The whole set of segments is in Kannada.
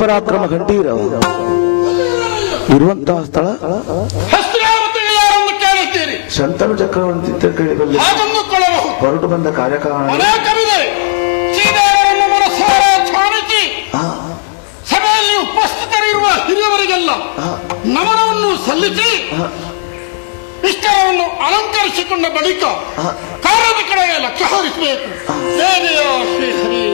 ಪರಾಕ್ರಮ ಗಂಭೀರ ಇರುವಂತಹ ಸ್ಥಳ ಶಂತನು ಚಕ್ರವರ್ತಿ ಕೇಳಿಬಲ್ಲಿ ಹೊರಟು ಬಂದ ಕಾರ್ಯಕಾರಣ ಸಭೆಯಲ್ಲಿ ಉಪಸ್ಥಿತರಿರುವ ಹಿರಿಯವರಿಗೆಲ್ಲ ನಮನವನ್ನು ಸಲ್ಲಿಸಿ ಇಷ್ಟವನ್ನು ಅಲಂಕರಿಸಿಕೊಂಡ ಬಳಿಕ ಕಾರ್ಯದ ಕಡೆಗೆ ಲಕ್ಷ್ಯ ಹರಿಸಬೇಕು. ದೇವಿಯ ಶ್ರೀಹರಿ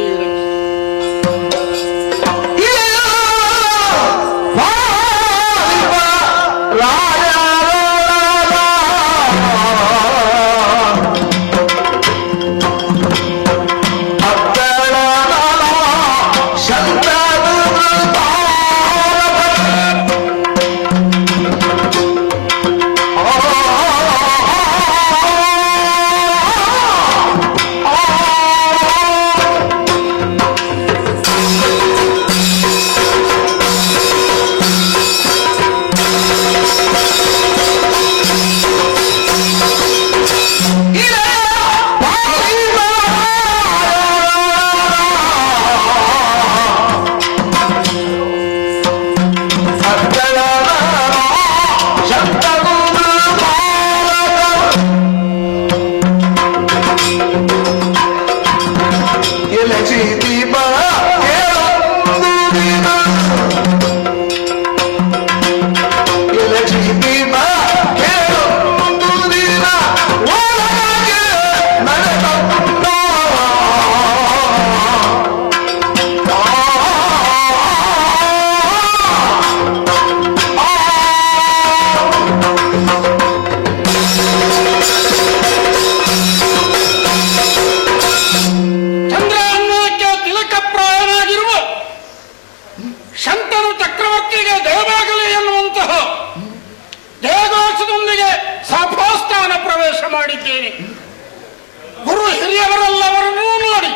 ಗುರು ಹಿರಿಯವರೆಲ್ಲವರನ್ನೂ ನೋಡಿ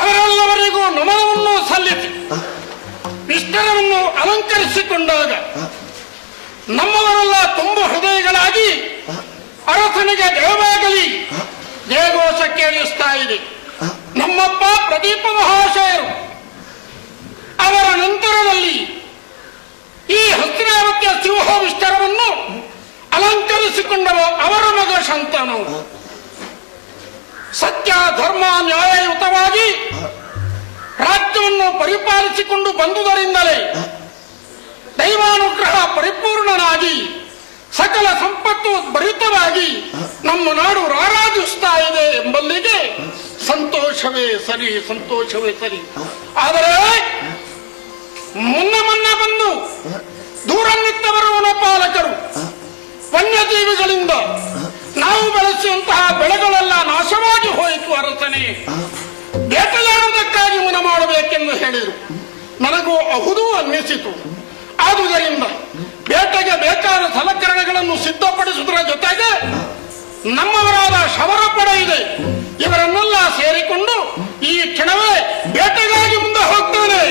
ಅವರೆಲ್ಲವರಿಗೂ ನಮನವನ್ನು ಸಲ್ಲಿಸಿ ವಿಷ್ಣುವನ್ನು ಅಲಂಕರಿಸಿಕೊಂಡಾಗ ನಮ್ಮವರೆಲ್ಲ ತುಂಬ ಹೃದಯಗಳಾಗಿ ಅರಸನಿಗೆ ದೇವಾಗಲಿ ಜಯಘೋಷ ಕೇಳಿಸ್ತಾ ಇದೆ. ನಮ್ಮಪ್ಪ ಪ್ರದೀಪ ಮಹಾಶಯರು ಅವರ ನಂತರದಲ್ಲಿ ಈ ಹಸ್ತಿನಾವತಿಯ ಸಿಂಹ ವಿಸ್ತಾರವನ್ನು ಅಲಂಕರಿಸಿಕೊಂಡವ ಅವರ ಮಗ ಶಂತನು ಸತ್ಯ ಧರ್ಮ ನ್ಯಾಯಯುತವಾಗಿ ರಾಜ್ಯವನ್ನು ಪರಿಪಾಲಿಸಿಕೊಂಡು ಬಂದುದರಿಂದಲೇ ದೈವಾನುಗ್ರಹ ಪರಿಪೂರ್ಣನಾಗಿ ಸಕಲ ಸಂಪತ್ತು ಭರಿತವಾಗಿ ನಮ್ಮ ನಾಡು ರಾರಾಜಿಸ್ತಾ ಇದೆ ಎಂಬಲ್ಲಿಗೆ ಸಂತೋಷವೇ ಸರಿ, ಸಂತೋಷವೇ ಸರಿ. ಆದರೆ ಮುನ್ನ ಬಂದು ದೂರನ್ನಿದ್ದವರು ವನಪಾಲಕರು ವನ್ಯಜೀವಿಗಳಿಂದ ನಾವು ಬೆಳೆಸುವಂತಹ ಬೆಳೆಗಳೆಲ್ಲ ನಾಶವಾಗಿ ಹೋಯಿತು. ಅರಸನೇ, ಬೇಟೆಯಾಡುವುದಕ್ಕಾಗಿ ಮನ ಮಾಡಬೇಕೆಂದು ಹೇಳಿದರು. ನನಗೂ ಅಹುದು ಅನ್ನಿಸಿತು. ಆದುದರಿಂದ ಬೇಟೆಗೆ ಬೇಕಾದ ಸಲಕರಣೆಗಳನ್ನು ಸಿದ್ಧಪಡಿಸುವುದರ ಜೊತೆಗೆ ನಮ್ಮವರಾದ ಶವರ ಪಡೆ ಇದೆ, ಇವರನ್ನೆಲ್ಲ ಸೇರಿಕೊಂಡು ಈ ಕ್ಷಣವೇ ಬೇಟೆಗಾಗಿ ಮುಂದೆ ಹೋಗ್ತೇನೆ.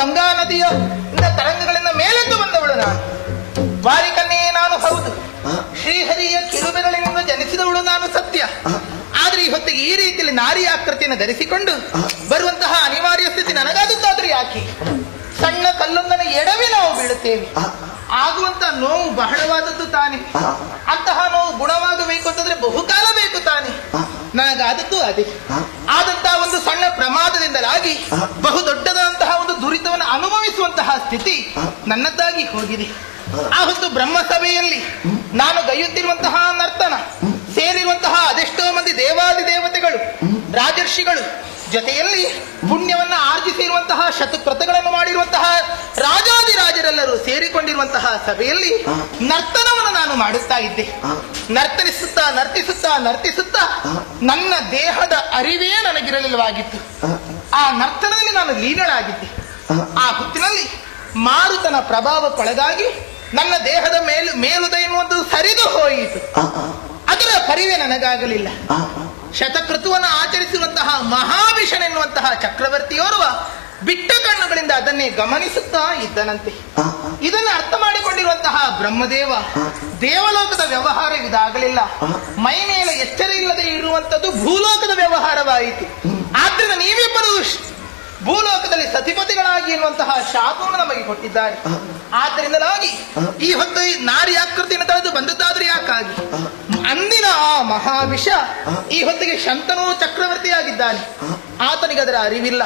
ಗಂಗಾ ನದಿಯ ತರಂಗಗಳಿಂದ ಮೇಲೆದ್ದು ಬಂದವಳು ನಾನು. ವಾರಿಕನ್ಯೆ ನಾನು ಹೌದು, ಶ್ರೀಹರಿಯ ಕಿರುಬೆರಳಿನಿಂದ ಜನಿಸಿದವಳು ನಾನು ಸತ್ಯ. ಆದ್ರೆ ಈ ಹೊತ್ತಿಗೆ ಈ ರೀತಿಯಲ್ಲಿ ನಾರಿ ಆಕೃತಿಯನ್ನು ಧರಿಸಿಕೊಂಡು ಬರುವಂತಹ ಅನಿವಾರ್ಯ ಸ್ಥಿತಿ ನನಗಾದದ್ದಾದ್ರೂ ಯಾಕೆ? ಸಣ್ಣ ಕಲ್ಲೊಂದನ್ನು ಎಡವಿ ನಾವು ಬೀಳುತ್ತೇವೆ, ಆಗುವಂತ ನೋವು ಬಹಳವಾದದ್ದು ತಾನೆ. ಅಂತಹ ನೋವು ಗುಣವಾಗಬೇಕು ಅಂತಂದ್ರೆ ಬಹುಕಾಲ ಬೇಕು ತಾನೆ. ನನಗಾದದ್ದು ಅದೇ. ಆದಂತಹ ಒಂದು ಸಣ್ಣ ಪ್ರಮಾದದಿಂದಲಾಗಿ ಬಹುದೊಡ್ಡದಂತಹ ಒಂದು ದುರಿತವನ್ನು ಅನುಭವಿಸುವಂತಹ ಸ್ಥಿತಿ ನನ್ನದ್ದಾಗಿ ಹೋಗಿದೆ. ಆ ಹೊತ್ತು ಬ್ರಹ್ಮಸಭೆಯಲ್ಲಿ ನಾನು ಗೈಯುತ್ತಿರುವಂತಹ ನರ್ತನ ಸೇರಿರುವಂತಹ ಅದೆಷ್ಟೋ ಮಂದಿ ದೇವಾದಿ ದೇವತೆಗಳು, ರಾಜರ್ಷಿಗಳು, ಜೊತೆಯಲ್ಲಿ ಪುಣ್ಯವನ್ನ ಆರ್ಜಿಸಿರುವಂತಹ ಶತಕೃತಗಳನ್ನು ಮಾಡಿರುವಂತಹ ರಾಜಾದಿರಾಜರೆಲ್ಲರೂ ಸೇರಿಕೊಂಡಿರುವಂತಹ ಸಭೆಯಲ್ಲಿ ನರ್ತನವನ್ನು ನಾನು ಮಾಡುತ್ತಾ ಇದ್ದೆ. ನರ್ತನಿಸುತ್ತಾ ನರ್ತಿಸುತ್ತಾ ನರ್ತಿಸುತ್ತಾ ನನ್ನ ದೇಹದ ಅರಿವೇ ನನಗಿರಲಿಲ್ಲವಾಗಿತ್ತು. ಆ ನರ್ತನದಲ್ಲಿ ನಾನು ಲೀನಳಾಗಿದ್ದೆ. ಆ ಹೊತ್ತಿನಲ್ಲಿ ಮಾರುತನ ಪ್ರಭಾವಕ್ಕೊಳಗಾಗಿ ನನ್ನ ದೇಹದ ಮೇಲುದಯ ಎನ್ನುವಂಥದ್ದು ಸರಿದು ಹೋಯಿತು. ಅದರ ಪರಿವೇ ನನಗಾಗಲಿಲ್ಲ. ಶತಕೃತುವನ್ನು ಆಚರಿಸಿರುವಂತಹ ಮಹಾವಿಷನೆನ್ನುವಂತಹ ಚಕ್ರವರ್ತಿಯೋರ್ವ ಬಿಟ್ಟ ಕಣ್ಣುಗಳಿಂದ ಅದನ್ನೇ ಗಮನಿಸುತ್ತಾ ಇದ್ದನಂತೆ. ಇದನ್ನು ಅರ್ಥ ಮಾಡಿಕೊಂಡಿರುವಂತಹ ಬ್ರಹ್ಮದೇವ ದೇವಲೋಕದ ವ್ಯವಹಾರ ಇದಾಗಲಿಲ್ಲ, ಮೈ ಮೇಲೆ ಎಚ್ಚರ ಇಲ್ಲದೆ ಇರುವಂತದ್ದು ಭೂಲೋಕದ ವ್ಯವಹಾರವಾಯಿತು. ಆದ್ರಿಂದ ನೀವಿಬ್ಬರು ಭೂಲೋಕದಲ್ಲಿ ಸತಿಪತಿಗಳಾಗಿ ಎನ್ನುವಂತಹ ಶಾಪವನ್ನು ನಮಗೆ ಕೊಟ್ಟಿದ್ದಾರೆ. ಆದ್ದರಿಂದಲಾಗಿ ಈ ಹೊತ್ತು ನಾರಿ ಆಕೃತಿಯನ್ನು ತಳೆದು ಬಂದದ್ದಾದ್ರೆ ಯಾಕಾಗಿ? ಅಂದಿನ ಆ ಮಹಾವಿಷ ಈ ಹೊತ್ತಿಗೆ ಶಂತನೂ ಚಕ್ರವರ್ತಿಯಾಗಿದ್ದಾನೆ, ಆತನಿಗೆ ಅದರ ಅರಿವಿಲ್ಲ.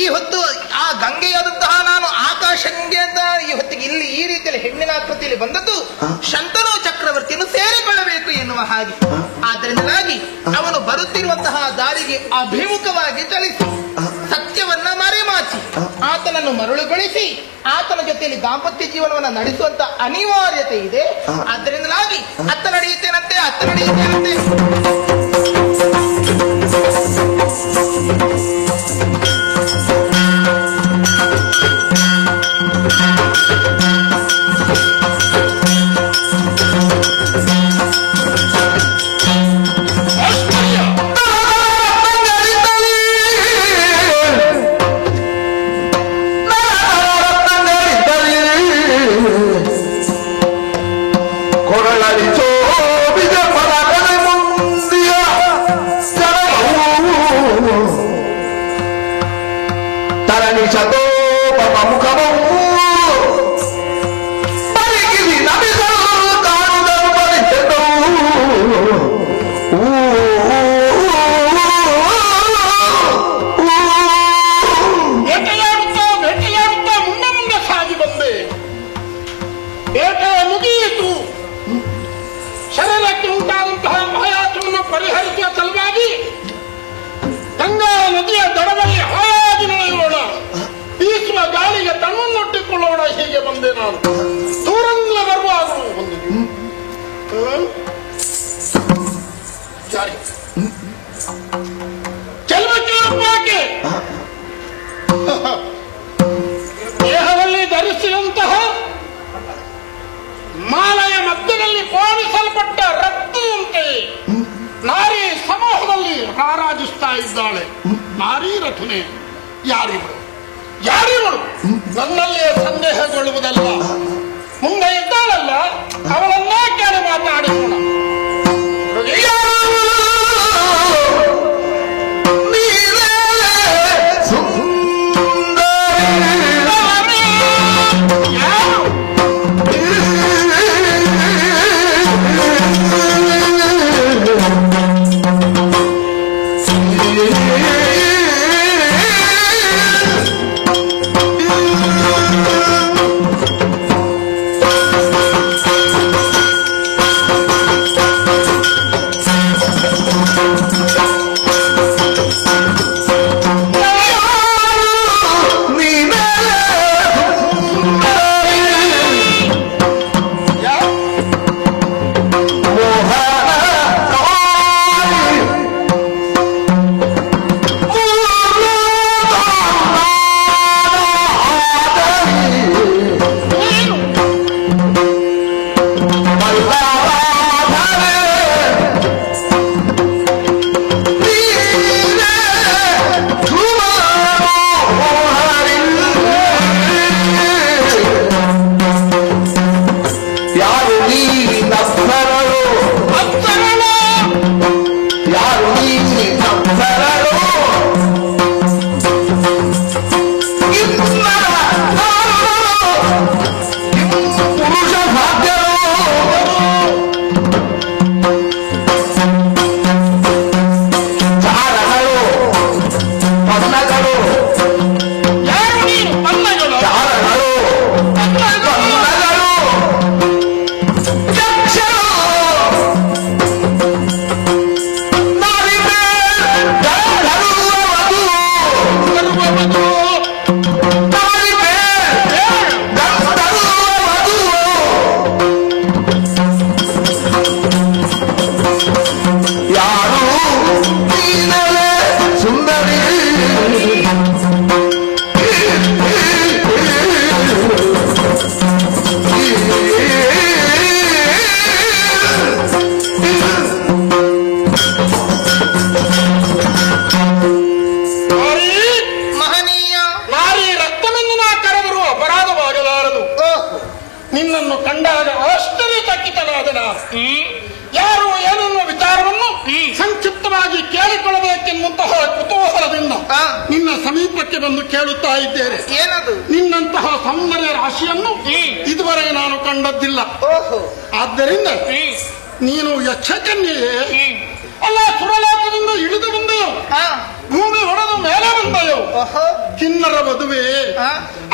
ಈ ಹೊತ್ತು ಆ ಗಂಗೆಯಾದಂತಹ ನಾನು ಆಕಾಶ ಗಂಗೆ ಅಂತ ಈ ಹೊತ್ತಿಗೆ ಇಲ್ಲಿ ಈ ರೀತಿಯಲ್ಲಿ ಹೆಣ್ಣಿನ ಆಕೃತಿಯಲ್ಲಿ ಬಂದದ್ದು ಶಂತನೂ ಚಕ್ರವರ್ತಿಯನ್ನು ಸೇರಿಕೊಳ್ಳಬೇಕು ಎನ್ನುವ ಹಾಗೆ. ಆದ್ದರಿಂದಲಾಗಿ ಅವನು ಬರುತ್ತಿರುವಂತಹ ದಾರಿಗೆ ಅಭಿಮುಖವಾಗಿ ಚಲಿಸಿ ಸತ್ಯವನ್ನ ಮರೆಮಾಚಿ ಆತನನ್ನು ಮರಳುಗೊಳಿಸಿ ಆತನ ಜೊತೆಯಲ್ಲಿ ದಾಂಪತ್ಯ ಜೀವನವನ್ನು ನಡೆಸುವಂತ ಅನಿವಾರ್ಯತೆ ಇದೆ. ಆದ್ದರಿಂದಲಾಗಿ ಅತ್ತ ನಡೆಯುತ್ತೇನಂತೆ ಅತ್ತ ನಡೆಯುತ್ತೇನಂತೆ. ಪರಿಹರಿಸುವ ಸಲುವಾಗಿ ಗಂಗಾ ನದಿಯ ದಡದಲ್ಲಿ ಹಾಯಾಗಿ ನಡೆಯೋಣ, ಬೀಸುವ ಗಾಳಿಗೆ ತನ್ನನ್ನೊಟ್ಟಿಕೊಳ್ಳೋಣ. ಹೀಗೆ ಬಂದೆ ನಾನು. ದೂರಂಗ ಬರುವಾಗ ಕೆಲವಕ್ಕೆ ದೇಹದಲ್ಲಿ ಧರಿಸಿದಂತಹ ಮಾಲೆಯ ಮಧ್ಯದಲ್ಲಿ ಪೋಣಿಸಲ್ಪಟ್ಟ ರತ್ನಂತೆ ನಾರಿ ಸಮೂಹದಲ್ಲಿ ಹಾರಾಜಿಸ್ತಾ ಇದ್ದಾಳೆ. ನಾರಿ ರಥನೆ ಯಾರಿವಳು? ಯಾರಿವಳು? ನನ್ನಲ್ಲೇ ಸಂದೇಹಗೊಳ್ಳುವುದಲ್ಲ. ಮುಂದೆ ಇದ್ದಾಳಲ್ಲ, ಅವಳನ್ನೇ ಕೇಳಿ ಮಾತಾಡೋಣ. ಸಮೀಪಕ್ಕೆ ಬಂದು ಕೇಳುತ್ತಾ ಇದ್ದೇನೆ. ಏನದು? ನಿನ್ನಂತಹ ಸೌಂದರ್ಯ ರಾಶಿಯನ್ನು ಇದುವರೆಗೆ ನಾನು ಕಂಡದ್ದಿಲ್ಲ. ಓಹೋ. ಆದ್ದರಿಂದ ನೀನು ಯಕ್ಷಕನ್ಯೆಯೇ ಅಲ್ಲ ಸುರಲೋಕದಿಂದ ಇಳಿದು ಬಂದೆಯೋ, ಭೂಮಿ ಹೊಡೆದು ಮೇಲೆ ಬಂದೆಯೋ, ಕಿನ್ನರ ವಧುವೆ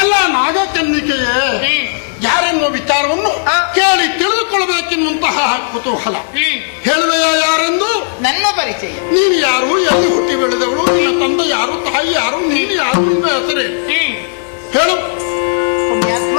ಅಲ್ಲ ನಾಗಕನ್ನಿಕೆಯೇ, ಯಾರೆನ್ನುವ ವಿಚಾರವನ್ನು ಕೇಳಿ ತಿಳಿದುಕೊಳ್ಳಬೇಕೆನ್ನುವಂತಹ ಕುತೂಹಲ. ಹೇಳುವೆಯಾ ಯಾರೆಂದು? ನನ್ನ ಪರಿಚಯ. ನೀನು ಯಾರು, ಎಲ್ಲಿ ಹುಟ್ಟಿ ಬೆಳೆದವಳು, ನಿನ್ನ ತಂದೆ ಯಾರು, ತಾಯಿ ಯಾರು, ನೀನು ಯಾರು, ನಿನ್ನ ಹೆಸರೇ ಹೇಳು. ಪುಣ್ಯಾತ್ಮ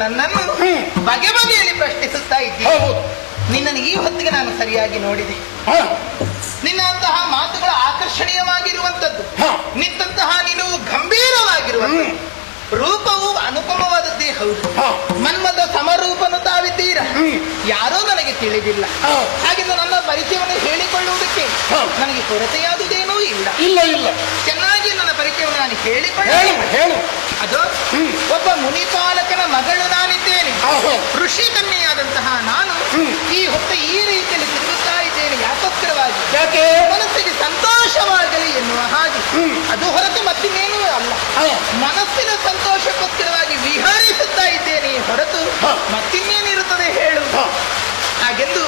ನನ್ನನ್ನು ಬಗೆ ಬಗೆಯಲ್ಲಿ ಪ್ರಶ್ನಿಸುತ್ತಾ ಇದ್ದೀನಿ. ನಿನ್ನನ್ನು ಈ ಹೊತ್ತಿಗೆ ನಾನು ಸರಿಯಾಗಿ ನೋಡಿದೆ. ನಿನ್ನಂತಹ ಮಾತುಗಳು ಆಕರ್ಷಣೀಯವಾಗಿರುವಂತದ್ದು, ನಿಂತಹ ನಿಲುವು ಗಂಭೀರವಾಗಿರುವಂತದ್ದು, ರೂಪವು ಅನುಪಮವಾದದ್ದೇ ಹೌದು. ಮನ್ಮದ ಸಮರೂಪನು ತಾವಿದ್ದೀರ, ಯಾರೂ ನನಗೆ ತಿಳಿದಿಲ್ಲ. ಹಾಗಿದ್ದು ನನ್ನ ಪರಿಚಯವನ್ನು ಹೇಳಿಕೊಳ್ಳುವುದಕ್ಕೆ ನನಗೆ ಕೊರತೆಯಾದುದೇನೂ ಇಲ್ಲ. ಚೆನ್ನಾಗಿ ನನ್ನ ಪರಿಚಯವನ್ನು ನಾನು ಹೇಳಿಕೊಳ್ಳ. ಅದು ಒಬ್ಬ ಮುನಿಪಾಲಕನ ಮಗಳು ನಾನಿದ್ದೇನೆ. ಋಷಿ ಕನ್ಯೆಯಾದಂತಹ ನಾನು ಈ ಹೊತ್ತ ಈ ರೀತಿಯಲ್ಲಿ ತಿರುಗುತ್ತಾ ಇದ್ದೇನೆ. ಯಾಕೋಸ್ಕರವಾಗಿ ಮನಸ್ಸಿಗೆ ಸಂತೋಷವಾಗಲಿ ಎನ್ನುವ ಹಾಗೆ. ಅದು ಹೊರತು ಮತ್ತಿನ್ನೇನೂ ಅಲ್ಲ. ಮನಸ್ಸಿನ ಸಂತೋಷಕ್ಕೋಸ್ಕರವಾಗಿ ವಿಹರಿಸುತ್ತಾ ಇದ್ದೇನೆ ಹೊರತು ಮತ್ತಿನ್ನೇನಿರುತ್ತದೆ ಹೇಳು. ಹಾಗೆಂದು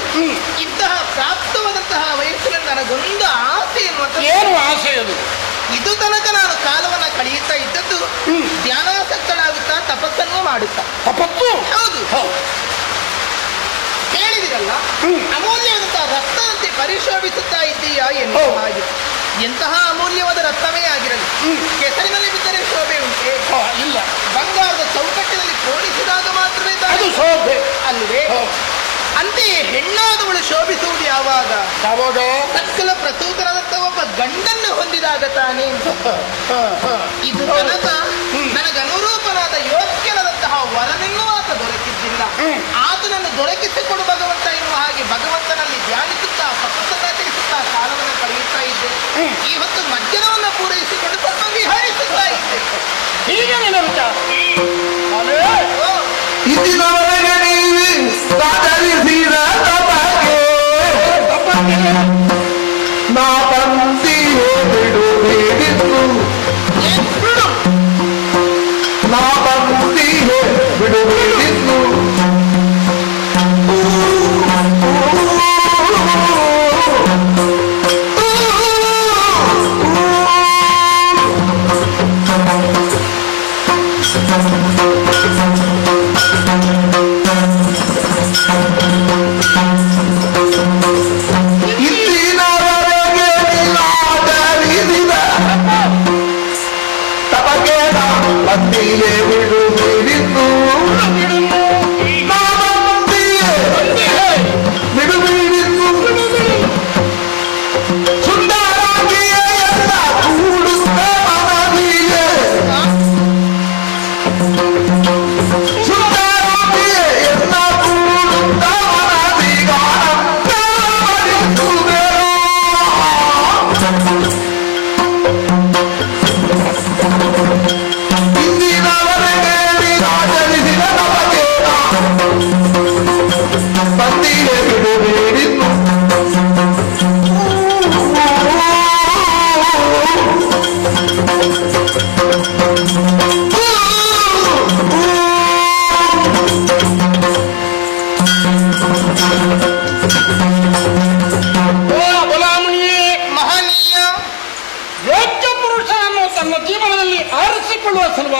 ಇಂತಹ ಪ್ರಾಪ್ತವಾದಂತಹ ವಯಸ್ಸಿನಲ್ಲಿ ನನಗೊಂದು ಆಸೆ ಎನ್ನುವಂತ. ಏನು ಆಸೆ ಅದು? ಇದು ತನಕ ನಾನು ಕಾಲವನ್ನ ಕಳೆಯುತ್ತಾ ಇದ್ದದ್ದು ಧ್ಯಾನಾಸಕ್ತಳಾಗುತ್ತಾ ತಪಸ್ಸನ್ನು ಮಾಡುತ್ತಾ. ತಪಸ್ಸು? ಹೌದು. ಹೇಳಿದಿರಲ್ಲ, ಅಮೂಲ್ಯವಾದಂತಹ ರತ್ನದಂತೆ ಪರಿಶೋಭಿಸುತ್ತಾ ಇದ್ದೀಯಾ ಎನ್ನುವ ಹಾಗೆ. ಎಂತಹ ಅಮೂಲ್ಯವಾದ ರತ್ನವೇ ಆಗಿರಲಿ, ಕೆಸರಿನಲ್ಲಿ ಬಿದ್ದರೆ ಶೋಭೆ ಉಂಟೆ? ಇಲ್ಲ. ಬಂಗಾರದ ಚೌಕಟ್ಟಿನಲ್ಲಿ ಪೋಣಿಸಿದಾಗ ಮಾತ್ರವೇ ಶೋಭೆ ಅಲ್ಲವೇ? ಅಂತೆಯೇ ಹೆಣ್ಣಾದವಳು ಶೋಭಿಸುವುದು ಯಾವಾಗ? ಸಕಲ ಪ್ರಸೂತನಾದಂತ ಒಬ್ಬ ಗಂಡನ್ನು ಹೊಂದಿದಾಗ ತಾನೇ. ಇದು ತನಕ ನನಗನುರೂಪನಾದ ಯೋಗ್ಯನಾದಂತಹ ವರನಿನ್ನೂ ಆತ ದೊರಕಿದ್ದಿಲ್ಲ. ಆತನನ್ನು ದೊರಕಿಸಿಕೊಡು ಭಗವಂತ ಎನ್ನುವ ಹಾಗೆ ಭಗವಂತನಲ್ಲಿ ಧ್ಯಾನಿಸುತ್ತಾ ತಪಸ್ಸನ್ನಾಚರಿಸುತ್ತಾ ಕಾಲವನ್ನು ಕಳೆಯುತ್ತಾ ಇದ್ದೆ. ಈ ಹೊತ್ತು ಮಜ್ಜನವನ್ನು ಪೂರೈಸಿಕೊಂಡು ಸ್ವಲ್ಪ ವಿಹರಿಸುತ್ತಾ ಇದ್ದೆ. ಹೀಗೆ ನನ್ನ ವಿಚಾರ. ನಾ ತಂದಿ ಬಿಡು ಬೇಡಿತ್ತು, ನಾ ತಂದಿ ಬಿಡು ಬೇಡಿತ್ತು.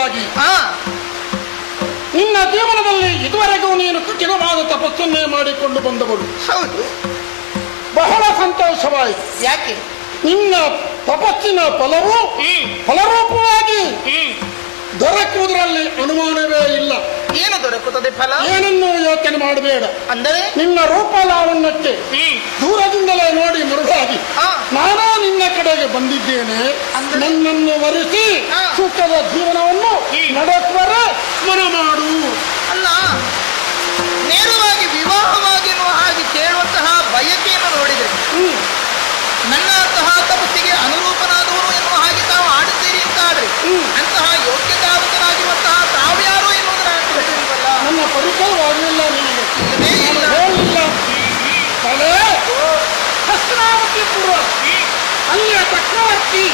ವಿಷಯವಾಗಿ ಹಾ, ನಿನ್ನ ಜೀವನದಲ್ಲಿ ಇದುವರೆಗೂ ನೀನು ಕಠಿಣವಾದ ತಪಸ್ಸನ್ನೇ ಮಾಡಿಕೊಂಡು ಬಂದವಳು. ಹೌದು. ಬಹಳ ಸಂತೋಷವಾಯಿತು. ಯಾಕೆ? ನಿನ್ನ ತಪಸ್ಸಿನ ಫಲವು ಫಲರೂಪವಾಗಿ ದೊರಕುವುದರಲ್ಲಿ ಅನುಮಾನವೇ ಇಲ್ಲ. ಏನು ದೊರಕುತ್ತದೆ ಫಲ? ಏನನ್ನೂ ಯೋಚನೆ ಮಾಡಬೇಡ. ಅಂದರೆ ನಿನ್ನ ರೂಪ ಲಾವಣ್ಯಕ್ಕೆ ದೂರದಿಂದಲೇ ನೋಡಿ ಮರುಳಾಗಿ ನಾನಾ ನಿನ್ನ ಕಡೆಗೆ ಬಂದಿದ್ದೇನೆ. ನನ್ನನ್ನು ವರಿಸಿ ಸುಖದ ಜೀವನವನ್ನು ನಡೆಸುವರೆ ಮನ ಮಾಡು. ಅಲ್ಲ, ನೇರವಾಗಿ ವಿವಾಹವಾಗಿ ಎನ್ನುವ ಹಾಗೆ ಕೇಳುವಂತಹ ಬಯಕೆಯನ್ನು ನೋಡಿದರೆ ನನ್ನಂತಹ ತಪಸ್ಸಿಗೆ ಅನುರೂಪನಾದವರು ಎನ್ನುವ ಹಾಗೆ ತಾವು ಆಡುತ್ತೀರಿ ಅಂತ ಆಡ್ರಿ. ಅಂತಹ ಯೋಗ್ಯತಾವಂತನಾಗಿರುವಂತಹ ತಾವು ಯಾರು ಎನ್ನುವುದರ ಹೇಳಿಲ್ವಲ್ಲ. ನನ್ನ ಪರಿಚಯವಾಗಲಿಲ್ಲ ನಿನಗೆ. ಹೇಳಿಲ್ಲ. ತಲೆ ಹಸ್ತಿನಾವತಿ ಪೂರ್ವ ಅಲ್ಲಿಯ ಚಕ್ರವರ್ತಿ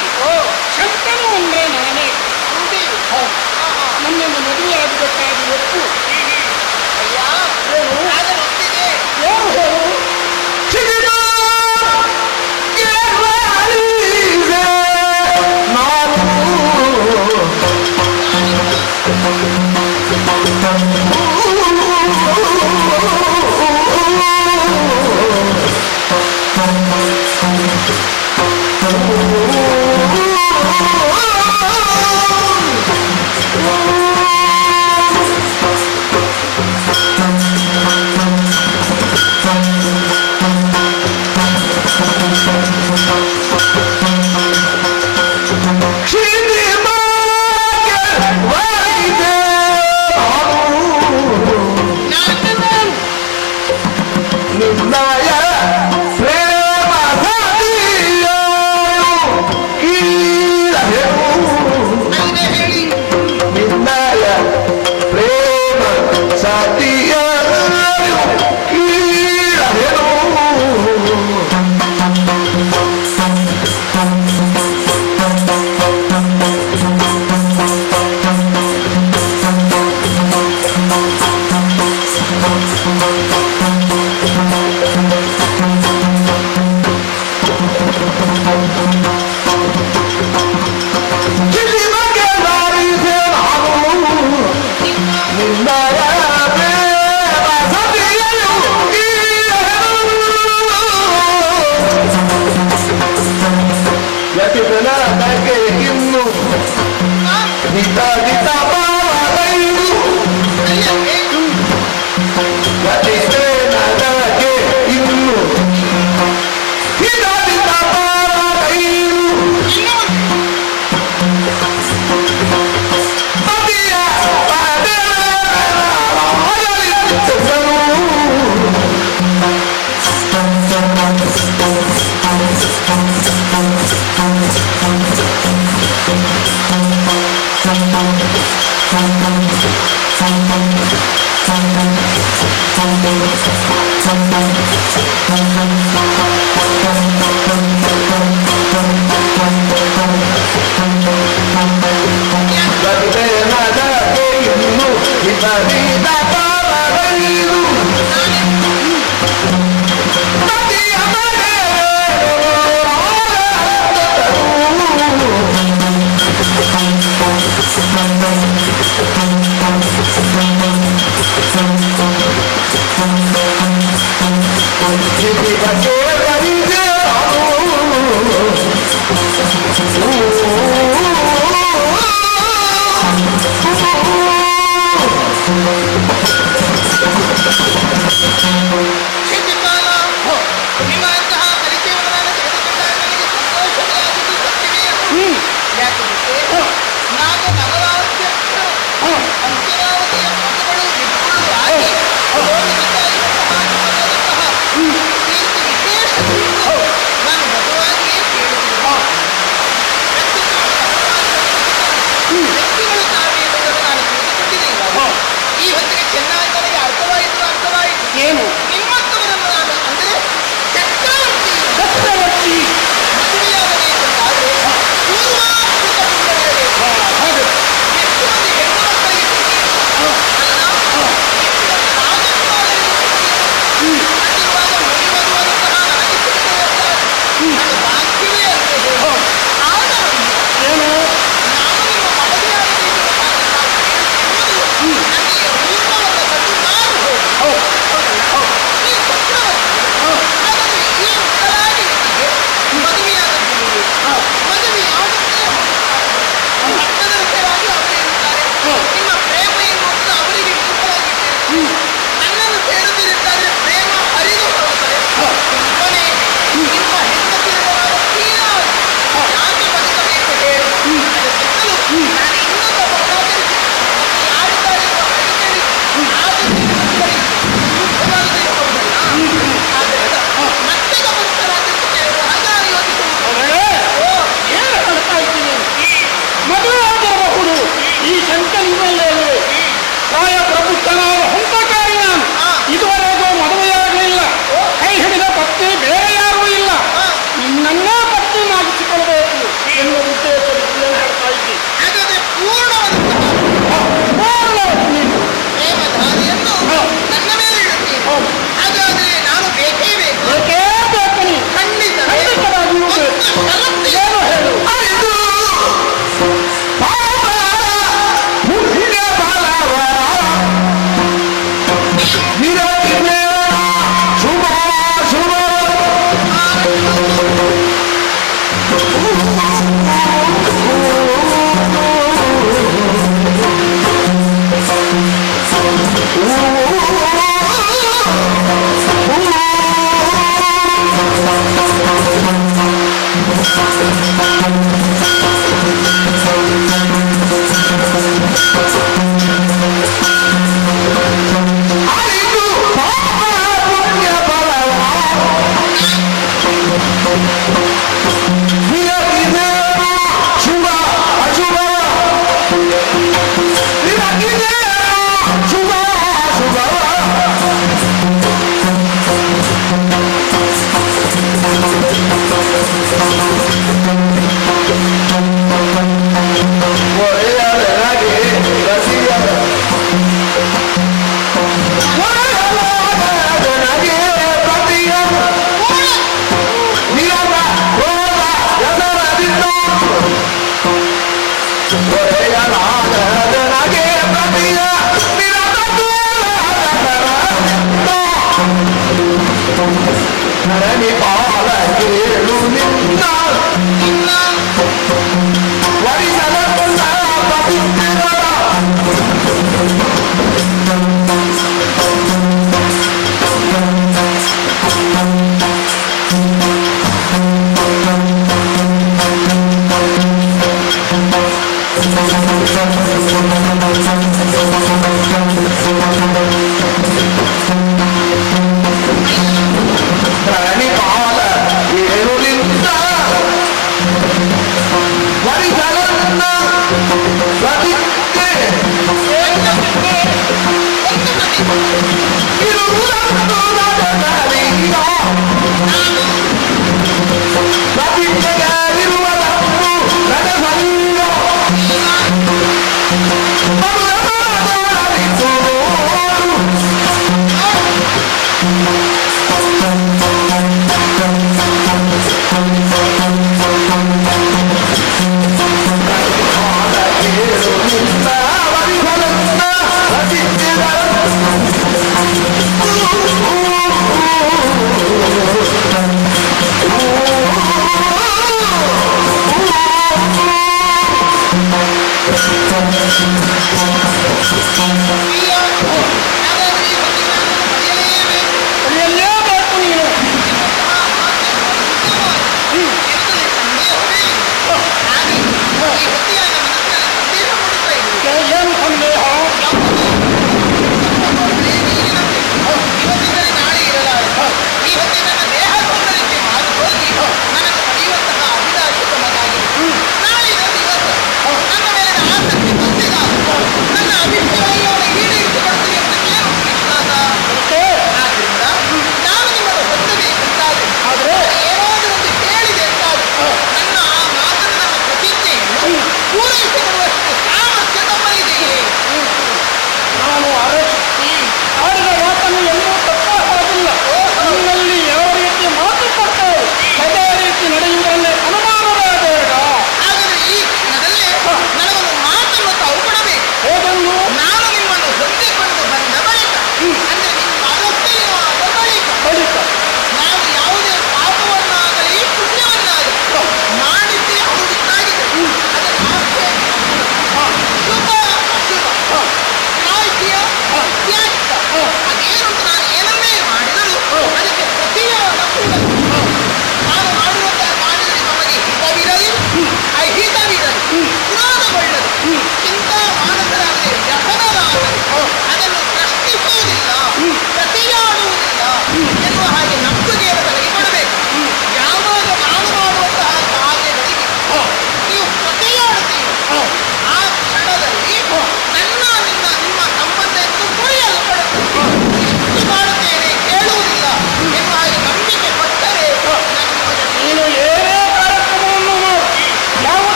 ಶಂಕನು ಅಂದ್ರೆ ನಾನೇ. ನನ್ನನ್ನು ಮದುವೆಯಾಗಬೇಕಾಗಿ ಒಪ್ಪು. ಏನು ಹೇಳು?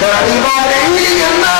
Everybody in the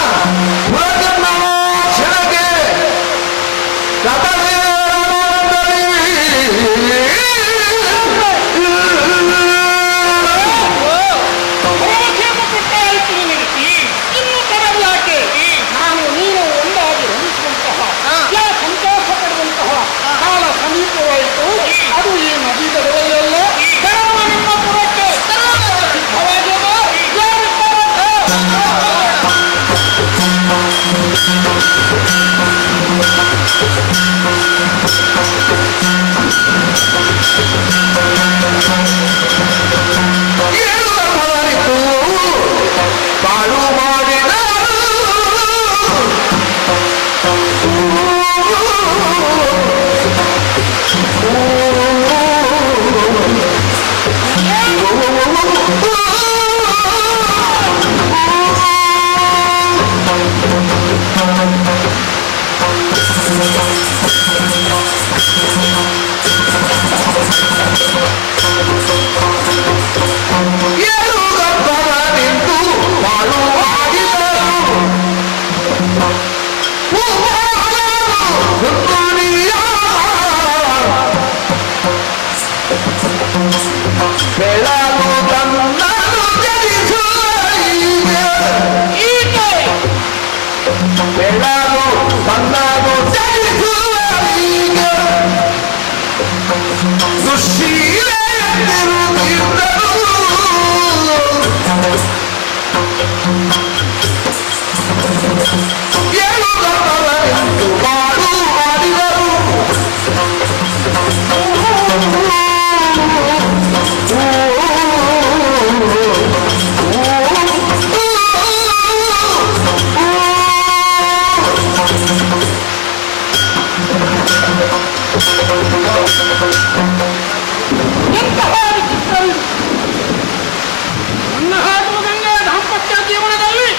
ನನ್ನ ಹಾಗೂ ಗಂಗೆಯ ದಾಂಪತ್ಯ ಜೀವನದಲ್ಲಿ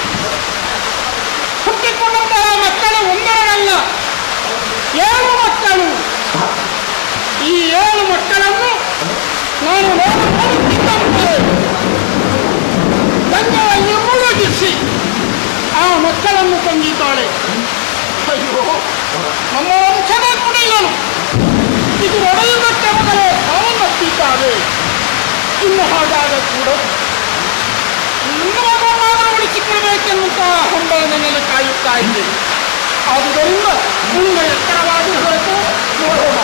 ಹುಟ್ಟಿಕೊಂಡಂತಹ ಮಕ್ಕಳು ಒಂದರಲ್ಲ 7 ಮಕ್ಕಳು. ಈ 7 ಮಕ್ಕಳನ್ನು ನಾನು ನೋಡುತ್ತಿದ್ದಂತೆ ಗಂಗೆಯಲ್ಲಿ ಮುಳುಗಿಸಿ ಆ ಮಕ್ಕಳನ್ನು ತಂದಿದ್ದಾಳೆ. ಅಯ್ಯೋ, ನಮ್ಮ ವಂಶದ ಕುಡಿಯಲು ಇದು ಒಡೆಯುವುದಕ್ಕೆ ಮೊದಲೇ ಸಾವನ್ನಪ್ಪಿದ್ದಾರೆ. ಇನ್ನು ಹಾಗಾದ ಕೂಡ ಇನ್ನೊಬ್ಬನಾದರೂ ಉಳಿಸಿಕೊಳ್ಳಬೇಕೆನ್ನುವಂತಹ ಹಂಬಲ ನನ್ನಲ್ಲಿ ಕಾಯುತ್ತಾ ಇದೆ. ಆದುದರಿಂದ ಮುಂದೆ ಎತ್ತರವಾಗಿರಬೇಕು, ನೋಡೋಣ.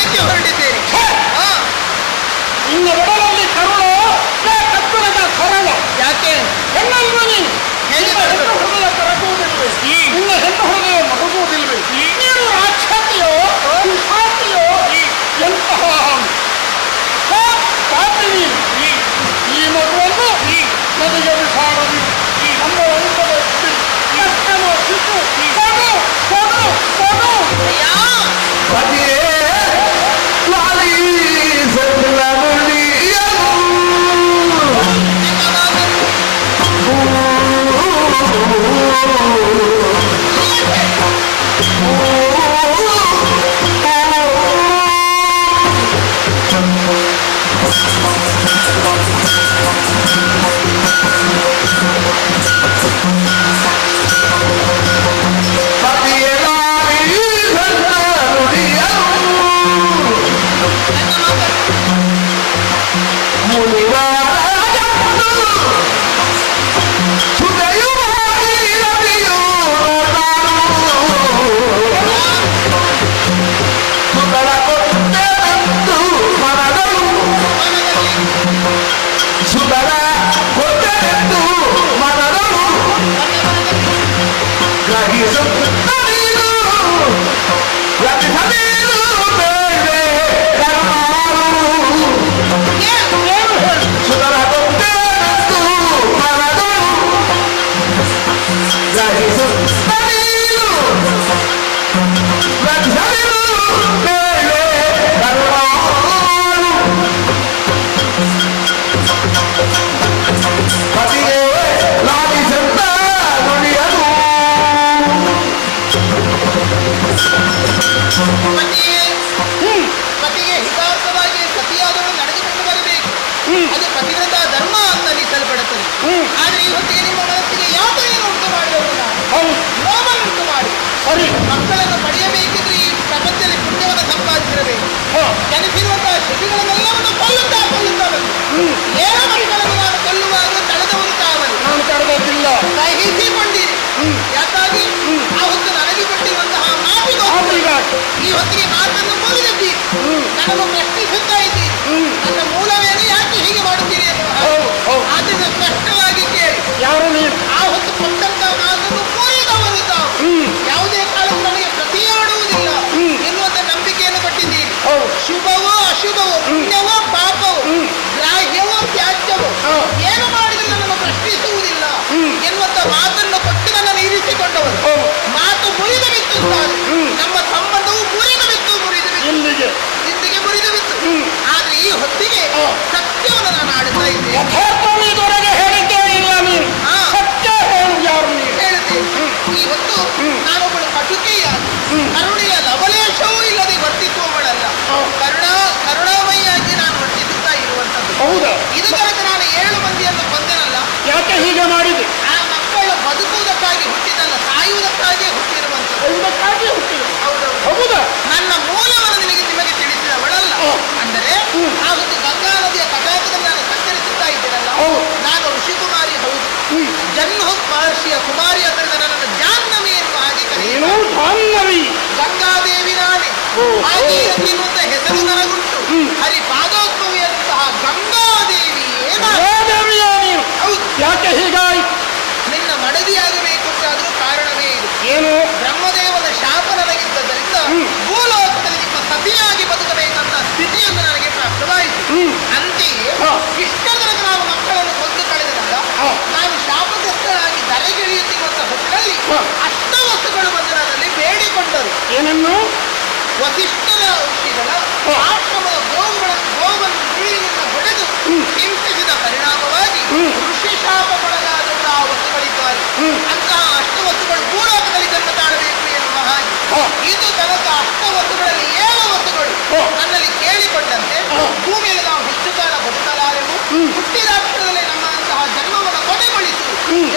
ಇದಕ್ಕೆ ಹೊರಟಿದ್ದೇನೆ. ನಿನ್ನ ಒಡಲಲ್ಲಿ ಕರುಳು ಕತ್ತರದ ಕರಳ. ಯಾಕೆ ಹೆಣ್ಣಲ್ವ ನೀನು? ಹೇಗೆ ನಿನ್ನ ಹೆಣ್ಣು ಹೃದಯ ಕರಗುವುದಿಲ್ವೇ? ನಿನ್ನ ಹೆಣ್ಣು ಹೃದಯ ಮರಗುವುದಿಲ್ವೇ? ನೀನು ರಾಕ್ಷಸಿಯೋ ಪಿಶಾಚಿಯೋ? ಎಂತಹ ಪಾಪಿನಿ ಈ ಮಗುವನ್ನು ನದಿಗೆ ಬಿಸಾಡಲಿ. ನಮ್ಮ ವಂಶದ ಕಷ್ಟಮ ಶಿಶು ಕೊಡು ಕೊಡು ಕೊಡು. ಅಯ್ಯ ಪತಿಯೇ ಲಾಲಿಸಲ್ಲ ನುಡಿಯನು. ಪತಿಯೇ ಲಾಲಿಸಲ್ಲ ನುಡಿಯನು. ಮುನಿವಾರಜಪ್ಪು ಸುದಯುವಾಗಿ ರವಿಯು ನೋಡಾನು. ಸುದರ ಕೊಟ್ಟೆಂದು ಮನಗಳು ಸುದರ ಕೊಟ್ಟೆಂದು ಮನಗಳು ಗ್ರಹಿಸುತ್ತಲೀನು ಗ್ರಹಿಸಲೀನು ಬೇರೆ ಕರುಣಾಳು. ಸುದರ ಕೊಟ್ಟೆಂದು ಮನಗಳು ಗ್ರಹಿಸುತ್ತಲೀನು ಗ್ರಹಿಸಲೀನು ಬೇರೆ ಕರುಣಾಳು. ಪತಿಯೇ ಲಾಲಿಸಂತ ನುಡಿಯನು. ಪತಿಗೆ ಹಿತಾರ್ಥವಾಗಿ ಸತಿಯಾದವಳು ನಡೆದುಕೊಂಡು ಬರಬೇಕು. ಅದು ಪತಿವ್ರತ ಧರ್ಮ ಅಂತ ಅನಿಸಲ್ಪಡುತ್ತದೆ. ಆದ್ರೆ ಈ ಹೊತ್ತಿಗೆ ನಿಮ್ಮ ಮನಸ್ಸಿಗೆ ಯಾತನೆಯನ್ನು ಉಂಟು ಮಾಡಿದವರು ಹೌದು ನೋವನ್ನುಂಟು ಮಾಡಿ ಸರಿ. ಮಕ್ಕಳನ್ನು ಪಡೆಯಬೇಕಿದ್ರೆ ಈ ಪ್ರಪಂಚದಲ್ಲಿ ಪುಣ್ಯವನ್ನು ಸಂಪಾದಿಸಿರಬೇಕು. ಜನಿಸಿರುವಂತಹ ಶಿಶುಗಳನ್ನೆಲ್ಲವನ್ನು ಕೊಲ್ಲುತ್ತಾ ಬಂದು ಏಳು ಮಕ್ಕಳನ್ನು ನಾನು ಕೊಲ್ಲುವಾಗ ತಳೆದವರು ತಾವಲ್ಲಿ ನಾನು ಕರೆದಿಲ್ಲ. ಸಹಿಸಿಕೊಂಡಿರಿ. ಯಾಕಾಗಿ ಆ ಹೊತ್ತು ನನಗೆ ಕೊಟ್ಟಿರುವಂತಹ ಮಾತಿಗೆ ಈ ಹೊತ್ತಿಗೆ ಮಾತನ್ನು ಮುರಿದಿದ್ದೀರಿ. ನನ್ನನ್ನು ಪ್ರಶ್ನಿಸುತ್ತಾ ಇದ್ದೀರಿ. ನನ್ನ ಮೂಲವೇನು, ಯಾಕೆ ಹೀಗೆ ಮಾಡುತ್ತೀರಿ ಎನ್ನುವ ಆದ್ದರಿಂದ ಸ್ಪಷ್ಟವಾಗಿ ಕೇಳಿ. ಯಾರು ನೀನು? ಆ ಹೊತ್ತು ಕೊಟ್ಟಂತಹ ಮಾತನ್ನು ಮುರಿದವರು ತಾವು. ಯಾವುದೇ ಕಾಲಕ್ಕೂ ನನಗೆ ಪ್ರತಿಯಾಡುವುದಿಲ್ಲ ಎನ್ನುವಂತ ನಂಬಿಕೆಯನ್ನು ಕೊಟ್ಟಿದ್ದೀರಿ. ಶುಭವೋ ಅಶುಭವೋ, ಪುಣ್ಯವೋ ಪಾಪವೋ, ಗ್ರಾಹ್ಯವೋ ತ್ಯಾಜ್ಯವೋ, ಏನು ಮಾಡಿದರೂ ನನ್ನನ್ನು ಪ್ರಶ್ನಿಸುವುದಿಲ್ಲ ಎನ್ನುವಂತ ಮಾತನ್ನು ಕೊಟ್ಟು ನನ್ನನ್ನು ಇರಿಸಿಕೊಂಡವರು. ಮಾತು ಮುರಿದು ಬಿತ್ತು. ನಮ್ಮ ಸಂಬಂಧವು ಮುರಿದು ಬಿತ್ತು. ಇಲ್ಲಿಗೆ ಮುರಿದು ಬಿತ್ತು. ಆದ್ರೆ ಈ ಹೊತ್ತಿಗೆ ಸತ್ಯವನ್ನು ನಾನು ಆಡುತ್ತಾ ಇದ್ದೇನೆ. ಯಥಾರ್ಥವನ್ನು ಇದುವರೆಗೆ ಹೇಳಿದ್ದೇ ಇಲ್ಲ ನೀನು. ಸತ್ಯ ಹೇಳು. ಯಾರು ನೀನು? ಹೇಳುತ್ತೇನೆ. ಈ ಹೊತ್ತು ನಾನೊಬ್ಬಳು ಕಟುಕೆಯಾಗಿ ಕರುಣೆಯ ಲವಲೇಶವೂ ಇಲ್ಲದೆ ವರ್ತಿಸುವವಳಲ್ಲ. ಕರುಣಾಮಯಿಯಾಗಿ ನಾನು ವರ್ತಿಸುತ್ತಾ ಇರುವಂತದ್ದು. ಹೌದಾ? ಇದು ತನಕ ನಾನು 7 ಮಂದಿಯನ್ನು ಕೊಂದನಲ್ಲ. ಯಾಕೆ ಹೀಗೆ ಮಾಡಿದೆ? ಆ ಮಕ್ಕಳು ಬದುಕುವುದಕ್ಕಾಗಿ ಹುಟ್ಟಿದಲ್ಲ, ಸಾಯುವುದಕ್ಕಾಗಿ ಹುಟ್ಟಿರುವಂತದ್ದು. ಇದಕ್ಕಾಗಿ ಹುಟ್ಟಿದೆ. ಹೌದೌದು. ಹೌದಾ? ನನ್ನ ಮೂಲವನ್ನು ನಿಮಗೆ ತಿಳಿಸಿದವಳಲ್ಲ. ಅಂದರೆ ಆ ಒಂದು ಗಂಗಾ ನದಿಯ ತಟಾಕದಲ್ಲಿ ನಾನು ಸಂಚರಿಸುತ್ತಾ ಇದ್ದೇನಲ್ಲ, ನಾನು ಋಷಿಕುಮಾರಿ ಹೌದು. ಜನ್ಮಹುತ್ ಮಹರ್ಷಿಯ ಕುಮಾರಿ ಆದ್ದರಿಂದ ನನ್ನನ್ನು ಜಾಹ್ನವಿ ಎನ್ನುವ ಹಾಗೆ ನೀನು ಕರೆಯುತ್ತಾರೆ. ಜಾಹ್ನವಿ. ಗಂಗಾದೇವಿ ನಾನೇ. ಭಾಗೀರಥಿ ಎನ್ನುವಂತ ಹೆಸರು ನನಗುಂಟು. ಹರಿ ಪಾದೋದ್ಭವಿ ಎನ್ನುವಂತಹ ಗಂಗಾದೇವಿಯೇ ನಾನು. ಗೋದೇವಿಯೋ ನೀನು? ಹೌದು. ಯಾಕೆ ಹೀಗಾಯ್ತು? ನಿನ್ನ ಮಡದಿಯಾಗಬೇಕು ಅಂತಾದ್ರೂ ಕಾರಣವೇ ಇದು. ಏನು? ಬ್ರಹ್ಮದೇವನ ಶಾಪ ನನಗಿದ್ದರಿಂದ ಭೂಲೋಕದಲ್ಲಿ ನಿಮ್ಮ ಸತಿಯಾಗಿ ಬದುಕಬೇಕಂತ ಸ್ಥಿತಿಯನ್ನು ನನಗೆ ಪ್ರಾಪ್ತವಾಯಿತು. ಅಂತೆಯೇ ಇಷ್ಟರ ತನಕ ನಾನು ಮಕ್ಕಳನ್ನು ಕೊಂದು ಕಳೆದನಲ್ಲ, ನಾನು ಶಾಪಗ್ರಸ್ತರಾಗಿ ಧರೆಗಿಳಿಯುತ್ತಿರುವಂತಹ ಹೊತ್ತಿನಲ್ಲಿ ಅಷ್ಟವಸ್ತುಗಳು ಬಂದು ನನ್ನಲ್ಲಿ ಬೇಡಿಕೊಂಡರು. ಏನನ್ನು? ವಸಿಷ್ಠರ ಋಷಿಗಳ ಆಶ್ರಮದ ಗೋವನ್ನು ನೀರಿನಿಂದ ಹೊಡೆದು ಹಿಂಸಿಸಿದ ಪರಿಣಾಮವಾಗಿ ಋಷಿ ಶಾಪಕ್ಕೊಳಗಾದವರು ಆ ವಸ್ತುಗಳಿದ್ದಾರೆ. ಅಂತಹ ಅಷ್ಟವಸ್ತುಗಳು ಭೂಲೋಕದಲ್ಲಿ ಜನ್ಮ ತಾಳಬೇಕು ಎನ್ನುವ ಹಾಗೆ ಇದು ತನಕ ಅಷ್ಟವಸ್ತುಗಳಲ್ಲಿ 7 ವಸ್ತುಗಳು ನನ್ನಲ್ಲಿ ಕೇಳಿಕೊಂಡಂತೆ ಭೂಮಿಯಲ್ಲಿ ನಾವು ಹೆಚ್ಚು ಕಾಲ ಬದುಕಲಾರೆವು, ಹುಟ್ಟಿದಾಕ್ಷರದಲ್ಲಿ ನಮ್ಮ ಅಂತಹ ಜನ್ಮವನ್ನು ಕೊನೆಗೊಳಿಸು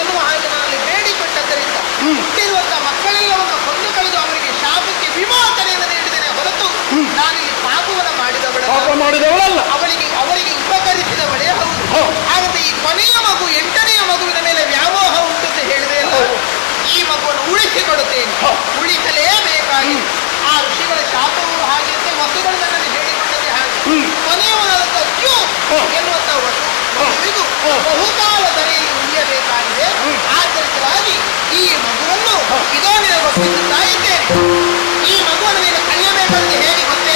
ಎನ್ನುವ ಹಾಗೆ ನನ್ನಲ್ಲಿ ಬೇಡಿಕೊಂಡದ್ದರಿಂದ ಹುಟ್ಟಿರುವಂತಹ ಮಕ್ಕಳೆಲ್ಲವನ್ನು ಕೊಂದು ಕಳೆದು ಅವರಿಗೆ ಶಾಪಕ್ಕೆ ವಿಮೋಚನೆಯನ್ನು ನೀಡಿದರೆ ಹೊರತು ನಾನಿಲ್ಲಿ ಪಾಪವನ್ನು ಮಾಡಿದವಳಲ್ಲ. ಅವರಿಗೆ ಉಪಕರಿಸಿದವಳೇ ಹೌದು. ಹಾಗಾದ್ರೆ ಈ ಕೊನೆಯ ಮಗು 8ನೆಯ ಮಗುವಿನ ಮೇಲೆ ವ್ಯಾಮೋಹ ಉಂಟು ಅಂತ ಹೇಳಿದೆ ಅಲ್ಲ, ಈ ಮಗುವನ್ನು ಉಳಿಸಿಕೊಡುತ್ತೇನೆ. ಉಳಿಸಲೇಬೇಕಾಗಿ ಆ ಋಷಿಗಳ ಶಾಪವು ಹಾಗೆ ವಸ್ತುಗಳು ನನ್ನ ಎನ್ನುವಂತ ವಸುವಿಗೂ ಬಹುಕಾಲ ಧರೆಯಲ್ಲಿ ಉಳಿಯಬೇಕಾಗಿದೆ. ಆಚರಿಸಲಾಗಿ ಈ ಮಗುವನ್ನು ಇದೋ ನಿನಗೆ ಒಪ್ಪಿಸುತ್ತಾ ಇದ್ದೇನೆ. ಈ ಮಗುವನ್ನು ನೀನು ಕಲಿಯಬೇಕಂತ ಹೇಳಿ ಗೊತ್ತೇ?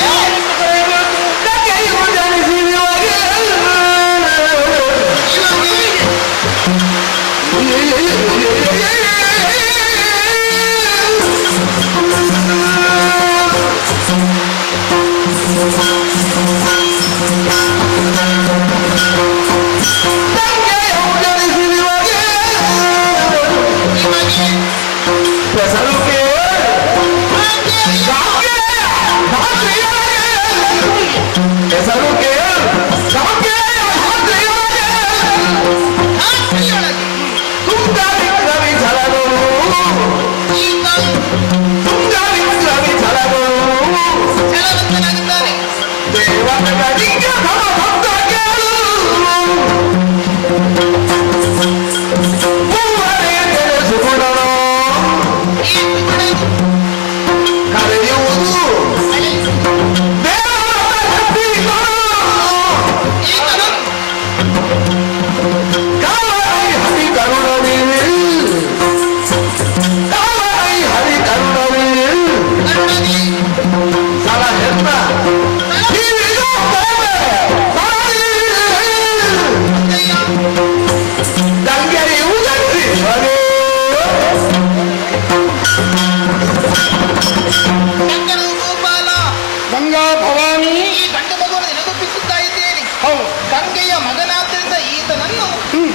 ಗಂಗೆಯ ಮಗನಾದ್ದರಿಂದ ಈತನನ್ನು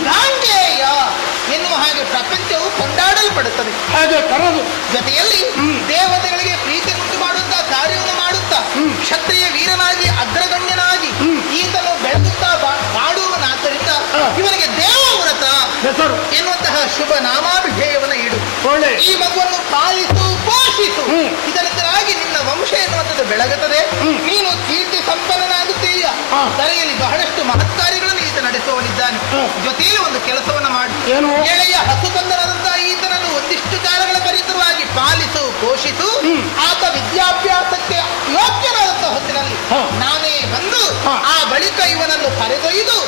ಗಾಂಗೆಯ ಎನ್ನುವ ಹಾಗೆ ಪ್ರಪಂಚವು ಕೊಂಡಾಡಲ್ಪಡುತ್ತದೆ. ಹಾಗೆ ಕರೆದು ಜೊತೆಯಲ್ಲಿ ದೇವತೆಗಳಿಗೆ ಪ್ರೀತಿ ಉಂಟು ಮಾಡುತ್ತಾ ಕಾರ್ಯವನ್ನು ಮಾಡುತ್ತಾ ಕ್ಷತ್ರಿಯ ವೀರನಾಗಿ ಅಗ್ರಗಣ್ಯನಾಗಿ ಈತನು ಬೆಳೆದುತ್ತಾ ಮಾಡುವವನಾದ್ದರಿಂದ ಇವನಿಗೆ ದೇವವ್ರತ ಹೆಸರು ಎನ್ನುವಂತಹ ಶುಭ ನಾಮಾಭಿಧೇಯವನ್ನು ಇಡು. ಈ ಮಗುವನ್ನು ಪಾಲಿಸು ಪೋಷಿಸು. ಇದರಿಂದಾಗಿ ನಿನ್ನ ವಂಶ ಎನ್ನುವಂಥದ್ದು ಬೆಳಗುತ್ತದೆ. ನೀನು ಕೀರ್ತಿ ಸಂಪನ್ನನಾಗುತ್ತೀಯ. ತಲೆಯಲ್ಲಿ ಬಹಳಷ್ಟು ಮಹತ್ಕಾರ್ಯಗಳನ್ನು ಈತ ನಡೆಸುವವನಿದ್ದಾನೆ. ಜೊತೆಯಲ್ಲಿ ಒಂದು ಕೆಲಸವನ್ನು ಮಾಡಿ ಎಳೆಯ ಹಸುಕಂದನಾದಂತಹ ಈತನನ್ನು ಒಂದಿಷ್ಟು ಕಾಲಗಳ ಪರಿಸರವಾಗಿ ಪಾಲಿಸು ಪೋಷಿಸು. ಆತ ವಿದ್ಯಾಭ್ಯಾಸಕ್ಕೆ ಯೋಗ್ಯನಾದಂತಹ ಹೊತ್ತಿನಲ್ಲಿ ನಾನೇ ಬಂದು ಆ ಬಳಿಕ ಇವನನ್ನು ಕರೆದೊಯ್ದು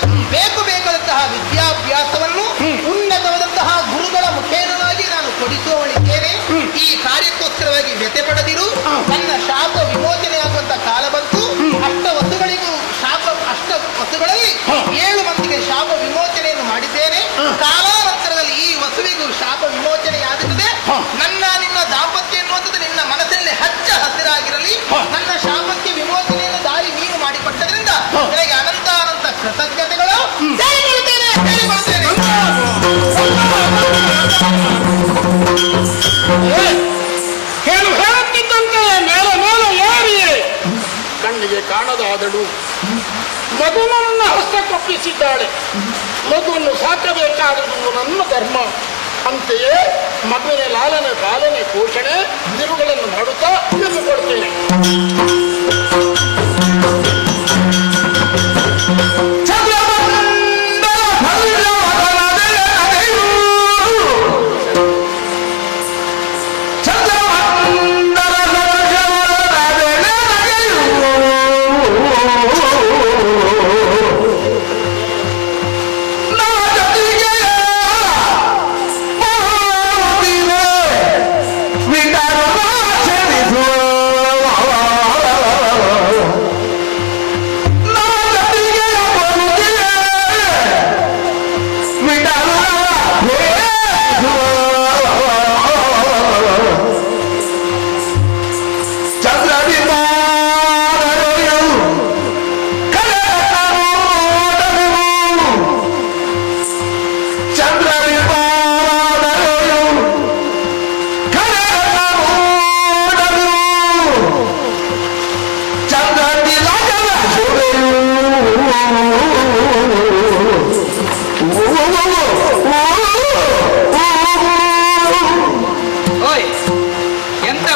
ಬೇಕಾದಂತಹ ವಿದ್ಯಾಭ್ಯಾಸವನ್ನು ಉನ್ನತವಾದಂತಹ ಗುರುಗಳ ಮುಖೇನವಾಗಿ ನಾನು ಕೊಡಿಸುವವಳಿದ್ದೇನೆ. ಈ ಕಾರ್ಯಕ್ಕೋಸ್ಕರವಾಗಿ ವ್ಯತೆ ಪಡೆದಿರು. ನನ್ನ ಶಾಪ ವಿಮೋಚನೆಯಾಗುವಂತ ಕಾಲ ಬಂತು. ಅಷ್ಟ ವಸುಗಳಲ್ಲಿ 7 ಮಂದಿಗೆ ಶಾಪ ವಿಮೋಚನೆಯನ್ನು ಮಾಡಿದ್ದೇನೆ. ಕಾಲಾನಂತರದಲ್ಲಿ ಈ ವಸುವಿಗೂ ಶಾಪ ವಿಮೋಚನೆಯಾಗುತ್ತದೆ. ನಿನ್ನ ದಾಂಪತ್ಯ ಎನ್ನುವಂಥದ್ದು ನಿನ್ನ ಮನಸ್ಸಿನಲ್ಲಿ ಹಚ್ಚ ಹಸಿರಾಗಿರಲಿ. ನನ್ನ ಶಾಪಕ್ಕೆ ವಿಮೋಚನೆಯನ್ನು ದಾರಿ ನೀನು ಮಾಡಿಕೊಟ್ಟದ್ರಿಂದ ನನಗೆ ಅನಂತ ಕೃತಜ್ಞತೆಗಳು. ಹೇಳುತ್ತಿದ್ದಂತೆ ಮೇಲೆ ಮೇಲೆ ಏರಿಯೇ ಕಣ್ಣಿಗೆ ಕಾಣದಾದಳು. ಮಗುವನ್ನ ಹಸ್ತಕ್ಕೊಪ್ಪಿಸಿದ್ದಾಳೆ. ಮಗುವನ್ನು ಸಾಕಬೇಕಾದುದು ನನ್ನ ಧರ್ಮ. ಅಂತೆಯೇ ಮಗುವಿನ ಲಾಲನೆ ಪಾಲನೆ ಪೋಷಣೆ ತಿರುಗಳನ್ನು ಮಾಡುತ್ತಾ ಕೊಡ್ತೇನೆ.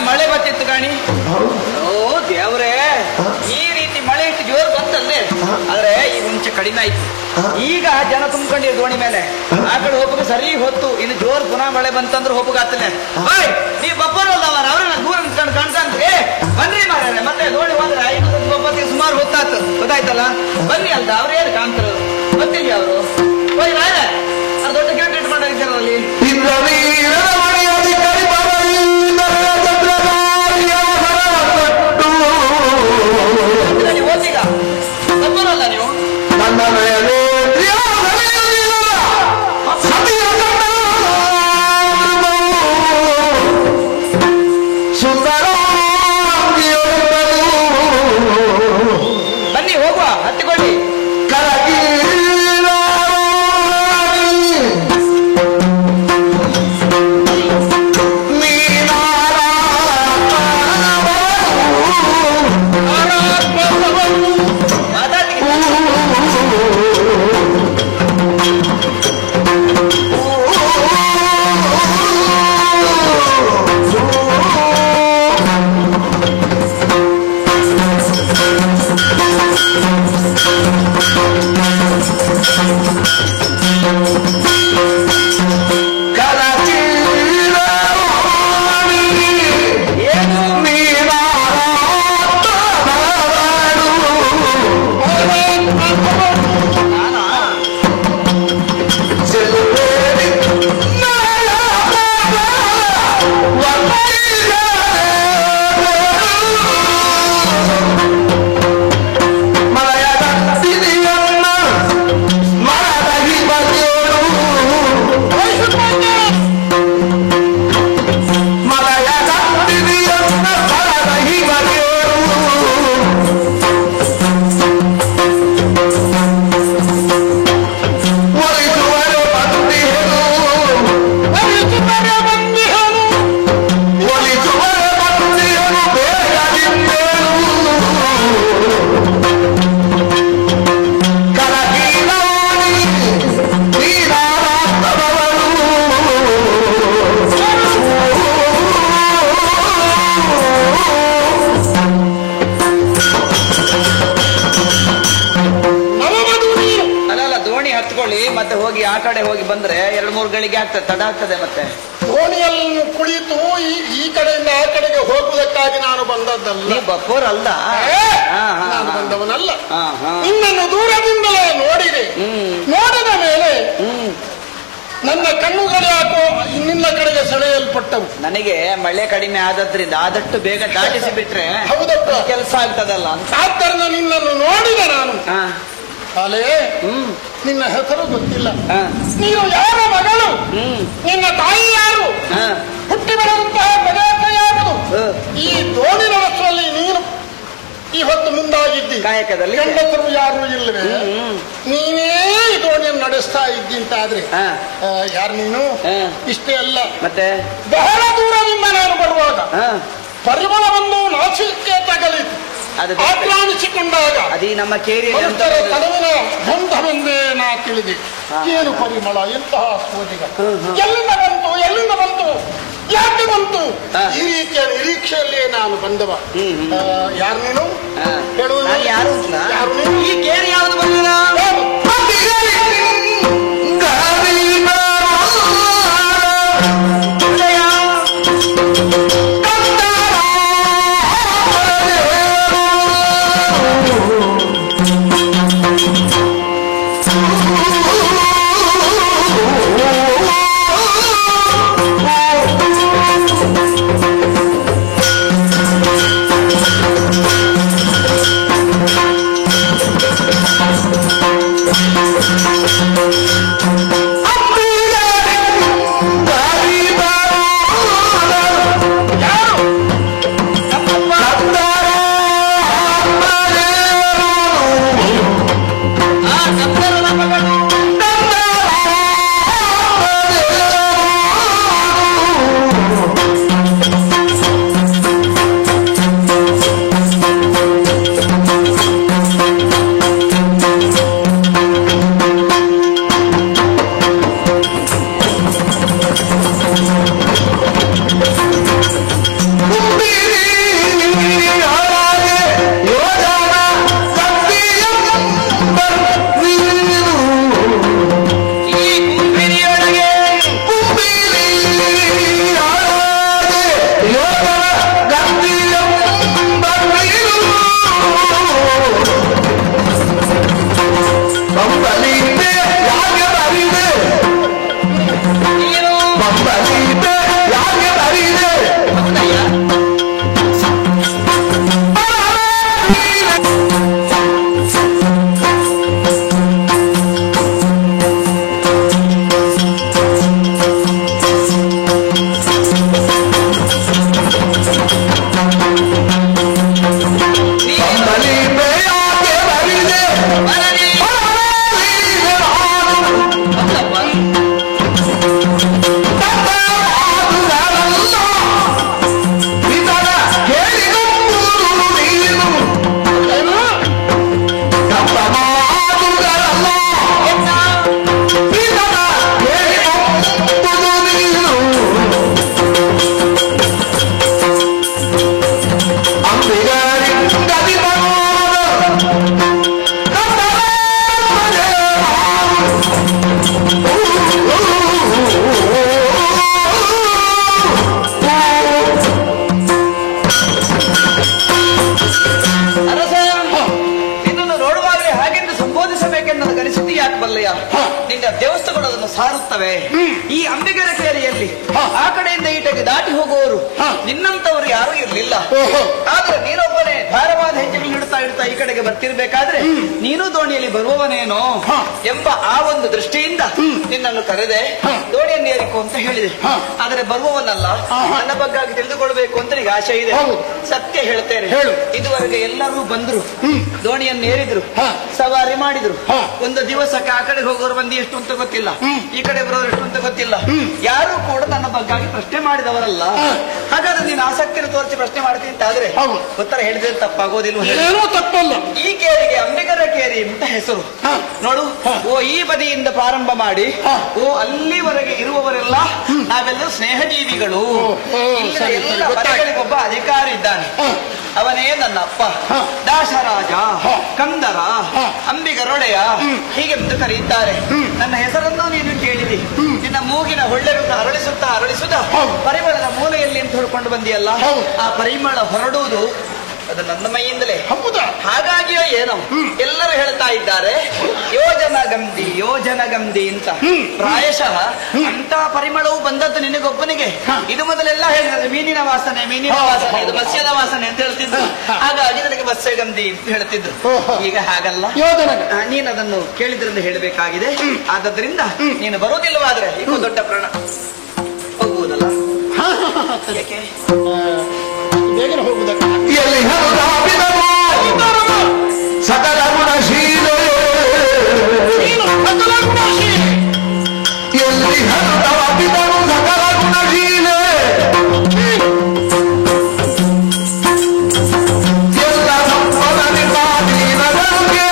ಮಳೆ ಬರ್ತಿತ್ತು ಕಾಣಿ. ಓ ದೇವ್ರೇ, ಈ ರೀತಿ ಮಳೆ ಇಟ್ಟು ಜೋರು ಬಂತಲ್ಲೇ ಆದ್ರೆ ಈ ಮುಂಚೆ ಕಡಿಮೆ ಆಯ್ತು. ಈಗ ಜನ ತುಂಬಿಕೊಂಡಿರು ದೋಣಿ ಮೇಲೆ. ಆ ಕಡೆ ಹೋಗುದು ಸರಿ ಹೊತ್ತು, ಇನ್ನು ಜೋರ್ ಪುನಃ ಮಳೆ ಬಂತಂದ್ರೆ ಹೋಗತ್ತಲೆ. ನೀವು ಬಪ್ಪರಲ್ಲವರ ಅವ್ರನ್ನ ದೂರ ನಿಂತ್ಕೊಂಡು ಕಾಣ್ತಾನ್ರಿ. ಬನ್ನಿ ಮಾರ್ರೆ, ಮತ್ತೆ ದೋಣಿ ಹೋದ್ರೆ 5 ಸುಮಾರು ಹೊತ್ತಾತು, ಗೊತ್ತಾಯ್ತಲ್ಲ. ಬನ್ನಿ ಅಂತ ಅವ್ರು ಏನು ಕಾಣ್ತಾರೆ ಗೊತ್ತಿಲ್ಲ ಅವರು. ಹೋಯ್ ಮಾರ್ರೆ, ಅದು ದೊಡ್ಡ ಕ್ಯಾಂಡಿಡೇಟ್ ಮಾಡಿದ್ದಾರ ಅಲ್ಲಿ. ಓದಿಗ ಬಪ್ಪರಲ್ಲ ನೀವು. ಬನ್ನಿ ಹೋಗುವ, ಹತ್ತಿಕೊಳ್ಳಿ. ಮತ್ತೆ ಹೋಗಿ ಆ ಕಡೆ ಹೋಗಿ ಬಂದ್ರೆ 2-3 ಗಳಿಗೆ ಆಗ್ತದೆ, ತಡ ಆಗ್ತದೆ. ಮತ್ತೆ ದೋಣಿಯಲ್ಲಿ ಕುಳಿತು ಈ ಕಡೆಯಿಂದ ಆ ಕಡೆಗೆ ಹೋಗುವುದಕ್ಕಾಗಿ ನಾನು ಬಂದದ್ದಲ್ಲ. ನೀವು ಬಪ್ಪೋರ್ ಅಲ್ಲ, ನಾನು ಬಂದವನಲ್ಲ. ನಿನ್ನನ್ನು ದೂರದಿಂದಲೇ ನೋಡಿದೆ. ನೋಡಿದ ಮೇಲೆ ನನ್ನ ಕಣ್ಣುಗಳು ಯಾಕೋ ನಿನ್ನ ಕಡೆಗೆ ಸೆಳೆಯಲ್ಪಟ್ಟವು. ನನಗೆ ಮಳೆ ಕಡಿಮೆ ಆದದ್ರಿಂದ ಆದಷ್ಟು ಬೇಗ ದಾಟಿಸಿ ಬಿಟ್ರೆ ಹೌದಪ್ಪ ಕೆಲಸ ಆಗ್ತದಲ್ಲ. ಆದ್ದರಿಂದ ನಿನ್ನನ್ನು ನೋಡಿದೆ ನಾನು. ಅಲೇ, ನಿನ್ನ ಹೆಸರು ಗೊತ್ತಿಲ್ಲ. ನೀನು ಯಾರ ಮಗಳು? ನಿನ್ನ ತಾಯಿ ಯಾರು? ಹುಟ್ಟಿ ಬೆಳೆದಂತಹ ಪ್ರದೇಶ ಯಾವುದು? ಈ ದೋಣಿ ನಡೆಸುವಲ್ಲಿ ನೀನು ಈ ಹೊತ್ತು ಮುಂದಾಗಿದ್ದಿ. ಕಾಯಕದಲ್ಲಿ ಗಂಡಸರು ಯಾರು ಇಲ್ಲವೇ? ನೀನೇ ಈ ದೋಣಿಯನ್ನು ನಡೆಸ್ತಾ ಇದ್ದಿಂತಾದ್ರೆ ಯಾರು ನೀನು? ಇಷ್ಟೇ ಅಲ್ಲ, ಮತ್ತೆ ಬಹಳ ದೂರದಿಂದ ನಾನು ಬರುವಾಗ ಪರಿಮಳವನ್ನು ನಾಚಿಕೆ ತಗಲಿತು. ಆಕ್ರಮಿಸಿಕೊಂಡಾಗ ಅದೇ ನಮ್ಮ ಕೇರಿ ತನವಿನ ಬಂಧವೆಂದೇ ನಾ ತಿಳಿದೆ. ಏನು ಪರಿಮಳ, ಎಂತಹ ಸೋಜಿಗ, ಎಲ್ಲಿಂದ ಬಂತು, ಎಲ್ಲಿಂದ ಬಂತು, ಯಾಕೆ ಬಂತು? ಈ ರೀತಿಯ ನಿರೀಕ್ಷೆಯಲ್ಲಿಯೇ ನಾನು ಬಂದವ. ಯಾರು ನೀನು? ಹೇಳುವುದು ಯಾರು? ಈ ಕೇರಿ ಯಾವುದು ಬಂದಿಲ್ಲ? ನೋಡೋದನ್ನು ಸಾರುತ್ತವೆ. ಈ ಅಂಬಿಗರ ಕೇರಿಯಲ್ಲಿ ಆ ಕಡೆಯಿಂದ ಈಟೆಗೆ ದಾಟಿ ಹೋಗುವವರು ನಿನ್ನಂತವರು ಯಾರು ಇರಲಿಲ್ಲ. ಆದ್ರೆ ನೀನೊಬ್ಬನೇ ಭಾರವಾದ ಹೆಜ್ಜೆಗಳು ಇಡ್ತಾ ಇಡ್ತಾ ಈ ಕಡೆಗೆ ಬರ್ತಿರ್ಬೇಕಾದ್ರೆ ನೀನು ದೋಣಿಯಲ್ಲಿ ಬರುವವನೇನೋ ಎಂಬ ಆ ಒಂದು ದೃಷ್ಟಿಯಿಂದ ನಿನ್ನನ್ನು ಕರೆದೆ, ದೋಣಿಯನ್ನು ಏರಿಕೋ ಅಂತ ಹೇಳಿದೆ. ಆದರೆ ಬರುವವನಲ್ಲ, ನನ್ನ ಬಗ್ಗಾಗಿ ತಿಳಿದುಕೊಳ್ಬೇಕು ಅಂತ ನಿಮಗೆ ಆಶೆ ಇದೆ. ಸತ್ಯ ಹೇಳ್ತೇನೆ, ಇದುವರೆಗೆ ಎಲ್ಲರೂ ಬಂದ್ರು, ದೋಣಿಯನ್ನು ಏರಿದ್ರು, ಸವಾರಿ ಮಾಡಿದ್ರು. ಒಂದು ದಿವಸಕ್ಕೆ ಆ ಕಡೆ ಹೋಗೋರು ಮಂದಿ ಎಷ್ಟು ಅಂತ ಗೊತ್ತಿಲ್ಲ, ಈ ಕಡೆ ಬರೋರು ಎಷ್ಟು ಅಂತ ಗೊತ್ತಿಲ್ಲ. ಯಾರು ಕೂಡ ನನ್ನ ಬಗ್ಗಾಗಿ ಪ್ರಶ್ನೆ ಮಾಡಿದವರಲ್ಲ. ಹಾಗಾದ್ರೆ ನೀನು ಆಸಕ್ತಿಯನ್ನು ತೋರಿಸಿ ಪ್ರಶ್ನೆ ಮಾಡ್ತೀನಿ ಅಂತಾದ್ರೆ ಉತ್ತರ ಹೇಳಿದ್ರೆ ತಪ್ಪಾಗೋದಿಲ್ವ? ಏನೋ ತಪ್ಪಲ್ಲ. ಈ ಕೇರಿಗೆ ಅಂಬಿಗರ ಕೇರಿ ಅಂತ ಹೆಸರು. ನೋಡು, ಓ ಈ ಬದಿಯಿಂದ ಪ್ರಾರಂಭ ಮಾಡಿ ಓ ಅಲ್ಲಿವರೆಗೆ ಇರುವವರೆಲ್ಲ ನಾವೆಲ್ಲರೂ ಸ್ನೇಹಜೀವಿಗಳು. ಎಲ್ಲ ಬರೆಗಳಿಗೊಬ್ಬ ಅಧಿಕಾರಿ ಇದ್ದಾನೆ, ಅವನೇ ನನ್ನ ಅಪ್ಪ. ದಾಸರಾಜ, ಕಂದರ, ಅಂಬಿಗರೊಡೆಯ ಹೀಗೆ ಕರೆಯುತ್ತಾರೆ. ನನ್ನ ಹೆಸರನ್ನು ನೀನು ಕೇಳಿದಿ. ನಿನ್ನ ಮೂಗಿನ ಹೊಳ್ಳೆಗಳನ್ನು ಅರಳಿಸುತ್ತಾ ಅರಳಿಸುತ್ತಾ ಪರಿಮಳದ ಮೂಲೆಯಲ್ಲಿ ಅಂತ ಹುಡ್ಕೊಂಡು ಬಂದಿಯಲ್ಲ, ಆ ಪರಿಮಳ ಹೊರಡುವುದು ಅದು ನನ್ನ ಮೈಯಿಂದಲೇ. ಹಾಗಾಗಿಯೋ ಏನೋ ಎಲ್ಲರೂ ಹೇಳ್ತಾ ಇದ್ದಾರೆ ಯೋಜನಗಂಧಿ ಯೋಜನಗಂಧಿ ಅಂತ. ಪ್ರಾಯಶಃ ಅಂತ ಪರಿಮಳವು ಬಂದದ್ದು ನಿನಗೊಬ್ಬನಿಗೆ. ಇದು ಮೊದಲೆಲ್ಲ ಹೇಳಿದ್ರೆ ಮೀನಿನ ವಾಸನೆ, ಮೀನಿನ ವಾಸನೆ, ಇದು ಮತ್ಸ್ಯದ ವಾಸನೆ ಅಂತ ಹೇಳ್ತಿದ್ರು. ಹಾಗಾಗಿ ನನಗೆ ಮತ್ಸ್ಯಗಂಧಿ ಅಂತ ಹೇಳ್ತಿದ್ರು. ಈಗ ಹಾಗಲ್ಲ, ನೀನು ಅದನ್ನು ಕೇಳಿದ್ರಿಂದ ಹೇಳಬೇಕಾಗಿದೆ. ಆದದ್ರಿಂದ ನೀನು ಬರುವುದಿಲ್ಲವಾದ್ರೆ ಇದು ದೊಡ್ಡ ಪ್ರಾಣ ಹೋಗುವುದಲ್ಲ. ಯಾಕೆ ಬೇಗನೆ ಹೋಗುವುದಕ್ಕೆ ಎಲ್ಲಿ ಹರಿದಾಪಿದನು ಸಕಲ ಗುಣಶೀಲೆ, ಎಲ್ಲಿ ಹರಿದಾಪಿದನು ಸಕಲ ಗುಣಶೀಲೆ, ಎಲ್ಲ ಸಂಪದ ನಿಪಾದೀನಗಳಿಗೆ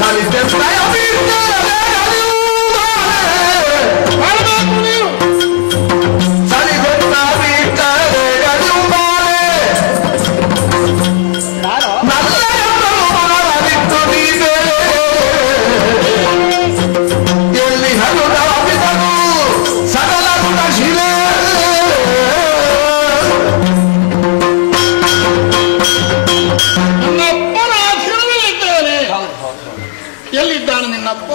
ಸಲಿತೆಯ ಎಲ್ಲಿದ್ದಾನೆ ನಿನ್ನಪ್ಪ?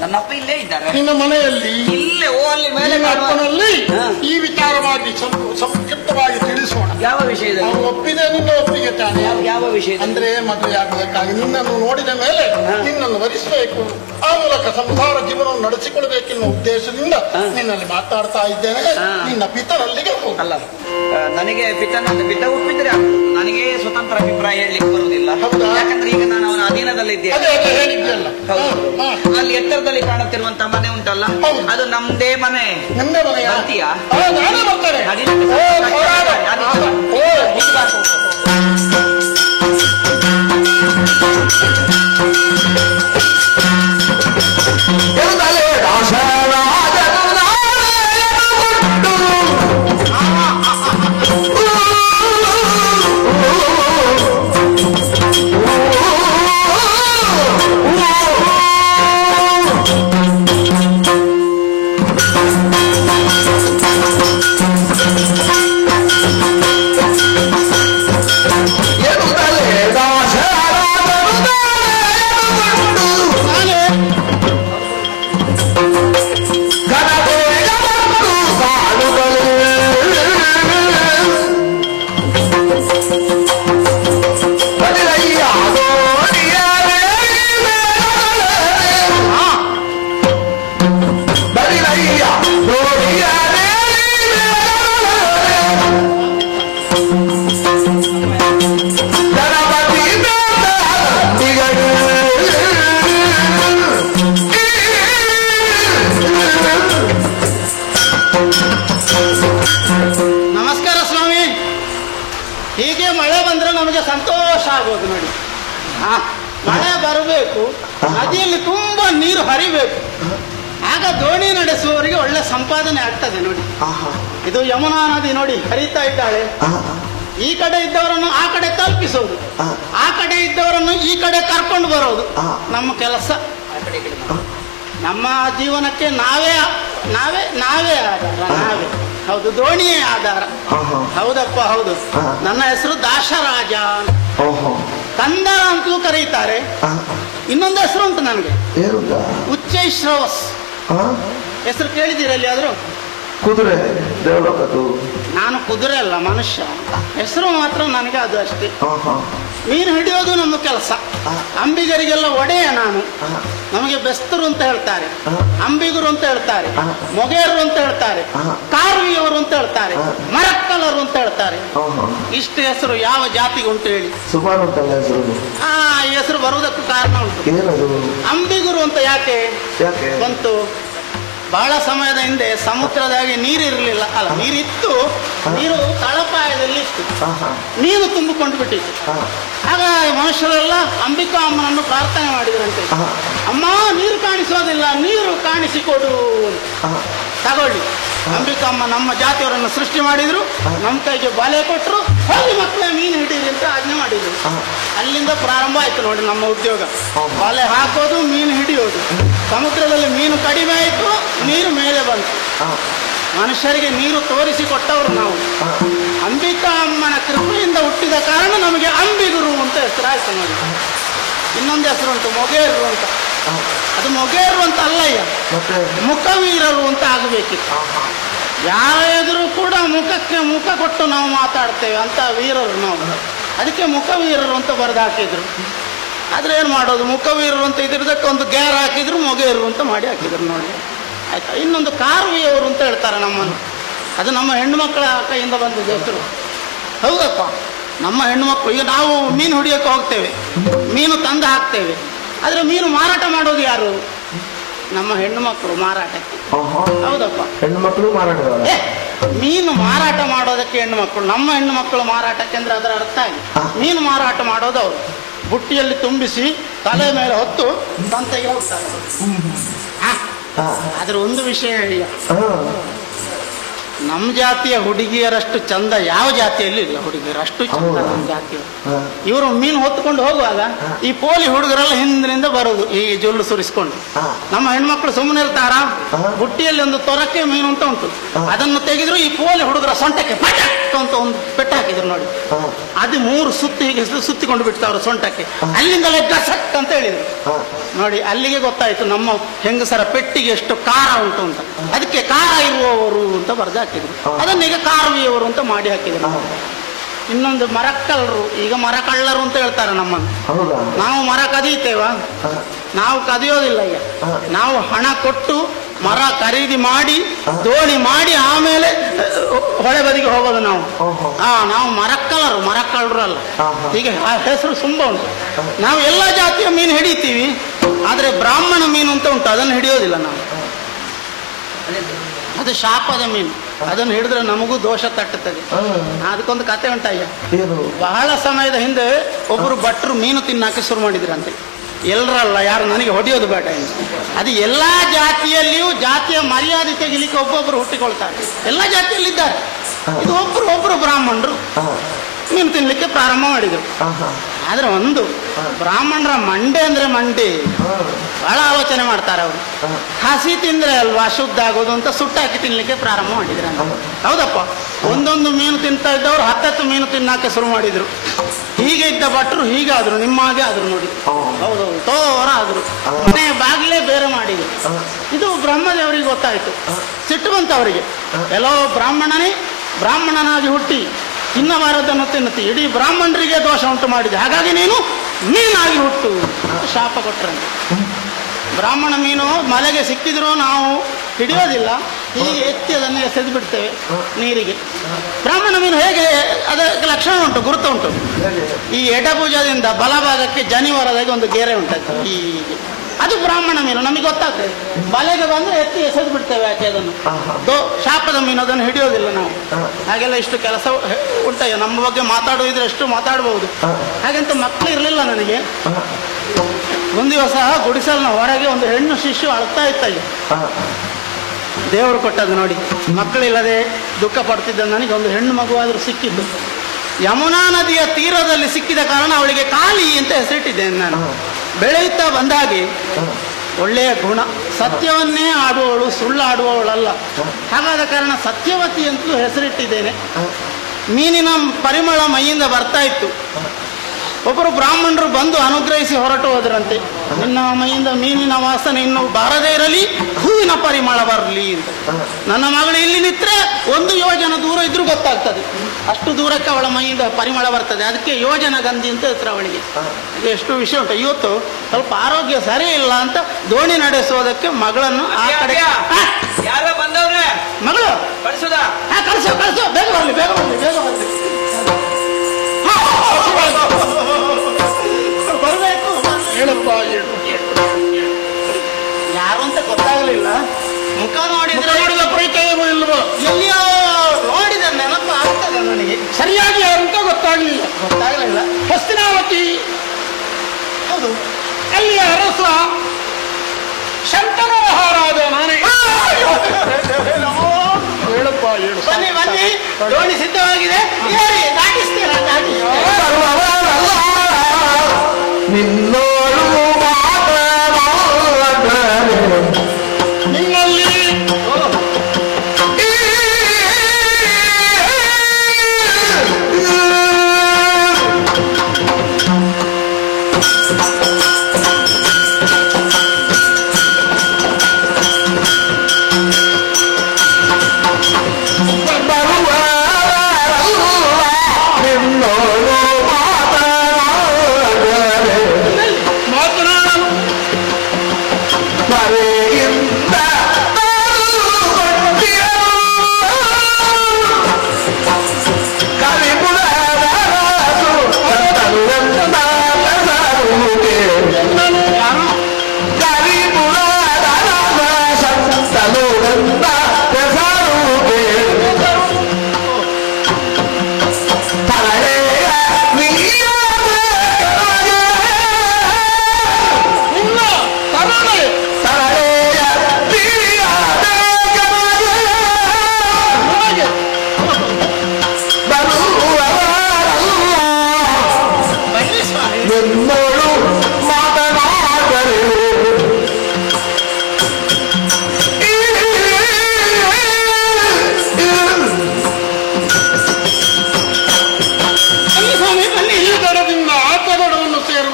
ನನ್ನಪ್ಪ ಇಲ್ಲೇ ಇದ್ದಾರೆ. ನಿನ್ನ ಮನೆಯಲ್ಲಿ? ಇಲ್ಲೇ. ಓ ಅಲ್ಲಿ ಮೇಲೆ ಅಪ್ಪನಲ್ಲಿ ಈ ವಿಚಾರವಾಗಿ ಸಂಕ್ಷಿಪ್ತವಾಗಿ ತಿಳಿಸೋಣ. ಯಾವ ವಿಷಯದಲ್ಲಿ? ನಾವು ಒಪ್ಪಿದೆ, ನಿನ್ನ ಒಪ್ಪಿಗೆ ತಾನೆ. ಯಾವ ವಿಷಯ? ಅಂದ್ರೆ ಮದುವೆ ಆಗುವುದಕ್ಕಾಗಿ ನಿನ್ನನ್ನು ನೋಡಿದ ಮೇಲೆ ನಿನ್ನನ್ನು ವರಿಸಬೇಕು, ಆ ಮೂಲಕ ಸಂಸಾರ ಜೀವನವನ್ನು ನಡೆಸಿಕೊಳ್ಬೇಕೆನ್ನುವ ಉದ್ದೇಶದಿಂದ ನಿನ್ನಲ್ಲಿ ಮಾತಾಡ್ತಾ ಇದ್ದೇನೆ. ನಿನ್ನ ಪಿತರಲ್ಲಿಗೆ ಹೋಗು. ಅಲ್ಲ, ನನಗೆ ಪಿತ ಒಪ್ಪಿದ್ರೆ ನನಗೆ ಸ್ವತಂತ್ರ ಅಭಿಪ್ರಾಯ ಹೇಳಲಿಕ್ಕೆ ಬರುವುದಿಲ್ಲ. ಯಾಕಂದ್ರೆ ಈಗ ನಾನು ಅವನ ಅಧೀನದಲ್ಲಿದ್ದೇನೆ. ಹೇಳಿದ್ದೆಲ್ಲ ಅಲ್ಲಿ ಎತ್ತರದಲ್ಲಿ ಕಾಣುತ್ತಿರುವಂತಹ ಮನೆ ಉಂಟಲ್ಲ, ಅದು ನಮ್ದೇ ಮನೆ. ನಿಮ್ದೇ ಮನೆಯ? ಬರ್ತೀಯಾ? ನಾನೇ ಬರ್ತೇನೆ. ಸಂತೋಷ ಆಗೋದು ನೋಡಿ. ಮಳೆ ಬರಬೇಕು, ನದಿಯಲ್ಲಿ ತುಂಬಾ ನೀರು ಹರಿಬೇಕು, ಆಗ ದೋಣಿ ನಡೆಸುವವರಿಗೆ ಒಳ್ಳೆ ಸಂಪಾದನೆ ಆಗ್ತದೆ ನೋಡಿ. ಇದು ಯಮುನಾ ನದಿ ನೋಡಿ ಹರಿತಾ ಇದ್ದಾಳೆ. ಈ ಕಡೆ ಇದ್ದವರನ್ನು ಆ ಕಡೆ ತಲುಪಿಸೋದು, ಆ ಕಡೆ ಇದ್ದವರನ್ನು ಈ ಕಡೆ ಕರ್ಕೊಂಡು ಬರೋದು ನಮ್ಮ ಕೆಲಸ. ನಮ್ಮ ಜೀವನಕ್ಕೆ ನಾವೇ ನಾವೇ ನಾವೇ ಆಧಾರ, ನಾವೇ. ಹೌದು, ದೋಣಿಯೇ ಆಧಾರ. ಹೌದಪ್ಪ, ಹೌದು. ನನ್ನ ಹೆಸರು ದಾಸರಾಜ. ಕಂದರ ಅಂತಲೂ ಕರೀತಾರೆ. ಇನ್ನೊಂದು ಹೆಸರು ಉಂಟು ನನಗೆ, ಏನಂತ? ಉಚ್ಚೈಶ್ರವಸ್. ಹೆಸರು ಕೇಳಿದ್ದೀರಲ್ಲಿ ಆದ್ರೂ? ಕುದುರೆ ದೇವಲೋಕದ್ದು. ನಾನು ಕುದುರೆ ಅಲ್ಲ, ಮನುಷ್ಯ. ಹೆಸರು ಮಾತ್ರ ನನಗೆ ಅದು ಅಷ್ಟೇ. ಮೀನು ಹಿಡಿಯೋದು ನಮ್ಮ ಕೆಲಸ. ಅಂಬಿಗರಿಗೆಲ್ಲ ಒಡೆಯ ನಾನು. ನಮಗೆ ಬೆಸ್ತರು ಅಂತ ಹೇಳ್ತಾರೆ, ಅಂಬಿಗರು ಅಂತ ಹೇಳ್ತಾರೆ, ಮೊಗೇರು ಅಂತ ಹೇಳ್ತಾರೆ, ಕಾರ್ವಿಯವರು ಅಂತ ಹೇಳ್ತಾರೆ, ಮರಕ್ಕಲರು ಅಂತ ಹೇಳ್ತಾರೆ. ಇಷ್ಟು ಹೆಸರು ಯಾವ ಜಾತಿಗೆ ಉಂಟು ಹೇಳಿ? ಸುಮಾರು ಉಂಟಲ್ಲ ಹೆಸರು. ಈ ಹೆಸರು ಬರುವುದಕ್ಕೂ ಕಾರಣ ಉಂಟು. ಏನದು? ಅಂಬಿಗರು ಅಂತ ಯಾಕೆ ಯಾಕೆ ಬಂತು? ಬಹಳ ಸಮಯದ ಹಿಂದೆ ಸಮುದ್ರದಾಗಿ ನೀರಿರಲಿಲ್ಲ, ಅಲ್ಲ ನೀರಿತ್ತು, ನೀರು ತಳಪಾಯದಲ್ಲಿ ಇತ್ತು, ನೀರು ತುಂಬಿಕೊಂಡು ಬಿಟ್ಟಿತ್ತು. ಆಗ ಮನುಷ್ಯರೆಲ್ಲ ಅಂಬಿಕಾ ಅಮ್ಮನನ್ನು ಪ್ರಾರ್ಥನೆ ಮಾಡಿದ್ರಂತೆ, ಅಮ್ಮ ನೀರು ಕಾಣಿಸೋದಿಲ್ಲ, ನೀರು ಕಾಣಿಸಿಕೊಡು, ತಗೊಳ್ಳಿ. ಅಂಬಿಕಾ ಅಮ್ಮ ನಮ್ಮ ಜಾತಿಯವರನ್ನು ಸೃಷ್ಟಿ ಮಾಡಿದ್ರು, ನಮ್ಮ ಕೈಗೆ ಬಲೆ ಕೊಟ್ಟರು, ಹೋಗಿ ಮಕ್ಕಳ ಮೀನು ಹಿಡೀರಿ ಅಂತ ಆಜ್ಞೆ ಮಾಡಿದ್ರು. ಅಲ್ಲಿಂದ ಪ್ರಾರಂಭ ಆಯ್ತು ನೋಡಿ ನಮ್ಮ ಉದ್ಯೋಗ. ಬಲೆ ಹಾಕೋದು, ಮೀನು ಹಿಡಿಯೋದು. ಸಮುದ್ರದಲ್ಲಿ ಮೀನು ಕಡಿಮೆ ಆಯಿತು, ನೀರು ಮೇಲೆ ಬಂತು. ಮನುಷ್ಯರಿಗೆ ನೀರು ತೋರಿಸಿಕೊಟ್ಟವರು ನಾವು. ಅಂಬಿಕಾ ಅಮ್ಮನ ಕೃಪೆಯಿಂದ ಹುಟ್ಟಿದ ಕಾರಣ ನಮಗೆ ಅಂಬಿಗರು ಅಂತ ಹೆಸರಾಯ್ತು ನೋಡಿ. ಇನ್ನೊಂದು ಹೆಸರು ಉಂಟು, ಮೊಗೇರು ಅಂತ. ಅದು ಮೊಗೇರು ಅಂತ ಅಲ್ಲಯ್ಯ, ಮುಖವೀರರು ಅಂತ ಆಗಬೇಕಿತ್ತು. ಯಾರಾದರೂ ಕೂಡ ಮುಖಕ್ಕೆ ಮುಖ ಕೊಟ್ಟು ನಾವು ಮಾತಾಡ್ತೇವೆ ಅಂತ ವೀರರು ನಾವು. ಅದಕ್ಕೆ ಮುಖವೀರರು ಅಂತ ಬರೆದು ಹಾಕಿದ್ರು. ಆದ್ರೆ ಏನು ಮಾಡೋದು, ಮುಖವೀರರು ಅಂತ ಇದ್ರದಕ್ಕೆ ಒಂದು ಗ್ಯಾರ್ ಹಾಕಿದ್ರು, ಮೊಗೇರು ಅಂತ ಮಾಡಿ ಹಾಕಿದ್ರು ನೋಡಿ. ಆಯ್ತಾ? ಇನ್ನೊಂದು ಕಾರ್ವಿಯವರು ಅಂತ ಹೇಳ್ತಾರೆ ನಮ್ಮನ್ನು. ಅದು ನಮ್ಮ ಹೆಣ್ಣು ಮಕ್ಕಳ ಕೈಯಿಂದ ಬಂದಿದ್ದ ಹೆಸರು. ಹೌದಪ್ಪ, ನಮ್ಮ ಹೆಣ್ಣು ಮಕ್ಕಳು. ಈಗ ನಾವು ಮೀನು ಹಿಡಿಯೋಕೆ ಹೋಗ್ತೇವೆ, ಮೀನು ತಂದು ಹಾಕ್ತೇವೆ, ಆದ್ರೆ ಮೀನು ಮಾರಾಟ ಮಾಡೋದು ಯಾರು? ನಮ್ಮ ಹೆಣ್ಣು ಮಕ್ಕಳು ಮಾರಾಟಕ್ಕೆ. ಹೌದಪ್ಪ, ಹೆಣ್ಣು ಮಕ್ಕಳು ಮಾರಾಟ. ಮೀನು ಮಾರಾಟ ಮಾಡೋದಕ್ಕೆ ಹೆಣ್ಣು ಮಕ್ಕಳು. ನಮ್ಮ ಹೆಣ್ಣು ಮಕ್ಕಳು ಮಾರಾಟಕ್ಕೆ ಅಂದ್ರೆ ಅದರ ಅರ್ಥ ಆಗಿ ಮೀನು ಮಾರಾಟ ಮಾಡೋದು ಅವರು. ಬುಟ್ಟಿಯಲ್ಲಿ ತುಂಬಿಸಿ ತಲೆ ಮೇಲೆ ಹೊತ್ತು ಸಂತೆಗೆ ಹೋಗ್ತಾರೆ. ಆದ್ರೆ ಒಂದು ವಿಷಯ ಹೇಳಿ, ನಮ್ಮ ಜಾತಿಯ ಹುಡುಗಿಯರಷ್ಟು ಚಂದ ಯಾವ ಜಾತಿಯಲ್ಲಿ ಇಲ್ಲ. ಹುಡುಗಿಯರು ಅಷ್ಟು ಚಂದ ನಮ್ಮ ಜಾತಿಯವರು. ಇವರು ಮೀನು ಹೊತ್ಕೊಂಡು ಹೋಗುವಾಗ ಈ ಪೋಲಿ ಹುಡುಗರೆಲ್ಲ ಹಿಂದಿನಿಂದ ಬರೋದು, ಈ ಜೊಲ್ಲು ಸುರಿಸ್ಕೊಂಡು. ನಮ್ಮ ಹೆಣ್ಮಕ್ಳು ಸುಮ್ಮನೆ ಇರ್ತಾರ? ಬುಟ್ಟಿಯಲ್ಲಿ ಒಂದು ತೊರಕೆ ಮೀನು ಅಂತ ಉಂಟು, ಅದನ್ನು ತೆಗೆದ್ರು ಈ ಪೋಲಿ ಹುಡುಗರ ಸೊಂಟಕ್ಕೆ ಪಟಕ್ ಅಂತ ಒಂದು ಪೆಟ್ಟು ಹಾಕಿದ್ರು ನೋಡಿ. ಅದು 3 ಸುತ್ತಿ ಹೀಗೆ ಸುತ್ತಿಕೊಂಡು ಬಿಡ್ತಾವ್ರು ಸೊಂಟಕ್ಕೆ. ಅಲ್ಲಿಂದಲೇ ಗಸಕ್ ಅಂತ ಹೇಳಿದ್ರು ನೋಡಿ. ಅಲ್ಲಿಗೆ ಗೊತ್ತಾಯ್ತು ನಮ್ಮ ಹೆಂಗಸರ ಪೆಟ್ಟಿಗೆ ಎಷ್ಟು ಖಾರ ಉಂಟು ಅಂತ. ಅದಕ್ಕೆ ಖಾರ ಇರುವವರು ಅಂತ ಬರೆದು ಹಾಕಿದ್ರು. ಅದನ್ನೀಗ ಕಾರ್ವಿಯವರು ಅಂತ ಮಾಡಿ ಹಾಕಿದ್ರು. ಇನ್ನೊಂದು ಮರಕ್ಕಲ್ಲರು, ಈಗ ಮರಕಳ್ಳರು ಅಂತ ಹೇಳ್ತಾರೆ ನಮ್ಮನ್ನು. ನಾವು ಮರ ಕದೀತೇವ? ನಾವು ಕದಿಯೋದಿಲ್ಲ. ಈಗ ನಾವು ಹಣ ಕೊಟ್ಟು ಮರ ಖರೀದಿ ಮಾಡಿ ದೋಣಿ ಮಾಡಿ ಆಮೇಲೆ ಹೊಳೆ ಬದಿಗೆ ಹೋಗೋದು ನಾವು. ನಾವು ಮರಕ್ಕಲ್ಲರು, ಮರಕ್ಕಳ್ಳರು ಅಲ್ಲ. ಹೀಗೆ ಆ ಹೆಸರು ತುಂಬಾ ಉಂಟು. ನಾವು ಎಲ್ಲ ಜಾತಿಯ ಮೀನು ಹಿಡಿತೀವಿ, ಆದ್ರೆ ಬ್ರಾಹ್ಮಣ ಮೀನು ಅಂತ ಉಂಟು, ಅದನ್ನು ಹಿಡಿಯೋದಿಲ್ಲ ನಾವು. ಅದು ಶಾಪದ ಮೀನು, ಅದನ್ನು ಹಿಡಿದ್ರೆ ನಮಗೂ ದೋಷ ತಟ್ಟುತ್ತದೆ. ಅದಕ್ಕೊಂದು ಕತೆ ಉಂಟಯ್ಯ. ಬಹಳ ಸಮಯದ ಹಿಂದೆ ಒಬ್ಬರು ಭಟ್ರು ಮೀನು ತಿನ್ನಕ್ಕೆ ಶುರು ಮಾಡಿದ್ರಂತೆ. ಎಲ್ಲರಲ್ಲ, ಯಾರು ನನಗೆ ಹೊಡೆಯೋದು ಬೇಡ ಎಂದು. ಅದು ಎಲ್ಲಾ ಜಾತಿಯಲ್ಲಿಯೂ ಜಾತಿಯ ಮರ್ಯಾದೆ ತೆಗಿಲಿಕ್ಕೆ ಒಬ್ಬೊಬ್ಬರು ಹುಟ್ಟಿಕೊಳ್ತಾರೆ. ಎಲ್ಲ ಜಾತಿಯಲ್ಲಿದ್ದಾರೆ. ಇದು ಒಬ್ರು ಬ್ರಾಹ್ಮಣರು ಮೀನು ತಿನ್ಲಿಕ್ಕೆ ಪ್ರಾರಂಭ ಮಾಡಿದ್ರು. ಆದ್ರೆ ಒಂದು ಬ್ರಾಹ್ಮಣರ ಮಂಡೆ ಅಂದ್ರೆ ಮಂಡೆ ಬಹಳ ಆಲೋಚನೆ ಮಾಡ್ತಾರೆ ಅವರು. ಹಸಿ ತಿಂದ್ರೆ ಅಲ್ವಾ ಶುದ್ಧ ಆಗೋದು ಅಂತ ಸುಟ್ಟಾಕಿ ತಿನ್ಲಿಕ್ಕೆ ಪ್ರಾರಂಭ ಮಾಡಿದ್ರು. ಹೌದಪ್ಪ, ಒಂದೊಂದು ಮೀನು ತಿಂತಾ ಇದ್ದವ್ರು 10 ಮೀನು ತಿನ್ನಕ್ಕೆ ಶುರು ಮಾಡಿದ್ರು. ಹೀಗೆ ಇದ್ದ ಭಟ್ರು ಹೀಗಾದ್ರು, ನಿಮ್ಮ ಹಾಗೆ ಆದ್ರು ನೋಡಿ. ಹೌದೌದು, ತೋರ ಆದ್ರು. ಮನೆ ಬಾಗಿಲೇ ಬೇರೆ ಮಾಡಿದ್ರು. ಇದು ಬ್ರಹ್ಮದೇವರಿಗೆ ಗೊತ್ತಾಯ್ತು. ಸಿಟ್ಟು ಬಂತು ಅವರಿಗೆ. ಎಲ್ಲೋ ಬ್ರಾಹ್ಮಣನಾಗಿ ಹುಟ್ಟಿ ತಿನ್ನಬಾರದನ್ನು ತಿನ್ನುತ್ತಿ, ಇಡೀ ಬ್ರಾಹ್ಮಣರಿಗೆ ದೋಷ ಉಂಟು ಮಾಡಿದೆ, ಹಾಗಾಗಿ ನೀನು ಮೀನಾಗಿ ಹುಟ್ಟು ಶಾಪ ಕೊಟ್ರಂತೆ. ಬ್ರಾಹ್ಮಣ ಮೀನು ಮಲೆಗೆ ಸಿಕ್ಕಿದ್ರು ನಾವು ಹಿಡಿಯೋದಿಲ್ಲ, ಹೀಗೆ ಎತ್ತಿ ಅದನ್ನು ಎಸೆದು ಬಿಡ್ತೇವೆ ನೀರಿಗೆ. ಬ್ರಾಹ್ಮಣ ಮೀನು ಹೇಗೆ, ಅದಕ್ಕೆ ಲಕ್ಷಣ ಉಂಟು, ಗುರುತು ಉಂಟು. ಈ ಎಡಭುಜದಿಂದ ಬಲಭಾಗಕ್ಕೆ ಜನಿವಾರದಾಗಿ ಒಂದು ಗೆರೆ ಉಂಟು, ಹೀಗೆ. ಅದು ಬ್ರಾಹ್ಮಣ ಮೀನು, ನಮಗೆ ಗೊತ್ತಾಗ್ತದೆ. ಬಲೆಗೆ ಬಂದ್ರೆ ಎತ್ತಿ ಎಸೆದು ಬಿಡ್ತೇವೆ. ಯಾಕೆ ಅದನ್ನು ಶಾಪದ ಮೀನು, ಅದನ್ನು ಹಿಡಿಯೋದಿಲ್ಲ ನಾವು. ಹಾಗೆಲ್ಲ ಇಷ್ಟು ಕೆಲಸ ಉಂಟಯ್ಯ. ನಮ್ಮ ಬಗ್ಗೆ ಮಾತಾಡೋದಿದ್ರೆ ಎಷ್ಟು ಮಾತಾಡಬಹುದು. ಹಾಗಂತ ಮಕ್ಕಳು ಇರಲಿಲ್ಲ ನನಗೆ. ಒಂದು ದಿವಸ ಗುಡಿಸಲ್ನ ಹೊರಗೆ ಒಂದು ಹೆಣ್ಣು ಶಿಶು ಅಳ್ತಾ ಇತ್ತಯ್ಯ. ದೇವರು ಕೊಟ್ಟದ್ದು ನೋಡಿ. ಮಕ್ಕಳಿಲ್ಲದೆ ದುಃಖ ಪಡ್ತಿದ್ದ ನನಗೆ ಒಂದು ಹೆಣ್ಣು ಮಗುವಾದ್ರೂ ಸಿಕ್ಕಿದ್ದು. ಯಮುನಾ ನದಿಯ ತೀರದಲ್ಲಿ ಸಿಕ್ಕಿದ ಕಾರಣ ಅವಳಿಗೆ ಕಾಳಿ ಅಂತ ಹೆಸರಿಟ್ಟಿದ್ದೇನೆ ನಾನು. ಬೆಳೆಯುತ್ತಾ ಬಂದಾಗೆ ಒಳ್ಳೆಯ ಗುಣ, ಸತ್ಯವನ್ನೇ ಆಡುವವಳು, ಸುಳ್ಳು ಆಡುವವಳಲ್ಲ. ಹಾಗಾದ ಕಾರಣ ಸತ್ಯವತಿ ಅಂತಲೂ ಹೆಸರಿಟ್ಟಿದ್ದೇನೆ. ಮೀನಿನ ಪರಿಮಳ ಮೈಯಿಂದ ಬರ್ತಾ ಇತ್ತು. ಒಬ್ಬರು ಬ್ರಾಹ್ಮಣರು ಬಂದು ಅನುಗ್ರಹಿಸಿ ಹೊರಟು ಹೋದ್ರಂತೆ. ನಿನ್ನ ಮೈಯಿಂದ ಮೀನಿನ ವಾಸನೆ ಇನ್ನು ಬಾರದೇ ಇರಲಿ, ಹೂವಿನ ಪರಿಮಳ ಬರಲಿ ಅಂತ. ನನ್ನ ಮಗಳು ಇಲ್ಲಿ ನಿಂತ್ರೆ 1 ಯೋಜನ ದೂರ ಇದ್ರೂ ಗೊತ್ತಾಗ್ತದೆ, ಅಷ್ಟು ದೂರಕ್ಕೆ ಅವಳ ಮೈಯಿಂದ ಪರಿಮಳ ಬರ್ತದೆ. ಅದಕ್ಕೆ ಯೋಜನ ಗಂಧಿ ಅಂತ ಹೆಸರು ಅವಳಿಗೆ. ಎಷ್ಟು ವಿಷಯ ಉಂಟು. ಇವತ್ತು ಸ್ವಲ್ಪ ಆರೋಗ್ಯ ಸರಿ ಇಲ್ಲ ಅಂತ ದೋಣಿ ನಡೆಸೋದಕ್ಕೆ ಮಗಳನ್ನು ಆ ಕಡೆ. ಯಾರ ಬಂದವ್ರೆ? ಮಗಳು ಕಳಿಸುದ? ಕಳಿಸೋ ಕಳಿಸೋ, ಬೇಗ ಬರಲಿ ಬೇಗ ಬರಲಿ ಬೇಗ ಬರಲಿ. ಬರಬೇಕು. ಹೇಳಪ್ಪ, ಹೇಳು. ಯಾರು ಅಂತ ಗೊತ್ತಾಗಲಿಲ್ಲ. ಮುಖ ನೋಡಿದ್ರೆ ನೋಡಿದ ಪರಿಚಯವೂ ಇಲ್ವೋ? ಎಲ್ಲಿಯೋ ನೋಡಿದ ನೆನಪು ಆಗ್ತದೆ ನನಗೆ. ಸರಿಯಾಗಿ ಯಾರು ಅಂತ ಗೊತ್ತಾಗ್ಲಿಲ್ಲ. ಗೊತ್ತಾಗಲಿಲ್ಲ. ಹಸ್ತಿನಾವತಿ, ಹೌದು, ಅಲ್ಲಿಯ ಅರಸ ಶಂತನು ಮಹಾರಾಜ ನಾನೇ. ಹೇಳಪ್ಪ, ಹೇಳು. ಬನ್ನಿ ಬನ್ನಿ, ದೋಣಿ ಸಿದ್ಧವಾಗಿದೆ, ಏರಿ ದಾಟಿಸ್ತೀರಾ? ನಿನ್ನೋಳು ನಿನ್ನಲ್ಲಿ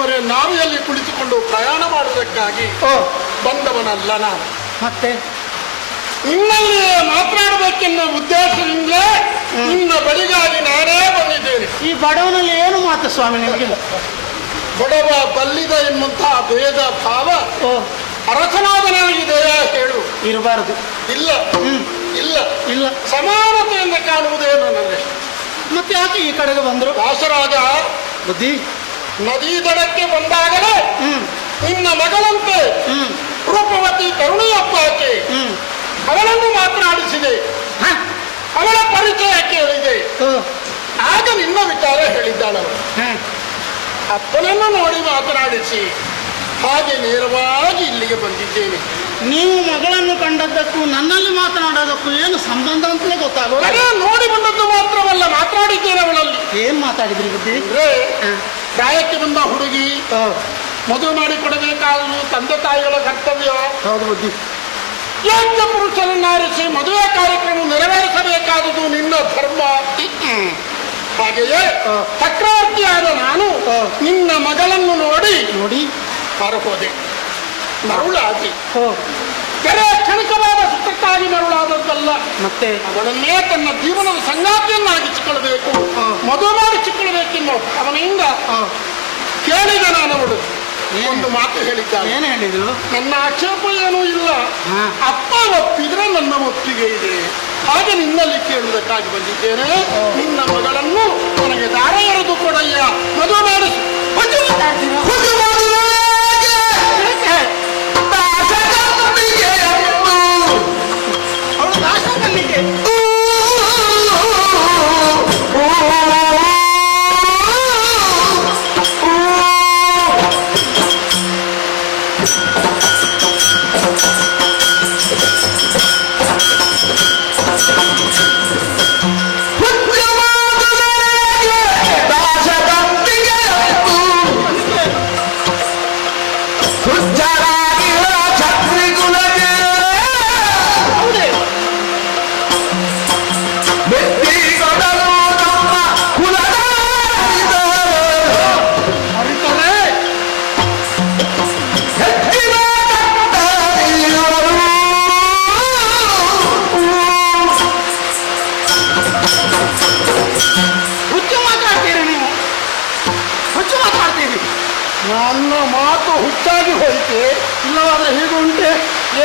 ಮಾತನಾಡಲು ಪ್ರಯಾಣ ಮಾಡುವುದಕ್ಕಾಗಿ ಬಂದವನಲ್ಲ ನಾನು. ಮತ್ತೆ ನಿನ್ನಲ್ಲಿ ಮಾತನಾಡಬೇಕೆನ್ನುವ ಉದ್ದೇಶದಿಂದ ನಿನ್ನ ಬಳಿಗಾಗಿ ನಾನೇ ಬಂದಿದ್ದೇನೆ. ಈ ಬಡವನಲ್ಲಿ ಏನು ಮಾತು ಸ್ವಾಮಿ ನಿಮಗೆ? ಬಡವ ಬಲ್ಲಿದ ಎನ್ನುವಂತಹ ಭೇದ ಭಾವ ಅರಸನಾದ ನನಗಿದೆಯಾ ಹೇಳು? ಇರಬಾರದು. ಇಲ್ಲ ಇಲ್ಲ ಇಲ್ಲ, ಸಮಾನತೆಯಿಂದ ಕಾಣುವುದೇ ನನ್ನಲ್ಲಿ. ಮತ್ತೆ ಯಾಕೆ ಈ ಕಡೆಗೆ ಬಂದ್ರು? ದಾಸರಾಜ ಬುದ್ಧಿ ನದಿ ದಡಕ್ಕೆ ಬಂದಾಗಲೇ ನಿನ್ನ ಮಗಳಂತೆ ರೂಪವತಿ ತರುಣಿಯಪ್ಪ ಆಕೆ ಅವಳನ್ನು ಮಾತನಾಡಿಸಿದೆ, ಅವಳ ಪರಿಚಯ ಕೇಳಿದೆ. ಆಗ ನಿನ್ನ ವಿಚಾರ ಹೇಳಿದ್ದಾಳವಳು. ಅಪ್ಪನನ್ನು ನೋಡಿ ಮಾತನಾಡಿಸಿ ಹಾಗೆ ನೇರವಾಗಿ ಇಲ್ಲಿಗೆ ಬಂದಿದ್ದೇನೆ. ನೀವು ಮಗಳನ್ನು ಕಂಡದ್ದಕ್ಕೂ ನನ್ನಲ್ಲಿ ಮಾತನಾಡೋದಕ್ಕೂ ಏನು ಸಂಬಂಧ ಅಂತಲೇ ಗೊತ್ತಾಗೋದು. ನೋಡಿ ಬಂದದ್ದು ಮಾತ್ರವಲ್ಲ, ಮಾತನಾಡಿದ್ದೇನೆ ಅವಳಲ್ಲಿ. ಏನ್ ಮಾತಾಡಿದ್ರಿ ಬುದ್ಧಿ? ಅಂದ್ರೆ ಪ್ರಾಯಕ್ಕೆ ಬಂದ ಹುಡುಗಿ ಮದುವೆ ಮಾಡಿ ಕೊಡಬೇಕಾದ್ರು ತಂದೆ ತಾಯಿಗಳ ಕರ್ತವ್ಯ. ಹೌದು ಬುದ್ಧಿ. ಯೋಗ್ಯ ಪುರುಷರನ್ನಾರಿಸಿ ಮದುವೆ ಕಾರ್ಯಕ್ರಮ ನೆರವೇರಿಸಬೇಕಾದುದು ನಿನ್ನ ಧರ್ಮ. ಹಾಗೆಯೇ ಚಕ್ರವರ್ತಿಯಾದ ನಾನು ನಿನ್ನ ಮಗಳನ್ನು ನೋಡಿ ಹೊರಹೋದೆ, ಮರುಳಾಗಿ. ಕೆರೆ ಕ್ಷಣಿಕವಾದ ಸುಖಕ್ಕಾಗಿ ಮರುಳಾದದ್ದಲ್ಲ, ಮತ್ತೆ ಅವಳನ್ನೇ ತನ್ನ ಜೀವನದ ಸಂಗಾತಿಯನ್ನಾಗಿಸಿಕೊಳ್ಳಬೇಕು, ಮದುವೆ ಮಾಡಿಸಿಕೊಳ್ಳಬೇಕೆನ್ನೋ ಅವನಿಂದ ಕೇಳಿದ ನಾನು. ಅವಳು ಒಂದು ಮಾತು ಹೇಳಿದ್ದಾಳೆ. ಏನು ಹೇಳಿದ್ರು? ನನ್ನ ಆಕ್ಷೇಪ ಏನೂ ಇಲ್ಲ, ಅಪ್ಪ ಒಪ್ಪಿದ್ರೆ ನನ್ನ ಒಪ್ಪಿಗೆ ಇದೆ. ಹಾಗೆ ನಿನ್ನಲ್ಲಿ ಕೇಳುವುದಕ್ಕಾಗಿ ಬಂದಿದ್ದೇನೆ. ನಿನ್ನ ಮಗಳನ್ನು ನನಗೆ ದಾರ ಎರೆದು ಕೊಡಯ್ಯ, ಮದುವೆ ಮಾಡಿ. ಅವಳು ದಾಸಕಲ್ಲಿಗೆ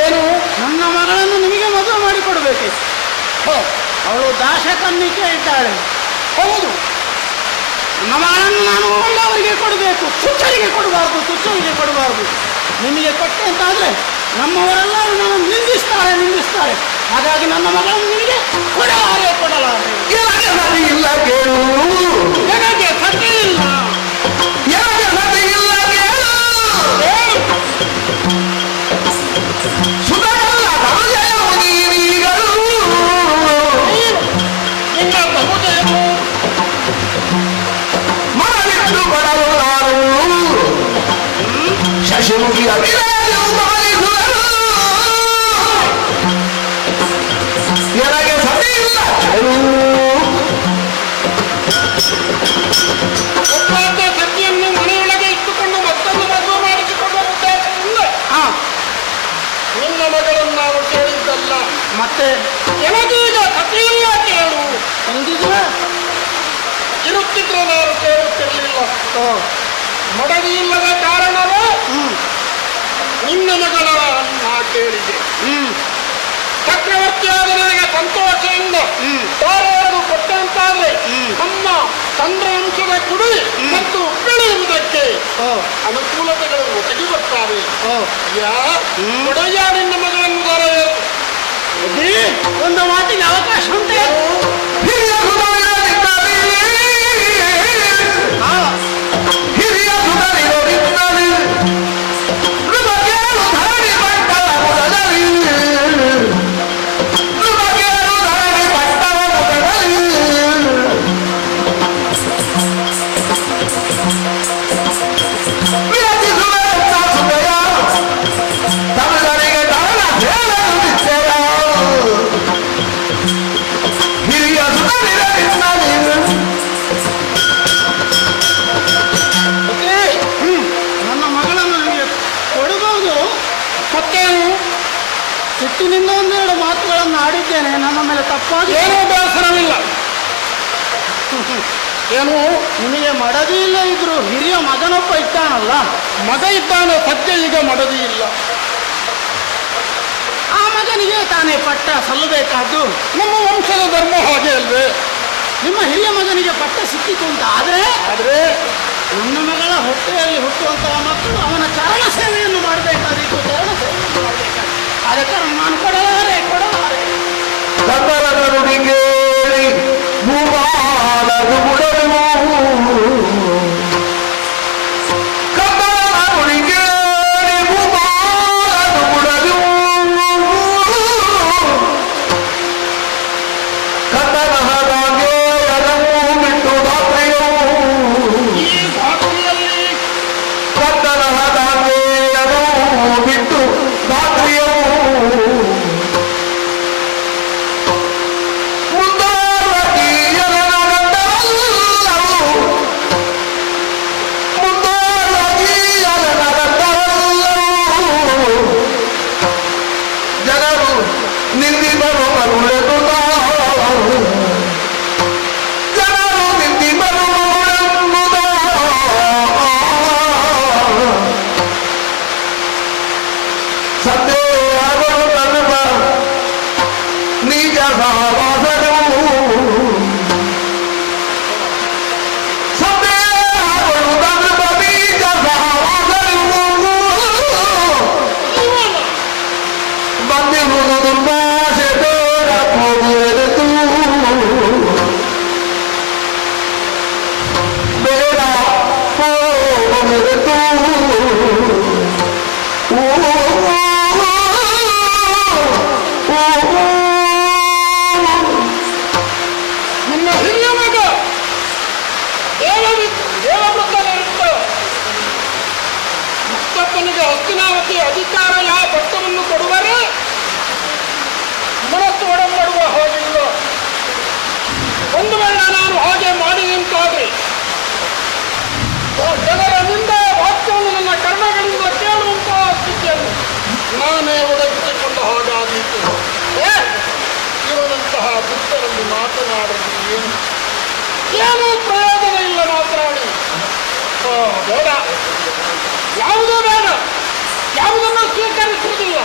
ಏನು ನನ್ನ ಮಗಳನ್ನು ನಿಮಗೆ ಮದುವೆ ಮಾಡಿಕೊಡ್ಬೇಕು. ಅವಳು ದಾಶಕನ್ನಿಕೆ ಇದ್ದಾಳೆ. ಹೌದು, ನನ್ನ ಮಗಳನ್ನು ನಾನು ಒಳ್ಳೆಯವರಿಗೆ ಕೊಡಬೇಕು, ತುಚ್ಚರಿಗೆ ಕೊಡಬಾರ್ದು. ನಿಮಗೆ ಕೊಟ್ಟೆ ಅಂತಾದ್ರೆ ನಮ್ಮವರೆಲ್ಲರೂ ನಾನು ನಿಂದಿಸ್ತಾರೆ. ಹಾಗಾಗಿ ನನ್ನ ಮಗಳನ್ನು ನಿಮಗೆ ಕೊಡಲಾರೆ. ಇಲ್ಲ ಕೇಳು, ನನಗೆ ಸತಿ ಇಲ್ಲ. ಶಶಿಮುಖಿ ನನಗೆ ಸತಿ ಇಲ್ಲ ಒಬ್ಬಾದ ಸತಿಯನ್ನು ಮನೆಯೊಳಗೆ ಇಟ್ಟುಕೊಂಡು ಮತ್ತೊಂದು ಮದುವೆ ಮಾಡಿಸಿಕೊಳ್ಳುವ ಉದ್ದೇಶದಿಂದ ನಿನ್ನ ಮಗಳನ್ನು ನಾವು ಕೇಳಿದ್ದಲ್ಲ. ಮತ್ತೆ ಎನಗೀಗ ಸತಿಯಿಲ್ಲ ಕೇಳು. ಎಂದಿದ್ರೆ ಇರುತ್ತಿದ್ರೆ ನಾನು ಕೇಳುತ್ತಿರಲಿಲ್ಲ. ಮಡದಿ ಇಲ್ಲದ ಕಾರಣವೇ ನಿನ್ನ ಮಗಳ ನಾ ಕೇಳಿದೆ. ಚಕ್ರವರ್ತಿಯಾದ ನನಗೆ ಸಂತೋಷದಿಂದ ತಾರೆಯರು ಕೊಟ್ಟಂತಾದ್ರೆ ನಮ್ಮ ಚಂದ್ರಾಂಶದ ಕುಡಿ ಮತ್ತು ಬೆಳೆಯುವುದಕ್ಕೆ ಅನುಕೂಲತೆಗಳು ಒದಗಿ ಬರ್ತಾವೆ. ಒಡೆಯ ನಿನ್ನ ಮಗಳನ್ನು ತಾರೆಯರು ಒಂದು ಮಾತಿಗೆ ಅವಕಾಶ ಉಂಟೆ. ಸಿಟ್ಟಿನಿಂದ ಒಂದೆರಡು ಮಾತುಗಳನ್ನು ಆಡಿದ್ದೇನೆ. ನನ್ನ ಮೇಲೆ ತಪ್ಪಾಗಿ ಏನೂ ಬೇಸರವಿಲ್ಲ. ಏನು ನಿಮಗೆ ಮಡದಿ ಇಲ್ಲ ಇದ್ರು ಹಿರಿಯ ಮಗನೊಬ್ಬ ಇದ್ದಾನಲ್ಲ. ಮಗ ಇದ್ದಾನೆ, ಸದ್ಯ ಈಗ ಮಡದಿ ಇಲ್ಲ. ಆ ಮಗನಿಗೆ ತಾನೇ ಪಟ್ಟ ಸಲ್ಲಬೇಕಾದ್ದು. ನಮ್ಮ ವಂಶದ ಧರ್ಮ ಹಾಗೆ ಅಲ್ವೇ? ನಿಮ್ಮ ಹಿರಿಯ ಮಗನಿಗೆ ಪಟ್ಟ ಸಿಕ್ಕಿತು ಅಂತ ಆದ್ರೆ ನನ್ನ ಮಗಳ ಹೊಟ್ಟೆಯಲ್ಲಿ ಹುಟ್ಟುವಂತಹ ಮಕ್ಕಳು ಅವನ ಚರಣ ಸೇವೆಯನ್ನು ಮಾಡಬೇಕಾದಿತ್ತು. ಆದ ಕಾರಣ ನಾನು ಕೊಡಲಾರೆ. ಕನ್ನಡಗರುಡಿಗೆ ಭೂಮಾನದು ಮುಡಲು ಕನ್ನಡಗರುಡಿಗೆ ಭೂಮಾನದು ಮುಡಲು ಕನ್ನಡದಾಗೆ ಅದನ್ನು ಬಿಟ್ಟು ದಾತ್ರಿಯೋ ಈ ಭಾಷೆಯಲ್ಲಿ ಕನ್ನಡದಾಗೆ ಅದನ್ನು ಬಿಟ್ಟು ದಾತ್ರಿಯೋ ನಿಮ್ಮ ಹಿರಿಯ ಮಗ ದೇವವೃತ್ತನಿರುತ್ತ ಮುತ್ತಪ್ಪನಿಗೆ ಹಸ್ತಿನಾವತಿ ಅಧಿಕಾರ ಯಾವ ಪಟ್ಟವನ್ನು ಕೊಡುವರೆ ಮನಸ್ಸು ಒಡಂಬಡುವ ಹಾಗಿಲ್ಲ. ಒಂದು ವೇಳೆ ನಾನು ಹಾಗೆ ಮಾಡಿ ನಿಂತಾದ್ರೆ ಜನರ ನಿಂದ ವಾಕ್ಯವನ್ನು ನನ್ನ ಕರ್ಣಗಳಿಂದ ಕೇಳುವಂತಹ ಸ್ಥಿತಿಯನ್ನು ನಾನೇ ಒದಗಿಸಿಕೊಂಡ ಹಾಗಾದೀತು. ಇವನಂತಹ ದುಷ್ಟರಲ್ಲಿ ಮಾತನಾಡಲು ಏನೂ ಪ್ರಯೋಜನ ಇಲ್ಲ. ಮಾತನಾಡಿ ಬೇಡ, ಯಾವುದೂ ಬೇಡ, ಯಾವುದನ್ನು ಸ್ವೀಕರಿಸುವುದಿಲ್ಲ.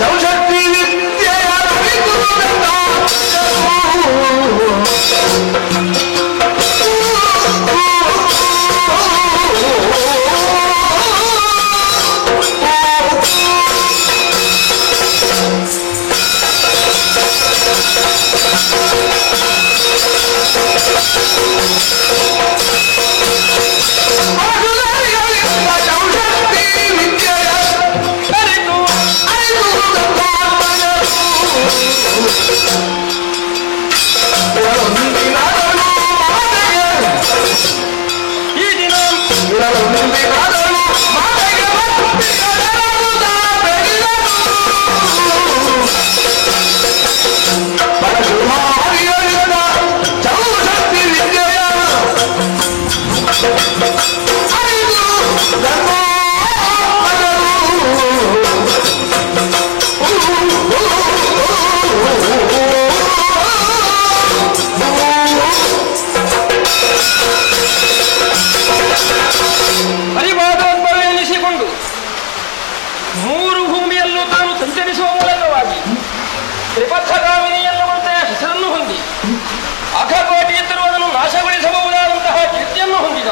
ಜಲಶಕ್ತಿ ವಿದ್ಯೆಯ ತ್ರಿಪಥಗಾಮಿನಿ ಎನ್ನುವಂತಹ ಹೆಸರನ್ನು ಹೊಂದಿ ಅಖಕೋಟಿ ಎತ್ತಿರುವುದನ್ನು ನಾಶಗೊಳಿಸಬಹುದಾದಂತಹ ಕೀರ್ತಿಯನ್ನು ಹೊಂದಿದ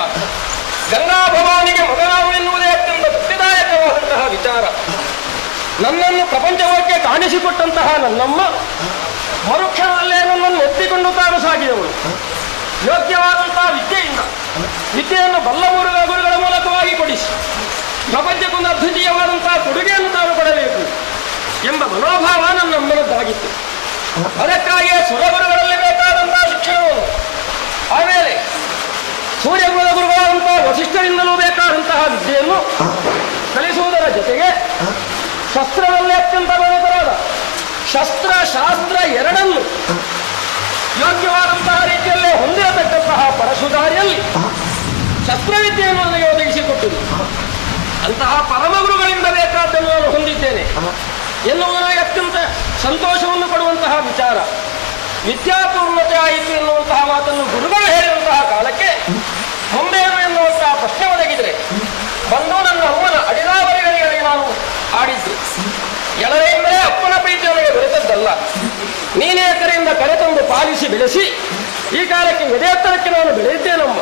ಗಂಗಾ ಭವಾನಿಗೆ ಮಗನಾಗು ಎನ್ನುವುದೇ ಅತ್ಯಂತ ತೃಪ್ತಿದಾಯಕವಾದಂತಹ ವಿಚಾರ. ನನ್ನನ್ನು ಪ್ರಪಂಚಕ್ಕೆ ಕಾಣಿಸಿಕೊಟ್ಟಂತಹ ನನ್ನಮ್ಮ ಮರುಕ್ಷಣದಲ್ಲೇ ನನ್ನನ್ನು ಎತ್ತಿಕೊಂಡು ತಾನು ಸಾಗಿದವಳು. ಯೋಗ್ಯವಾದಂತಹ ವಿದ್ಯೆಯನ್ನು ಬಲ್ಲ ಗುರುಗಳ ಮೂಲಕವಾಗಿ ಕೊಡಿಸಿ ಪ್ರಪಂಚಕ್ಕೊಂದು ಅದ್ವಿತೀಯವಾದಂತಹ ಕೊಡುಗೆಯನ್ನು ತಾನು ಕೊಡಬೇಕು ಎಂಬ ಮನೋಭಾವ ನನ್ನಮ್ಮನದ್ದಾಗಿತ್ತು. ಅದಕ್ಕಾಗಿಯೇ ಸುರಗುರುಗಳಲ್ಲಿ ಬೇಕಾದಂತಹ ಶಿಕ್ಷಣವನ್ನು, ಆಮೇಲೆ ಸೂರ್ಯಗುರುಗಳ ಗುರುಗಳಾದಂತಹ ವಸಿಷ್ಠರಿಂದಲೂ ಬೇಕಾದಂತಹ ವಿದ್ಯೆಯನ್ನು ಕಲಿಸುವುದರ ಜೊತೆಗೆ ಶಸ್ತ್ರದಲ್ಲಿ ಅತ್ಯಂತ ಬಲಿತರಾದ ಶಸ್ತ್ರ ಶಾಸ್ತ್ರ ಎರಡನ್ನು ಯೋಗ್ಯವಾದಂತಹ ರೀತಿಯಲ್ಲೇ ಹೊಂದಿರತಕ್ಕಂತಹ ಪರಶುಧಾರಿಯಲ್ಲಿ ಶಸ್ತ್ರವಿದ್ಯೆಯನ್ನು ನನಗೆ ಒದಗಿಸಿಕೊಟ್ಟರು. ಅಂತಹ ಪರಮಗುರುಗಳಿಂದ ಬೇಕಾದ್ದನ್ನು ನಾನು ಹೊಂದಿದ್ದೇನೆ ಎನ್ನುವುದು ನನಗೆ ಅತ್ಯಂತ ಸಂತೋಷವನ್ನು ಕೊಡುವಂತಹ ವಿಚಾರ. ವಿದ್ಯಾಪೂರ್ಣತೆ ಆಯಿತು ಎನ್ನುವಂತಹ ಮಾತನ್ನು ಗುರುಗಳು ಹೇಳಿದಂತಹ ಕಾಲಕ್ಕೆ ಮುಂದೇನು ಎನ್ನುವಂತಹ ಪ್ರಶ್ನೆ ಒದಗಿದರೆ ಬಂದು ನನ್ನ ಅಮ್ಮನ ಅಡಿದಾವರಿಗಳಿಗೆ ನಾನು ಆಡಿದ್ದು. ಎಳರೆಯಿಂದಲೇ ಅಪ್ಪನ ಪ್ರೀತಿ ನನಗೆ ದೊರೆತದ್ದಲ್ಲ. ನೀನೇ ಕರೆಯಿಂದ ಕರೆತಂದು ಪಾಲಿಸಿ ಬೆಳೆಸಿ ಈ ಕಾಲಕ್ಕೆ ಎದೆತ್ತರಕ್ಕೆ ನಾನು ಬೆಳೆಯುತ್ತೇನಮ್ಮ.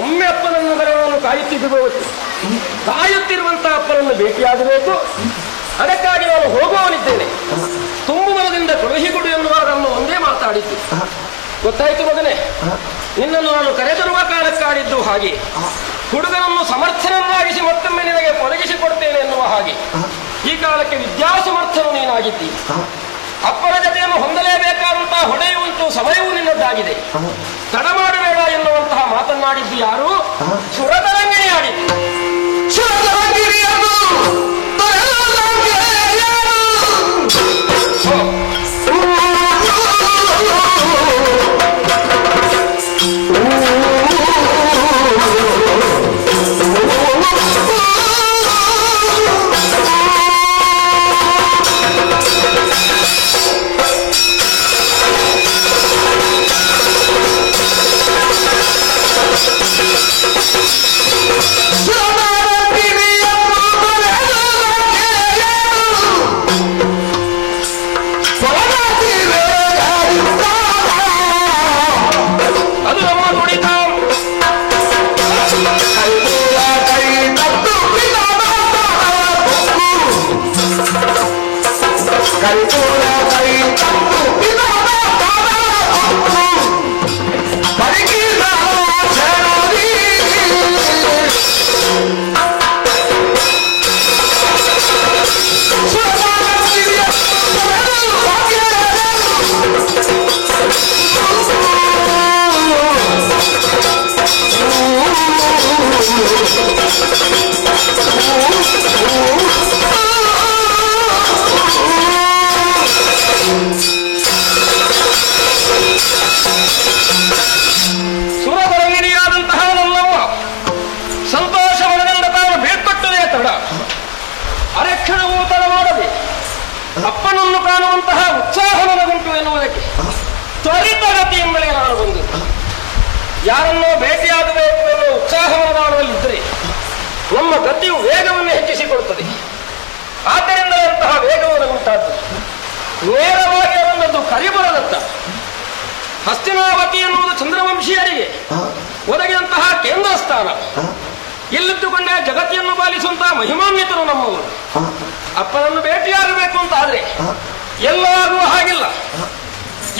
ಒಮ್ಮೆ ಅಪ್ಪನನ್ನು ನಾನು ಕಾಯುತ್ತಿರುವಂತಹ ಅಪ್ಪನನ್ನು ಭೇಟಿಯಾಗಬೇಕು. ಅದಕ್ಕಾಗಿ ನಾನು ಹೋಗುವವನಿದ್ದೇನೆ. ತುಂಬು ಮನದಿಂದ ಕಳುಹಿಕೊಡು ಎನ್ನುವುದನ್ನು ಒಂದೇ ಮಾತಾಡಿದ್ದು. ಗೊತ್ತಾಯಿತು ಮಗನೇ, ನಿನ್ನನ್ನು ನಾನು ಕರೆತರುವ ಕಾಲಕ್ಕಾಡಿದ್ದು ಹಾಗೆ, ಹುಡುಗನನ್ನು ಸಮರ್ಥನನ್ನಾಗಿಸಿ ಮತ್ತೊಮ್ಮೆ ನಿನಗೆ ಒದಗಿಸಿಕೊಡ್ತೇನೆ ಎನ್ನುವ ಹಾಗೆ ಈ ಕಾಲಕ್ಕೆ ವಿದ್ಯಾಸಮರ್ಥನು ನೀನಾಗಿದ್ದಿ. ಅಪ್ಪನ ಜತೆಯನ್ನು ಹೊಂದಲೇಬೇಕಾದಂತಹ ಹೊಡೆಯುವಂತೂ ಸಮಯವೂ ನಿನ್ನದ್ದಾಗಿದೆ. ತಡ ಮಾಡಬೇಡ ಎನ್ನುವಂತಹ ಮಾತನ್ನಾಡಿದ್ದು ಯಾರು? ಸುರತರಂಗಿಣಿ ಆಡಿದ್ದು. ಸಂತೋಷವೊಳಗಿಂದ ತಾನು ಬೀಳ್ಕೊಟ್ಟದೇ ತಡ. ಅರೆಕ್ಷಣವೂ ತಡ ಮಾಡದೆ ಅಪ್ಪನನ್ನು ಕಾಣುವಂತಹ ಉತ್ಸಾಹ ನನಗುಂಟು ಎನ್ನುವುದಕ್ಕೆ ತ್ವರಿತಗತಿಯಿಂದಲೇ ನಾನು ಬಂದು ಯಾರನ್ನೋ ಭೇಟಿಯಾಗಬೇಕು ಎನ್ನುವ ಉತ್ಸಾಹವನ್ನು ಮಾಡುವಲ್ಲಿದ್ದರೆ ನಮ್ಮ ಗತಿಯು ವೇಗವನ್ನು ಹೆಚ್ಚಿಸಿಕೊಡುತ್ತದೆ. ಆದ್ದರಿಂದ ಅಂತಹ ವೇಗವನ್ನು ಉಂಟಾದ್ದು ನೇರವಾಗಿ ಅದನ್ನದು ಕರಿಬರದತ್ತ ಹಸ್ತಿನಾವತಿ ಎನ್ನುವುದು ಚಂದ್ರವಂಶೀಯರಿಗೆ ಒದಗಿದಂತಹ ಕೇಂದ್ರ ಸ್ಥಾನ. ಇಲ್ಲಿದ್ದುಕೊಂಡೇ ಜಗತ್ತಿಯನ್ನು ಪಾಲಿಸುವಂತಹ ಮಹಿಮಾನ್ವಿತರು ನಮ್ಮವರು. ಅಪ್ಪನನ್ನು ಭೇಟಿಯಾಗಬೇಕು ಅಂತ ಆದ್ರೆ ಎಲ್ಲಾಗುವ ಹಾಗಿಲ್ಲ.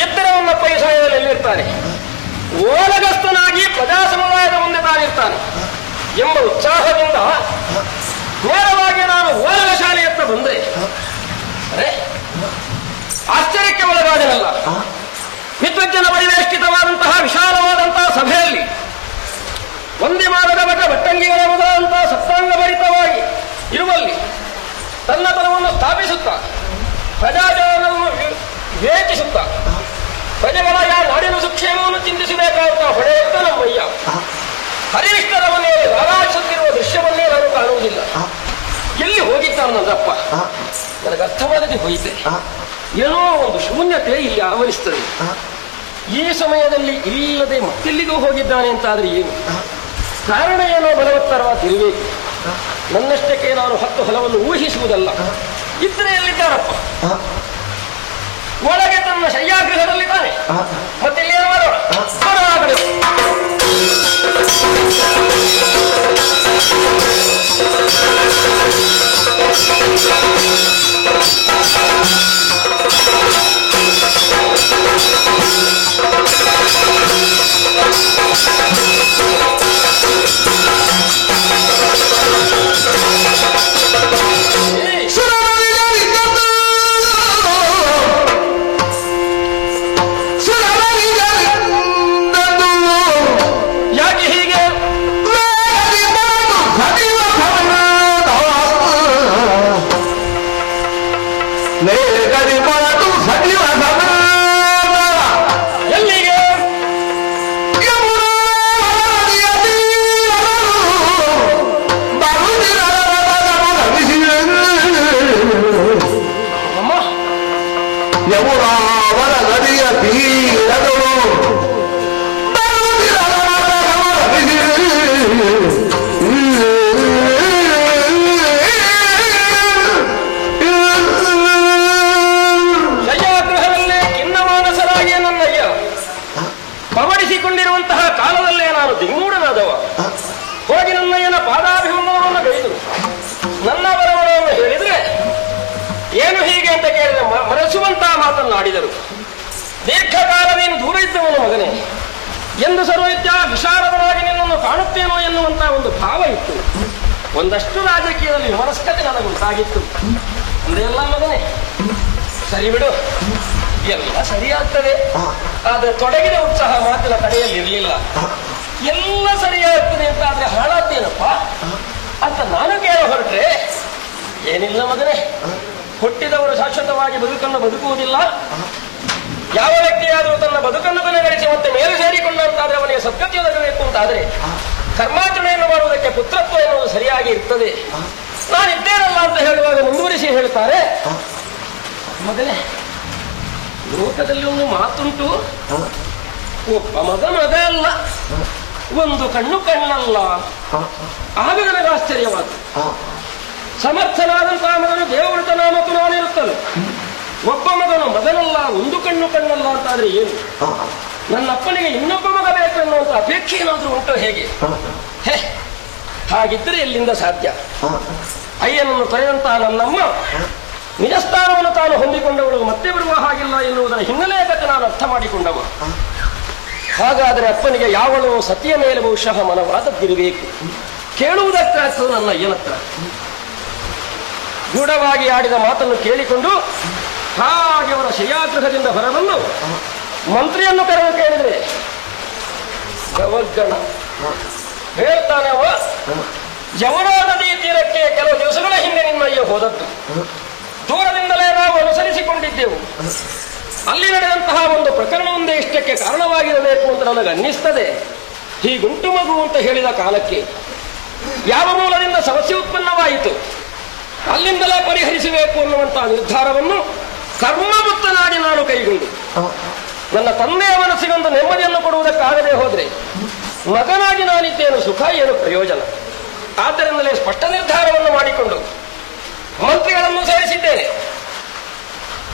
ಎತ್ತರವನ್ನು ಸಮಯದಲ್ಲಿ ಎಲ್ಲಿರ್ತಾನೆ, ಓಲಗಸ್ತನಾಗಿ ಪ್ರಜಾ ಸಮುದಾಯದ ಮುಂದೆ ತಾನಿರ್ತಾನೆ ಎಂಬ ಉತ್ಸಾಹದಿಂದ ನೇರವಾಗಿ ನಾನು ಓಲಗ ಶಾಲೆಯತ್ತ ಬಂದ್ರೆ ಆಶ್ಚರ್ಯಕ್ಕೆ ಒಳಗಾದನಲ್ಲ. ವಿದ್ವಜ್ಜನ ಪರಿವೇಷ್ಟಿತವಾದಂತಹ ವಿಶಾಲವಾದಂತಹ ಸಭೆಯಲ್ಲಿ ಒಂದೇ ಮಾರ್ಗದ ಭಟ್ಟಂಗಿಗಳ ಮೊದಲಾದಂತಹ ಸಪ್ತಾಂಗ ಭರಿತವಾಗಿ ಇರುವಲ್ಲಿ ತನ್ನತನವನ್ನು ಸ್ಥಾಪಿಸುತ್ತಾ ಪ್ರಜಾಜನವನ್ನು ವಿವೇಚಿಸುತ್ತಾ ಪ್ರಜೆಗಳ ನಾಡಿನ ಸುಕ್ಷೇಮವನ್ನು ಚಿಂತಿಸಬೇಕಾದ ಹೊಡೆಯುತ್ತ ನಮ್ಮಯ್ಯ ಹರಿವಿಷ್ಣರ ಮನೆಯಲ್ಲಿ ರಾರಾಜಿಸುತ್ತಿರುವ ದೃಶ್ಯವನ್ನೇ ನಾನು ಕಾಣುವುದಿಲ್ಲ. ಎಲ್ಲಿ ಹೋಗಿದ್ದಾನು ನನ್ನಪ್ಪ ನನಗೆ ಅರ್ಥವಾಗದೆ ಹೋಯಿತೆ. ಏನೋ ಒಂದು ಶೂನ್ಯತೆ ಇಲ್ಲಿ ಆವರಿಸ್ತದೆ. ಈ ಸಮಯದಲ್ಲಿ ಇಲ್ಲದೆ ಮತ್ತೆಲ್ಲಿಗೂ ಹೋಗಿದ್ದಾನೆ ಅಂತಾದ್ರೆ ಏನು ಕಾರಣ? ಏನೋ ಬಲವತ್ತರವಾಗಿ ಇರಬೇಕು. ನನ್ನಷ್ಟಕ್ಕೆ ನಾನು 10 ಹೊಲವನ್ನು ಊಹಿಸುವುದಲ್ಲ. ಇದ್ರೆ ಎಲ್ಲಿದ್ದಾರಪ್ಪ? ಒಳಗೆ ತನ್ನ ಶಯ್ಯಾಗೃಹದಲ್ಲಿ ತಾನೆ. ಮತ್ತೆ ಇಲ್ಲಿ ಏನು ಮಾಡೋಣ? ಹೊರಗಡೆ ಪವಡಿಸಿಕೊಂಡಿರುವಂತಹ ಕಾಲದಲ್ಲೇ ನಾನು ದಿಗ್ಮೂಢನಾದವ. ಹೋಗಿ ನನ್ನಯ್ಯನ ಪಾದಾಭಿವಂದನವನ್ನು ಗೈದು ನನ್ನ ಬರವಣವನ್ನು ಹೇಳಿದ್ರೆ ಏನು ಹೀಗೆ ಅಂತ ಕೇಳಿದ್ರೆ ಮರೆಸುವಂತಹ ಮಾತನ್ನಾಡಿದರು. ದೀರ್ಘಕಾಲವೇನು ದೂರ ಇದ್ದವನು ಮಗನೇ ಎಂದು ಸರ್ವವಿದ್ಯಾ ವಿಶಾರದವಾಗಿ ನಿನ್ನನ್ನು ಕಾಣುತ್ತೇನೋ ಎನ್ನುವಂತಹ ಒಂದು ಭಾವ ಇತ್ತು. ಒಂದಷ್ಟು ರಾಜಕೀಯದಲ್ಲಿ ವಿಮನಸ್ಕತೆ ನನಗುಂಟಾಗಿತ್ತು. ಅಂದೆಲ್ಲ ಮಗನೇ ಸರಿ ಬಿಡು, ಎಲ್ಲ ಸರಿಯಾಗ್ತದೆ. ಆದ್ರೆ ತೊಡಗಿದ ಉತ್ಸಾಹ ಮಾತಿನ ತಡೆಯಲ್ಲಿ ಇರಲಿಲ್ಲ. ಎಲ್ಲ ಸರಿಯಾಗ್ತದೆ ಅಂತ ಆದ್ರೆ ಹಾಳಾದ್ದೇನಪ್ಪ ಅಂತ ನಾನು ಕೇಳ ಹೊರಟ್ರೆ ಏನಿಲ್ಲ ಮಗನೇ, ಹುಟ್ಟಿದವರು ಶಾಶ್ವತವಾಗಿ ಬದುಕನ್ನು ಬದುಕುವುದಿಲ್ಲ. ಯಾವ ವ್ಯಕ್ತಿಯಾದರೂ ತನ್ನ ಬದುಕನ್ನು ಕೊನೆಗಳಿಸಿ ಮತ್ತೆ ಮೇಲೆ ಸೇರಿಕೊಂಡಂತಾದ್ರೆ ಅವನಿಗೆ ಸದ್ಗತಿ ಒದಗಬೇಕು ಅಂತಾದ್ರೆ ಕರ್ಮಾಚರಣೆಯನ್ನು ಮಾಡುವುದಕ್ಕೆ ಪುತ್ರತ್ವ ಎನ್ನುವುದು ಸರಿಯಾಗಿ ಇರ್ತದೆ. ನಾನಿದ್ದೇನಲ್ಲ ಅಂತ ಹೇಳುವಾಗ ಮುಂದುವರಿಸಿ ಹೇಳ್ತಾರೆ, ಮಗನೇ ಲೋಕದಲ್ಲಿ ಒಂದು ಮಾತುಂಟು, ಒಬ್ಬ ಮಗ ಮಗ ಅಲ್ಲ, ಒಂದು ಕಣ್ಣು ಕಣ್ಣಲ್ಲ. ಆಗ ನನಗೆ ಆಶ್ಚರ್ಯವಾದ. ಸಮರ್ಥನಾದಂತಹ ಮಗನು ದೇವವೃತ ನಾಮಕ್ಕೂ ನಾನಿರುತ್ತಲ್ಲ, ಒಬ್ಬ ಮಗನು ಮಗನಲ್ಲ, ಒಂದು ಕಣ್ಣು ಕಣ್ಣಲ್ಲ ಅಂತಾದ್ರೆ ಏನು? ನನ್ನ ಅಪ್ಪನಿಗೆ ಇನ್ನೊಬ್ಬ ಮಗ ಬೇಕು ಎನ್ನುವಂತ ಅಪೇಕ್ಷೆ ಏನಾದ್ರೂ ಉಂಟು ಹೇಗೆ? ಹಾಗಿದ್ರೆ ಎಲ್ಲಿಂದ ಸಾಧ್ಯ? ಅಯ್ಯನನ್ನು ತೊರೆದಂತಹ ನನ್ನಮ್ಮ ನಿಜ ಸ್ಥಾನವನ್ನು ತಾನು ಹೊಂದಿಕೊಂಡವಳು ಮತ್ತೆ ಬರುವ ಹಾಗಿಲ್ಲ ಎನ್ನುವುದರ ಹಿನ್ನೆಲೆಯ ಕಥೆ ನಾನು ಅರ್ಥ ಮಾಡಿಕೊಂಡವ. ಹಾಗಾದರೆ ಅಪ್ಪನಿಗೆ ಯಾವಳು ಸತಿಯ ಮೇಲೆ ಬಹುಶಃ ಮನವಾದದ್ದಿರಬೇಕು. ಕೇಳುವುದಕ್ಕಾಗ್ತದೆ ನನ್ನ ಅಯ್ಯನತ್ರ. ಗೂಢವಾಗಿ ಆಡಿದ ಮಾತನ್ನು ಕೇಳಿಕೊಂಡು ಹಾಗೆ ಅವರ ಶಯ್ಯಾಗೃಹದಿಂದ ಹೊರಬಂದು ಮಂತ್ರಿಯನ್ನು ಕರೆದು ಕೇಳಿದ್ರೆ ಗವರ್ಗಣ ಹೇಳ್ತಾನೆ ಅವ, ಯಮುನಾ ನದಿ ತೀರಕ್ಕೆ ಕೆಲವು ದಿವಸಗಳ ಹಿಂದೆ ನಿಮ್ಮಯ್ಯ ಹೋದದ್ದು. ದೂರದಿಂದಲೇ ನಾವು ಅನುಸರಿಸಿಕೊಂಡಿದ್ದೆವು. ಅಲ್ಲಿ ನಡೆದಂತಹ ಒಂದು ಪ್ರಕರಣವೊಂದೇ ಇಷ್ಟಕ್ಕೆ ಕಾರಣವಾಗಿರಬೇಕು ಅಂತ ನನಗೆ ಅನ್ನಿಸ್ತದೆ. ಹೀಗುಂಟು ಮಗು ಅಂತ ಹೇಳಿದ ಕಾಲಕ್ಕೆ ಯಾವ ಮೂಲದಿಂದ ಸಮಸ್ಯೆ ಉತ್ಪನ್ನವಾಯಿತು ಅಲ್ಲಿಂದಲೇ ಪರಿಹರಿಸಬೇಕು ಅನ್ನುವಂತಹ ನಿರ್ಧಾರವನ್ನು ಕರ್ಮಬುದ್ಧನಾಗಿ ನಾನು ಕೈಗೊಂಡು ನನ್ನ ತಂದೆಯ ಮನಸ್ಸಿಗೊಂದು ನೆಮ್ಮದಿಯನ್ನು ಕೊಡುವುದಕ್ಕಾಗದೆ ಹೋದರೆ ಮಗನಾಗಿ ನಾನಿದ್ದೇನು ಸುಖ ಏನು ಪ್ರಯೋಜನ. ಆದ್ದರಿಂದಲೇ ಸ್ಪಷ್ಟ ನಿರ್ಧಾರವನ್ನು ಮಾಡಿಕೊಂಡು ಮಂತ್ರಿಗಳನ್ನು ಸೇರಿಸಿದ್ದೇನೆ.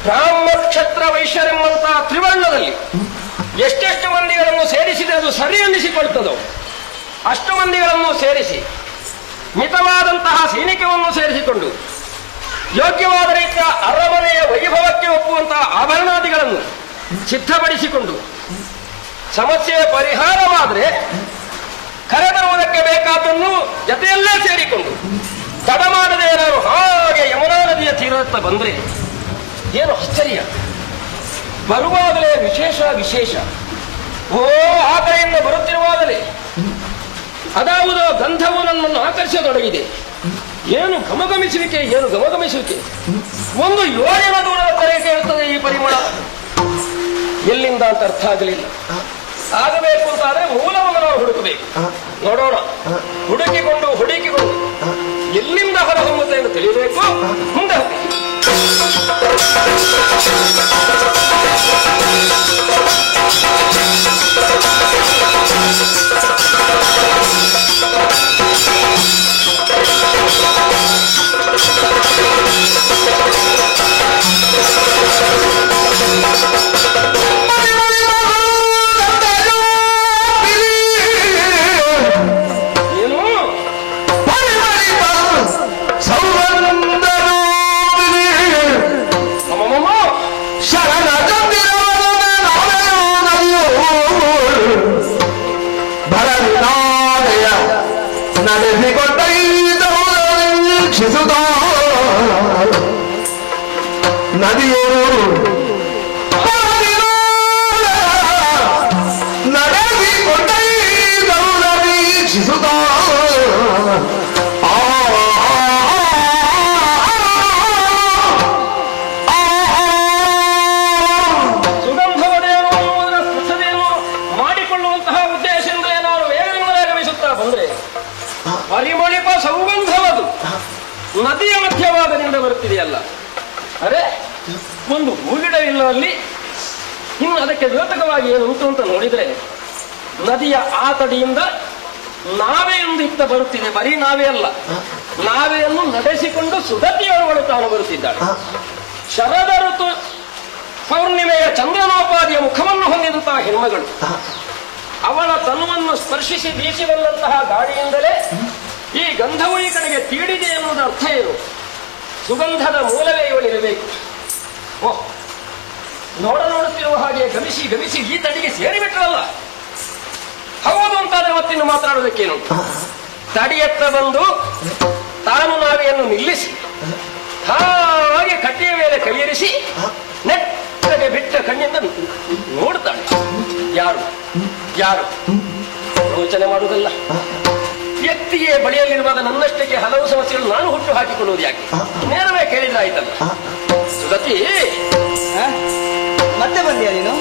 ಬ್ರಾಹ್ಮ ಕ್ಷತ್ರ ವೈಶ್ಯರೆಂಬಂತಹ ತ್ರಿವರ್ಣದಲ್ಲಿ ಎಷ್ಟೆಷ್ಟು ಮಂದಿಗಳನ್ನು ಸೇರಿಸಿದರೆ ಅದು ಸರಿ ಅನ್ನಿಸಿಕೊಳ್ತದೋ ಅಷ್ಟು ಮಂದಿಗಳನ್ನು ಸೇರಿಸಿ ಮಿತವಾದಂತಹ ಸೈನಿಕವನ್ನು ಸೇರಿಸಿಕೊಂಡು ಯೋಗ್ಯವಾದ ರೀತಿಯ ಅರಮನೆಯ ವೈಭವಕ್ಕೆ ಒಪ್ಪುವಂತಹ ಆಭರಣಾದಿಗಳನ್ನು ಸಿದ್ಧಪಡಿಸಿಕೊಂಡು ಸಮಸ್ಯೆಯ ಪರಿಹಾರವಾದರೆ ಕರೆತರುವುದಕ್ಕೆ ಬೇಕಾದನ್ನು ಜತೆಯಲ್ಲೇ ಸೇರಿಕೊಂಡು ತಡ ಮಾಡದೆ ನಾನು ಹಾಗೆ ಯಮುನಾ ನದಿಯ ತೀರತ್ತ ಬಂದರೆ ಏನು ಆಶ್ಚರ್ಯ. ಬರುವಾಗಲೇ ವಿಶೇಷ ಓ ಆ ಕಡೆಯಿಂದ ಬರುತ್ತಿರುವಾಗಲೇ ಅದಾವುದೋ ಗಂಧವು ನನ್ನನ್ನು ಆಕರ್ಷಿಸತೊಡಗಿದೆ. ಏನು ಗಮಗಮಿಸುವಿಕೆ ಒಂದು ಯೋಜನ ದೂರದ ಕರೆಗೆ ಇರುತ್ತದೆ ಈ ಪರಿಮಳ. ಎಲ್ಲಿಂದ ಅಂತ ಅರ್ಥ ಆಗಲಿಲ್ಲ. ಆಗಬೇಕು ಅಂತಾದ್ರೆ ಮೂಲವನ್ನು ನಾವು ಹುಡುಕಬೇಕು. ನೋಡೋಣ, ಹುಡುಕಿಕೊಂಡು ಎಲ್ಲಿಂದ ಹೊರಹೊಮ್ಮುತ್ತೆ ಎಂದು ತಿಳಿಯಬೇಕು. ಮುಂದೆ ಪರಿಮಳಿಪ ಸೌಗಂಧವದು ನದಿಯ ಮಧ್ಯವಾದದಿಂದ ಬರುತ್ತಿದೆಯಲ್ಲ. ಅರೆ, ಒಂದು ಹೂಗಿಡವಿಲ್ಲ ಅಲ್ಲಿ. ಇನ್ನು ಅದಕ್ಕೆ ದ್ಯೋತಕವಾಗಿ ಏನು ಉಂಟು ಅಂತ ನೋಡಿದ್ರೆ ನದಿಯ ಆ ತಡಿಯಿಂದ ನಾವೆಯೊಂದು ಇತ್ತ ಬರುತ್ತಿದೆ. ಬರೀ ನಾವೇ ಅಲ್ಲ, ನಾವೆಯನ್ನು ನಡೆಸಿಕೊಂಡು ಸುಧತಿಯವಳು ತಾನು ಬರುತ್ತಿದ್ದಾಳೆ. ಶರದ ಋತು ಪೌರ್ಣಿಮೆಯ ಚಂದ್ರನೋಪಾದಿಯ ಮುಖವನ್ನು ಹೊಂದಿದಂತಹ ಹೆಣ್ಮಗಳು. ಅವಳ ತನುವನ್ನು ಸ್ಪರ್ಶಿಸಿ ಬೀಸಿ ಬಂದಂತಹ ಗಾಳಿಯಿಂದಲೇ ಈ ಗಂಧವು ಈ ಕಡೆಗೆ ತೀಡಿದೆ ಎನ್ನುವುದರ ಅರ್ಥ ಏನು? ಸುಗಂಧದ ಮೂಲವೇ ಇವಳಿರಬೇಕು. ಓಹ್, ನೋಡುತ್ತಿರುವ ಹಾಗೆ ಗಮಿಸಿ ಈ ತಡಿಗೆ ಸೇರಿಬಿಟ್ರಲ್ಲ. ಹೌದು ಅಂತಾದ್ರೆ ಮತ್ತಿನ್ನು ಮಾತನಾಡೋದಕ್ಕೇನು? ತಡಿಯತ್ತ ಬಂದು ತಾನು ನಾವೆಯನ್ನು ನಿಲ್ಲಿಸಿ ಹಾಗೆ ಕಟ್ಟೆಯ ಮೇಲೆ ಕೈಯಿರಿಸಿ ನೆಟ್ಟಗೆ ಬಿಟ್ಟ ಕಣ್ಣಿಂದ ನೋಡ್ತಾಳೆ. ಯಾರು ಯೋಚನೆ ಮಾಡುವುದಲ್ಲ. ವ್ಯಕ್ತಿಯೇ ಬಳಿಯಲ್ಲಿರುವಾಗ ನನ್ನಷ್ಟಕ್ಕೆ ಹಲವು ಸಮಸ್ಯೆಗಳು ನಾನು ಹುಟ್ಟು ಹಾಕಿಕೊಳ್ಳುವುದು ಯಾಕೆ? ನೇರವೇ ಕೇಳಿದ್ರೆ ಆಯ್ತಲ್ಲ. ಸುಗತಿ, ಮತ್ತೆ ಬಂದಿಯಾ ನೀನು?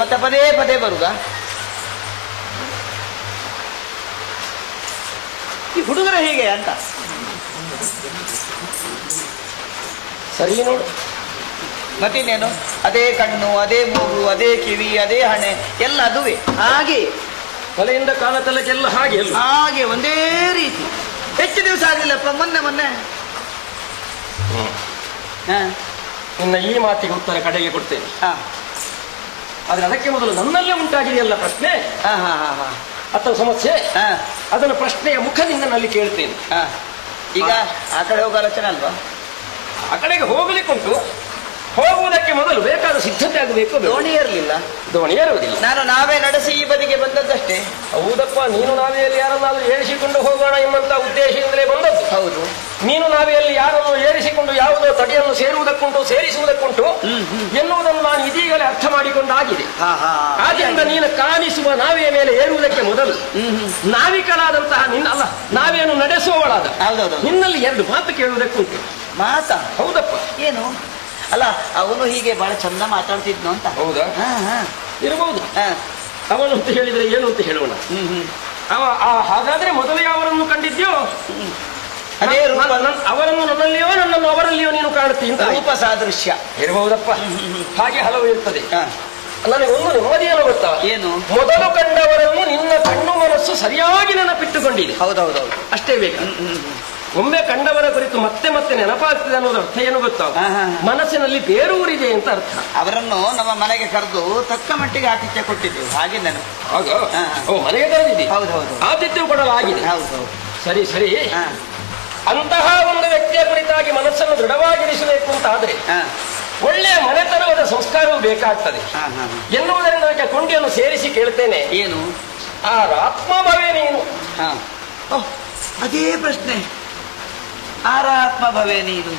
ಮತ್ತೆ ಪದೇ ಪದೇ ಬರುದಾ? ಈ ಹುಡುಗರ ಹೀಗೆ ಅಂತ. ಸರಿ ನೋಡು. ಮತ್ತಿನ್ನೇನು, ಅದೇ ಕಣ್ಣು, ಅದೇ ಮೂಗು, ಅದೇ ಕಿವಿ, ಅದೇ ಹಣೆ, ಎಲ್ಲ ಅದುವೇ ಹಾಗೆ. ತಲೆಯಿಂದ ಕಾಲ ತಲೆಗೆಲ್ಲ ಹಾಗೆ ಹಾಗೆ ಒಂದೇ ರೀತಿ. ಹೆಚ್ಚು ದಿವಸ ಆಗಲಿಲ್ಲಪ್ಪ, ಮೊನ್ನೆ ಇನ್ನ ಈ ಮಾತಿಗೆ ಉತ್ತರ ಕಡೆಗೆ ಕೊಡ್ತೇನೆ. ಹಾ, ಆದ್ರೆ ಅದಕ್ಕೆ ಮೊದಲು ನನ್ನಲ್ಲೇ ಉಂಟಾಗಿದೆಯಲ್ಲ ಪ್ರಶ್ನೆ ಹಾ, ಹಾ, ಹಾ, ಹಾ, ಅಥವಾ ಸಮಸ್ಯೆ, ಹಾ, ಅದನ್ನು ಪ್ರಶ್ನೆಯ ಮುಖದಿಂದ ನಲ್ಲಿ ಕೇಳ್ತೇನೆ. ಹಾ. ಈಗ ಆ ಕಡೆ ಹೋಗೋ ಆಲೋಚನೆ ಅಲ್ವಾ? ಆ ಕಡೆಗೆ ಹೋಗ್ಲಿಕ್ಕುಂಟು. ಹೋಗುವುದಕ್ಕೆ ಮೊದಲು ಬೇಕಾದ ಸಿದ್ಧತೆ ಆಗಬೇಕು. ದೋಣಿ ಇರಲಿಲ್ಲ, ದೋಣಿ ಏರುವುದಿಲ್ಲ. ನಾವೇ ನಡೆಸಿ ಈ ಬದಿಗೆ ಬಂದದ್ದಷ್ಟೇ. ಹೌದಪ್ಪ, ನೀನು ನಾವೆಯಲ್ಲಿ ಯಾರನ್ನಾದ್ರೂ ಏರಿಸಿಕೊಂಡು ಹೋಗೋಣ ಎಂಬಂತ ಉದ್ದೇಶದಿಂದಲೇ ಬಂದದ್ದು. ಹೌದು. ನೀನು ನಾವೆಯಲ್ಲಿ ಯಾರನ್ನು ಏರಿಸಿಕೊಂಡು ಯಾವುದೋ ತಡೆಯನ್ನು ಸೇರುವುದಕ್ಕುಂಟು, ಸೇರಿಸುವುದಕ್ಕುಂಟು ಎನ್ನುವುದನ್ನು ನಾನು ಇದೀಗಲೇ ಅರ್ಥ ಮಾಡಿಕೊಂಡಾಗಿದೆ. ಆದ್ದರಿಂದ ನೀನು ಕಾಣಿಸುವ ನಾವೆಯ ಮೇಲೆ ಏರುವುದಕ್ಕೆ ಮೊದಲು ನಾವಿಕನಾದಂತಹ ಅಲ್ಲ, ನಾವೇನು ನಡೆಸುವವಳಾದ ನಿನ್ನಲ್ಲಿ 2 ಮಾತು ಕೇಳುವುದಕ್ಕುಂಟು. ಮಾತಾ? ಹೌದಪ್ಪ. ಏನು? ಅಲ್ಲ, ಅವನು ಹೀಗೆ ಬಹಳ ಚಂದ ಮಾತಾಡ್ತಿದ್ನು ಅಂತ. ಹೌದಾ? ಇರಬಹುದು. ಅವನು ಅಂತ ಹೇಳಿದ್ರೆ ಏನು ಅಂತ ಹೇಳೋಣ. ಹಾಗಾದ್ರೆ ಮೊದಲಿಗೆ ಅವರನ್ನು ಕಂಡಿದ್ಯೋ, ಅವರನ್ನು ನನ್ನಲ್ಲಿಯೋ ನನ್ನನ್ನು ಅವರಲ್ಲಿಯೋ ನೀನು ಕಾಣುತ್ತೀ ಅಂತ ರೂಪ ಸಾದೃಶ್ಯ ಇರಬಹುದಪ್ಪ. ಹಾಗೆ ಹಲವು ಇರ್ತದೆ. ನನಗೆ ಒಂದು ನೆಮ್ಮದಿಯನ್ನು ಗೊತ್ತಾ? ಏನು? ಮೊದಲು ಕಂಡವರನ್ನು ನಿನ್ನ ಕಣ್ಣು ಮನಸ್ಸು ಸರಿಯಾಗಿ ನೆನಪಿಟ್ಟುಕೊಂಡಿದೆ. ಹೌದೌದೌದು, ಅಷ್ಟೇ ಬೇಕು. ಒಮ್ಮೆ ಕಂಡವರ ಕುರಿತು ಮತ್ತೆ ಮತ್ತೆ ನೆನಪಾಗ್ತದೆ ಅನ್ನೋದು ಅರ್ಥ ಏನು ಗೊತ್ತಾ? ಮನಸ್ಸಿನಲ್ಲಿ ಬೇರೂರಿದೆ ಅಂತ ಅರ್ಥ. ಅವರನ್ನು ನಮ್ಮ ಮನೆಗೆ ಕರೆದು ತಕ್ಕ ಮಟ್ಟಿಗೆ ಆತಿಥ್ಯ ಕೊಟ್ಟಿದ್ದೆವು. ಹಾಗೆ ನೆನಪು. ಮನೆಗೆ ಕರೆದಿದ್ದೆ. ಹೌದೌದು, ಆತಿಥ್ಯ ಕೊಡಲಾಗಿದೆ. ಹೌದೌದು, ಸರಿ ಸರಿ. ಅಂತಹ ಒಂದು ವ್ಯಕ್ತಿಯ ಕುರಿತಾಗಿ ಮನಸ್ಸನ್ನು ದೃಢವಾಗಿರಿಸಬೇಕು ಅಂತ ಆದ್ರೆ ಒಳ್ಳೆಯ ಮನೆತನವಾದ ಸಂಸ್ಕಾರವು ಬೇಕಾಗ್ತದೆ ಎನ್ನುವುದರಿಂದ ಅದಕ್ಕೆ ಕೊಂಡಿಯನ್ನು ಸೇರಿಸಿ ಕೇಳ್ತೇನೆ. ಏನು? ಆ ಆತ್ಮಭವೇ ನೀನು. ಅದೇ ಪ್ರಶ್ನೆ, ಆರಾತ್ಮಭವೇ ನೀನು.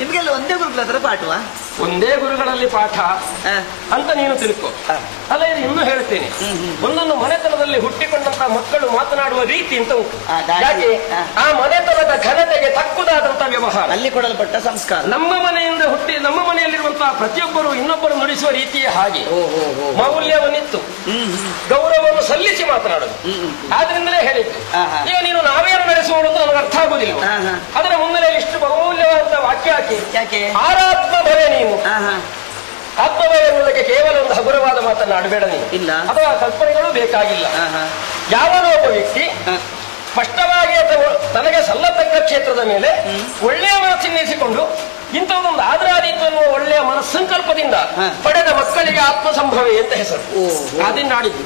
ನಿಮ್ಗೆಲ್ಲ ಒಂದೇ ಗುರುಗಳ ಹತ್ರ ಪಾಠವಾ? ಒಂದೇ ಗುರುಗಳಲ್ಲಿ ಪಾಠ ಅಂತ ನೀನು ತಿಳ್ಕೊ. ಅಲ್ಲ, ಇದು ಇನ್ನೂ ಹೇಳ್ತೇನೆ. ಒಂದೊಂದು ಮನೆತನದಲ್ಲಿ ಹುಟ್ಟಿಕೊಂಡಂತಹ ಮಕ್ಕಳು ಮಾತನಾಡುವ ರೀತಿ ಅಂತ ಉಂಟು. ಯಾಕೆ? ಆ ಮನೆತನದ ಘನತೆಗೆ ತಕ್ಕುದಾದಂತಹ ವ್ಯವಹಾರ ಅಲ್ಲಿ ಕೊಡಲ್ಪಟ್ಟ ಸಂಸ್ಕಾರ. ನಮ್ಮ ಮನೆಯಲ್ಲಿರುವಂತಹ ಪ್ರತಿಯೊಬ್ಬರು ಇನ್ನೊಬ್ಬರು ನುಡಿಸುವ ರೀತಿಯೇ ಹಾಗೆ. ಮೌಲ್ಯವನ್ನಿತ್ತು, ಗೌರವವನ್ನು ಸಲ್ಲಿಸಿ ಮಾತನಾಡುದು. ಆದ್ರಿಂದಲೇ ಹೇಳಿದ್ದು. ಈಗ ನೀನು ನಾವೇನು ನಡೆಸುವುದು ಅಂತ ನನಗೆ ಅರ್ಥ ಆಗುದಿಲ್ಲ. ಅದರ ಮುನ್ನೆಲೆ ಇಷ್ಟು ಬಹುಮೂಲ್ಯವಾದಂತಹ ವಾಕ್ಯ ಯಾಕೆ? ಆರಾತ್ಮಭವೇ ನೀನು. ಆತ್ಮಭವ ಎನ್ನುವುದಕ್ಕೆ ಕೇವಲ ಒಂದು ಹಗುರವಾದ ಮಾತನ್ನು ಆಡಬೇಡ ನೀನು. ಇಲ್ಲ, ಅಥವಾ ಕಲ್ಪನೆಗಳು ಬೇಕಾಗಿಲ್ಲ. ಯಾವನೋ ಒಬ್ಬ ವ್ಯಕ್ತಿ ಸ್ಪಷ್ಟವಾಗಿ ಅಥವಾ ತನಗೆ ಸಲ್ಲತಕ್ಕ ಕ್ಷೇತ್ರದ ಮೇಲೆ ಒಳ್ಳೆಯ ಮನಸ್ಸಿನ್ನಿಸಿಕೊಂಡು ಇಂಥದ್ದೊಂದು ಆದರಾದೀತು ಎನ್ನುವ ಒಳ್ಳೆಯ ಮನಸ್ಸಂಕಲ್ಪದಿಂದ ಪಡೆದ ಮಕ್ಕಳಿಗೆ ಆತ್ಮಸಂಭವೇ ಅಂತ ಹೆಸರು. ಅದರಿಂದ ಆಡಿದ್ದು.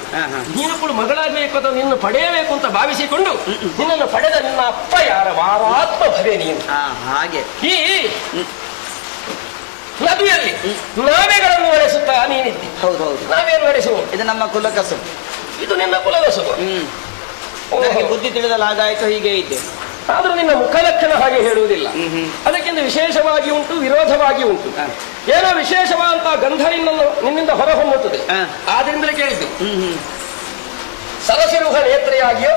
ನೀನು ಕೂಡ ಮಗಳಾಗಬೇಕು ಅಥವಾ ನಿನ್ನ ಪಡೆಯಬೇಕು ಅಂತ ಭಾವಿಸಿಕೊಂಡು ನಿನ್ನನ್ನು ಪಡೆದ ನಿನ್ನ ಅಪ್ಪ ಯಾರ ಆತ್ಮಭವೇ ನೀನು. ಹಾಗೆ ಈ ನದಿಯಲ್ಲಿ ನಾವೆಗಳನ್ನು ನಡೆಸುತ್ತಾ ನೀನಿದ್ದಿ. ಹೌದೌದು, ನಾವೇನು ನಡೆಸುವ? ಇದು ನಮ್ಮ ಕುಲಕಸು. ಇದು ನಿನ್ನ ಕುಲಕಸು. ಬುದ್ಧಿ ತಿಳಿದಲ್ಲ, ಹಾಗಾಯ್ತು, ಹೀಗೆ ಇದ್ದೆ. ಆದ್ರೂ ನಿನ್ನ ಮುಖಲಕ್ಷಣ ಹಾಗೆ ಹೇಳುವುದಿಲ್ಲ. ಅದಕ್ಕಿಂತ ವಿಶೇಷವಾಗಿ ಉಂಟು, ವಿರೋಧವಾಗಿ ಉಂಟು. ಏನೋ ವಿಶೇಷವಾದಂತಹ ಗಂಧ ನಿನ್ನಿಂದ ಹೊರಹೊಮ್ಮುತ್ತದೆ. ಆದ್ರಿಂದಲೇ ಕೇಳಿದ್ದು. ಸರಸಿರುಹ ನೇತ್ರೆಯಾಗಿಯೋ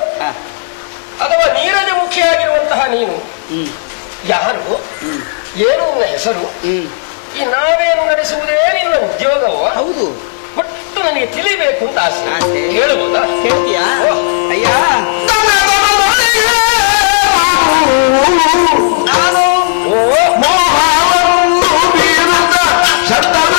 ಅಥವಾ ನೀರಜ ಮುಖಿಯಾಗಿರುವಂತಹ ನೀನು ಯಾರು? ಏನು ನಿನ್ನ ಹೆಸರು? ಈ ನಾವೇನು ನಡೆಸುವುದೇ ನಿನ್ನ ಉದ್ಯೋಗವೋ? ಹೌದು, ಒಟ್ಟು ನನಗೆ ತಿಳಿಬೇಕು ಅಂತ ಆಸೆ. ಹೇಳಬಹುದಾ? ಹೇಳ್ತೀಯಾ? ಅಯ್ಯ, ನಾನು ಮೋಹವನ್ನು ಬೀರುತ್ತ ಶತನ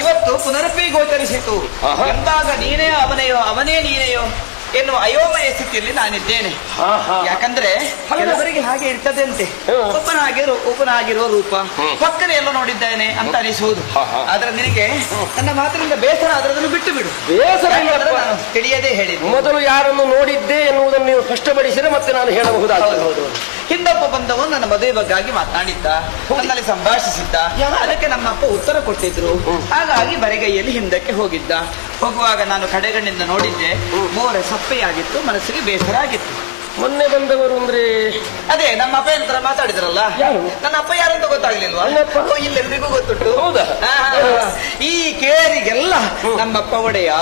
ಇವತ್ತು ಪುನರಪಿ ಗೋಚರಿಸಿತು ಎಂದಾಗ ನೀನೇ ಅವನೆಯೋ ಅವನೇ ನೀನೆಯೋ ಎನ್ನುವ ಅಯೋಮಯ ಸ್ಥಿತಿಯಲ್ಲಿ ನಾನಿದ್ದೇನೆ. ಯಾಕಂದ್ರೆ ಕೆಲವರಿಗೆ ಹಾಗೆ ಇರ್ತದೆ ಅಂತೆ, ಒಬ್ಬನಾಗಿರೋ ರೂಪ ಪಕ್ಕದ ಎಲ್ಲ ನೋಡಿದ್ದೇನೆ ಅಂತ ಅನಿಸುವುದು. ಆದ್ರೆ ನಿನಗೆ ನನ್ನ ಮಾತಿನಿಂದ ಬೇಸರ ಆದ್ರೆ ಅದನ್ನು ಬಿಟ್ಟು ಬಿಡು. ಬೇಸರ ನಾನು ತಿಳಿಯದೇ ಹೇಳಿದ್ದು. ಮೊದಲು ಯಾರನ್ನು ನೋಡಿದ್ದೆ ಎನ್ನುವುದನ್ನು ನೀವು ಸ್ಪಷ್ಟಪಡಿಸಿದರೆ ಮತ್ತೆ ನಾನು ಹೇಳಬಹುದಾಗಿದೆ. ಹಿಂದೊಬ್ಬ ಬಂದವನು ನನ್ನ ಮದುವೆ ಬಗ್ಗಾಗಿ ಮಾತನಾಡಿದ್ದ, ನನ್ನಲ್ಲಿ ಸಂಭಾಷಿಸಿದ್ದ. ಅದಕ್ಕೆ ನಮ್ಮಪ್ಪ ಉತ್ತರ ಕೊಟ್ಟಿದ್ರು. ಹಾಗಾಗಿ ಬರಿಗೈಯಲ್ಲಿ ಹಿಂದಕ್ಕೆ ಹೋಗಿದ್ದ. ಹೋಗುವಾಗ ನಾನು ಕಡೆಗಣ್ಣಿಂದ ನೋಡಿದ್ದೆ, ಮೋರೆ ಸಪ್ಪೆಯಾಗಿತ್ತು, ಮನಸ್ಸಿಗೆ ಬೇಸರ ಆಗಿತ್ತು. ಮೊನ್ನೆ ಬಂದವರು ಅಂದ್ರೆ ಅದೇ ನಮ್ಮ ಅಪ್ಪ ನಂತರ ಮಾತಾಡಿದ್ರಲ್ಲ, ಯಾರು? ನನ್ನ ಅಪ್ಪ ಯಾರಂತ ಗೊತ್ತಾಗ್ಲಿಲ್ವಾ? ಇಲ್ಲೆಲ್ರಿಗೂ ಗೊತ್ತುಂಟು. ಹೌದಾ? ಈ ಕೇರಿಗೆಲ್ಲ ನಮ್ಮಪ್ಪ ಒಡೆಯ,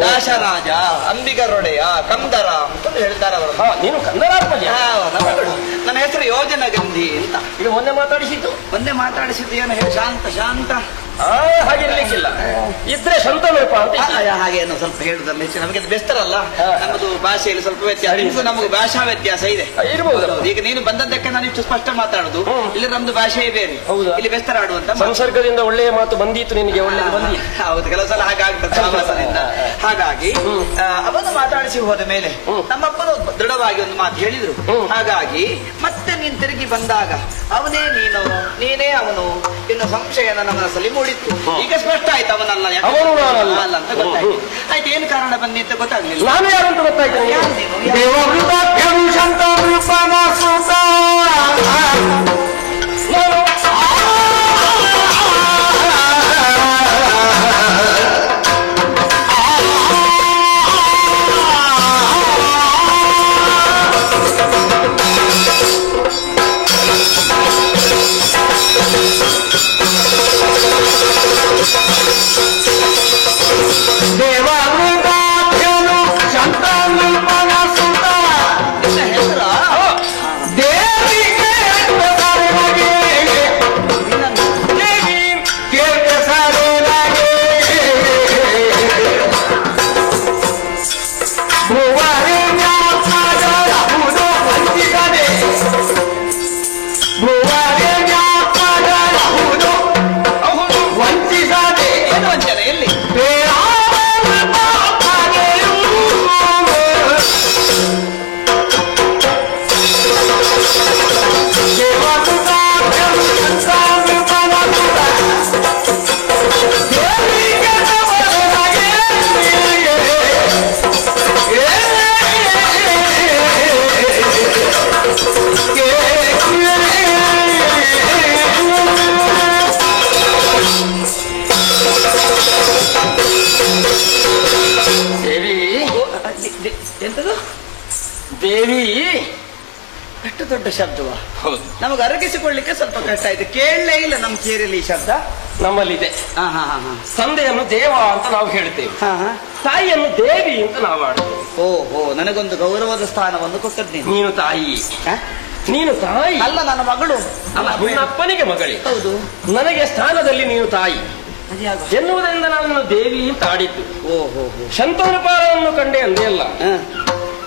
ದಾಶರಾಜ, ಅಂಬಿಗರೊಡೆಯ, ಕಂದರ ಅಂತ ಹೇಳ್ತಾರೆ ಅವರು. ನೀನು ಕಂದರಾತ್ಮಜ? ನನ್ನ ಹೆಸರು ಯೋಜನ ಗಂಧಿ ಅಂತ. ಈಗ ಮೊನ್ನೆ ಮಾತಾಡಿಸಿದ್ದು ಏನು ಹೇಳಿ ಶಾಂತ ಶಾಂತ ಹಾಗಿರ್ಲಿಕ್ಕಿಲ್ಲ, ಇದ್ರೆ ಸಂತಮೇಪ ಅಂತ. ಹಾಗೇನು ಸ್ವಲ್ಪ ಹೇಳುದಲ್ಲ ಹೆಚ್ಚು, ನಮಗೆ ಬೆಸ್ತರಲ್ಲ, ನಮ್ಮದು ಭಾಷೆಯಲ್ಲಿ ಸ್ವಲ್ಪ ವ್ಯತ್ಯಾಸ, ನಮಗೆ ಭಾಷಾ ವ್ಯತ್ಯಾಸ ಇದೆ ಇರ್ಬೋದು. ಈಗ ನೀನು ಬಂದದ್ದಕ್ಕೆ ನಾನು ಇಷ್ಟು ಸ್ಪಷ್ಟ ಮಾತಾಡುದು, ಇಲ್ಲಿ ನಮ್ದು ಭಾಷೆಯೇ ಬೇರೆ. ಇಲ್ಲಿ ಬೆಸ್ತರ ಆಡುವಂತ ಸಂಸರ್ಗದಿಂದ ಒಳ್ಳೆಯ ಮಾತು ಬಂದಿತ್ತು ನಿನಗೆ, ಒಳ್ಳೆಯದು ಬಂದಿತ್ತು. ಹೌದು, ಕೆಲವು ಸಲ ಹಾಗಾಗ್ತದೆ ಸಹವಾಸದಿಂದ. ಹಾಗಾಗಿ ಅವನು ಮಾತಾಡಿಸಿ ಹೋದ ಮೇಲೆ ನಮ್ಮಪ್ಪನು ದೃಢವಾಗಿ ಒಂದು ಮಾತು ಹೇಳಿದ್ರು. ಹಾಗಾಗಿ ಮತ್ತೆ ನೀನ್ ತಿರುಗಿ ಬಂದಾಗ ಅವನೇ ನೀನು, ನೀನೇ ಅವನು ಇನ್ನು ಸಂಶಯ ನನ್ನ ಮನಸ್ಸಲ್ಲಿ ಮೂಡಿತ್ತು. ಈಗ ಸ್ಪಷ್ಟ ಆಯ್ತು, ಅವನಲ್ಲ ಅಲ್ಲ ಅಂತ ಗೊತ್ತಾಯ್ತು. ಆಯ್ತು, ಏನು ಕಾರಣ ಬನ್ನಿ ಅಂತ ಗೊತ್ತಾಗ್ಲಿಲ್ಲ. ನಾನು ಯಾರು ಅಂತ ಗೊತ್ತಾಯ್ತು. ದೇವಿ ಅಷ್ಟು ದೊಡ್ಡ ಶಬ್ದವಾ? ಹೌದು. ನಮಗೆ ಅರಗಿಸಿಕೊಳ್ಳಿಕ್ಕೆ ಸ್ವಲ್ಪ ಕಷ್ಟ ಆಯ್ತು, ಕೇಳಲೇ ಇಲ್ಲ ನಮ್ಮ ಕೇರಿಯಲ್ಲಿ ಈ ಶಬ್ದ. ನಮ್ಮಲ್ಲಿದೆ. ತಂದೆಯನ್ನು ದೇವ ಅಂತ ನಾವು ಹೇಳ್ತೇವೆ, ತಾಯಿಯನ್ನು ದೇವಿ ಅಂತ ನಾವು ಆಡ್ತೇವೆ. ಓಹೋ, ನನಗೊಂದು ಗೌರವದ ಸ್ಥಾನವನ್ನು ಕೊಟ್ಟದ್ದು ನೀನು ತಾಯಿ. ನೀನು ತಾಯಿ ಅಲ್ಲ, ನನ್ನ ಮಗಳು. ನಿನ್ನ ಅಪ್ಪನಿಗೆ ಮಗಳೇ. ಹೌದು. ನನಗೆ ಸ್ಥಾನದಲ್ಲಿ ನೀನು ತಾಯಿ ಎನ್ನುವುದರಿಂದ ನಾನು ದೇವಿ ಅಂತ ಆಡಿದ್ದು. ಓಹೋ, ಶಂತನುಪಾಲವನ್ನು ಕಂಡೆ ಅಂದೇ ಅಲ್ಲ.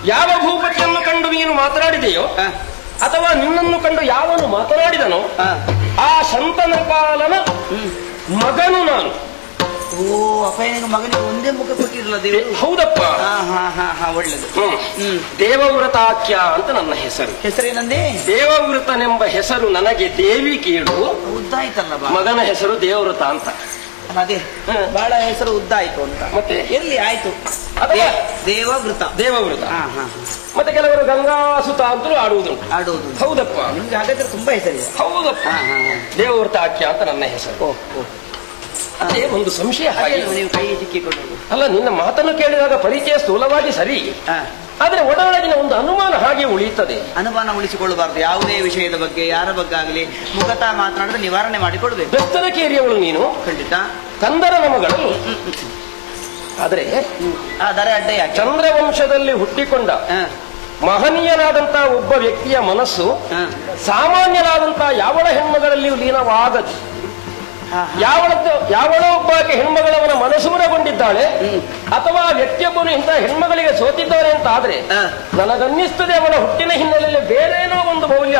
ಯಾವ ಭೂಪತಿಯನ್ನು ಕಂಡು ನೀನು ಮಾತನಾಡಿದೆಯೋ ಅಥವಾ ನಿನ್ನನ್ನು ಕಂಡು ಯಾವನು ಮಾತನಾಡಿದನೋ ಆ ಶಂತನುಪಾಲನ ಮಗನು ನಾನು. ಓ, ಅಪ್ಪನಿಗೆ ಮಗನಿಗೆ ಒಂದೇ ಮುಖ ಕೊಟ್ಟಿರಲ್ಲ ದೇವರು? ಹೌದಪ್ಪ. ಒಳ್ಳೇದು. ದೇವವ್ರತಾಖ್ಯ ಅಂತ ನನ್ನ ಹೆಸರು. ಹೆಸರೇನಂದೇ? ದೇವವ್ರತನೆಂಬ ಹೆಸರು ನನಗೆ ದೇವಿ ಕೇಳು. ಉದ್ದಾಯ್ತಲ್ಲ, ಮಗನ ಹೆಸರು ದೇವವ್ರತ ಅಂತ. ಅದೇ ಬಹಳ ಹೆಸರು ಉದ್ದಾಯ್ತು ಅಂತ. ಮತ್ತೆ ಎಲ್ಲಿ ಆಯ್ತು? ದೇವವ್ರತ. ದೇವವ್ರತ. ಮತ್ತೆ ಕೆಲವರು ಗಂಗಾಸುತ ಅಂತಲೂ ಆಡುವುದು. ಹೌದಪ್ಪ. ನಿಮ್ಗೆ ಹಾಗಾದ್ರೆ ತುಂಬಾ ಹೆಸರಿದೆ. ಹೌದಪ್ಪ. ದೇವವ್ರತಾಖ್ಯ ಅಂತ ನನ್ನ ಹೆಸರು. ಅದೇ ಒಂದು ಸಂಶಯ. ಹಾಗೆ ನೀವು ಕೈ ಸಿಕ್ಕಿಕೊಳ್ಳೋದು ಅಲ್ಲ, ನಿನ್ನ ಮಾತನ್ನು ಕೇಳಿದಾಗ ಪರಿಚಯ ಸ್ಥೂಲವಾಗಿ ಸರಿ, ಆದ್ರೆ ಒಳಗಿನ ಒಂದು ಅನುಮಾನ ಹಾಗೆ ಉಳಿಯುತ್ತದೆ. ಅನುಮಾನ ಉಳಿಸಿಕೊಳ್ಳಬಾರದು. ಯಾವುದೇ ವಿಷಯದ ಬಗ್ಗೆ, ಯಾರ ಬಗ್ಗೆ ಆಗಲಿ ಮುಖತಃ ಮಾತನಾಡಿದ್ರೆ ನಿವಾರಣೆ ಮಾಡಿಕೊಡ್ಬೇಕು. ಬೆಸ್ತರ ಕೇರಿಯವಳು ನೀನು. ಖಂಡಿತ. ಕಂದರನ ಮಗಳು. ಆದ್ರೆ ಅಡ್ಡ ಯಾಕೆ? ಚಂದ್ರವಂಶದಲ್ಲಿ ಹುಟ್ಟಿಕೊಂಡ ಮಹನೀಯನಾದಂತಹ ಒಬ್ಬ ವ್ಯಕ್ತಿಯ ಮನಸ್ಸು ಸಾಮಾನ್ಯರಾದಂತಹ ಯಾವಳ ಹೆಣ್ಮಗಳಲ್ಲಿಯೂ ಲೀನವಾಗದು. ಯಾವಳೋ ಒಬ್ಬಾಕೆ ಹೆಣ್ಮಗಳವನ ಮನಸೂರಗೊಂಡಿದ್ದಾಳೆ ಅಥವಾ ವ್ಯಕ್ತಿಯೊಬ್ಬನು ಇಂತಹ ಹೆಣ್ಮಗಳಿಗೆ ಸೋತಿದ್ದಾನೆ ಅಂತ ಆದ್ರೆ ನನಗನ್ನಿಸ್ತದೆ ಅವಳ ಹುಟ್ಟಿನ ಹಿನ್ನೆಲೆಯಲ್ಲಿ ಬೇರೇನೋ ಒಂದು ಮೌಲ್ಯ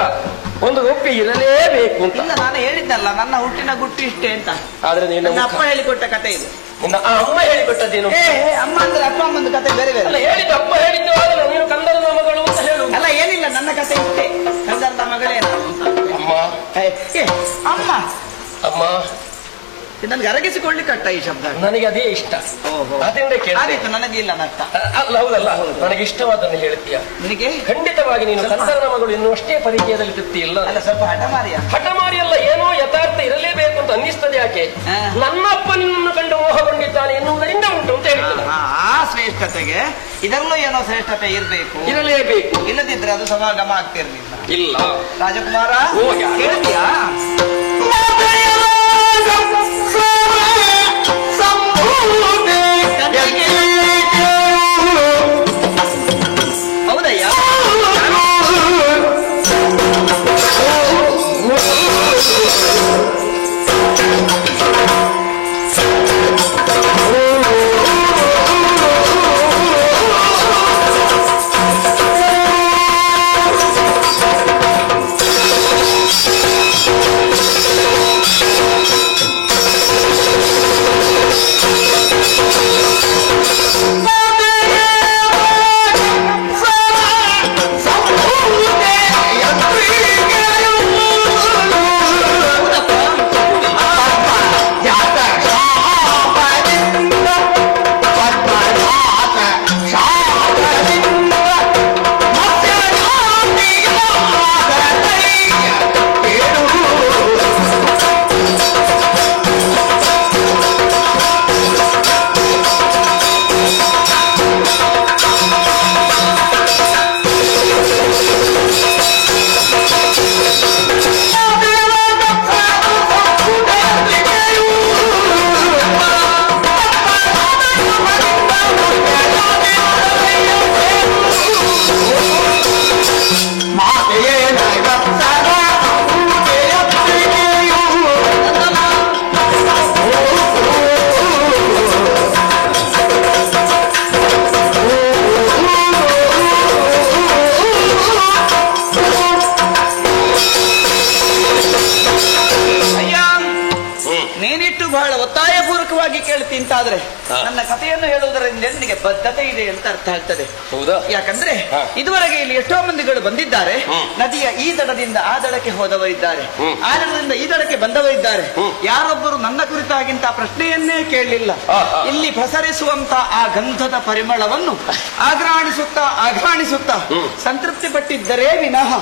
ಒಂದು ಒಪ್ಪಿ ಇರಲೇಬೇಕು ಅಂತ. ಇಲ್ಲ, ನಾನು ಹೇಳಿದ್ದಲ್ಲ ನನ್ನ ಹುಟ್ಟಿನ ಗುಟ್ಟು ಇಷ್ಟೇ ಅಂತ. ಆದ್ರೆ ನೀನು ನನ್ನ ಅಪ್ಪ ಹೇಳಿಕೊಟ್ಟ ಕತೆ ಇದು. ಅಮ್ಮ ಹೇಳಿಕೊಟ್ಟದ್ದೇನು? ಅಮ್ಮ ಅಂದ್ರೆ ಅಪ್ಪ ಅಮ್ಮಂದು ಕತೆ ಬೇರೆ ಬೇರೆ. ಅಲ್ಲ, ಹೇಳಿದ್ದು ಅಪ್ಪ ಹೇಳಿದ್ದು ಆಗಲ್ಲ, ನೀನು ಕಂದರದ ಮಗಳು ಅಂತ ಹೇಳು. ಅಲ್ಲ, ಏನಿಲ್ಲ, ನನ್ನ ಕತೆ ಇಷ್ಟೇ. ಕಂದರದ ಮಗಳೇ ನಾನು. ಅಮ್ಮ ಅಮ್ಮ ಅಮ್ಮ ನನಗೆ ಅರಗಿಸಿಕೊಳ್ಳಿ ಕಟ್ಟ ಈ ಶಬ್ದ. ನನಗೆ ಅದೇ ಇಷ್ಟ. ಅದರಿಂದ ಆದಿತ್ತು, ನನಗಿಲ್ಲ ನಷ್ಟ. ಅಲ್ಲ, ಹೌದಲ್ಲ, ನನಗೆ ಇಷ್ಟವಾದನ್ನು ಹೇಳ್ತೀಯ. ನಿನಗೆ ಖಂಡಿತವಾಗಿ ನೀನು ಕಂದರನ ಮಗಳು ಇನ್ನಷ್ಟೇ ಪರಿಚಯದಲ್ಲಿ ತೃಪ್ತಿ ಇಲ್ಲ. ಅಲ್ಲ, ಸ್ವಲ್ಪ ಹಠಮಾರಿಯ. ಹಠಮಾರಿ ಅಲ್ಲ, ಏನೋ ಯಥಾರ್ಥ ಇರಲೇಬೇಕು ಅಂತ ಅನ್ನಿಸ್ತದೆ. ಯಾಕೆ? ನನ್ನಪ್ಪ ನಿನ್ನನ್ನು ಕಂಡು ಮೋಹಗೊಂಡಿದ್ದಾನೆ ಎನ್ನುವುದರಿಂದ ಉಂಟು ಅಂತ ಹೇಳ್ತದೆ. ಆ ಶ್ರೇಷ್ಠತೆಗೆ ಇದರಲ್ಲೂ ಏನೋ ಶ್ರೇಷ್ಠತೆ ಇರಬೇಕು, ಇರಲೇಬೇಕು. ಇಲ್ಲದಿದ್ರೆ ಅದು ಸಮಾಗಮ ಆಗ್ತಿರ್ಲಿಲ್ಲ. ಇಲ್ಲ ರಾಜಕುಮಾರ, ಕೇಳ್ತೀಯಾ? ಹೌದಯ್ಯ. ಕೇಳ್ತಿಂತಾದ್ರೆ ನನ್ನ ಕಥೆಯನ್ನು ಹೇಳುವುದರಿಂದ ನಿನಗೆ ಬದ್ಧತೆ ಇದೆ ಅಂತ ಅರ್ಥ ಆಗ್ತದೆ. ಹೌದಾ? ಯಾಕಂದ್ರೆ ಇದುವರೆಗೆ ಇಲ್ಲಿ ಎಷ್ಟೋ ಮಂದಿಗಳು ಬಂದಿದ್ದಾರೆ. ನದಿಯ ಈ ದಡದಿಂದ ಆ ದಡಕ್ಕೆ ಹೋದವರಿದ್ದಾರೆ, ಆ ದಡದಿಂದ ಈ ದಡಕ್ಕೆ ಬಂದವರಿದ್ದಾರೆ. ಯಾರೊಬ್ಬರು ನನ್ನ ಕುರಿತಾಗಿಂತ ಪ್ರಶ್ನೆಯನ್ನೇ ಕೇಳಲಿಲ್ಲ. ಇಲ್ಲಿ ಪ್ರಸರಿಸುವಂತ ಆ ಗಂಧದ ಪರಿಮಳವನ್ನು ಆಘ್ರಾಣಿಸುತ್ತಾ ಸಂತೃಪ್ತಿ ಪಟ್ಟಿದ್ದರೇ ವಿನಃ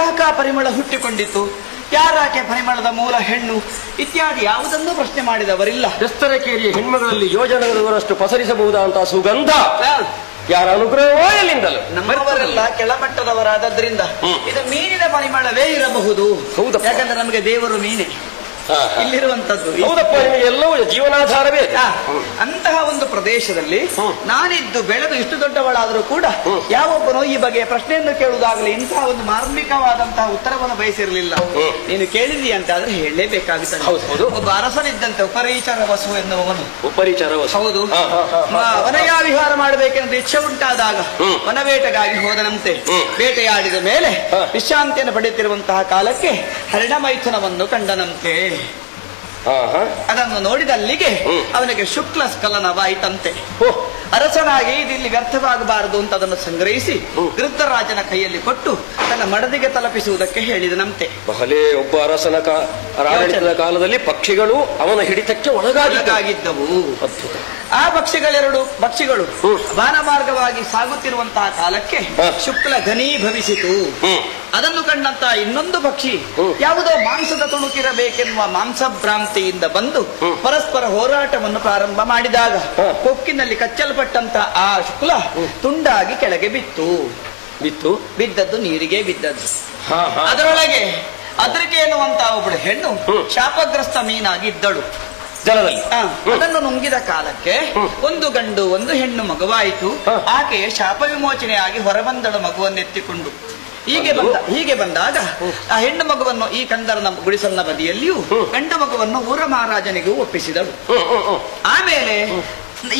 ಯಾಕ ಪರಿಮಳ ಹುಟ್ಟಿಕೊಂಡಿತು, ಯಾರಾಕೆ ಪರಿಮಳದ ಮೂಲ ಹೆಣ್ಣು ಇತ್ಯಾದಿ ಯಾವುದನ್ನೂ ಪ್ರಶ್ನೆ ಮಾಡಿದವರಿಲ್ಲ. ಬೆಸ್ತರಕೇರಿಯ ಹೆಣ್ಮಗಳಲ್ಲಿ ಯೋಜನೆಗಳಷ್ಟು ಪಸರಿಸಬಹುದಾದಂತಹ ಸುಗಂಧ ಯಾರ ಅನುಗ್ರಹವೋ ಎಲ್ಲಿಂದಲೂ. ನಮ್ಮವರೆಲ್ಲ ಕೆಳಮಟ್ಟದವರಾದದ್ರಿಂದ ಇದು ಮೀನಿನ ಪರಿಮಳವೇ ಇರಬಹುದು. ಯಾಕಂದ್ರೆ ನಮಗೆ ದೇವರು ಮೀನೆ ಇಲ್ಲಿರುವಂತದ್ದು. ಹೌದಪ್ಪ, ಎಲ್ಲವೂ ಜೀವನಾಧಾರವೇ. ಅಂತಹ ಒಂದು ಪ್ರದೇಶದಲ್ಲಿ ನಾನಿದ್ದು ಬೆಳೆದು ಇಷ್ಟು ದೊಡ್ಡವಳಾದರೂ ಕೂಡ ಯಾವೊಬ್ಬನೋ ಈ ಬಗೆಯ ಪ್ರಶ್ನೆಯನ್ನು ಕೇಳುವುದಾಗಲಿ ಇಂತಹ ಒಂದು ಮಾರ್ಮಿಕವಾದಂತಹ ಉತ್ತರವನ್ನು ಬಯಸಿರಲಿಲ್ಲ. ನೀನು ಕೇಳಿದ್ದಿ ಅಂತ ಆದ್ರೆ ಹೇಳಲೇಬೇಕಾಗುತ್ತದೆ. ಒಬ್ಬ ಅರಸನಿದ್ದಂತೆ ಉಪರಿಚರ ವಸು ಎನ್ನುವವನು. ಉಪರಿಚರ ವಸು? ಹೌದು. ವನಯ ವಿಹಾರ ಮಾಡಬೇಕೆಂದು ಇಚ್ಛೆ ಉಂಟಾದಾಗ ವನವೇಟೆಗಾಗಿ ಹೋದನಂತೆ. ಬೇಟೆಯಾಡಿದ ಮೇಲೆ ವಿಶ್ರಾಂತಿಯನ್ನು ಪಡೆಯುತ್ತಿರುವಂತಹ ಕಾಲಕ್ಕೆ ಹರಿಣ ಮೈಥುನವನ್ನು ಕಂಡನಂತೆ. ಅದನ್ನು ನೋಡಿದಲ್ಲಿಗೆ ಅವನಿಗೆ ಶುಕ್ಲ ಸ್ಖಲನವಾಯಿತಂತೆ. ಅರಸನಾಗಿ ಇಲ್ಲಿ ವ್ಯರ್ಥವಾಗಬಾರದು ಅಂತ ಅದನ್ನು ಸಂಗ್ರಹಿಸಿ ಗೃದ್ಧರಾಜನ ಕೈಯಲ್ಲಿ ಕೊಟ್ಟು ತನ್ನ ಮಡದಿಗೆ ತಲುಪಿಸುವುದಕ್ಕೆ ಹೇಳಿದನಂತೆ. ಬಹಳೇ ಒಬ್ಬ ಅರಸನ ಆಡಳಿತದ ಕಾಲದಲ್ಲಿ ಪಕ್ಷಿಗಳು ಅವನ ಹಿಡಿತಕ್ಕೆ ಒಳಗಾಗಿದ್ದವು. ಅದ್ಭುತ. ಆ ಪಕ್ಷಿಗಳು ಬಾನ ಮಾರ್ಗವಾಗಿ ಸಾಗುತ್ತಿರುವಂತಹ ಕಾಲಕ್ಕೆ ಶುಕ್ಲ ಘನೀಭವಿಸಿತು. ಅದನ್ನು ಕಂಡಂತಹ ಇನ್ನೊಂದು ಪಕ್ಷಿ ಯಾವುದೋ ಮಾಂಸದ ತುಣುಕಿರಬೇಕೆನ್ನುವ ಮಾಂಸಭ್ರಾಂತಿಯಿಂದ ಬಂದು ಪರಸ್ಪರ ಹೋರಾಟವನ್ನು ಪ್ರಾರಂಭ ಮಾಡಿದಾಗ ಕೊಕ್ಕಿನಲ್ಲಿ ಕಚ್ಚಲ್ಪಟ್ಟಂತ ಆ ಶುಕ್ಲ ತುಂಡಾಗಿ ಕೆಳಗೆ ಬಿದ್ದದ್ದು ನೀರಿಗೆ ಬಿದ್ದದ್ದು. ಅದರೊಳಗೆ ಅದರಿಕೆ ಎನ್ನುವಂತಹ ಒಬ್ಬಳು ಹೆಣ್ಣು ಶಾಪಗ್ರಸ್ತ ಮೀನಾಗಿ ಇದ್ದಳು ಜಲದಲ್ಲಿ. ಅದನ್ನು ನುಂಗಿದ ಕಾಲಕ್ಕೆ ಒಂದು ಗಂಡು ಒಂದು ಹೆಣ್ಣು ಮಗುವಾಯಿತು. ಆಕೆ ಶಾಪ ವಿಮೋಚನೆಯಾಗಿ ಹೊರಬಂದಳು ಮಗುವನ್ನೆತ್ತಿಕೊಂಡು. ಹೀಗೆ ಬಂದಾಗ ಆ ಹೆಣ್ಣು ಮಗುವನ್ನು ಈ ಕಂದರನ ಗುಡಿಸಲಿನ ಬದಿಯಲ್ಲಿಯೂ ಗಂಡು ಮಗುವನ್ನು ಊರ ಮಹಾರಾಜನಿಗೂ ಒಪ್ಪಿಸಿದಳು. ಆಮೇಲೆ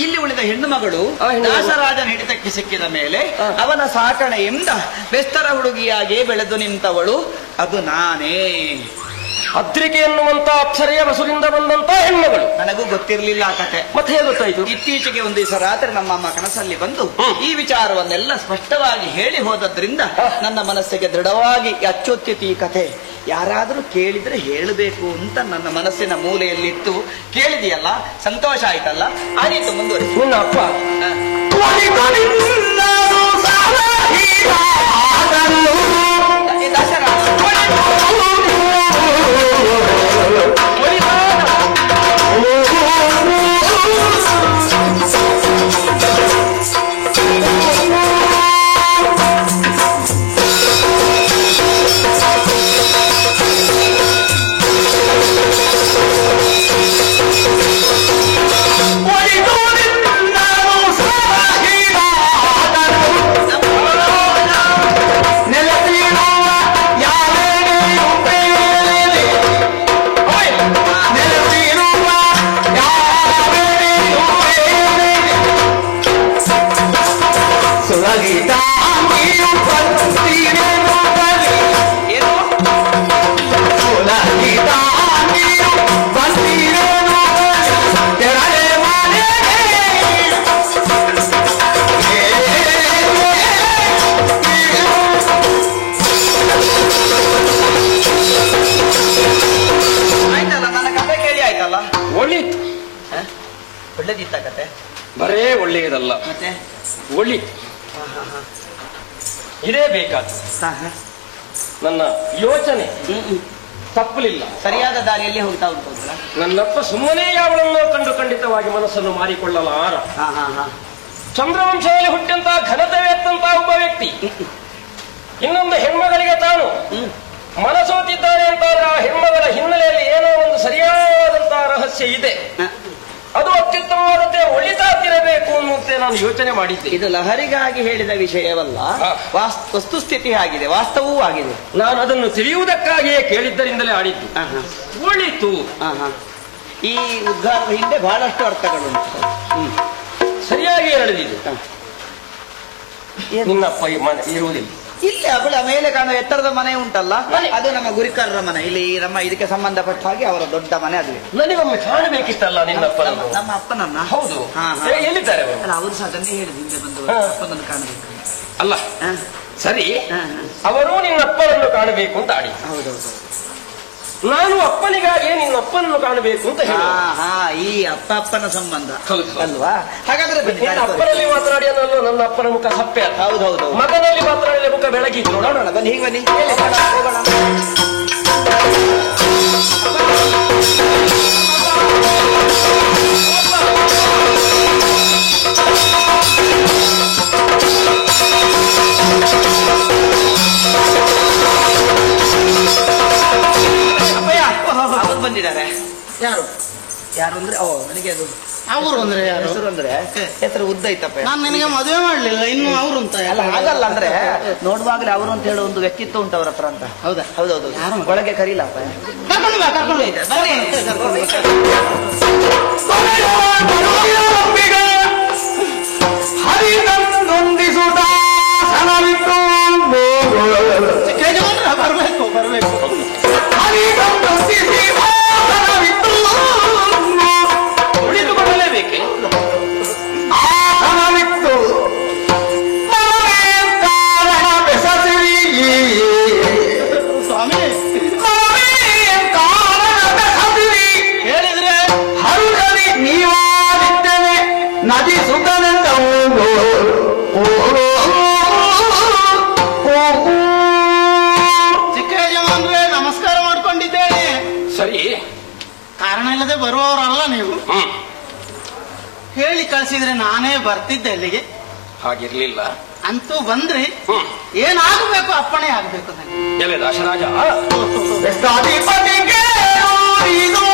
ಇಲ್ಲಿ ಉಳಿದ ಹೆಣ್ಣು ಮಗಳು ಆ ಹೆಣ್ಣು ಮಗಳು. ದಾಸರಾಜನ ಹಿಡಿತಕ್ಕೆ ಸಿಕ್ಕಿದ ಮೇಲೆ ಅವನ ಸಾಕಣೆಯಿಂದ ಬೆಸ್ತರ ಹುಡುಗಿಯಾಗಿ ಬೆಳೆದು ನಿಂತವಳು ಅದು ನಾನೇ. ಅದ್ರಿಕೆ ಎನ್ನುವಂತ ಅಪ್ಸರೆಯ ಬಸುರಿಂದ ಬಂದಂತ ಹೆಣ್ಮಗಳು. ನನಗೂ ಗೊತ್ತಿರ್ಲಿಲ್ಲ ಆ ಕತೆ. ಮತ್ತೆ ಹೇಗೆ ಗೊತ್ತಾಯ್ತು? ಇತ್ತೀಚೆಗೆ ಒಂದು ದಿವಸ ರಾತ್ರಿ ನಮ್ಮ ಅಮ್ಮ ಕನಸಲ್ಲಿ ಬಂದು ಈ ವಿಚಾರವನ್ನೆಲ್ಲ ಸ್ಪಷ್ಟವಾಗಿ ಹೇಳಿ ಹೋದದ್ರಿಂದ ನನ್ನ ಮನಸ್ಸಿಗೆ ದೃಢವಾಗಿ ಅಚ್ಚೊತ್ತಿತು ಈ ಕಥೆ. ಯಾರಾದ್ರೂ ಕೇಳಿದ್ರೆ ಹೇಳಬೇಕು ಅಂತ ನನ್ನ ಮನಸ್ಸಿನ ಮೂಲೆಯಲ್ಲಿತ್ತು. ಕೇಳಿದೆಯಲ್ಲ, ಸಂತೋಷ ಆಯ್ತಲ್ಲ, ಆದೀತು ಮುಂದುವರಿಸಿ. ನಿನ್ನ ಅಪ್ಪ ಒಳ್ಳೇದಿತ್ತ ಕತೆ? ಬರೇ ಒಳ್ಳೆಯದಲ್ಲ, ಮತ್ತೆ ಒಳ್ಳಿ ಇದೇ ಬೇಕಾದ ನನ್ನ ಯೋಚನೆ ತಪ್ಪಲಿಲ್ಲ. ಸರಿಯಾದ ದಾರಿಯಲ್ಲಿ ಹೋಗ್ತಾ ಉಂಟು. ನನ್ನಪ್ಪ ಸುಮ್ಮನೆ ಯಾವಳನ್ನೋ ಕಂಡು ಖಂಡಿತವಾಗಿ ಮನಸ್ಸನ್ನು ಮಾರಿಕೊಳ್ಳಲಾರ. ಚಂದ್ರವಂಶದಲ್ಲಿ ಹುಟ್ಟಂತ ಘನತೆವೆತ್ತಂತ ಒಬ್ಬ ವ್ಯಕ್ತಿ ಇನ್ನೊಂದು ಹೆಣ್ಮಗಳಿಗೆ ತಾನು ಮನಸೋತಿದ್ದಾನೆ ಅಂತಾದ್ರೆ ಆ ಹೆಣ್ಮಗಳ ಹಿನ್ನೆಲೆಯಲ್ಲಿ ಏನೋ ಒಂದು ಸರಿಯಾದಂತಹ ರಹಸ್ಯ ಇದೆ. ಅದು ಅತ್ಯುತ್ತಮವಾದಂತೆ ಒಳಿತಾಗಿರಬೇಕು ಅನ್ನುವಂತೆ ನಾನು ಯೋಚನೆ ಮಾಡಿದ್ದೆ. ಇದು ಲಹರಿಗಾಗಿ ಹೇಳಿದ ವಿಷಯವಲ್ಲ, ವಸ್ತುಸ್ಥಿತಿ ಆಗಿದೆ, ವಾಸ್ತವವೂ ಆಗಿದೆ. ನಾನು ಅದನ್ನು ತಿಳಿಯುವುದಕ್ಕಾಗಿಯೇ ಕೇಳಿದ್ದರಿಂದಲೇ ಆಡಿದ್ದು. ಒಳಿತು. ಈ ಉದ್ಘಾರದ ಹಿಂದೆ ಬಹಳಷ್ಟು ಅರ್ಥಗಳುಂಟು. ಸರಿಯಾಗಿ ಹೇಳಿದ್ದು. ನಿನ್ನಪ್ಪ ಇರುವುದಿಲ್ಲ ಇಲ್ಲಿ ಅವಳ ಮೇಲೆ ಕಾಣುವ ಎತ್ತರದ ಮನೆ ಉಂಟಲ್ಲ, ಅದು ನಮ್ಮ ಗುರಿಕಾರರ ಮನೆ. ಇಲ್ಲಿ ನಮ್ಮ ಇದಕ್ಕೆ ಸಂಬಂಧಪಟ್ಟ ಹಾಗೆ ಅವರ ದೊಡ್ಡ ಮನೆ ಅದು. ನನಗೊಮ್ಮೆ ಕಾಣಬೇಕಿತ್ತಲ್ಲ ನಿನ್ನಪ್ಪ. ನಮ್ಮ ಅಪ್ಪನನ್ನ. ಹೌದು. ಎಲ್ಲಿದ್ದಾರೆ ಅವರು? ಅವರು ಸಹ ಅದನ್ನೇ ಹೇಳಿದ್ರು, ಹಿಂದೆ ಬಂದು ಅಪ್ಪನನ್ನು ಕಾಣಬೇಕು ಅಲ್ಲ. ಸರಿ, ಅವರು ನಿನ್ನಪ್ಪನನ್ನು ಕಾಣಬೇಕು ಅಂತ ಆಡಿ. ಹೌದೌದು. ನಾನು ಅಪ್ಪನಿಗಾಗಿ ನಿನ್ನಪ್ಪನನ್ನು ಕಾಣಬೇಕು ಅಂತ ಹೇಳಿ. ಈ ಅಪ್ಪನ ಸಂಬಂಧ ಅಲ್ವಾ? ಹಾಗಾದ್ರೆ ಅಪ್ಪನಲ್ಲಿ ಮಾತನಾಡಿ ಅನ್ನೋ ನನ್ನ ಅಪ್ಪನ ಮುಖ ಸಪ್ಪೆ. ಹೌದೌದು. ಮಗನಲ್ಲಿ ಮಾತನಾಡಿದ ಮುಖ ಬೆಳಗಿತ್ತು. ನೋಡೋಣ, ಬನ್ನಿ, ಹೀಗೆ ಬನ್ನಿ, ಹೋಗೋಣ. ಅವರು ಬಂದಿದ್ದಾರೆ. ಯಾರು ಯಾರು ಅಂದ್ರೆ ನನಗೆ ಅದು ಅವರು ಅಂದ್ರೆ ಯಾರು? ಹೆಸರು ಅಂದ್ರೆ ಹೆಸರು ಉದ್ದ ಐತಪ್ಪ. ನಾನು ನಿನಗೆ ಮದುವೆ ಮಾಡ್ಲಿಲ್ಲ ಇನ್ನು ಅವರು ಅಂತ. ಅಲ್ಲ, ಹಾಗಲ್ಲ. ಅಂದ್ರೆ ನೋಡುವಾಗಲೇ ಅವರು ಅಂತ ಹೇಳೋ ಒಂದು ವ್ಯಕ್ತಿತ್ವ ಉಂಟು ಅವ್ರ ಹತ್ರ ಅಂತ. ಹೌದಾ? ಹೌದೌದು. ಒಳಗೆ ಕರೀಲಪ್ಪ. ಬರ್ಬೇಕು ಬರ್ಬೇಕು. ಉಳಿದುಕೊಳ್ಳಲೇಬೇಕೆ? ಸ್ವಾಮಿ ಹೇಳಿದ್ರೆ ನೀವಾದಿದ್ದೇನೆ ನದಿ ಸುಖನಂದ ಚಿಕ್ಕ ಯಜಮಾನ್ರೆ ನಮಸ್ಕಾರ ಮಾಡ್ಕೊಂಡಿದ್ದೇನೆ. ಸರಿ, ಕಾರಣ ಇಲ್ಲದೆ ಬರುವವರಲ್ಲ ನೀವು. ಹೇಳಿ ಕಳಿಸಿದ್ರೆ ನಾನೇ ಬರ್ತಿದ್ದೆ ಅಲ್ಲಿಗೆ. ಹಾಗಿರ್ಲಿಲ್ಲ. ಅಂತೂ ಬಂದ್ರಿ. ಏನಾಗಬೇಕು ಅಪ್ಪಣೆ ಆಗ್ಬೇಕು ನನಗೆ. ಎಲೆ ದಾಸರಾಜ, ಬೆಸ್ತಾಧಿಪತಿಗೆ ಇದು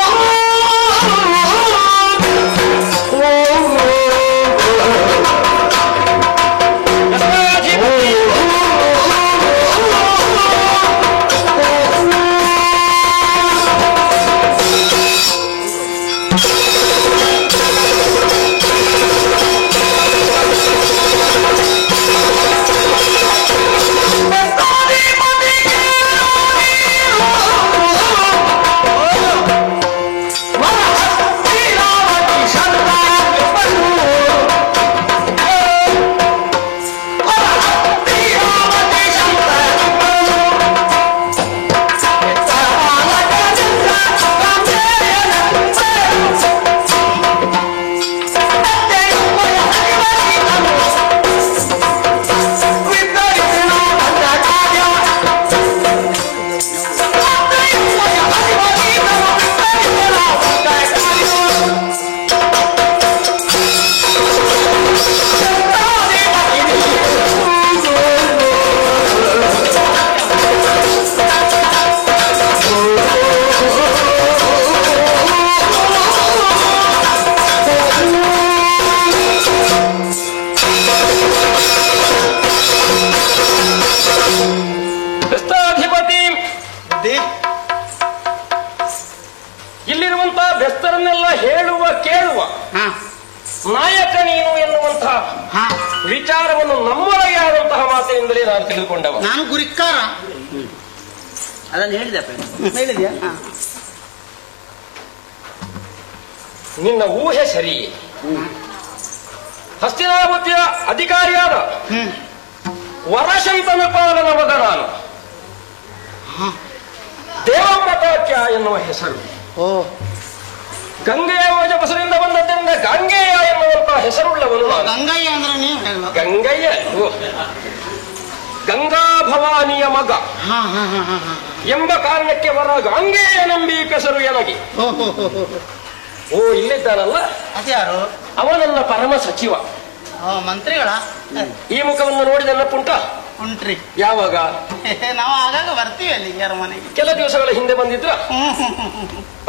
ನಾಯಕ ನೀನು ಎನ್ನುವಂತಹ ಹಾ, ವಿಚಾರವನ್ನು ನಮ್ಮೊಳಗೆ ಆದಂತಹ ಮಾತಿನಿಂದಲೇ ನಾನು ತಿಳಿದುಕೊಂಡವ. ನಾನು ಗುರಿಕಾರ. ಅದನ್ನು ಹೇಳಿದೆ ಹೇಳಿದ್ಯಾ? ಹಾ. ನಿನ್ನ ಊಹೆ ಸರಿಯೇ. ಹಸ್ತಿನಾವತಿಯ ಅಧಿಕಾರಿಯಾದ ವರಶಂತನಪಾಲನ ಮಗ ನಾನು. ದೇವವ್ರತಾಖ್ಯ ಎನ್ನುವ ಹೆಸರು. ಓ, ಗಂಗೆಯ ಬಸರಿಂದ ಬಂದದ್ದರಿಂದ ಗಂಗೆಯ ಎನ್ನುವಂತಹ ಹೆಸರುಳ್ಳವನು ನಾನು. ಗಂಗಯ್ಯ ಅಂದ್ರೆ ನೀವು ಹೇಳು. ಗಂಗಯ್ಯ ಗಂಗಾ ಭವಾನಿಯ ಮಗ ಹಾ ಹಾ ಹಾ ಹಾ ಹಾ. ಎಂಬ ಕಾರಣಕ್ಕೆ ವರ ಗಂಗೆಯನೆಂಬಿ ಹೆಸರು ಎನಗಿ. ಓ ಹೋ ಹೋ ಹೋ ಹೋ. ಓ ಇಲ್ಲಿದ್ದಾನಲ್ಲ, ಅದ್ಯಾರು? ಅವನನ್ನ ಪರಮ ಸಚಿವ. ಓ, ಮಂತ್ರಿಗಳ? ಈ ಮುಖವನ್ನು ನೋಡಿ ನೆನಪುಂಟ? ಉಂಟ್ರಿ. ಯಾವಾಗ? ನಾವು ಆಗಾಗ ಬರ್ತೀವಿ ಅಲ್ಲಿ ಯಾರ ಮನೆಗೆ. ಕೆಲ ದಿವಸಗಳ ಹಿಂದೆ ಬಂದಿದ್ರ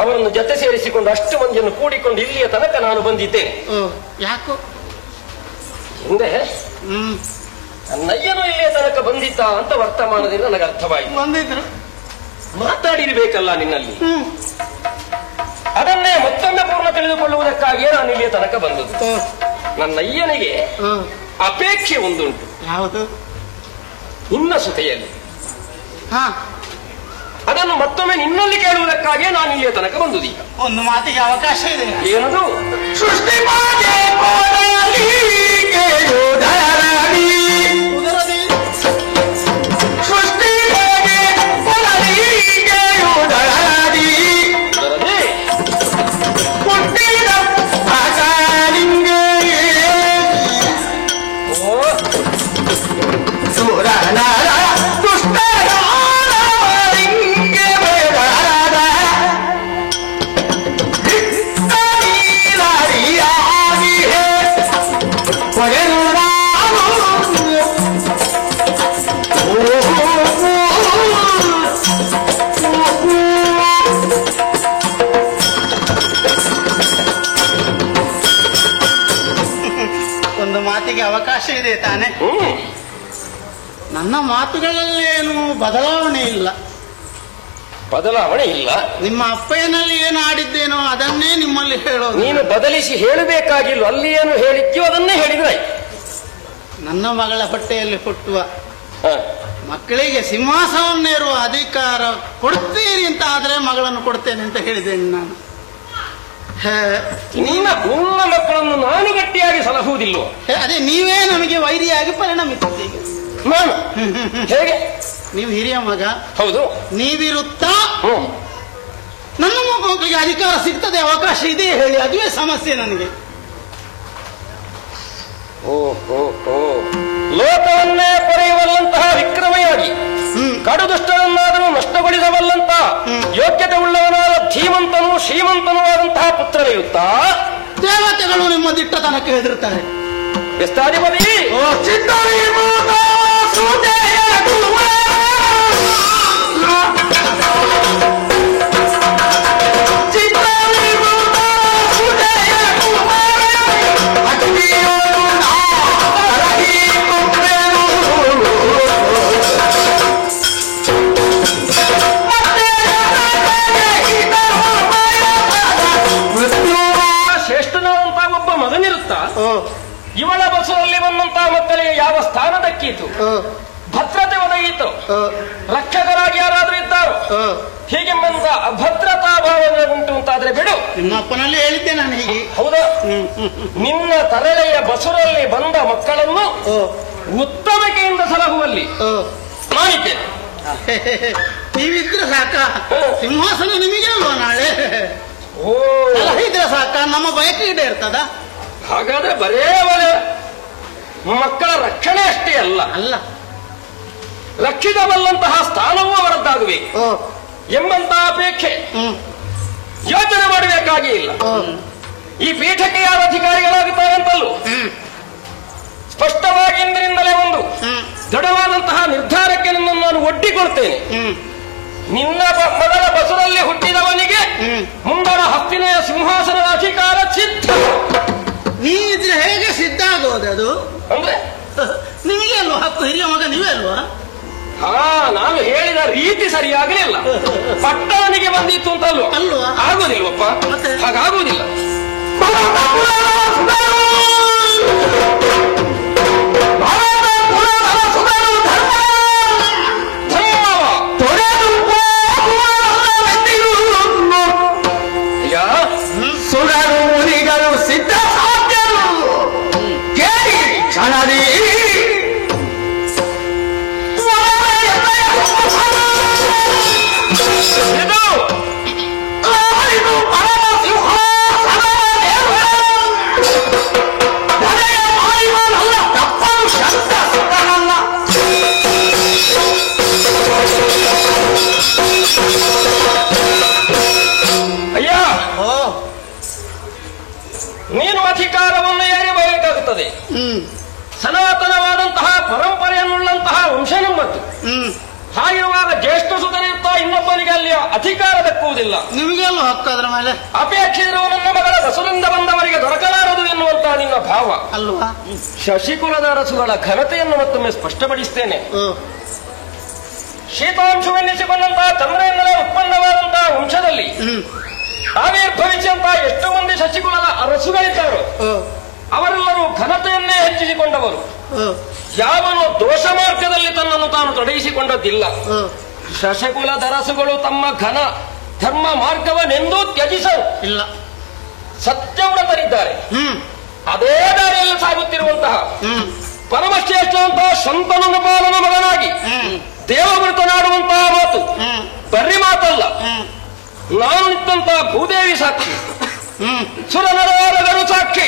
ಅವರನ್ನು ಜೊತೆ ಸೇರಿಸಿಕೊಂಡು ಅಷ್ಟು ಮಂದಿಯನ್ನು ಕೂಡಿಕೊಂಡು ಇಲ್ಲಿಯ ತನಕ ನಾನು ಬಂದಿದ್ದೇನೆ. ಓ, ಯಾಕೋ? ಹಿಂದೆ ಹ್ಮ್, ನಯ್ಯನು ಇಲ್ಲಿಯ ತನಕ ಬಂದಿದ್ದ ಅಂತ ವರ್ತಮಾನದಿಂದ ನನಗೆ ಅರ್ಥವಾಯಿತು. ಬಂದಿದ್ರು. ಮಾತಾಡಿರ್ಬೇಕಲ್ಲ ನಿನ್ನಲ್ಲಿ. ಅದನ್ನೇ ಮತ್ತೊಮ್ಮೆ ಪೂರ್ಣ ತಿಳಿದುಕೊಳ್ಳುವುದಕ್ಕಾಗಿಯೇ ನಾನು ಇಲ್ಲಿಯ ತನಕ ಬಂದದ್ದು. ಓ, ನನ್ನ ಅಯ್ಯನಿಗೆ ಓ, ಅಪೇಕ್ಷೆ ಒಂದುಂಟು. ಯಾವುದು? ನಿನ್ನ ಸುತೆಯಲ್ಲಿ. ಹಾ, ಅದನ್ನು ಮತ್ತೊಮ್ಮೆ ನಿನ್ನಲ್ಲಿ ಕೇಳುವುದಕ್ಕಾಗಿಯೇ ನಾನು ಇಲ್ಲಿಯ ತನಕ ಬಂದುದು. ಈಗ ಒಂದು ಮಾತಿಗೆ ಅವಕಾಶ ಇದೆ. ಏನದು? ಸೃಷ್ಟಿ ಮಾತೆ ಕೋಡಲಿ ಕೇಳುವುದರಡಿ. ಕುದುರದಿ ಸೃಷ್ಟಿ ಮಾತೆ ಕೋಡಲಿ ಕೇಳುವುದರಡಿ. ಅದರದೇ ಹುಟ್ಟಿದ ಆಕಾಲಿಂಗೆ ಓ ಸುರನರ ದುಷ್ಟರಾಲಿಂಗೆ ಬೇಡರದ ಹಿತ್ತಲೀಲಾರಿಯಾಗಿಯೇ ಹೊಗೆನು ನಾನು. ಒಂದು ಮಾತಿಗೆ ಅವಕಾಶ ಇದೆ ತಾನೆ. ನನ್ನ ಮಾತುಗಳಲ್ಲಿ ಏನು ಬದಲಾವಣೆ ಇಲ್ಲ. ಬದಲಾವಣೆ ಇಲ್ಲ. ನಿಮ್ಮ ಅಪ್ಪಯ್ಯನಲ್ಲಿ ಏನು ಆಡಿದ್ದೇನೋ ಅದನ್ನೇ ನಿಮ್ಮಲ್ಲಿ ಹೇಳೋದು. ನೀನು ಬದಲಿಸಿ ಹೇಳಬೇಕಾಗಿಲ್ಲ. ಅಲ್ಲಿ ಏನು ಹೇಳಿದ್ಯೋ ಅದನ್ನೇ ಹೇಳಿದ್ರೆ ಆಯ್ತು. ನನ್ನ ಮಗಳ ಹೊಟ್ಟೆಯಲ್ಲಿ ಹುಟ್ಟುವ ಹ. ಮಕ್ಕಳಿಗೆ ಸಿಂಹಾಸನವನ್ನೇರುವ ಅಧಿಕಾರ ಕೊಡ್ತೀರಿ ಅಂತ ಆದ್ರೆ ಮಗಳನ್ನು ಕೊಡ್ತೇನೆ ಅಂತ ಹೇಳಿದ್ದೇನೆ ನಾನು. ನಿನ್ನ ನಿಮ್ಮ ಮಕ್ಕಳನ್ನು ನಾನು ಗಟ್ಟಿಯಾಗಿ ಸಲಹುವುದಿಲ್ವೋ? ಅದೇ ನೀವೇ ನಮಗೆ ವೈರಿಯಾಗಿ ಪರಿಣಮಿಸಿದ್ದೀಗ. ನಾನು ಹೇಗೆ? ನೀವು ಹಿರಿಯ ಮಗ, ಹೌದು. ನೀವಿರುತ್ತಾ ಹ್ಮ್. ನನ್ನ ಮಕ್ಕಳಿಗೆ ಅಧಿಕಾರ ಸಿಗ್ತದೆ, ಅವಕಾಶ ಇದೆ ಹೇಳಿ. ಅದುವೇ ಸಮಸ್ಯೆ ನನಗೆ. ಲೋಕವನ್ನೇ ಪಡೆಯುವಲ್ಲಂತಹ ವಿಕ್ರಮಯಾಗಿ ಕಡುದುಷ್ಟರನ್ನಾದರೂ ನಷ್ಟಗೊಳಿಸಬಲ್ಲಂತಹ ಯೋಗ್ಯತೆ ಉಳ್ಳವನಾದ ಧೀಮಂತನೂ ಶ್ರೀಮಂತನೂ ಆದಂತಹ ಪುತ್ರನಿರುತ್ತಾ ದೇವತೆಗಳು ನಿಮ್ಮ ದಿಟ್ಟತನಕ್ಕೆ ಹೆದರುತ್ತಾರೆ. ವಿಸ್ತಾರಿಪದಿ ಚಿತ್ತವಿಮೂತ ಸುಜಯ ಗುರುವ ಚಿತ್ತವಿಮೂತ ಸುಜಯ ಗುರುವ ಅಗ್ನಿಯೋಳು ನಾರಹಿ ಕುಂಬೆನು ಮತ್ತೆ ಶ್ರೇಷ್ಠನಾದಂತಹ ಒಬ್ಬ ಮಗನಿರುತ್ತಾ ಇವಳ ಬಸವಲ್ಲಿ ಬಂದಂತಹ ಮಕ್ಕಳಿಗೆ ಯಾವ ಸ್ಥಾನ ದಕ್ಕೀತು, ಭದ್ರತೆ ಒದಗಿತು, ರಕ್ಷಕರಾಗಿ ಯಾರಾದ್ರೂ ಇದ್ದಾರೋ, ಹೀಗೆಂಬಂತ ಅಭದ್ರತಾ ಭಾವನೆ ಉಂಟು ಅಂತಾದ್ರೆ ಬಿಡು. ನಿಮ್ಮ ಅಪ್ಪನಲ್ಲಿ ಹೇಳಿದ್ದೆ ನಾನು ಹೀಗೆ. ಹೌದಾ? ನಿನ್ನ ತರಳೆಯ ಬಸುರಲ್ಲಿ ಬಂದ ಮಕ್ಕಳನ್ನು ಉತ್ತಮಕೆಯಿಂದ ಸಲಹುವಲ್ಲಿ ನಾನಿದ್ದೇನೆ. ನೀವಿದ್ರೆ ಸಾಕ, ಸಿಂಹಾಸನ ನಿಮಗೆ ಅಲ್ವಾ ನಾಳೆ? ಓ, ಸಲಹಿದ್ರೆ ಸಾಕ, ನಮ್ಮ ಬಯಕೆ ಈಡೇರ್ತದ. ಹಾಗಾದ್ರೆ ಬರೇ ಮಕ್ಕಳ ರಕ್ಷಣೆ ಅಷ್ಟೇ ಅಲ್ಲ, ಅಲ್ಲ, ರಕ್ಷಿಸಬಲ್ಲಂತಹ ಸ್ಥಾನವೂ ಅವರದ್ದಾಗಬೇಕು ಎಂಬಂತಹ ಅಪೇಕ್ಷೆ ಯೋಚನೆ ಮಾಡಬೇಕಾಗಿ ಇಲ್ಲ. ಈ ಪೀಠಕ್ಕೆ ಯಾರು ಅಧಿಕಾರಿಗಳಾಗುತ್ತಾರೆ ಅಂತಲ್ಲೂ ಸ್ಪಷ್ಟವಾಗಿ ಇಂದಿನಿಂದಲೇ ಒಂದು ದೃಢವಾದಂತಹ ನಿರ್ಧಾರಕ್ಕೆ ನಿನ್ನನ್ನು ನಾನು ಒಡ್ಡಿಕೊಳ್ತೇನೆ. ನಿನ್ನ ಮೊದಲ ಬಸರಲ್ಲಿ ಹುಟ್ಟಿದವನಿಗೆ ಮುಂದರ ಹಸ್ತಿನೆಯ ಸಿಂಹಾಸನದ ಅಧಿಕಾರ ಸಿದ್ಧ. ನೀವಿದ್ರೆ ಹೇಗೆ ಸಿದ್ಧ ಆಗೋದು? ಅದು ಅಂದ್ರೆ ನಿಮಗೆ ಅಲ್ವಾ ಹಕ್ಕು? ಹಿರಿಯ ಮಗ ನೀವೇ ಅಲ್ವಾ? ನಾನು ಹೇಳಿದ ರೀತಿ ಸರಿಯಾಗಲಿಲ್ಲ. ಪಟ್ಟಣನಿಗೆ ಬಂದಿತ್ತು ಅಂತ ಅಲ್ವಾ? ಅಲ್ವಾ? ಆಗೋದಿಲ್ವಪ್ಪ, ಮತ್ತೆ? ಹಾಗಾಗೋದಿಲ್ಲ. ಪರಮ ಹಣದಿ ಅಯ್ಯ, ನೀನು ಅಧಿಕಾರವನ್ನು ಏರಬೇಕಾಗುತ್ತದೆ. ಸನಾತನವಾದಂತಹ ಪರಂಪರೆಯನ್ನುಳ್ಳಂತಹ ವಂಶ ನಮ್ಮದ್ದು. ಹಾಗಿರುವಾಗ ಜ್ಯೇಷ್ಠ ಸುತನಿರ್ತ ಇನ್ನೊಬ್ಬನಿಗೆ ಅಲ್ಲಿ ಅಧಿಕಾರ ದಕ್ಕುವುದಿಲ್ಲ. ನಿಮಗೆಲ್ಲ ಹಕ್ಕಾದ್ರ ಮೇಲೆ ಅಪೇಕ್ಷೆ ಇರುವ ನನ್ನ ಮಗಳ ದಸರಿಂದ ಬಂದವರಿಗೆ ದೊರಕಲಾರದು ಎನ್ನುವಂತಹ ನಿನ್ನ ಭಾವ ಅಲ್ವಾ? ಶಶಿಕುಲದ ಅರಸುಗಳ ಘನತೆಯನ್ನು ಮತ್ತೊಮ್ಮೆ ಸ್ಪಷ್ಟಪಡಿಸ್ತೇನೆ. ಶೀತಾಂಶವೆನ್ನಿಸಿಕೊಂಡಂತಹ ಚಂದ್ರನಿಂದಲೇ ಉತ್ಪನ್ನವಾದಂತಹ ವಂಶದಲ್ಲಿ ಆವಿರ್ಭವಿಸಿದಂತಹ ಎಷ್ಟು ಮಂದಿ ಶಶಿಕುಲದ ಅರಸುಗಳಿದ್ದಾರೋ ಅವರೆಲ್ಲರೂ ಘನತೆಯನ್ನೇ ಹೆಚ್ಚಿಸಿಕೊಂಡವರು. ಯಾವನು ದೋಷ ಮಾರ್ಗದಲ್ಲಿ ತನ್ನನ್ನು ತಾನು ತೊಡಗಿಸಿಕೊಂಡದ್ದಿಲ್ಲ. ಶಶಕುಲದ ಅರಸುಗಳು ತಮ್ಮ ಘನ ಧರ್ಮ ಮಾರ್ಗವನ್ನೆಂದೂ ತ್ಯಜಿಸರು ಇಲ್ಲ. ಸತ್ಯವ್ರತರಿದ್ದಾರೆ. ಅದೇ ದಾರಿಯಲ್ಲಿ ಸಾಗುತ್ತಿರುವಂತಹ ಪರಮಶ್ರೇಷ್ಠವಂತಹ ಸಂತನನ್ನು ಪಾಲನ ಮಗನಾಗಿ ದೇವಮೃತನಾಡುವಂತಹ ಮಾತು ಬರ್ರಿ ಮಾತಲ್ಲ. ನಾನು ನಿಂತಹ ಭೂದೇವಿ ಸಾಕ್ಷಿ, ಸುರನರವರು ಸಾಕ್ಷಿ,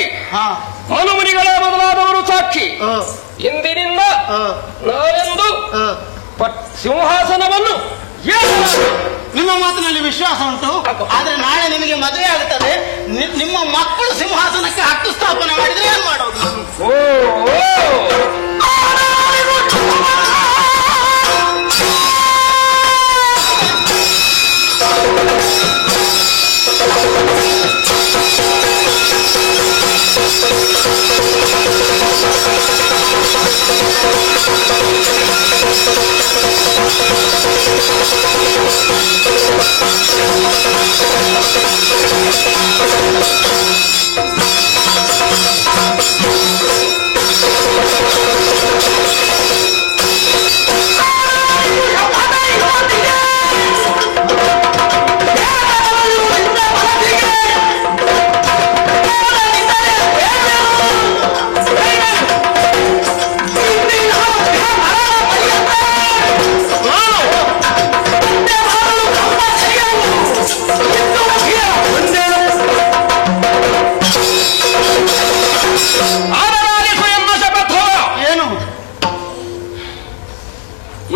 ಮನುಮುನಿಗಳ ಮೊದಲಾದವರು ಸಾಕ್ಷಿ. ಇಂದಿನಿಂದ ನಾನೆಂದು ಸಿಂಹಾಸನವನ್ನು ನಿಮ್ಮ ಮಾತಿನಲ್ಲಿ ವಿಶ್ವಾಸ ಉಂಟು. ಆದ್ರೆ ನಾಳೆ ನಿಮಗೆ ಮದುವೆ ಆಗುತ್ತದೆ, ನಿಮ್ಮ ಮಕ್ಕಳು ಸಿಂಹಾಸನಕ್ಕೆ ಹಕ್ಕು ಸ್ಥಾಪನೆ ಮಾಡಿದ್ರೆ ಏನ್ ಮಾಡೋದು?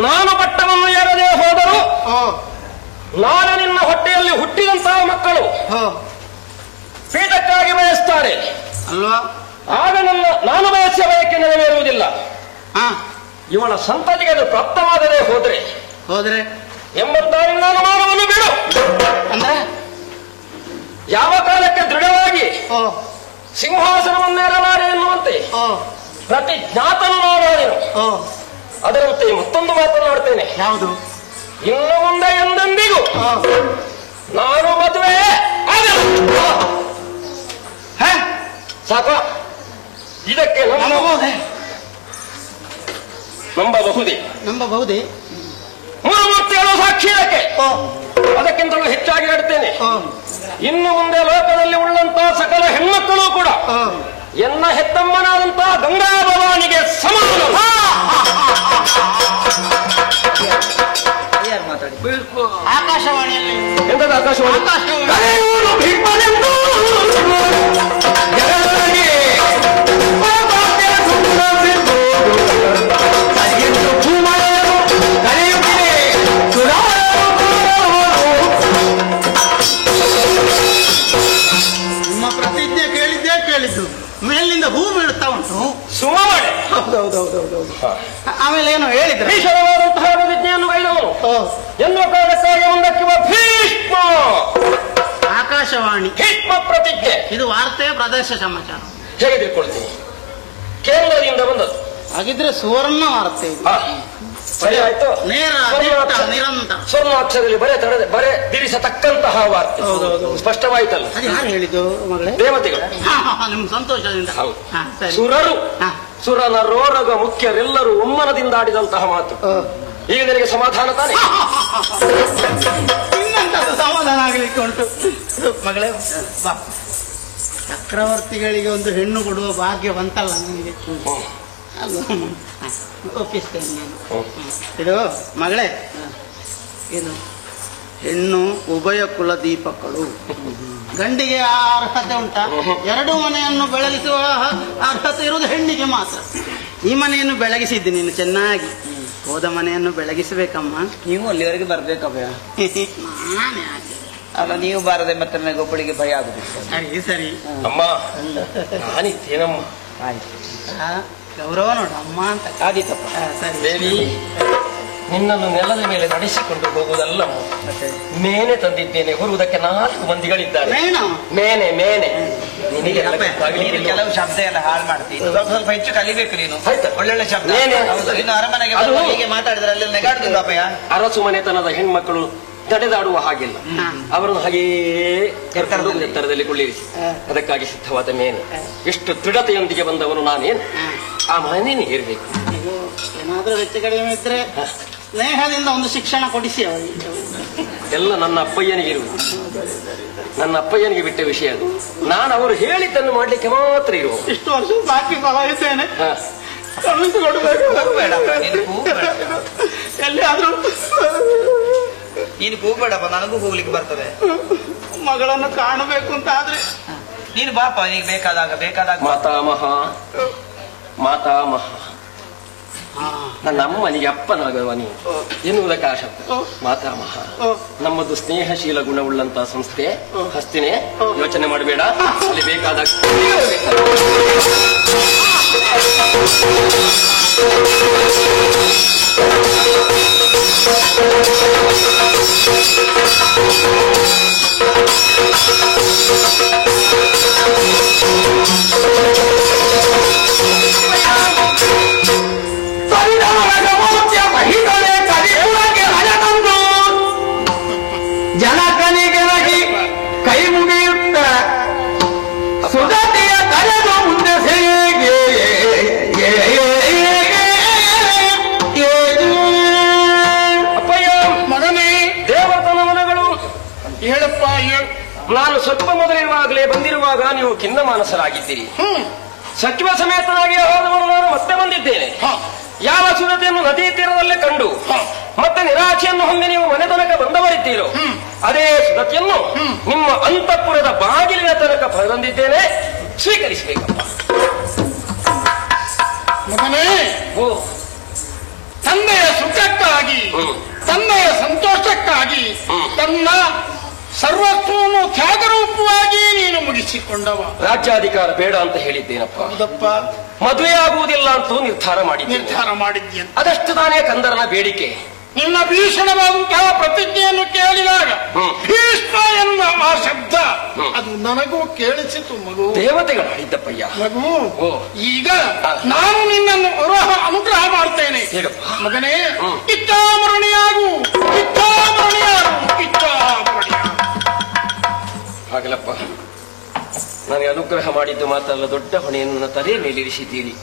ನಾನು ಪಟ್ಟವನ್ನು ಏರದೆ ಹೋದರೂ ನಾನು ನಿನ್ನ ಹೊಟ್ಟೆಯಲ್ಲಿ ಹುಟ್ಟಿದಂತಹ ಮಕ್ಕಳು ಪೀಠಕ್ಕಾಗಿ ಬಯಸ್ತಾರೆ ಅಲ್ವಾ? ಆಗ ನಾನು ಬಯಸಿದ ಬಯಕೆ ನೆರವೇರುವುದಿಲ್ಲ. ಇವಳ ಸಂತತಿಗೆ ಅದು ಪ್ರಾಪ್ತವಾಗದೆ ಹೋದ್ರೆ ಎಂಬಂತಾಗಿ ನಾನು ಮಾನವನ್ನು ಬಿಡು ಅಂದ್ರೆ ಯಾವ ಕಾಲಕ್ಕೆ ದೃಢವಾಗಿ ಸಿಂಹಾಸನವನ್ನೇರಲಾರೆ ಎನ್ನುವಂತೆ ಪ್ರತಿಜ್ಞಾತನು ನಾನೇನು. ಅದರಂತೆ ಮತ್ತೊಂದು ಮಾತನಾಡ್ತೇನೆ. ಯಾವುದು? ಇನ್ನು ಮುಂದೆ ಎಂದೆಂದಿಗೂ ನಾನು ಮದುವೆ ಸಾಕ. ಇದಕ್ಕೆ ನಂಬಬಹುದೇ? ಮೂರು ಮೂರ್ತಿಗಳು ಸಾಕ್ಷಿ ಇದಕ್ಕೆ. ಅದಕ್ಕಿಂತಲೂ ಹೆಚ್ಚಾಗಿ ಹೇಳ್ತೇನೆ, ಇನ್ನು ಮುಂದೆ ಲೋಕದಲ್ಲಿ ಉಳ್ಳಂತಹ ಸಕಲ ಹೆಣ್ಮಕ್ಕಳು ಕೂಡ ಎನ್ನ ಹೆತ್ತಮ್ಮನಾದಂತಹ ಗಂಗಾ ಭವಾನಿಗೆ ಸಮಾನ. ಆಕಾಶವಾಣಿಯಲ್ಲಿ ಎಂತದ ಆಕಾಶವಾಣಿ? ನಿಮ್ಮ ಪ್ರತಿಜ್ಞೆ ಕೇಳಿದ್ದು ಮೇಲಿನಿಂದ ಹೂ ಬೀಳುತ್ತಾ ಉಂಟು. ಸುಮಾರು ಹೌದೌದೌದೌದು. ಆಮೇಲೆ ಏನೋ ಹೇಳಿದ್ರೆ ಭೀಷಣವಾದಂತಹ ಪ್ರತಿಜ್ಞೆಯನ್ನು ಕೈದವರು ಎನ್ನುವ ಕಾರಣಕ್ಕಾಗಿ ಒಂದಕ್ಕೆ ಭೀಷ್ಮ ಆಕಾಶವಾಣಿ ಭೀಷ್ಮ ಪ್ರತಿಜ್ಞೆ. ಇದು ವಾರ್ತೆ ಪ್ರದೇಶ ಸಮಾಚಾರ. ಹೇಗೆ ತಿಳ್ಕೊಳ್ತೀನಿ? ಕೇಂದ್ರದಿಂದ ಬಂದದ್ದು ಹಾಗಿದ್ರೆ ಸುವರ್ಣ ವಾರ್ತೆ ಇದು. ಸರಿ ಆಯ್ತು. ನೇರ ನಿರಂತರ ಸ್ವರ್ಣಾಕ್ಷರದಲ್ಲಿ ಬರೆ ದಿರಿಸತಕ್ಕಂತಹ ವಾರ್ತೆ. ಸ್ಪಷ್ಟವಾಯ್ತಲ್ಲ? ಅದು ಯಾರು ಹೇಳಿದ್ದು ಮಗಳೇ? ದೇವತೆಗಳು. ನಿಮ್ ಸಂತೋಷದಿಂದ. ಹೌದು. ಸರಿ. ಸುರರು ಸುರನರೋರಗ ಮುಖ್ಯರೆಲ್ಲರೂ ಒಮ್ಮನದಿಂದ ಆಡಿದಂತಹ ಮಾತು. ಈಗ ನಿನಗೆ ಸಮಾಧಾನ ತಾನೆ? ಇನ್ನಂತದ್ದು ಸಮಾಧಾನ ಆಗಲಿಕ್ಕೆ ಉಂಟು ಮಗಳೇ. ಬಾ, ಚಕ್ರವರ್ತಿಗಳಿಗೆ ಒಂದು ಹೆಣ್ಣು ಕೊಡುವ ಭಾಗ್ಯ ಬಂತಲ್ಲ ನನಗೆ. ಒಪ್ಪಿಸ್ತೇನೆ ನಾನು. ಇದು ಮಗಳೇ, ಇದು ಹೆಣ್ಣು ಉಭಯ ಕುಲ ದೀಪಗಳು. ಗಂಡಿಗೆ ಆ ಅರ್ಹತೆ ಉಂಟಾ? ಎರಡು ಮನೆಯನ್ನು ಬೆಳಗಿಸುವ ಅರ್ಹತೆ ಇರುವುದು ಹೆಣ್ಣಿಗೆ ಮಾತ್ರ. ಈ ಮನೆಯನ್ನು ಬೆಳಗಿಸಿದ್ದು ನೀನು ಚೆನ್ನಾಗಿ, ಹೋದ ಮನೆಯನ್ನು ಬೆಳಗಿಸಬೇಕಮ್ಮ. ನೀವು ಅಲ್ಲಿವರೆಗೆ ಬರ್ಬೇಕವ್ಯ. ನಾನೇ ಆಚೆ. ಅಲ್ಲ, ನೀವು ಬಾರದೆ ಮತ್ತೆ ನನಗೆ ಒಬ್ಬಳಿಗೆ ಭಯ ಆಗುದಿಲ್ಲ. ಸರಿ ಸರಿ, ಅಮ್ಮ ನಾನಿದ್ದೇನಮ್ಮ. ಆಯ್ತು, ಗೌರವ ನೋಡು ಅಮ್ಮ ಅಂತ. ಆದೀತಪ್ಪ. ಸರಿ ದೇವಿ, ನಿನ್ನನ್ನು ನೆಲದ ಮೇಲೆ ನಡೆಸಿಕೊಂಡು ಹೋಗುವುದಲ್ಲ, ಮೇನೆ ತಂದಿದ್ದೇನೆ. ಹೊರುವುದಕ್ಕೆ 4 ಮಂದಿಗಳಿದ್ದಾರೆ. ಮೇನೆ ಮೇನೆ ನಿನಗೆ ನೀನು ಕೆಲವು ಶಬ್ದ ಎಲ್ಲ ಹಾಳು ಮಾಡ್ತೀನಿ. ಸ್ವಲ್ಪ ಹೆಚ್ಚು ಕಲಿಬೇಕು ನೀನು. ಒಳ್ಳೊಳ್ಳೆ ಶಬ್ದ. ಹೌದು, ಇನ್ನು ಅರಮನೆಗೆ ಹೀಗೆ ಮಾತಾಡಿದ್ರೆ ಅಲ್ಲಿ ನೆಗಾಡುದಿಲ್ಲ ಅಪ್ಪಯ್ಯ. ಅರಸು ಮನೆತನದ ಹೆಣ್ಮಕ್ಕಳು ನಡೆದಾಡುವ ಹಾಗಿಲ್ಲ. ಅವರನ್ನು ಹಾಗೆಯೇ ಎತ್ತರದಲ್ಲಿ ಕೊಳ್ಳಿರಿಸಿ ಅದಕ್ಕಾಗಿ ಸಿದ್ಧವಾದ ಮೇನೆ. ಎಷ್ಟು ದೃಢತೆಯೊಂದಿಗೆ ಬಂದವನು ನಾನೇನು ಆ ಮನೇನೆ ಇರಬೇಕು. ಏನಾದ್ರೂ ಹೆಚ್ಚು ಕಡಿಮೆ ಇದ್ರೆ ಸ್ನೇಹದಿಂದ ಒಂದು ಶಿಕ್ಷಣ ಕೊಡಿಸಿ ಅವರಿಗೆ. ಎಲ್ಲ ನನ್ನ ಅಪ್ಪಯ್ಯನಿಗೆ ಇರುವುದು, ನನ್ನ ಅಪ್ಪಯ್ಯನಿಗೆ ಬಿಟ್ಟ ವಿಷಯ ಅದು. ನಾನು ಅವರು ಹೇಳಿದ್ದನ್ನು ಮಾಡ್ಲಿಕ್ಕೆ ಮಾತ್ರ ಇರುವ. ಇಷ್ಟು ವರ್ಷ ಬಾಕಿ ಬಲಾಯಿದ್ದೇನೆ, ಕಳುಹಿಸಿಕೊಡ್ಬೇಕು. ಎಲ್ಲಿಯಾದ್ರೂ ನೀನು ಕೂಗ್ಬೇಡಪ್ಪ, ನನಗೂ ಹೋಗ್ಲಿಕ್ಕೆ ಬರ್ತದೆ. ಮಗಳನ್ನು ಕಾಣಬೇಕು ಅಂತ ಆದ್ರೆ ನೀನು ಬಾಪ, ನಿನಗೆ ಬೇಕಾದಾಗ ಮಾತಾಮಹ ಮಾತಾಮಹ ನನ್ನ ಅಮ್ಮನಿಗೆ ಅಪ್ಪನಾಗುವ ನೀನು ಎನ್ನುವುದಕ್ಕೆ ಆ ಶಬ್ದ ಮಾತಾಮಹ. ನಮ್ಮದು ಸ್ನೇಹಶೀಲ ಗುಣವುಳ್ಳಂತಹ ಸಂಸ್ಥೆ ಹಸ್ತಿನೇ, ಯೋಚನೆ ಮಾಡಬೇಡ. ಅಲ್ಲಿ ಬೇಕಾದಾಗ ಜನಕನಿಗೆ ನಗಿ ಕೈ ಮುಗಿಯುತ್ತ ಸುಧತೆಯ ಕರೆದು ಮುಂದೆ ಸೇಗೆ ಅಪ್ಪಯ್ಯ ಮಗನೇ, ದೇವತನ ಮನಗಳು. ಹೇಳಪ್ಪ ಹೇಳು. ನಾನು ಸ್ವಲ್ಪ ಮೊದಲಿರುವಾಗಲೇ ಬಂದಿರುವಾಗ ನೀವು ಖಿನ್ನ ಮಾನಸರಾಗಿದ್ದೀರಿ. ಸಚಿವ ಸಮೇತನಾಗಿ ಹೋದವರು ನಾನು ಮತ್ತೆ ಬಂದಿದ್ದೇನೆ. ಯಾವ ಸುರತೆಯನ್ನು ನದಿ ತೀರದಲ್ಲೇ ಕಂಡು ಮತ್ತೆ ನಿರಾಶೆಯನ್ನು ಹೊಂದಿ ನೀವು ಮನೆ ತನಕ ಬಂದವರಿದ್ದೀರೋ ಅದೇ ಸುರತೆಯನ್ನು ನಿಮ್ಮ ಅಂತಃಪುರದ ಬಾಗಿಲಿನ ತನಕ ಬಂದಿದ್ದೇನೆ. ಸ್ವೀಕರಿಸಬೇಕಪ್ಪ. ಮಗನೇ, ಓ ತಂದೆಯ ಸುಖಕ್ಕಾಗಿ, ತಂದೆಯ ಸಂತೋಷಕ್ಕಾಗಿ ತನ್ನ ಸರ್ವಸ್ವವನ್ನು ತ್ಯಾಗರೂಪವಾಗಿ ನೀನು ಮುಗಿಸಿಕೊಂಡವ. ರಾಜ್ಯಾಧಿಕಾರ ಬೇಡ ಅಂತ ಹೇಳಿದ್ದೇನಪ್ಪ. ಹೌದಪ್ಪ, ಮದುವೆ ಆಗುವುದಿಲ್ಲ ಅಂತೂ ನಿರ್ಧಾರ ಮಾಡಿದ್ದೀಯ. ಅದಷ್ಟು ತಾನೇ ಕಂದರನ ಬೇಡಿಕೆ. ನಿನ್ನ ಭೀಷಣವಾದಂತಹ ಪ್ರತಿಜ್ಞೆಯನ್ನು ಕೇಳಿದಾಗ ಭೀಷ್ಮ ಎನ್ನುವ ಆ ಶಬ್ದ ಅದು ನನಗೂ ಕೇಳಿಸಿತು. ಮಗು, ದೇವತೆಗಳು ಹೇಳಿದ್ದಪ್ಪಯ್ಯ. ಮಗು, ಈಗ ನಾನು ನಿನ್ನನ್ನು ಅನುಗ್ರಹ ಮಾಡ್ತೇನೆ. ಮಗನೇ, ಇಚ್ಛಾಮರಣಿಯಾಗು, ಇಚ್ಛಾಮರಣಿಯಾಗು, ಇಚ್ಛಾಮರಣಿಯಾಗು. ಹಾಗಲಪ್ಪ, ನನಗೆ ಅನುಗ್ರಹ ಮಾಡಿದ್ದು ಮಾತ್ರಲ್ಲ, ದೊಡ್ಡ ಹೊಣೆಯನ್ನು ನನ್ನ ತಲೆ ಮೇಲಿರಿಸಿದ್ದೀರಿ.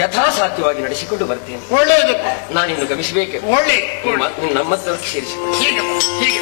ಯಥಾಸಾಧ್ಯವಾಗಿ ನಡೆಸಿಕೊಂಡು ಬರ್ತೇನೆ. ಒಳ್ಳೆಯದಪ್ಪ, ನಾನಿನ್ನು ಗಮಿಸಬೇಕೆ? ಒಳ್ಳೆ ನಮ್ಮ ಸೇರಿಸಿಕೊಂಡು ಹೀಗೆ ಹೀಗೆ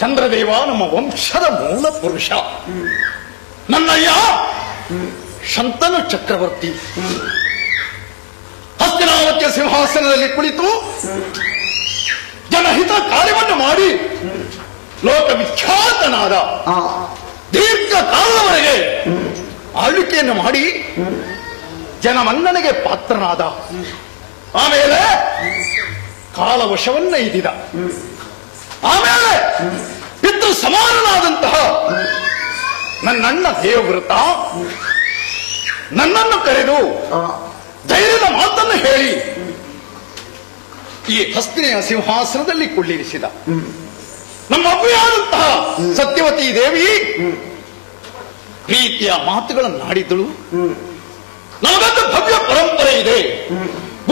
ಚಂದ್ರದೇವ ನಮ್ಮ ವಂಶದ ಮೂಲ ಪುರುಷ. ನನ್ನಯ್ಯ ಶಂತನು ಚಕ್ರವರ್ತಿ ಹಸ್ತಿನಾವತಿಯ ಸಿಂಹಾಸನದಲ್ಲಿ ಕುಳಿತು ಜನಹಿತ ಕಾರ್ಯವನ್ನು ಮಾಡಿ ಲೋಕವಿಖ್ಯಾತನಾದ ದೀರ್ಘ ಕಾಲದವರೆಗೆ ಆಳ್ವಿಕೆಯನ್ನು ಮಾಡಿ ಜನಮನ್ನಣೆಗೆ ಪಾತ್ರನಾದ. ಆಮೇಲೆ ಕಾಲವಶವನ್ನ ಇದ್ದಿದ. ಆಮೇಲೆ ಪಿತೃ ಸಮಾನನಾದಂತಹ ನನ್ನಣ್ಣ ದೇವವ್ರತ ನನ್ನನ್ನು ಕರೆದು ಧೈರ್ಯದ ಮಾತನ್ನು ಹೇಳಿ ಈ ಹಸ್ತಿನೆಯ ಸಿಂಹಾಸನದಲ್ಲಿ ಕುಳ್ಳಿರಿಸಿದ. ನಮ್ಮ ಅಬ್ಬೆಯಾದಂತಹ ಸತ್ಯವತಿ ದೇವಿ ಪ್ರೀತಿಯ ಮಾತುಗಳನ್ನಾಡಿದ್ದಳು. ನಮಗಂತ ಭವ್ಯ ಪರಂಪರೆ ಇದೆ,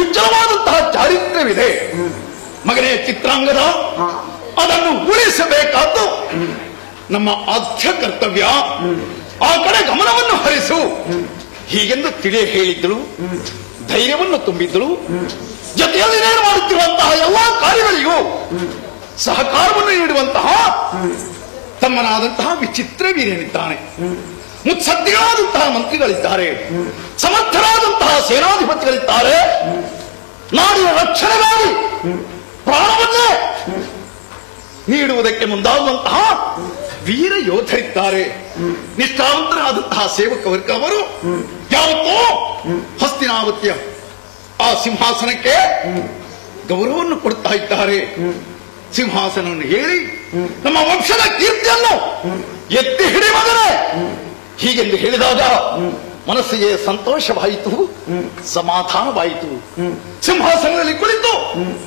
ಉಜ್ವಲವಾದಂತಹ ಚಾರಿತ್ರ್ಯವಿದೆ. ಮಗನೇ ಚಿತ್ರಾಂಗದ, ಅದನ್ನು ಉಳಿಸಬೇಕಾದ್ದು ನಮ್ಮ ಆದ್ಯ ಕರ್ತವ್ಯ. ಆ ಕಡೆ ಗಮನವನ್ನು ಹರಿಸು ಹೀಗೆಂದು ತಿಳಿ ಹೇಳಿದ್ದಳು. ಧೈರ್ಯವನ್ನು ತುಂಬಿದ್ದಳು. ಜೊತೆಯಲ್ಲಿ ನೇರ ಮಾಡುತ್ತಿರುವಂತಹ ಎಲ್ಲಾ ಕಾರ್ಯಗಳಿಗೂ ಸಹಕಾರವನ್ನು ನೀಡುವಂತಹ ತಮ್ಮನಾದಂತಹ ವಿಚಿತ್ರ ವೀರ್ಯನಿದ್ದಾನೆ. ಮುತ್ಸದ್ದಿಗಳಾದಂತಹ ಮಂತ್ರಿಗಳಿದ್ದಾರೆ, ಸಮರ್ಥರಾದಂತಹ ಸೇನಾಧಿಪತಿಗಳಿದ್ದಾರೆ. ನಾಡಿನ ರಕ್ಷಣೆಗಾಗಿ ಪ್ರಾಣವನ್ನೇ ನೀಡುವುದಕ್ಕೆ ಮುಂದಾಗುವಂತಹ ವೀರ ಯೋಧರಿದ್ದಾರೆ. ನಿಷ್ಠಾವಂತರಾದಂತಹ ಸೇವಕ ವರ್ಗ ಅವರು ಯಾವತ್ತೋ ಹಸ್ತಿನಾವತಿಯ ಆ ಸಿಂಹಾಸನಕ್ಕೆ ಗೌರವವನ್ನು ಕೊಡ್ತಾ ಇದ್ದಾರೆ. ಸಿಂಹಾಸನವನ್ನು ಹೇಳಿ ನಮ್ಮ ವಂಶದ ಕೀರ್ತಿಯನ್ನು ಎತ್ತಿ ಹಿಡಿ ಮಗನೇ ಹೀಗೆಂದು ಹೇಳಿದಾಗ ಮನಸ್ಸಿಗೆ ಸಂತೋಷವಾಯಿತು, ಸಮಾಧಾನವಾಯಿತು. ಸಿಂಹಾಸನದಲ್ಲಿ ಕುಳಿತು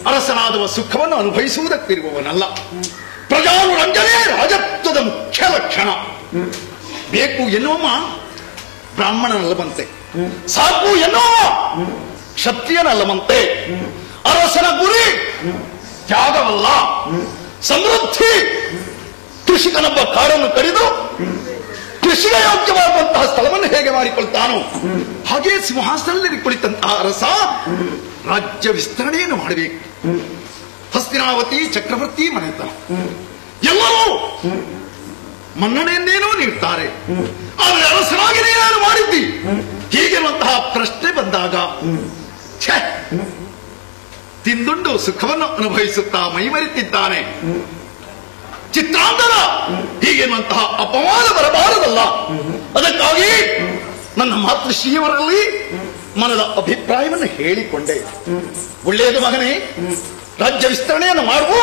ಅರಸನಾದವ ಸುಖವನ್ನು ಅನುಭವಿಸುವುದಕ್ಕಿರುವವನಲ್ಲ. ಪ್ರಜಾನುರಂಜನೆ ರಾಜತ್ವದ ಮುಖ್ಯ ಲಕ್ಷಣ. ಬೇಕು ಎನ್ನುವ ಬ್ರಾಹ್ಮಣನಲ್ಲವಂತೆ, ಸಾಕು ಎನ್ನುವ ಕ್ಷತ್ರಿಯನಲ್ಲವಂತೆ. ಅರಸನ ಗುರಿ ತ್ಯಾಗವಲ್ಲ, ಸಮೃದ್ಧಿ. ಕೃಷಿಕನೊಬ್ಬ ಕಾಡನ್ನು ಕಡಿದು ಕೃಷಿಗೆ ಯೋಗ್ಯವಾದಂತಹ ಸ್ಥಳವನ್ನು ಹೇಗೆ ಮಾಡಿಕೊಳ್ತಾನೋ ಹಾಗೆ ಸಿಂಹಾಸನದಲ್ಲಿ ಕುಳಿತಂತಹ ಅರಸ ರಾಜ್ಯ ವಿಸ್ತರಣೆಯನ್ನು ಮಾಡಬೇಕು. ಹಸ್ತಿನಾವತಿ ಚಕ್ರವರ್ತಿ ಮನೆತನ ಎಲ್ಲರೂ ಮನ್ನಣೆಯನ್ನೇನೋ ನೀಡ್ತಾರೆ. ಆದರೆ ಅರಸನಾಗಿ ನೀನೇನು ಮಾಡಿದ್ದಿ ಹೀಗೆನ್ನುವಂತಹ ಪ್ರಶ್ನೆ ಬಂದಾಗ ತಿಂದುಂಡು ಸುಖವನ್ನು ಅನುಭವಿಸುತ್ತಾ ಮೈಮರೆತಿದ್ದಾನೆ. ಚಿತ್ರಾಂಗದ ಹೀಗೆನ್ನುವಂತಹ ಅಪವಾದ ಬರಬಾರದಲ್ಲ. ಅದಕ್ಕಾಗಿ ನನ್ನ ಮಾತೃಶ್ರೀಯವರಲ್ಲಿ ಮನದ ಅಭಿಪ್ರಾಯವನ್ನು ಹೇಳಿಕೊಂಡೆ. ಒಳ್ಳೆಯದು ಮಗನೇ, ರಾಜ್ಯ ವಿಸ್ತರಣೆಯನ್ನು ಮಾಡುವ,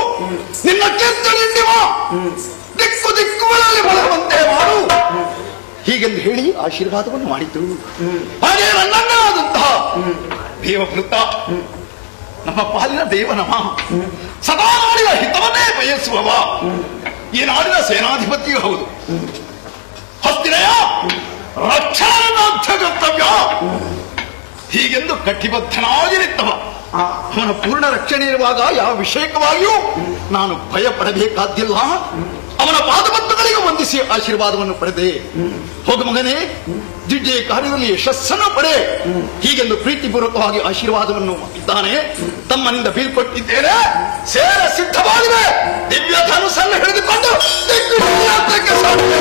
ನಿನ್ನ ಕೀರ್ತನೆಯನ್ನಿವ ದಿಕ್ಕು ದಿಕ್ಕುಗಳಲ್ಲಿ ಬರುವಂತೆ ಮಾಡು ಹೀಗೆಂದು ಹೇಳಿ ಆಶೀರ್ವಾದವನ್ನು ಮಾಡಿದ್ರು. ಹಾಗೆ ನನ್ನನ್ನಾದಂತಹ ದೇವವೃತ್ತ ನಮ್ಮ ಪಾಲಿನ ದೇವನಮ, ಸದಾ ನಾಡಿನ ಹಿತವನ್ನೇ ಬಯಸುವವ, ಈ ನಾಡಿನ ಸೇನಾಧಿಪತಿಯೂ ಹೌದು. ಹಸ್ತಿನೆಯ ರಕ್ಷಣಾಧ್ಯ ಕರ್ತವ್ಯ ಹೀಗೆಂದು ಕಟ್ಟಿಬದ್ಧನಾಗಿ ನಿಂತವ. ಅವನ ಪೂರ್ಣ ರಕ್ಷಣೆ ಇರುವಾಗ ಯಾವ ವಿಷಯಕವಾಗಿಯೂ ನಾನು ಭಯ ಪಡಬೇಕಾದ್ದಿಲ್ಲ. ಅವನ ಪಾದಪದ್ಮಗಳಿಗೆ ವಂದಿಸಿ ಆಶೀರ್ವಾದವನ್ನು ಪಡೆದೆ. ಹೋಗ ಮಗನೇ, ದಿಡ್ಡಿಯ ಕಾರ್ಯದಲ್ಲಿ ಯಶಸ್ಸನ್ನು ಪಡೆ ಹೀಗೆಂದು ಪ್ರೀತಿಪೂರ್ವಕವಾಗಿ ಆಶೀರ್ವಾದವನ್ನು ಇದ್ದಾನೆ. ತಮ್ಮನಿಂದ ಬೀಳ್ಕೊಟ್ಟಿದ್ದೇನೆ, ಸೇರ ಸಿದ್ಧವಾಗಿದೆ. ದಿವ್ಯ ಧನುಸನ್ನು ಹಿಡಿದುಕೊಂಡು ದಿಗ್ವಿಜಯಕ್ಕೆ ಸಾಧ್ಯ.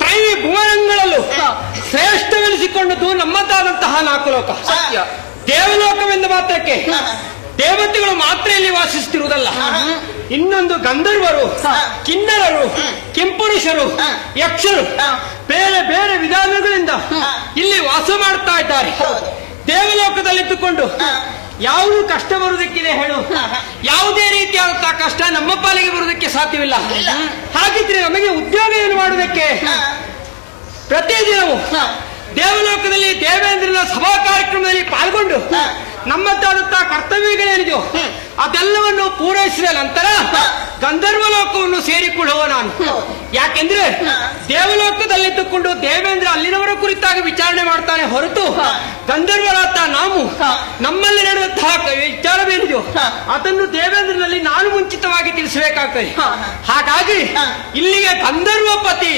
ತ್ರೈಭುವನಗಳಲ್ಲೂ ಶ್ರೇಷ್ಠವೆನಿಸಿಕೊಂಡದ್ದು ನಮ್ಮದಾದಂತಹ 4 ಲೋಕ. ಸತ್ಯ. ದೇವಲೋಕವೆಂದ ಮಾತ್ರಕ್ಕೆ ದೇವತೆಗಳು ಮಾತ್ರ ಇಲ್ಲಿ ವಾಸಿಸುತ್ತಿರುವುದಲ್ಲ, ಇನ್ನೊಂದು ಗಂಧರ್ವರು, ಕಿನ್ನರರು, ಕಿಂಪುರುಷರು, ಯಕ್ಷರು ಬೇರೆ ಬೇರೆ ವಿಧಾನಗಳಿಂದ ಇಲ್ಲಿ ವಾಸ ಮಾಡ್ತಾ ಇದ್ದಾರೆ. ದೇವಲೋಕದಲ್ಲಿದ್ದುಕೊಂಡು ಯಾವುದು ಕಷ್ಟ ಬರುವುದಕ್ಕಿದೆ ಹೇಳು? ಯಾವುದೇ ರೀತಿಯಾದಂತಹ ಕಷ್ಟ ನಮ್ಮ ಪಾಲಿಗೆ ಬರುವುದಕ್ಕೆ ಸಾಧ್ಯವಿಲ್ಲ. ಹಾಗಿದ್ರೆ ನಮಗೆ ಉದ್ಯೋಗ ಏನು ಮಾಡುವುದಕ್ಕೆ? ಪ್ರತಿದಿನವೂ ದೇವಲೋಕದಲ್ಲಿ ದೇವೇಂದ್ರನ ಸಭಾ ಕಾರ್ಯಕ್ರಮದಲ್ಲಿ ಪಾಲ್ಗೊಂಡು ನಮ್ಮದಾದಂತಹ ಕರ್ತವ್ಯಗಳೇನಿದೆಯೋ ಅದೆಲ್ಲವನ್ನು ಪೂರೈಸಿದ ನಂತರ ಗಂಧರ್ವ ಲೋಕವನ್ನು ಸೇರಿಕೊಳ್ಳುವ ನಾನು. ಯಾಕೆಂದ್ರೆ ದೇವಲೋಕದಲ್ಲಿದ್ದುಕೊಂಡು ದೇವೇಂದ್ರ ಅಲ್ಲಿನವರ ಕುರಿತಾಗಿ ವಿಚಾರಣೆ ಮಾಡ್ತಾನೆ ಹೊರತು ಗಂಧರ್ವರಾದ ನಾವು ನಮ್ಮಲ್ಲಿ ನಡೆದಂತಹ ವಿಚಾರವೇನಿದೆಯೋ ಅದನ್ನು ದೇವೇಂದ್ರನಲ್ಲಿ ನಾನು ಮುಂಚಿತವಾಗಿ ತಿಳಿಸಬೇಕಾಗ್ತದೆ. ಹಾಗಾಗಿ ಇಲ್ಲಿಗೆ ಗಂಧರ್ವಪತಿ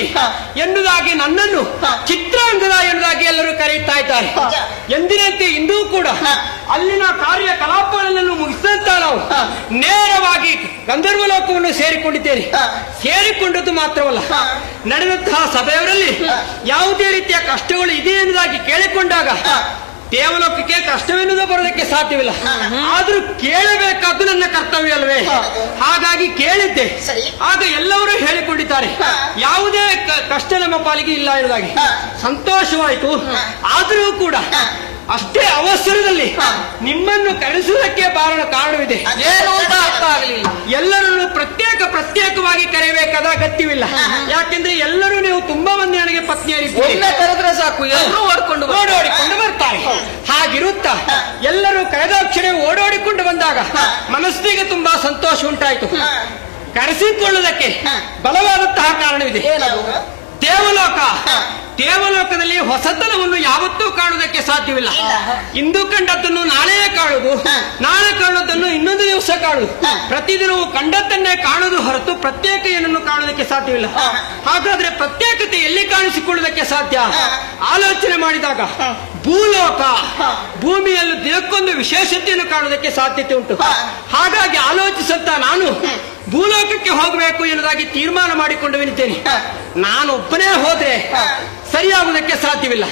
ಎನ್ನುವುದಾಗಿ ನನ್ನನ್ನು ಚಿತ್ರಾಂಗದ ಎನ್ನುವುದಾಗಿ ಎಲ್ಲರೂ ಕರೆಯುತ್ತಾ ಇದ್ದಾರೆ. ಎಂದಿನಂತೆ ಇಂದೂ ಕೂಡ ಅಲ್ಲಿನ ಕಾರ್ಯಕಲಾಪಗಳನ್ನು ಮುಗಿಸಿದಂತ ನಾವು ನೇರವಾಗಿ ಗಂಧರ್ವ ಲೋಕವನ್ನು ಸೇರಿಕೊಂಡಿದ್ದೇನೆ. ಸೇರಿಕೊಂಡದ್ದು ಮಾತ್ರವಲ್ಲ, ನಡೆದಂತಹ ಸಭೆಯವರಲ್ಲಿ ಯಾವುದೇ ರೀತಿಯ ಕಷ್ಟಗಳು ಇದೆ ಎನ್ನುವುದಾಗಿ ಕೇಳಿಕೊಂಡಾಗ ದೇವಲೋಕಕ್ಕೆ ಕಷ್ಟವೆನ್ನುವುದು ಬರೋದಕ್ಕೆ ಸಾಧ್ಯವಿಲ್ಲ. ಆದ್ರೂ ಕೇಳಬೇಕಾದ್ದು ನನ್ನ ಕರ್ತವ್ಯ ಅಲ್ವೇ? ಹಾಗಾಗಿ ಕೇಳಿದ್ದೆ. ಆಗ ಎಲ್ಲರೂ ಹೇಳಿಕೊಂಡಿದ್ದಾರೆ ಯಾವುದೇ ಕಷ್ಟ ನಮ್ಮ ಪಾಲಿಗೆ ಇಲ್ಲ ಎನ್ನುವುದಾಗಿ. ಸಂತೋಷವಾಯಿತು. ಆದರೂ ಕೂಡ ಅಷ್ಟೇ ಅವಸರದಲ್ಲಿ ನಿಮ್ಮನ್ನು ಕರೆಸುವುದಕ್ಕೆ ಕಾರಣವಿದೆ. ಏನು ಅಂತ ಅರ್ಥ ಆಗಲಿಲ್ಲ. ಎಲ್ಲರನ್ನು ಪ್ರತ್ಯೇಕವಾಗಿ ಕರೆಯಬೇಕಾದ ಅಗತ್ಯವಿಲ್ಲ. ಯಾಕೆಂದ್ರೆ ಎಲ್ಲರೂ ನೀವು ತುಂಬಾ ಮಂದಿ ನನಗೆ ಪತ್ನಿಯರಿದ್ದೀರಿ. ಒಮ್ಮೆ ಕರೆದ್ರೆ ಸಾಕು, ಎಲ್ಲರೂ ಓಡಿಕೊಂಡು ಬರ್ತಾರೆ. ಹಾಗಿರುತ್ತಾ ಎಲ್ಲರೂ ಕರೆದಾಕ್ಷಣ ಓಡೋಡಿಕೊಂಡು ಬಂದಾಗ ಮನಸ್ಸಿಗೆ ತುಂಬಾ ಸಂತೋಷ ಉಂಟಾಯಿತು. ಕರೆಸಿಕೊಳ್ಳುವುದಕ್ಕೆ ಬಲವಾದಂತಹ ಕಾರಣವಿದೆ. ದೇವಲೋಕದಲ್ಲಿ ಹೊಸತನವನ್ನು ಯಾವತ್ತೂ ಕಾಣುವುದಕ್ಕೆ ಸಾಧ್ಯವಿಲ್ಲ. ಇಂದು ಕಂಡದ್ದನ್ನು ನಾಳೆಯೇ ಕಾಣುವುದು, ನಾಳೆ ಕಾಣುವುದನ್ನು ಇನ್ನೊಂದು ದಿವಸ ಕಾಣುವುದು. ಪ್ರತಿದಿನವೂ ಕಂಡದ್ದನ್ನೇ ಕಾಣುವುದು ಹೊರತು ಪ್ರತ್ಯೇಕ ಏನನ್ನು ಕಾಣುವುದಕ್ಕೆ ಸಾಧ್ಯವಿಲ್ಲ. ಹಾಗಾದ್ರೆ ಪ್ರತ್ಯೇಕತೆ ಎಲ್ಲಿ ಕಾಣಿಸಿಕೊಳ್ಳುವುದಕ್ಕೆ ಸಾಧ್ಯ? ಆಲೋಚನೆ ಮಾಡಿದಾಗ ಭೂಲೋಕ, ಭೂಮಿಯಲ್ಲಿ ದಿನಕ್ಕೊಂದು ವಿಶೇಷತೆಯನ್ನು ಕಾಣುವುದಕ್ಕೆ ಸಾಧ್ಯತೆ ಉಂಟು. ಹಾಗಾಗಿ ಆಲೋಚಿಸುತ್ತ ನಾನು ಭೂಲೋಕಕ್ಕೆ ಹೋಗಬೇಕು ಎನ್ನುವುದಾಗಿ ತೀರ್ಮಾನ ಮಾಡಿಕೊಂಡು ನಿಂತೇನೆ. ನಾನು ಒಬ್ಬನೇ ಹೋದ್ರೆ ಸರಿಯಾಗುವುದಕ್ಕೆ ಸಾಧ್ಯವಿಲ್ಲ.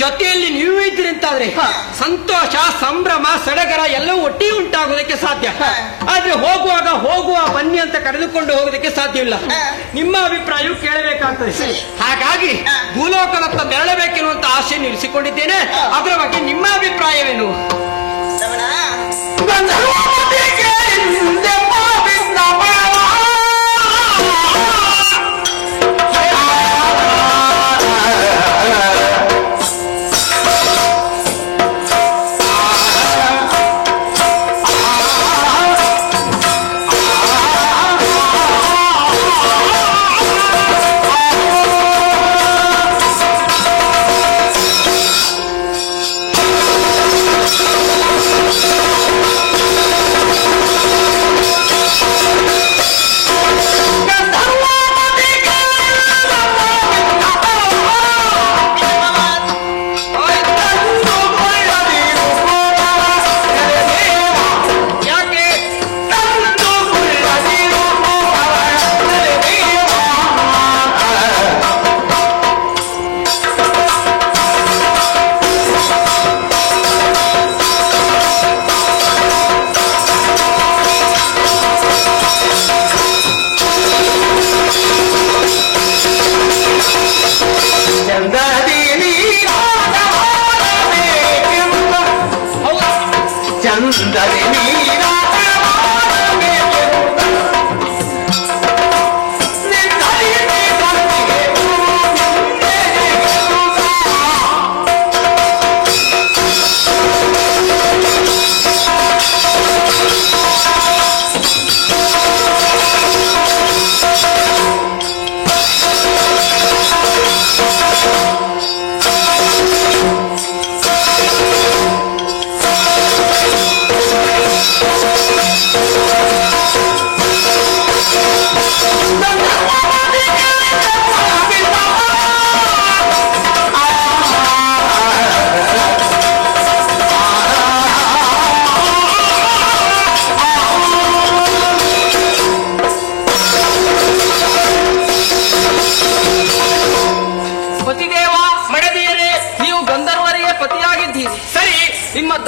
ಜೊತೆಯಲ್ಲಿ ನೀವು ಇದ್ದೀರಿ ಅಂತಾದ್ರೆ ಸಂತೋಷ, ಸಂಭ್ರಮ, ಸಡಗರ ಎಲ್ಲವೂ ಒಟ್ಟಿಗೆ ಉಂಟಾಗುವುದಕ್ಕೆ ಸಾಧ್ಯ. ಆದ್ರೆ ಹೋಗುವ ಬನ್ನಿ ಅಂತ ಕರೆದುಕೊಂಡು ಹೋಗೋದಕ್ಕೆ ಸಾಧ್ಯವಿಲ್ಲ. ನಿಮ್ಮ ಅಭಿಪ್ರಾಯವು ಕೇಳಬೇಕಾಗ್ತದೆ. ಹಾಗಾಗಿ ಭೂಲೋಕದತ್ತ ತೆರಳಬೇಕೆನ್ನುವಂತ ಆಶೆ ಇರಿಸಿಕೊಂಡಿದ್ದೇನೆ. ಅದರ ಬಗ್ಗೆ ನಿಮ್ಮ ಅಭಿಪ್ರಾಯವೇನು?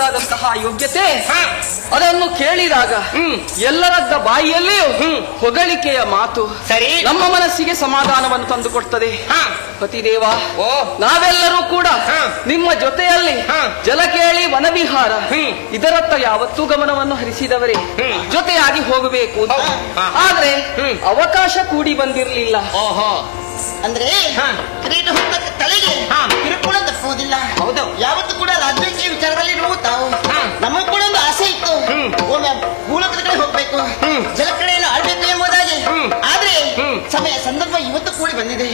ತನ್ನದಾದಂತಹ ಯೋಗ್ಯತೆ ಅದನ್ನು ಕೇಳಿದಾಗ ಎಲ್ಲರದ್ದ ಬಾಯಿಯಲ್ಲಿಯೂ ಹೊಗಳಿಕೆಯ ಮಾತು ಸರಿ. ನಮ್ಮ ಮನಸ್ಸಿಗೆ ಸಮಾಧಾನವನ್ನು ತಂದುಕೊಡ್ತದೆ. ಪತಿದೇವ, ನಾವೆಲ್ಲರೂ ಕೂಡ ನಿಮ್ಮ ಜೊತೆಯಲ್ಲಿ ಜಲ ಕೇಳಿ ವನವಿಹಾರ ಇದರತ್ತ ಯಾವತ್ತೂ ಗಮನವನ್ನು ಹರಿಸಿದವರೇ, ಜೊತೆಯಾಗಿ ಹೋಗಬೇಕು ಅಂತ. ಆದ್ರೆ ಅವಕಾಶ ಕೂಡಿ ಬಂದಿರಲಿಲ್ಲ. ಅಂದ್ರೆ ಕಿರೀಟ ಹೊತ್ತ ತಲೆಗೆ ಕಿರುಕುಳ ತಪ್ಪುವುದಿಲ್ಲ. ಹೌದು. ಯಾವತ್ತು ಕೂಡ ರಾಜ್ಯೋತ್ಸವ ವಿಚಾರದಲ್ಲಿ ನಾವು ತಾವು ನಮಗೂ ಕೂಡ ಒಂದು ಆಸೆ ಇತ್ತು, ಒಮ್ಮೆ ಭೂಲೋಕದ ಕಡೆ ಹೋಗ್ಬೇಕು, ಜಲ ಕಡೆಯನ್ನು ಆಳ್ಬೇಕು ಎಂಬುದಾಗಿ. ಆದ್ರೆ ಸಮಯ ಸಂದರ್ಭ ಇವತ್ತು ಕೂಡಿ ಬಂದಿದೆ.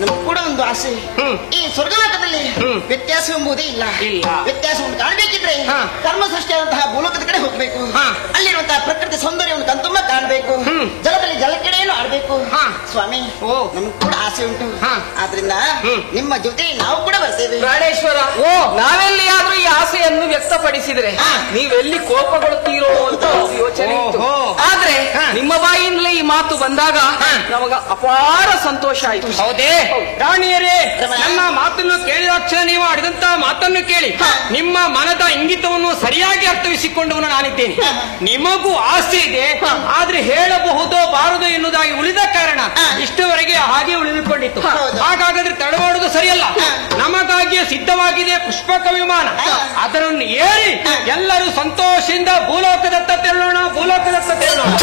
ನಮಗೂ ಕೂಡ ಒಂದು ಆಸೆ, ಈ ಸ್ವರ್ಗಲೋಕದಲ್ಲಿ ವ್ಯತ್ಯಾಸ ಎಂಬುದೇ ಇಲ್ಲ. ವ್ಯತ್ಯಾಸವನ್ನು ಕಾಣಬೇಕಿದ್ರೆ ಕರ್ಮ ಸೃಷ್ಟಿಯಾದಂತಹ ಭೂಲೋಕದ ಕಡೆ ಹೋಗ್ಬೇಕು, ಅಲ್ಲಿರುವಂತಹ ಪ್ರಕೃತಿ ಸೌಂದರ್ಯವನ್ನು ಕಣ್ತುಂಬ ಕಾಣಬೇಕು, ಜಲದಲ್ಲಿ ಜಲ ಕಡೆಯನ್ನು ಆಡ್ಬೇಕು. ಸ್ವಾಮಿ, ನಮಗೂ ಕೂಡ ಆಸೆ ಉಂಟು. ಆದ್ರಿಂದ ನಿಮ್ಮ ಜೊತೆ ನಾವು ಕೂಡ ಬರ್ತೇವೆ. ಪ್ರಾಣೇಶ್ವರ, ನಾವೆಲ್ಲಿಯಾದ್ರೂ ಈ ಆಸೆಯನ್ನು ವ್ಯಕ್ತಪಡಿಸಿದ್ರೆ ನೀವೆಲ್ಲಿ ಕೋಪಗೊಳ್ಳುತ್ತೀರೋ ಅಂತ ಯೋಚನೆ ಇತ್ತು. ಆದ್ರೆ ನಿಮ್ಮ ಬಾಯಿಂದಲೇ ಈ ಮಾತು ಬಂದಾಗ ನಮಗ ಅಪಾರ ಸಂತೋಷ ಆಯ್ತು. ಹೌದೇ ರಾಣಿಯರೇ, ನನ್ನ ಮಾತನ್ನು ಕೇಳಿದ ತಕ್ಷಣ ನೀವು ಆಡಿದಂತ ಮಾತನ್ನು ಕೇಳಿ ನಿಮ್ಮ ಮನದ ಇಂಗಿತವನ್ನು ಸರಿಯಾಗಿ ಅರ್ಥವಿಸಿಕೊಂಡವನು ನಾನಿದ್ದೇನೆ. ನಿಮಗೂ ಆಸೆ ಇದೆ, ಆದ್ರೆ ಹೇಳಬಹುದೋ ಬಾರದು ಎನ್ನುವುದಾಗಿ ಉಳಿದ ಕಾರಣ ಇಷ್ಟವರೆಗೆ ಹಾಗೆ ಉಳಿದುಕೊಂಡಿತ್ತು. ಹಾಗಾದ್ರೆ ತಡವಾಡುವುದು ಸರಿಯಲ್ಲ. ನಮಗಾಗಿಯೇ ಸಿದ್ಧವಾಗಿದೆ ಪುಷ್ಪಕ ವಿಮಾನ. ಅದನ್ನು ಏರಿ ಎಲ್ಲರೂ ಸಂತೋಷದಿಂದ ಭೂಲೋಕದತ್ತ ತೆರಳೋಣ, ಭೂಲೋಕದತ್ತ ತೆರಳೋಣ.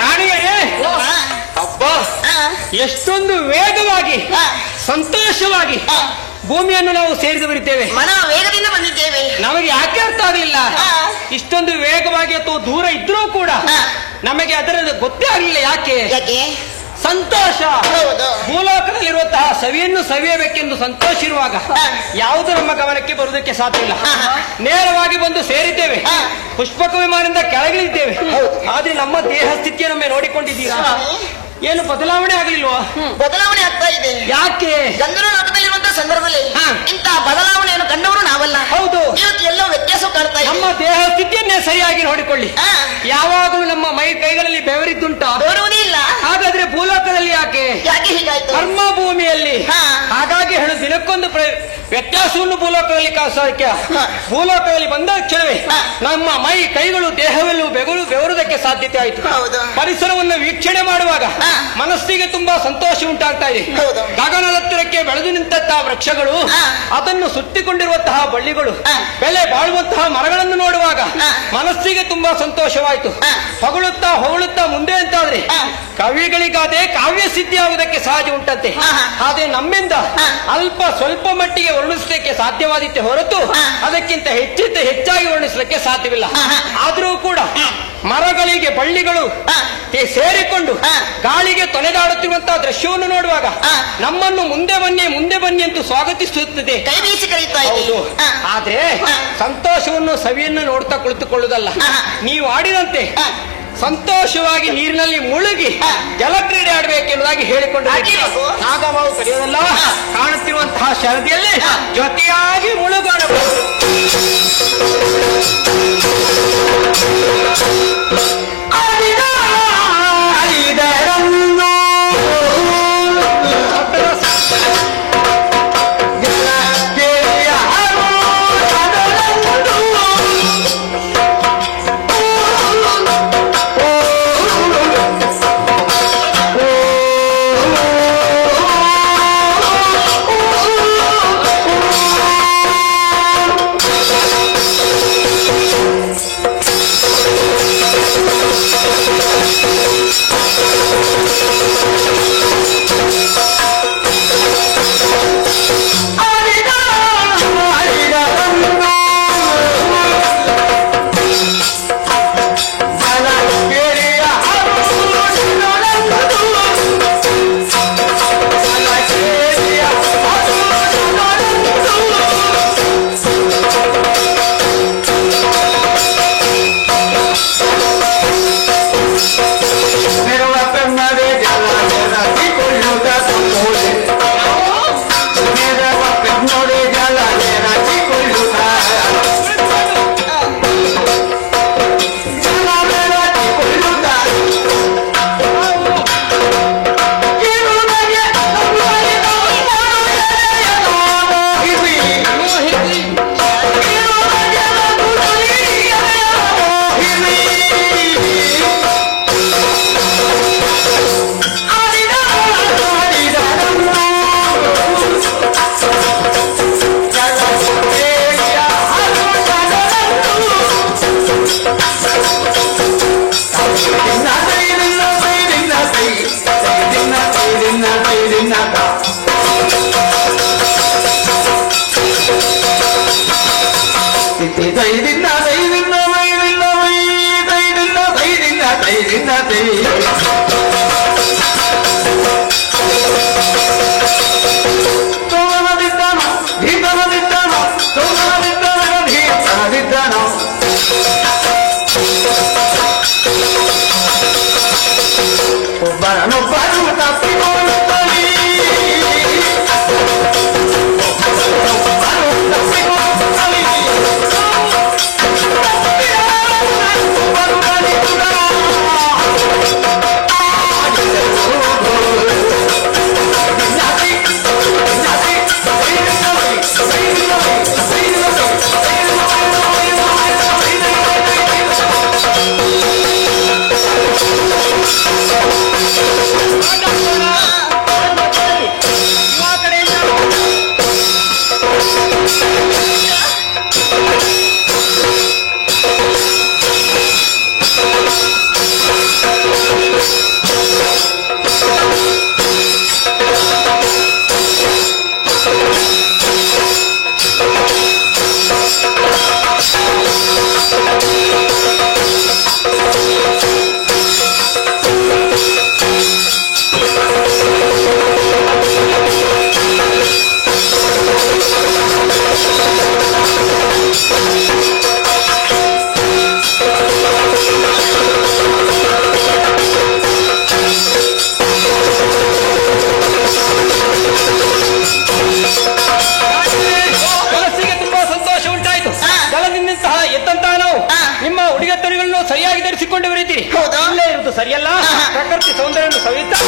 ರಾಣಿಯರೇ, ಅಬ್ಬಾ, ಎಷ್ಟೊಂದು ವೇಗವಾಗಿ ಸಂತೋಷವಾಗಿ ಭೂಮಿಯನ್ನು ನಾವು ಸೇರಿದು ಬರುತ್ತೇವೆ. ಮನ ವೇಗದಿಂದ ಬಂದಿದ್ದೇವೆ. ನಮಗೆ ಯಾಕೆ ಅರ್ಥ ಆಗಲಿಲ್ಲ, ಇಷ್ಟೊಂದು ವೇಗವಾಗಿ ಅಥವಾ ದೂರ ಇದ್ರೂ ಕೂಡ ನಮಗೆ ಅದರ ಗೊತ್ತೇ ಆಗಲಿಲ್ಲ. ಯಾಕೆ? ಸಂತೋಷ. ಭೂಲೋಕದಲ್ಲಿರುವಂತಹ ಸವಿಯನ್ನು ಸವಿಯಬೇಕೆಂದು ಸಂತೋಷ ಇರುವಾಗ ಯಾವುದು ನಮ್ಮ ಗಮನಕ್ಕೆ ಬರುವುದಕ್ಕೆ ಸಾಧ್ಯ ಇಲ್ಲ. ನೇರವಾಗಿ ಬಂದು ಸೇರಿದ್ದೇವೆ, ಪುಷ್ಪಕ ವಿಮಾನದಿಂದ ಕೆಳಗಿಳಿದ್ದೇವೆ. ಆದ್ರೆ ನಮ್ಮ ದೇಹ ಸ್ಥಿತಿಯನ್ನು ನೋಡಿಕೊಂಡಿದ್ದೀರಾ? ಏನು ಬದಲಾವಣೆ ಆಗಲಿಲ್ವಾ? ಬದಲಾವಣೆ ಆಗ್ತಾ ಇದೆ. ಯಾಕೆ? ಗಂಧರ್ವ ಲೋಕದಲ್ಲಿರುವಂತಹ ಸಂದರ್ಭದಲ್ಲಿ ಇಂತಹ ಬದಲಾವಣೆಯನ್ನು ಕಂಡವರು ನಾವಲ್ಲ. ಹೌದು, ಇವತ್ತು ಎಲ್ಲೋ ವ್ಯತ್ಯಾಸ ಕಾಣ್ತಾ ಇದೆ. ನಮ್ಮ ದೇಹ ಸ್ಥಿತಿಯನ್ನೇ ಸರಿಯಾಗಿ ನೋಡಿಕೊಳ್ಳಿ. ಯಾವಾಗಲೂ ನಮ್ಮ ಮೈ ಕೈಗಳಲ್ಲಿ ಬೆವರಿದ್ದುಂಟ? ಬರುವುದೇ ಇಲ್ಲ. ಹಾಗಾದ್ರೆ ಭೂಲೋಕದಲ್ಲಿ ಯಾಕೆ ಹೀಗಾಯ್ತು? ಕರ್ಮ ಭೂಮಿಯಲ್ಲಿ. ಹಾಗಾಗಿ ಹೇಳು, ದಿನಕ್ಕೊಂದು ವ್ಯತ್ಯಾಸವನ್ನು ಭೂಲೋಕದಲ್ಲಿ ಸಾಧ್ಯ. ಭೂಲೋಕದಲ್ಲಿ ಬಂದ ಕ್ಷಣವೇ ನಮ್ಮ ಮೈ ಕೈಗಳು ದೇಹವೆಲ್ಲೂ ಬೆವರುವುದಕ್ಕೆ ಸಾಧ್ಯತೆ ಆಯಿತು. ಪರಿಸರವನ್ನು ವೀಕ್ಷಣೆ ಮಾಡುವಾಗ ಮನಸ್ಸಿಗೆ ತುಂಬಾ ಸಂತೋಷ ಉಂಟಾಗ್ತಾ ಇದೆ. ಗಗನದತ್ತರಕ್ಕೆ ಬೆಳೆದು ನಿಂತಹ ವೃಕ್ಷಗಳು, ಅದನ್ನು ಸುತ್ತಿಕೊಂಡಿರುವಂತಹ ಬಳ್ಳಿಗಳು, ಬೆಲೆ ಬಾಳುವಂತಹ ಮರಗಳನ್ನು ನೋಡುವಾಗ ಮನಸ್ಸಿಗೆ ತುಂಬಾ ಸಂತೋಷವಾಯಿತು. ಹೊಗಳುತ್ತಾ ಮುಂದೆ ಅಂತಾದ್ರೆ ಕವಿಗಳಿಗಾದೆ ಕಾವ್ಯ ಸಿದ್ಧಿ ಆಗುವುದಕ್ಕೆ ಸಹಜ ಉಂಟಂತೆ. ಆದ್ರೆ ನಮ್ಮಿಂದ ಸ್ವಲ್ಪ ಮಟ್ಟಿಗೆ ವರ್ಣಿಸಲಿಕ್ಕೆ ಸಾಧ್ಯವಾದಿತ್ತೆ ಹೊರತು ಅದಕ್ಕಿಂತ ಹೆಚ್ಚಾಗಿ ವರ್ಣಿಸಲಿಕ್ಕೆ ಸಾಧ್ಯವಿಲ್ಲ. ಆದರೂ ಕೂಡ ಮರಗಳಿಗೆ ಬಳ್ಳಿಗಳು ಸೇರಿಕೊಂಡು ಗಾಳಿಗೆ ತೊನೆದಾಡುತ್ತಿರುವಂತಹ ದೃಶ್ಯವನ್ನು ನೋಡುವಾಗ ನಮ್ಮನ್ನು ಮುಂದೆ ಬನ್ನಿ ಎಂದು ಸ್ವಾಗತಿಸುತ್ತದೆ. ಹೌದು, ಆದ್ರೆ ಸಂತೋಷವನ್ನು ಸವಿಯನ್ನು ನೋಡ್ತಾ ಕುಳಿತುಕೊಳ್ಳುವುದಲ್ಲ. ನೀವು ಆಡಿದಂತೆ ಸಂತೋಷವಾಗಿ ನೀರಿನಲ್ಲಿ ಮುಳುಗಿ ಜಲಕ್ರೀಡೆ ಆಡಬೇಕೆನ್ನುವುದಾಗಿ ಹೇಳಿಕೊಂಡು ನಾಗವಾವು ಕರೆಯೋದಲ್ಲ, ಕಾಣುತ್ತಿರುವಂತಹ ಶರದಿಯಲ್ಲಿ ಜೊತೆಯಾಗಿ ಮುಳುಗಾಡಬಹುದು. ಸರಿಯಾಗಿ ಧರಿಸಿಕೊಂಡು ಬರೀತೀರಿ. ಇಲ್ಲೇ ಇರುವುದು ಸರಿಯಲ್ಲ. ಪ್ರಕೃತಿ ಸೌಂದರ್ಯ ಸವಿತಾ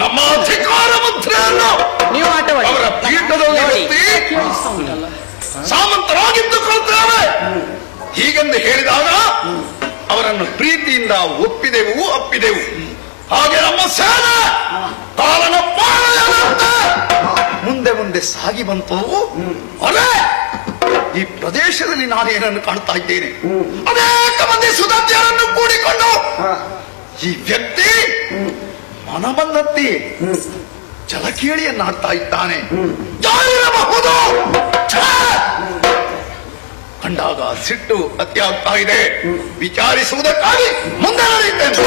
ನಮ್ಮ ಅಧಿಕಾರ ಮುದ್ರೆಯನ್ನು ನೀವು ಆಟವಾಡಿ ಅವರ ಪೀಠದಲ್ಲಿ ಸಾಮಂತರಾಗಿದ್ದುಕೊಳ್ತೇವೆ ಹೀಗೆಂದು ಹೇಳಿದಾಗ ಅವರನ್ನು ಪ್ರೀತಿಯಿಂದ ಒಪ್ಪಿದೆವು ಅಪ್ಪಿದೆವು. ಹಾಗೆ ನಮ್ಮ ಸೇನೆ ಕಾಲನ ಪಾಲನೆಯಂತೆ ಮುಂದೆ ಮುಂದೆ ಸಾಗಿ ಬಂತು. ಅದೇ ಈ ಪ್ರದೇಶದಲ್ಲಿ ನಾನೇನನ್ನು ಕಾಣ್ತಾ ಇದ್ದೇನೆ, ಅನೇಕ ಮಂದಿ ಸುಧನ್ಯರನ್ನು ಕೂಡಿಕೊಂಡು ಈ ವ್ಯಕ್ತಿ ಮನಬಂದಂತೆ ಜಲಕೇಳಿಯನ್ನಾಡ್ತಾ ಇದ್ದಾನೆ. ಯಾರಿರಬಹುದು? ಕಂಡಾಗ ಸಿಟ್ಟು ಅತಿಯಾಗ್ತಾ ಇದೆ. ವಿಚಾರಿಸುವುದಕ್ಕಾಗಿ ಮುಂದೆ ನಡೆಯುತ್ತೇನೆ.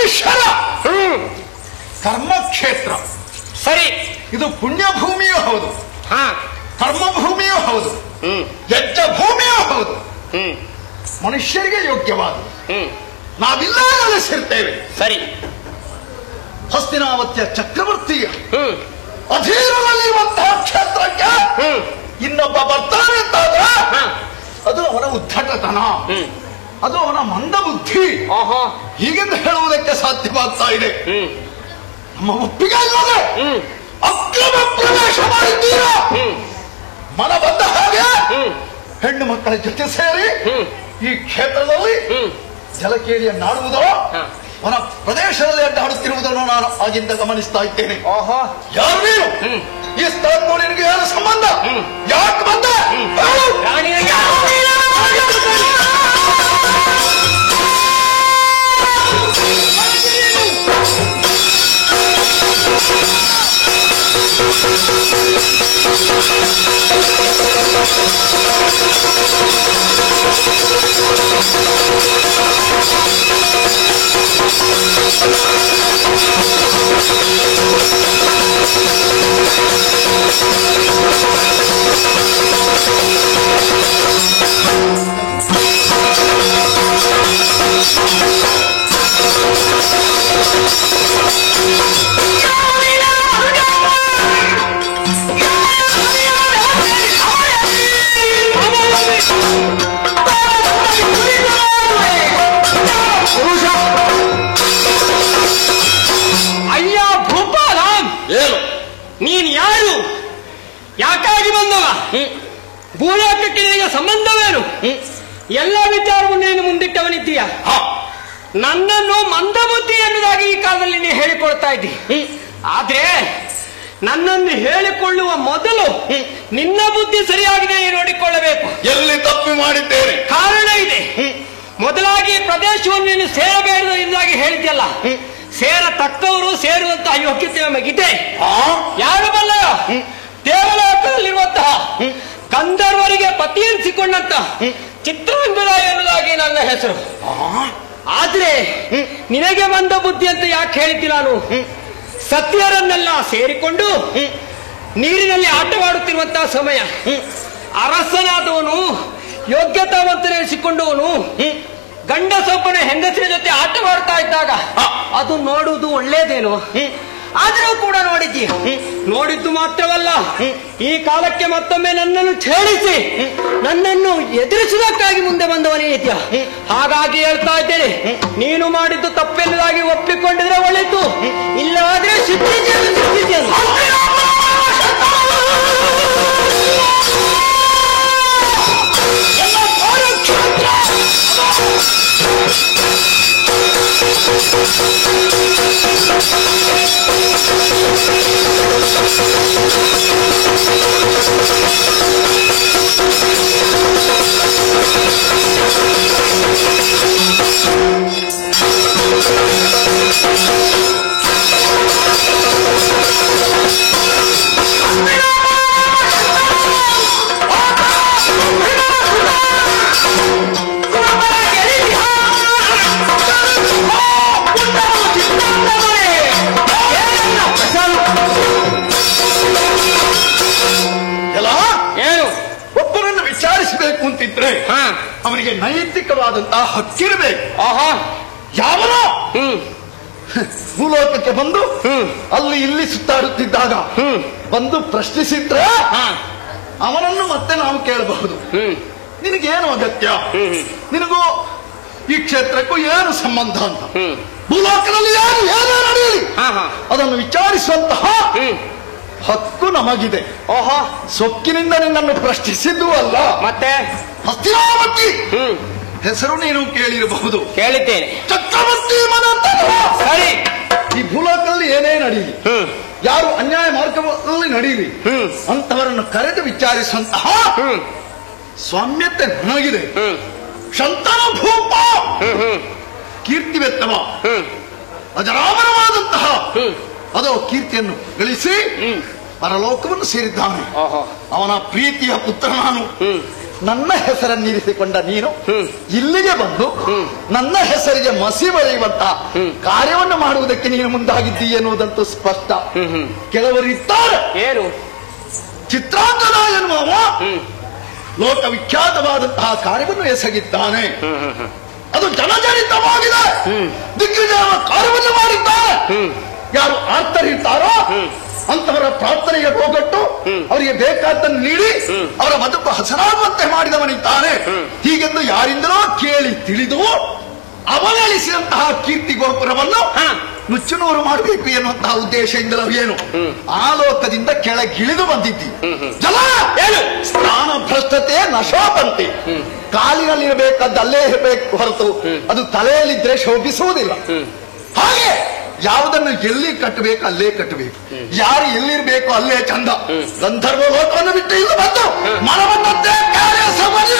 ಮನುಷ್ಯರ ಕರ್ಮಕ್ಷೇತ್ರ. ಸರಿ. ಇದು ಪುಣ್ಯ ಭೂಮಿಯೂ ಹೌದು, ಹಾ, ಕರ್ಮಭೂಮಿಯೂ ಹೌದು, ಯಜ್ಜ ಭೂಮಿಯೂ ಹೌದು. ಮನುಷ್ಯರಿಗೆ ಯೋಗ್ಯವಾದ ನಾವಿಲ್ಲ ನೆಲೆಸಿರ್ತೇವೆ. ಸರಿ. ಹಸ್ತಿನಾವತಿಯ ಚಕ್ರವರ್ತಿಯ ಅಧೀನದಲ್ಲಿರುವಂತಹ ಕ್ಷೇತ್ರಕ್ಕೆ ಇನ್ನೊಬ್ಬ ಬರ್ತಾನೆ ಅಂತಾದ್ರೆ ಅದು ಅವನ ಉದ್ದಟತನ, ಅದು ಅವನ ಮಂದ ಬುದ್ಧಿ ಹೀಗೆಂದು ಹೇಳುವುದಕ್ಕೆ ಸಾಧ್ಯವಾಗ್ತಾ ಇದೆ. ನಮ್ಮ ಒಪ್ಪಿಗೆ ಇಲ್ಲದೆ ಅಕ್ರಮ ಪ್ರವೇಶ ಮಾಡಿದ್ದೀರಾ. ಮನ ಬಂದ ಹಾಗೆ ಹೆಣ್ಣು ಮಕ್ಕಳ ಜೊತೆ ಸೇರಿ ಈ ಕ್ಷೇತ್ರದಲ್ಲಿ ಜಲಕೇಳಿಯನ್ನಾಡುವುದೋ ವನ ಪ್ರದೇಶದಲ್ಲಿ ಅಡ್ಡಾಡುತ್ತಿರುವುದನ್ನು ನಾನು ಆಗಿಂದ ಗಮನಿಸ್ತಾ ಇದ್ದೇನೆ. ಯಾರು ನೀನು? ಈ ಸ್ಥಳಕ್ಕೂ ನಿನಗೆ ಏನು ಸಂಬಂಧ? ಯಾಕೆ ಬಂದ? ನೀನ್ ಯಾರು? ಯಾಕಾಗಿ ಬಂದವ? ಭೂಲೋಕಕ್ಕೆ ನಿನಗೆ ಸಂಬಂಧವೇನು? ಎಲ್ಲ ವಿಚಾರವನ್ನು ನೀನು ಮುಂದಿಟ್ಟವನಿದ್ದೀಯ. ನನ್ನನ್ನು ಮಂದಬುದ್ಧಿ ಎನ್ನುವುದಾಗಿ ಈ ಕಾಲದಲ್ಲಿ ನೀನು ಹೇಳಿಕೊಳ್ತಾ ಇದ್ದಿ. ಆದ್ರೆ ನನ್ನನ್ನು ಹೇಳಿಕೊಳ್ಳುವ ಮೊದಲು ನಿನ್ನ ಬುದ್ಧಿ ಸರಿಯಾಗಿದೆ ನೋಡಿಕೊಳ್ಳಬೇಕು. ಎಲ್ಲಿ ತಪ್ಪು ಮಾಡಿದ್ದೇನೆ? ಕಾರಣ ಇದೆ. ಮೊದಲಾಗಿ ಪ್ರದೇಶವನ್ನು ನೀನು ಸೇರಬೇಡ ಎಂದಾಗಿ ಹೇಳಿದ್ಯಲ್ಲ. ಸೇರತಕ್ಕವರು ಸೇರುವಂತಹ ಯೋಗ್ಯತೆ ನಮಗಿದೆ. ಯಾರು ಬಲ್ಲ? ದೇವಲೋಕದಲ್ಲಿರುವಂತಹ ಗಂಧರ್ವರಿಗೆ ಪತಿ ಎನಿಸಿಕೊಂಡಂತಹ ಚಿತ್ರರಂಗದ ಎನ್ನುವುದಾಗಿ ನನ್ನ ಹೆಸರು. ಆದ್ರೆ ನಿನಗೆ ಮಂದ ಬುದ್ಧಿ ಅಂತ ಯಾಕೆ ಹೇಳಿದ್ದಿ? ನಾನು ಸತ್ಯರನ್ನೆಲ್ಲ ಸೇರಿಕೊಂಡು ನೀರಿನಲ್ಲಿ ಆಟವಾಡುತ್ತಿರುವಂತಹ ಸಮಯ ಅರಸನಾದವನು ಯೋಗ್ಯತಾವಂತನೆನಿಸಿಕೊಂಡವನು ಗಂಡಸೊಬ್ಬನ ಹೆಂಗಸಿನ ಜೊತೆ ಆಟವಾಡ್ತಾ ಇದ್ದಾಗ ಅದು ನೋಡುವುದು ಒಳ್ಳೇದೇನು? ಆದರೂ ಕೂಡ ನೋಡಿದ್ದೀಯ. ನೋಡಿದ್ದು ಮಾತ್ರವಲ್ಲ, ಈ ಕಾಲಕ್ಕೆ ಮತ್ತೊಮ್ಮೆ ನನ್ನನ್ನು ಛೇಡಿಸಿ ನನ್ನನ್ನು ಎದುರಿಸುವುದಕ್ಕಾಗಿ ಮುಂದೆ ಬಂದವನೇ ಇದೆಯಾ. ಹಾಗಾಗಿ ಹೇಳ್ತಾ ಇದ್ದೇನೆ, ನೀನು ಮಾಡಿದ್ದು ತಪ್ಪೆಲ್ಲದಾಗಿ ಒಪ್ಪಿಕೊಂಡಿದ್ರೆ ಒಳ್ಳೆದು, ಇಲ್ಲವಾದ್ರೆ ಸಿದ್ಧಿದ್ಯಾ. ಅಂತಿದ್ರೆ ಅವನಿಗೆ ನೈತಿಕವಾದಂತಹ ಹಕ್ಕಿರಬೇಕು. ಯಾವನೋ ಭೂಲೋಕಕ್ಕೆ ಬಂದು ಅಲ್ಲಿ ಇಲ್ಲಿ ಸುತ್ತಾಡುತ್ತಿದ್ದಾಗ ಬಂದು ಪ್ರಶ್ನಿಸಿದ್ರೆ ಅವನನ್ನು ಮತ್ತೆ ನಾವು ಕೇಳಬಹುದು, ನಿನಗೇನು ಅಗತ್ಯ, ನಿನಗೂ ಈ ಕ್ಷೇತ್ರಕ್ಕೂ ಏನು ಸಂಬಂಧ ಅಂತ. ಭೂಲೋಕದಲ್ಲಿ ಯಾರು ಏನೇ ನಡೆಯಲಿ ಅದನ್ನು ವಿಚಾರಿಸುವಂತಹ ಹಕ್ಕು ನಮಗಿದೆ. ಸೊಕ್ಕಿನಿಂದ ನಿನ್ನನ್ನು ಪ್ರಶ್ನಿಸಿದ್ದು ಅಲ್ಲ. ಮತ್ತೆ ಹಸ್ತಿನಾವತಿ ಹೆಸರು ನೀನು ಕೇಳಿರಬಹುದು. ಕೇಳಿದ್ದೇನೆ. ಚಕ್ರವರ್ತಿ ಮನೆತನ. ಸರಿ, ಈ ಭೂಲೋಕದಲ್ಲಿ ಏನೇ ನಡೀಲಿ, ಯಾರು ಅನ್ಯಾಯ ಮಾರ್ಗದಲ್ಲಿ ನಡೀಲಿ, ಅಂತವರನ್ನು ಕರೆದು ವಿಚಾರಿಸುವಂತಹ ಸ್ವಾಮ್ಯತೆ ನನಗಿದೆ. ಶಂತನ ಭೂಪ ಕೀರ್ತಿವೆತ್ತವ ಅಜರಾಮರವಾದಂತಹ ಅದೋ ಕೀರ್ತಿಯನ್ನು ಗಳಿಸಿ ಪರಲೋಕವನ್ನು ಸೇರಿದ್ದಾನೆ. ಅವನ ಪ್ರೀತಿಯ ಪುತ್ರ ನಾನು. ನನ್ನ ಹೆಸರನ್ನಿರಿಸಿಕೊಂಡ ನೀನು ಇಲ್ಲಿಗೆ ಬಂದು ನನ್ನ ಹೆಸರಿಗೆ ಮಸಿ ಬರೆಯುವಂತ ಕಾರ್ಯವನ್ನು ಮಾಡುವುದಕ್ಕೆ ನೀನು ಮುಂದಾಗಿದ್ದೀ ಎನ್ನುವುದಂತೂ ಸ್ಪಷ್ಟ. ಕೆಲವರಿದ್ದಾರೆ, ಏನು ಚಿತ್ರಾಂಗದ ಎನ್ನುವವ ಲೋಕವಿಖ್ಯಾತವಾದಂತಹ ಕಾರ್ಯವನ್ನು ಎಸಗಿದ್ದಾನೆ. ಅದು ಜನಜನಿತವಾಗಿದೆ. ದಿಗ್ವಿಜಯ ಕಾರ್ಯವನ್ನು ಮಾಡಿದ್ದಾರೆ. ಯಾರು ಆರ್ತರಿರ್ತಾರೋ ಅಂತವರ ಪ್ರಾರ್ಥನೆಗೆ ಹೋಗಟ್ಟು ಅವರಿಗೆ ಬೇಕಾದ್ದನ್ನು ನೀಡಿ ಅವರ ಬದುಕು ಹಸನಾಗುವಂತೆ ಮಾಡಿದವನಿದ್ದಾನೆ. ಹೀಗೆಂದು ಯಾರಿಂದಲೋ ಕೇಳಿ ತಿಳಿದು ಅವನಳಿಸಿದಂತಹ ಕೀರ್ತಿ ಗೋಪುರವನ್ನು ನುಚ್ಚುನೂರು ಮಾಡಬೇಕು ಎನ್ನುವಂತಹ ಉದ್ದೇಶದಿಂದಲೂ ಏನು ಆ ಲೋಕದಿಂದ ಕೆಳಗಿಳಿದು ಬಂದಿದ್ದಿ. ಜಲ ಏನು ಸ್ನಾನ ಭ್ರಷ್ಟತೆ ನಶೋಪಂತೆ. ಕಾಲಿನಲ್ಲಿರಬೇಕಾದ ಅಲ್ಲೇ ಇರಬೇಕು ಹೊರತು ಅದು ತಲೆಯಲ್ಲಿದ್ರೆ ಶೋಭಿಸುವುದಿಲ್ಲ. ಹಾಗೆ ಯಾವುದನ್ನು ಎಲ್ಲಿ ಕಟ್ಟಬೇಕು ಅಲ್ಲೇ ಕಟ್ಟಬೇಕು. ಯಾರು ಎಲ್ಲಿರ್ಬೇಕು ಅಲ್ಲೇ ಚಂದ. ಗಂಧರ್ವ ಲೋಕವನ್ನು ಬಿಟ್ಟು ಇಲ್ಲಿ ಬಂದು ಮನವನ್ನಂತೆ ಕಾರ್ಯ ಸಮಯ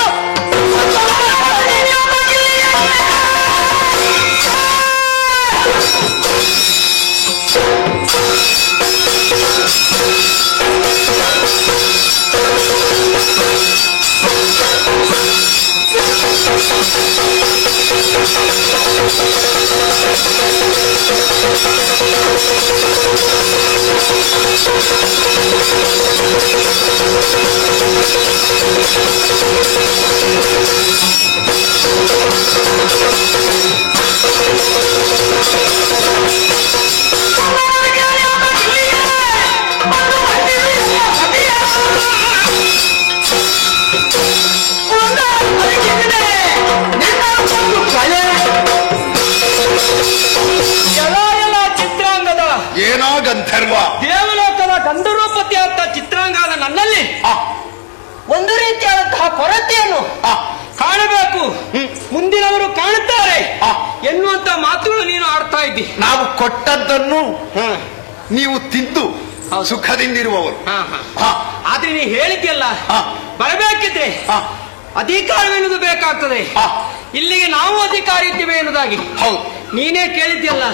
ಗಂಧರ್ವ ದೇವಲೋಕದ ಗಂಧರ್ವಪತಿ ಅಂತ ಚಿತ್ರಾಂಗದ ನನ್ನಲ್ಲಿ ಒಂದು ರೀತಿಯಾದಂತಹ ಕೊರತೆಯನ್ನು ಕಾಣಬೇಕು, ಮುಂದಿನವರು ಕಾಣುತ್ತಾರೆ ಎನ್ನುವಂತ ಮಾತುಗಳು ನೀನು ಆಡ್ತಾ ಇದ್ದಿ. ನಾವು ಕೊಟ್ಟದ್ದನ್ನು ನೀವು ತಿಂದು ಸುಖದಿಂದಿರುವವರು. ಆದ್ರೆ ನೀ ಹೇಳಿದ್ಯಲ್ಲ, ಬರಬೇಕಿದ್ರೆ ಅಧಿಕಾರವೆನ್ನುವುದು ಬೇಕಾಗ್ತದೆ. ಇಲ್ಲಿಗೆ ನಾವು ಅಧಿಕಾರಿ ಇದ್ದೇವೆ ಎನ್ನುವುದಾಗಿ ನೀನೇ ಕೇಳಿದ್ಯಲ್ಲ.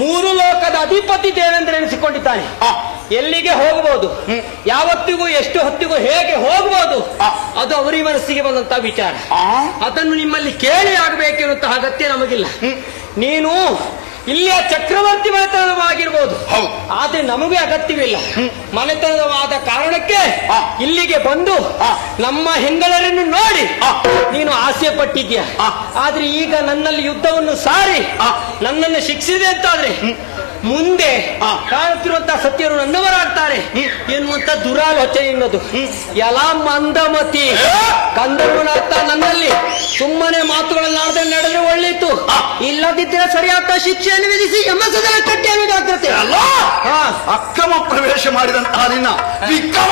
ಮೂರು ಲೋಕದ ಅಧಿಪತಿ ದೇವೇಂದ್ರ ಎನಿಸಿಕೊಂಡಿದ್ದಾನೆ. ಎಲ್ಲಿಗೆ ಹೋಗಬಹುದು, ಯಾವತ್ತಿಗೂ ಎಷ್ಟು ಹೊತ್ತಿಗೂ ಹೇಗೆ ಹೋಗಬಹುದು, ಅದು ಅವರಿ ಮನಸ್ಸಿಗೆ ಬಂದಂತಹ ವಿಚಾರ. ಅದನ್ನು ನಿಮ್ಮಲ್ಲಿ ಕೇಳಿ ಆಗಬೇಕೆನ್ನುವಂತಹ ಅಗತ್ಯ ನಮಗಿಲ್ಲ. ನೀನು ಇಲ್ಲಿಯ ಚಕ್ರವರ್ತಿ ಮನೆತನವಾಗಿರ್ಬೋದು, ಆದ್ರೆ ನಮಗೆ ಅಗತ್ಯವಿಲ್ಲ. ಮನೆತನವಾದ ಕಾರಣಕ್ಕೆ ಇಲ್ಲಿಗೆ ಬಂದು ನಮ್ಮ ಹೆಂಗಳರನ್ನು ನೋಡಿ ನೀನು ಆಸೆ ಪಟ್ಟಿದ್ಯಾ. ಆದ್ರೆ ಈಗ ನನ್ನಲ್ಲಿ ಯುದ್ಧವನ್ನು ಸಾರಿ ನನ್ನನ್ನು ಶಿಕ್ಷಿಸಿದೆ ಅಂತಾದ್ರೆ ಮುಂದೆ ಕಾಣುತ್ತಿರುವಂತಹ ಸತ್ಯರು ನನ್ನವರಾಗ್ತಾರೆ ಎನ್ನುವಂತ ದುರಾಲೋಚನೆ ಎನ್ನೋದು. ಎಲ್ಲ ಮಂದಮತಿ ಗಂಧರ್ವನಾಗ್ತ ನನ್ನಲ್ಲಿ ಸುಮ್ಮನೆ ಮಾತುಗಳನ್ನಾಡದೆ ನಡೆದ್ರೆ ಒಳ್ಳೆಯಿತು. ಇಲ್ಲದಿದ್ದರೆ ಸರಿಯಾದ ಶಿಕ್ಷೆಯನ್ನು ವಿಧಿಸಿ ಯಮಸದನ ಕಟ್ಟಿ ಅನ್ನೋದಾಗ್ತದೆ. ಅಕ್ರಮ ಪ್ರವೇಶ ಮಾಡಿದಂತಹ ನಿನ್ನ ವಿಕ್ರಮ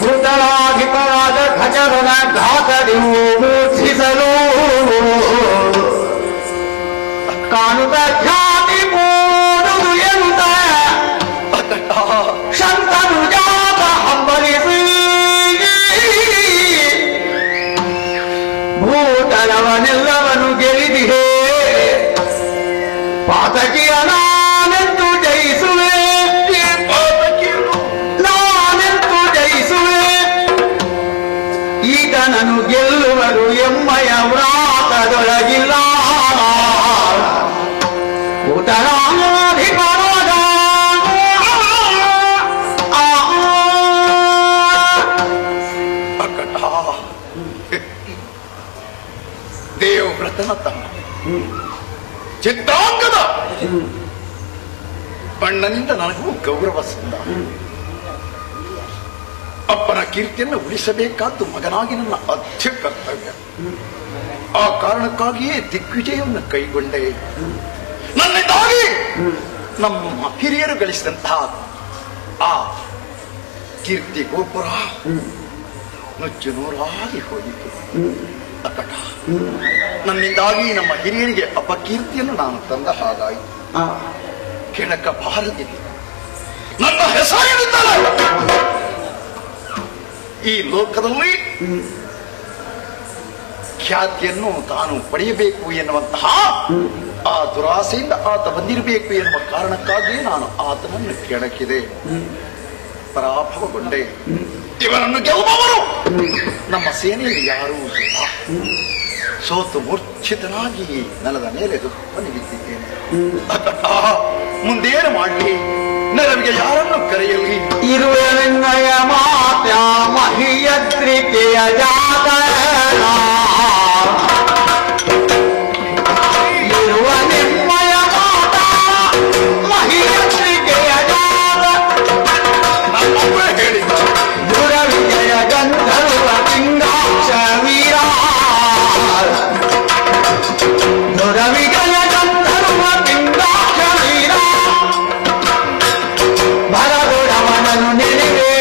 ಭೂತರಾಧಿಪರಾದ ಖಚರನ ಘಾತರಿವು ಮೂರ್ಛಿಸಲು ಕಾಣುತ್ತ ಖ್ಯಾತಿ ಪೂರುದು ಎಂತ ಶಂಕರು ಜಾತ ಹಂಬಲಿಸಿ ಭೂತರವನೆಲ್ಲವನು ಗೆಲಿದಿಹೇ ಪಾತಕಿಯ ನಾನೆಂದು ಜಯಿಸುವೆ, ನಾನೆಂದು ಜಯಿಸುವೆ. ಈಗ ನಾನು ಗೆಲ್ಲುವರು ಎಮ್ಮಯ ವ್ರಾತದೊಳಗಿಲ್ಲ. ಉತ್ತರಾಧಿಪರಾದ ದೇವವ್ರತನ ತಮ್ಮ ಚಿತ್ರಾಂಗದ ಅಣ್ಣನಿಂದ ನನಗೂ ಗೌರವ ಸಂದ. ಅಪ್ಪನ ಕೀರ್ತಿಯನ್ನು ಉಳಿಸಬೇಕಾದ್ದು ಮಗನಾಗಿ ನನ್ನ ಅಧ್ಯ ಕರ್ತವ್ಯ. ಆ ಕಾರಣಕ್ಕಾಗಿಯೇ ದಿಗ್ವಿಜಯವನ್ನು ಕೈಗೊಂಡೆ. ನನ್ನ ನಮ್ಮ ಹಿರಿಯರು ಗಳಿಸಿದಂತಹ ಆ ಕೀರ್ತಿ ಗೋಪುರ ನುಚ್ಚು ನೂರಾಗಿ ಹೋಯಿತು. ಅಕ್ಕಟ, ನನ್ನಿಂದಾಗಿ ನಮ್ಮ ಹಿರಿಯರಿಗೆ ಅಪಕೀರ್ತಿಯನ್ನು ನಾನು ತಂದ ಹಾಗಾಯಿತು. ಕೆಣಕಬಾರದಿಲ್ಲ, ನನ್ನ ಹೆಸರಿನಿಂದಲೇ ಈ ಲೋಕದಲ್ಲಿ ಖ್ಯಾತಿಯನ್ನು ತಾನು ಪಡೆಯಬೇಕು ಎನ್ನುವಂತಹ ಆ ದುರಾಸೆಯಿಂದ ಆತ ಬಂದಿರಬೇಕು ಎನ್ನುವ ಕಾರಣಕ್ಕಾಗಿ ನಾನು ಆತನನ್ನು ಕೆಣಕಿದೆ, ಪರಾಭವಗೊಂಡೆ. ಇವನನ್ನು ಗೆಲ್ಲುವವರು ನಮ್ಮ ಸೇನೆಯಲ್ಲಿ ಯಾರೂ ಇಲ್ಲ. ಸೋತು ಮೂರ್ಛಿತನಾಗಿ ನೆಲದ ಮೇಲೆ ದುಪ್ಪನಿ ಬಿದ್ದಿದ್ದೇನೆ. ಮುಂದೇನು ಮಾಡಲಿ? ನೆರವಿಗೆ ಯಾರನ್ನು ಕರೆಯಲಿ? ಇರುವೆನ್ನಯ ಮಾತ ಮಹಿಯದ್ರಿಕೆಯ ಜಾತ ಇರುವ ನಿಮ್ಮಯ ಮಾತ ಮಹಿಯದ್ರಿಕೆಯ ಜಾತ ನಮ್ಮೊಬ್ಬರೇ ಹೇಳಿದ ದುರ ವಿಜಯ ಗಂಧರ್ವ ಪಿಂಗಾಕ್ಷ ವೀರ ದುರ ವಿಜಯ ಗಂಧರ್ವ ಪಿಂಗಾಕ್ಷ ವೀರ ಬರದೊಡವನನು ನೆನೆವೆ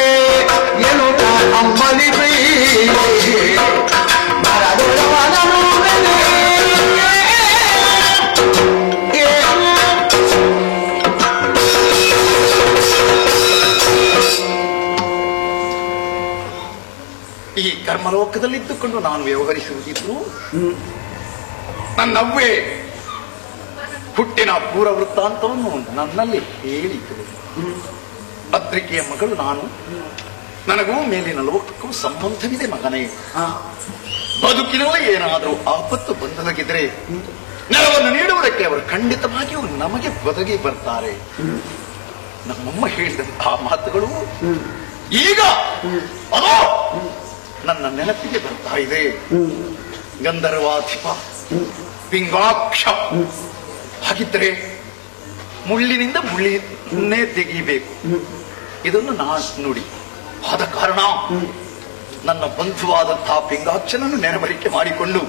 ಎನ್ನುತ್ತ ನಮ್ಮಲಿ ಬರದೊಡವನನು ಈ ಕರ್ಮಲೋಕದಲ್ಲಿದ್ದುಕೊಂಡು ನಾನು ವ್ಯವಹರಿಸುವುದಿದ್ದು ನನ್ನವ್ವೇ ಹುಟ್ಟಿನ ಪೂರ್ವ ವೃತ್ತಾಂತವನ್ನು ನನ್ನಲ್ಲಿ ಹೇಳಿತು. ಅದ್ರಿಕೆಯ ಮಗಳು ನಾನು, ನನಗೂ ಮೇಲಿನ ಲೋಕಕ್ಕೂ ಸಂಬಂಧವಿದೆ ಮಗನೇ. ಬದುಕಿನಲ್ಲಿ ಏನಾದರೂ ಆಪತ್ತು ಬಂದೊದಗಿದ್ರೆ ನೆರವನ್ನು ನೀಡುವುದಕ್ಕೆ ಅವರು ಖಂಡಿತವಾಗಿಯೂ ನಮಗೆ ಒದಗಿ ಬರ್ತಾರೆ. ನಮ್ಮಮ್ಮ ಹೇಳಿದಂತಹ ಮಾತುಗಳು ಈಗ ಅದೋ ನನ್ನ ನೆನಪಿಗೆ ಬರ್ತಾ ಇದೆ. ಗಂಧರ್ವಾಧಿಪ ಪಿಂಗಾಕ್ಷ, ಹಾಗಿದ್ರೆ ಮುಳ್ಳಿನಿಂದ ಮುಳ್ಳಿನೇ ತೆಗೀಬೇಕು, ಇದನ್ನು ನಾನು ನುಡಿ. ಆದ ಕಾರಣ ನನ್ನ ಬಂಧುವಾದಂತಹ ಪಿಂಗಾಕ್ಷನನ್ನು ನೆನವರಿಕೆ ಮಾಡಿಕೊಂಡು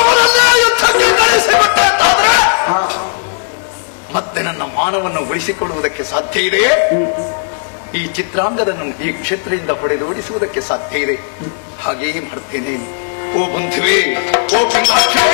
ಅವರನ್ನೇ ಯುದ್ಧಕ್ಕೆ ಕಳಿಸಿಬಿಟ್ಟಾದ್ರೆ ಮತ್ತೆ ನನ್ನ ಮಾನವನ್ನು ಉಳಿಸಿಕೊಳ್ಳುವುದಕ್ಕೆ ಸಾಧ್ಯ ಇದೆ. ಈ ಚಿತ್ರಾಂಗದನ್ನು ಈ ಕ್ಷೇತ್ರದಿಂದ ಹೊಡೆದೋಡಿಸುವುದಕ್ಕೆ ಸಾಧ್ಯ ಇದೆ. ಹಾಗೆಯೇ ಮಾಡ್ತೇನೆ. ಓ ಬಂಧುವೇ, ಓ ಪಿಂಗಾಕ್ಷೇ,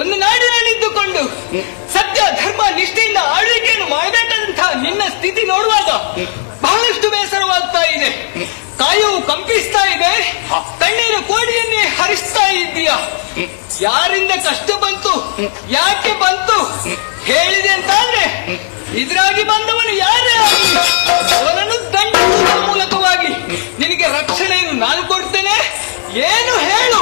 ಒಂದು ನಾಡಿನಲ್ಲಿದ್ದುಕೊಂಡು ಸತ್ಯ ಧರ್ಮ ನಿಷ್ಠೆಯಿಂದ ಆಳ್ವಿಕೆಯನ್ನು ಮಾಡಬೇಕಾದಂತಹ ನಿನ್ನ ಸ್ಥಿತಿ ನೋಡುವಾಗ ಬಹಳಷ್ಟು ಬೇಸರವಾಗ್ತಾ ಇದೆ. ಕಾಯವು ಕಂಪಿಸ್ತಾ ಇದೆ, ತಣ್ಣೀರ ಕೋಡಿಯನ್ನೇ ಹರಿಸ್ತಾ ಇದ್ದೀಯ. ಯಾರಿಂದ ಕಷ್ಟ ಬಂತು, ಯಾಕೆ ಬಂತು ಹೇಳಿದೆ ಅಂತಾದ್ರೆ ಇದರಾಗಿ ಬಂದವನು ಯಾರೇ ಆಗಲಿ ಅವನನ್ನು ದಂಡಿಸುವ ಮೂಲಕವಾಗಿ ನಿನಗೆ ರಕ್ಷಣೆಯನ್ನು ನಾನು ಕೊಡ್ತೇನೆ. ಏನು ಹೇಳು?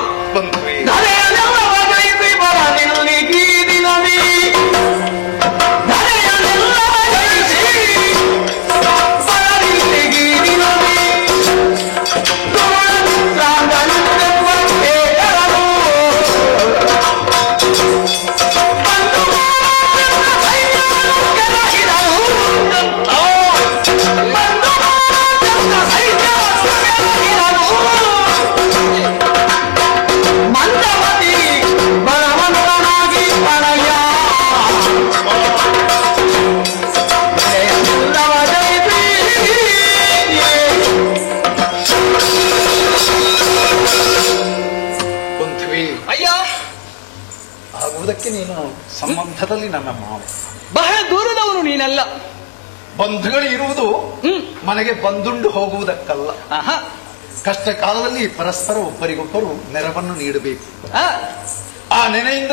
ಸಂಬಂಧದಲ್ಲಿ ನನ್ನ ಮಾವ. ಬಹಳ ದೂರದವನು ನೀನಲ್ಲ. ಬಂಧುಗಳು ಇರುವುದು ಮನೆಗೆ ಬಂದುಂಡು ಹೋಗುವುದಕ್ಕಲ್ಲ. ಆಹಾ. ಕಷ್ಟ ಕಾಲದಲ್ಲಿ ಪರಸ್ಪರ ಒಬ್ಬರಿಗೊಬ್ಬರು ನೆರವನ್ನು ನೀಡಬೇಕು. ಆ, ಆ ನೆನೆಯಿಂದ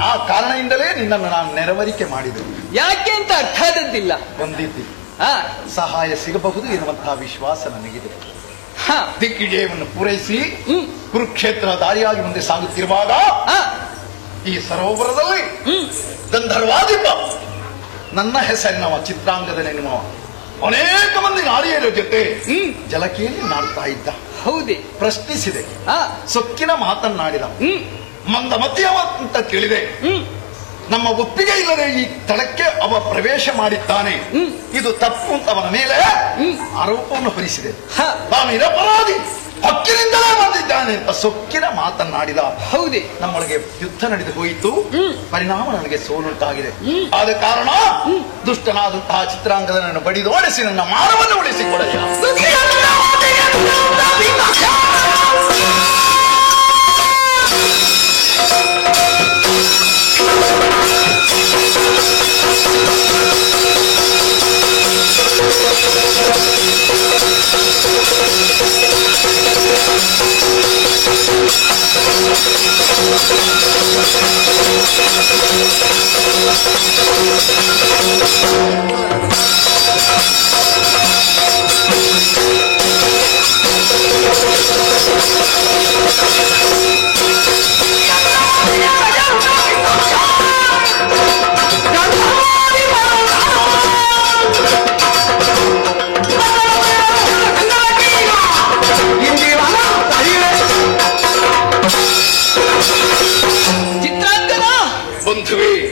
ಆ ಕಾರಣದಿಂದಲೇ ನಿನ್ನನ್ನು ನಾನು ನೆರವರಿಕೆ ಮಾಡಿದೆ. ಯಾಕೆ ಅಂತ ಅರ್ಥ ಆದದ್ದಿಲ್ಲ. ಬಂದಿದ್ದಿ ಆ, ಸಹಾಯ ಸಿಗಬಹುದು ಎನ್ನುವಂತಹ ವಿಶ್ವಾಸ ನನಗಿದೆ. ಹಾ. ದಿಗ್ವಿಜಯವನ್ನು ಪೂರೈಸಿ ಕುರುಕ್ಷೇತ್ರ ದಾರಿಯಾಗಿ ಮುಂದೆ ಸಾಗುತ್ತಿರುವಾಗ ಆ, ಈ ಸರೋವರದಲ್ಲಿ ಗಂಧರ್ವಾದಿಪ ನನ್ನ ಹೆಸರಿನವ ಚಿತ್ರಾಂಗದನೆನ್ನುವ ಅನೇಕ ಮಂದಿ ನಾರಿಯರ ಜೊತೆ ಜಲಕಿಯಲ್ಲಿ ನಾಡ್ತಾ ಇದ್ದ. ಹೌದೇ? ಪ್ರಶ್ನಿಸಿದೆ, ಆ, ಸೊಕ್ಕಿನ ಮಾತನ್ನಾಡಿದ. ಮಂದಮತಿಯವ ಅಂತ ತಿಳಿದೆ. ನಮ್ಮ ಒಪ್ಪಿಗೆ ಇಲ್ಲದೆ ಈ ಸ್ಥಳಕ್ಕೆ ಅವ ಪ್ರವೇಶ ಮಾಡಿದ್ದಾನೆ, ಇದು ತಪ್ಪು ಅಂತ ಅವನ ಮೇಲೆ ಆರೋಪವನ್ನು ಹೊರಿಸಿದೆ. ಹ. ತಾನು ನಿರಪರಾಧಿ, ಹಕ್ಕಿನಿಂದಲೇ ಬಂದಿದ್ದಾನೆ ಅಂತ ಸೊಕ್ಕಿನ ಮಾತನ್ನಾಡಿದ. ಹೌದೇ? ನಮ್ಮೊಳಗೆ ಯುದ್ಧ ನಡೆದು ಹೋಯಿತು. ಪರಿಣಾಮ ನನಗೆ ಸೋಲುಂಟಾಗಿದೆ. ಆದ ಕಾರಣ ದುಷ್ಟನಾದಂತಹ ಚಿತ್ರಾಂಗದನನ್ನು ಬಡಿದೋಡಿಸಿ ನನ್ನ ಮಾನವನ್ನು ಉಳಿಸಿಕೊಡಯ್ಯ.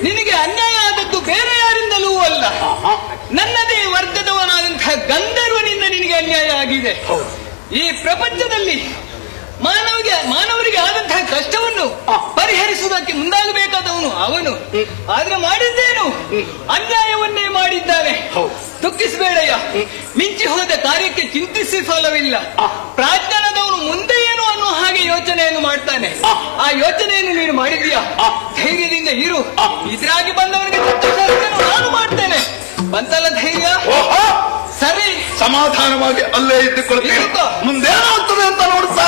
ನಿನಗೆ ಅನ್ಯಾಯ ಆದದ್ದು ಬೇರೆ ಯಾರಿಂದಲೂ ಅಲ್ಲ, ನನ್ನದೇ ವರ್ಗದವನಾದಂತಹ ಗಂಧರ್ವನಿಂದ ನಿನಗೆ ಅನ್ಯಾಯ ಆಗಿದೆ. ಈ ಪ್ರಪಂಚದಲ್ಲಿ ಮಾನವರಿಗೆ ಆದಂತಹ ಕಷ್ಟವನ್ನು ಪರಿಹರಿಸುವುದಕ್ಕೆ ಮುಂದಾಗಬೇಕಾದವನು ಅವನು. ಆದ್ರೆ ಮಾಡಿದ್ದೇನು? ಅನ್ಯಾಯವನ್ನೇ ಮಾಡಿದ್ದಾನೆ. ದುಃಖಿಸಬೇಡಯ್ಯ, ಮಿಂಚಿ ಹೋದ ಕಾರ್ಯಕ್ಕೆ ಚಿಂತಿಸಿ ಫಲವಿಲ್ಲ. ಪ್ರಾಜ್ಞಾನದವನು ಮುಂದೆ ಏನು ಅನ್ನೋ ಹಾಗೆ ಯೋಚನೆಯನ್ನು ಮಾಡ್ತಾನೆ. ಆ ಯೋಚನೆಯನ್ನು ನೀನು ಮಾಡಿದೀಯಾ? ಧೈರ್ಯದಿಂದ ಇರು. ಇದ್ರಾಗಿ ಬಂದವನಿಗೆ ನಾನು ಮಾಡ್ತೇನೆ. ಬಂತಲ್ಲ ಧೈರ್ಯ? ಸರಿ, ಸಮಾಧಾನವಾಗಿ ಅಲ್ಲೇ ಇದ್ದುಕೊಳ್ತೀನಿ. ಮುಂದೇನಾಗ್ತದೆ ಅಂತ ನೋಡ್ತಾ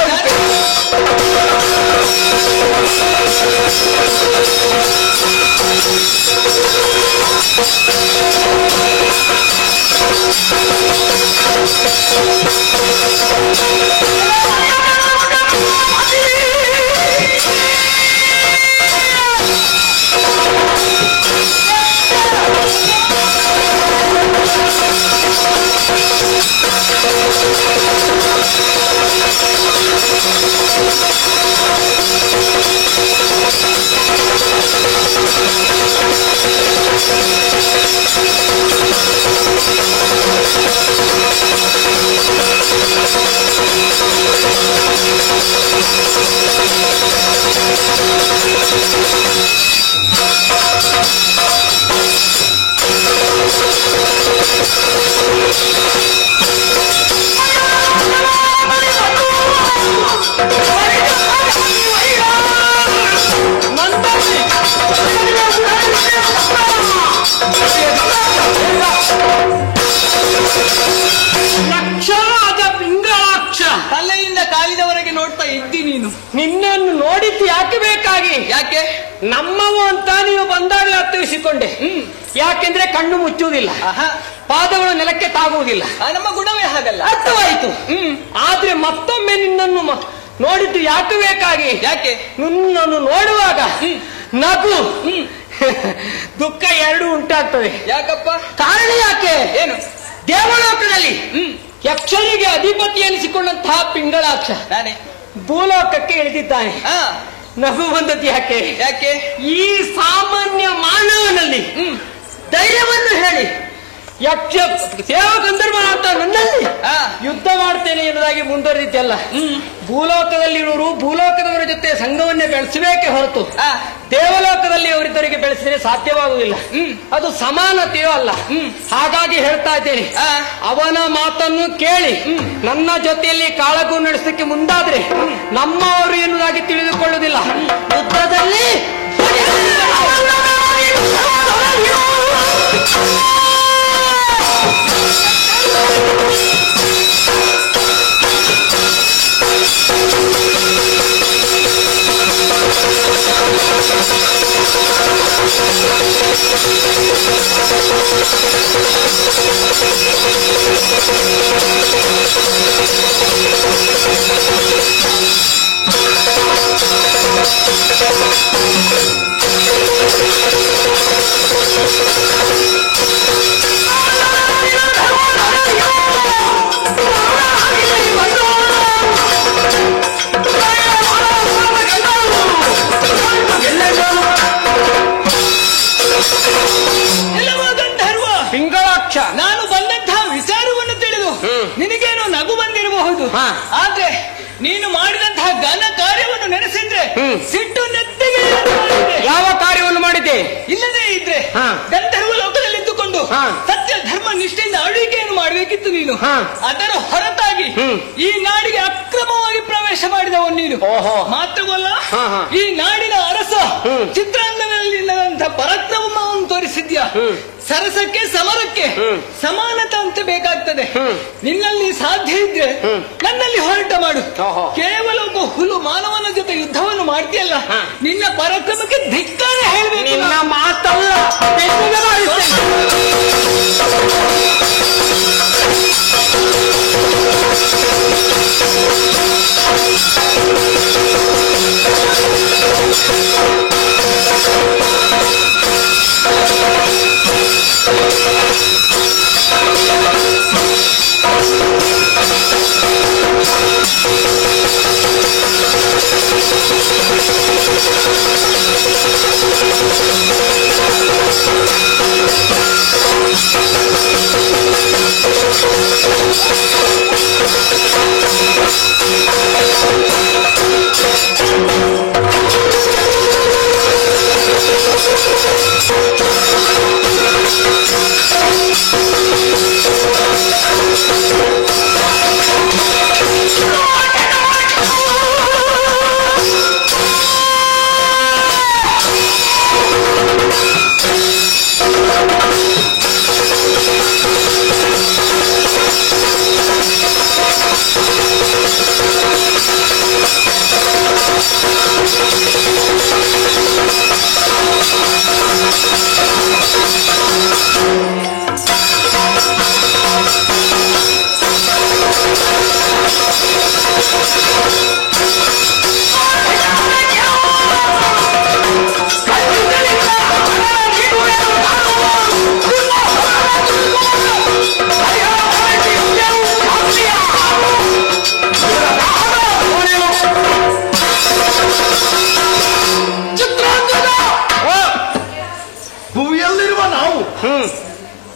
ಲಕ್ಷವಾದ ಪಿಂಗಳಾಕ್ಷ ತಲೆಯಿಂದ ಕಾಲಿನವರೆಗೆ ನೋಡ್ತಾ ಇದ್ದಿ ನೀನು. ನಿನ್ನನ್ನು ನೋಡಿದ್ದು ಯಾಕೆ ಬೇಕಾಗಿ? ಯಾಕೆ? ನಮ್ಮವು ಅಂತ ನೀವು ಬಂದಾಗ ಅರ್ಥವಿಸಿಕೊಂಡೆ. ಯಾಕೆಂದ್ರೆ ಕಣ್ಣು ಮುಚ್ಚುವುದಿಲ್ಲ, ಪಾದಗಳು ನೆಲಕ್ಕೆ ತಾಗುವುದಿಲ್ಲ. ನಮ್ಮ ಗುಣವೇ ಹಾಗಲ್ಲ. ಅರ್ಥವಾಯಿತು. ಆದ್ರೆ ಮತ್ತೊಮ್ಮೆ ನಿನ್ನನ್ನು ನೋಡಿದ್ದು ಯಾಕೆ ಬೇಕಾಗಿ? ಯಾಕೆ? ನಿನ್ನನ್ನು ನೋಡುವಾಗ ನಗು ದುಃಖ ಎರಡೂ ಉಂಟಾಗ್ತದೆ. ಯಾಕಪ್ಪ? ಕಾರಣ ಯಾಕೆ? ಏನು? ದೇವಲೋಕದಲ್ಲಿ ಯಕ್ಷನಿಗೆ ಅಧಿಪತಿ ಎನಿಸಿಕೊಂಡಂತಹ ಪಿಂಗಳಾಕ್ಷ ನಾನೇ ಭೂಲೋಕಕ್ಕೆ ಇಳಿದಿದ್ದಾನೆ. ನಗು ಬಂದದ್ದು ಯಾಕೆ? ಯಾಕೆ? ಈ ಸಾಮಾನ್ಯ ಮಾನವನಲ್ಲಿ ಧೈರ್ಯವನ್ನು ಹೇಳಿ ಯಕ್ಷ ದೇವಗಂಧರ್ವನಾಥ ನನ್ನಲ್ಲಿ ಯುದ್ಧ ಮಾಡ್ತೇನೆ ಎನ್ನುವುದಾಗಿ ಮುಂದುವರೆದಿದ್ದೆಲ್ಲ. ಭೂಲೋಕದಲ್ಲಿರುವರು ಭೂಲೋಕದವರ ಜೊತೆ ಸಂಘವನ್ನೇ ಬೆಳೆಸಬೇಕೆ ಹೊರತು ದೇವಲೋಕದಲ್ಲಿ ಅವರಿದ್ದರಿಗೆ ಬೆಳೆಸಿದರೆ ಸಾಧ್ಯವಾಗುವುದಿಲ್ಲ. ಅದು ಸಮಾನತೆಯೋ ಅಲ್ಲ. ಹಾಗಾಗಿ ಹೇಳ್ತಾ ಇದ್ದೇನೆ, ಅವನ ಮಾತನ್ನು ಕೇಳಿ ನನ್ನ ಜೊತೆಯಲ್ಲಿ ಕಾಳಗು ನಡೆಸಲಿಕ್ಕೆ ಮುಂದಾದ್ರೆ ನಮ್ಮವರು ಎನ್ನುವುದಾಗಿ ತಿಳಿದುಕೊಳ್ಳುವುದಿಲ್ಲ. ಯುದ್ಧದಲ್ಲಿ ನಾನು ಬಂದಂತಹ ವಿಚಾರವನ್ನು ತಿಳಿದು ನಿನಗೇನು ನಗು ಬಂದಿರಬಹುದು, ಆದ್ರೆ ನೀನು ಮಾಡಿದಂತಹ ಘನ ಕಾರ್ಯವನ್ನು ನೆನೆಸಿದ್ರೆ ಸಿಟ್ಟು ನೆತ್ತಿಗೆ. ಯಾವ ಕಾರ್ಯವನ್ನು ಮಾಡಿದ್ದೆ? ಇಲ್ಲದೇ ಇದ್ರೆ ಗಂಧರ್ವ ಲೋಕದಲ್ಲಿ ಇದ್ದುಕೊಂಡು ಸತ್ಯ ಧರ್ಮ ನಿಷ್ಠೆಯಿಂದ ಆಳ್ವಿಕೆಯನ್ನು ಮಾಡಬೇಕಿತ್ತು ನೀನು. ಅದರ ಹೊರತಾಗಿ ಈ ನಾಡಿಗೆ ಅಕ್ರಮವಾಗಿ ಪ್ರವೇಶ ಮಾಡಿದವನು ನೀನು. ಮಾತ್ರವಲ್ಲ, ಈ ನಾಡಿನ ಅರಸ ಚಿತ್ರಾಂಗದಲ್ಲಿ ಪರಾಕ್ರಮವನ್ನು ತೋರಿಸಿದ್ಯಾ. ಸರಸಕ್ಕೆ ಸಮರಕ್ಕೆ ಸಮಾನತ ಅಂತ ಬೇಕಾಗ್ತದೆ. ನಿನ್ನಲ್ಲಿ ಸಾಧ್ಯ ಇದ್ರೆ ನನ್ನಲ್ಲಿ ಹೋರಾಟ ಮಾಡು. ಕೇವಲ ಒಬ್ಬ ಹುಲು ಮಾನವನ ಜೊತೆ ಯುದ್ಧವನ್ನು ಮಾಡ್ತೀಯಲ್ಲ, ನಿನ್ನ ಪರಾಕ್ರಮಕ್ಕೆ ಧಿಕ್ಕಾರ ಹೇಳಬೇಕು. ನಿನ್ನ ಮಾತಲ್ಲ,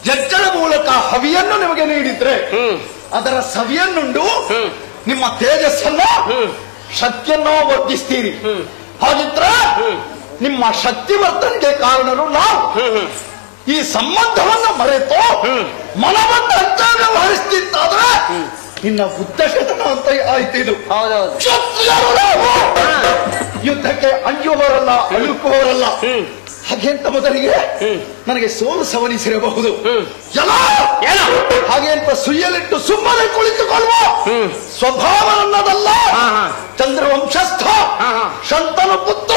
ಯಜ್ಞದ ಮೂಲಕ ಹವಿಯನ್ನು ನಿಮಗೆ ನೀಡಿದ್ರೆ ಅದರ ಸವಿಯನ್ನುಂಡು ನಿಮ್ಮ ತೇಜಸ್ಸನ್ನು ಶಕ್ತಿಯನ್ನು ವರ್ಧಿಸ್ತೀರಿ. ಹಾಗಿದ್ರೆ ನಿಮ್ಮ ಶಕ್ತಿವರ್ಧನೆಗೆ ಕಾರಣರು ನಾವು. ಈ ಸಂಬಂಧವನ್ನು ಮರೆತು ಮನವನ್ನು ಅಂತಾಗ ವ್ಯವಹರಿಸ್ತಿದ್ದಾದ್ರೆ ನಿನ್ನ ಉದ್ದೇಶನ ಅಂತ ಆಯ್ತಿದು. ಕ್ಷತ್ರಿಯರು ನಾವು ಯುದ್ಧಕ್ಕೆ ಅಂಜುವವರಲ್ಲ, ಅಳುಕುವವರಲ್ಲ. ಹಾಗೆಂತ ಮೊದಲಿಗೆ ನನಗೆ ಸೋಲು ಸವನಿಸಿರಬಹುದು. ಹಾಗೆಂತ ಸುಯ್ಯಲಿಟ್ಟು ಸುಮ್ಮನೆ ಕುಳಿತುಕೊಳ್ಳುವ ಸ್ವಭಾವ ನನ್ನದಲ್ಲ. ಚಂದ್ರವಂಶಸ್ಥ ಶಂತನು ಪುತ್ರ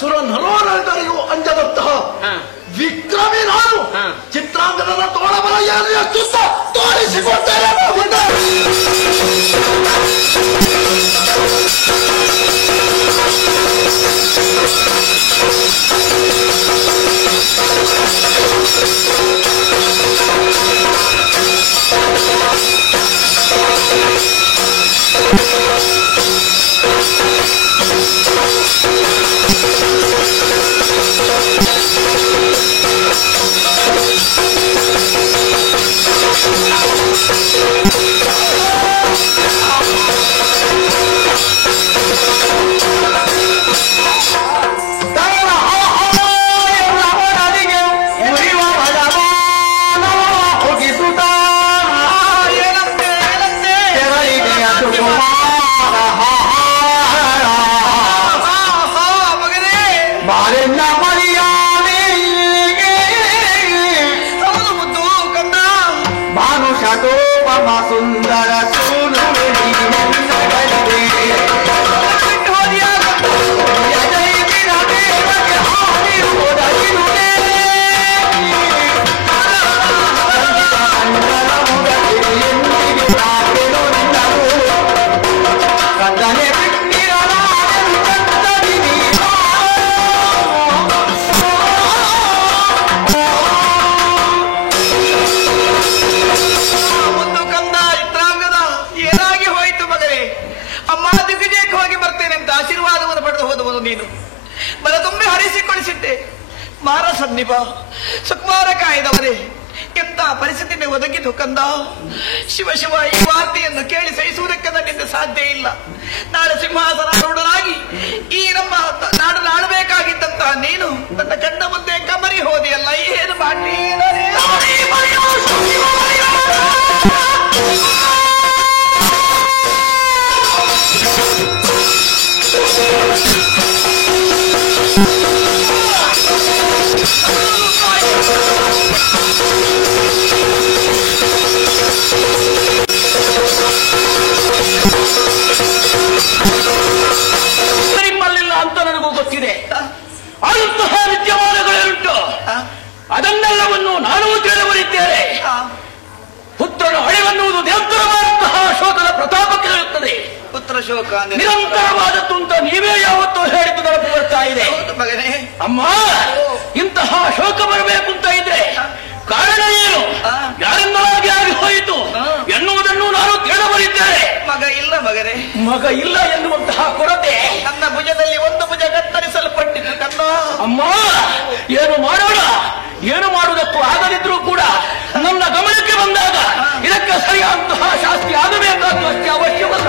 ಸುರ ನರೋರರಿಗೂ ಅಂಜದಂತಹ ವಿಕ್ರಮಿ ನಾನು. ಚಿತ್ರಾಂಗದ ತೋಳಬಲ ಎಷ್ಟು ತೋರಿಸಿಕೊಟ್ಟೇನೆ. ಸುಂದರ ಸೂನು ಮಾರ ಸನ್ನಿಭ ಸುಕುಮಾರ ಕಾಯ್ದವರೇ, ಎಂತ ಪರಿಸ್ಥಿತಿಗೆ ಒದಗಿತು ಕಂದ. ಶಿವ ಶಿವ, ಈ ವಾರ್ತೆಯನ್ನು ಕೇಳಿ ಸಹಿಸುವುದಕ್ಕೆ ನನ್ನಿಂದ ಸಾಧ್ಯ ಇಲ್ಲ. ನಾಳೆ ಸಿಂಹಾಸನಾರೂಢನಾಗಿ ಈ ನಮ್ಮ ನಾಡು ಆಳಬೇಕಾಗಿದ್ದಂತಹ ನೀನು ನನ್ನ ಕಣ್ಣ ಮುಂದೆ ಕಮರಿ ಹೋದೆಯಲ್ಲ, ಏನು ಮಾಡಿ ನಿಮ್ಮಲ್ಲಿಲ್ಲ ಅಂತ ನನಗೂ ಗೊತ್ತಿದೆ. ಅಂತಹ ವಿದ್ಯಮಾನಗಳುಂಟು. ಅದನ್ನೆಲ್ಲವನ್ನು ನಾನು ತಿಳಿದುಬರಿದ್ದೇನೆ. ಪುತ್ರನು ಅಳಿವನ್ನುವುದು ನಿರಂತರವಾದಂತಹ ಶೋಕದ ಪ್ರತಾಪಕ್ಕೆ ಇರುತ್ತದೆ. ಪುತ್ರ ಶೋಕ ನಿರಂತರವಾದದ್ದು ಅಂತ ನೀವೇ ಯಾವತ್ತೂ ಹೇಳಿದ್ದು ನನಗೆ ಬರ್ತಾ ಇದೆ. ಮಗನೇ, ಅಮ್ಮ, ಇಂತಹ ಶೋಕ ಬರಬೇಕು ಅಂತ ಇದ್ರೆ ಕಾರಣ ಏನು, ಯಾರಿಂದಲಾಗಿ ಆಗಿ ಹೋಯಿತು ಎನ್ನುವುದನ್ನು ನಾನು ತಿಳಿದುಬರಿದ್ದೇನೆ. ಮಗ ಇಲ್ಲ ಮಗನೇ, ಮಗ ಇಲ್ಲ ಎನ್ನುವಂತಹ ಕೊರತೆ ನನ್ನ ಭುಜದಲ್ಲಿ ಒಂದು ಭುಜ ಕತ್ತರಿಸಲ್ಪಟ್ಟಿತು ಕಣ್ಣ. ಅಮ್ಮ, ಏನು ಮಾಡೋಣ, ಏನು ಮಾಡುವುದಕ್ಕೂ ಆಗದಿದ್ರೂ ಕೂಡ ನನ್ನ ಗಮನಕ್ಕೆ ಬಂದಾಗ ಇದಕ್ಕೆ ಸರಿಯಾದಂತಹ ಶಾಸ್ತಿ ಆಗಬೇಕಾದ ಅವಶ್ಯವಲ್ಲ.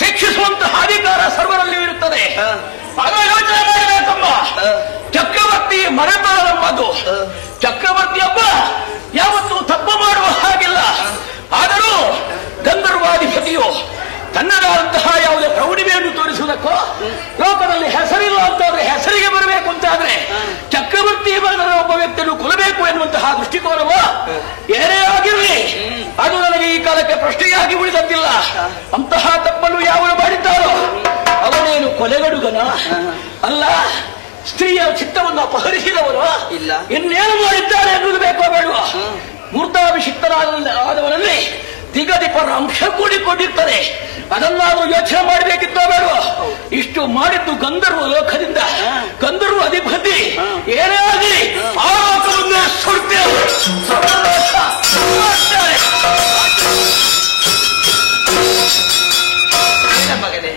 ಶಿಕ್ಷಿಸುವಂತಹ ಅಧಿಕಾರ ಸರ್ವರಲ್ಲಿಯೂ ಇರುತ್ತದೆ. ಆಗ ಯೋಚನೆ ಮಾಡಬೇಕಮ್ಮ. ಚಕ್ರವರ್ತಿ ಮರೆತರಮ್ಮದು. ಚಕ್ರವರ್ತಿಯೊಬ್ಬ ಯಾವತ್ತೂ ತಪ್ಪು ಮಾಡುವ ಹಾಗಿಲ್ಲ. ಆದರೂ ಗಂಧರ್ವಾಧಿಪತಿಯು ತನ್ನದಾದಂತಹ ಯಾವುದೇ ಪ್ರೌಢಿಮೆಯನ್ನು ತೋರಿಸುವುದಕ್ಕೋ, ಲೋಕದಲ್ಲಿ ಹೆಸರಿಲ್ಲ ಅಂತಾದ್ರೆ ಹೆಸರಿಗೆ ಬರಬೇಕು ಅಂತಾದ್ರೆ ಚಕ್ರವರ್ತಿ ಬರೆದ ಒಬ್ಬ ವ್ಯಕ್ತಿಯನ್ನು ಕೊಲ್ಲಬೇಕು ಎನ್ನುವಂತಹ ದೃಷ್ಟಿಕೋನವೋ ಏನೇ ಆಗಿರಲಿ, ಅದು ನನಗೆ ಈ ಕಾಲಕ್ಕೆ ಪ್ರಶ್ನೆಯಾಗಿ ಉಳಿದಂತಿಲ್ಲ. ಅಂತಹ ತಪ್ಪನ್ನು ಯಾವನು ಮಾಡಿದ್ದಾರೋ ಅವನೇನು ಕೊಲೆಗಡುಗನ ಅಲ್ಲ, ಸ್ತ್ರೀಯ ಚಿತ್ತವನ್ನು ಅಪಹರಿಸಿದವರು ಇಲ್ಲ, ಇನ್ನೇನು ಮಾಡಿದ್ದಾರೆ ಎನ್ನುವುದು ಬೇಕೋ ಬೇಡುವ. ಮೂರ್ಧಾಭಿಷಿಕ್ತನಾದವರಲ್ಲಿ ದಿಗದಿಪರ ಅಂಶ ಕೂಡಿಕೊಂಡಿರ್ತಾರೆ. ಅದನ್ನಾದ್ರೂ ಯೋಚನೆ ಮಾಡಬೇಕಿತ್ತೋ ಬೇಡ. ಇಷ್ಟು ಮಾಡಿದ್ದು ಗಂಧರ್ವ ಲೋಕದಿಂದ. ಗಂಧರ್ವ ಅಧಿಪತಿ ಏನೇ ಆಗಲಿ ಆ ಲೋಕವನ್ನೇ ಸುಡ್ತೇವೆ. ಮಗನೇ,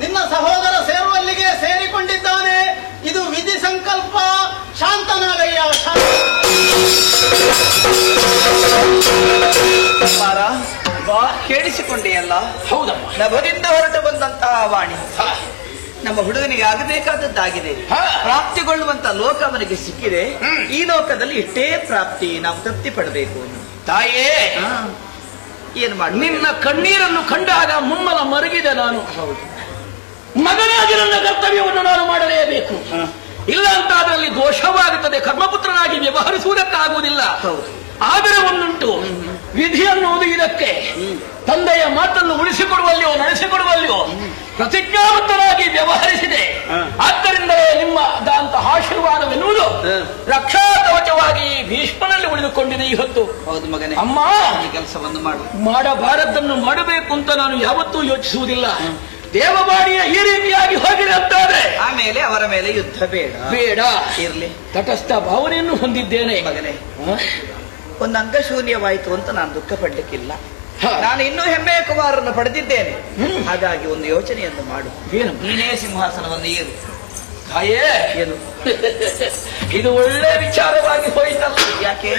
ನಿನ್ನ ಸಹೋದರ ಸೇರುವಲ್ಲಿಗೆ ಸೇರಿಕೊಂಡಿದ್ದಾನೆ. ಇದು ವಿಧಿ ಸಂಕಲ್ಪ. ಶಾಂತನಾಗಯ್ಯ. ಕೇಳಿಸಿಕೊಂಡೆಯಲ್ಲ? ಹೌದಮ್ಮ. ನಭದಿಂದ ಹೊರಟು ಬಂದಂತಹ ವಾಣಿ ನಮ್ಮ ಹುಡುಗನಿಗೆ ಆಗಬೇಕಾದದ್ದಾಗಿದೆ. ಪ್ರಾಪ್ತಿಗೊಳ್ಳುವಂತ ಲೋಕ ಅವನಿಗೆ ಸಿಕ್ಕಿದೆ. ಈ ಲೋಕದಲ್ಲಿ ಇಷ್ಟೇ ಪ್ರಾಪ್ತಿ, ನಾವು ತೃಪ್ತಿ ಪಡಬೇಕು. ತಾಯೇ, ಏನ್ ಮಾಡಿ ನಿನ್ನ ಕಣ್ಣೀರನ್ನು ಕಂಡಾಗ ಮುಮ್ಮಲ ಮರುಗಿದೆ ನಾನು. ಮಗನಾಗಿ ನನ್ನ ಕರ್ತವ್ಯವನ್ನು ನಾನು ಮಾಡಲೇಬೇಕು. ಇಲ್ಲ ಅಂತ ಅದರಲ್ಲಿ ದೋಷವಾಗುತ್ತದೆ. ಕರ್ಮಪುತ್ರನಾಗಿ ವ್ಯವಹರಿಸುವುದಕ್ಕಾಗುವುದಿಲ್ಲ. ಆದರೆ ಒಂದುಂಟು, ವಿಧಿ ಅನ್ನುವುದು ಇದಕ್ಕೆ ತಂದೆಯ ಮಾತನ್ನು ಉಳಿಸಿಕೊಡುವಲ್ಲಿಯೋ ನಡೆಸಿಕೊಡುವಲ್ಲಿಯೋ ಪ್ರತಿಜ್ಞಾಬದ್ಧರಾಗಿ ವ್ಯವಹರಿಸಿದೆ. ಆದ್ದರಿಂದಲೇ ನಿಮ್ಮದಂತಹ ಆಶೀರ್ವಾದವೆನ್ನುವುದು ರಕ್ಷಾ ಕವಚವಾಗಿ ಭೀಷ್ಮನಲ್ಲಿ ಉಳಿದುಕೊಂಡಿದೆ ಈ ಹೊತ್ತು. ಹೌದು ಮಗನೇ. ಅಮ್ಮ, ಈ ಕೆಲಸವನ್ನು ಮಾಡಬಾರದನ್ನು ಮಾಡಬೇಕು ಅಂತ ನಾನು ಯಾವತ್ತೂ ಯೋಚಿಸುವುದಿಲ್ಲ. ದೇವವಾಣಿಯ ಈ ರೀತಿಯಾಗಿ ಹೋಗಿದೆ ಅಂತಾದ್ರೆ ಆಮೇಲೆ ಅವರ ಮೇಲೆ ಯುದ್ಧ ಬೇಡ ಇರ್ಲಿ. ತಟಸ್ಥ ಭಾವನೆಯನ್ನು ಹೊಂದಿದ್ದೇನೆ ಮಗನೇ. ಒಂದು ಅಂಗಶೂನ್ಯವಾಯಿತು ಅಂತ ನಾನು ದುಃಖ ಪಡ್ಲಿಕ್ಕಿಲ್ಲ. ನಾನು ಇನ್ನೂ ಹೆಮ್ಮೆಯ ಕುಮಾರನ್ನು ಪಡೆದಿದ್ದೇನೆ. ಹಾಗಾಗಿ ಒಂದು ಯೋಚನೆಯನ್ನು ಮಾಡು. ಏನು? ನೀನೇ ಸಿಂಹಾಸನವನ್ನು ಏರು. ತಾಯೇ ಏನು ಇದು ಒಳ್ಳೆ ವಿಚಾರವಾಗಿ ಹೋಯ್ತಲ್ಲ. ಯಾಕೆ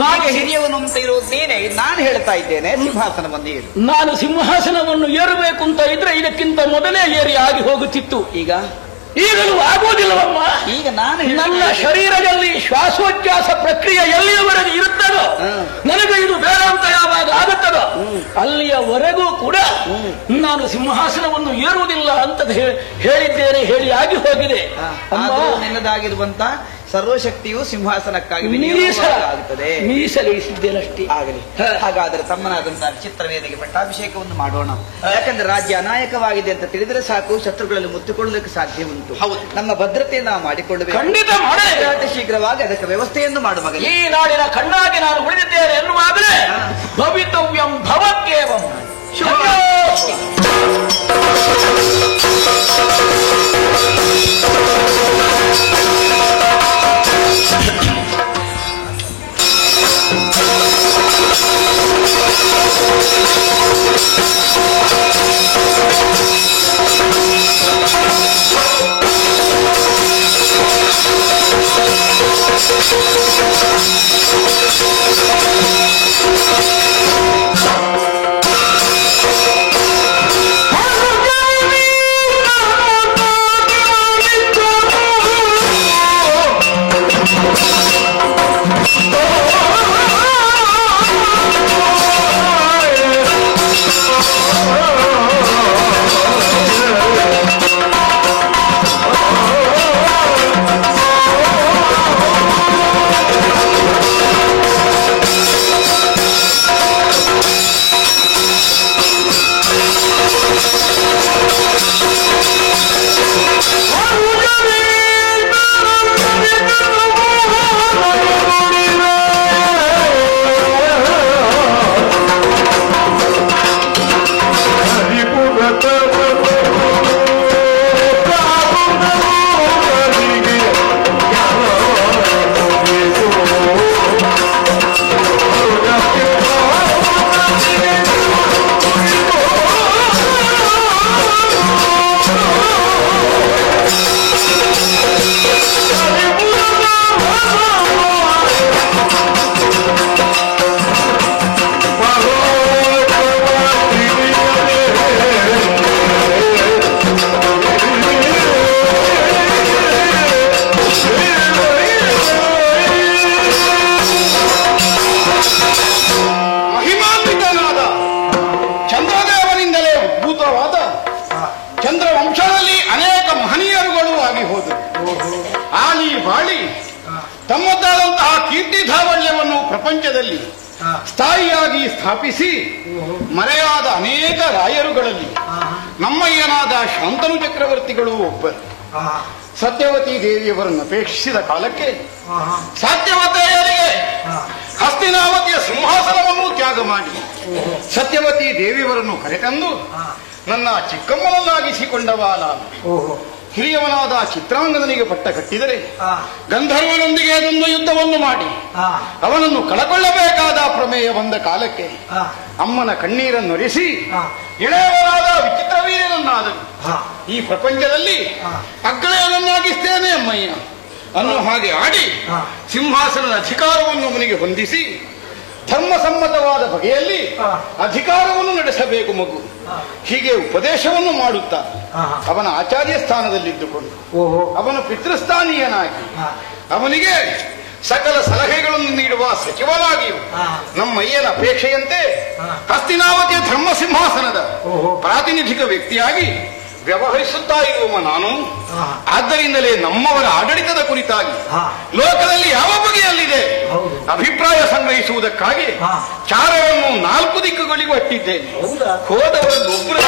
ನಾಗೆ ಹಿರಿಯವನು ಅಂತ ಇರೋದು ನೀನೇ, ನಾನು ಹೇಳ್ತಾ ಇದ್ದೇನೆ ಸಿಂಹಾಸನ ಬಂದು ಏರು. ನಾನು ಸಿಂಹಾಸನವನ್ನು ಏರಬೇಕು ಅಂತ ಇದ್ರೆ ಇದಕ್ಕಿಂತ ಮೊದಲೇ ಏರಿ ಆಗಿ ಹೋಗುತ್ತಿತ್ತು. ಈಗಲೂ ಆಗುವುದಿಲ್ಲವಮ್ಮ. ಈಗ ನಾನು ನನ್ನ ಶರೀರದಲ್ಲಿ ಶ್ವಾಸೋಚ್ಛ್ವಾಸ ಪ್ರಕ್ರಿಯೆ ಎಲ್ಲಿಯವರೆಗೆ ಇರುತ್ತದೋ, ನನಗೆ ಇದು ಬೇಡ ಅಂತ ಯಾವಾಗ ಆಗುತ್ತದೋ ಅಲ್ಲಿಯವರೆಗೂ ಕೂಡ ನಾನು ಸಿಂಹಾಸನವನ್ನು ಏರುವುದಿಲ್ಲ ಅಂತ ಹೇಳಿದ್ದೇನೆ, ಹೇಳಿ ಆಗಿ ಹೋಗಿದೆ. ನಿನ್ನದಾಗಿರುವಂತ ಸರ್ವಶಕ್ತಿಯು ಸಿಂಹಾಸನಕ್ಕಾಗಿ ಆಗುತ್ತದೆ, ಮೀಸಲಿರಿಸಿದ್ದೇನಷ್ಟೇ. ಆಗಲಿ. ಹಾಗಾದರೆ ತಮ್ಮನಾದಂತಹ ಚಿತ್ರವೇದಿಗೆ ಪಟ್ಟಾಭಿಷೇಕವನ್ನು ಮಾಡೋಣ. ಯಾಕಂದ್ರೆ ರಾಜ್ಯ ಅನಾಯಕವಾಗಿದೆ ಅಂತ ತಿಳಿದರೆ ಸಾಕು, ಶತ್ರುಗಳಲ್ಲಿ ಮುತ್ತಿಕೊಳ್ಳಲಿಕ್ಕೆ ಸಾಧ್ಯ ಉಂಟು. ನಮ್ಮ ಭದ್ರತೆಯನ್ನು ನಾವು ಮಾಡಿಕೊಳ್ಳಬೇಕು. ಖಂಡಿತ ಮಾಡಬೇಕು. ಅತಿ ಶೀಘ್ರವಾಗಿ ಅದಕ್ಕೆ ವ್ಯವಸ್ಥೆಯನ್ನು ಮಾಡುವ. ಈ ನಾಡಿನ ಕಣ್ಣಾಗಿ ನಾನು ಉಳಿದಿದ್ದೇನೆ ಎನ್ನುವಾಗಲೇ ಭವಿತವ್ಯಂ ಭವತ್ಯೇವಂ. ತಮ್ಮದಾದಂತಹ ಕೀರ್ತಿ ಧಾವಣ್ಯವನ್ನು ಪ್ರಪಂಚದಲ್ಲಿ ಸ್ಥಾಯಿಯಾಗಿ ಸ್ಥಾಪಿಸಿ ಮರೆಯಾದ ಅನೇಕ ರಾಯರುಗಳಲ್ಲಿ ನಮ್ಮಯ್ಯನಾದ ಶಾಂತನು ಚಕ್ರವರ್ತಿಗಳು ಒಬ್ಬರು. ಸತ್ಯವತಿ ದೇವಿಯವರನ್ನು ಅಪೇಕ್ಷಿಸಿದ ಕಾಲಕ್ಕೆ ಸತ್ಯವತೆಯರಿಗೆ ಹಸ್ತಿನಾವತಿಯ ಸಿಂಹಾಸನವನ್ನು ತ್ಯಾಗ ಮಾಡಿ ಸತ್ಯವತಿ ದೇವಿಯವರನ್ನು ಕರೆತಂದು ನನ್ನ ಚಿಕ್ಕಮ್ಮನನ್ನಾಗಿಸಿಕೊಂಡವ ನಾನು. ಹಿರಿಯವನಾದ ಚಿತ್ರಾಂಗದನಿಗೆ ಪಟ್ಟ ಕಟ್ಟಿದರೆ ಗಂಧರ್ವನೊಂದಿಗೆ ಅದೊಂದು ಯುದ್ಧವನ್ನು ಮಾಡಿ ಅವನನ್ನು ಕಳಕೊಳ್ಳಬೇಕಾದ ಪ್ರಮೇಯ ಬಂದ ಕಾಲಕ್ಕೆ ಅಮ್ಮನ ಕಣ್ಣೀರನ್ನೊರೆಸಿ ಇಳೆಯವನಾದ ವಿಚಿತ್ರವೀರ್ಯನನ್ನಾದರು. ಈ ಪ್ರಪಂಚದಲ್ಲಿ ಅಗ್ರಯನನ್ನಾಗಿಸ್ತೇನೆ ಅಮ್ಮಯ್ಯ ಅನ್ನೋ ಹಾಗೆ ಆಡಿ ಸಿಂಹಾಸನದ ಅಧಿಕಾರವನ್ನು ಅವನಿಗೆ ಹೊಂದಿಸಿ ಧರ್ಮಸಮ್ಮತವಾದ ಬಗೆಯಲ್ಲಿ ಅಧಿಕಾರವನ್ನು ನಡೆಸಬೇಕು ಮಗು. ಹೀಗೆ ಉಪದೇಶವನ್ನು ಮಾಡುತ್ತಾ ಅವನ ಆಚಾರ್ಯ ಸ್ಥಾನದಲ್ಲಿದ್ದುಕೊಂಡು ಅವನ ಪಿತೃಸ್ಥಾನೀಯನಾಗಿ ಅವನಿಗೆ ಸಕಲ ಸಲಹೆಗಳನ್ನು ನೀಡುವ ಸಚಿವನಾಗಿಯೂ ನಮ್ಮಯ್ಯನ ಅಪೇಕ್ಷೆಯಂತೆ ಹಸ್ತಿನಾವತಿಯ ಧರ್ಮ ಸಿಂಹಾಸನದ ಪ್ರಾತಿನಿಧಿಕ ವ್ಯಕ್ತಿಯಾಗಿ ವ್ಯವಹರಿಸುತ್ತಾ ಇರುವವ ನಾನು. ಆದ್ದರಿಂದಲೇ ನಮ್ಮವರ ಆಡಳಿತದ ಕುರಿತಾಗಿ ಲೋಕದಲ್ಲಿ ಯಾವ ಬಗೆಯಲ್ಲಿದೆ ಅಭಿಪ್ರಾಯ ಸಂಗ್ರಹಿಸುವುದಕ್ಕಾಗಿ ಚಾರರನ್ನು 4 ದಿಕ್ಕುಗಳಿಗೂ ಅಟ್ಟಿದ್ದೇನೆ. ಹೋದವರನ್ನು ಒಬ್ಬರು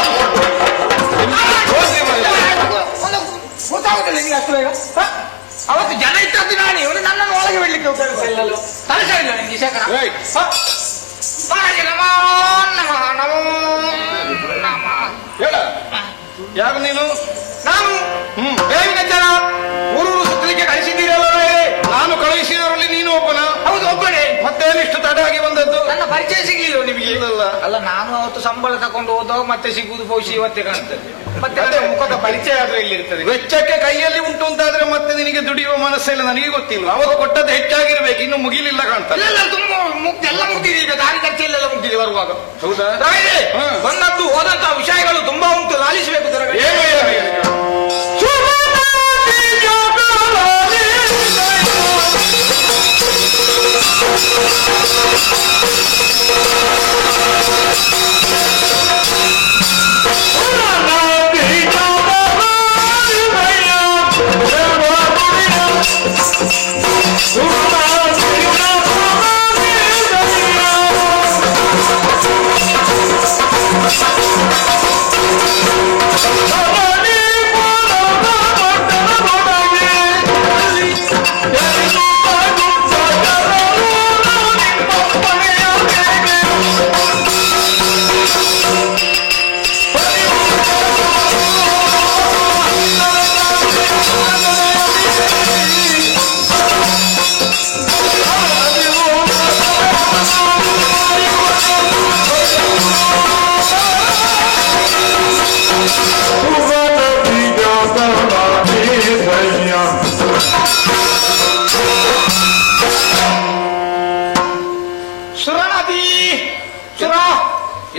ಅವತ್ತು ಜನ ಇಟ್ಟದ್ದು ನಾನು, ಇವರು ನನ್ನನ್ನು ಒಳಗೆ ಬಿಡ್ಲಿಕ್ಕೆ ತಲಸ ಇಲ್ಲ ನಿಮಗೆ ಶೇಖರ. ಯಾರು ನೀನು? ನಾನು ಬೇವಿನ ಜನ ಊರೂರು ಸುತ್ತಲಿಕ್ಕೆ ಕಳಿಸಿದ್ದೀರಲ್ಲ. ನಾನು ಕಳುಹಿಸಿದವರಲ್ಲಿ ನೀನು ಒಬ್ಬನ? ಹೌದು, ಒಬ್ಬನೇ. ಮತ್ತೇನಿಷ್ಟು ತಡ ಆಗಿ ಬಂದದ್ದು? ನನ್ನ ಪರಿಚಯ ಸಿಗ್ಲಿಲ್ಲ ನಿಮಗೆ. ನಿನಗೆ ಅಲ್ಲ ನಾನು ಅವತ್ತು ಸಂಬಳ ತಕೊಂಡು ಹೋದಾಗ ಮತ್ತೆ ಸಿಗುವುದು ಬಹುಶಃ ಇವತ್ತೇ ಕಾಣ್ತದೆ. ಮತ್ತೆ ಅದೇ ಮುಖದ ಪರಿಚಯ ಆದ್ರೂ ಇಲ್ಲಿರ್ತದೆ. ವೆಚ್ಚಕ್ಕೆ ಕೈಯಲ್ಲಿ ಉಂಟು ಅಂತಾದ್ರೆ ಮತ್ತೆ ನಿನಗೆ ದುಡಿಯುವ ಮನಸ್ಸೆಲ್ಲ ನನಗೆ ಗೊತ್ತಿಲ್ಲ. ಅವತ್ತು ಕೊಟ್ಟದ್ದು ಹೆಚ್ಚಾಗಿರ್ಬೇಕು, ಇನ್ನು ಮುಗಿಲಿಲ್ಲ ಕಾಣ್ತದೆ. ಇಲ್ಲ ತುಂಬಾ ಎಲ್ಲ ಮುಗಿದಿದೆ, ಈಗ ದಾರಿ ಖರ್ಚೆಲ್ಲ ಮುಗಿದಿದೆ ಬರುವಾಗ. ಹೌದಾ? ಬಂದದ್ದು ಹೋದಂತಹ ವಿಷಯಗಳು ತುಂಬಾ ಉಂಟು, ಲಾಲಿಸಬೇಕು. ಏನು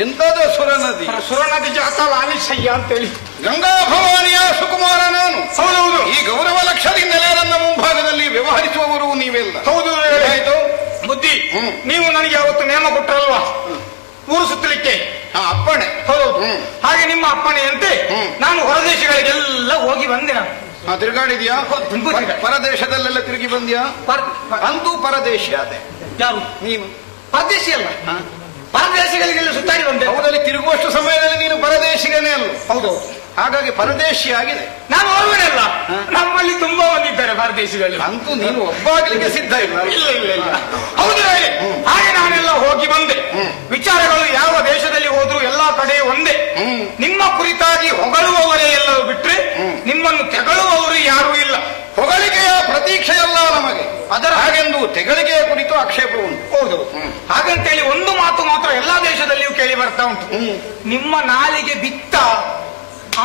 ಎಂತದ ಸುರನದಿ? ಸುರನದಿ ಜಾತ ಲಾಲಿಸಯ್ಯ ಅಂತೇಳಿ ಗಂಗಾ ಭವಾನಿಯ ಸುಕುಮಾರ ನಾನು. ಹೌದೌದು. ಈ ಗೌರವ ಲಕ್ಷದಿಂದಲೇ ನನ್ನ ಮುಂಭಾಗದಲ್ಲಿ ವ್ಯವಹರಿಸುವವರು ನೀವೆಲ್ಲ. ಹೌದು. ಆಯ್ತು ಬುದ್ಧಿ, ನೀವು ನನಗೆ ಅವತ್ತು ನೇಮ ಕೊಟ್ಟರಲ್ವಾ ಊರು ಸುತ್ತಲಿಕ್ಕೆ? ಅಪ್ಪಣೆ. ಹೌದು. ಹಾಗೆ ನಿಮ್ಮ ಅಪ್ಪಣೆಯಂತೆ ನಾನು ಹೊರದೇಶಗಳಿಗೆಲ್ಲ ಹೋಗಿ ಬಂದೆ. ನಾನು ತಿರುಗಾಡಿದ್ಯಾ? ಪರದೇಶದಲ್ಲೆಲ್ಲ ತಿರುಗಿ ಬಂದ್ಯಾ? ಅಂತೂ ಪರದೇಶ ಅದೇ. ಯಾರು? ನೀನು ಪರದೇಶಿ ಅಲ್ಲ, ಪರದೇಶಗಳಿಗೆಲ್ಲ ಸುತ್ತಾಡಿ ಬಂದೆ. ಹೌದಲ್ಲಿ ತಿರುಗುವಷ್ಟು ಸಮಯದಲ್ಲಿ ನೀನು ಪರದೇಶಿಗನೇ ಅಲ್ಲ. ಹೌದು. ಹಾಗಾಗಿ ಪರದೇಶಿ ಆಗಿದೆ. ನಾನು ಓರ್ವನಲ್ಲ, ನಮ್ಮಲ್ಲಿ ತುಂಬಾ ಬಂದಿದ್ದಾರೆ ಪರದೇಶಿಗಳು. ಅಂತೂ ನೀನು ಒಬ್ಬಾಗಲಿಕ್ಕೆ ಸಿದ್ಧ ಇಲ್ಲ. ಇಲ್ಲ. ಹೌದು. ಹಾಗೆ ನಾನೆಲ್ಲ ಹೋಗಿ ಬಂದೆ. ವಿಚಾರಗಳು ಯಾವ ದೇಶದಲ್ಲಿ ಹೋದ್ರು ಎಲ್ಲಾ ಕಡೆ ಒಂದೇ. ನಿಮ್ಮ ಕುರಿತಾಗಿ ಹೊಗಳುವವರೇ ಎಲ್ಲರೂ ಬಿಟ್ರೆ ನಿಮ್ಮನ್ನು ತೆಗಳುವವರು ಯಾರೂ ಇಲ್ಲ. ಹೊಗಳಿಕೆಯ ಪ್ರತೀಕ್ಷೆಯಲ್ಲ ನಮಗೆ, ಅದರ ಹಾಗೆಂದು ತೆಗಳಿಕೆಯ ಕುರಿತು ಆಕ್ಷೇಪ ಉಂಟು. ಹೌದು. ಹಾಗಂತೇಳಿ ಒಂದು ಮಾತು ಮಾತ್ರ ಎಲ್ಲಾ ದೇಶದಲ್ಲಿಯೂ ಕೇಳಿ ಬರ್ತಾ ಉಂಟು. ನಿಮ್ಮ ನಾಲಿಗೆ ಬಿತ್ತ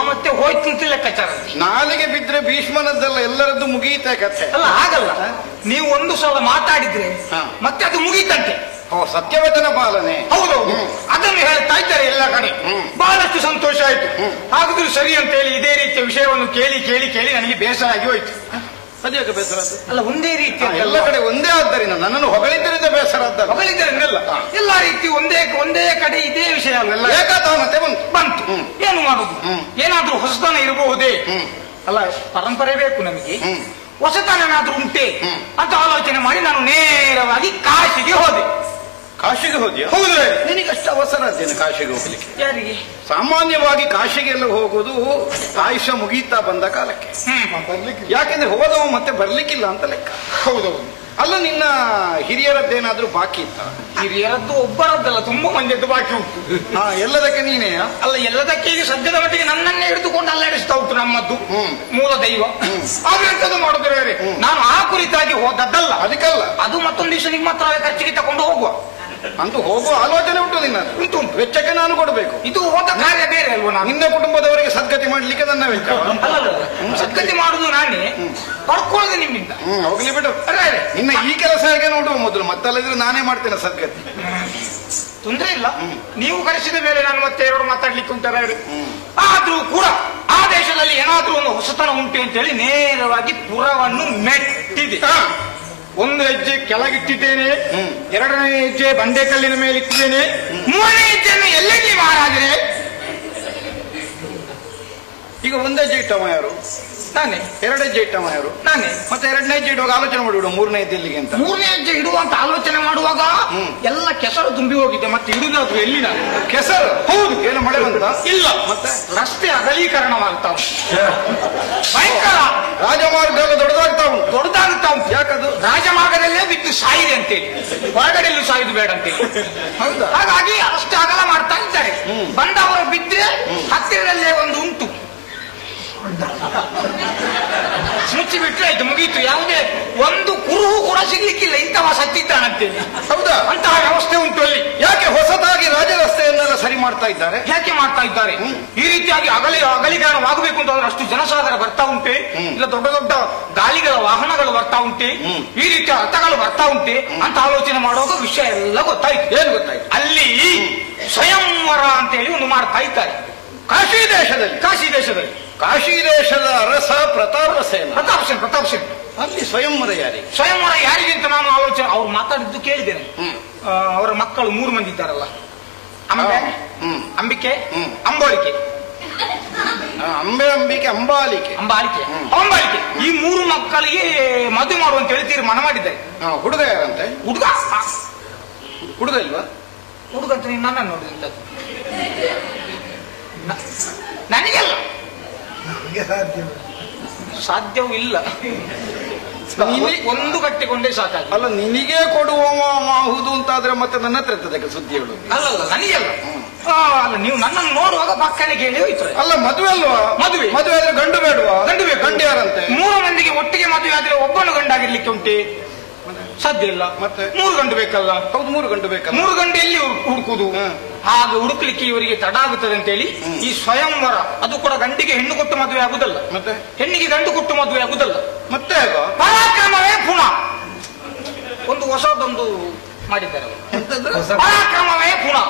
ಮತ್ತೆ ಹೋಯ್ತು ಅಂತ ಲೆಕ್ಕಾಚಾರ. ನಾಲಿಗೆ ಬಿದ್ರೆ ಭೀಷ್ಮನದ್ದೆಲ್ಲ ಎಲ್ಲರದ್ದು ಮುಗಿಯಿತೆ ಕಥೆ. ಅಲ್ಲ, ಹಾಗಲ್ಲ. ನೀವು ಒಂದು ಸಲ ಮಾತಾಡಿದ್ರೆ ಮತ್ತೆ ಅದು ಮುಗೀತಂತೆ. ಸತ್ಯವಚನ ಪಾಲನೆ. ಹೌದೌದು. ಅದನ್ನು ಹೇಳ್ತಾ ಇದ್ದಾರೆ ಎಲ್ಲ ಕಡೆ. ಬಹಳಷ್ಟು ಸಂತೋಷ ಆಯ್ತು. ಹಾಗಿದ್ರು ಸರಿ ಅಂತೇಳಿ ಇದೇ ರೀತಿಯ ವಿಷಯವನ್ನು ಕೇಳಿ ಕೇಳಿ ಕೇಳಿ ನನಗೆ ಬೇಸರ ಆಗಿ ಹೋಯ್ತು. ಅದ್ಯಾಕೆ ಬೇಸರ? ಅಲ್ಲ, ಒಂದೇ ರೀತಿ ಎಲ್ಲ ಕಡೆ ಒಂದೇ ಆದ್ದರಿಂದ ನನ್ನನ್ನು ಹೊಗಳಿದ್ದರಿಂದ ಬೇಸರ ಆದ. ಹೊಗಳಿದ್ದರೆಲ್ಲ ಎಲ್ಲಾ ರೀತಿ ಒಂದೇ ಕಡೆ ಇದೇ ವಿಷಯ ಅಲ್ಲ. ಏಕತಾನತೆ ಬಂತು. ಏನು ಮಾಡುದು? ಏನಾದ್ರೂ ಹೊಸತನ ಇರಬಹುದೇ? ಅಲ್ಲ, ಪರಂಪರೆ ಬೇಕು ನಮಗೆ. ಹೊಸತನ ಏನಾದ್ರೂ ಉಂಟೆ ಅಂತ ಆಲೋಚನೆ ಮಾಡಿ ನಾನು ನೇರವಾಗಿ ಕಾಶಿಗೆ ಹೋದೆ. ಕಾಶಿಗೆ ಹೋದ್ಯಾ? ಹೌದು. ನಿನಗಷ್ಟು ಅವಸರ ಅದೇನು ಕಾಶಿಗೆ ಹೋಗ್ಲಿಕ್ಕೆ? ಯಾರಿಗೆ? ಸಾಮಾನ್ಯವಾಗಿ ಕಾಶಿಗೆಲ್ಲ ಹೋಗುವುದು ಆಯುಷ್ಯ ಮುಗೀತಾ ಬಂದ ಕಾಲಕ್ಕೆ. ಯಾಕೆಂದ್ರೆ ಹೋದವ ಮತ್ತೆ ಬರ್ಲಿಕ್ಕಿಲ್ಲ ಅಂತ ಲೆಕ್ಕ. ಹೌದೌದು. ಅಲ್ಲ, ನಿನ್ನ ಹಿರಿಯರದ್ದೇನಾದ್ರೂ ಬಾಕಿ ಇತ್ತ? ಹಿರಿಯರದ್ದು ಒಬ್ಬರದ್ದಲ್ಲ, ತುಂಬಾ ಮಂದಿದ್ದು ಬಾಕಿ ಉಂಟು. ಎಲ್ಲದಕ್ಕೆ ನೀನೇ? ಅಲ್ಲ, ಎಲ್ಲದಕ್ಕೆ ಈಗ ಸದ್ಯದ ಮಟ್ಟಿಗೆ ನನ್ನನ್ನೇ ಹಿಡಿದುಕೊಂಡು ಅಲ್ಲಾಡಿಸ್ತಾ ಉಂಟು ನಮ್ಮದ್ದು ಮೂಲ ದೈವ. ಆದ್ರೆ ಎಂತದ್ದು ಮಾಡಿದ್ರೆ ನಾನು ಆ ಕುರಿತಾಗಿ ಹೋದದ್ದಲ್ಲ. ಅದಕ್ಕಲ್ಲ, ಅದು ಮತ್ತೊಂದು ದಿವಸ ನಿಮ್ಮ ಹತ್ರ ಖರ್ಚಿಗೆ ತಕೊಂಡು ಹೋಗುವ. ಅಂತೂ ಹೋಗುವ ಆಲೋಚನೆ ಉಂಟು ನಿನ್ನ? ಉಂಟು. ವೆಚ್ಚಕ್ಕೆ ನಾನು ಕೊಡಬೇಕು. ಇದು ಹೋದ ಕಾರ್ಯ ಬೇರೆ ಅಲ್ವಾ? ನಾನು ನಿನ್ನ ಕುಟುಂಬದವರಿಗೆ ಸದ್ಗತಿ ಮಾಡ್ಲಿಕ್ಕೆ ನನ್ನ ವೆಚ್ಚ. ಸದ್ಗತಿ ಮಾಡುದು ನಾನೇ, ಪಡ್ಕೊಳ್ಳೋದು ನಿಮ್ಮಿಂದ. ಹೋಗ್ಲಿ ಬಿಡು. ನಿನ್ನ ಈ ಕೆಲಸ ಹೇಗೆ ನೋಡುವ ಮೊದಲು, ಮತ್ತಲ್ಲದಿದ್ರೆ ನಾನೇ ಮಾಡ್ತೇನೆ ಸದ್ಗತಿ. ತೊಂದ್ರೆ ಇಲ್ಲ. ನೀವು ಕರೆಸಿದ ಮೇಲೆ ನಾನು ಮತ್ತೆ ಎರಡು ಮಾತಾಡ್ಲಿಕ್ಕೆ ಉಂಟಾರೆ. ಆದ್ರೂ ಕೂಡ ಆ ದೇಶದಲ್ಲಿ ಏನಾದ್ರೂ ಒಂದು ಹೊಸತನ ಉಂಟು ಅಂತ ಹೇಳಿ ನೇರವಾಗಿ ಪುರವನ್ನು ಮೆಟ್ಟಿದೆ. ಒಂದು ಹೆಜ್ಜೆ ಕೆಳಗಿಟ್ಟಿದ್ದೇನೆ, ಎರಡನೇ ಹೆಜ್ಜೆ ಬಂಡೆಕಲ್ಲಿನ ಮೇಲೆ ಇಟ್ಟಿದ್ದೇನೆ, ಮೂರನೇ ಹೆಜ್ಜೆಯನ್ನು ಎಲ್ಲೆಲ್ಲಿ ಮಹಾರಾಜರೇ? ಈಗ ಒಂದೇ ಹೆಜ್ಜೆ ಇಟ್ಟವ ಯಾರು? ನಾನೇ. ಎರಡು ಹೆಜ್ಜೆ ಇಟ್ಟವ ಯಾರು? ನಾನೇ. ಮತ್ತೆ ಎರಡನೇ ಹೆಜ್ಜೆ ಇಡುವಾಗ ಆಲೋಚನೆ ಮಾಡಿಬಿಡು, ಮೂರನೇ ಹೆಜ್ಜೆ ಎಲ್ಲಿಗೆ ಅಂತ. ಮೂರನೇ ಹೆಜ್ಜೆ ಇಡುವಂತ ಆಲೋಚನೆ ಮಾಡುವಾಗ ಎಲ್ಲ ಕೆಸರು ತುಂಬಿ ಹೋಗಿದೆ. ಮತ್ತೆ ಇಡುದಾದ್ರು ಎಲ್ಲಿ ನಾನು? ಕೆಸರು? ಹೌದು. ಏನು ಮಳೆ ಬಂತ? ಇಲ್ಲ. ಮತ್ತೆ ರಸ್ತೆ ಅಗಲೀಕರಣವಾಗ್ತಾ ಉಂಟು. ಭಯಂಕರ. ರಾಜಮಾರ್ಗ ಎಲ್ಲ ದೊಡ್ಡದಾಗ್ತಾ ಉಂಟು. ದೊಡ್ಡದಾಗ್ತಾ ಉಂಟು. ಯಾಕದು? ರಾಜಮಾರ್ಗದಲ್ಲೇ ಬಿದ್ದು ಸಾಯಿದೆ ಅಂತೇಳಿ, ಹೊರಗಡೆಯಲ್ಲೂ ಸಾಯುದು ಬೇಡ ಅಂತೇಳಿ. ಹೌದಾ? ಹಾಗಾಗಿ ಅಷ್ಟು ಅಗಲ ಮಾಡ್ತಾ ಇದ್ದಾರೆ. ಬಂದವರು ಬಿದ್ದರೆ ಹತ್ತಿರದಲ್ಲೇ ಒಂದು ಉಂಟು, ಮುಚ್ಚಿ ಬಿಟ್ರೆ ಆಯ್ತು, ಮುಗೀತು. ಯಾವುದೇ ಒಂದು ಕುರುಹು ಕೂಡ ಸಿಗ್ಲಿಕ್ಕಿಲ್ಲ, ಇಂತಹ ಸತ್ತಿದ್ದಾನಂತೇಳಿ. ಹೌದಾ? ಅಂತಹ ವ್ಯವಸ್ಥೆ ಉಂಟು ಅಲ್ಲಿ. ಯಾಕೆ ಹೊಸದಾಗಿ ಸರಿ ಮಾಡ್ತಾ ಇದ್ದಾರೆ. ಯಾಕೆ ಮಾಡ್ತಾ ಇದ್ದಾರೆ? ಈ ರೀತಿಯಾಗಿ ಅಗಲಿಗಾಣವಾಗಬೇಕು ಅಂತಂದ್ರೆ ಅಷ್ಟು ಜನಸಾಗರ ಬರ್ತಾ ಉಂಟೆ, ಇಲ್ಲ ದೊಡ್ಡ ದೊಡ್ಡ ಗಾಲಿಗಳ ವಾಹನಗಳು ಬರ್ತಾ ಉಂಟೆ, ಈ ರೀತಿಯ ರಥಗಳು ಬರ್ತಾ ಉಂಟೆ ಅಂತ ಆಲೋಚನೆ ಮಾಡುವಾಗ ವಿಷಯ ಎಲ್ಲ ಗೊತ್ತಾಯ್ತು. ಏನು ಗೊತ್ತಾಯ್ತು? ಅಲ್ಲಿ ಸ್ವಯಂವರ ಅಂತ ಹೇಳಿ ಒಂದು ಮಾಡ್ತಾ ಇದ್ದಾರೆ ಕಾಶಿ ದೇಶದಲ್ಲಿ. ಕಾಶಿ ದೇಶದ ಅರಸ ಪ್ರತಾಪ ಸೇನ. ಪ್ರತಾಪ್ ಸೇನ್ ಅಲ್ಲಿ ಸ್ವಯಂವರ ಯಾರಿಗೆ? ಸ್ವಯಂವರ ಯಾರಿಗೆ ಅಂತ ನಾನು ಆಲೋಚನೆ ಅವ್ರು ಮಾತಾಡಿದ್ದು ಕೇಳಿದ್ದೇನೆ. ಅವರ ಮಕ್ಕಳು 3 ಮಂದಿ ಇದ್ದಾರಲ್ಲ, ಅಂಬಿಕೆ, ಅಂಬೋಳಿಕೆ, ಅಂಬಾಲಿಕೆ. ಈ 3 ಮಕ್ಕಳಿಗೆ ಮದುವೆ ಮಾಡುವಂತ ಹೇಳಿ ತೀರ್ಮಾನ ಮಾಡಿದ್ದಾರೆ. ಹುಡುಗ ಯಾರಂತೆ? ಹುಡುಗ ಇಲ್ವಾ? ಹುಡುಗ ಅಂತ ನೀನು ನನ್ನ ನೋಡಿದ ನನಗೆಲ್ಲ ಸಾಧ್ಯವೂ ಇಲ್ಲ. ಒಂದು ಕಟ್ಟಿಕೊಂಡೇ ಸಾಕಾಗ. ಅಲ್ಲ, ನಿನಗೆ ಕೊಡುವ ಮಾಹುದು ಅಂತಾದ್ರೆ ಮತ್ತೆ ನನ್ನ ಹತ್ರ ಇರ್ತದೆ ಸುದ್ದಿ ಹೇಳು. ಅಲ್ಲ ನನಗೆಲ್ಲ ಅಲ್ಲ, ನೀವು ನನ್ನನ್ನು ನೋಡುವಾಗ ಪಕ್ಕನೆ ಕೇಳಿ ಹೋಯ್ತು. ಅಲ್ಲ, ಮದುವೆ ಅಲ್ವಾ? ಮದುವೆ ಆದ್ರೆ ಗಂಡು ಬೇಡವಾ? ಗಂಡು ಯಾರಂತೆ? 3 ಮಂದಿಗೆ ಒಟ್ಟಿಗೆ ಮದುವೆ ಆದ್ರೆ ಒಬ್ಬನು ಗಂಡಾಗಿರ್ಲಿಕ್ಕೆ ಉಂಟೆ? ಸಾಧ್ಯ ಇಲ್ಲ. ಮತ್ತೆ 3 ಗಂಡು ಬೇಕಲ್ಲ? ಹೌದು, 3 ಗಂಡು ಬೇಕಲ್ಲ. 3 ಗಂಡು ಎಲ್ಲಿ ಹುಡುಕುದು? ಹಾಗೆ ಹುಡುಕ್ಲಿಕ್ಕೆ ಇವರಿಗೆ ತಡ ಆಗುತ್ತದೆ ಅಂತೇಳಿ ಈ ಸ್ವಯಂವರ, ಅದು ಕೂಡ ಗಂಡಿಗೆ ಹೆಣ್ಣು ಕೊಟ್ಟು ಮದುವೆ ಆಗುದಲ್ಲ, ಮತ್ತೆ ಹೆಣ್ಣಿಗೆ ಗಂಡು ಕೊಟ್ಟು ಮದುವೆ ಆಗುದಲ್ಲ. ಮತ್ತೆ ಪರಾಕ್ರಮವೇ ಪುನಃ ಒಂದು ಹೊಸದೊಂದು ಮಾಡಿದ್ದಾರೆ. ಪರಾಕ್ರಮವೇ ಪುನಃ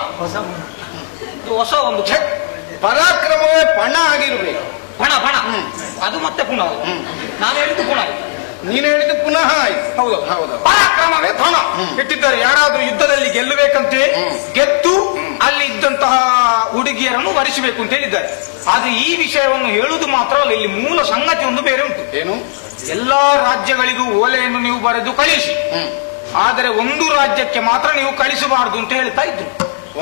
ಹೊಸ ಒಂದು ಪರಾಕ್ರಮವೇ ಪಣ ಆಗಿರ್ಬೇಕು. ಪಣ ಅದು ಮತ್ತೆ ಪುನಃ. ನಾನು ಹೇಳಿದ್ದು ಪುನಃ, ನೀನು ಹೇಳಿದ್ದು ಪುನಃ ಆಯ್ತು. ಹೌದು. ಪರಾಕ್ರಮವೇ ಪಣ ಇಟ್ಟಿದ್ದಾರೆ. ಯಾರಾದ್ರೂ ಯುದ್ಧದಲ್ಲಿ ಗೆಲ್ಲಬೇಕಂತೆ ಗೆದ್ದು ಅಲ್ಲಿ ಇದ್ದಂತಹ ಹುಡುಗಿಯರನ್ನು ವರಿಸಬೇಕು ಅಂತ ಹೇಳಿದ್ದಾರೆ. ಆದ್ರೆ ಈ ವಿಷಯವನ್ನು ಹೇಳುವುದು ಮಾತ್ರ ಅಲ್ಲ, ಇಲ್ಲಿ ಮೂಲ ಸಂಗತಿ ಒಂದು ಬೇರೆ ಉಂಟು. ಏನು? ಎಲ್ಲಾ ರಾಜ್ಯಗಳಿಗೂ ಓಲೆಯನ್ನು ನೀವು ಬರೆದು ಕಳಿಸಿ, ಆದರೆ ಒಂದು ರಾಜ್ಯಕ್ಕೆ ಮಾತ್ರ ನೀವು ಕಳಿಸಬಾರದು ಅಂತ ಹೇಳ್ತಾ ಇದ್ರು.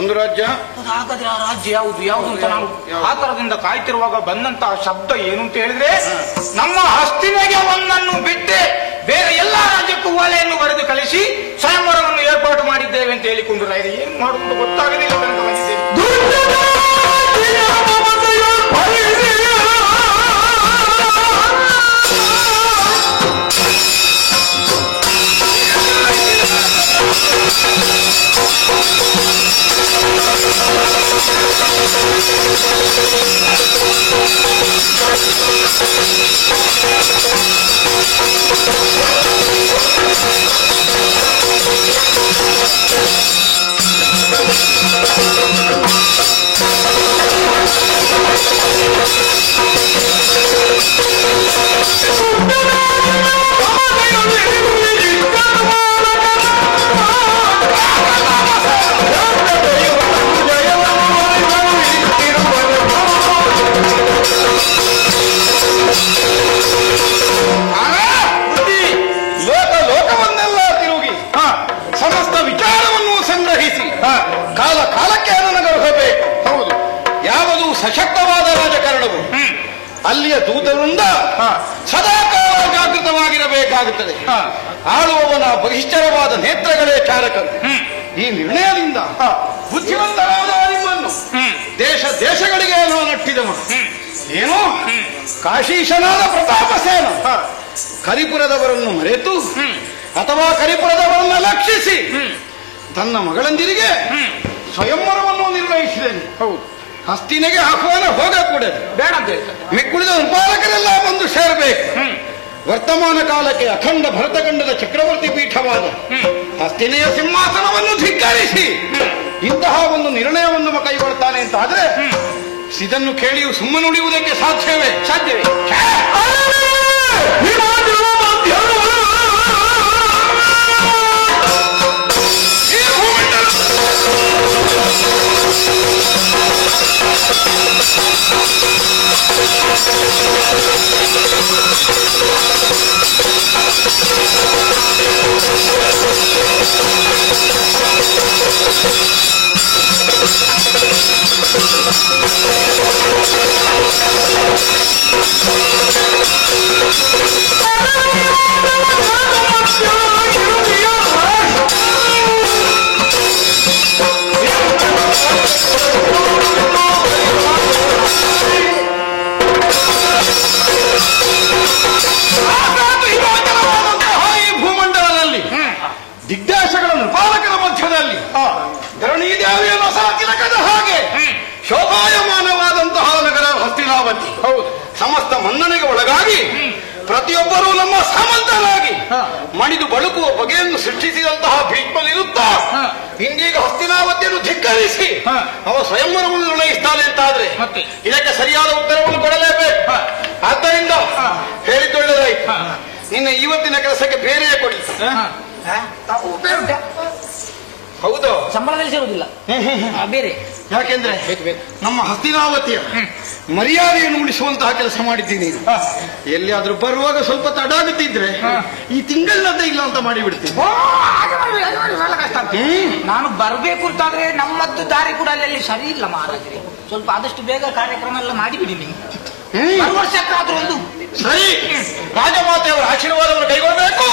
ಒಂದು ರಾಜ್ಯ? ಹಾಗಾದ್ರೆ ಆ ರಾಜ್ಯ ಯಾವುದು ಅಂತ ನಾವು ಆ ತರದಿಂದ ಕಾಯ್ತಿರುವಾಗ ಬಂದಂತಹ ಶಬ್ದ ಏನು ಅಂತ ಹೇಳಿದ್ರೆ, ನಮ್ಮ ಹಸ್ತಿನೆಗೆ ಒಂದನ್ನು ಬಿಟ್ಟೆ ಬೇರೆ ಎಲ್ಲಾ ರಾಜ್ಯಕ್ಕೂ ಓಲೆಯನ್ನು ಬರೆದು ಕಳಿಸಿ ಸ್ವಯಂವರವನ್ನು ಏರ್ಪಾಟು ಮಾಡಿದ್ದೇವೆ ಅಂತ ಹೇಳಿಕೊಂಡು ಏನು ಮಾಡುವುದು ಗೊತ್ತಾಗಲಿಲ್ಲ ತನಕ ಬಂದಿದ್ದೇವೆ. ಲೋಕವನ್ನೆಲ್ಲ ತಿರುಗಿ ಸಮಸ್ತ ವಿಚಾರವನ್ನು ಸಂಗ್ರಹಿಸಿ ಕಾಲಕ್ಕೆ ನನಗರ್ಹಬೇಕು. ಹೌದು, ಯಾವುದು ಸಶಕ್ತವಾದ ರಾಜಕಾರಣವು ಅಲ್ಲಿಯ ದೂತರಿಂದ ಸದಾಕಾಲ ಜಾಗೃತವಾಗಿರಬೇಕಾಗುತ್ತದೆ. ಆಳುವವನ ಬಹಿಷ್ಠರವಾದ ನೇತ್ರಗಳೇ ಚಾರಕರು. ಈ ನಿರ್ಣಯದಿಂದ ಬುದ್ಧಿವಂತರಾದ ನಿಮ್ಮನ್ನು ದೇಶಗಳಿಗೆ ನಟ್ಟಿದವ ಏನು ಕಾಶೀಶನಾದ ಪ್ರತಾಪ ಸೇನ ಕರಿಪುರದವರನ್ನು ಮರೆತು ಅಥವಾ ಕರಿಪುರದವರನ್ನು ಲಕ್ಷಿಸಿ ತನ್ನ ಮಗಳಂದಿರಿಗೆ ಸ್ವಯಂವರವನ್ನು ನಿರ್ವಹಿಸಿದನು. ಹೌದು, ಹಸ್ತಿನೆಗೆ ಆಹ್ವಾನ ಹೋಗಕೂಡದು, ಬೇಡ ಅಂತ ಹೇಳ್ತಾರೆ. ಮಿಕ್ಕುಳಿದ ಉಪಾಲಕರೆಲ್ಲ ಬಂದು ಸೇರಬೇಕು. ವರ್ತಮಾನ ಕಾಲಕ್ಕೆ ಅಖಂಡ ಭರತಖಂಡದ ಚಕ್ರವರ್ತಿ ಪೀಠವಾದ ಹಸ್ತಿನೆಯ ಸಿಂಹಾಸನವನ್ನು ಧಿಕ್ಕರಿಸಿ ಇಂತಹ ಒಂದು ನಿರ್ಣಯವನ್ನು ಕೈಗೊಳ್ತಾನೆ ಅಂತ ಆದ್ರೆ ಇದನ್ನು ಕೇಳಿಯೂ ಸುಮ್ಮನುಳಿಯುವುದಕ್ಕೆ ಸಾಧ್ಯವೇ? ದಿಗ್ದೇಶಗಳ ಪಾಲಕರ ಮಧ್ಯದಲ್ಲಿ ಧರಣಿ ದೇವಿ ಕವಿಯ ರಸ ತಿಲಕದ ಹಾಗೆ ಶೋಭಾಯಮಾನವಾದಂತಹ ನಗರ ಹಸ್ತಿನಾವತಿ. ಹೌದು, ಸಮಸ್ತ ಮನ್ನಣೆಗೆ ಒಳಗಾಗಿ ಪ್ರತಿಯೊಬ್ಬರೂ ನಮ್ಮ ಸಾಮಂತರಾಗಿ ಮಣಿದು ಬಳುಕುವ ಬಗೆಯನ್ನು ಸೃಷ್ಟಿಸಿದಂತಹ ಭೀಷ್ಮನಿರುತ್ತಾ ಇಂದೀಗ ಹಸ್ತಿನಾವತಿಯನ್ನು ಧಿಕ್ಕರಿಸಿ ಅವ ಸ್ವಯಂವರವನ್ನು ನಿರ್ಣಯಿಸ್ತಾನೆ ಅಂತಾದ್ರೆ ಇದಕ್ಕೆ ಸರಿಯಾದ ಉತ್ತರವನ್ನು ಕೊಡಲೇಬೇಕು. ಆದ್ದರಿಂದ ಹೇಳಿದ್ದೊಳ್ಳೆದಾಯ್ತು. ನಿನ್ನ ಇವತ್ತಿನ ಕೆಲಸಕ್ಕೆ ಬೇರೆಯೇ ಕೊಡಿ. ಹೌದು, ಸಂಬಳದಲ್ಲಿ ಸೇರುವುದಿಲ್ಲ ಬೇರೆ. ಯಾಕೆಂದ್ರೆ ನಮ್ಮ ಹಸ್ತಿನಾವತಿಯ ಮರ್ಯಾದೆಯನ್ನು ಉಳಿಸುವಂತಹ ಕೆಲಸ ಮಾಡಿದ್ದೀನಿ. ಎಲ್ಲಿಯಾದ್ರೂ ಬರುವಾಗ ಸ್ವಲ್ಪ ತಡಾಗುತ್ತಿದ್ರೆ ಈ ತಿಂಗಳನ್ನದೇ ಇಲ್ಲ ಅಂತ ಮಾಡಿಬಿಡ್ತೀನಿ. ನಾನು ಬರ್ಬೇಕು ಅಂತಾದ್ರೆ ನಮ್ಮದ್ದು ದಾರಿ ಕೂಡ ಅಲ್ಲಿ ಸರಿ ಇಲ್ಲ ಮಹಾರಾಜರೇ. ಸ್ವಲ್ಪ ಆದಷ್ಟು ಬೇಗ ಕಾರ್ಯಕ್ರಮ ಎಲ್ಲ ಮಾಡಿಬಿಡಿ ನೀವು. ವರ್ಷಕ್ಕಾದ್ರೂ ಒಂದು ಸರಿ, ರಾಜಮಾತೆಯವರ ಆಶೀರ್ವಾದವನ್ನು ಕೈಗೊಳ್ಳಬೇಕು.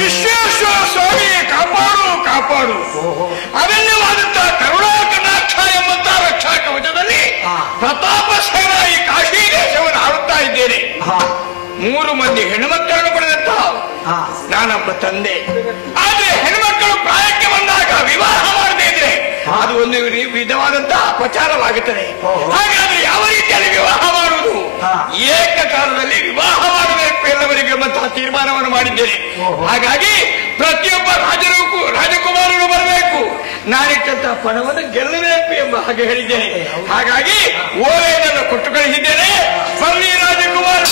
ವಿಶ್ವೇಶ್ವರ ಸ್ವಾಮಿ ಕಾಪಾಡು ಕಾಪಾಡು. ಅನನ್ಯವಾದಂತಹ ಕರುಣಾ ಕಟಾಕ್ಷ ಎಂಬಂತಹ ರಕ್ಷಾ ಕವಚದಲ್ಲಿ ಪ್ರತಾಪ ಸೇನ ಈ ಕಾಶಿ ದೇಶವನ್ನು ಆಡುತ್ತಾ ಇದ್ದೇನೆ. 3 ಮಂದಿ ಹೆಣ್ಮಕ್ಕಳನ್ನು ಪಡೆದಂತಹ ನಾನೊಬ್ಬ ತಂದೆ. ಆದ್ರೆ ಹೆಣ್ಮಕ್ಕಳು ಪ್ರಾಯಕ್ಕೆ ಬಂದಾಗ ವಿವಾಹ ಮಾಡದೇ ಇದ್ರೆ ಅದು ಒಂದು ವಿಧವಾದಂತಹ ಅಪಚಾರವಾಗುತ್ತದೆ. ಹಾಗಾದ್ರೆ ಯಾವ ರೀತಿಯಲ್ಲಿ ವಿವಾಹ ಮಾಡುವುದು? ಏಕಕಾಲದಲ್ಲಿ ವಿವಾಹ ಮಾಡಬೇಕು ಎಲ್ಲವರಿಗೆ ಎಂಬಂತಹ ತೀರ್ಮಾನವನ್ನು ಮಾಡಿದ್ದೇನೆ. ಹಾಗಾಗಿ ಪ್ರತಿಯೊಬ್ಬ ರಾಜಕುಮಾರರು ಬರಬೇಕು, ನಾನಿಟ್ಟಂತಹ ಪಣವನ್ನು ಗೆಲ್ಲಬೇಕು ಎಂಬ ಹಾಗೆ ಹೇಳಿದ್ದೇನೆ. ಹಾಗಾಗಿ ಓಲೆಯನ್ನು ಕೊಟ್ಟು ಕಳಿಸಿದ್ದೇನೆ. ಬನ್ನಿ ರಾಜಕುಮಾರ.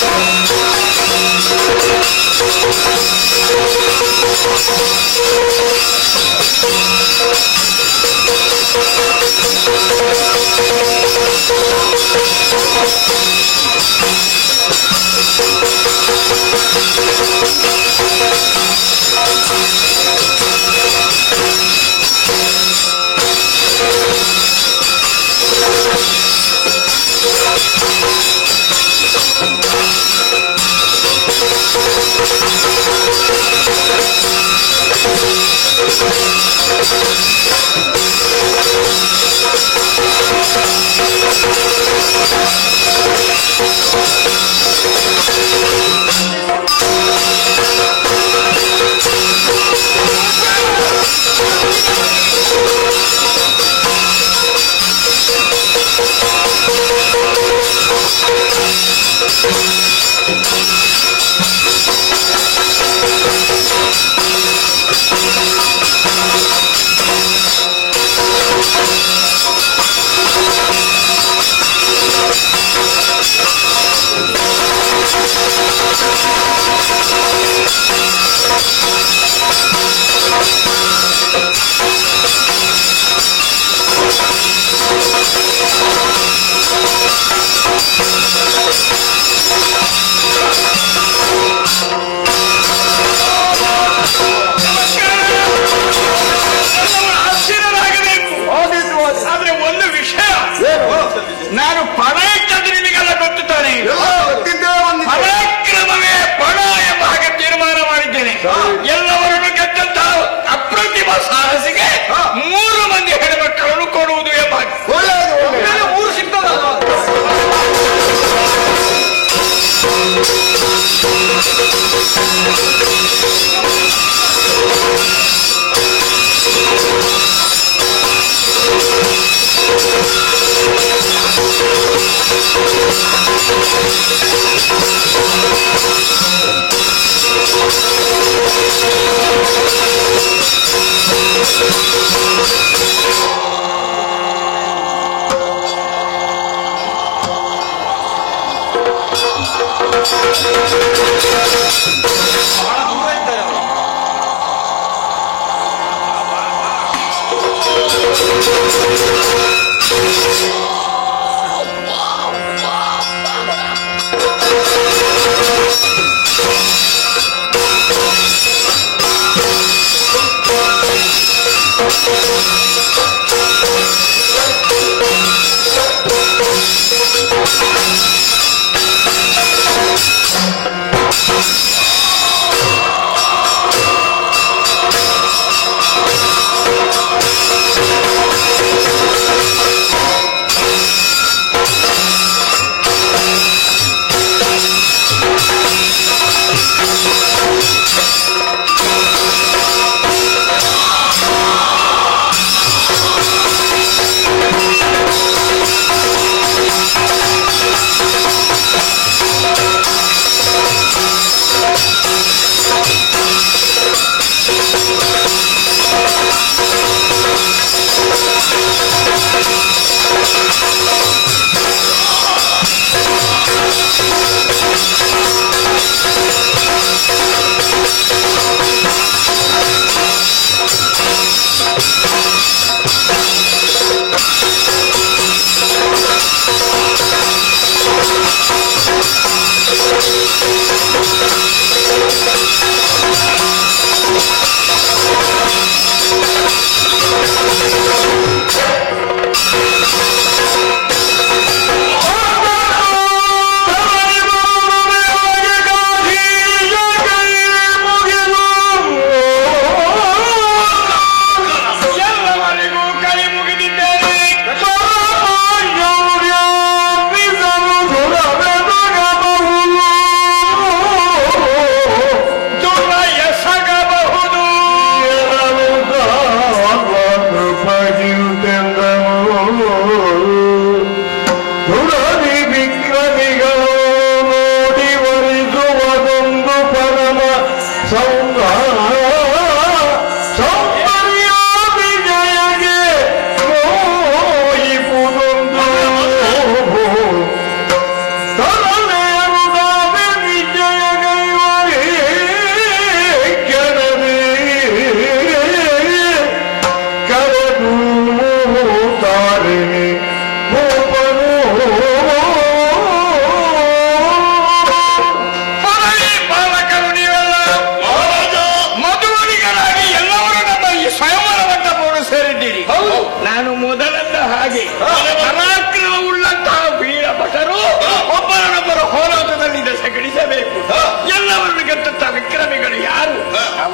ನಾನು ಪಣ ಇಟ್ಟದ್ದು ನಿಮಗೆಲ್ಲ ಗೊತ್ತುತ್ತಾನೆ. ಪರಾಕ್ರಮವೇ ಪಣ ಎಂಬ ಹಾಗೆ ತೀರ್ಮಾನ ಮಾಡಿದ್ದೇನೆ. ಎಲ್ಲವರನ್ನು ಗೆದ್ದಂತಹ ಅಪ್ರತಿಮ ಸಾಹಸಿಗೆ 3 ಮಂದಿ ಹೆಣ್ಮಕ್ಕಳನ್ನು ಕೊಡುವುದು ಎಂಬ 3 ಸಿಗ್ತದ.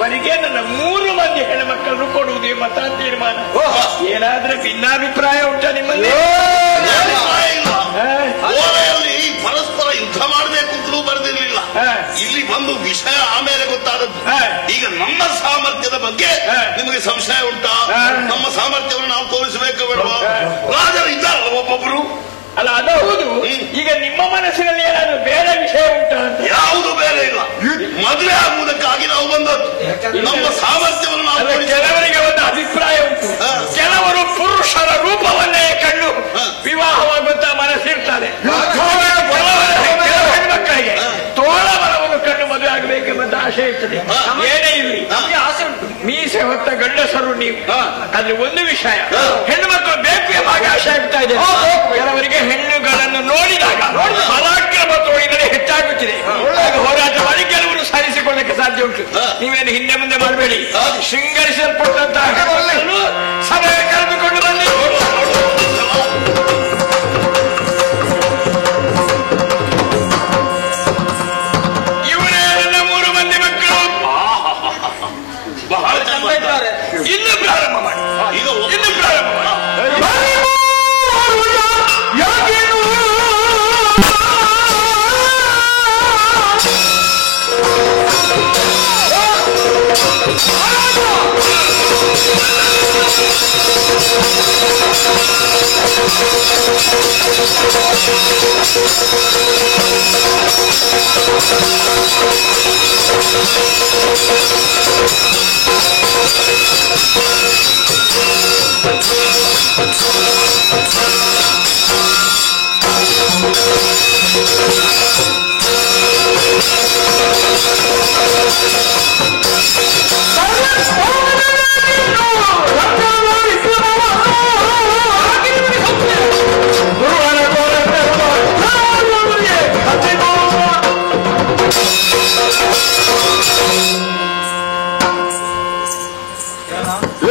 ಅವರಿಗೆ ನನ್ನ 3 ಮಂದಿ ಹೆಣ್ಮಕ್ಕಳನ್ನು ಕೊಡುವುದೇ ಮತ ತೀರ್ಮಾನ. ಏನಾದ್ರೆ ಭಿನ್ನಾಭಿಪ್ರಾಯ ಉಂಟ ನಿಮ್ಮಲ್ಲಿ? ಪರಸ್ಪರ ಯುದ್ಧ ಮಾಡಬೇಕು ಅಂತಲೂ ಬರೆದಿರ್ಲಿಲ್ಲ. ಇಲ್ಲಿ ಬಂದು ವಿಷಯ ಆಮೇಲೆ ಗೊತ್ತಾದದ್ದು. ಈಗ ನಮ್ಮ ಸಾಮರ್ಥ್ಯದ ಬಗ್ಗೆ ನಿಮಗೆ ಸಂಶಯ ಉಂಟಾ? ನಮ್ಮ ಸಾಮರ್ಥ್ಯವನ್ನು ನಾವು ತೋರಿಸಬೇಕು ಬೇಡವಾ? ರಾಜರು ಇದ್ದಾರಲ್ಲ ಒಬ್ಬೊಬ್ರು. ಅಲ್ಲ ಅದು ಹೌದು. ಈಗ ನಿಮ್ಮ ಮನಸ್ಸಿನಲ್ಲಿ ಏನಾದ್ರು ಬೇರೆ ವಿಷಯ ಉಂಟಾ ಅಂತ? ಯಾವುದು ಬೇರೆ ಇಲ್ಲ. ಮದುವೆ ಆಗುವುದಕ್ಕಾಗಿ ನಾವು ಬಂದದ್ದು. ನಮ್ಮ ಸಾಮರ್ಥ್ಯವನ್ನು ನಾವು ಕೆಲವರಿಗೆ ಒಂದು ಅಭಿಪ್ರಾಯ ಉಂಟು. ಕೆಲವರು ಪುರುಷರ ರೂಪವನ್ನೇ ಕಂಡು ವಿವಾಹವಾಗುವಂತ ಮನಸ್ಸಿರ್ತಾರೆ. ಕೆಲವು ಹೆಣ್ಮಕ್ಕಳಿಗೆ ತೋಳ ಬಲವನ್ನು ಕಂಡು ಮದುವೆ ಆಗಬೇಕೆಂಬಂತ ಆಸೆ ಇರ್ತದೆ. ಏನೇ ಇರಲಿ ಆಸೆ ಉಂಟು. ಮೀಸೆ ಹೊತ್ತ ಗಂಡಸರು ನೀವು. ಆದ್ರೆ ಒಂದು ವಿಷಯ, ಹೆಣ್ಣು ಮಕ್ಕಳು ಬೇಕು ಎಂಬ ಆಸೆ ಆಗ್ತಾ ಇದೆ. ಕೆಲವರಿಗೆ ಹೆಣ್ಣುಗಳನ್ನು ನೋಡಿದಾಗ ಪರಾಕ್ರಮ ತೋಳಿದರೆ ಹೆಚ್ಚಾಗುತ್ತಿದೆ. ಹೋರಾಟ ಮಾಡಿ ಕೆಲವರು ಸಾಧಿಸಿಕೊಳ್ಳಕ್ಕೆ ಸಾಧ್ಯ ಉಂಟು. ನೀವೇನು ಹಿಂದೆ ಮುಂದೆ ಮಾಡಬೇಡಿ. ಶೃಂಗರಿಸಲ್ಪಟ್ಟಂತಹ ಸಮಯ ಕಳೆದುಕೊಂಡು ಬನ್ನಿ. ಇವರೇ ನನ್ನ 3 ಮಂದಿ ಮಕ್ಕಳು. ಬಹಳ ಚಂದ ಇದ್ದಾರೆ. ಇನ್ನು ಪ್ರಾರಂಭ ಮಾಡಿ. ಇನ್ನು ಪ್ರಾರಂಭ ಮಾಡಿ. Oh,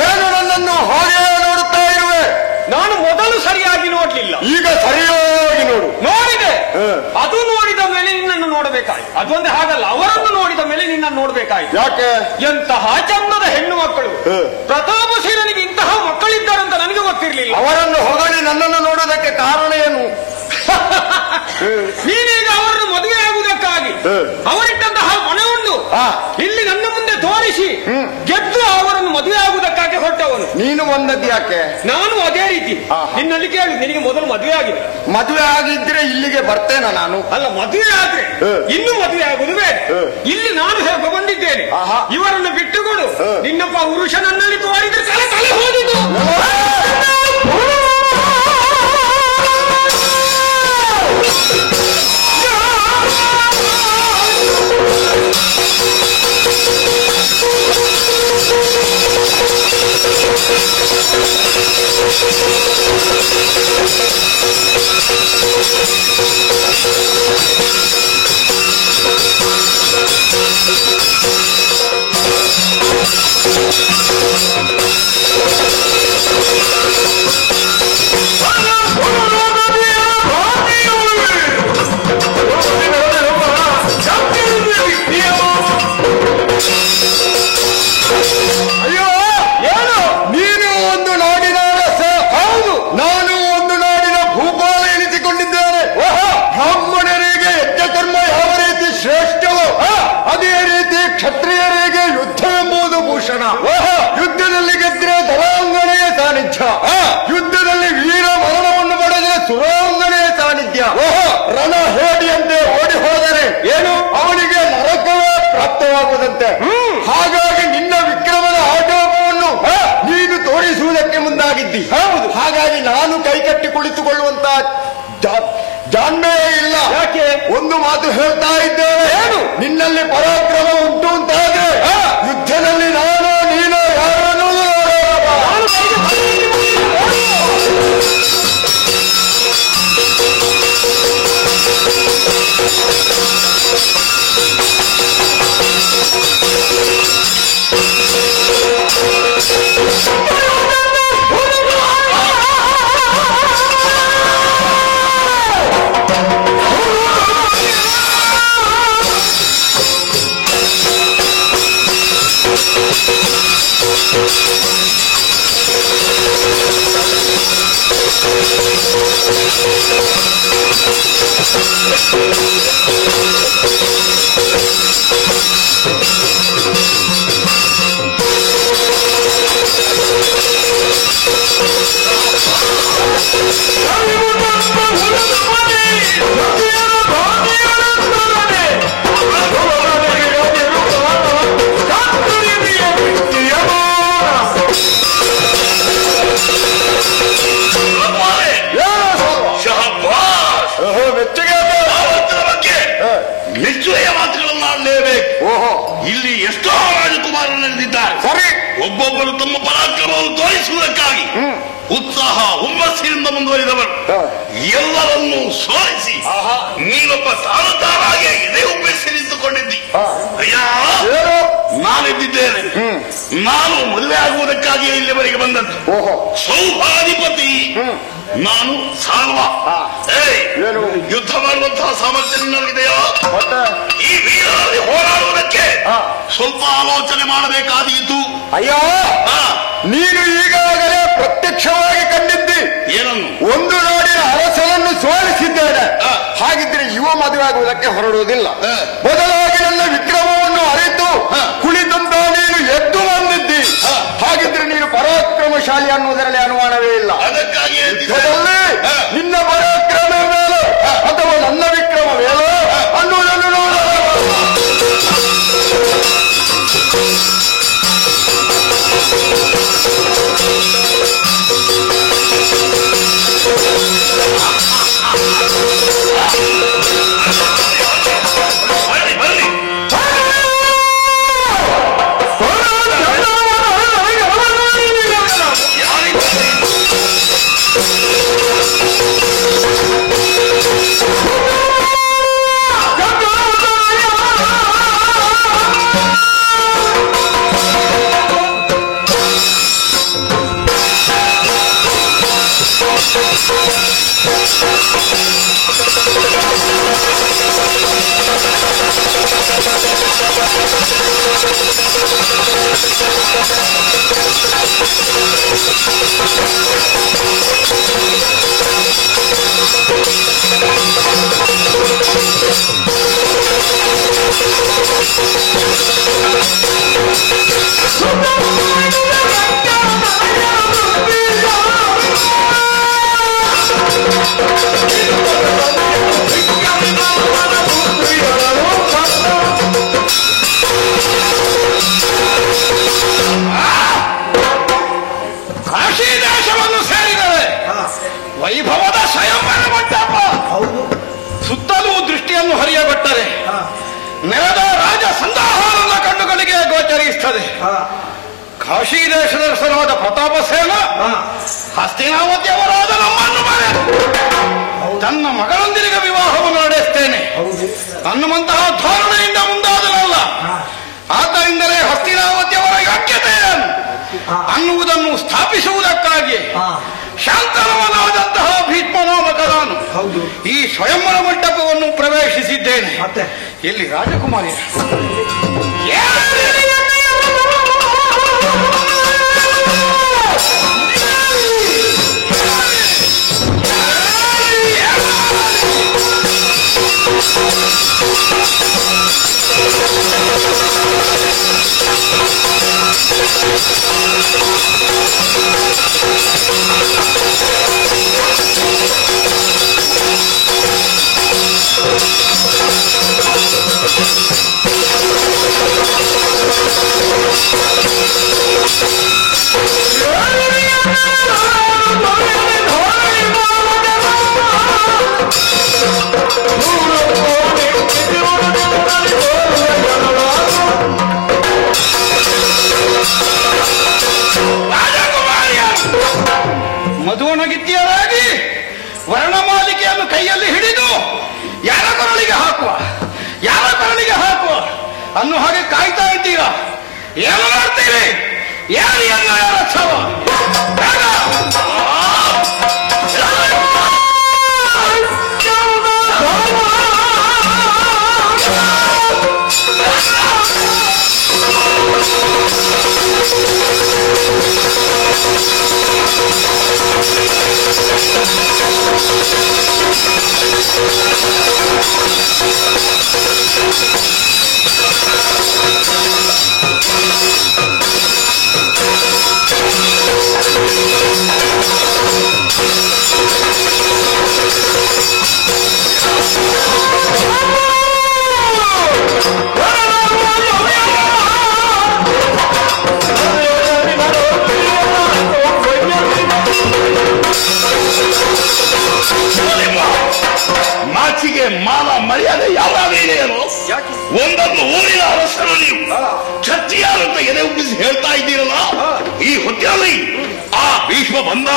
ಏನು ನನ್ನನ್ನು ಹಾಗೆ ನೋಡುತ್ತಾ ಇರುವೆ? ನಾನು ಮೊದಲು ಸರಿಯಾಗಿ ನೋಡ್ಲಿಲ್ಲ, ಈಗ ಸರಿಯಾಗಿ ನೋಡು. ನೋಡಿದೆ. ಅದು ನೋಡಿದ ಮೇಲೆ ನಿನ್ನನ್ನು ನೋಡಬೇಕಾಯ್ತು. ಅದೊಂದೇ ಹಾಗಲ್ಲ, ಅವರನ್ನು ನೋಡಿದ ಮೇಲೆ ನಿನ್ನನ್ನು ನೋಡಬೇಕಾಯ್ತು. ಯಾಕೆ? ಎಂತಹ ಚಂದದ ಹೆಣ್ಣು ಮಕ್ಕಳು. ಪ್ರತಾಪಶೀಲನಿಗೆ ಇಂತಹ ಮಕ್ಕಳಿದ್ದಾರಂತ ನನಗೆ ಗೊತ್ತಿರಲಿಲ್ಲ. ಅವರನ್ನು ಹೊಗಳಿ ನನ್ನನ್ನು ನೋಡುವುದಕ್ಕೆ ಕಾರಣ ಏನು? ನೀನೀಗ ಅವರನ್ನು ಮದುವೆ ಆಗುವುದಕ್ಕಾಗಿ ಅವರಿಟ್ಟಂತಹ ಮನವನ್ನು ಇಲ್ಲಿ ನನ್ನ ಮುಂದೆ ತೋರಿಸಿ ಗೆದ್ದು ಅವರನ್ನು ಮದುವೆ ಆಗುವುದಕ್ಕಾಗಿ ಹೊರಟವನು. ನೀನು ಒಂದದ್ದು ಯಾಕೆ? ನಾನು ಅದೇ ರೀತಿ ನಿನ್ನಲ್ಲಿ ಕೇಳು, ನಿನಗೆ ಮೊದಲು ಮದುವೆ ಆಗಿದೆ. ಮದುವೆ ಆಗಿದ್ರೆ ಇಲ್ಲಿಗೆ ಬರ್ತೇನ ನಾನು? ಅಲ್ಲ, ಮದುವೆ ಆದ್ರೆ ಇನ್ನು ಮದುವೆ ಆಗುದು ಬೇಡ. ಇಲ್ಲಿ ನಾನು ಹೇಗೆ ಬಂದಿದ್ದೇನೆ, ಇವರನ್ನು ಬಿಟ್ಟುಕೊಡು. ನಿನ್ನಪ್ಪ ಪುರುಷ ನನ್ನಲ್ಲಿ ತೋರಿದ್ರೆ ತಲೆ ತಲೆ ಹೋದಿದ್ದು. ಅಯ್ಯೋ, ಏನು? ನೀನು ಒಂದು ನಾಡಿನ ರಸ. ಹೌದು, ನಾನು ಒಂದು ನಾಡಿನ ಭೂಪಾಲ ಎನಿಸಿಕೊಂಡಿದ್ದೇನೆ. ಬ್ರಾಹ್ಮಣರಿಗೆ ಯಜ್ಞ ಕರ್ಮ ಯಾವ ರೀತಿ ಶ್ರೇಷ್ಠವೋ ಅದೇ ರೀತಿ ಕ್ಷತ್ರಿಯರಿಗೆ ಯುದ್ಧವೆಂಬುದು ಭೂಷಣ. ಯುದ್ಧದಲ್ಲಿ ಗೆದ್ರೆ ಧರಾಂಗಣೆಯ ಸಾನ್ನಿಧ್ಯ, ಯುದ್ಧದಲ್ಲಿ ವೀರ ಮರಣವನ್ನು ಪಡೆದರೆ ಸುರಾಂಗಣೆಯ ಸಾನ್ನಿಧ್ಯ. ರಣ ಹೇಡಿಯಂತೆ ಓಡಿ ಹೋದರೆ ಏನು ಅವನಿಗೆ ನರಕವೇ ಪ್ರಾಪ್ತವಾಗುವುದಂತೆ. ಹಾಗಾಗಿ ನಿನ್ನ ವಿಕ್ರಮದ ಆಟೋಪವನ್ನು ನೀನು ತೋರಿಸುವುದಕ್ಕೆ ಮುಂದಾಗಿದ್ದಿ. ಹೌದು, ಹಾಗಾಗಿ ನಾನು ಕೈಕಟ್ಟಿ ಕುಳಿತುಕೊಳ್ಳುವಂತ ಜಾಣ್ಮೆ ಇಲ್ಲ. ಯಾಕೆ? ಒಂದು ಮಾತು ಹೇಳ್ತಾ ಇದ್ದೇವೆ, ಏನು? ನಿನ್ನಲ್ಲಿ ಪರಾಕ್ರಮ ಉಂಟು ಅಂತಾದ್ರೆ ಯುದ್ಧದಲ್ಲಿ ನಾನು ನೀನು ಯಾರು ಅನ್ನೋದು ನಿಶ್ಚಯ ಮಾತುಗಳನ್ನು ಆಡಲೇಬೇಕು. ಇಲ್ಲಿ ಎಷ್ಟೋ ರಾಜಕುಮಾರರು ನಡೆದಿದ್ದಾರೆ. ಸರಿ, ಒಬ್ಬೊಬ್ಬರು ತಮ್ಮ ಪರಾಕ್ರಮವನ್ನು ತೋರಿಸುವುದಕ್ಕಾಗಿ ಉತ್ಸಾಹ ಹುಮ್ಮಸ್ಸಿನಿಂದ ಮುಂದುವರಿದವರು ಎಲ್ಲರನ್ನೂ ಸೋಲಿಸಿ ನೀನೊಬ್ಬ ತಾರಾಗಿ ಇದೇ ಉಬ್ಬಿಸಿ ನಿಂತುಕೊಂಡಿದ್ದಿ. ಅಯ್ಯ, ನಾನಿದ್ದಿದ್ದೇನೆ. ನಾನು ಮದುವೆ ಆಗುವುದಕ್ಕಾಗಿಯೇ ಇಲ್ಲಿವರೆಗೆ ಬಂದದ್ದು. ಸೌಭಾಧಿಪತಿ ನಾನು ಸಾಲ್ವ. ಯುದ್ಧ ಮಾಡುವಂತಹ ಸಾಮರ್ಥ್ಯ ನಿನ್ನಲ್ಲಿದೆಯೋ? ಈ ವೀರರಲ್ಲಿ ಹೋರಾಡುವುದಕ್ಕೆ ಸ್ವಲ್ಪ ಆಲೋಚನೆ ಮಾಡಬೇಕಾದೀತು. ಅಯ್ಯೋ, ನೀನು ಈಗಾಗಲೇ ಪ್ರತ್ಯಕ್ಷವಾಗಿ ಕಂಡಿದ್ದಿ. ಏನನ್ನು? ಒಂದು ನಾಡಿನ ಅರಸನನ್ನು ಸೋಲಿಸಿದ್ದೇನೆ. ಹಾಗಿದ್ರೆ ಯುವ ಮದುವೆ ಆಗುವುದಕ್ಕೆ ಹೊರಡುವುದಿಲ್ಲ. ಬದಲಾಗಿ ನನ್ನ ವಿಕ್ರಮವನ್ನು ಅರಿತು ಕುಳಿತಂತ ನೀನು ಎದ್ದು ಬಂದಿದ್ದಿ. ಹಾಗಿದ್ರೆ ನೀನು ಪರಾಕ್ರಮಶಾಲಿ ಅನ್ನುವುದರಲ್ಲಿ ಅನುಮಾನವೇ ಇಲ್ಲ. ಅದಕ್ಕಾಗಿ ನಿನ್ನ ಪರಾಕ್ರಮ ಮೇಲೋ ಅಥವಾ ನನ್ನ ವಿಕ್ರಮ ಮೇಲೋ ಅನ್ನುವುದನ್ನು ನೋಡೋಣ. ಕೊಟ್ಟರೆ ನೆಲದ ರಾಜ ಸಂದಾಹಾರದ ಕಣ್ಣುಗಳಿಗೆ ಗೋಚರಿಸುತ್ತದೆ. ಕಾಶಿ ದೇಶದ ಹೆಸರಾದ ಪ್ರತಾಪಸೇನ ಹಸ್ತಿನಾವತಿಯವರಾದ ನಮ್ಮನ್ನು ತನ್ನ ಮಗಳೊಂದಿಗೆ ವಿವಾಹವನ್ನು ನಡೆಸ್ತೇನೆ ಅನ್ನುವಂತಹ ಧೋರಣೆಯಿಂದ ಮುಂದಾದನಲ್ಲ. ಆದ್ದರಿಂದಲೇ ಹಸ್ತಿನಾವತಿಯವರ ಯೋಗ್ಯತೆಯನ್ನು ಅನ್ನುವುದನ್ನು ಸ್ಥಾಪಿಸುವುದಕ್ಕಾಗಿ ಶಾಂತನವನಾದಂತಹ ಭೀಷ್ಮನಾಮಕ ನಾನು ಈ ಸ್ವಯಂವರ ಮಂಟಪವನ್ನು ಪ್ರವೇಶಿಸಿದ್ದೇನೆ. ಎಲ್ಲಿ ರಾಜಕುಮಾರಿ ಮಧುವನಗಿತ್ತಿಯರಾಗಿ ವರ್ಣಮಾಲಿಕೆಯನ್ನು ಕೈಯಲ್ಲಿ ಹಿಡಿದು ಯಾರ ಕೊರಳಿಗೆ ಹಾಕುವ ಅನ್ನೋ ಹಾಗೆ ಕಾಯ್ತಾ ಇದ್ದೀರಾ? ಏನು ಮಾಡ್ತೀರಿ? ಯಾರು ಯಾರ ಛವ ಮಾಚಿಗೆ ಮಾನ ಮರ್ಯಾದೆ ಯಾವಾಗೇನು? ಒಂದೊಂದು ಊರಿನ ಅರಸರು ನೀವು ಕ್ಷತ್ರಿಯರಂತ ಎದೆ ಉಬ್ಬಿಸಿ ಹೇಳ್ತಾ ಇದ್ದೀರಲ್ಲ, ಈ ಹೊತ್ತಿನಲ್ಲಿ ಆ ಭೀಷ್ಮ ಬಂದ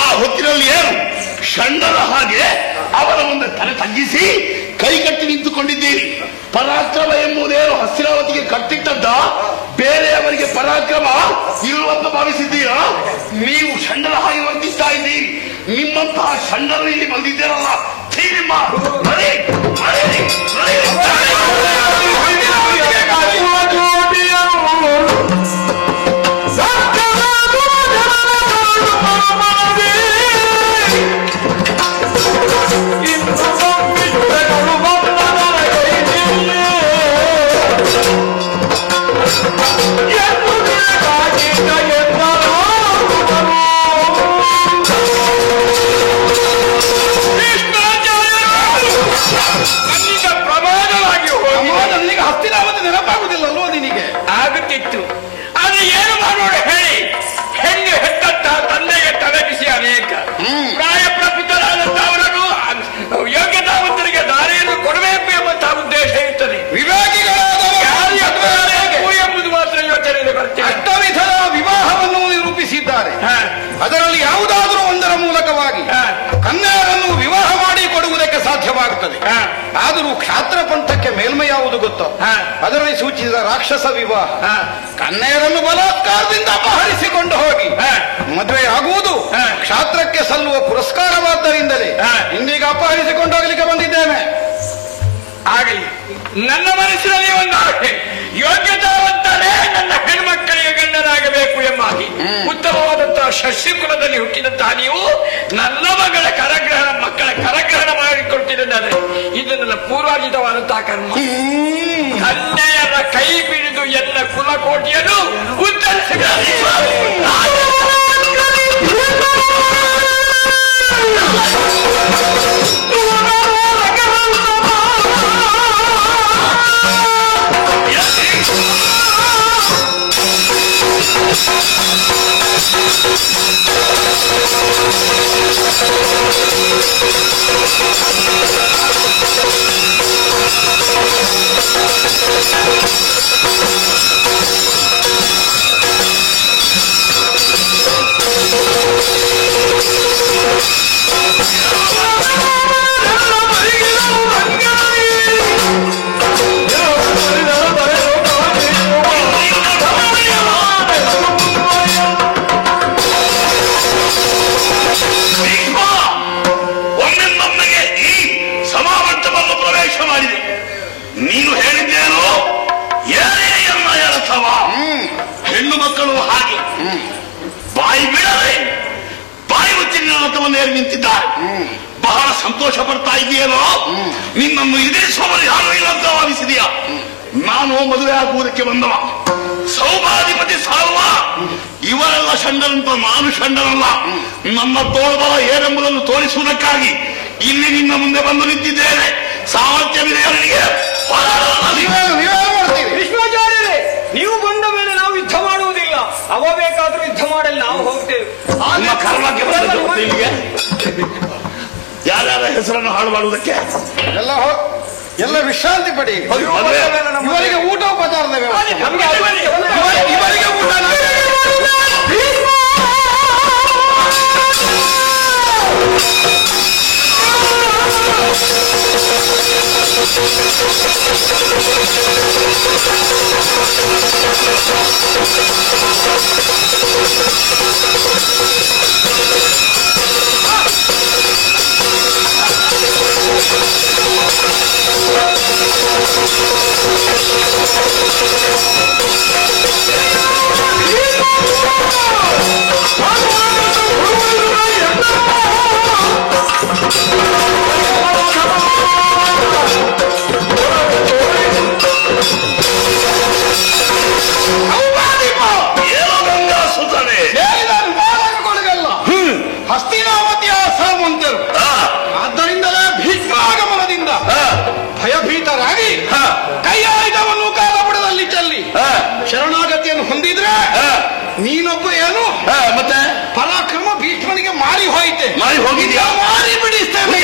ಆ ಹೊತ್ತಿನಲ್ಲಿ ಏನು ಷಂಡನ ಹಾಗೆ ಅವರ ಮುಂದೆ ತಲೆ ತಗ್ಗಿಸಿ ಕೈಕಟ್ಟಿ ನಿಂತುಕೊಂಡಿದ್ದೀರಿ. ಪರಾಕ್ರಮ ಎಂಬುದೇನು ಹಸ್ತಿನಾವತಿಗೆ ಕಟ್ಟಿಟ್ಟದ್ದ, ಬೇರೆಯವರಿಗೆ ಪರಾಕ್ರಮ ಇರುವಂತ ಭಾವಿಸಿದ್ದೀರಾ? ನೀವು ಷಂಡನ ಹಾಗೆ ವರ್ತಿಸ್ತಾ ಇದ್ದೀರಿ. ನಿಮ್ಮಂತಹ ಷಂಡರು ಇಲ್ಲಿ ಬಂದಿದ್ದೀರಲ್ಲ, ಹಸ್ತಿನಾವತಿ ನೆನಪಾಗುದಿಲ್ಲಲ್ವ ನಿನಗೆ? ಆಗುತ್ತಿತ್ತು. ಅದು ಏನು ಮಾಡೋಣ ಹೇಳಿ? ಹೆಣ್ಣು ಹೆತ್ತಂತಹ ತಂದೆಗೆ ತಲೆಬಿಸಿ ಅನೇಕ ಪ್ರಾಯ ಪ್ರಬುದ್ಧರಾದಂತಹವರನ್ನು ಯೋಗ್ಯತಾವಂತರಿಗೆ ದಾರಿಯನ್ನು ಕೊಡಬೇಕು ಎಂಬಂತಹ ಉದ್ದೇಶ ಇರ್ತದೆ. ವಿವೇಕಿಗಳಾದವರು ಎಂಬುದು ಮಾತ್ರ ಯೋಚನೆಯಲ್ಲಿ ಬರ್ತದೆ. ಅಷ್ಟವಿಧದ ವಿವಾಹವನ್ನು ನಿರೂಪಿಸಿದ್ದಾರೆ. ಅದರಲ್ಲಿ ಯಾವುದಾದರೂ ಒಂದರ ಮೂಲಕವಾಗಿ ಕನ್ಯೆಯರನ್ನು ವಿವಾಹ ಮಾಡಿ ಕೊಡುವುದಕ್ಕೆ ಸಾಧ್ಯವಾಗುತ್ತದೆ. ಆದರೂ ಕ್ಷಾತ್ರ ಪಂಥಕ್ಕೆ ಮೇಲ್ಮೈ ಯಾವುದು ಗೊತ್ತೋ? ಅದರಲ್ಲಿ ಸೂಚಿಸಿದ ರಾಕ್ಷಸ ವಿವಾಹ. ಕನ್ಯೆಯರನ್ನು ಬಲಾತ್ಕಾರದಿಂದ ಅಪಹರಿಸಿಕೊಂಡು ಹೋಗಿ ಮದುವೆ ಆಗುವುದು ಕ್ಷಾತ್ರಕ್ಕೆ ಸಲ್ಲುವ ಪುರಸ್ಕಾರವಾದ್ದರಿಂದಲೇ ಇಂದೀಗ ಅಪಹರಿಸಿಕೊಂಡು ಹೋಗಲಿಕ್ಕೆ ಬಂದಿದ್ದೇನೆ. ಆಗಲಿ, ನನ್ನ ಮನಸ್ಸಿನಲ್ಲಿ ಒಂದು ಆಸೆ, ಯೋಗ್ಯತಾವಂತನೇ ನನ್ನ ಹೆಣ್ಮಕ್ಕಳಿಗೆ ಗಂಡನಾಗಬೇಕು ಎಂಬಾಗಿ ಉತ್ತಮವಾದಂತಹ ಶಶಿಕುಲದಲ್ಲಿ ಹುಟ್ಟಿದಂತಹ ನೀವು ನನ್ನ ಮಕ್ಕಳ ಕರಗ್ರಹಣ ಮಾಡಿಕೊಳ್ತಿದ್ದಾದ್ರೆ ಇದು ನನ್ನ ಪೂರ್ವಾರ್ಜಿತವಾದಂತಹ ಕರ್ಮ. ಕನ್ಯೆಯರ ಕೈ ಬಿಡಿದು ಎಲ್ಲ ಕುಲಕೋಟಿಯನ್ನು ಉತ್ತರಿಸಿದ ನೀನು ಹೇಳಿದ್ದೇನು ಏನೇ ಎನ್ನ ಹೇಳತ್ತವ ಹೆಣ್ಣು ಮಕ್ಕಳು ಹಾಗೆ ಬಾಯಿ ಬಿಡದೆ ಬಾಯಿ ಮುಚ್ಚಿ ನಿನ್ನ ಏರಿ ನಿಂತಿದ್ದಾರೆ. ಬಹಳ ಸಂತೋಷ ಪಡ್ತಾ ಇದೆಯೇನೋ. ನಿನ್ನನ್ನು ಎದುರಿಸುವವರು ಯಾರು ಇಲ್ಲ ಅಂತ ಭಾವಿಸಿದೆಯಾ? ನಾನು ಮದುವೆ ಆಗುವುದಕ್ಕೆ ಬಂದವ, ಸೌಭಾಧಿಪತಿ ಸಾರುವ. ಇವರೆಲ್ಲ ಷಂಡರಂತ ನಾನು ಷಂಡನಲ್ಲ. ನನ್ನ ತೋಳ್ಬಲ ಏನೆಂಬುದನ್ನು ತೋರಿಸುವುದಕ್ಕಾಗಿ ಇಲ್ಲಿ ನಿನ್ನ ಮುಂದೆ ಬಂದು ನಿಂತಿದ್ದೇನೆ. ಸಾಮರ್ಥ್ಯವಿದೆ ಅವರಿಗೆ. ವಿಶ್ವಾಚಾರ್ಯರೇ, ನೀವು ಬಂದ ಮೇಲೆ ನಾವು ಯುದ್ಧ ಮಾಡುವುದಿಲ್ಲ. ಅವ ಬೇಕಾದ್ರೂ ಯುದ್ಧ ಮಾಡಲು ನಾವು ಹೋಗ್ತೇವೆ. ನಿಮ್ಮ ಕರ್ಮಕ್ಕೆ ಬಂದದ್ದು ಇಲ್ಲಿಗೆ ಯಾರ್ಯಾರ ಹೆಸರನ್ನು ಹಾಳು ಮಾಡುವುದಕ್ಕೆ ಎಲ್ಲ ವಿಶ್ರಾಂತಿ ಪಡಿ. ಇವರಿಗೆ ಊಟೋಪಚಾರದ ವ್ಯವಸ್ಥೆ, ಇವರಿಗೆ ಊಟ ಹಸ್ತಿನಾವತಿಯ ಸಾಮಂತರು. ಆದ್ದರಿಂದಲೇ ಭೀಷ್ಮಾಗಮನದಿಂದ ಭಯಭೀತರಾಗಿ ಕೈಯಾಯುಧವನ್ನು ಕಾಲಬುಡದಲ್ಲಿ ಚೆಲ್ಲಿ ಶರಣಾಗತಿಯನ್ನು ಹೊಂದಿದ್ರೆ ನೀನೊಬ್ಬ ಏನು ಮತ್ತೆ ಪರಾಕ್ರಮ ಭೀಷ್ಮನಿಗೆ ಮಾರಿ ಹೋಯಿತೆ. ಮಾರಿ ಹೋಗಿದ್ಯಾ? ಮಾರಿ ಬಿಡಿಸ್ತೇವೆ.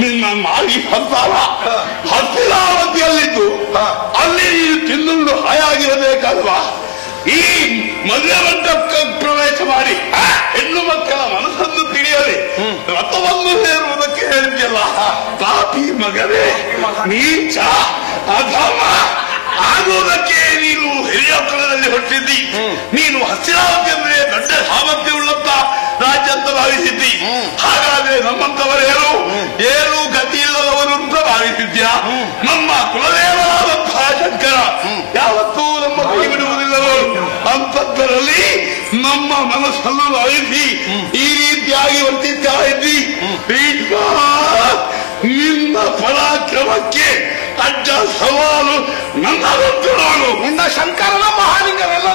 ನಿನ್ನ ಮಾರಿ ಹತ್ತಾರ ಹತ್ತಿರಾವತಿಯಲ್ಲಿದ್ದು ಅಲ್ಲಿ ನೀನು ತಿನ್ನುಂಡು ಹಾಯಾಗಿರಬೇಕಲ್ವಾ? ಈ ಮದುವೆ ಮಂಟಪಕ್ಕೆ ಪ್ರವೇಶ ಮಾಡಿ ಹೆಣ್ಣು ಮಕ್ಕಳ ಮನಸ್ಸನ್ನು ತಿಳಿಯಲಿ ರಥವನ್ನು ಹೇರುವುದಕ್ಕೆ ಹೇಳಿದ್ಯಲ್ಲ. ಪಾಪಿ ಮಗನೇ, ನೀಚ ಅಧಮ ಆಗುವುದಕ್ಕೆ ನೀನು ಹಿರಿಯ ಕುಲದಲ್ಲಿ ಹೊರಟಿದ್ದಿ. ನೀನು ಹಸ್ತಿನಾವತಿ ಅಂದ್ರೆ ದೊಡ್ಡ ಸಾಮರ್ಥ್ಯವುಳ್ಳಂತ ರಾಜ್ಯ ಅಂತ ಭಾವಿಸಿದ್ದಿ. ಹಾಗಾದ್ರೆ ನಮ್ಮಂತವರೇನು ಏನು ಗತಿ ಇಲ್ಲದವರು ಅಂತ ಭಾವಿಸಿದ್ಯಾ? ನಮ್ಮ ಕುಲದೇವರಾದಂತಹ ಶಂಕರ ಯಾವತ್ತೂ ನಮ್ಮ ಕೈ ಬಿಡುವುದಿಲ್ಲವೋ ಅಂತದ್ದರಲ್ಲಿ ನಮ್ಮ ಮನಸ್ಸನ್ನು ಅಳಿಸಿ ಈ ರೀತಿಯಾಗಿ ವರ್ತಿಸ್ತಾ ಇದ್ದಿ. ನಿನ್ನ ಪರಾಕ್ರಮಕ್ಕೆ ಅಡ್ಡ ಸವಾಲು ನನ್ನದಂತೂ ನೋಡು. ನಿನ್ನ ಶಂಕರನ ಮಹಾಲಿಂಗವೆಲ್ಲ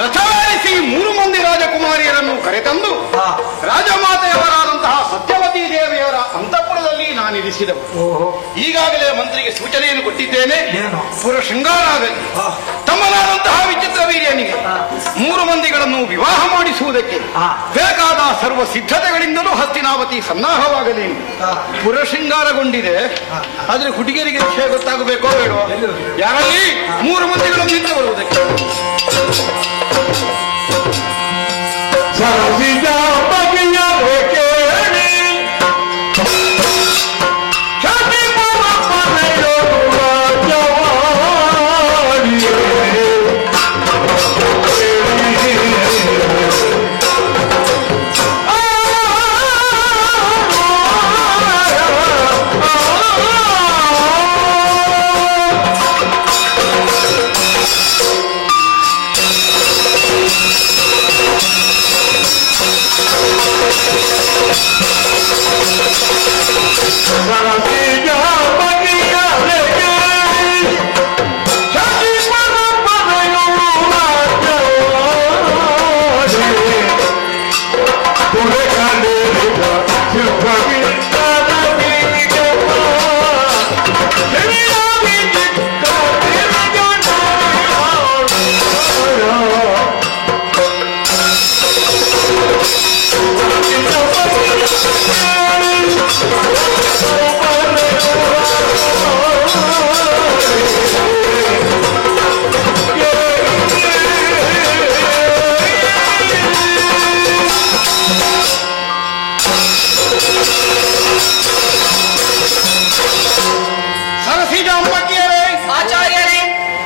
ರಥವಾಯಿಸಿ 3 ಮಂದಿ ರಾಜಕುಮಾರಿಯರನ್ನು ಕರೆತಂದು ಒದಗಿಸಿದವರು. ಈಗಾಗಲೇ ಮಂತ್ರಿಗೆ ಸೂಚನೆಯನ್ನು ಕೊಟ್ಟಿದ್ದೇನೆ. ಪುರ ಶೃಂಗಾರ ಆಗಲಿ ತಮ್ಮನಾದಂತಹ ವಿಚಿತ್ರ ವೀರ್ಯನಿಗೆ 3 ಮಂದಿಗಳನ್ನು ವಿವಾಹ ಮಾಡಿಸುವುದಕ್ಕೆ ಬೇಕಾದ ಸರ್ವ ಸಿದ್ಧತೆಗಳಿಂದಲೂ ಹಸ್ತಿನಾವತಿ ಸನ್ನಾಹವಾಗಲಿ. ಪುರ ಶೃಂಗಾರಗೊಂಡಿದೆ, ಆದ್ರೆ ಹುಡುಗಿಯರಿಗೆ ವಿಷಯ ಗೊತ್ತಾಗಬೇಕೋ ಬೇಡೋ? ಯಾರಲ್ಲಿ 3 ಮಂದಿಗಳನ್ನು ನಿಂತು ಬರುವುದಕ್ಕೆ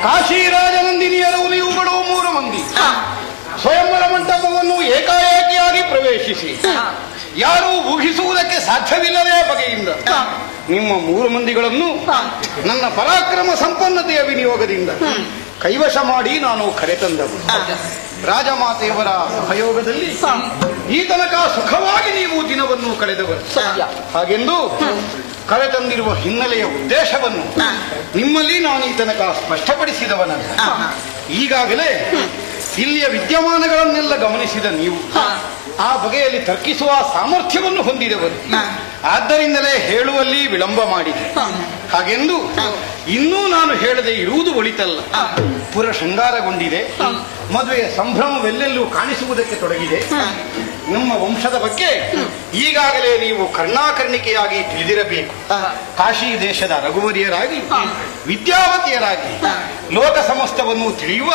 ಕಾಶಿರಾಜನಂದಿನಿಯರು ನೀವುಗಳು 3 ಮಂದಿ ಸ್ವಯಂವರ ಮಂಟಪವನ್ನು ಏಕಾಏಕಿಯಾಗಿ ಪ್ರವೇಶಿಸಿ ಯಾರೂ ಊಹಿಸುವುದಕ್ಕೆ ಸಾಧ್ಯವಿಲ್ಲದೆ ಬಗೆಯಿಂದ ನಿಮ್ಮ 3 ಮಂದಿಗಳನ್ನು ನನ್ನ ಪರಾಕ್ರಮ ಸಂಪನ್ನತೆಯ ವಿನಿಯೋಗದಿಂದ ಕೈವಶ ಮಾಡಿ ನಾನು ಕರೆತಂದವು. ರಾಜಮಾತೆಯವರ ಸಹಯೋಗದಲ್ಲಿ ಈ ತನಕ ಸುಖವಾಗಿ ನೀವು ದಿನವನ್ನು ಕಳೆದವರು. ಹಾಗೆಂದು ಕರೆತಂದಿರುವ ಹಿನ್ನೆಲೆಯ ಉದ್ದೇಶವನ್ನು ನಿಮ್ಮಲ್ಲಿ ನಾನು ಈ ತನಕ ಸ್ಪಷ್ಟಪಡಿಸಿದವನಲ್ಲ. ಈಗಾಗಲೇ ಇಲ್ಲಿಯ ವಿದ್ಯಮಾನಗಳನ್ನೆಲ್ಲ ಗಮನಿಸಿದ ನೀವು ಆ ಬಗೆಯಲ್ಲಿ ತರ್ಕಿಸುವ ಸಾಮರ್ಥ್ಯವನ್ನು ಹೊಂದಿದವರು. ಆದ್ದರಿಂದಲೇ ಹೇಳುವಲ್ಲಿ ವಿಳಂಬ ಮಾಡಿದೆ. ಹಾಗೆಂದು ಇನ್ನೂ ನಾನು ಹೇಳದೆ ಇರುವುದು ಒಳಿತಲ್ಲ. ಪುರ ಶೃಂಗಾರಗೊಂಡಿದೆ, ಮದುವೆಯ ಸಂಭ್ರಮವೆಲ್ಲೆಲ್ಲೂ ಕಾಣಿಸುವುದಕ್ಕೆ ತೊಡಗಿದೆ. ನಮ್ಮ ವಂಶದ ಬಗ್ಗೆ ಈಗಾಗಲೇ ನೀವು ಕರ್ಣಾಕರ್ಣಿಕೆಯಾಗಿ ತಿಳಿದಿರಬೇಕು. ಕಾಶಿ ದೇಶದ ರಘುವರಿಯರಾಗಿ ವಿದ್ಯಾವತಿಯರಾಗಿ ಲೋಕ ಸಮಸ್ತವನ್ನು ತಿಳಿಯುವ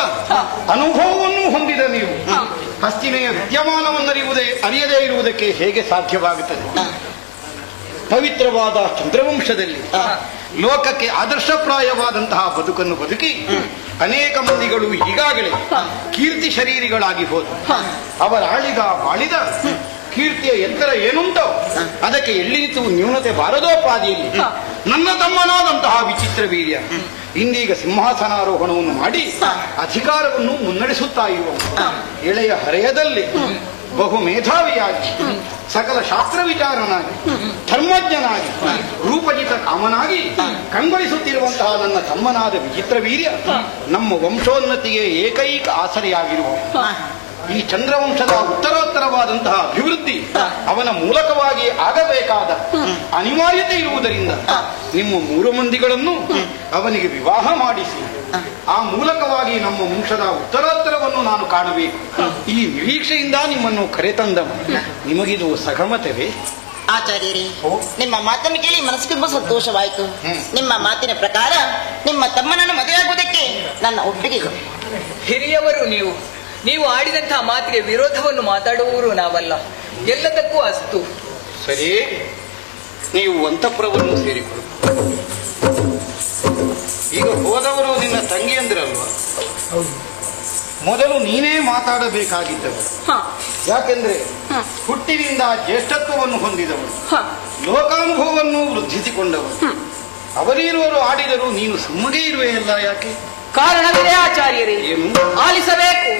ಅನುಭವವನ್ನು ಹೊಂದಿದ ನೀವು ಹಸ್ತಿನೆಯ ವಿದ್ಯಮಾನವನ್ನು ಅರಿಯದೇ ಇರುವುದಕ್ಕೆ ಹೇಗೆ ಸಾಧ್ಯವಾಗುತ್ತದೆ? ಪವಿತ್ರವಾದ ಚಂದ್ರವಂಶದಲ್ಲಿ ಲೋಕಕ್ಕೆ ಆದರ್ಶಪ್ರಾಯವಾದಂತಹ ಬದುಕನ್ನು ಬದುಕಿ ಅನೇಕ ಮಂದಿಗಳು ಈಗಾಗಲೇ ಕೀರ್ತಿ ಶರೀರಿಗಳಾಗಿ ಹೋದರು. ಅವರ ಬಾಳಿದ ಕೀರ್ತಿಯ ಎತ್ತರ ಏನುಂಟೋ ಅದಕ್ಕೆ ಎಳ್ಳಿತು ನ್ಯೂನತೆ ಬಾರದೋಪಾದಿಯಲ್ಲಿ ನನ್ನ ತಮ್ಮನಾದಂತಹ ವಿಚಿತ್ರ ವೀರ್ಯ ಇಂದೀಗ ಸಿಂಹಾಸನಾರೋಹಣವನ್ನು ಮಾಡಿ ಅಧಿಕಾರವನ್ನು ಮುನ್ನಡೆಸುತ್ತಾ ಇರುವ ಎಳೆಯ ಹರೆಯದಲ್ಲಿ ಬಹು ಮೇಧಾವಿಯಾಗಿ ಸಕಲ ಶಾಸ್ತ್ರ ವಿಚಾರನಾಗಿ ಧರ್ಮಜ್ಞನಾಗಿ ರೂಪಜಿತ ಕಾಮನಾಗಿ ಕಂಗೊಳಿಸುತ್ತಿರುವಂತಹ ನನ್ನ ತಮ್ಮನಾದ ವಿಚಿತ್ರ ವೀರ್ಯ ನಮ್ಮ ವಂಶೋನ್ನತಿಗೆ ಏಕೈಕ ಆಸರೆಯಾಗಿರುವ ಈ ಚಂದ್ರವಂಶದ ಉತ್ತರೋತ್ತರವಾದಂತಹ ಅಭಿವೃದ್ಧಿ ಅವನ ಮೂಲಕವಾಗಿ ಆಗಬೇಕಾದ ಅನಿವಾರ್ಯತೆ ಇರುವುದರಿಂದ ನಿಮ್ಮ 3 ಮಂದಿಗಳನ್ನು ಅವನಿಗೆ ವಿವಾಹ ಮಾಡಿಸಿ ಆ ಮೂಲಕವಾಗಿ ನಮ್ಮ ವಂಶದ ಉತ್ತರೋತ್ತರವನ್ನು ನಾನು ಕಾಣಬೇಕು. ಈ ನಿರೀಕ್ಷೆಯಿಂದ ನಿಮ್ಮನ್ನು ಕರೆತಂದವ. ನಿಮಗಿದು ಸಗಮತವೇ? ಆಚಾರ್ಯರೇ, ನಿಮ್ಮ ಮಾತನ್ನು ಕೇಳಿ ಮನಸ್ಸಿಗೆ ತುಂಬಾ ಸಂತೋಷವಾಯಿತು. ನಿಮ್ಮ ಮಾತಿನ ಪ್ರಕಾರ ನಿಮ್ಮ ತಮ್ಮನನ್ನು ಮದುವೆಯಾಗುವುದಕ್ಕೆ ನನ್ನ ಒಪ್ಪಿಗೆಗಳು. ಹಿರಿಯವರು ನೀವು ಆಡಿದಂತಹ ಮಾತಿಗೆ ವಿರೋಧವನ್ನು ಮಾತಾಡುವವರು ನಾವಲ್ಲ. ಎಲ್ಲದಕ್ಕೂ ಅಸ್ತು. ಸರಿ, ನೀವು ಅಂತಃಪುರವನ್ನು ಸೇರಿಕೊಳ್ಳು. ಈಗ ಹೋದವರು ನಿನ್ನ ತಂಗಿ ಅಂದಿರಲ್ವಾ? ಮೊದಲು ನೀನೇ ಮಾತಾಡಬೇಕಾಗಿದ್ದವರು. ಯಾಕೆಂದ್ರೆ ಹುಟ್ಟಿನಿಂದ ಜ್ಯೇಷ್ಠತ್ವವನ್ನು ಹೊಂದಿದವರು, ಲೋಕಾನುಭವವನ್ನು ವೃದ್ಧಿಸಿಕೊಂಡವರು. ಅವರೀರುವರು ಆಡಿದರು, ನೀನು ಸುಮ್ಮನೆ ಇರುವೆಯಲ್ಲ, ಯಾಕೆ? ಕಾರಣವಿದೆ ಆಚಾರ್ಯರೇ, ಆಲಿಸಬೇಕು.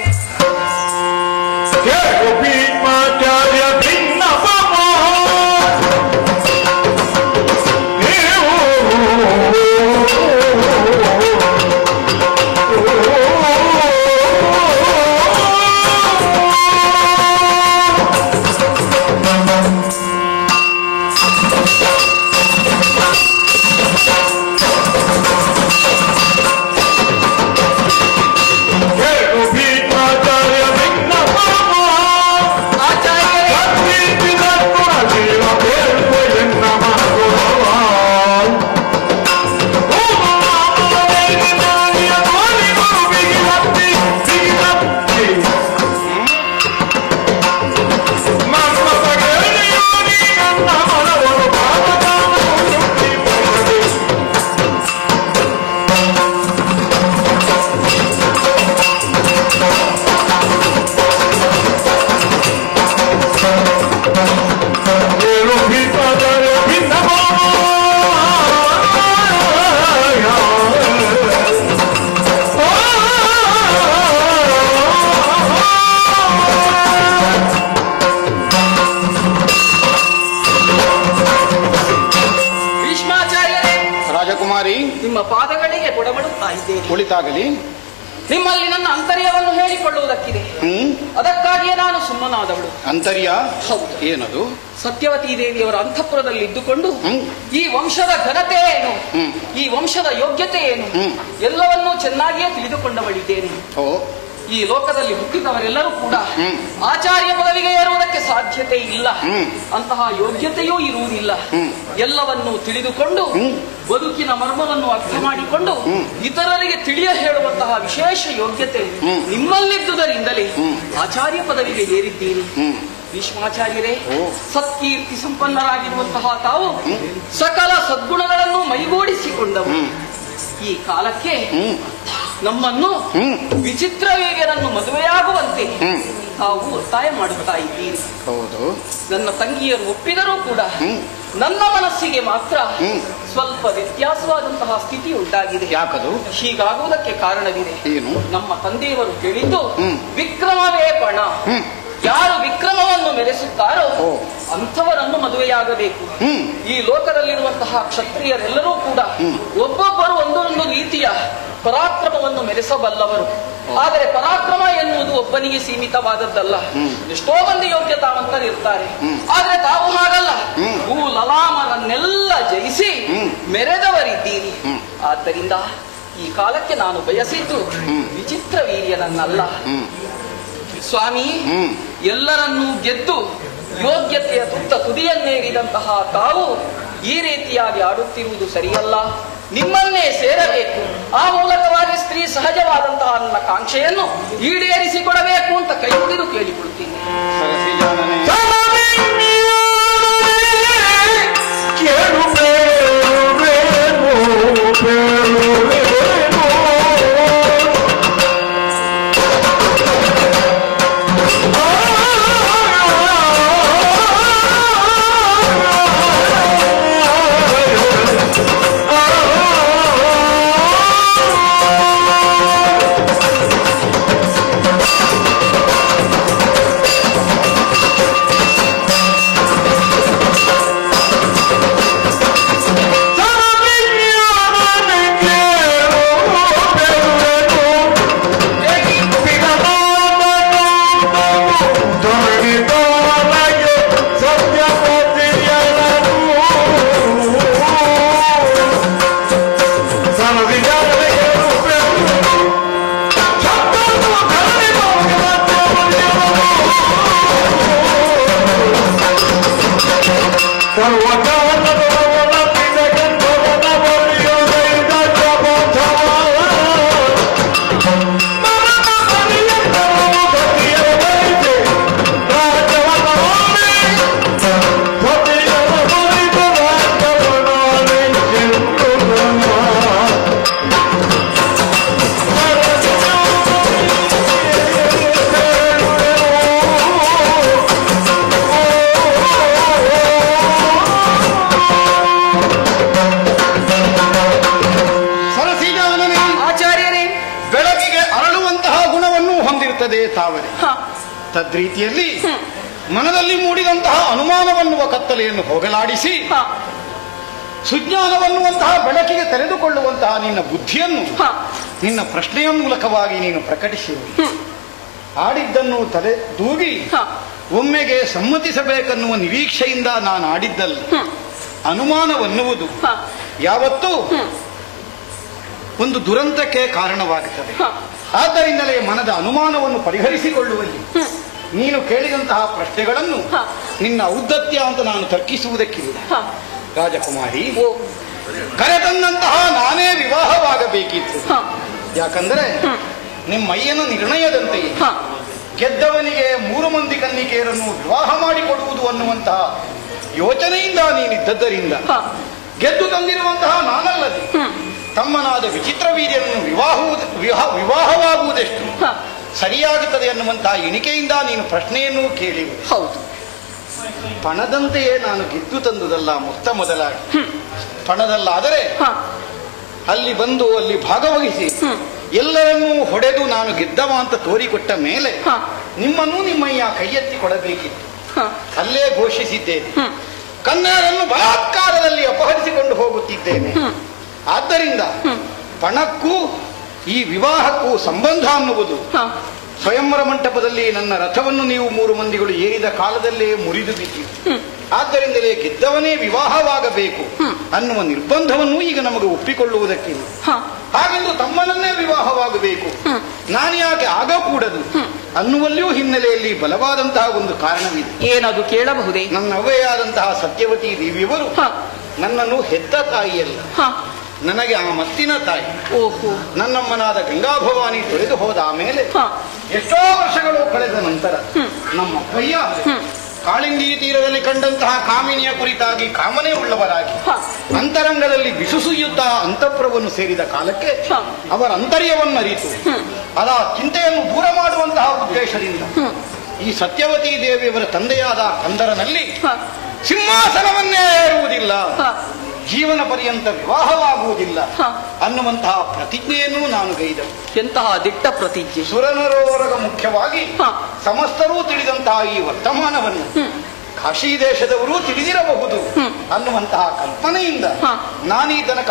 ಗೊತ್ತಾಗಲಿ. ನಿಮ್ಮಲ್ಲಿ ನನ್ನ ಅಂತರ್ಯವನ್ನು ಹೇಳಿಕೊಳ್ಳುವುದಕ್ಕಿದೆ. ಅದಕ್ಕಾಗಿಯೇ ನಾನು ಸುಮ್ಮನಾದವಳು. ಅಂತರ್ಯ? ಹೌದು. ಏನದು? ಸತ್ಯವತಿ ದೇವಿಯವರ ಅಂತಃಪುರದಲ್ಲಿ ಇದ್ದುಕೊಂಡು ಈ ವಂಶದ ಘನತೆ ಏನು, ಈ ವಂಶದ ಯೋಗ್ಯತೆ ಏನು ಎಲ್ಲವನ್ನೂ ಚೆನ್ನಾಗಿಯೇ ತಿಳಿದುಕೊಂಡವಳಿದ್ದೇನೆ. ಈ ಲೋಕದಲ್ಲಿ ಹುಟ್ಟಿದವರೆಲ್ಲರೂ ಕೂಡ ಆಚಾರ್ಯ ಪದವಿಗೆ ಏರುವುದಕ್ಕೆ ಸಾಧ್ಯತೆ ಇಲ್ಲ, ಅಂತಹ ಯೋಗ್ಯತೆಯೂ ಇರುವುದಿಲ್ಲ. ಎಲ್ಲವನ್ನೂ ತಿಳಿದುಕೊಂಡು ಬದುಕಿನ ಮರ್ಮವನ್ನು ಅರ್ಥ ಮಾಡಿಕೊಂಡು ಇತರರಿಗೆ ತಿಳಿಯ ಹೇಳುವಂತಹ ವಿಶೇಷ ಯೋಗ್ಯತೆ ನಿಮ್ಮಲ್ಲಿದ್ದುದರಿಂದಲೇ ಆಚಾರ್ಯ ಪದವಿಗೆ ಏರಿದ್ದೀರಿ. ಭೀಷ್ಮಾಚಾರ್ಯರೇ, ಸತ್ಕೀರ್ತಿ ಸಂಪನ್ನರಾಗಿರುವಂತಹ ತಾವು ಸಕಲ ಸದ್ಗುಣಗಳನ್ನು ಮೈಗೂಡಿಸಿಕೊಂಡವು. ಈ ಕಾಲಕ್ಕೆ ನಮ್ಮನ್ನು ವಿಚಿತ್ರ ವೇಗರನ್ನು ಮದುವೆಯಾಗುವಂತೆ ತಾವು ಒತ್ತಾಯ ಮಾಡುತ್ತಾ ಇದ್ದೀರಿ. ಹೌದು. ನನ್ನ ತಂಗಿಯರು ಒಪ್ಪಿದರೂ ಕೂಡ ನನ್ನ ಮನಸ್ಸಿಗೆ ಮಾತ್ರ ಸ್ವಲ್ಪ ವ್ಯತ್ಯಾಸವಾದಂತಹ ಸ್ಥಿತಿ ಉಂಟಾಗಿದೆ. ಯಾಕದು? ಹೀಗಾಗುವುದಕ್ಕೆ ಕಾರಣವಿದೆ. ಏನು? ನಮ್ಮ ತಂದೆಯವರು ಕೇಳಿದ್ದು ವಿಕ್ರಮವೇ ಪಣ. ಯಾರು ವಿಕ್ರಮವನ್ನು ಮೆರೆಸುತ್ತಾರೋ ಅಂಥವರನ್ನು ಮದುವೆಯಾಗಬೇಕು. ಈ ಲೋಕದಲ್ಲಿರುವಂತಹ ಕ್ಷತ್ರಿಯರೆಲ್ಲರೂ ಕೂಡ ಒಬ್ಬೊಬ್ಬರು ಒಂದೊಂದು ರೀತಿಯ ಪರಾಕ್ರಮವನ್ನು ಮೆರೆಸಬಲ್ಲವರು. ಆದರೆ ಪರಾಕ್ರಮ ಎನ್ನುವುದು ಒಬ್ಬನಿಗೆ ಸೀಮಿತವಾದದ್ದಲ್ಲ. ಎಷ್ಟೋ ಮಂದಿ ಯೋಗ್ಯತಾವಂತರಿರ್ತಾರೆ. ಆದ್ರೆ ತಾವು ಹಾಗಲ್ಲ, ಭೂ ಲಲಾಮರನ್ನೆಲ್ಲ ಜಯಿಸಿ ಮೆರೆದವರಿದ್ದೀರಿ. ಆದ್ದರಿಂದ ಈ ಕಾಲಕ್ಕೆ ನಾನು ಬಯಸಿದ್ದು ವಿಚಿತ್ರ ವೀರ್ಯನನ್ನಲ್ಲ. ಸ್ವಾಮಿ, ಎಲ್ಲರನ್ನೂ ಗೆದ್ದು ಯೋಗ್ಯತೆಯ ತುದಿಯನ್ನೇರಿದಂತಹ ತಾವು ಈ ರೀತಿಯಾಗಿ ಆಡುತ್ತಿರುವುದು ಸರಿಯಲ್ಲ. ನಿಮ್ಮನ್ನೇ ಸೇರಬೇಕು. ಆ ಮೂಲಕವಾಗಿ ಸ್ತ್ರೀ ಸಹಜವಾದಂತಹ ನನ್ನ ಕಾಂಕ್ಷೆಯನ್ನು ಈಡೇರಿಸಿಕೊಡಬೇಕು ಅಂತ ಕೈ ಮುಗಿದು ಕೇಳಿಕೊಡುತ್ತೀನಿ. ತದ್ರೀತಿಯಲ್ಲಿ ಮನದಲ್ಲಿ ಮೂಡಿದಂತಹ ಅನುಮಾನವನ್ನುವ ಕತ್ತಲೆಯನ್ನು ಹೋಗಲಾಡಿಸಿ ಸುಜ್ಞಾನವನ್ನುವಂತಹ ಬೆಳಕಿಗೆ ತೆರೆದುಕೊಳ್ಳುವಂತಹ ನಿನ್ನ ಬುದ್ಧಿಯನ್ನು ನಿನ್ನ ಪ್ರಶ್ನೆಯ ಮೂಲಕವಾಗಿ ನೀನು ಪ್ರಕಟಿಸಿರುವೆ. ಆಡಿದ್ದನ್ನು ತಲೆ ದೂಗಿ ಒಮ್ಮೆಗೆ ಸಮ್ಮತಿಸಬೇಕನ್ನುವ ನಿರೀಕ್ಷೆಯಿಂದ ನಾನು ಆಡಿದ್ದಲ್ಲ. ಅನುಮಾನವನ್ನುವುದು ಯಾವತ್ತೂ ಒಂದು ದುರಂತಕ್ಕೆ ಕಾರಣವಾಗುತ್ತದೆ. ಆದ್ದರಿಂದಲೇ ಮನದ ಅನುಮಾನವನ್ನು ಪರಿಹರಿಸಿಕೊಳ್ಳುವಲ್ಲಿ ನೀನು ಕೇಳಿದಂತಹ ಪ್ರಶ್ನೆಗಳನ್ನು ನಿನ್ನ ಔದ್ದತ್ಯ ಅಂತ ನಾನು ತರ್ಕಿಸುವುದಕ್ಕಿಲ್ಲ. ರಾಜಕುಮಾರಿ, ಕರೆತಂದಂತಹ ನಾನೇ ವಿವಾಹವಾಗಬೇಕಿತ್ತು. ಯಾಕಂದರೆ ನಿಮ್ಮಯ್ಯನ ನಿರ್ಣಯದಂತೆಯೇ ಗೆದ್ದವನಿಗೆ 3 ಮಂದಿ ಕನ್ನಿಕೆಯರನ್ನು ವಿವಾಹ ಮಾಡಿಕೊಡುವುದು ಅನ್ನುವಂತಹ ಯೋಚನೆಯಿಂದ ನೀನಿದ್ದದ್ದರಿಂದ ಗೆದ್ದು ತಂದಿರುವಂತಹ ನಾನಲ್ಲದೆ ತಮ್ಮನಾದ ವಿಚಿತ್ರ ವೀರ್ಯನನ್ನು ವಿವಾಹವಾಗುವುದೆಷ್ಟು ಸರಿಯಾಗುತ್ತದೆ ಅನ್ನುವಂತಹ ಎಣಿಕೆಯಿಂದ ನೀನು ಪ್ರಶ್ನೆಯನ್ನು ಕೇಳಿರುವೆ. ಹೌದು, ಪಣದಂತೆಯೇ ನಾನು ಗೆದ್ದು ತಂದುದಲ್ಲ. ಮೊದಲಾಗಿ ಪಣದಲ್ಲಾದರೆ ಅಲ್ಲಿ ಬಂದು ಅಲ್ಲಿ ಭಾಗವಹಿಸಿ ಎಲ್ಲರನ್ನೂ ಹೊಡೆದು ನಾನು ಗೆದ್ದವ ಅಂತ ತೋರಿಕೊಟ್ಟ ಮೇಲೆ ನಿಮ್ಮನ್ನು ನಿಮ್ಮಯ್ಯ ಕೈಯೆತ್ತಿ ಕೊಡಬೇಕಿತ್ತು. ಅಲ್ಲೇ ಘೋಷಿಸಿದ್ದೇನೆ, ಕನ್ನಡರನ್ನು ಬಲಾತ್ಕಾರದಲ್ಲಿ ಅಪಹರಿಸಿಕೊಂಡು ಹೋಗುತ್ತಿದ್ದೇನೆ. ಆದ್ದರಿಂದ ಪಣಕ್ಕೂ ಈ ವಿವಾಹಕ್ಕೂ ಸಂಬಂಧ ಅನ್ನುವುದು ಸ್ವಯಂವರ ಮಂಟಪದಲ್ಲಿ ನನ್ನ ರಥವನ್ನು ನೀವು 3 ಮಂದಿಗಳು ಏರಿದ ಕಾಲದಲ್ಲೇ ಮುರಿದು ಬಿದ್ದೀರಿ. ಆದ್ದರಿಂದಲೇ ಗೆದ್ದವನೇ ವಿವಾಹವಾಗಬೇಕು ಅನ್ನುವ ನಿರ್ಬಂಧವನ್ನು ಈಗ ನಮಗೆ ಒಪ್ಪಿಕೊಳ್ಳುವುದಕ್ಕಿಲ್ಲ. ಹಾಗೆಂದು ತಮ್ಮನನ್ನೇ ವಿವಾಹವಾಗಬೇಕು ನಾನು ಯಾಕೆ ಆಗಕೂಡದು ಅನ್ನುವಲ್ಲಿಯೂ ಹಿನ್ನೆಲೆಯಲ್ಲಿ ಬಲವಾದಂತಹ ಒಂದು ಕಾರಣವಿದೆ. ಏನದು ಕೇಳಬಹುದೇ? ನನ್ನ ಅವ್ವೆಯಾದಂತಹ ಸತ್ಯವತಿ ದೇವಿಯವರು ನನ್ನನ್ನು ಹೆತ್ತ ತಾಯಿಯಲ್ಲ, ನನಗೆ ಆ ಮತ್ತಿನ ತಾಯಿ. ನನ್ನಮ್ಮನಾದ ಗಂಗಾಭವಾನಿ ತೊರೆದು ಹೋದ ಆಮೇಲೆ ಎಷ್ಟೋ ವರ್ಷಗಳು ಕಳೆದ ನಂತರ ನಮ್ಮ ಅಪ್ಪಯ್ಯ ಕಾಳಿಂದಿ ತೀರದಲ್ಲಿ ಕಂಡಂತಹ ಕಾಮಿನಿಯ ಕುರಿತಾಗಿ ಕಾಮನೆ ಉಳ್ಳವರಾಗಿ ಅಂತರಂಗದಲ್ಲಿ ಬಿಸುಸುಯುತ್ತಾ ಅಂತಃಪುರವನ್ನು ಸೇರಿದ ಕಾಲಕ್ಕೆ ಅವರ ಅಂತರ್ಯವನ್ನರಿತು ಅದ ಚಿಂತೆಯನ್ನು ದೂರ ಮಾಡುವಂತಹ ಉದ್ದೇಶದಿಂದ ಈ ಸತ್ಯವತಿ ದೇವಿಯವರ ತಂದೆಯಾದ ಕಂದರನಲ್ಲಿ ಸಿಂಹಾಸನವನ್ನೇ ಏರುವುದಿಲ್ಲ, ಜೀವನ ಪರ್ಯಂತ ವಿವಾಹವಾಗುವುದಿಲ್ಲ ಅನ್ನುವಂತಹ ಪ್ರತಿಜ್ಞೆಯನ್ನು ನಾನು ಗೈದವು. ಎಂತಹ ದಿಟ್ಟ ಪ್ರತಿಜ್ಞೆ! ಸುರನರೋರಗ ಮುಖ್ಯವಾಗಿ ಸಮಸ್ತರೂ ತಿಳಿದಂತಹ ಈ ವರ್ತಮಾನವನ್ನು ಕಾಶಿ ದೇಶದವರೂ ತಿಳಿದಿರಬಹುದು ಅನ್ನುವಂತಹ ಕಲ್ಪನೆಯಿಂದ ನಾನೀ ತನಕ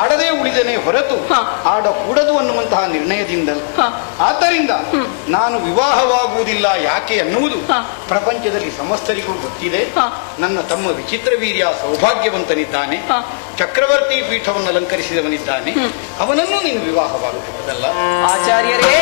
ಆಡದೇ ಉಳಿದನೇ ಹೊರತು ಆಡಕೂಡದು ಅನ್ನುವಂತಹ ನಿರ್ಣಯದಿಂದ. ಆದ್ದರಿಂದ ನಾನು ವಿವಾಹವಾಗುವುದಿಲ್ಲ ಯಾಕೆ ಅನ್ನುವುದು ಪ್ರಪಂಚದಲ್ಲಿ ಸಮಸ್ತರಿಗೂ ಗೊತ್ತಿದೆ. ನನ್ನ ತಮ್ಮ ವಿಚಿತ್ರ ವೀರ್ಯ ಸೌಭಾಗ್ಯವಂತನಿದ್ದಾನೆ, ಚಕ್ರವರ್ತಿ ಪೀಠವನ್ನು ಅಲಂಕರಿಸಿದವನಿದ್ದಾನೆ, ಅವನನ್ನು ನೀನು ವಿವಾಹವಾಗುವುದಲ್ಲ. ಆಚಾರ್ಯರೇ,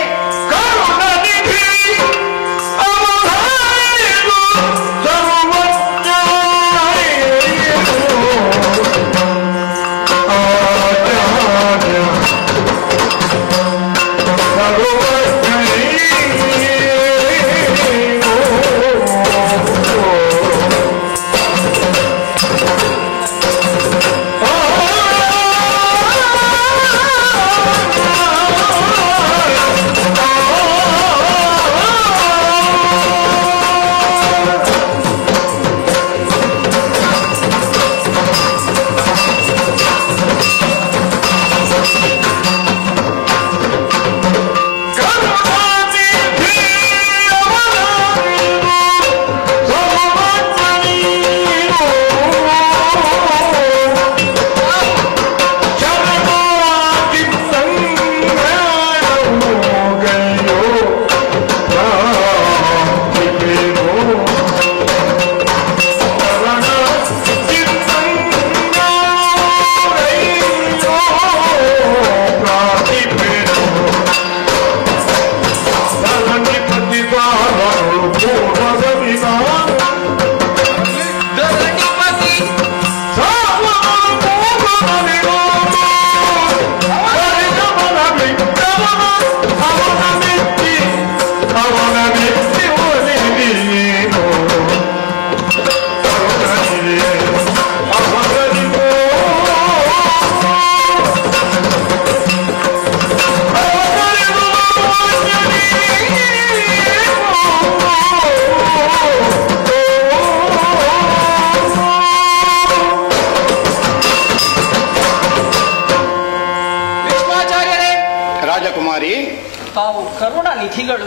ತಾವು ಕರುಣ ನಿಧಿಗಳು.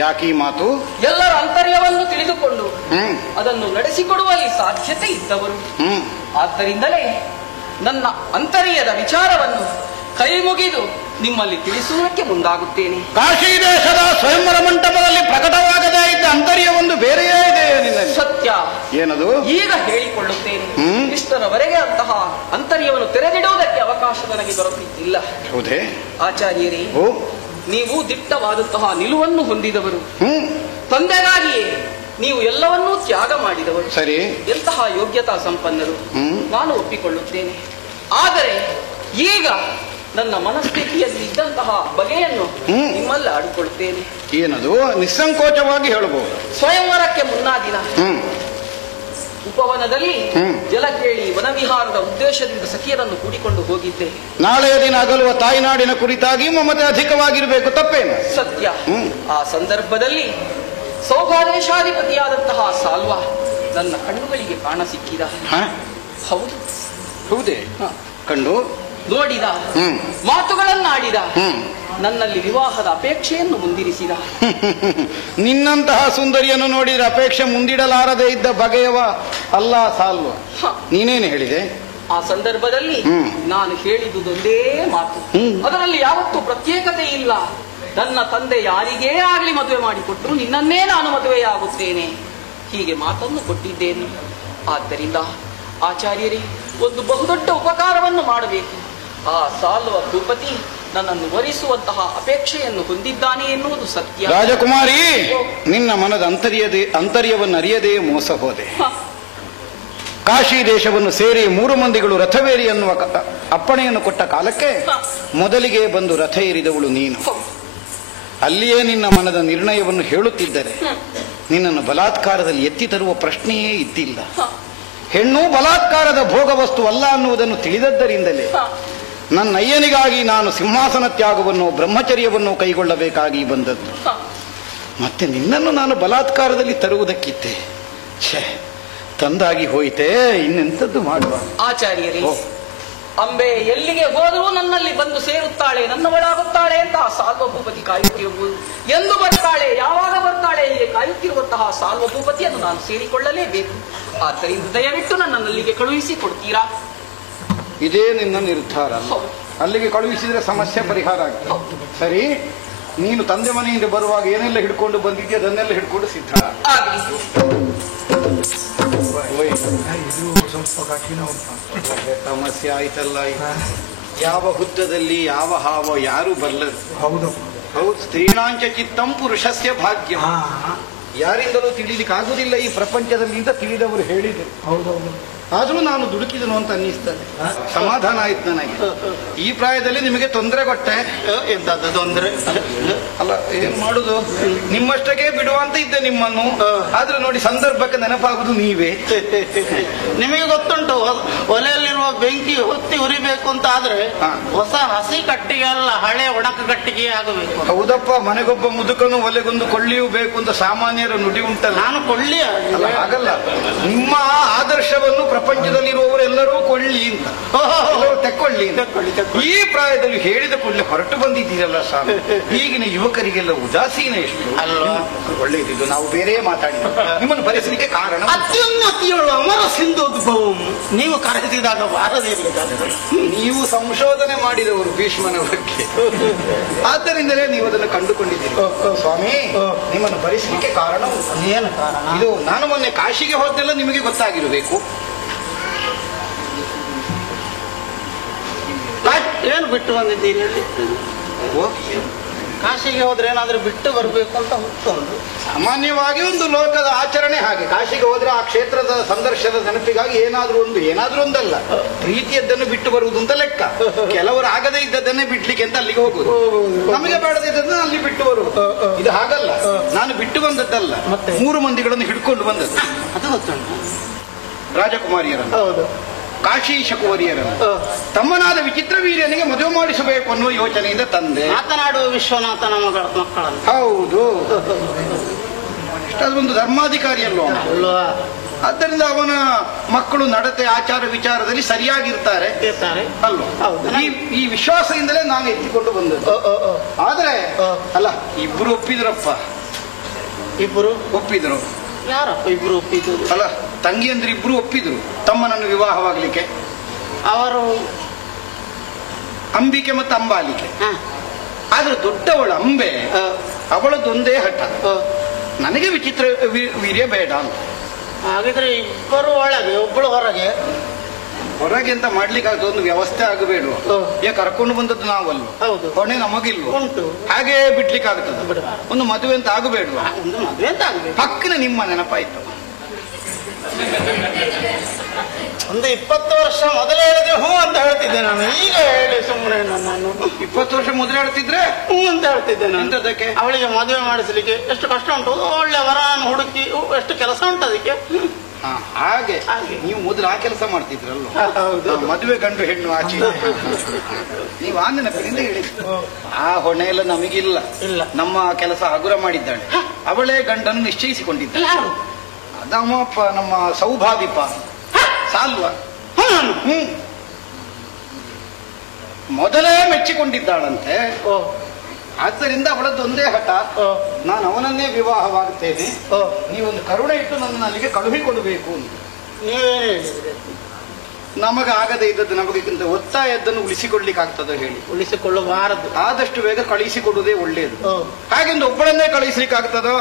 ಯಾಕೀ ಮಾತು? ಎಲ್ಲರ ಅಂತರ್ಯವನ್ನು ತಿಳಿದುಕೊಂಡು ಅದನ್ನು ನಡೆಸಿಕೊಡುವಲ್ಲಿ ಸಾಧ್ಯತೆ ಇದ್ದವರು. ಆದ್ದರಿಂದಲೇ ನನ್ನ ಅಂತರ್ಯದ ವಿಚಾರವನ್ನು ಕೈ ಮುಗಿದು ನಿಮ್ಮಲ್ಲಿ ತಿಳಿಸುವುದಕ್ಕೆ ಮುಂದಾಗುತ್ತೇನೆ. ಕಾಶಿ ದೇಶದ ಸ್ವಯಂವರ ಮಂಟಪದಲ್ಲಿ ಪ್ರಕಟವಾಗದೇ ಇದ್ದ ಅಂತರ್ಯವೊಂದು ಬೇರೆಯೇ ಇದೆ ನಿನ್ನಲ್ಲಿ. ಸತ್ಯ. ಏನದು? ಈಗ ಹೇಳಿಕೊಳ್ಳುತ್ತೇನೆ. ಇಷ್ಟರವರೆಗೆ ಅಂತಹ ಅಂತರ್ಯವನ್ನು ತೆರೆದಿಡುವುದಕ್ಕೆ ಅವಕಾಶ ನನಗೆ ದೊರಕುತ್ತಿಲ್ಲ. ಹೌದೇ ಆಚಾರ್ಯರೇ, ನೀವು ದಿಟ್ಟವಾದಂತಹ ನಿಲುವನ್ನು ಹೊಂದಿದವರು, ತಂದೆಗಾಗಿಯೇ ನೀವು ಎಲ್ಲವನ್ನೂ ತ್ಯಾಗ ಮಾಡಿದವರು. ಸರಿ, ಎಂತಹ ಯೋಗ್ಯತಾ ಸಂಪನ್ನರು, ನಾನು ಒಪ್ಪಿಕೊಳ್ಳುತ್ತೇನೆ. ಆದರೆ ಈಗ ನನ್ನ ಮನಸ್ಥಿತಿಯಲ್ಲಿ ಇದ್ದಂತಹ ಬಗೆಯನ್ನು ನಿಮ್ಮಲ್ಲಿ ಆಡಿಕೊಳ್ಳುತ್ತೇನೆ. ಏನದು? ನಿಸ್ಸಂಕೋಚವಾಗಿ ಹೇಳಬಹುದು. ಸ್ವಯಂವರಕ್ಕೆ ಮುನ್ನಾ ದಿನ ಉಪವನದಲ್ಲಿ ಜಲ ಕೇಳಿ ವನವಿಹಾರದ ಉದ್ದೇಶದಿಂದ ಸಖಿಯರನ್ನು ಕೂಡಿಕೊಂಡು ಹೋಗಿದ್ದೆ. ನಾಳೆಯ ದಿನ ಅಗಲುವ ತಾಯ್ನಾಡಿನ ಕುರಿತಾಗಿ ಮಮತೆ ಅಧಿಕವಾಗಿರಬೇಕು, ತಪ್ಪೇನು? ಸತ್ಯ. ಆ ಸಂದರ್ಭದಲ್ಲಿ ಸೌಭಾದೇಶಾಧಿಪತಿಯಾದಂತಹ ಸಾಲ್ವ ನನ್ನ ಕಣ್ಣುಗಳಿಗೆ ಕಾಣ ಸಿಕ್ಕಿದ. ಹೌದು. ಹೌದೇ? ಕಂಡು ನೋಡಿದ, ಮಾತುಗಳನ್ನಾಡಿದ, ನನ್ನಲ್ಲಿ ವಿವಾಹದ ಅಪೇಕ್ಷೆಯನ್ನು ಮುಂದಿರಿಸಿದ. ನಿನ್ನಂತಹ ಸುಂದರಿಯನ್ನು ನೋಡಿದ್ರೆ ಅಪೇಕ್ಷೆ ಮುಂದಿಡಲಾರದೆ ಇದ್ದ ಬಗೆಯವ ಅಲ್ಲ ಸಾಲ್ವ. ನೀನೇನು ಹೇಳಿದೆ? ಆ ಸಂದರ್ಭದಲ್ಲಿ ನಾನು ಹೇಳಿದುದೊಂದೇ ಮಾತು, ಅದರಲ್ಲಿ ಯಾವತ್ತೂ ಪ್ರತ್ಯೇಕತೆ ಇಲ್ಲ. ನನ್ನ ತಂದೆ ಯಾರಿಗೇ ಆಗಲಿ ಮದುವೆ ಮಾಡಿಕೊಟ್ರು ನಿನ್ನನ್ನೇ ನಾನು ಮದುವೆಯಾಗುತ್ತೇನೆ, ಹೀಗೆ ಮಾತನ್ನು ಕೊಟ್ಟಿದ್ದೇನೆ. ಆದ್ದರಿಂದ ಆಚಾರ್ಯರೇ, ಒಂದು ಬಹುದೊಡ್ಡ ಉಪಕಾರವನ್ನು ಮಾಡಬೇಕು. ಆ ಸಾಲ್ವ ಭೂಪತಿ ನನ್ನನ್ನು ವರಿಸುವಂತಹ ಅಪೇಕ್ಷೆಯನ್ನು ಹೊಂದಿದ್ದಾನೆ ಎನ್ನುವುದು ಸತ್ಯ. ರಾಜಕುಮಾರಿ, ನಿನ್ನ ಮನದ ಅಂತರ್ಯವನ್ನು ಅರಿಯದೇ ಮೋಸ ಹೋದೆ. ಕಾಶಿ ದೇಶವನ್ನು ಸೇರಿ 3 ಮಂದಿಗಳು ರಥವೇರಿ ಎನ್ನುವ ಅಪ್ಪಣೆಯನ್ನು ಕೊಟ್ಟ ಕಾಲಕ್ಕೆ ಮೊದಲಿಗೆ ಬಂದು ರಥ ಏರಿದವಳು ನೀನು. ಅಲ್ಲಿಯೇ ನಿನ್ನ ಮನದ ನಿರ್ಣಯವನ್ನು ಹೇಳುತ್ತಿದ್ದರೆ ನಿನ್ನನ್ನು ಬಲಾತ್ಕಾರದಲ್ಲಿ ಎತ್ತಿ ತರುವ ಪ್ರಶ್ನೆಯೇ ಇದ್ದಿಲ್ಲ. ಹೆಣ್ಣು ಬಲಾತ್ಕಾರದ ಭೋಗ ವಸ್ತುವಲ್ಲ ಅನ್ನುವುದನ್ನು ತಿಳಿದದ್ದರಿಂದಲೇ ನನ್ನ ಅಯ್ಯನಿಗಾಗಿ ನಾನು ಸಿಂಹಾಸನ ತ್ಯಾಗವನ್ನು ಬ್ರಹ್ಮಚರ್ಯವನ್ನು ಕೈಗೊಳ್ಳಬೇಕಾಗಿ ಬಂದದ್ದು. ಮತ್ತೆ ನಿನ್ನನ್ನು ನಾನು ಬಲಾತ್ಕಾರದಲ್ಲಿ ತರುವುದಕ್ಕಿತ್ತೆ. ಛೇ, ತಂದಾಗಿ ಹೋಯಿತೆ, ಇನ್ನೆಂಥದ್ದು ಮಾಡುವ. ಆಚಾರ್ಯರೇ, ಅಂಬೆ ಎಲ್ಲಿಗೆ ಹೋದರೂ ನನ್ನಲ್ಲಿ ಬಂದು ಸೇರುತ್ತಾಳೆ, ನನ್ನವಳಾಗುತ್ತಾಳೆ ಅಂತ ಆ ಸಾಲ್ವಭೂಪತಿ ಕಾಯುತ್ತಿರುವುದು. ಎಂದು ಬರ್ತಾಳೆ, ಯಾವಾಗ ಬರ್ತಾಳೆ, ಹೀಗೆ ಕಾಯುತ್ತಿರುವಂತಹ ಸಾಲ್ವಭೂಪತಿಯನ್ನು ನಾನು ಸೇರಿಕೊಳ್ಳಲೇಬೇಕು. ಆದ್ದರಿಂದ ದಯವಿಟ್ಟು ನನ್ನಲ್ಲಿಗೆ ಕಳುಹಿಸಿ ಕೊಡ್ತೀರಾ? ಇದೇ ನಿನ್ನ ನಿರ್ಧಾರ. ಅಲ್ಲಿಗೆ ಕಳುಹಿಸಿದ್ರೆ ಸಮಸ್ಯೆ ಪರಿಹಾರ ಆಗ್ತದೆ. ಸರಿ, ನೀನು ತಂದೆ ಮನೆಯಿಂದ ಬರುವಾಗ ಏನೆಲ್ಲ ಹಿಡ್ಕೊಂಡು ಬಂದಿದ್ಯಾ ಅದನ್ನೆಲ್ಲ ಹಿಡ್ಕೊಂಡು ಸಿದ್ಧ. ಸಮಸ್ಯೆ ಆಯ್ತಲ್ಲ. ಯಾವ ಹುತ್ತದಲ್ಲಿ ಯಾವ ಹಾವ ಯಾರು ಬಲ್ಲದು. ಹೌದು, ಸ್ತ್ರೀಣಾಂಚ ಚಿತ್ತಂ ಪುರುಷಸ್ಯ ಭಾಗ್ಯ. ಯಾರಿಂದಲೂ ತಿಳಿಲಿಕ್ಕೆ ಆಗುದಿಲ್ಲ ಈ ಪ್ರಪಂಚದಲ್ಲಿ ಅಂತ ತಿಳಿದವರು ಹೇಳಿದರು. ಹೌದೌದು. ಆದ್ರೂ ನಾನು ದುಡುಕಿದನು ಅಂತ ಅನ್ನಿಸ್ತದೆ. ಸಮಾಧಾನ ಆಯ್ತು ನನಗೆ. ಈ ಪ್ರಾಯದಲ್ಲಿ ನಿಮಗೆ ತೊಂದರೆ ಕೊಟ್ಟೆ. ಎಂತದ್ದು ತೊಂದರೆ ಅಲ್ಲ, ಏನ್ ಮಾಡುದು, ನಿಮ್ಮಷ್ಟಕ್ಕೆ ಬಿಡುವ ಅಂತ ಇದ್ದೆ ನಿಮ್ಮನ್ನು. ಆದ್ರೂ ನೋಡಿ, ಸಂದರ್ಭಕ್ಕೆ ನೆನಪಾಗುದು ನೀವೇ. ನಿಮಗೆ ಗೊತ್ತುಂಟು, ಒಲೆಯಲ್ಲಿರುವ ಬೆಂಕಿ ಹೊತ್ತಿ ಉರಿಬೇಕು ಅಂತ ಆದ್ರೆ ಹೊಸ ಹಸಿ ಕಟ್ಟಿಗೆ ಅಲ್ಲ, ಹಳೆ ಒಣಕ ಕಟ್ಟಿಗೆ ಆಗಬೇಕು. ಹೌದಪ್ಪ, ಮನೆಗೊಬ್ಬ ಮುದುಕನು ಒಲೆಗೊಂದು ಕೊಳ್ಳಿಯೂ ಬೇಕು ಅಂತ ಸಾಮಾನ್ಯರ ನುಡಿ ಉಂಟಲ್ಲ. ನಾನು ಕೊಳ್ಳಿ ಅಲ್ಲ, ಹಾಗಲ್ಲ. ನಿಮ್ಮ ಆದರ್ಶವನ್ನು ಪ್ರಪಂಚದಲ್ಲಿರುವವರೆಲ್ಲರೂ ಕೊಳ್ಳಿ ಅಂತ, ತೆಕ್ಕೊಳ್ಳಿ. ಈ ಪ್ರಾಯದಲ್ಲಿ ಹೇಳಿದ ಕೂಡಲೇ ಹೊರಟು ಬಂದಿದ್ದೀರಲ್ಲ ಸ್ವಾಮಿ. ಈಗಿನ ಯುವಕರಿಗೆಲ್ಲ ಉದಾಸೀನ ಎಷ್ಟು ಅಲ್ಲ. ಒಳ್ಳೆಯದಿದ್ದು, ನಾವು ಬೇರೆ ಮಾತಾಡಿ ನಿಮ್ಮನ್ನು ಬರೆಸಲಿಕ್ಕೆ ಕಾರಣ ಅತ್ಯುನ್ನತಿಯಳು ಅಮರ ಸಿಂಧೋದ್ಭವಂ. ನೀವು ಕರೆಸಿದಾಗ ಬಾರದೇ. ನೀವು ಸಂಶೋಧನೆ ಮಾಡಿದವರು ಭೀಷ್ಮನ ಬಗ್ಗೆ, ಆದ್ದರಿಂದಲೇ ನೀವು ಅದನ್ನು ಕಂಡುಕೊಂಡಿದ್ದೀರಿ. ಸ್ವಾಮಿ, ನಿಮ್ಮನ್ನು ಬರೆಸಲಿಕ್ಕೆ ಕಾರಣ ಏನು ಕಾರಣ? ಇದು ನಾನು ಮೊನ್ನೆ ಕಾಶಿಗೆ ಹೋದೆಲ್ಲ ನಿಮಗೆ ಗೊತ್ತಾಗಿರಬೇಕು. ಏನು ಬಿಟ್ಟು ಬಂದಿದ್ದೀರಿ ಹೇಳಿ? ಕಾಶಿಗೆ ಹೋದ್ರೆ ಏನಾದ್ರೂ ಬಿಟ್ಟು ಬರ್ಬೇಕು ಅಂತ ಹುಟ್ಟುಕೊಂಡು ಸಾಮಾನ್ಯವಾಗಿ ಒಂದು ಲೋಕದ ಆಚರಣೆ ಹಾಗೆ. ಕಾಶಿಗೆ ಹೋದ್ರೆ ಆ ಕ್ಷೇತ್ರದ ಸಂದರ್ಶನದ ನೆನಪಿಗಾಗಿ ಏನಾದ್ರೂ ಒಂದಲ್ಲ, ಪ್ರೀತಿಯದ್ದನ್ನು ಬಿಟ್ಟು ಬರುವುದು ಅಂತ ಲೆಕ್ಕ. ಕೆಲವರು ಆಗದೇ ಇದ್ದದನ್ನೇ ಬಿಡ್ಲಿಕ್ಕೆ ಅಂತ ಅಲ್ಲಿಗೆ ಹೋಗುದು, ನಮಗೆ ಬೇಡದಿದ್ದದನ್ನು ಅಲ್ಲಿ ಬಿಟ್ಟು ಬರುವುದು. ಇದು ಹಾಗಲ್ಲ, ನಾನು ಬಿಟ್ಟು ಬಂದದ್ದಲ್ಲ, 3 ಮಂದಿಗಳನ್ನು ಹಿಡ್ಕೊಂಡು ಬಂದದ್ದು. ಅದು ಗೊತ್ತುಂಟು. ರಾಜಕುಮಾರಿಯರನ್ನು, ಹೌದು, ಕಾಶೀಶ ಕುವರಿಯರನ್ನು ತಮ್ಮನಾದ ವಿಚಿತ್ರ ವೀರ್ಯನಿಗೆ ಮದುವೆ ಮಾಡಿಸಬೇಕು ಅನ್ನುವ ಯೋಚನೆಯಿಂದ ತಂದೆ. ಮಾತನಾಡುವ ವಿಶ್ವನಾಥನ ಮಕ್ಕಳನ್ನು. ಹೌದು, ಅದೊಂದು ಧರ್ಮಾಧಿಕಾರಿ ಅಲ್ವಾ. ಆದ್ದರಿಂದ ಅವನ ಮಕ್ಕಳು ನಡತೆ ಆಚಾರ ವಿಚಾರದಲ್ಲಿ ಸರಿಯಾಗಿರ್ತಾರೆ ಅಲ್ವಾ. ಈ ವಿಶ್ವಾಸದಿಂದಲೇ ನಾನು ಎತ್ತಿಕೊಂಡು ಬಂದದ್ದು. ಆದ್ರೆ ಅಲ್ಲ, ಇಬ್ರು ಒಪ್ಪಿದ್ರಪ್ಪ. ಇಬ್ರು ಒಪ್ಪಿದ್ರು. ಯಾರಪ್ಪ ಇಬ್ರು ಒಪ್ಪಿದ್ರು? ಅಲ್ಲ, ತಂಗಿಯಂದ್ರೆ ಇಬ್ರು ಒಪ್ಪಿದ್ರು ತಮ್ಮನನ್ನು ವಿವಾಹವಾಗಲಿಕ್ಕೆ. ಅವರು ಅಂಬಿಕೆ ಮತ್ತು ಅಂಬಾಲಿಕೆ. ಆದ್ರೆ ದೊಡ್ಡವಳು ಅಂಬೆ, ಅವಳದೊಂದೇ ಹಠ, ನನಗೆ ವಿಚಿತ್ರ ವೀರ್ಯ ಬೇಡ ಅಂತ. ಹಾಗಿದ್ರೆ ಇಬ್ಬರು ಒಳಗೆ ಒಬ್ಬಳು ಹೊರಗೆ. ಹೊರಗೆ ಅಂತ ಮಾಡ್ಲಿಕ್ಕೆ ಆಗ್ತದೆ, ಒಂದು ವ್ಯವಸ್ಥೆ ಆಗಬೇಡ. ಕರ್ಕೊಂಡು ಬಂದದ್ದು ನಾವಲ್ಲ, ಹೊಣೆ ನಮಗಿಲ್ವ, ಹಾಗೆ ಬಿಡ್ಲಿಕ್ಕೆ ಆಗ್ತದೆ. ಒಂದು ಮದುವೆ ಅಂತ ಆಗಬೇಡ್ವಾ? ಪಕ್ಕನೆ ನಿಮ್ಮ ನೆನಪಾಯ್ತು. ಒಂದು 20 ವರ್ಷ ಮೊದಲೇ ಹೇಳಿದ್ರೆ ಹೂ ಅಂತ ಹೇಳ್ತಿದ್ದೆ ನಾನು. ಈಗ ಹೇಳಿ ಸುಮ್ಮನೆ ನಾನು 20 ವರ್ಷ ಮೊದಲೇ ಹೇಳ್ತಿದ್ರೆ ಹೂ ಅಂತ ಹೇಳ್ತಿದ್ದೆ ನಾನು. ಅದಕ್ಕೆ ಅವಳಿಗೆ ಮದುವೆ ಮಾಡಿಸ್ಲಿಕ್ಕೆ ಎಷ್ಟು ಕಷ್ಟ ಉಂಟು, ಒಳ್ಳೆ ವರನ್ನು ಹುಡುಕಿ ಎಷ್ಟು ಕೆಲಸ ಉಂಟು ಅದಕ್ಕೆ. ಹಾಗೆ ನೀವು ಮೊದಲು ಆ ಕೆಲಸ ಮಾಡ್ತಿದ್ರಲ್ಲ, ಮದುವೆ ಗಂಡು ಹೆಣ್ಣು ಆಚೆ. ನೀವು ಆ ನೆನಪಿನಿಂದ ಹೇಳಿದ್ರು. ಆ ಹೊಣೆ ಎಲ್ಲ ನಮಗಿಲ್ಲ, ನಮ್ಮ ಕೆಲಸ ಹಗುರ ಮಾಡಿದ್ದಾಳೆ. ಅವಳೇ ಗಂಡನ್ನು ನಿಶ್ಚಯಿಸಿಕೊಂಡಿದ್ದಾಳೆ. ಅದಮ್ಮಪ್ಪ, ನಮ್ಮ ಸೌಭಾದಿಪ ಸಾಲ್ವ. ಮೊದಲೇ ಮೆಚ್ಚಿಕೊಂಡಿದ್ದಾಳಂತೆ. ಆದ್ದರಿಂದ ಅವಳದ್ದೊಂದೇ ಹಠ, ನಾನು ಅವನನ್ನೇ ವಿವಾಹವಾಗುತ್ತೇನೆ, ನೀವೊಂದು ಕರುಣೆ ಇಟ್ಟು ನನ್ನ ಅಲ್ಲಿಗೆ ಕಳುಹಿಕೊಡಬೇಕು ಅಂತ. ನೀವೇನು ಹೇಳಿದ್ರೆ ನಮಗಾಗದೇ ಇದ್ದದ್ದು ನಮಗಿಂತ ಒತ್ತಾಯದ್ದನ್ನು ಉಳಿಸಿಕೊಡ್ಲಿಕ್ಕೆ ಆಗ್ತದೋ ಹೇಳಿ? ಉಳಿಸಿಕೊಳ್ಳಬಾರದು. ಆದಷ್ಟು ಬೇಗ ಕಳಿಸಿಕೊಡುವುದೇ ಒಳ್ಳೆಯದು. ಹಾಗೆಂದು ಒಬ್ಬಳನ್ನೇ ಕಳಿಸ್ಲಿಕ್ಕೆ ಆಗ್ತದೋ?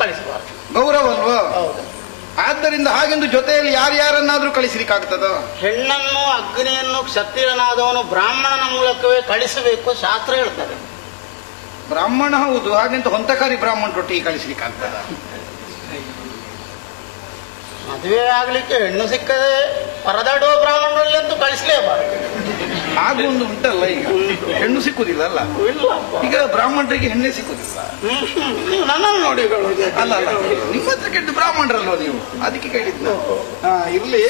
ಕಳಿಸಬಾರದು. ಗೌರವ ಅಲ್ವಾ? ಆದ್ದರಿಂದ ಹಾಗೆಂದು ಜೊತೆಯಲ್ಲಿ ಯಾರ್ಯಾರನ್ನಾದ್ರೂ ಕಳಿಸ್ಲಿಕ್ಕೆ ಆಗ್ತದೋ? ಹೆಣ್ಣನ್ನು, ಅಗ್ನಿಯನ್ನು, ಕ್ಷತ್ರಿಯನಾದವನು ಬ್ರಾಹ್ಮಣನ ಮೂಲಕವೇ ಕಳಿಸಬೇಕು ಶಾಸ್ತ್ರ ಹೇಳ್ತಾರೆ. ಬ್ರಾಹ್ಮಣ ಹೌದು, ಹಾಗೆಂತ ಹೊಂತಕಾರಿ ಬ್ರಾಹ್ಮಣರೊಟ್ಟಿಗೆ ಕಳಿಸ್ಲಿಕ್ಕೆ ಆಗ್ತದ? ಮದುವೆ ಆಗ್ಲಿಕ್ಕೆ ಹೆಣ್ಣು ಸಿಕ್ಕದೆ ಪರದಾಡುವ ಬ್ರಾಹ್ಮಣರಲ್ಲಿ ಅಂತೂ ಕಳಿಸ್ಲೇಬಾರದು. ಹಾಗೊಂದು ಉಂಟಲ್ಲ, ಈಗ ಹೆಣ್ಣು ಸಿಕ್ಕುದಿಲ್ಲ ಅಲ್ಲ? ಈಗ ಬ್ರಾಹ್ಮಣರಿಗೆ ಹೆಣ್ಣೆ ಸಿಕ್ಕುದಿಲ್ಲ. ನೀವು ನನ್ನನ್ನು ನೋಡಿ ಅಲ್ಲ ಅಲ್ಲ, ನಿಮ್ಮ ಹತ್ರ ಕೆಟ್ಟ ಬ್ರಾಹ್ಮಣರಲ್ವ ನೀವು, ಅದಕ್ಕೆ ಕೇಳಿದ್ದು. ಇರ್ಲಿ,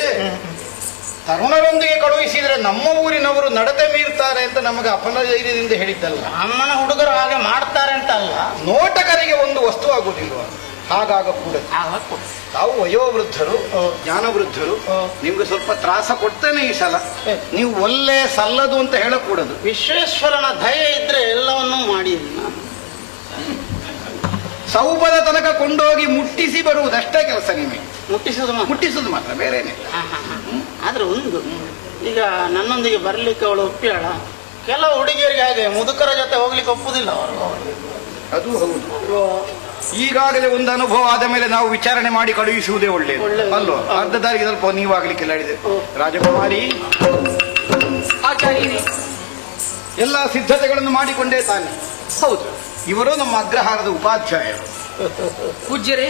ತರುಣರೊಂದಿಗೆ ಕಳುಹಿಸಿದ್ರೆ ನಮ್ಮ ಊರಿನವರು ನಡತೆ ಮೀರ್ತಾರೆ ಅಂತ ನಮಗೆ ಅಪನೈರ್ಯದಿಂದ ಹೇಳಿದ್ದಲ್ಲ. ಅಮ್ಮನ ಹುಡುಗರು ಹಾಗೆ ಮಾಡ್ತಾರೆ ಅಂತ ಅಲ್ಲ, ನೋಟಕರಿಗೆ ಒಂದು ವಸ್ತು ಆಗುದಿಲ್ವ? ಹಾಗಾಗ ಕೂಡ ತಾವು ವಯೋವೃದ್ಧರು, ಜ್ಞಾನವೃದ್ಧರು, ನಿಮ್ಗೆ ಸ್ವಲ್ಪ ತ್ರಾಸ ಕೊಡ್ತೇನೆ ಈ ಸಲ. ನೀವು ಒಳ್ಳೆ ಸಲ್ಲದು ಅಂತ ಹೇಳಕೂಡದು. ವಿಶ್ವೇಶ್ವರನ ದಯೆ ಇದ್ರೆ ಎಲ್ಲವನ್ನೂ ಮಾಡಿ ಸೌಬದ ತನಕ ಕೊಂಡೋಗಿ ಮುಟ್ಟಿಸಿ ಬರುವುದಷ್ಟೇ ಕೆಲಸ ನಿಮಗೆ. ಮುಟ್ಟಿಸುವುದು ಮಾತ್ರ, ಬೇರೇನಿಲ್ಲ. ಆದ್ರೆ ಒಂದು, ಈಗ ನನ್ನೊಂದಿಗೆ ಬರ್ಲಿಕ್ಕೆ ಅವಳು ಒಪ್ಪಿಯಾಳ. ಕೆಲವು ಹುಡುಗಿಯರಿಗೆ ಹಾಗೆ ಮುದುಕರ ಜೊತೆ ಹೋಗ್ಲಿಕ್ಕೆ ಒಪ್ಪುದಿಲ್ಲ ಅವರು. ಅದು ಹೌದು. ಈಗಾಗಲೇ ಒಂದು ಅನುಭವ ಆದ ಮೇಲೆ ನಾವು ವಿಚಾರಣೆ ಮಾಡಿ ಕಳುಹಿಸುವುದೇ ಒಳ್ಳೆಯದು ಅಲ್ವಾ? ಅರ್ಧ ದಾರಿಗೆ ಸ್ವಲ್ಪ ನೀವಾಗ್ಲಿಕ್ಕೆಲ್ಲ ಹೇಳಿದೆ. ರಾಜಕುಮಾರಿ, ಎಲ್ಲ ಸಿದ್ಧತೆಗಳನ್ನು ಮಾಡಿಕೊಂಡೇ ತಾನೆ? ಹೌದು. ಇವರು ನಮ್ಮ ಅಗ್ರಹಾರದ ಉಪಾಧ್ಯಾಯರು. ಪೂಜ್ಯರೇ,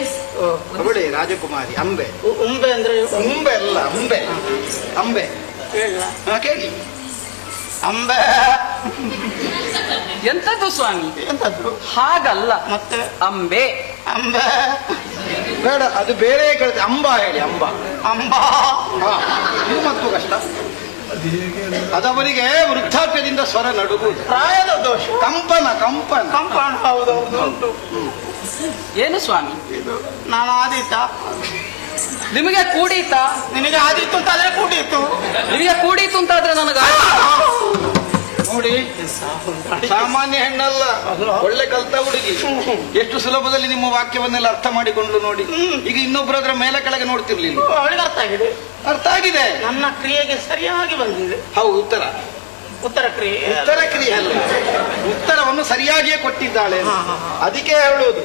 ಅವಳೇ ರಾಜಕುಮಾರಿ ಅಂಬೆ. ಉಂಬೆ ಅಂದ್ರೆ ಉಂಬೆ ಅಲ್ಲ, ಅಂಬೆ. ಅಂಬೆ ಕೇಳಿ. ಅಂಬೆ ಎಂತದ್ದು ಸ್ವಾಮಿ? ಎಂತದ್ದು? ಹಾಗಲ್ಲ, ಮತ್ತೆ ಅಂಬೆ. ಅಂಬೆ ಬೇಡ, ಅದು ಬೇರೆ ಕೇಳುತ್ತೆ. ಅಂಬ ಹೇಳಿ. ಅಂಬ ಇದು ಮತ್ತು ಕಷ್ಟ. ಅದವರಿಗೆ ವೃದ್ಧಾಪ್ಯದಿಂದ ಸ್ವರ ನಡುಗುವುದು, ಪ್ರಾಯದ ದೋಷ, ಕಂಪನ. ಹೌದೌದು ಉಂಟು. ಏನು ಸ್ವಾಮಿ? ಇದು ನಾನು ಆದೀತ, ನಿಮಗೆ ಕೂಡೀತಾ? ನಿನಗೆ ಆದೀತು ಅಂತ ಆದ್ರೆ ಕೂಡೀತು, ನಿಮಗೆ ಕೂಡೀತು ಅಂತಾದ್ರೆ ನನಗ ನೋಡಿ. ಸಾಮಾನ್ಯ ಹೆಣ್ಣಲ್ಲ, ಒಳ್ಳೆ ಕಲ್ತ ಹುಡುಗಿ. ಎಷ್ಟು ಸುಲಭದಲ್ಲಿ ನಿಮ್ಮ ವಾಕ್ಯವನ್ನೆಲ್ಲ ಅರ್ಥ ಮಾಡಿಕೊಂಡು ನೋಡಿ. ಈಗ ಇನ್ನೊಬ್ಬರದ್ರ ಮೇಲೆ ಕೆಳಗೆ ನೋಡ್ತಿರ್ಲಿಲ್ಲ. ಅವಳಿಗೆ ಅರ್ಥ ಆಗಿದೆ. ಅರ್ಥ ಆಗಿದೆ. ನನ್ನ ಕ್ರಿಯೆಗೆ ಸರಿಯಾಗಿ ಬಂದಿದೆ. ಹೌದು, ಉತ್ತರ ಕ್ರಿಯೆ ಅಲ್ಲ, ಉತ್ತರವನ್ನು ಸರಿಯಾಗಿಯೇ ಕೊಟ್ಟಿದ್ದಾಳೆ. ಅದಕ್ಕೆ ಹೇಳುವುದು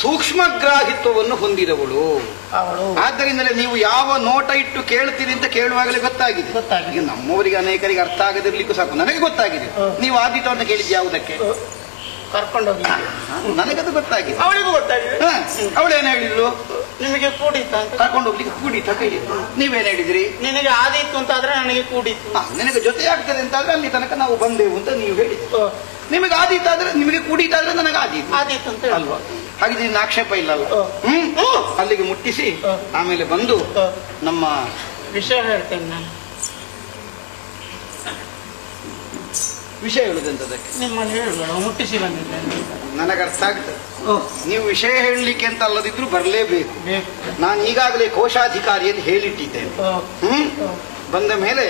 ಸೂಕ್ಷ್ಮಗ್ರಾಹಿತ್ವವನ್ನು ಹೊಂದಿದವಳು. ಆದ್ದರಿಂದಲೇ ನೀವು ಯಾವ ನೋಟ ಇಟ್ಟು ಕೇಳ್ತೀರಿ ಅಂತ ಕೇಳುವಾಗಲೇ ಗೊತ್ತಾಗಿದೆ. ಈಗ ನಮ್ಮವರಿಗೆ ಅನೇಕರಿಗೆ ಅರ್ಥ ಆಗದಿರ್ಲಿಕ್ಕೂ ಸಾಕು. ನನಗೆ ಗೊತ್ತಾಗಿದೆ. ನೀವು ಆದಿತ ಅಂತ ಕೇಳಿದ್ ಯಾವುದಕ್ಕೆ? ಕರ್ಕೊಂಡೋಗಿ. ನನಗದು ಗೊತ್ತಾಗಿದೆ, ಅವಳಿಗೂ ಗೊತ್ತಾಗಿದೆ. ಅವಳೇನು ಹೇಳಿದ್ಲು? ನಿಮಗೆ ಕೂಡಿತ ಅಂತ. ಕರ್ಕೊಂಡು ಹೋಗ್ಲಿಕ್ಕೆ ಕೂಡಿತ ಕೇಳಿ. ನೀವೇನ್ ಹೇಳಿದ್ರಿ? ನಿನಗೆ ಆದೀತು ಅಂತಾದ್ರೆ ನನಗೆ ಕೂಡಿತು. ನಿನಗೆ ಜೊತೆ ಆಗ್ತದೆ ಅಂತಾದ್ರೆ ಅಲ್ಲಿ ತನಕ ನಾವು ಬಂದೆವು ಅಂತ ನೀವು ಹೇಳಿದ್ದು. ನಿಮಗೆ ಆದೀತಾದ್ರೆ, ನಿಮಗೆ ಕೂಡಿತಾದ್ರೆ ನನಗೆ ಆದೀತು ಅಂತ ಅಲ್ವಾ? ಹಾಗೆ ನಿನ್ನ ಆಕ್ಷೇಪ ಇಲ್ಲ ಅಲ್ಲ? ಅಲ್ಲಿಗೆ ಮುಟ್ಟಿಸಿ ಆಮೇಲೆ ಬಂದು ನಮ್ಮ ವಿಷಯ ಹೇಳ್ತೇನೆ. ನಾನು ವಿಷಯ ಹೇಳುದಂತದಕ್ಕೆ ನಿಮ್ಮಲ್ಲಿ ಹೇಳುವ ಮುಟ್ಟಿಸಿ ಬಂದಿದ್ದೇನೆ. ನನಗೆ ಅರ್ಥ ಆಗ್ತದೆ. ನೀವು ವಿಷಯ ಹೇಳಲಿಕ್ಕೆ ಅಂತ ಅಲ್ಲದಿದ್ರು ಬರಲೇಬೇಕು. ನಾನು ಈಗಾಗಲೇ ಕೋಶಾಧಿಕಾರಿಯಲ್ಲಿ ಹೇಳಿಟ್ಟಿದ್ದೇನೆ. ಬಂದ ಮೇಲೆ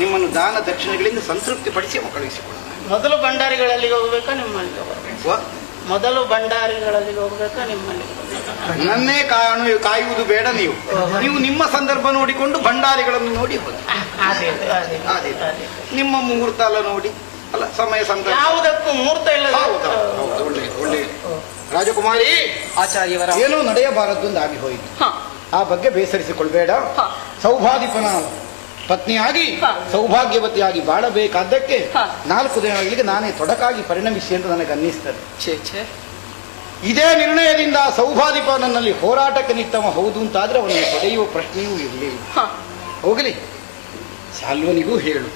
ನಿಮ್ಮನ್ನು ದಾನ ದಕ್ಷಿಣೆಗಳಿಂದ ಸಂತೃಪ್ತಿ ಪಡಿಸಿ ಕಳುಹಿಸಿಕೊಳ್ಳ. ಮೊದಲು ಭಂಡಾರಿಗಳಲ್ಲಿ ಹೋಗ್ಬೇಕಾ ನಿಮ್ಮಲ್ಲಿ? ಮೊದಲು ಭಂಡಾರಿಗಳಲ್ಲಿ ಹೋಗ್ಬೇಕಾ ನಿಮ್ಮಲ್ಲಿ? ನನ್ನೇ ಕಾಯುವುದು ಬೇಡ. ನೀವು ನಿಮ್ಮ ಸಂದರ್ಭ ನೋಡಿಕೊಂಡು ಭಂಡಾರಿಗಳನ್ನು ನೋಡಿ ಹೋಗಿ. ನಿಮ್ಮ ಮುಹೂರ್ತ ಎಲ್ಲ ನೋಡಿ ಅಲ್ಲ, ಸಮಯ ಸಂದರ್ಭ ಯಾವುದಕ್ಕೂ ಮುಹೂರ್ತ ಇಲ್ಲ. ಒಳ್ಳೆಯದು. ರಾಜಕುಮಾರಿ, ಆಚಾರ್ಯವರ ಏನೋ ನಡೆಯಬಾರದ್ದು ಆಗಿ ಹೋಯಿತು. ಆ ಬಗ್ಗೆ ಬೇಸರಿಸಿಕೊಳ್ಬೇಡ. ಸೌಭಾಗ್ಯಪನ ಪತ್ನಿಯಾಗಿ ಸೌಭಾಗ್ಯವತಿಯಾಗಿ ಬಾಳಬೇಕಾದ್ದಕ್ಕೆ 4 ದಿನಗಳಿಗೆ ನಾನೇ ತೊಡಕಾಗಿ ಪರಿಣಮಿಸಿ ಅಂತ ನನಗೆ ಅನ್ನಿಸ್ತದೆ. ಇದೇ ನಿರ್ಣಯದಿಂದ ಸೌಭಾದಿಪ ನನ್ನಲ್ಲಿ ಹೋರಾಟಕ್ಕೆ ನಿತ್ತವ ಹೌದು ಅಂತಾದ್ರೆ ಅವನನ್ನು ಪಡೆಯುವ ಪ್ರಶ್ನೆಯೂ ಇರಲಿಲ್ಲ. ಹೋಗಲಿ, ಸಾಲ್ವನಿಗೂ ಹೇಳು,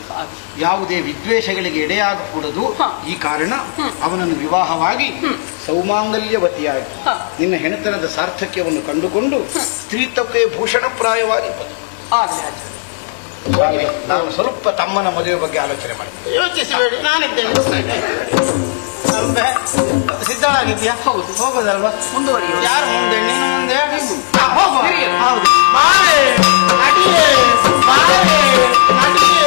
ಯಾವುದೇ ವಿದ್ವೇಷಗಳಿಗೆ ಎಡೆಯಾಗಕೂಡದು. ಈ ಕಾರಣ ಅವನನ್ನು ವಿವಾಹವಾಗಿ ಸೌಮಾಂಗಲ್ಯವತಿಯಾಗಿ ನಿನ್ನ ಹೆಣತನದ ಸಾರ್ಥಕ್ಯವನ್ನು ಕಂಡುಕೊಂಡು ಸ್ತ್ರೀತ್ವಕ್ಕೆ ಭೂಷಣಪ್ರಾಯವಾಗಿ ನಾನು ಸ್ವಲ್ಪ ತಮ್ಮನ ಮದುವೆ ಬಗ್ಗೆ ಆಲೋಚನೆ ಮಾಡ್ತೀನಿ. ಯೋಚಿಸಬೇಡಿ, ನಾನಿದ್ದೇನೆ. ಸಿದ್ಧವಾಗಿದ್ಯಾ? ಹೌದು. ಹೋಗೋದಲ್ವಾ? ಮುಂದುವರಿಯುವ. ಯಾರು ಮುಂದೆ? ನೀನು ಮುಂದೆ. ಹೌದು. ಬಾರೆ ಅಡಿಯೇ, ಬಾರೆ ಅಡಿಯೇ.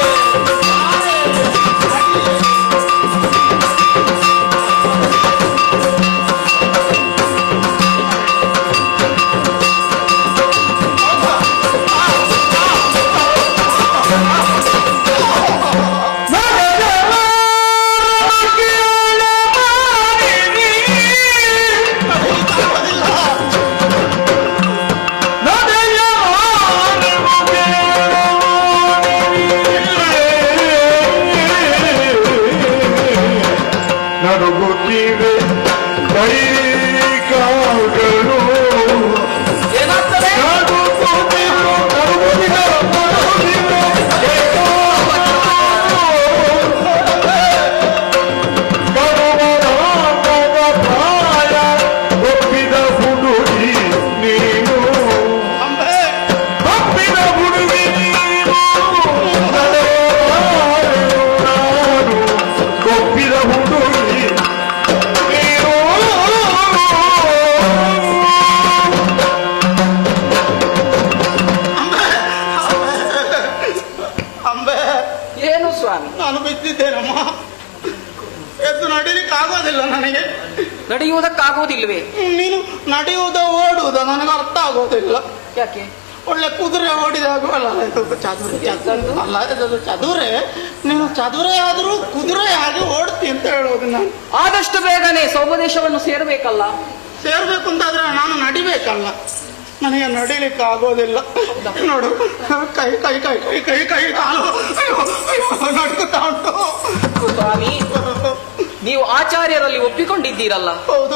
ನಡೆಯುವುದಕ್ಕಾಗುವುದಿಲ್ವೇ? ನೀನು ನಡೆಯುವುದ ಓಡುವುದ ನನಗೆ ಅರ್ಥ ಆಗೋದಿಲ್ಲ. ಯಾಕೆ? ಒಳ್ಳೆ ಕುದುರೆ ಓಡಿದಾಗ ಅಲ್ಲ ಚದುರೆ, ನೀನು ಚದುರೆ ಆದ್ರೂ ಕುದುರೆ ಹಾಗೆ ಓಡ್ತಿ ಅಂತ ಹೇಳೋದು ನಾನು. ಆದಷ್ಟು ಬೇಗನೆ ಸ್ವದೇಶವನ್ನು ಸೇರ್ಬೇಕಲ್ಲ. ಸೇರ್ಬೇಕು ಅಂತಾದ್ರೆ ನಾನು ನಡಿಬೇಕಲ್ಲ, ನನಗೆ ನಡಿಲಿಕ್ಕೆ ಆಗೋದಿಲ್ಲ. ನೋಡು, ಕೈ ಕೈ ಕೈ ಕೈ ಕೈ ಕೈ ಕಾಲು ನಡ್ಕುತ್ತಾ ಉಂಟು. ಸ್ವಾಮಿ, ನೀವು ಆಚಾರ್ಯರಲ್ಲಿ ಒಪ್ಪಿಕೊಂಡಿದ್ದೀರಲ್ಲ,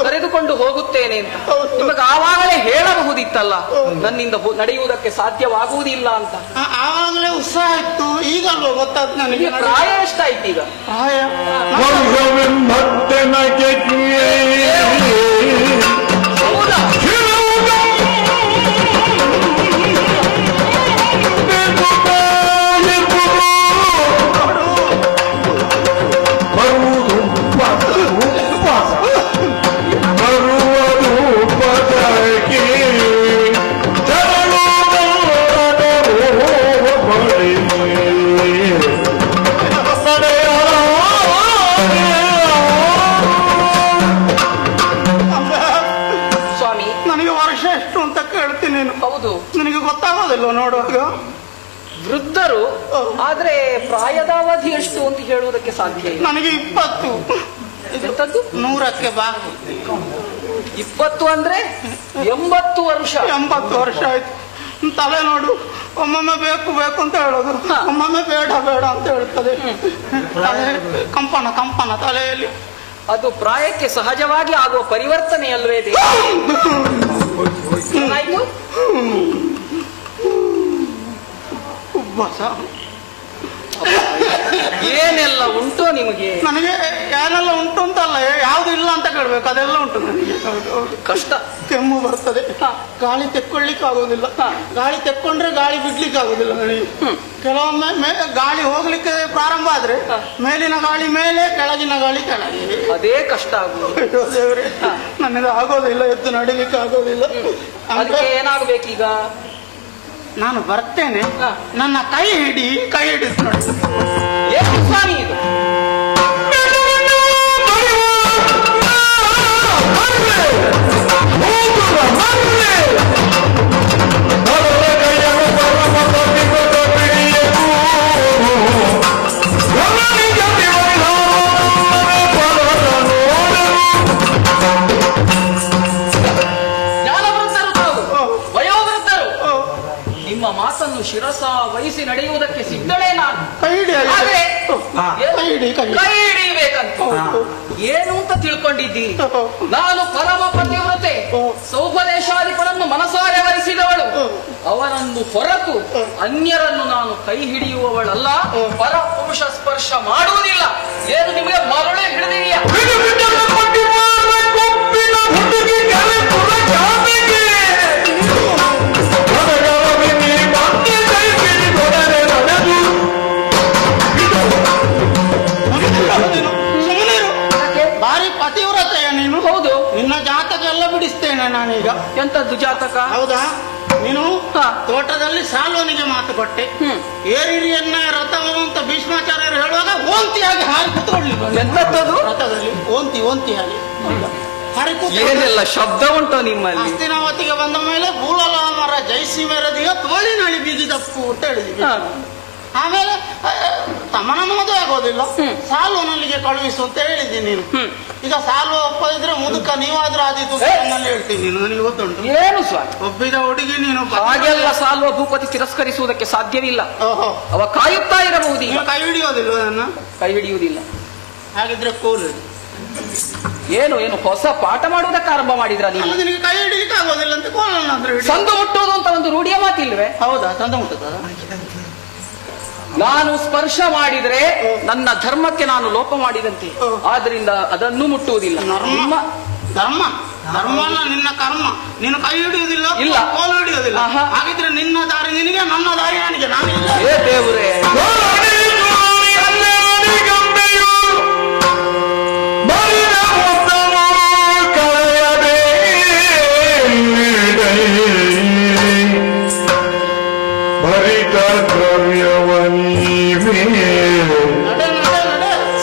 ಕರೆದುಕೊಂಡು ಹೋಗುತ್ತೇನೆ ಅಂತ. ನಿಮಗೆ ಆವಾಗಲೇ ಹೇಳಬಹುದಿತ್ತಲ್ಲ, ನನ್ನಿಂದ ನಡೆಯುವುದಕ್ಕೆ ಸಾಧ್ಯವಾಗುವುದಿಲ್ಲ ಅಂತ. ಆವಾಗಲೇ ಉತ್ಸಾಹ ಇತ್ತು, ಈಗಲ್ವ ಗೊತ್ತಾದ್ ನನಗೆ. ಪ್ರಾಯ ಎಷ್ಟಾಯ್ತು ಈಗ? ಪ್ರಾಯ ನೋಡುವಾಗ ವೃದ್ಧರು, ಆದ್ರೆ ಪ್ರಾಯದ ಅವಧಿ ಎಷ್ಟು ಅಂತ ಹೇಳುವುದಕ್ಕೆ ಸಾಧ್ಯ ಇಲ್ಲ. ನನಗೆ 20. ಎಂತದ್ದು? 100ಕ್ಕೆ ಬಾಕು. 20 ಅಂದ್ರೆ 80 ವರ್ಷ. 80 ವರ್ಷ ಆಯ್ತು. ತಲೆ ನೋಡು, ಒಮ್ಮೊಮ್ಮೆ ಬೇಕು ಬೇಕು ಅಂತ ಹೇಳೋದು, ಒಮ್ಮೊಮ್ಮೆ ಬೇಡ ಬೇಡ ಅಂತ ಹೇಳ್ತದೆ. ಕಂಪನ ಕಂಪನ ತಲೆಯಲ್ಲಿ. ಅದು ಪ್ರಾಯಕ್ಕೆ ಸಹಜವಾಗಿ ಆಗುವ ಪರಿವರ್ತನೆ ಅಲ್ವೇ? ಏನಾಯ್ತು? ಏನೆಲ್ಲ ಉಂಟು ನಿಮಗೆ? ನನಗೆ ಏನೆಲ್ಲ ಉಂಟು ಅಂತಲ್ಲ, ಯಾವ್ದು ಇಲ್ಲ ಅಂತ ಕೇಳ್ಬೇಕು, ಅದೆಲ್ಲ ಉಂಟು ನನಗೆ. ಕಷ್ಟ. ಕೆಮ್ಮು ಬರ್ತದೆ, ಗಾಳಿ ತೆಕ್ಕೊಳ್ಳಿಕ್ಕೆ ಆಗೋದಿಲ್ಲ. ಗಾಳಿ ತೆಕ್ಕೊಂಡ್ರೆ ಗಾಳಿ ಬಿಡ್ಲಿಕ್ಕೆ ಆಗೋದಿಲ್ಲ ನನಗೆ. ಕೆಲವೊಮ್ಮೆ ಗಾಳಿ ಹೋಗ್ಲಿಕ್ಕೆ ಪ್ರಾರಂಭ ಆದ್ರೆ ಮೇಲಿನ ಗಾಳಿ ಮೇಲೆ, ಕೆಳಗಿನ ಗಾಳಿ ಕೆಳಗೆ. ಅದೇ ಕಷ್ಟ ಆಗುವುದು. ದೇವ್ರೆ, ನನಗೆ ಆಗೋದಿಲ್ಲ, ಎದ್ದು ನಡಿಲಿಕ್ಕೆ ಆಗೋದಿಲ್ಲ. ಅದಕ್ಕೆ ಏನಾಗಬೇಕೀಗ? ನಾನು ಬರ್ತೇನೆ, ನನ್ನ ಕೈ ಹಿಡಿದು ನೋಡಿ. ಏನು ಸ್ವಾಮಿ ಇದು? ಮಾತನ್ನು ಶಿರಸ ವಹಿಸಿ ನಡೆಯುವುದಕ್ಕೆ ಸಿದ್ಧಳೇ ನಾನು. ಕೈ ಹಿಡಿಬೇಕಂತ ಏನು ಅಂತ ತಿಳ್ಕೊಂಡಿದ್ದೀನಿ? ನಾನು ಪರಮ ಪತಿವ್ರತೆ, ಸೌಪದೇಶಾಧಿಪರನ್ನು ಮನಸಾರೆ ವಹಿಸಿದವಳು. ಅವನನ್ನು ಹೊರತು ಅನ್ಯರನ್ನು ನಾನು ಕೈ ಹಿಡಿಯುವವಳಲ್ಲ. ಪರಪುರುಷ ಸ್ಪರ್ಶ ಮಾಡುವುದಿಲ್ಲ. ಏನು ನಿಮಗೆ ಮರಳೆ ಹಿಡಿದಿದೆಯಾ? ಭಾರಿ ಪತಿವ್ರತೆಯ ನೀನು. ಹೌದು, ನಿನ್ನ ಜಾತಕ ಎಲ್ಲ ಬಿಡಿಸ್ತೇನೆ ನಾನೀಗ. ಎಂತದ್ದು ಜಾತಕ? ಹೌದಾ? ನೀನು ತೋಟದಲ್ಲಿ ಸಾಲ್ವನಿಗೆ ಮಾತು ಕೊಟ್ಟೆ, ಏರಿರಿಯನ್ನ ರಥವನ್ನು ಅಂತ ಭೀಷ್ಮಾಚಾರ್ಯರು ಹೇಳುವಾಗ ಓಂತಿಯಾಗಿ ಹಾರಿ ಕುತ್ಕೊಳ್ಳಿಲ್ಲ. ಎಂತದ್ದು? ರಥದಲ್ಲಿ ಓಂತಿಯಾಗಿ ಹಾರಿ ಏನೆಲ್ಲ ಶಬ್ದ ಉಂಟು ನಿಮ್ಮಲ್ಲಿ? ಹಸ್ತಿನಾವತಿಗೆ ಬಂದ ಮೇಲೆ ಭೂಲಲಾಮರ ಜೈಸಿಮೆರದಿಯ ತೋಳಿನಳಿ ಬಿಗಿದಪ್ಪು ಅಂತ ಹೇಳಿದ್ವಿ. ಆಮೇಲೆ ತಮ್ಮನ ಮದುವೆ ಆಗೋದಿಲ್ಲ, ಸಾಲ್ವನಲ್ಲಿಗೆ ಕಳುಹಿಸು ಅಂತ ಹೇಳಿದ್ದೀನಿ ನೀನು. ಈಗ ಸಾಲ್ವ ಒಪ್ಪದಿದ್ರೆ ಮುದುಕ ನೀವಾದ್ರೂ ಆದಿತ್ತು ಹೇಳ್ತೀನಿ ನೀನು. ನನಗೆ ಗೊತ್ತುಂಟು. ಏನು ಸ್ವಾಮಿ, ಒಬ್ಬಿದ ಹುಡುಗಿ ನೀನು. ಹಾಗೆಲ್ಲ ಸಾಲ್ವ ಭೂಪತಿ ತಿರಸ್ಕರಿಸುವುದಕ್ಕೆ ಸಾಧ್ಯವಿಲ್ಲ. ಅವ ಕಾಯುತ್ತಾ ಇರಬಹುದು. ಕೈ ಹಿಡಿಯೋದಿಲ್ಲ, ನನ್ನ ಕೈ ಹಿಡಿಯುವುದಿಲ್ಲ. ಹಾಗಿದ್ರೆ ಕೋಲು ಏನು ಹೊಸ ಪಾಠ ಮಾಡುವುದಕ್ಕೆ ಆರಂಭ ಮಾಡಿದ್ರ ನೀವು? ನಿನಗೆ ಕೈ ಹಿಡಿಲಿಕ್ಕೆ ಆಗೋದಿಲ್ಲ ಅಂತ ಕೋಲನ್ನಾದ್ರೂ ಸಂದು ಮುಟ್ಟುವುದು ಅಂತ ಒಂದು ರೂಢಿಯ ಮಾತಿಲ್ವೇ? ಹೌದಾ? ಸಂದು ಮುಟ್ಟುತ್ತದ? ನಾನು ಸ್ಪರ್ಶ ಮಾಡಿದ್ರೆ ನನ್ನ ಧರ್ಮಕ್ಕೆ ನಾನು ಲೋಪ ಮಾಡಿದಂತೆ. ಆದ್ರಿಂದ ಅದನ್ನು ಮುಟ್ಟುವುದಿಲ್ಲ. ಧರ್ಮ ಅಲ್ಲ, ನಿನ್ನ ಕರ್ಮ. ನೀನು ಕೈ ಹಿಡಿಯುವುದಿಲ್ಲ, ಇಲ್ಲ ಕೋಲು ಹಿಡಿಯುವುದಿಲ್ಲ. ಹಾಗಿದ್ರೆ ನಿನ್ನ ದಾರಿ ನಿನಗೆ, ನನ್ನ ದಾರಿ ನನಗೆ. ನಾನು ಏ ದೇವರೇ,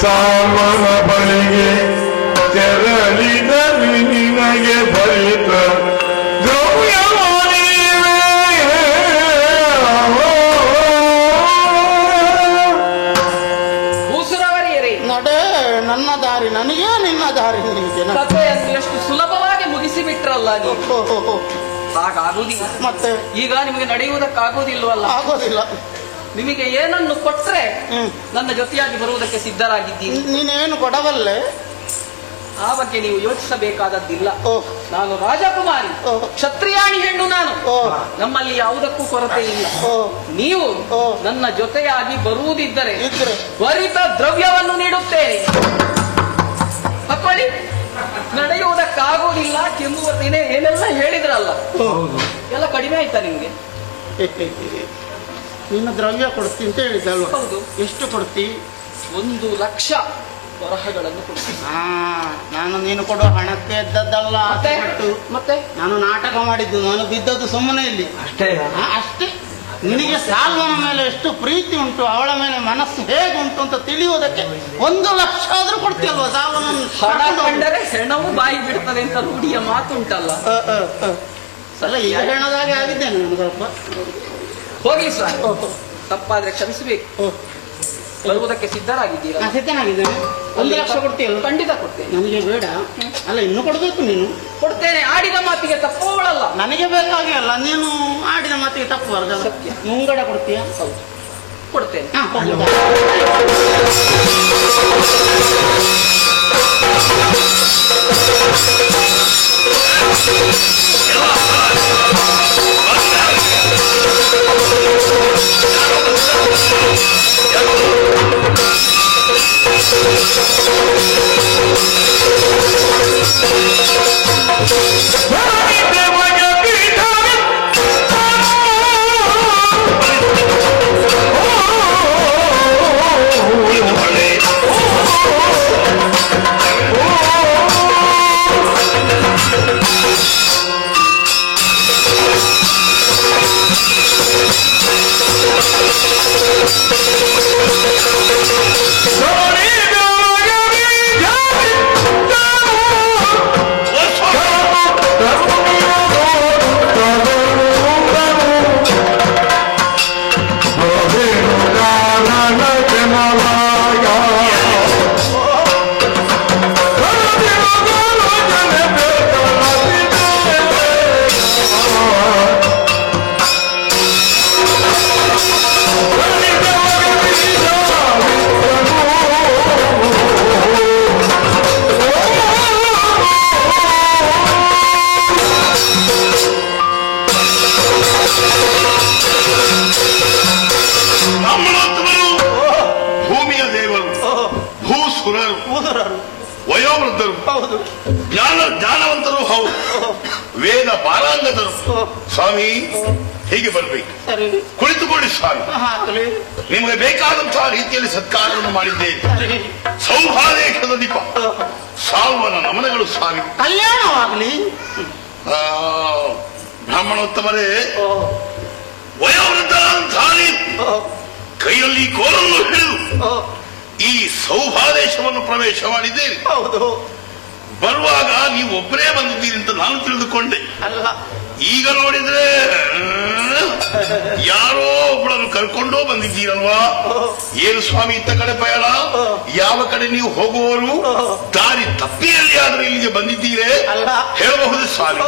ಸಾಲ್ವನ ಬಳಿಗೆ ತೆರಳಿದ ಹಾಗಾಗುವುದಿಲ್ಲ. ಮತ್ತೆ ಈಗ ನಿಮಗೆ ನಡೆಯುವುದಕ್ಕಾಗುವುದಿಲ್ವಲ್ಲ? ಆಗೋದಿಲ್ಲ. ನಿಮಗೆ ಏನನ್ನು ಕೊಟ್ರೆ ನನ್ನ ಜೊತೆಯಾಗಿ ಬರುವುದಕ್ಕೆ ಸಿದ್ಧರಾಗಿದ್ದೀನಿ. ನೀನೇನು ಕೊಡಬಲ್ಲೆ? ಆ ಬಗ್ಗೆ ನೀವು ಯೋಚಿಸಬೇಕಾದದ್ದಿಲ್ಲ. ನಾನು ರಾಜಕುಮಾರಿ, ಕ್ಷತ್ರಿಯಾಣಿ ಹೆಣ್ಣು ನಾನು. ನಮ್ಮಲ್ಲಿ ಯಾವುದಕ್ಕೂ ಕೊರತೆ ಇಲ್ಲ. ನೀವು ನನ್ನ ಜೊತೆಯಾಗಿ ಬರುವುದಿದ್ದರೆ ತ್ವರಿತ ದ್ರವ್ಯವನ್ನು ನೀಡುತ್ತೇನೆ. ತಕೊಳ್ಳಿ. ನಡೆಯುವುದಕ್ಕಾಗುವುದಿಲ್ಲ ಕೆಮ್ಮುವುದೇನೆ ಏನೆಲ್ಲ ಹೇಳಿದ್ರಲ್ಲ, ಎಲ್ಲ ಕಡಿಮೆ ಆಯ್ತಾ ನಿಮ್ಗೆ? ನಿನ್ನ ದ್ರವ್ಯ ಕೊಡ್ತೀನಿ ಅಂತ ಹೇಳಿದ್ದಲ್ವ? ಹೌದು. ಎಷ್ಟು ಕೊಡ್ತಿ? 1,00,000 ವರಹಗಳನ್ನು ಕೊಡ್ತೀನಿ. ನಾನು ನೀನು ಕೊಡುವ ಹಣಕ್ಕೆ ಎದ್ದದ್ದಲ್ಲ. ಮತ್ತೆ ನಾನು ನಾಟಕ ಮಾಡಿದ್ದು, ನಾನು ಬಿದ್ದದ್ದು ಸುಮ್ಮನೆ ಇಲ್ಲಿ ಅಷ್ಟೇ. ಅಷ್ಟೇ. ನಿನಗೆ ಸಾಲ್ವನ ಮೇಲೆ ಎಷ್ಟು ಪ್ರೀತಿ ಉಂಟು, ಅವಳ ಮೇಲೆ ಮನಸ್ಸು ಹೇಗೆ ಉಂಟು ಅಂತ ತಿಳಿಯುವುದಕ್ಕೆ 1,00,000 ಆದ್ರೂ ಕೊಡ್ತೀಯಲ್ವ? ಸಾಲ್ವನನ್ನು ಹಣ ಕಂಡರೆ ಹೆಣವು ಬಾಯಿ ಬಿಡ್ತದೆ ಅಂತ ರೂಢಿಯ ಮಾತುಂಟಲ್ಲ. ಅಲ್ಲ, ಈಗ ಹೆಣದಾಗೆ ಆಗಿದ್ದೇನೆ ನಾನು ಸ್ವಲ್ಪ. ಹೋಗಿ ಸ್ವಾಮಿ, ತಪ್ಪಾದ್ರೆ ಕ್ಷಮಿಸಬೇಕು. ಬರುವುದಕ್ಕೆ ಸಿದ್ಧರಾಗಿದ್ದೀರಾ? ಸಿದ್ಧನಾಗಿದ್ದೇನೆ. 1,00,000 ಕೊಡ್ತೀಯಲ್ಲ? ಖಂಡಿತ ಕೊಡ್ತೇನೆ. ನನಗೆ ಬೇಡ. ಅಲ್ಲ, ಇನ್ನು ಕೊಡ್ಬೇಕು. ನೀನು ಕೊಡ್ತೇನೆ. ಆಡಿದ ಮಾತಿಗೆ ತಪ್ಪುಗಳಲ್ಲ. ನನಗೆ ಬೇಕಾಗಿ ಅಲ್ಲ, ನೀನು ಆಡಿದ ಮಾತಿಗೆ ತಪ್ಪಬಾರ್ದು. ಸತ್ಯ. ಮುಂಗಡ ಕೊಡ್ತೀಯ? ಹೌದು, ಕೊಡ್ತೇನೆ. ವಯೋವೃದ್ಧರು, ಜ್ಞಾನವಂತರು ಹೌದು, ವೇದ ಪಾರಾಂಗತರು. ಸ್ವಾಮಿ, ಹೀಗೆ ಬರ್ಬೇಕು. ಕುಳಿತುಕೊಳ್ಳಿ ಸ್ವಾಮಿ. ನಿಮಗೆ ಬೇಕಾದಂತಹ ರೀತಿಯಲ್ಲಿ ಸತ್ಕಾರವನ್ನು ಮಾಡಿದ್ದೇನೆ. ಸೌಭಾಗ್ಯದ ದೀಪ, ಸಾಲ್ವನ ನಮನಗಳು ಸ್ವಾಮಿ. ಕಲ್ಯಾಣವಾಗಲಿ. ಬ್ರಾಹ್ಮಣೋತ್ತಮರೇ, ವಯೋವೃದ್ಧರಾದಂತಹ ಕೈಯಲ್ಲಿ ಕೋಲನ್ನು ಹಿಡಿದು ಈ ಸೌಭಾದೇಶವನ್ನು ಪ್ರವೇಶ ಮಾಡಿದ್ದೇನೆ. ಬರುವಾಗ ನೀವು ಒಬ್ಬರೇ ಬಂದಿದ್ದೀರಿ ಅಂತ ನಾನು ತಿಳಿದುಕೊಂಡೆ. ಅಲ್ಲ, ಈಗ ನೋಡಿದ್ರೆ ಯಾರೋ ಒಬ್ಬಳನ್ನು ಕರ್ಕೊಂಡೋ ಬಂದಿದ್ದೀರಲ್ವಾ? ಏನು ಸ್ವಾಮಿ ಇತ್ತ ಕಡೆ ಪಯಣ? ಯಾವ ಕಡೆ ನೀವು ಹೋಗುವವರು? ದಾರಿ ತಪ್ಪಿಯಲ್ಲಿ ಆದ್ರೆ ಇಲ್ಲಿಗೆ ಬಂದಿದ್ದೀರೇ ಹೇಳಬಹುದು ಸ್ವಾಮಿ.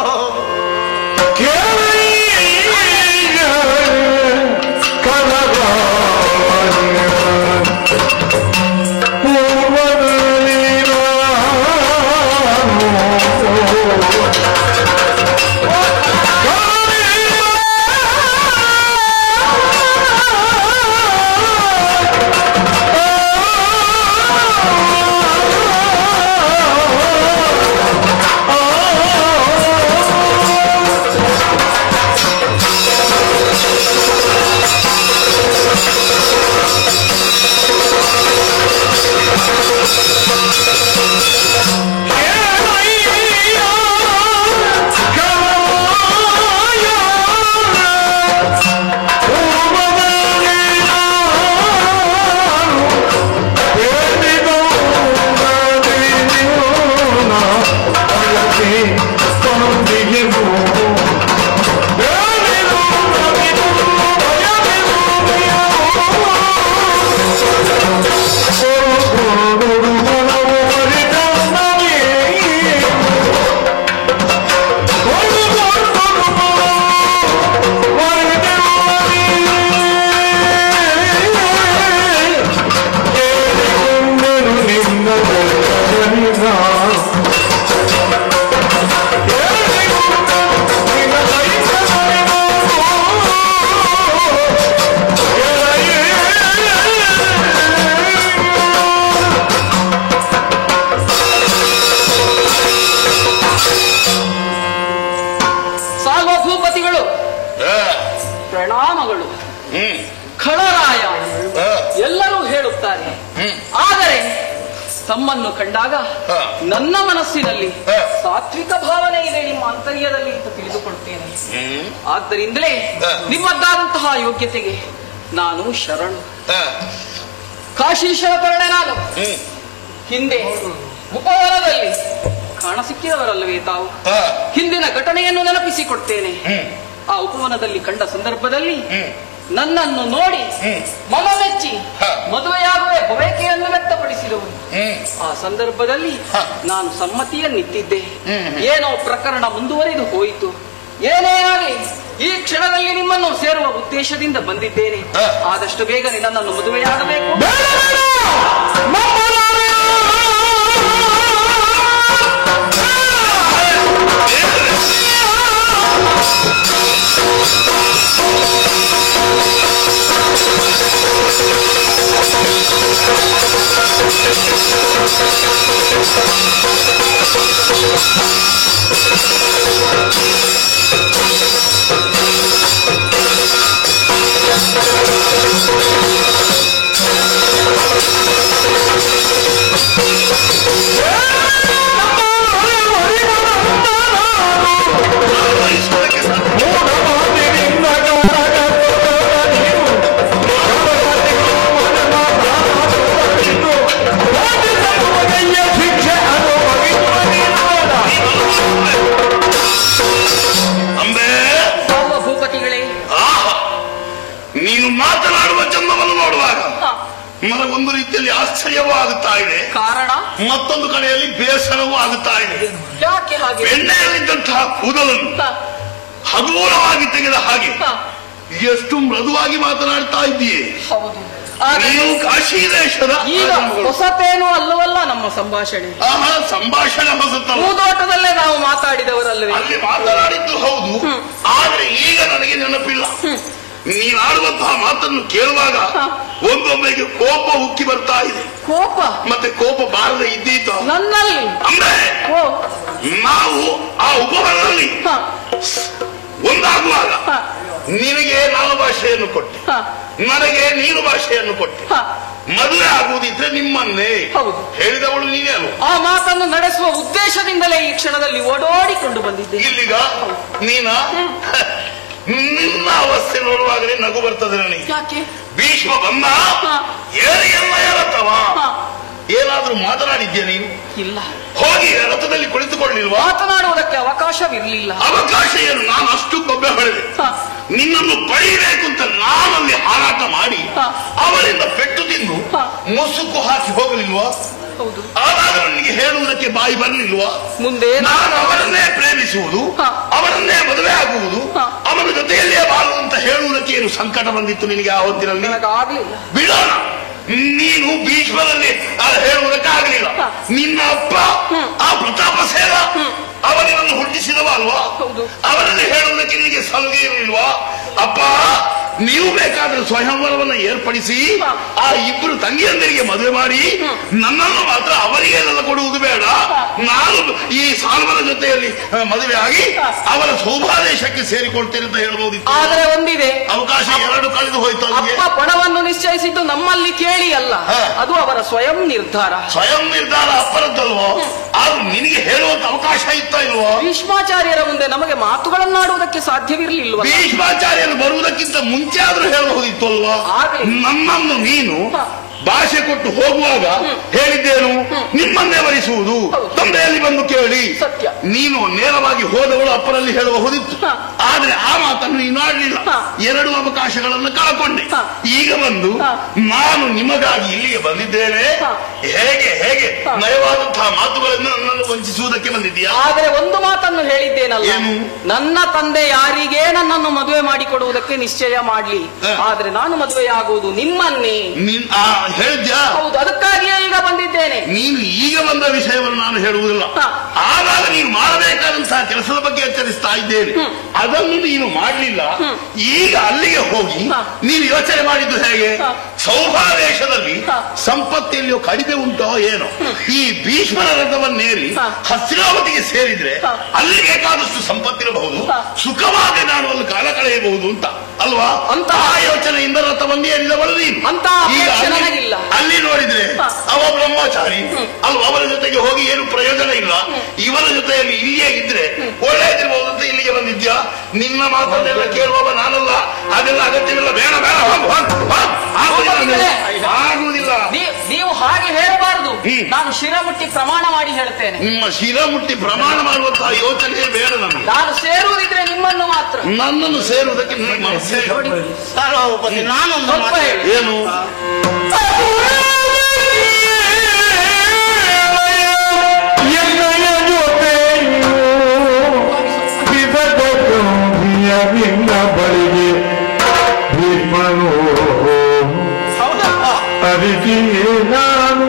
ಭೂಪತಿಗಳು ಪ್ರಣಾಮಗಳು. ಖಳರಾಯ ಎಲ್ಲರೂ ಹೇಳುತ್ತಾರೆ, ಆದರೆ ತಮ್ಮನ್ನು ಕಂಡಾಗ ನನ್ನ ಮನಸ್ಸಿನಲ್ಲಿ ಸಾತ್ವಿಕ ಭಾವನೆ ಇದೆ ನಿಮ್ಮ ಆಂತರ್ಯದಲ್ಲಿ ಅಂತ ತಿಳಿದುಕೊಳ್ತೇನೆ. ಆದ್ದರಿಂದಲೇ ನಿಮ್ಮದ್ದಾದಂತಹ ಯೋಗ್ಯತೆಗೆ ನಾನು ಶರಣು. ಕಾಶೀಶ್ವರಕರಣೆ ನಾನು ಹಿಂದೆ ಉಪವನದಲ್ಲಿ ಕಾಣಸಿಕ್ಕಿದವರಲ್ಲವೇ ತಾವು? ಹಿಂದಿನ ಘಟನೆಯನ್ನು ನೆನಪಿಸಿಕೊಡ್ತೇನೆ. ಆ ಉಪವನದಲ್ಲಿ ಕಂಡ ಸಂದರ್ಭದಲ್ಲಿ ನನ್ನನ್ನು ನೋಡಿ ಮನ ಮೆಚ್ಚಿ ಮದುವೆಯಾಗುವ ಬಯಕೆಯನ್ನು ವ್ಯಕ್ತಪಡಿಸಿದವರು. ಆ ಸಂದರ್ಭದಲ್ಲಿ ನಾನು ಸಮ್ಮತಿಯನ್ನಿಟ್ಟಿದ್ದೆ. ಏನೋ ಪ್ರಕರಣ ಮುಂದುವರಿದು ಹೋಯಿತು. ಏನೇನಾಗಲಿ ಈ ಕ್ಷಣದಲ್ಲಿ ನಿಮ್ಮನ್ನು ಸೇರುವ ಉದ್ದೇಶದಿಂದ ಬಂದಿದ್ದೇನೆ. ಆದಷ್ಟು ಬೇಗನೆ ನನ್ನನ್ನು ಮದುವೆಯಾಗಬೇಕು. ನೀನು ಮಾತನಾಡುವ ಚಂದವನ್ನು ನೋಡುವಾಗ ನನಗೊಂದು ರೀತಿಯಲ್ಲಿ ಆಶ್ಚರ್ಯವೂ ಆಗುತ್ತಾ ಇದೆ. ಕಾರಣ ಮತ್ತೊಂದು ಕಡೆಯಲ್ಲಿ ಬೇಸರವೂ ಆಗುತ್ತಾ ಇದೆ. ಬೆಣ್ಣೆಯಲ್ಲಿದ್ದಂತಹ ಕೂದಲನ್ನು ಹಗುರವಾಗಿ ತೆಗೆದ ಹಾಗೆ ಎಷ್ಟು ಮೃದುವಾಗಿ ಮಾತನಾಡ್ತಾ ಇದ್ದೀಯೇ. ನೀನು ಕಾಶಿ ದೇಶದ ಹೊಸತೇನೂ ಅಲ್ಲವಲ್ಲ ನಮ್ಮ ಸಂಭಾಷಣೆ. ಸಂಭಾಷಣೆ ಹೊಸತ. ಹೂದೋಟದಲ್ಲೇ ನಾವು ಮಾತಾಡಿದವರಲ್ಲವೇ? ಅಲ್ಲಿ ಮಾತನಾಡಿದ್ದು ಹೌದು, ಆದ್ರೆ ಈಗ ನನಗೆ ನೆನಪಿಲ್ಲ. ನೀನಾಡುವಂತಹ ಮಾತನ್ನು ಕೇಳುವಾಗ ಒಬ್ಬೊಬ್ಬರಿಗೆ ಕೋಪ ಉಕ್ಕಿ ಬರ್ತಾ ಇದೆ. ಕೋಪ ಮತ್ತೆ ಕೋಪ ಬಾರದೆ ಇದ್ದೀತ ನನ್ನಲ್ಲಿ. ಅಂದ್ರೆ ನಾವು ಆ ಉಪವನದಲ್ಲಿ ಒಂದಾಗುವಾಗ ನಿನಗೆ ನಾನು ಭಾಷೆಯನ್ನು ಕೊಟ್ಟೆ, ನನಗೆ ನೀನು ಭಾಷೆಯನ್ನು ಕೊಟ್ಟೆ. ಮದುವೆ ಆಗುವುದಿದ್ರೆ ನಿಮ್ಮನ್ನೇ ಹೇಳಿದವಳು ನೀನೇ ಅಲ್ಲ. ಆ ಮಾತನ್ನು ನಡೆಸುವ ಉದ್ದೇಶದಿಂದಲೇ ಈ ಕ್ಷಣದಲ್ಲಿ ಓಡೋಡಿಕೊಂಡು ಬಂದಿದ್ದೆ. ಇಲ್ಲಿಗ ನೀನ ನಿನ್ನ ಅವಸ್ಥೆ ನೋಡುವಾಗಲೇ ನಗು ಬರ್ತದೆ ನನಗೆ. ಯಾಕೆ? ಭೀಷ್ಮ ಬಂದ ಏನೆಲ್ಲ ಹೇಳತ್ತವ. ಏನಾದ್ರೂ ಮಾತನಾಡಿದ್ಯಾ ನೀನು? ಇಲ್ಲ. ಹೋಗಿ ರಥದಲ್ಲಿ ಕುಳಿತುಕೊಳ್ಳಿಲ್ವಾ? ಮಾತನಾಡುವುದಕ್ಕೆ ಅವಕಾಶವಿರಲಿಲ್ಲ. ಅವಕಾಶ ಏನು? ನಾನು ಅಷ್ಟು ಕೊಬ್ಬೆ ಹೊಡೆದೆ. ನಿನ್ನನ್ನು ಪಡೆಯಬೇಕು ಅಂತ ನಾನಲ್ಲಿ ಹಾರಾಟ ಮಾಡಿ ಅವರಿಂದ ಪೆಟ್ಟು ತಿಂದು ಮುಸುಕು ಹಾಕಿ ಹೋಗಲಿಲ್ವಾ? ಆದಾಗ ನನಗೆ ಹೇಳುವುದಕ್ಕೆ ಬಾಯಿ ಬರಲಿಲ್ವಾ? ಮುಂದೆ ನಾನು ಅವರನ್ನೇ ಪ್ರೇಮಿಸುವುದು, ಅವರನ್ನೇ ಮದುವೆ ಆಗುವುದು, ಅವನ ಜೊತೆಯಲ್ಲೇ ಬಾಳುವಂತ ಹೇಳುವುದಕ್ಕೆ ಏನು ಸಂಕಟ ಬಂದಿತ್ತು ನಿನಗೆ ಆ ಹೊತ್ತಿನಲ್ಲಿ? ಬಿಡೋಣ, ನೀನು ಭೀಷ್ಮರಲ್ಲಿ ಹೇಳುವುದಕ್ಕಾಗಲಿಲ್ಲ. ನಿನ್ನ ಅಪ್ಪ ಆ ಪ್ರತಾಪ ಸೇನ ಅವನನ್ನು ಹುಟ್ಟಿಸಿದವ ಅಲ್ವಾ? ಅವರಲ್ಲಿ ಹೇಳುವುದಕ್ಕೆ ನಿನಗೆ ಸಲುಗೆ ಇರಲಿಲ್ವಾ? ಅಪ್ಪ, ನೀವು ಬೇಕಾದ್ರೆ ಸ್ವಯಂವರವನ್ನು ಏರ್ಪಡಿಸಿ ಆ ಇಬ್ಬರು ತಂಗಿಯಂದರಿಗೆ ಮದುವೆ ಮಾಡಿ ನನ್ನನ್ನು ಮಾತ್ರ ಅವರಿಗೆಲ್ಲ ಕೊಡುವುದು ಬೇಡ. ನಾನು ಈ ಸಾಲ್ವನ ಜೊತೆಯಲ್ಲಿ ಮದುವೆ ಆಗಿ ಅವರ ಸೌಭಾದೇಶಕ್ಕೆ ಸೇರಿಕೊಳ್ತೇನೆ ಅಂತ ಹೇಳಬಹುದಿತ್ತು. ಆದರೆ ಒಂದಿದೆ, ಅವಕಾಶ ಎರಡು ಕಳೆದು ಹೋಯ್ತು. ಅಪ್ಪ ಪಣವನ್ನು ನಿಶ್ಚಯಿಸಿದ್ದು ನಮ್ಮಲ್ಲಿ ಕೇಳಿ ಅಲ್ಲ, ಅದು ಅವರ ಸ್ವಯಂ ನಿರ್ಧಾರ. ಸ್ವಯಂ ನಿರ್ಧಾರ ಅಪ್ಪರದ್ದಲ್ವೋ? ಆದ್ರೂ ನಿನಗೆ ಹೇಳುವಂತ ಅವಕಾಶ ಇತ್ತಾ ಇಲ್ವೋ? ಭೀಷ್ಮಾಚಾರ್ಯರ ಮುಂದೆ ನಮಗೆ ಮಾತುಗಳನ್ನಾಡುವುದಕ್ಕೆ ಸಾಧ್ಯವಿರಲಿಲ್ವ? ಭೀಷ್ಮಾಚಾರ್ಯರು ಬರುವುದಕ್ಕಿಂತ ಮುಂಚೆ ಆದ್ರೂ ಹೇಳಬಹುದಿತ್ತು ಅಲ್ವಾ? ನನ್ನನ್ನು ನೀನು ಭಾಷೆ ಕೊಟ್ಟು ಹೋಗುವಾಗ ಹೇಳಿದ್ದೇನು? ನಿಮ್ಮನ್ನೇ ವರಿಸುವುದು, ತಂದೆಯಲ್ಲಿ ಬಂದು ಕೇಳಿ. ನೀನು ನೇರವಾಗಿ ಹೋದವಳು ಅಪ್ಪರಲ್ಲಿ ಹೇಳಬಹುದಿತ್ತು. ಆದ್ರೆ ಆ ಮಾತನ್ನು ನೀನು ಆಡಲಿಲ್ಲ. ಎರಡು ಅವಕಾಶಗಳನ್ನು ಕಳಕೊಂಡೆ. ಈಗ ಬಂದು ನಾನು ನಿಮಗಾಗಿ ಇಲ್ಲಿಗೆ ಬಂದಿದ್ದೇನೆ, ಹೇಗೆ ಹೇಗೆ ನಯವಾದಂತಹ ಮಾತುಗಳನ್ನು ನನ್ನನ್ನು ವಂಚಿಸುವುದಕ್ಕೆ ಬಂದಿದ್ದೀಯಾ? ಆದರೆ ಒಂದು ಮಾತನ್ನು ಹೇಳಿದ್ದೇನಲ್ಲ, ನನ್ನ ತಂದೆ ಯಾರಿಗೆ ನನ್ನನ್ನು ಮದುವೆ ಮಾಡಿಕೊಡುವುದಕ್ಕೆ ನಿಶ್ಚಯ ಮಾಡ್ಲಿ, ಆದ್ರೆ ನಾನು ಮದುವೆಯಾಗುವುದು ನಿಮ್ಮನ್ನೇ. ಹೇಳಿದ್ಯಾ? ಹೌದು, ಅದಕ್ಕಾಗಿಯೇ ಈಗ ಬಂದಿದ್ದೇನೆ. ನೀನು ಈಗ ಬಂದ ವಿಷಯವನ್ನು ನಾನು ಹೇಳುವುದಿಲ್ಲ. ಆಗಾಗ ನೀನು ಮಾಡಬೇಕಾದಂತಹ ಕೆಲಸದ ಬಗ್ಗೆ ಎಚ್ಚರಿಸ್ತಾ ಇದ್ದೇನೆ. ಅದನ್ನು ನೀನು ಮಾಡಲಿಲ್ಲ. ಈಗ ಅಲ್ಲಿಗೆ ಹೋಗಿ ನೀನು ಯೋಚನೆ ಮಾಡಿದ್ದು ಹೇಗೆ? ಸೌಭಾದೇಶದಲ್ಲಿ ಸಂಪತ್ತಿಯಲ್ಲಿಯೂ ಕಡಿಮೆ ಉಂಟೋ ಏನೋ. ಈ ಭೀಷ್ಮರ ರಥವನ್ನೇರಿ ಹಸ್ತಿನಾವತಿಗೆ ಸೇರಿದ್ರೆ ಅಲ್ಲಿ ಬೇಕಾದಷ್ಟು ಸಂಪತ್ತಿರಬಹುದು, ಸುಖವಾಗಿ ನಾನು ಅಲ್ಲಿ ಕಾಲ ಕಳೆಯಬಹುದು ಅಂತ ಅಲ್ವಾ? ಅಂತ ಆ ಯೋಚನೆಯಿಂದ ರಥವನ್ನೇ ಏರಿದವರು ನೀನು. ಈಗ ಅಲ್ಲಿ ನೋಡಿದ್ರೆ ಅವ ಬ್ರಹ್ಮಚಾರಿ ಅಲ್ವಾ, ಅವರ ಜೊತೆಗೆ ಹೋಗಿ ಏನು ಪ್ರಯೋಜನ ಇಲ್ಲ. ಇವರ ಜೊತೆಯಲ್ಲಿ ಇಲ್ಲಿಯೇ ಇದ್ರೆ ಒಳ್ಳೆಯದಿರಬಹುದು ಅಂತ ಇಲ್ಲಿಗೆ ಬಂದಿದ್ಯಾ? ನಿನ್ನ ಮಾತನ್ನೆಲ್ಲ ಕೇಳುವವ ನಾನಲ್ಲ, ಅದೆಲ್ಲ ಅಗತ್ಯವಿಲ್ಲ. ಬೇಡ ಬೇಡ, ಆಗುವುದಿಲ್ಲ. ನೀವು ಹಾಗೆ ಹೇಳಬಾರದು. ನಾನು ಶಿರಮುಟ್ಟಿ ಪ್ರಮಾಣ ಮಾಡಿ ಹೇಳ್ತೇನೆ. ನಿಮ್ಮ ಶಿರಮುಟ್ಟಿ ಪ್ರಮಾಣ ಮಾಡುವಂತಹ ಯೋಚನೆ ಬೇಡ ನಮಗೆ. ನಾನು ಸೇರುವುದಿದ್ರೆ ನಿಮ್ಮನ್ನು ಮಾತ್ರ. ನನ್ನನ್ನು ಸೇರುವುದಕ್ಕೆ ನನ್ನ ಮನಸ್ಸೇ. ನಾನೊಂದು ಏನು ಬಳಿಗೆ ಭೀಷ್ಮನು ಅದಕ್ಕೆ ನಾನು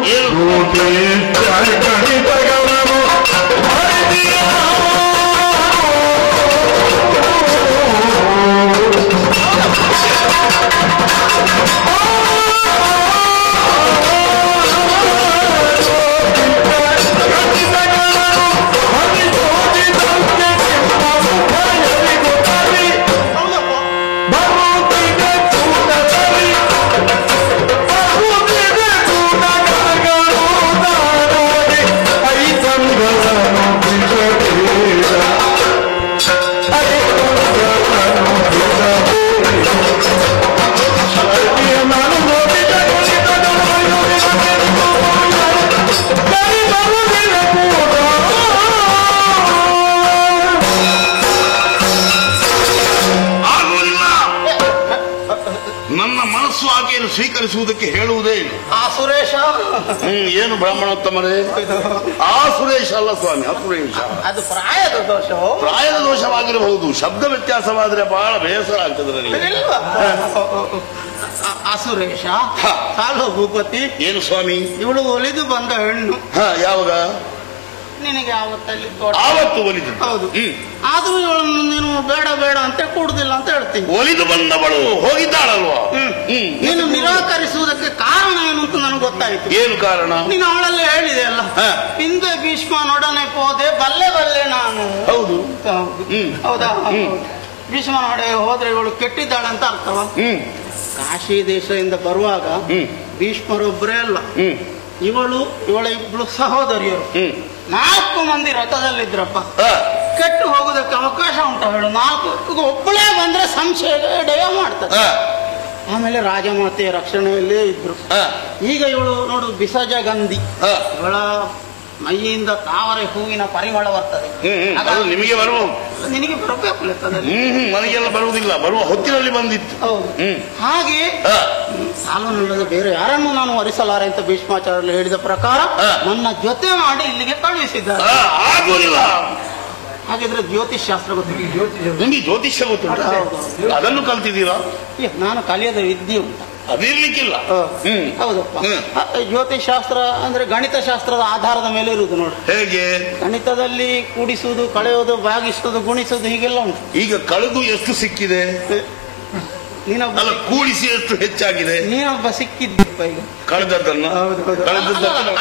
ಗಣಿತಗಳನ್ನು ಸ್ವೀಕರಿಸುವುದಕ್ಕೆ ಹೇಳುವುದೇ ಇಲ್ಲ. ಆ ಸುರೇಶ ಏನು ಬ್ರಾಹ್ಮಣೋತ್ತಮರೇ? ಆ ಸುರೇಶ ಅಲ್ಲ ಸ್ವಾಮಿ, ಅಸುರೇಶ. ಅದು ಪ್ರಾಯದ ದೋಷ. ಪ್ರಾಯದ ದೋಷವಾಗಿರಬಹುದು, ಶಬ್ದ ವ್ಯತ್ಯಾಸವಾದ್ರೆ ಬಹಳ ಬೇಸರ ಆಗ್ತದೆ. ಅಸುರೇಶ ಸಾಲು ಭೂಪತಿ. ಏನು ಸ್ವಾಮಿ? ಇವಳು ಒಲಿದು ಬಂದ ಹೆಣ್ಣು. ಯಾವಾಗ? ನಿನಗೆ ಆವತ್ತಲ್ಲಿ ಆವತ್ತು ಒಲಿದು. ಹೌದು. ಆದ್ರೂ ಇವಳನ್ನು ನೀನು ಬೇಡ ಬೇಡ ಅಂತ ಕೂಡುದಿಲ್ಲ ಅಂತ ಹೇಳ್ತೀನಿ. ಒಲಿದು ಬಂದವಳು ಹೋಗಿದ್ದಾಳಲ್ವಾ? ನೀನು ನಿರಾಕರಿಸುವುದಕ್ಕೆ ಕಾರಣ ಏನು ಅಂತ ನನಗೆ ಗೊತ್ತಾಯ್ತು. ಏನು ಕಾರಣ? ನೀನು ಅವಳಲ್ಲೇ ಹೇಳಿದೆ ಅಲ್ಲ, ಹಿಂದೆ ಭೀಷ್ಮನೊಡನೆ ಹೋದೆ ಬಲ್ಲೆ ಬಲ್ಲೆ ನಾನು. ಹೌದು ಹೌದಾ? ಭೀಷ್ಮನೊಡೆ ಹೋದ್ರೆ ಇವಳು ಕೆಟ್ಟಿದ್ದಾಳೆ ಅಂತ ಅರ್ಥವ? ಕಾಶಿ ದೇಶದಿಂದ ಬರುವಾಗ ಭೀಷ್ಮರೊಬ್ಬರೇ ಅಲ್ಲ, ಇವಳ ಇಬ್ರು ಸಹೋದರಿಯರು 4 ಮಂದಿ ರಥದಲ್ಲಿದ್ರಪ್ಪ. ಕೆಟ್ಟು ಹೋಗೋದಕ್ಕೆ ಅವಕಾಶ ಉಂಟು ಹೇಳು? 4 ಒಬ್ಬಳೇ ಬಂದ್ರೆ ಸಂಶಯ ಡಯ ಮಾಡ್ತಾರೆ. ಆಮೇಲೆ ರಾಜಮಾತೆಯ ರಕ್ಷಣೆಯಲ್ಲೇ ಇದ್ರು. ಈಗ ಇವಳು ನೋಡು ಬಿಸಜ ಗಂಧಿ, ಇವಳ ಮೈಯಿಂದ ತಾವರೆ ಹೂವಿನ ಪರಿಮಳ ಬರ್ತದೆ. ನಿಮಗೆ ಬರುವ ನಿನಗೆ ಬರಬೇಕು ಲೆಕ್ಕದಲ್ಲಿ. ನನಗೆಲ್ಲ ಬರುವುದಿಲ್ಲ, ಬರುವ ಹೊತ್ತಿನಲ್ಲಿ ಬಂದಿತ್ತು. ಹೌದು. ಹಾಗೆ ಸಾಲುನಲ್ಲದೆ ಬೇರೆ ಯಾರನ್ನು ನಾನು ವರಿಸಲಾರೆ ಅಂತ ಭೀಷ್ಮಾಚಾರ್ಯರು ಹೇಳಿದ ಪ್ರಕಾರ ನನ್ನ ಜೊತೆ ಮಾಡಿ ಇಲ್ಲಿಗೆ ಕಳುಹಿಸಿದ್ದಾರೆ. ಆಗುವುದಿಲ್ಲ. ಹಾಗಿದ್ರೆ ಜ್ಯೋತಿಷ್ ಶಾಸ್ತ್ರ ಗೊತ್ತಿಲ್ಲ? ನಿಮಗೆ ಜ್ಯೋತಿಷ್ಯ ಗೊತ್ತುಂಟ? ಅದನ್ನು ಕಲ್ತಿದ್ದೀರಾ? ನಾನು ಕಲಿಯದ ವಿದ್ಯೆ ಉಂಟ, ಅದಿರ್ಲಿಕ್ಕಿಲ್ಲ. ಹೌದಪ್ಪ. ಜ್ಯೋತಿಷ್ ಶಾಸ್ತ್ರ ಅಂದ್ರೆ ಗಣಿತ ಶಾಸ್ತ್ರದ ಆಧಾರದ ಮೇಲೆ ಇರುವುದು ನೋಡಿ. ಹೇಗೆ? ಗಣಿತದಲ್ಲಿ ಕೂಡಿಸುವುದು, ಕಳೆಯುವುದು, ಭಾಗಿಸುವುದು, ಗುಣಿಸುವುದು ಹೀಗೆಲ್ಲ ಉಂಟು. ಈಗ ಕಳೆದು ಎಷ್ಟು ಸಿಕ್ಕಿದೆ? ನೀನೊಬ್ಬ ಕೂಡಿಸಿ ಎಷ್ಟು ಹೆಚ್ಚಾಗಿದೆ? ನೀನೊಬ್ಬ ಸಿಕ್ಕಿದ್ದೀಪ್ಪ ಈಗ ಕಳೆದದ್ದನ್ನು.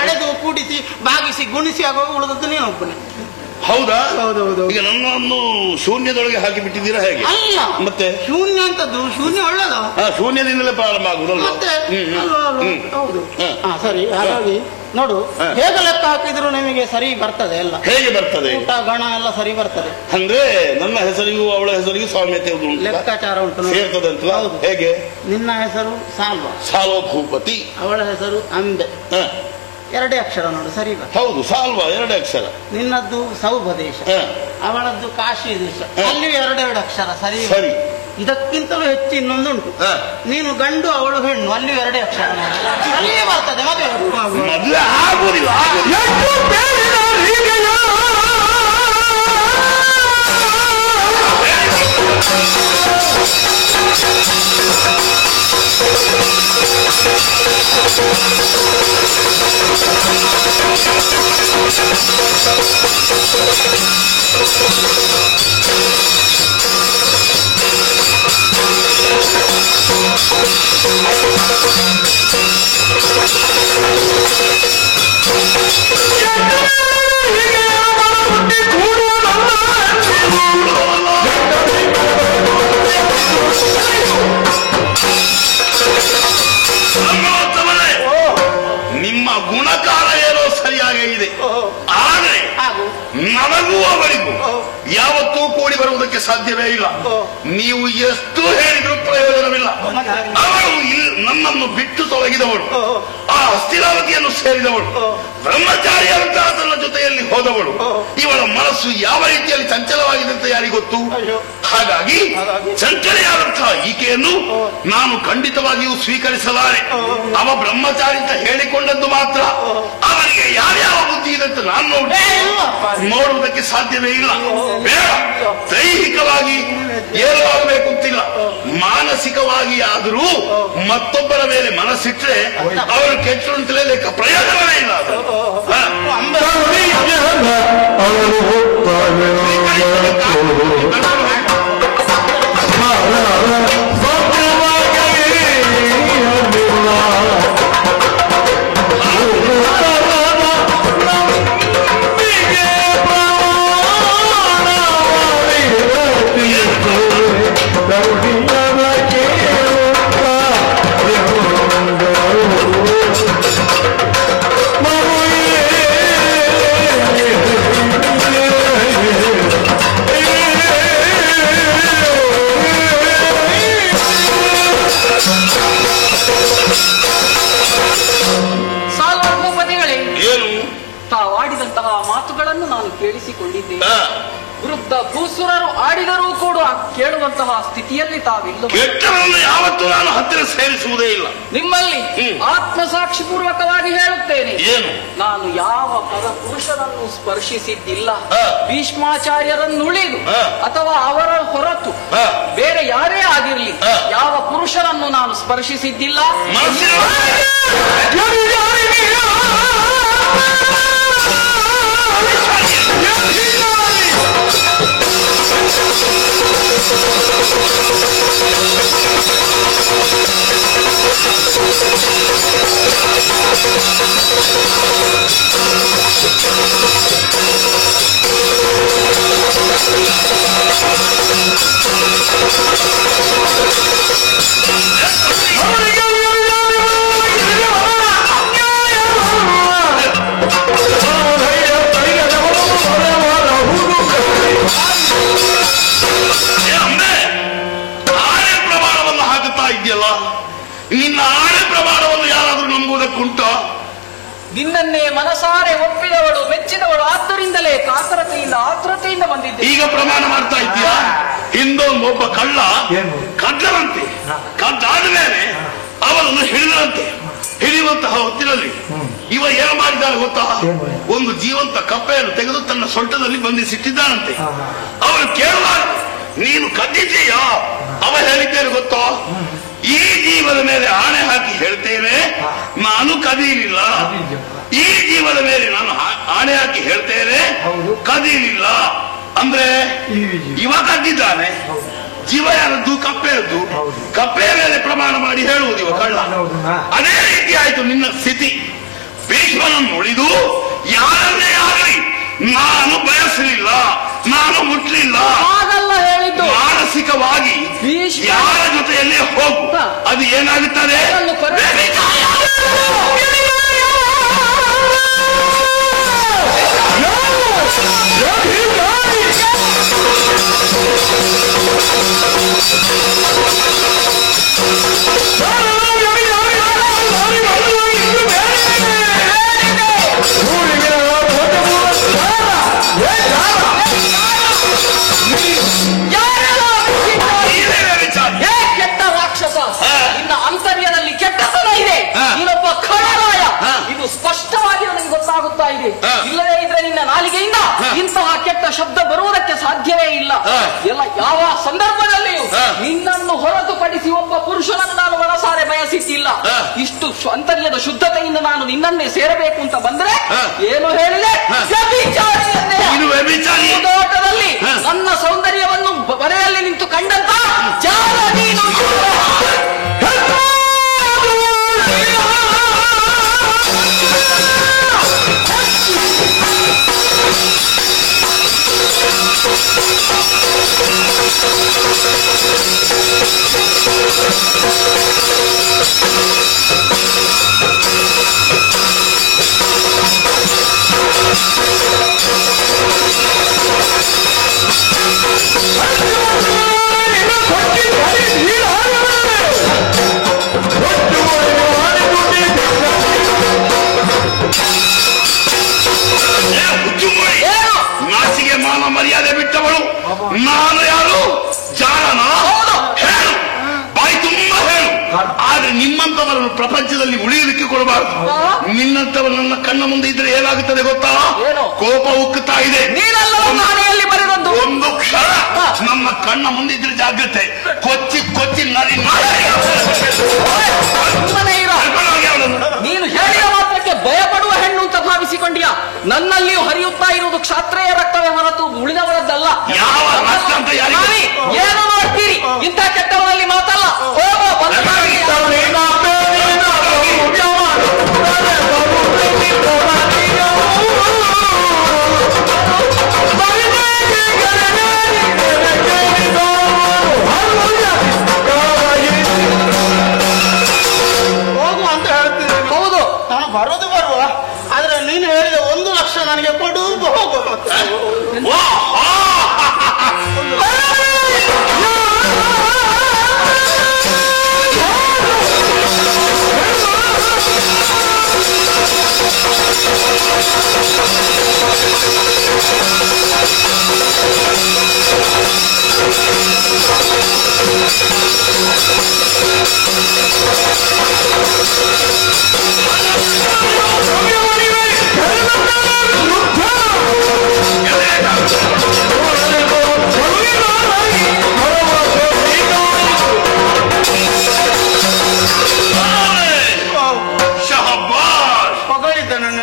ಕಳೆದು ಕೂಡಿಸಿ ಭಾಗಿಸಿ ಗುಣಿಸಿ ಆಗುವಾಗ ಉಳಿದದ್ದು ನೀನೊಬ್ಬನೇ. ಹೌದಾ? ಹೌದೌದು. ಈಗ ನನ್ನನ್ನು ಶೂನ್ಯದೊಳಗೆ ಹಾಕಿ ಬಿಟ್ಟಿದ್ದೀರಾ ಹೇಗೆ? ಅಲ್ಲ, ಮತ್ತೆ ಶೂನ್ಯ ಅಂತದ್ದು ಶೂನ್ಯ ಒಳ್ಳೇದ? ಶೂನ್ಯದಿಂದಲೇ ಪ್ರಾರಂಭ ಆಗುದಲ್ಲ. ಹೌದು. ಸರಿ. ಹಾಗಾಗಿ ನೋಡು, ಹೇಗೆ ಲೆಕ್ಕ ಹಾಕಿದ್ರು ನಿಮಗೆ ಸರಿ ಬರ್ತದೆ ಎಲ್ಲ. ಹೇಗೆ ಬರ್ತದೆ? ಊಟ ಗಣ ಎಲ್ಲ ಸರಿ ಬರ್ತದೆ. ಅಂದ್ರೆ ನನ್ನ ಹೆಸರಿಗೂ ಅವಳ ಹೆಸರಿಗೂ ಸಾಮ್ಯತೆ ಲೆಕ್ಕಾಚಾರ ಉಂಟು, ಸೇರ್ತದಂತ. ಹೇಗೆ? ನಿನ್ನ ಹೆಸರು ಸಾಲ್ವ, ಸಾಲ್ವ ಭೂಪತಿ. ಅವಳ ಹೆಸರು ಅಂಬೆ, 2 ಅಕ್ಷರ ನೋಡು ಸರಿ ಬರ್ತದೆ. ಹೌದು, ಸಾಲ್ವ 2 ಅಕ್ಷರ. ನಿನ್ನದ್ದು ಸೌಭದೇಶ, ಅವಳದ್ದು ಕಾಶಿ ದೇಶ, ಅಲ್ಲಿ 2 ಅಕ್ಷರ ಸರಿ. ಸರಿ. ಇದಕ್ಕಿಂತಲೂ ಹೆಚ್ಚು ಇನ್ನೊಂದುಂಟು. ನೀನು ಗಂಡು ಅವಳು ಹೆಣ್ಣು, ಅಲ್ಲಿ 2 ಅಕ್ಷರ ಸರಿ ಬರ್ತದೆ. ಮದುವೆ ಆಗುವುದಿಲ್ಲ. ನಿಮ್ಮ ಗುಣಕಾರ ಏನೋ ಸರಿಯಾಗೇ ಇದೆ, ಆದರೆ ನನಗೂ ಅವರಿಗೂ ಯಾವತ್ತೂ ಕೂಡಿ ಬರುವುದಕ್ಕೆ ಸಾಧ್ಯವೇ ಇಲ್ಲ. ನೀವು ಎಷ್ಟು ಹೇಳಿದರೂ ಪ್ರಯೋಜನವಿಲ್ಲ. ಅವಳು ನನ್ನನ್ನು ಬಿಟ್ಟು ತೊಲಗಿದವಳು, ಆ ಹಸ್ತಿನಾವತಿಯನ್ನು ಸೇರಿದವಳು, ಬ್ರಹ್ಮಚಾರಿಯಾದಂತಹ ತನ್ನ ಜೊತೆಯಲ್ಲಿ ಹೋದವಳು. ಇವಳ ಮನಸ್ಸು ಯಾವ ರೀತಿಯಲ್ಲಿ ಚಂಚಲವಾಗಿದೆ ಅಂತ ಯಾರಿಗೊತ್ತು? ಹಾಗಾಗಿ ಚಂಚಲೆಯಾದಂತಹ ಈಕೆಯನ್ನು ನಾನು ಖಂಡಿತವಾಗಿಯೂ ಸ್ವೀಕರಿಸಲಾರೆ. ಅವ ಬ್ರಹ್ಮಚಾರಿ ಅಂತ ಹೇಳಿಕೊಂಡದ್ದು ಮಾತ್ರ, ಅವನಿಗೆ ಯಾವ್ಯಾವ ಬುದ್ಧಿ ಇದೆ ಅಂತ ನಾನು ನೋಡುವುದಕ್ಕೆ ಸಾಧ್ಯವೇ ಇಲ್ಲ. ಬೇಡ, ದೈಹಿಕವಾಗಿ ಏನೂ ಆಗಬೇಕು ಅಂತಿಲ್ಲ, ಮಾನಸಿಕವಾಗಿ ಆದರೂ ಮತ್ತೊಬ್ಬರ ಮೇಲೆ ಮನಸ್ಸಿಟ್ರೆ ಅವರು ಕೆಟ್ಟು ಅಂತಲೇ ಲೆಕ್ಕ, ಪ್ರಯೋಜನವೇ ಇಲ್ಲ. ತಾವಾಡಿದಂತಹ ಮಾತುಗಳನ್ನು ನಾನು ಕೇಳಿಸಿಕೊಂಡಿದ್ದೇನೆ. ವೃದ್ಧ ಭೂಸುರರು ಆಡಿದರೂ ಕೂಡ ಕೇಳುವಂತಹ ಸ್ಥಿತಿಯಲ್ಲಿ ತಾವಿಲ್ಲ. ಯಾವತ್ತೂ ನಾನು ಹತ್ತಿರ ಸೇರಿಸುವುದೇ ಇಲ್ಲ. ನಿಮ್ಮಲ್ಲಿ ಆತ್ಮಸಾಕ್ಷಿ ಪೂರ್ವಕವಾಗಿ ಹೇಳುತ್ತೇನೆ, ಏನು ನಾನು ಯಾವ ಪರಪುರುಷರನ್ನು ಸ್ಪರ್ಶಿಸಿದ್ದಿಲ್ಲ. ಭೀಷ್ಮಾಚಾರ್ಯರನ್ನುಳಿದು ಅಥವಾ ಅವರ ಹೊರತು ಬೇರೆ ಯಾರೇ ಆಗಿರಲಿ ಯಾವ ಪುರುಷರನ್ನು ನಾನು ಸ್ಪರ್ಶಿಸಿದ್ದಿಲ್ಲ. ನಿನ್ನ ಆಣೆ ಪ್ರಮಾಣವನ್ನು ಯಾರಾದ್ರೂ ನಂಬುವುದಕ್ಕುಂಟ? ನಿನ್ನನ್ನೇ ಮನಸಾರೆ ಒಪ್ಪಿದವಳು ಮೆಚ್ಚಿದವಳು, ಆದ್ದರಿಂದಲೇ ಕಾತರತೆಯಿಂದ ಆತುರತೆಯಿಂದ ಬಂದಿದ್ದೆ. ಈಗ ಪ್ರಮಾಣ ಮಾಡ್ತಾ ಇದ್ದೀಯಾ? ಹಿಂದೊಬ್ಬ ಕಳ್ಳ ಕದ್ದರಂತೆ, ಕದ್ದಾದ ಮೇಲೆ ಅವನನ್ನು ಹಿಡಿದಂತೆ. ಹಿಡಿಯುವಂತಹ ಹೊತ್ತಿನಲ್ಲಿ ಇವ ಏನು ಮಾಡಿದ್ದಾನೆ ಗೊತ್ತಾ? ಒಂದು ಜೀವಂತ ಕಪ್ಪೆಯನ್ನು ತೆಗೆದು ತನ್ನ ಸೊಂಟದಲ್ಲಿ ಬಂಧಿಸಿಟ್ಟಿದ್ದಾನಂತೆ. ಅವನು ಕೇಳುವಾಗ ನೀನು ಕದ್ದಿದ್ದೀಯಾ? ಅವ ಹೇಳಿದ್ದೇನೆ ಗೊತ್ತೋ, ಈ ಜೀವದ ಮೇಲೆ ಆಣೆ ಹಾಕಿ ಹೇಳ್ತೇನೆ ನಾನು ಕದೀಲಿಲ್ಲ. ಈ ಜೀವದ ಮೇಲೆ ನಾನು ಆಣೆ ಹಾಕಿ ಹೇಳ್ತೇನೆ ಕದೀಲಿಲ್ಲ. ಅಂದ್ರೆ ಇವ ಕದ್ದಿದ್ದಾನೆ, ಜೀವ ಯಾರದ್ದು? ಕಪ್ಪೆಯದ್ದು. ಕಪ್ಪೆಯ ಮೇಲೆ ಪ್ರಮಾಣ ಮಾಡಿ ಹೇಳುವುದು ಇವ ಕಳ್ಳ. ಅದೇ ರೀತಿ ಆಯ್ತು ನಿನ್ನ ಸ್ಥಿತಿ. ಭೀಷ್ಮನನ್ನು ಉಳಿದು ಯಾರನ್ನೇ ಆಗಲಿ ನಾನು ಬಯಸಲಿಲ್ಲ, ನಾನು ಮುಟ್ಲಿಲ್ಲ. ಮಾನಸಿಕವಾಗಿ ಯಾರ ಜೊತೆಯಲ್ಲೇ ಹೋಗು, ಅದು ಏನಾಗುತ್ತದೆ? ಅಂತರ್ಯದಲ್ಲಿ ಕೆಟ್ಟತನ ಇದೆ, ನೀನೊಬ್ಬ ಖಳರಾಯ, ಇದು ಸ್ಪಷ್ಟವಾಗಿ ನನಗೆ ಗೊತ್ತಾಗುತ್ತಾ ಇದೆ. ಇಲ್ಲದೇ ಇದ್ರೆ ನಿನ್ನ ನಾಲಿಗೆಯಿಂದ ಇಂತಹ ಕೆಟ್ಟ ಶಬ್ದ ಬರುವುದಕ್ಕೆ ಸಾಧ್ಯವೇ ಇಲ್ಲ. ಎಲ್ಲ ಯಾವ ಸಂದರ್ಭದಲ್ಲಿಯೂ ನಿನ್ನನ್ನು ಹೊರತುಪಡಿಸಿ ಒಬ್ಬ ಪುರುಷನನ್ನು ನಾನು ಮನಸಾರೆ ಬಯಸಿದ್ದಿಲ್ಲ. ಇಷ್ಟು ಅಂತರ್ಯದ ಶುದ್ಧತೆಯಿಂದ ನಾನು ನಿನ್ನನ್ನೇ ಸೇರಬೇಕು ಅಂತ ಬಂದ್ರೆ ಏನು ಹೇಳಿದೆ? ತೋಟದಲ್ಲಿ ನನ್ನ ಸೌಂದರ್ಯವನ್ನು ಬರೆಯಲ್ಲಿ ನಿಂತು ಕಂಡಂತ ಜಾಲ ನೀನು. ನಾಚಿಗೆ ಮಾನ ಮರ್ಯಾದೆ ಬಿಟ್ಟವಳು ನಾನು ಯಾರು? ಜಾಣನ? ಹೇಳು, ಬಾಯಿ ತುಂಬಾ ಹೇಳು. ಆದ್ರೆ ನಿಮ್ಮಂತವರನ್ನು ಪ್ರಪಂಚದಲ್ಲಿ ಉಳಿಯಲಿಕ್ಕೆ ಕೊಡಬಾರದು. ನಿನ್ನಂತವರು ನನ್ನ ಕಣ್ಣ ಮುಂದೆ ಇದ್ರೆ ಏನಾಗುತ್ತದೆ ಗೊತ್ತಾ? ಕೋಪ ಉಕ್ಕುತ್ತಾ ಇದೆ. ಒಂದು ಕ್ಷಣ ನಮ್ಮ ಕಣ್ಣ ಮುಂದೆ ಇದ್ರೆ ಜಾಗ್ರತೆ. ಕೊಚ್ಚಿ ಕೊಚ್ಚಿ ನರಿ ನೀನು ಹೇಳಿದ ಮಾತ್ರಕ್ಕೆ ಭಯಪಡುವ ಹೆಣ್ಣು ಅಂತ ಭಾವಿಸಿಕೊಂಡಿಯಾ? ನನ್ನಲ್ಲಿಯೂ ಹರಿಯುತ್ತಾ ಇರುವುದು ಕ್ಷಾತ್ರೆಯ ರಕ್ತವೇ ಹೊರತು ಉಳಿದವರದ್ದಲ್ಲ. ಯಾವ ರಕ್ತ ಅಂತ ಏನು ಮಾಡ್ತೀರಿ? ಇಂಥ ಕೆಟ್ಟವರಲ್ಲಿ ಮಾತಲ್ಲ. ಹೋಗು ಅಂತ ಹೇಳ್ತೀನಿ. ಹೌದು, ನಾನು ಬರೋದು ಬರುವ. ಆದ್ರೆ ನೀನು ಹೇಳಿದ 1 ಲಕ್ಷ ನನಗೆ ಕೊಡು. ಹೋಗು.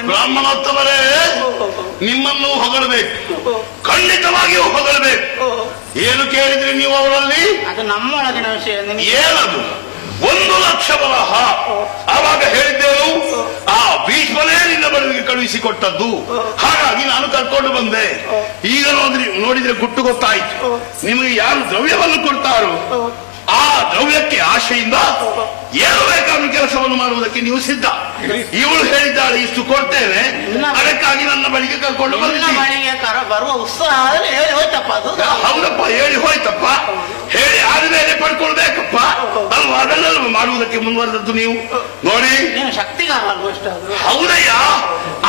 ಬ್ರಾಹ್ಮಣೋತ್ತಮರೇ, ನಿಮ್ಮನ್ನು ಹೊಗಳಬೇಕು, ಖಂಡಿತವಾಗಿಯೂ ಹೊಗಳಬೇಕು. ಏನು ಕೇಳಿದ್ರಿ ನೀವು ಅವರಲ್ಲಿ? ಅದು ನಮ್ಮೊಳಗಿನ ವಿಷಯ. ಏನದು? 1 ಲಕ್ಷ ಬರಹ. ಆವಾಗ ಹೇಳಿದ್ದೇನು, ಆ ಭೀಷ್ಮನೇ ನಿನ್ನ ಬಳಿಗೆ ಕಳುಹಿಸಿಕೊಟ್ಟದ್ದು. ಹಾಗಾಗಿ ನಾನು ಕರ್ಕೊಂಡು ಬಂದೆ. ಈಗ ನೋಡಿದ್ರೆ ಗುಟ್ಟು ಗೊತ್ತಾಯ್ತು. ನಿಮಗೆ ಯಾರು ದ್ರವ್ಯವನ್ನು ಕೊಡ್ತಾರೋ ಆ ದ್ರವ್ಯಕ್ಕೆ ಆಶೆಯಿಂದ ಏನು ಬೇಕಾದ್ರೂ ಕೆಲಸವನ್ನು ಮಾಡುವುದಕ್ಕೆ ನೀವು ಸಿದ್ಧ. ಇವಳು ಹೇಳಿದ್ದಾಳೆ ಇಷ್ಟು ಕೊಡ್ತೇನೆ, ಅದಕ್ಕಾಗಿ ನನ್ನ ಬಳಿಗೆ ಕರ್ಕೊಂಡು ಬಂದಿದ್ದೀನಿ. ಬರುವ ಉತ್ಸಾಹ ಹೇಳಿ ಹೋಯ್ತಪ್ಪ. ಹೌದಪ್ಪ, ಹೇಳಿ ಹೋಯ್ತಪ್ಪ. ಹೇಳಿ ಆದ್ಮೇಲೆ ಪಡ್ಕೊಳ್ಬೇಕಪ್ಪ ಅಲ್ವಾ? ಅದನ್ನೆಲ್ಲ ಮಾಡುವುದಕ್ಕೆ ಮುಂದುವರೆದದ್ದು ನೀವು ನೋಡಿ. ಶಕ್ತಿಗಾರ. ಹೌದಯ್ಯ,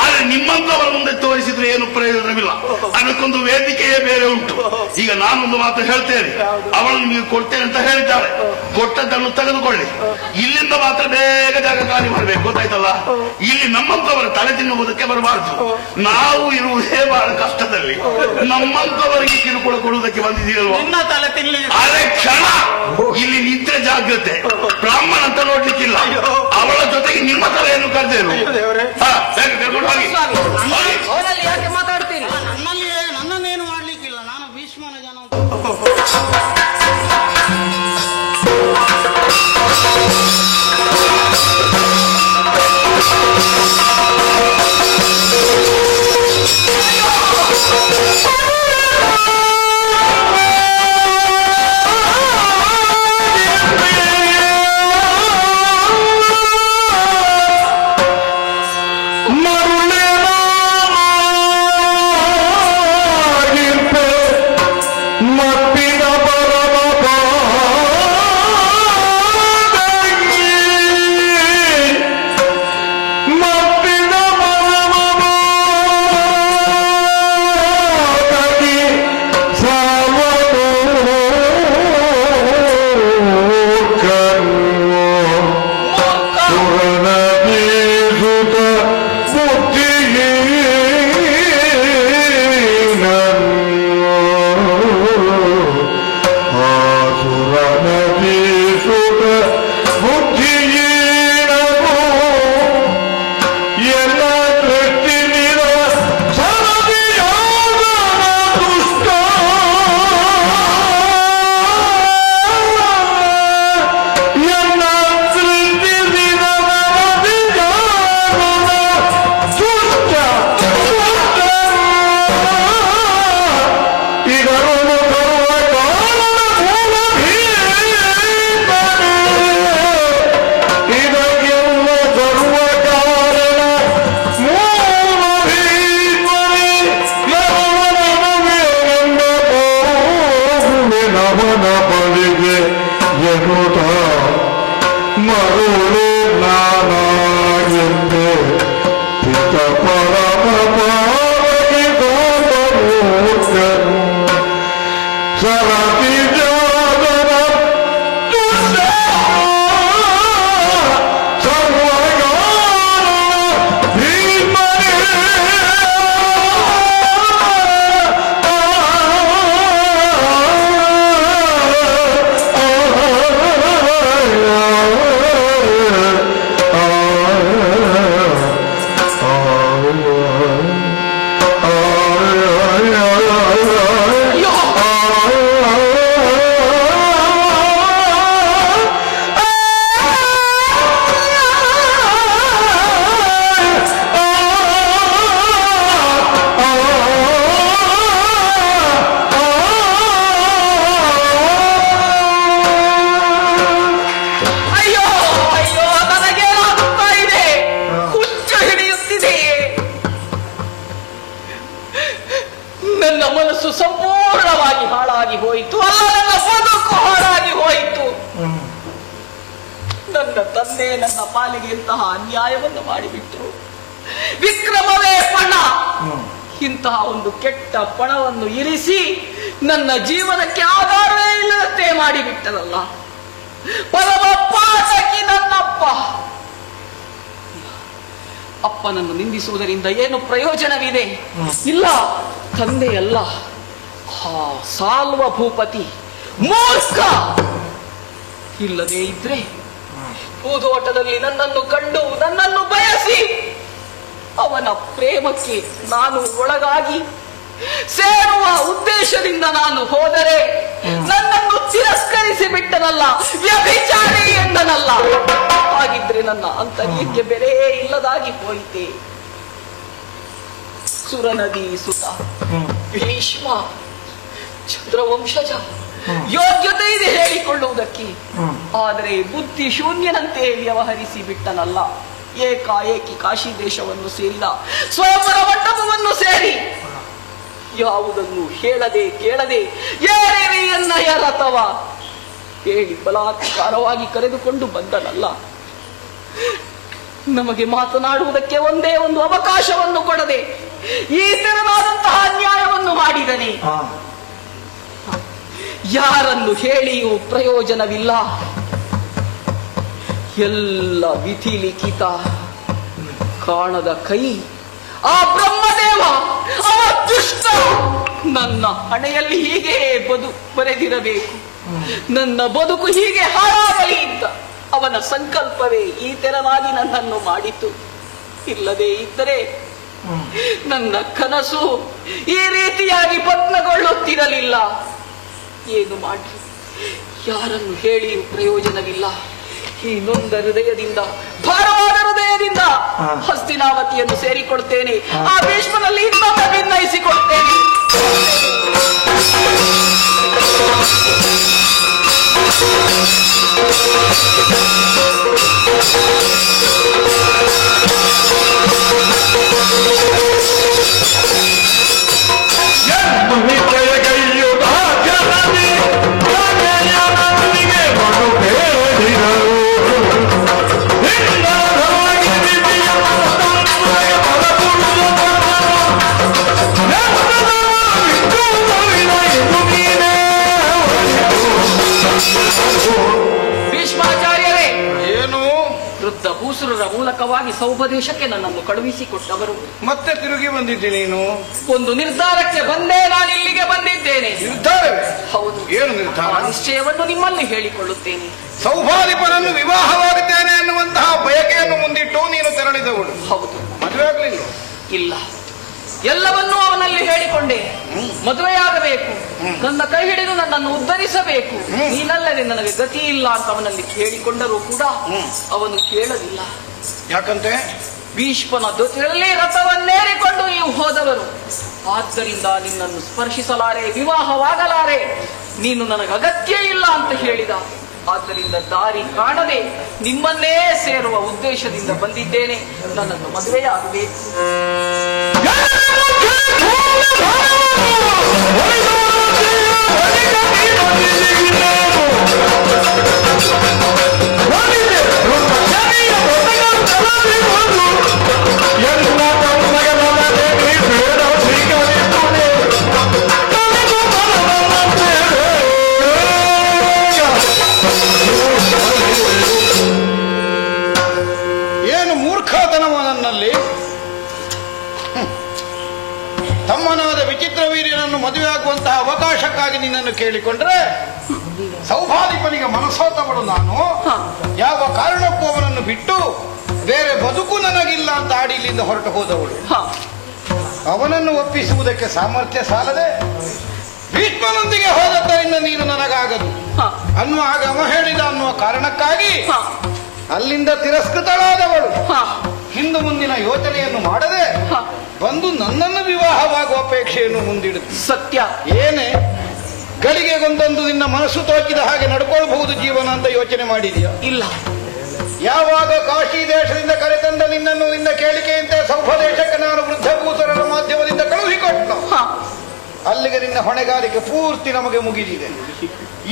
ಆದ್ರೆ ನಿಮ್ಮಂತವರ ಮುಂದೆ ತೋರಿಸಿದ್ರೆ ಏನು ಪ್ರಯೋಜನವಿಲ್ಲ. ಅದಕ್ಕೊಂದು ವೇದಿಕೆಯೇ ಬೇರೆ ಉಂಟು. ಈಗ ನಾನೊಂದು ಮಾತು ಹೇಳ್ತೇನೆ, ಅವಳು ನಿಮಗೆ ಕೊಡ್ತೇನೆ ಅಂತ ಹೇಳಿದ್ದಾಳೆ. ಕೊಟ್ಟದ್ದನ್ನು ತೆಗೆದುಕೊಳ್ಳಿ. ಇಲ್ಲಿಂದ ಮಾತ್ರ ಬೇಗ ಜಾಗ ಖಾಲಿ ಮಾಡಬೇಕು, ಗೊತ್ತಾಯ್ತಲ್ಲ? ಇಲ್ಲಿ ನಮ್ಮಂತವರ ತಲೆ ತಿನ್ನುವುದಕ್ಕೆ ಬರಬಾರದು. ನಾವು ಇರುವುದೇ ಬಹಳ ಕಷ್ಟದಲ್ಲಿ. ನಮ್ಮಂತವರಿಗೆ ಕಿರುಕುಳ ಕೊಡುವುದಕ್ಕೆ ಬಂದಿದ್ದೀರಲ್ವ? ಅರೆ ಕ್ಷಣ ಇಲ್ಲಿ ನಿದ್ರೆ ಜಾಗ್ರತೆ. ಬ್ರಾಹ್ಮಣ ಅಂತ ನೋಡ್ಲಿಕ್ಕಿಲ್ಲ. ಅವಳ ಜೊತೆಗೆ ನಿಮ್ಮ ತಲೆಯನ್ನು ಕರೆದೇನು? ಕರ್ಕೊಂಡು ಹೋಗಿ. ಯಾಕೆ ಮಾತಾಡ್ತೀನಿ? ನನ್ನನ್ನೇನು ಮಾಡ್ಲಿಕ್ಕಿಲ್ಲ. ನಾನು ಭೀಷ್ಮನ ಜನ. ಮಪ್ಪಿನ ಬರ ಅವನ ಬಳಿಗೆ ಎನ್ನುತ್ತ ಮರುಳು ನಾನಾಗೆಂದೆ ಪಿತ ಪರಮ ಪಾವಗಿ ಗೋಪಮೂರ್ಖನು ಸರತಿ ಜಾಗರ ದುಷ್ಟ ಸರ್ವಗಾನ ಭೀಮನೇ ಸಂಪೂರ್ಣವಾಗಿ ಹಾಳಾಗಿ ಹೋಯಿತು. ಅಲ್ಲ, ನನ್ನ ಬದುಕು ಹಾಳಾಗಿ ಹೋಯಿತು. ನನ್ನ ತಂದೆ ನನ್ನ ಪಾಲಿಗೆ ಇಂತಹ ಅನ್ಯಾಯವನ್ನು ಮಾಡಿಬಿಟ್ರು. ವಿಕ್ರಮವೇ ಪಣ. ಇಂತಹ ಒಂದು ಕೆಟ್ಟ ಪಣವನ್ನು ಇರಿಸಿ ನನ್ನ ಜೀವನಕ್ಕೆ ಆಧಾರವೇ ಇಲ್ಲದಂತೆ ಮಾಡಿಬಿಟ್ಟರಲ್ಲ. ಪರಮ ಪಾತಕಿ ನನ್ನಪ್ಪ. ಅಪ್ಪನನ್ನು ನಿಂದಿಸುವುದರಿಂದ ಏನು ಪ್ರಯೋಜನವಿದೆ? ಇಲ್ಲ, ತಂದೆಯಲ್ಲ, ಸಾಲ್ವ ಭೂಪತಿ ಮೂರ್ಖ. ಇಲ್ಲದೆ ಇದ್ರೆ ಭೂದೋಟದಲ್ಲಿ ನನ್ನನ್ನು ಕಂಡು ನನ್ನನ್ನು ಬಯಸಿ ಅವನ ಪ್ರೇಮಕ್ಕೆ ನಾನು ಒಳಗಾಗಿ ಸೇರುವ ಉದ್ದೇಶದಿಂದ ನಾನು ಹೋದರೆ ನನ್ನನ್ನು ತಿರಸ್ಕರಿಸಿ ಬಿಟ್ಟನಲ್ಲ, ವ್ಯಭಿಚಾರಿ ಎಂದನಲ್ಲ. ಹಾಗಿದ್ರೆ ನನ್ನ ಅಂತರ್ಯಕ್ಕೆ ಬೆಲೆಯೇ ಇಲ್ಲದಾಗಿ ಹೋಯಿತೆ. ಸುರನದಿ ಸುತ ಭೀಷ್ಮ ಚಂದ್ರವಂಶಜ ಯೋಗ್ಯತೆ ಇದೆ ಹೇಳಿಕೊಳ್ಳುವುದಕ್ಕೆ. ಆದರೆ ಬುದ್ಧಿ ಶೂನ್ಯನಂತೆ ವ್ಯವಹರಿಸಿ ಬಿಟ್ಟನಲ್ಲ. ಏಕಾಏಕಿ ಕಾಶಿ ದೇಶವನ್ನು ಸೇರಿದ, ಸ್ವಯಂವರ ಮಂಟಪವನ್ನು ಸೇರಿ ಯಾವುದನ್ನು ಹೇಳದೆ ಕೇಳದೆ ಏರೇರಿ ಎನ್ನಯ ರಥವ ಹೇಳಿ ಬಲಾತ್ಕಾರವಾಗಿ ಕರೆದುಕೊಂಡು ಬಂದನಲ್ಲ. ನಮಗೆ ಮಾತನಾಡುವುದಕ್ಕೆ ಒಂದೇ ಒಂದು ಅವಕಾಶವನ್ನು ಕೊಡದೆ ಈ ತೆರನಾದಂತಹ ಅನ್ಯಾಯವನ್ನು ಮಾಡಿದನೆ. ಯಾರನ್ನು ಹೇಳಿಯೂ ಪ್ರಯೋಜನವಿಲ್ಲ. ಎಲ್ಲ ವಿಧಿ ಲಿಖಿತ. ಕಾಣದ ಕೈ ಆ ಬ್ರಹ್ಮದೇವ, ಅವ ದುಷ್ಟ. ನನ್ನ ಹಣೆಯಲ್ಲಿ ಹೀಗೆ ಬರೆದಿರಬೇಕು, ನನ್ನ ಬದುಕು ಹೀಗೆ ಹಾಳಾಗಲಿ ಅಂತ ಅವನ ಸಂಕಲ್ಪವೇ ಈ ತೆರನಾಗಿ ನನ್ನನ್ನು ಮಾಡಿತು. ಇಲ್ಲದೆ ಇದ್ದರೆ ನನ್ನ ಕನಸು ಈ ರೀತಿಯಾಗಿ ಪತ್ನಗೊಳ್ಳುತ್ತಿರಲಿಲ್ಲ. ಏನು ಮಾಡಿ, ಯಾರನ್ನು ಹೇಳಿಯೂ ಪ್ರಯೋಜನವಿಲ್ಲ. ಈ ನೊಂದ ಹೃದಯದಿಂದ, ಭಾರವಾದ ಹೃದಯದಿಂದ ಹಸ್ತಿನಾವತಿಯನ್ನು ಸೇರಿಕೊಳ್ತೇನೆ. ಆ ಭೀಷ್ಮನಲ್ಲಿ ಇನ್ನೊಮ್ಮೆ ಭಿನ್ನಯಿಸಿಕೊಳ್ತೇನೆ. ಭೀಷ್ಮಾಚಾರ್ಯರೇ, ಏನು? ವೃದ್ಧ ಭೂಸುರರ ಮೂಲಕವಾಗಿ ಸೌಪದೇಶಕ್ಕೆ ನನ್ನನ್ನು ಕಳುಹಿಸಿಕೊಟ್ಟವರು. ಮತ್ತೆ ತಿರುಗಿ ಬಂದಿದ್ದೆ ನೀನು? ಒಂದು ನಿರ್ಧಾರಕ್ಕೆ ಬಂದೇ ನಾನು ಇಲ್ಲಿಗೆ ಬಂದಿದ್ದೇನೆ. ನಿರ್ಧಾರವೇ? ಹೌದು. ಏನು ನಿರ್ಧಾರ? ಆ ನಿಶ್ಚಯವನ್ನು ನಿಮ್ಮಲ್ಲಿ ಹೇಳಿಕೊಳ್ಳುತ್ತೇನೆ. ಸೌಭಾಲಿಪನನ್ನು ವಿವಾಹವಾಗುತ್ತೇನೆ ಎನ್ನುವಂತಹ ಬಯಕೆಯನ್ನು ಮುಂದಿಟ್ಟು ನೀನು ತೆರಳಿದವಳು. ಹೌದು. ಮದುವೆ ಆಗ್ಲಿಲ್ಲ? ಇಲ್ಲ, ಎಲ್ಲವನ್ನೂ ಅವನಲ್ಲಿ ಹೇಳಿಕೊಂಡೆ. ಮದುವೆಯಾಗಬೇಕು, ನನ್ನ ಕೈ ಹಿಡಿದು ನನ್ನನ್ನು ಉದ್ಧರಿಸಬೇಕು, ನೀನಲ್ಲದೆ ನನಗೆ ಗತಿ ಇಲ್ಲ ಅಂತ ಅವನಲ್ಲಿ ಹೇಳಿಕೊಂಡರೂ ಕೂಡ ಅವನು ಕೇಳಲಿಲ್ಲ. ಯಾಕಂತೆ? ಭೀಷ್ಮನ ಜೊತೆಯಲ್ಲಿ ರಥವನ್ನೇರಿಕೊಂಡು ನೀವು ಹೋದವರು. ಆದ್ದರಿಂದ ನಿನ್ನನ್ನು ಸ್ಪರ್ಶಿಸಲಾರೆ, ವಿವಾಹವಾಗಲಾರೆ, ನೀನು ನನಗೆ ಅಗತ್ಯ ಇಲ್ಲ ಅಂತ ಹೇಳಿದ. ಆದ್ದರಿಂದ ದಾರಿ ಕಾಣದೆ ನಿಮ್ಮನ್ನೇ ಸೇರುವ ಉದ್ದೇಶದಿಂದ ಬಂದಿದ್ದೇನೆ. ನನ್ನನ್ನು ಮದುವೆಯಾಗಬೇಕು. Oh, ವಿಚಿತ್ರವೀರ್ಯನನ್ನು ಮದುವೆ ಆಗುವಂತಹ ಅವಕಾಶಕ್ಕಾಗಿ ನಿನ್ನನ್ನು ಕೇಳಿಕೊಂಡ್ರೆ ಸೌಭಾಧಿಪನಿಗೆ ಮನಸೋತವಳು ನಾನು. ಯಾವ ಕಾರಣಕ್ಕೂ ಅವನನ್ನು ಬಿಟ್ಟು ಬೇರೆ ಬದುಕು ನನಗಿಲ್ಲ ಅಂತ ಆಡಿ ಇಲ್ಲಿಂದ ಹೊರಟು ಹೋದವಳು. ಅವನನ್ನು ಒಪ್ಪಿಸುವುದಕ್ಕೆ ಸಾಮರ್ಥ್ಯ ಸಾಲದೆ ಭೀಷ್ಮನೊಂದಿಗೆ ಹೋದದ್ದರಿಂದ ನೀನು ನನಗಾಗದು ಅನ್ನುವ ಹಾಗೆ ಅವ ಹೇಳಿದ ಅನ್ನುವ ಕಾರಣಕ್ಕಾಗಿ ಅಲ್ಲಿಂದ ತಿರಸ್ಕೃತಳಾದವಳು. ಹಿಂದು ಮುಂದಿನ ಯೋಚನೆಯನ್ನು ಮಾಡದೆ ಬಂದು ನನ್ನನ್ನು ವಿವಾಹವಾಗುವ ಅಪೇಕ್ಷೆಯನ್ನು ಮುಂದಿಡುತ್ತೆ. ಸತ್ಯ ಏನೇ ಗಳಿಗೆಗೊಂದೊಂದು ನಿನ್ನ ಮನಸ್ಸು ತೋಚಿದ ಹಾಗೆ ನಡ್ಕೊಳ್ಬಹುದು ಜೀವನ ಅಂತ ಯೋಚನೆ ಮಾಡಿದೀಯ? ಇಲ್ಲ. ಯಾವಾಗ ಕಾಶಿ ದೇಶದಿಂದ ಕರೆತಂದ ನಿನ್ನನ್ನು ನಿನ್ನ ಕೇಳಿಕೆಯಂತೆ ಸೌಭ ದೇಶಕ್ಕೆ ನಾನು ವೃದ್ಧಭೂತರರ ಮಾಧ್ಯಮದಿಂದ ಕಳುಹಿಕೊಟ್ಟು ಅಲ್ಲಿಗೆ ನಿನ್ನ ಹೊಣೆಗಾರಿಕೆ ಪೂರ್ತಿ ನಮಗೆ ಮುಗಿದಿದೆ.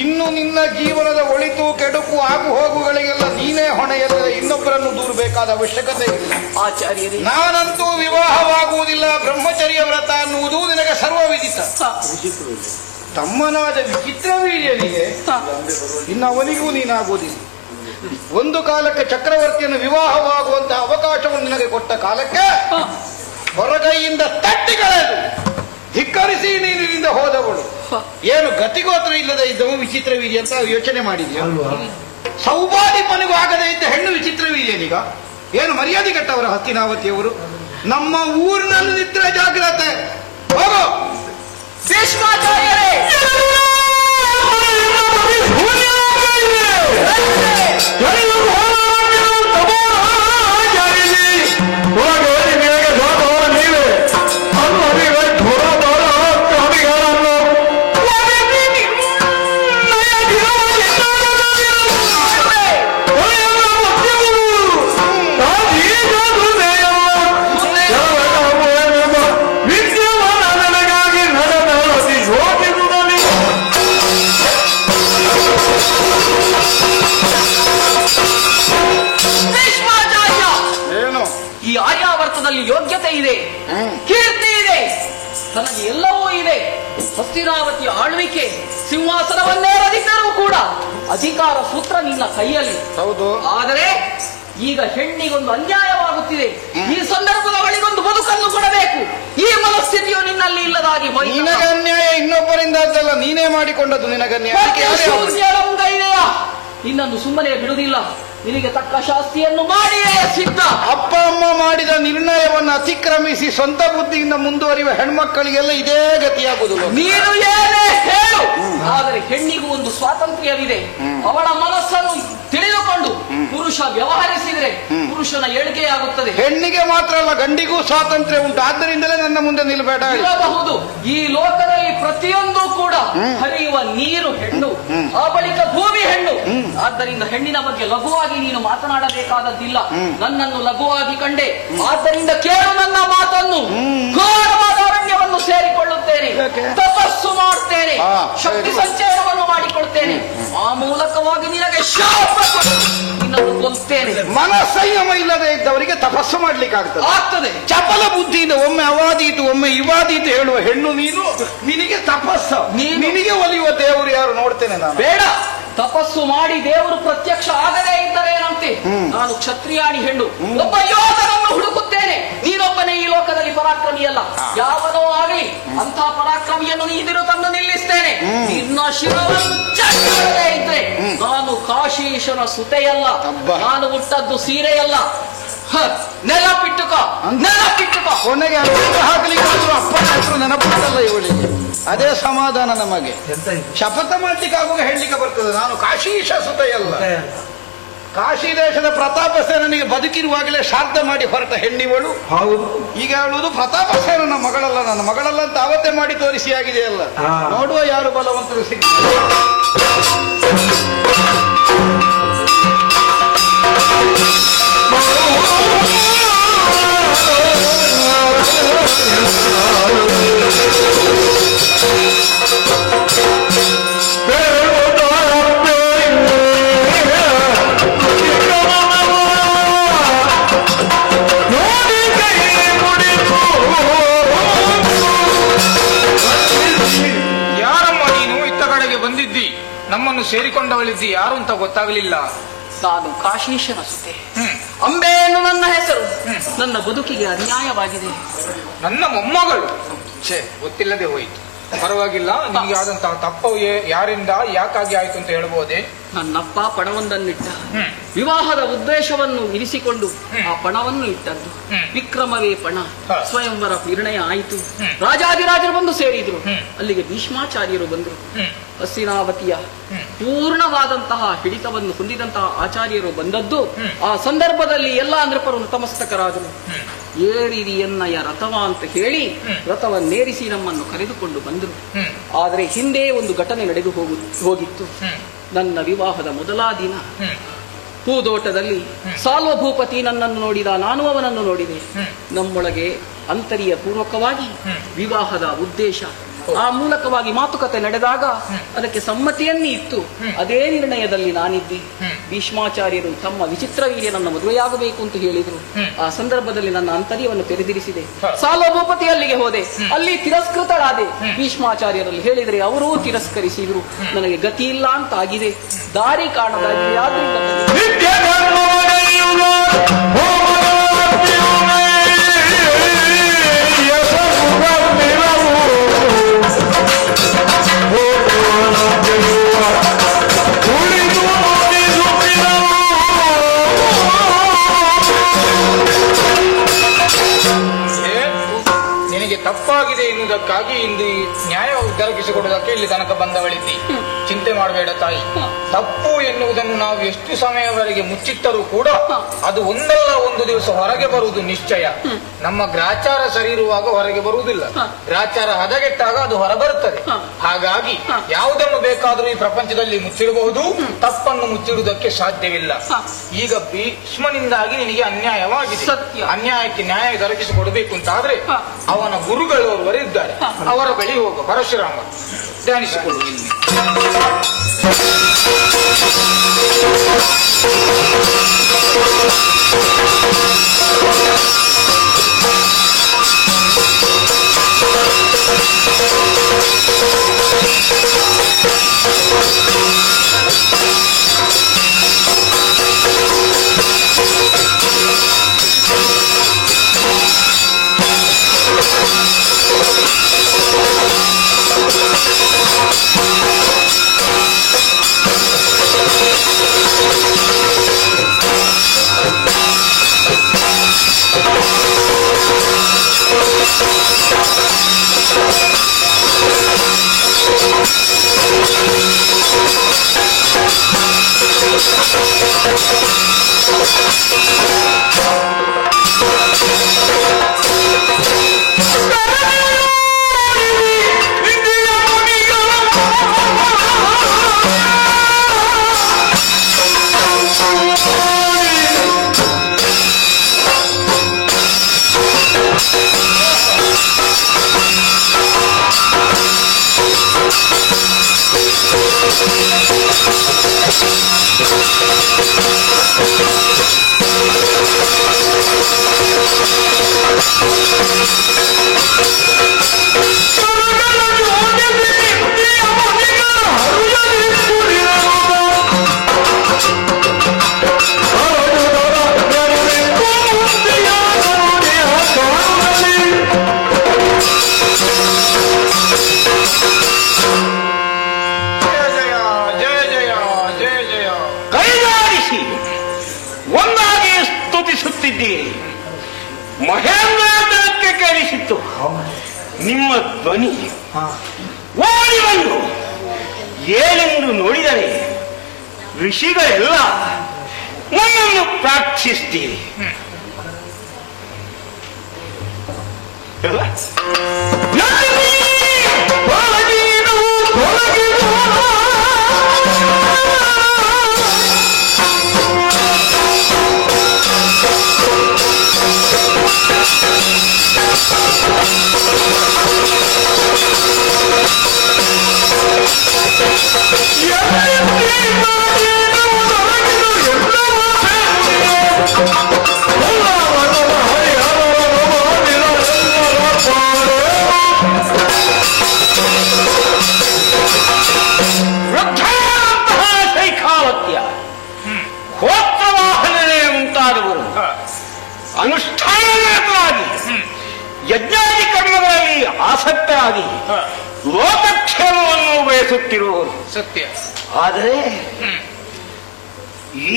ಇನ್ನು ನಿನ್ನ ಜೀವನದ ಒಳಿತು ಕೆಡುಕು ಆಗು ಹೋಗುಗಳಿಗೆಲ್ಲ ನೀನೇ ಹೊಣೆಯಲ್ಲದೆ ಇನ್ನೊಬ್ಬರನ್ನು ದೂರಬೇಕಾದ ಅವಶ್ಯಕತೆ ಇಲ್ಲ. ಆಚಾರ್ಯರೇ, ನಾನಂತೂ ವಿವಾಹವಾಗುವುದಿಲ್ಲ. ಬ್ರಹ್ಮಚರ್ಯ ವ್ರತ ಅನ್ನುವುದು ನಿನಗೆ ಸರ್ವವಿದಿತ. ತಮ್ಮನಾದ ವಿಚಿತ್ರವೀರ್ಯನಿಗೆ ಇನ್ನು ಅವನಿಗೂ ನೀನಾಗುವುದಿಲ್ಲ. ಒಂದು ಕಾಲಕ್ಕೆ ಚಕ್ರವರ್ತಿಯನ್ನು ವಿವಾಹವಾಗುವಂತಹ ಅವಕಾಶವನ್ನು ನಿನಗೆ ಕೊಟ್ಟ ಕಾಲಕ್ಕೆ ಹೊರಗೈಯಿಂದ ತಟ್ಟಿ ಕಳೆದು ಧಿಕ್ಕರಿಸಿ ನೀರಿನಿಂದ ಹೋದವಳು. ಏನು ಗತಿಗೋತ್ರ ಇಲ್ಲದೆ ಇದ್ದವು ವಿಚಿತ್ರವೀರ್ಯ ಅಂತ ಯೋಚನೆ ಮಾಡಿದ್ಯಾ? ಸೌಭಾಧಿಪನಿಗೂ ಆಗದೇ ಇದ್ದ ಹೆಣ್ಣು ವಿಚಿತ್ರವೀರ್ಯನೀಗ ಏನು ಮರ್ಯಾದೆ ಕೆಟ್ಟವರ ಹಸ್ತಿನಾವತಿಯವರು. ನಮ್ಮ ಊರಿನಲ್ಲಿ ನಿದ್ರೆ ಜಾಗ್ರತೆ. ಹೋಗೋ ಭೀಷ್ಮಾಚಾರ್ಯರೇ, ಯೋಗ್ಯತೆ ಇದೆ, ಕೀರ್ತಿ ಇದೆ, ತನಗೆ ಎಲ್ಲವೂ ಇದೆ. ಹಸ್ತಿನಾವತಿಯ ಆಳ್ವಿಕೆ ಸಿಂಹಾಸನವನ್ನೇರದಿದ್ದರೂ ಕೂಡ ಅಧಿಕಾರ ಸೂತ್ರ ನಿನ್ನ ಕೈಯಲ್ಲಿ. ಹೌದು. ಆದರೆ ಈಗ ಹೆಣ್ಣಿಗೊಂದು ಅನ್ಯಾಯವಾಗುತ್ತಿದೆ. ಈ ಸಂದರ್ಭದ ಬಳಿಗೊಂದು ಬದುಕನ್ನು ಕೊಡಬೇಕು. ಈ ಮನಸ್ಥಿತಿಯು ನಿನ್ನಲ್ಲಿ ಇಲ್ಲದಾಗಿ ನಿನಗೆ ಅನ್ಯಾಯ ಇನ್ನೊಬ್ಬರಿಂದ ಅದಲ್ಲ, ನೀನೇ ಮಾಡಿಕೊಂಡದ್ದು. ನಿನಗನ್ಯಾಯ ಇದೆಯಾ? ನಿನ್ನನ್ನು ಸುಮ್ಮನೆ ಬಿಡುವುದಿಲ್ಲ. ನಿನಗೆ ತಕ್ಕ ಶಾಸ್ತಿಯನ್ನು ಮಾಡಿಯೇ ಸಿದ್ಧ. ಅಪ್ಪ ಅಮ್ಮ ಮಾಡಿದ ನಿರ್ಣಯವನ್ನು ಅತಿಕ್ರಮಿಸಿ ಸ್ವಂತ ಬುದ್ಧಿಯಿಂದ ಮುಂದುವರಿಯುವ ಹೆಣ್ಮಕ್ಕಳಿಗೆಲ್ಲ ಇದೇ ಗತಿಯಾಗುವುದು. ನೀನು ಏನೇ ಹೇಳು, ಆದರೆ ಹೆಣ್ಣಿಗೂ ಒಂದು ಸ್ವಾತಂತ್ರ್ಯವಿದೆ. ಅವಳ ಮನಸ್ಸನ್ನು ತಿಳಿದುಕೊಂಡು ಪುರುಷ ವ್ಯವಹರಿಸಿದರೆ ಪುರುಷನ ಏಳಿಗೆಯಾಗುತ್ತದೆ. ಹೆಣ್ಣಿಗೆ ಮಾತ್ರ ಅಲ್ಲ, ಗಂಡಿಗೂ ಸ್ವಾತಂತ್ರ್ಯ ಉಂಟು. ಆದ್ದರಿಂದಲೇ ನನ್ನ ಮುಂದೆ ನಿಲ್ಲಬೇಡ. ಇರಬಹುದು. ಈ ಲೋಕದಲ್ಲಿ ಪ್ರತಿಯೊಂದು ಕೂಡ ಹರಿಯುವ ನೀರು ಹೆಣ್ಣು, ಆ ಬಳಿಕ ಭೂಮಿ ಹೆಣ್ಣು. ಆದ್ದರಿಂದ ಹೆಣ್ಣಿನ ಬಗ್ಗೆ ಲಘುವಾಗಿ ನೀನು ಮಾತನಾಡಬೇಕಾದದ್ದಿಲ್ಲ. ನನ್ನನ್ನು ಲಘುವಾಗಿ ಕಂಡೆ, ಆದ್ದರಿಂದ ಕೇಳು ನನ್ನ ಮಾತನ್ನು. ಘೋರವಾದ ಅರಣ್ಯವನ್ನು ಸೇರಿಕೊಳ್ಳುತ್ತೇನೆ, ತಪಸ್ಸು ಮಾಡುತ್ತೇನೆ, ಶಕ್ತಿ ಸಂಚಯನವನ್ನು ಮಾಡಿಕೊಳ್ತೇನೆ. ಆ ಮೂಲಕವಾಗಿ ನಿನಗೆ ಶಾಪ ನಿನ್ನನ್ನು ಕೊಲ್ತೇನೆ. ಮನಸ್ಸಂಯಮ ಇಲ್ಲದೆ ಇದ್ದವರಿಗೆ ತಪಸ್ಸು ಮಾಡ್ಲಿಕ್ಕೆ ಆಗ್ತದೆ. ಚಪಲ ಬುದ್ಧಿಯಿಂದ ಒಮ್ಮೆ ಅವಾದೀತು ಒಮ್ಮೆ ಇವಾದೀತು ಹೇಳುವ ಹೆಣ್ಣು ನೀನು. ನಿನಗೆ ತಪಸ್ಸು, ನಿನಗೆ ಒಲಿಯುವ ದೇವರು ಯಾರು ನೋಡ್ತೇನೆ ನಾನು. ಬೇಡ. ತಪಸ್ಸು ಮಾಡಿ ದೇವರು ಪ್ರತ್ಯಕ್ಷ ಆಗದೇ ಇದ್ದರೇನಂತೆ. ನಾನು ಕ್ಷತ್ರಿಯಾಣಿ ಹೆಣ್ಣು, ಒಬ್ಬ ಯೋಧನನ್ನು ಹುಡುಕುತ್ತೇನೆ. ನೀನೊಬ್ಬನೇ ಈ ಲೋಕದಲ್ಲಿ ಪರಾಕ್ರಮಿಯಲ್ಲ. ಯಾವನೋ ಆಗಲಿ ಅಂತ ಪರಾಕ್ರಮಿಯನ್ನು ನೀನು ತಂದು ನಿಲ್ಲಿಸ್ತೇನೆ. ನಿನ್ನ ಶಿರವೇ ಇದ್ರೆ ನಾನು ಕಾಶೀಶನ ಸುತೆಯಲ್ಲ. ನಾನು ಹುಟ್ಟದ್ದು ಸೀರೆಯಲ್ಲ. ನೆನಪಿಟ್ಟುಕೋ, ನೆನಪಿಟ್ಟುಕೋ. ಕೊನೆಗೆ ಹಾಕಲಿಕ್ಕೆ ಅಪ್ಪನ ಹೆಸರು ನೆನಪಿಟ್ಟಲ್ಲ ಇವಳಿಗೆ. ಅದೇ ಸಮಾಧಾನ ನಮಗೆ. ಶಪಥ ಮಾಡ್ಲಿಕ್ಕೆ ಆಗುವಾಗ ಹೇಳಲಿಕ್ಕೆ ಬರ್ತದೆ, ನಾನು ಕಾಶೀಶ ಸುತೆಯಲ್ಲ. ಕಾಶಿ ದೇಶದ ಪ್ರತಾಪಸೇನನಿಗೆ ಬದುಕಿರುವಾಗಲೇ ಶ್ರಾದ್ದ ಮಾಡಿ ಹೊರಟ ಹೆಣ್ಣಿವಳು. ಹೌದು. ಈಗ ಹೇಳುವುದು ಪ್ರತಾಪಸೇನನ ಮಗಳಲ್ಲ, ನನ್ನ ಮಗಳಲ್ಲ ಅಂತ ಅವತ್ತೇ ಮಾಡಿ ತೋರಿಸಿ ಆಗಿದೆಯಲ್ಲ. ನೋಡುವ ಯಾರು ಬಲವಂತರು ಸಿಕ್ಕ. ನಮ್ಮನ್ನು ಸೇರಿಕೊಂಡವಳಿದ್ದಿ ಯಾರು ಅಂತ ಗೊತ್ತಾಗಲಿಲ್ಲ. ನಾನು ಕಾಶೀಶನ ಸುತೆ, ಅಂಬೆ ಎನ್ನು ನನ್ನ ಹೆಸರು. ನನ್ನ ಬದುಕಿಗೆ ಅನ್ಯಾಯವಾಗಿದೆ. ನನ್ನ ಮೊಮ್ಮಗಳು ಛೇ, ಗೊತ್ತಿಲ್ಲದೆ ಹೋಯಿತು. ಪರವಾಗಿಲ್ಲ, ನಿಮಗೆ ಆದಂತಹ ತಪ್ಪು ಯಾರಿಂದ ಯಾಕಾಗಿ ಆಯ್ತು ಅಂತ ಹೇಳ್ಬೋದೇ? ನನ್ನಪ್ಪ ಪಣವೊಂದನ್ನಿಟ್ಟ, ವಿವಾಹದ ಉದ್ದೇಶವನ್ನು ಇರಿಸಿಕೊಂಡು ಆ ಪಣವನ್ನು ಇಟ್ಟದ್ದು. ವಿಕ್ರಮವೇ ಪಣ. ಸ್ವಯಂವರ ನಿರ್ಣಯ ಆಯಿತು. ರಾಜಾದಿರಾಜರು ಬಂದು ಸೇರಿದ್ರು. ಅಲ್ಲಿಗೆ ಭೀಷ್ಮಾಚಾರ್ಯರು ಬಂದರು. ಹಸ್ತಿನಾವತಿಯ ಪೂರ್ಣವಾದಂತಹ ಹಿಡಿತವನ್ನು ಹೊಂದಿದಂತಹ ಆಚಾರ್ಯರು ಬಂದದ್ದು ಆ ಸಂದರ್ಭದಲ್ಲಿ ಎಲ್ಲ ನೃಪರು ನತಮಸ್ತಕರಾದರು. ಏರಿರಿ ಎನ್ನಯ ರಥವ ಅಂತ ಹೇಳಿ ರಥವನ್ನೇರಿಸಿ ನಮ್ಮನ್ನು ಕರೆದುಕೊಂಡು ಬಂದರು. ಆದರೆ ಹಿಂದೆ ಒಂದು ಘಟನೆ ನಡೆದು ಹೋಗಿತ್ತು. ನನ್ನ ವಿವಾಹದ ಮೊದಲ ದಿನ ಹೂದೋಟದಲ್ಲಿ ಸಾಲ್ವಭೂಪತಿ ನನ್ನನ್ನು ನೋಡಿದ, ನಾನು ಅವನನ್ನು ನೋಡಿದೆ. ನಮ್ಮೊಳಗೆ ಅಂತರ್ಯ ಪೂರ್ವಕವಾಗಿ ವಿವಾಹದ ಉದ್ದೇಶ, ಆ ಮೂಲಕವಾಗಿ ಮಾತುಕತೆ ನಡೆದಾಗ ಅದಕ್ಕೆ ಸಮ್ಮತಿಯನ್ನೇ ಇತ್ತು. ಅದೇ ನಿರ್ಣಯದಲ್ಲಿ ನಾನಿದ್ದೆ. ಭೀಷ್ಮಾಚಾರ್ಯರು ತಮ್ಮ ವಿಚಿತ್ರ ವೀರ್ಯ ನನ್ನ ಮದುವೆಯಾಗಬೇಕು ಅಂತ ಹೇಳಿದ್ರು. ಆ ಸಂದರ್ಭದಲ್ಲಿ ನನ್ನ ಅಂತರ್ಯವನ್ನು ತೆರೆದಿರಿಸಿದೆ. ಸಾಲ್ವಭೂಪತಿ ಅಲ್ಲಿಗೆ ಹೋದೆ. ಅಲ್ಲಿ ತಿರಸ್ಕೃತಳಾದೆ. ಭೀಷ್ಮಾಚಾರ್ಯರಲ್ಲಿ ಹೇಳಿದರೆ ಅವರೂ ತಿರಸ್ಕರಿಸಿದ್ರು. ನನಗೆ ಗತಿ ಇಲ್ಲ ಅಂತ ಆಗಿದೆ, ದಾರಿ ಕಾಣದಾಗಿದೆ. ಆದ್ರಿಂದ ತಪ್ಪಾಗಿದೆ ಎನ್ನುವುದಕ್ಕಾಗಿ ಇಂದು ನ್ಯಾಯ ದೊರಕಿಸಿಕೊಡುವುದಕ್ಕೆ ಇಲ್ಲಿ ತನಕ ಬಂದವಳಿದ್ದಿ. ಚಿಂತೆ ಮಾಡಬೇಡ ತಾಯಿ. ತಪ್ಪು ಎನ್ನುವುದನ್ನು ನಾವು ಎಷ್ಟು ಸಮಯವರೆಗೆ ಮುಚ್ಚಿಟ್ಟರೂ ಕೂಡ ಅದು ಒಂದಲ್ಲ ಒಂದು ದಿವಸ ಹೊರಗೆ ಬರುವುದು ನಿಶ್ಚಯ. ನಮ್ಮ ಗ್ರಾಚಾರ ಸರಿ ಇರುವಾಗ ಹೊರಗೆ ಬರುವುದಿಲ್ಲ. ಗ್ರಾಚಾರ ಹದಗೆಟ್ಟಾಗ ಅದು ಹೊರಬರುತ್ತದೆ. ಹಾಗಾಗಿ ಯಾವುದನ್ನು ಬೇಕಾದರೂ ಈ ಪ್ರಪಂಚದಲ್ಲಿ ಮುಚ್ಚಿಡಬಹುದು, ತಪ್ಪನ್ನು ಮುಚ್ಚಿಡುವುದಕ್ಕೆ ಸಾಧ್ಯವಿಲ್ಲ. ಈಗ ಭೀಷ್ಮನಿಂದಾಗಿ ನಿನಗೆ ಅನ್ಯಾಯವಾಗಿದೆ. ಅನ್ಯಾಯಕ್ಕೆ ನ್ಯಾಯ ದೊರಕಿಸಿಕೊಡಬೇಕು ಅಂತಾದ್ರೆ ಅವನ ಗುರುಗಳವರು ಇದ್ದಾರೆ, ಅವರ ಬಳಿ ಹೋಗ. ಪರಶುರಾಮ ಧ್ಯಾನಿಸಿಕೊಳ್ಳು. ಇಲ್ಲಿ ಮಹೇಂದ್ರಕ್ಕೆ ಕೇಳಿಸಿತ್ತು ನಿಮ್ಮ ಧ್ವನಿ. ಓಡಿ ಬಂದು ಏನೆಂದು ನೋಡಿದರೆ ಋಷಿಗಳೆಲ್ಲ ನನ್ನನ್ನು ಪ್ರಾರ್ಥಿಸ್ತೀರಿ. ಅನುಷ್ಠಾನವಾಗಿ ಯಜ್ಞಾದಿ ಕರ್ಮಗಳಲ್ಲಿ ಆಸಕ್ತರಾಗಿ ಲೋಕಕ್ಷೇಮವನ್ನು ಬಯಸುತ್ತಿರುವವರು ಸತ್ಯ. ಆದರೆ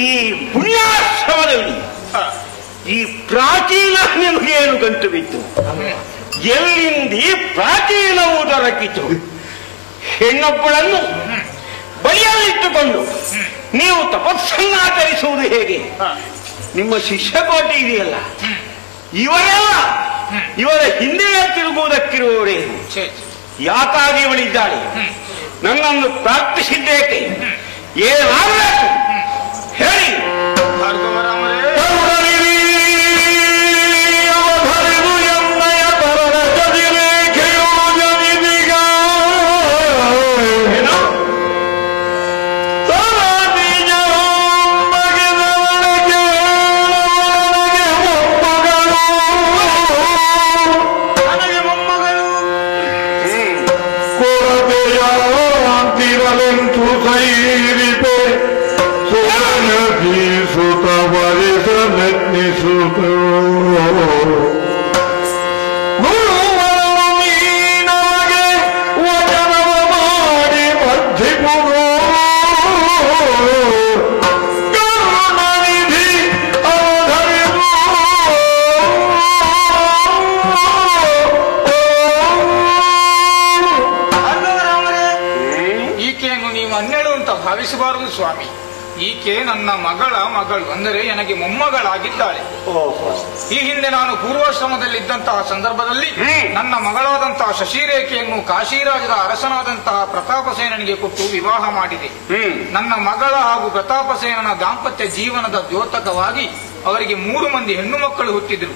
ಈ ಪುಣ್ಯಾಶ್ರಮದಲ್ಲಿ ಈ ಪ್ರಾಚೀನ ನಿಮಗೇನು ಗಂಟು ಬಿತ್ತು? ಎಲ್ಲಿಂದ ಈ ಪ್ರಾಚೀನವು ದೊರಕಿತು? ಹೆಣ್ಣೊಬ್ಬಳನ್ನು ಬಳಿಯಲ್ಲಿಟ್ಟುಕೊಂಡು ನೀವು ತಪಸ್ಸನ್ನಾಚರಿಸುವುದು ಹೇಗೆ? ನಿಮ್ಮ ಶಿಷ್ಯಕೋಟಿ ಇದೆಯಲ್ಲ, ಇವರೆಲ್ಲ ಇವರ ಹಿಂದೆಯೇ ತಿರುಗುವುದಕ್ಕಿರುವವರೇ. ಯಾಕಾಗಿ ಇವಳಿದ್ದಾಳೆ? ನನ್ನನ್ನು ಪ್ರಾರ್ಥಿಸಿದ್ದೇಕೆ? ಏನಾಗಬೇಕು ಹೇಳಿ. ಭಾವಿಸಬಾರದು ಸ್ವಾಮಿ. ಈಕೆ ನನ್ನ ಮಗಳು, ಅಂದರೆ ನನಗೆ ಮೊಮ್ಮಗಳಾಗಿದ್ದಾಳೆ. ಈ ಹಿಂದೆ ನಾನು ಪೂರ್ವಾಶ್ರಮದಲ್ಲಿದ್ದಂತಹ ಸಂದರ್ಭದಲ್ಲಿ ನನ್ನ ಮಗಳಾದಂತಹ ಶಶಿರೇಖೆಯನ್ನು ಕಾಶಿರಾಜದ ಅರಸನಾದಂತಹ ಪ್ರತಾಪಸೇನನಿಗೆ ಕೊಟ್ಟು ವಿವಾಹ ಮಾಡಿದೆ. ನನ್ನ ಮಗಳ ಹಾಗೂ ಪ್ರತಾಪಸೇನನ ದಾಂಪತ್ಯ ಜೀವನದ ದ್ಯೋತಕವಾಗಿ ಅವರಿಗೆ 3 ಮಂದಿ ಹೆಣ್ಣು ಮಕ್ಕಳು ಹುಟ್ಟಿದ್ರು.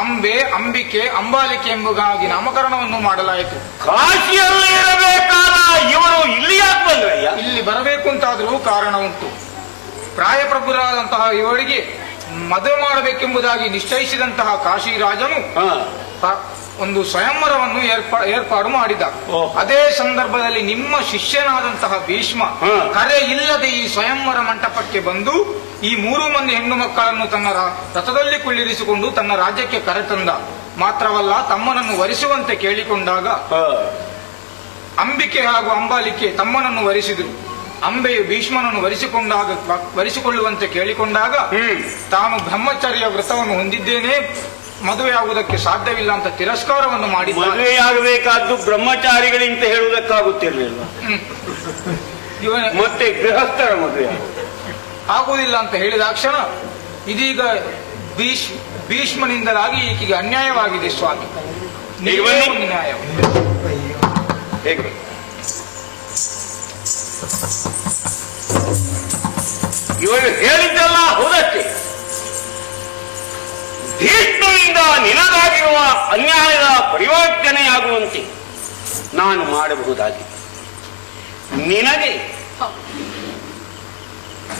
ಅಂಬೆ, ಅಂಬಿಕೆ, ಅಂಬಾಲಿಕೆ ಎಂಬುದಾಗಿ ನಾಮಕರಣವನ್ನು ಮಾಡಲಾಯಿತು. ಕಾಶಿಯಲ್ಲಿ ಇರಬೇಕಾದ ಇವರು ಇಲ್ಲಿ ಯಾಕೆ ಬಂದ್ರಯ್ಯ? ಇಲ್ಲಿ ಬರಬೇಕು ಅಂತಾದರೂ ಕಾರಣ ಉಂಟು. ಪ್ರಾಯಪ್ರಭುರಾದಂತಹ ಇವರಿಗೆ ಮದುವೆ ಮಾಡಬೇಕೆಂಬುದಾಗಿ ನಿಶ್ಚಯಿಸಿದಂತಹ ಕಾಶಿರಾಜನು ಒಂದು ಸ್ವಯಂವರವನ್ನು ಏರ್ಪಾಡು ಮಾಡಿದ. ಅದೇ ಸಂದರ್ಭದಲ್ಲಿ ನಿಮ್ಮ ಶಿಷ್ಯನಾದಂತಹ ಭೀಷ್ಮ ಕರೆ ಇಲ್ಲದೆ ಈ ಸ್ವಯಂವರ ಮಂಟಪಕ್ಕೆ ಬಂದು ಈ 3 ಮಂದಿ ಹೆಣ್ಣು ಮಕ್ಕಳನ್ನು ತನ್ನ ರಥದಲ್ಲಿ ಕುಳ್ಳಿರಿಸಿಕೊಂಡು ತನ್ನ ರಾಜ್ಯಕ್ಕೆ ಕರೆತಂದ. ಮಾತ್ರವಲ್ಲ, ತಮ್ಮನನ್ನು ವರಿಸುವಂತೆ ಕೇಳಿಕೊಂಡಾಗ ಅಂಬಿಕೆ ಹಾಗೂ ಅಂಬಾಲಿಕೆ ತಮ್ಮನನ್ನು ವರಿಸಿದರು. ಅಂಬೆಯು ಭೀಷ್ಮನನ್ನು ವರಿಸಿಕೊಳ್ಳುವಂತೆ ಕೇಳಿಕೊಂಡಾಗ ತಾನು ಬ್ರಹ್ಮಚರ್ಯ ವ್ರತವನ್ನು ಹೊಂದಿದ್ದೇನೆ, ಮದುವೆಯಾಗುವುದಕ್ಕೆ ಸಾಧ್ಯವಿಲ್ಲ ಅಂತ ತಿರಸ್ಕಾರವನ್ನು ಮಾಡಿ, ಮದುವೆಯಾಗಬೇಕಾದ್ದು ಬ್ರಹ್ಮಚಾರಿಗಳಿಂತ ಹೇಳುವುದಕ್ಕಾಗುತ್ತಿರಲಿಲ್ಲ, ಮತ್ತೆ ಗೃಹಸ್ಥರ ಮದುವೆ ಆಗುವುದಿಲ್ಲ ಅಂತ ಹೇಳಿದಾಕ್ಷಣ ಇದೀಗ ಭೀಷ್ಮನಿಂದಲಾಗಿ ಈಕೆಗೆ ಅನ್ಯಾಯವಾಗಿದೆ ಸ್ವಾಮಿ. ನ್ಯಾಯ ಇವರು ಹೇಳಿದ್ದಲ್ಲ ಹೌದಕ್ಕೆ. ಭೀಷ್ಮನಿಂದ ನಿನಗಾಗಿರುವ ಅನ್ಯಾಯದ ಪರಿವರ್ತನೆಯಾಗುವಂತೆ ನಾನು ಮಾಡಬಹುದಾಗಿದೆ. ನಿನಗೆ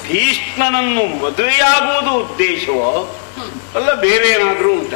ಭೀಷ್ಮನನ್ನು ಮದುವೆಯಾಗುವುದು ಉದ್ದೇಶವೋ ಅಲ್ಲ ಬೇರೆ ಏನಾದರೂ ಉಂಟ?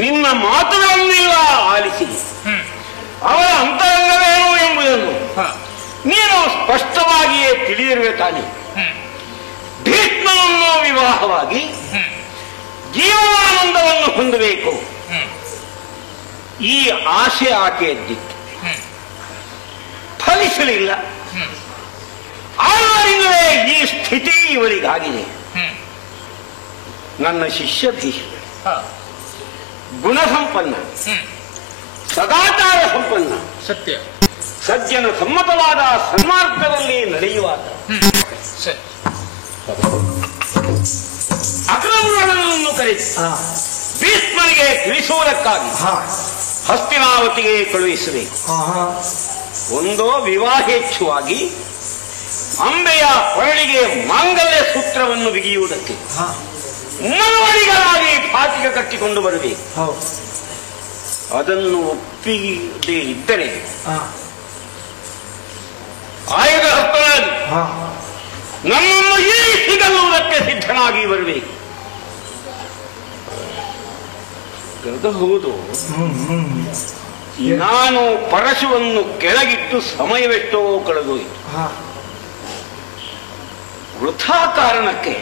ನಿನ್ನ ಮಾತುಗಳನ್ನೆಲ್ಲ ಆಲಿಸಿ ಅವರ ಅಂತರಂಗವೇನು ಎಂಬುದನ್ನು ನೀನು ಸ್ಪಷ್ಟವಾಗಿಯೇ ತಿಳಿದಿರುವೆ ತಾನೆ. ಭೀಷ್ಮನನ್ನು ವಿವಾಹವಾಗಿ ಜೀವನಾನಂದವನ್ನು ಹೊಂದಬೇಕು. ಈ ಆಸೆ ಆಕೆಯದ್ದಿತ್ತು, ಫಲಿಸಲಿಲ್ಲ. ಆದ್ದರಿಂದಲೇ ಈ ಸ್ಥಿತಿ ಇವರಿಗಾಗಿದೆ. ನನ್ನ ಶಿಷ್ಯ ಭೀಷ್ಮ ಗುಣಸಂಪನ್ನ, ಸದಾಚಾರ ಸಂಪನ್ನ, ಸತ್ಯ ಸಜ್ಜನ ಸಮ್ಮತವಾದ ಸನ್ಮಾರ್ಗದಲ್ಲಿ ನಡೆಯುವಾಗ ಅಕ್ರಮಗಳನ್ನು ಕರೆಸಿ ಭೀಷ್ಮನಿಗೆ ತಿಳಿಸುವುದಕ್ಕಾಗಿ ಹಸ್ತಿನಾವತಿಗೆ ಕಳುಹಿಸಬೇಕು. ಒಂದೋ ವಿವಾಹೇಚ್ಛವಾಗಿ ಅಂಬೆಯ ಕೊರಳಿಗೆ ಮಾಂಗಲ್ಯ ಸೂತ್ರವನ್ನು ಬಿಗಿಯುವುದಕ್ಕೆ ಮನವರಿಗಳಾಗಿ ಪಾತಿಗೆ ಕಟ್ಟಿಕೊಂಡು ಬರಬೇಕು. ಅದನ್ನು ಒಪ್ಪಿದೆ ಇದ್ದರೆ ಆಯುಧ ಹಸ್ತನಾಗಿ ನಮ್ಮನ್ನು ಸಿಗಲ್ಲುವುದಕ್ಕೆ ಸಿದ್ಧನಾಗಿ ಬರಬೇಕು. ಹೌದು, ನಾನು ಪರಶುವನ್ನು ಕೆಳಗಿಟ್ಟು ಸಮಯವೆಷ್ಟೋ ಕಳೆದೋಯಿತು. ವೃಥಾ ಕಾರಣಕ್ಕೆ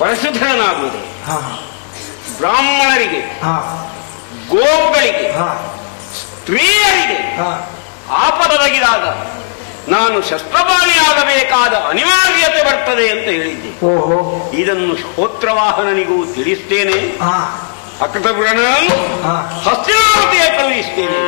ಪರಶುಧರನಾಗುವುದೇ ಬ್ರಾಹ್ಮಣರಿಗೆ, ಗೋವುಗಳಿಗೆ, ಸ್ತ್ರೀಯರಿಗೆ ಆಪದೊದಗಿದಾಗ ನಾನು ಶಸ್ತ್ರಪಾಣಿಯಾಗಬೇಕಾದ ಅನಿವಾರ್ಯತೆ ಬರ್ತದೆ ಅಂತ ಹೇಳಿದ್ದೆ. ಇದನ್ನು ಶ್ರೋತ್ರವಾಹನನಿಗೂ ತಿಳಿಸ್ತೇನೆ. ಅಕೃತಪುರನನ್ನು ಹಸ್ತಿನಾವತಿಗೆ ಕಳುಹಿಸ್ತೇನೆ.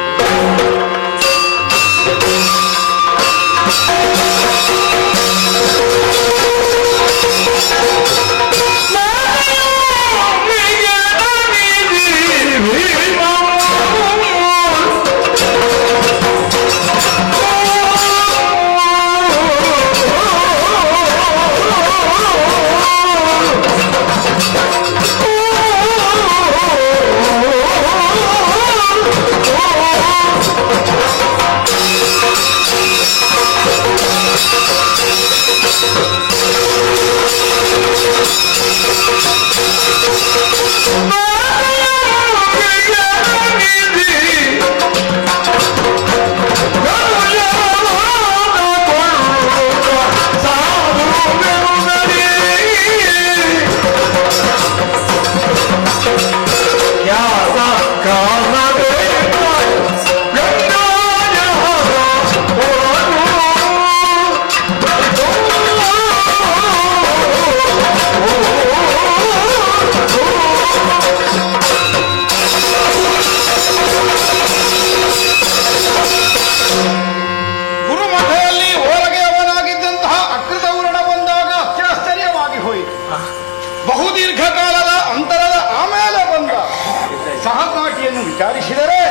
ವಿಚಾರಿಸಿದರೆ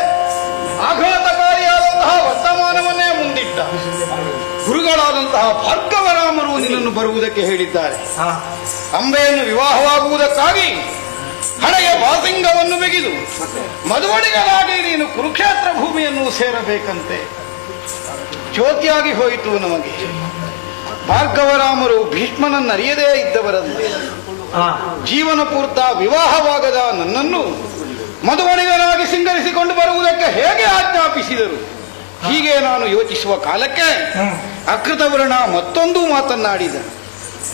ಆಘಾತಕಾರಿಯಾದಂತಹ ವರ್ತಮಾನವನ್ನೇ ಮುಂದಿಟ್ಟ. ಗುರುಗಳಾದಂತಹ ಭಾರ್ಗವರಾಮರು ನಿನ್ನನ್ನು ಬರುವುದಕ್ಕೆ ಹೇಳಿದ್ದಾರೆ. ಅಂಬೆಯನ್ನು ವಿವಾಹವಾಗುವುದಕ್ಕಾಗಿ ಹಣೆಯ ಬಾಸಿಂಗವನ್ನು ಬಿಗಿದು ಮದುವಣಿಗಳಾಗಿ ನೀನು ಕುರುಕ್ಷೇತ್ರ ಭೂಮಿಯನ್ನು ಸೇರಬೇಕಂತೆ. ಜ್ಯೋತಿಯಾಗಿ ಹೋಯಿತು ನಮಗೆ. ಭಾರ್ಗವರಾಮರು ಭೀಷ್ಮನನ್ನರಿಯದೇ ಇದ್ದವರಂತೆ. ಜೀವನ ಪೂರ್ತ ವಿವಾಹವಾಗದ ನನ್ನನ್ನು ಮದುವಣಿಗನಾಗಿ ಸಿಂಗರಿಸಿಕೊಂಡು ಬರುವುದಕ್ಕೆ ಹೇಗೆ ಆಜ್ಞಾಪಿಸಿದರು? ಹೀಗೆ ನಾನು ಯೋಚಿಸುವ ಕಾಲಕ್ಕೆ ಅಕೃತವರ್ಣ ಮತ್ತೊಂದು ಮಾತನ್ನಾಡಿದ.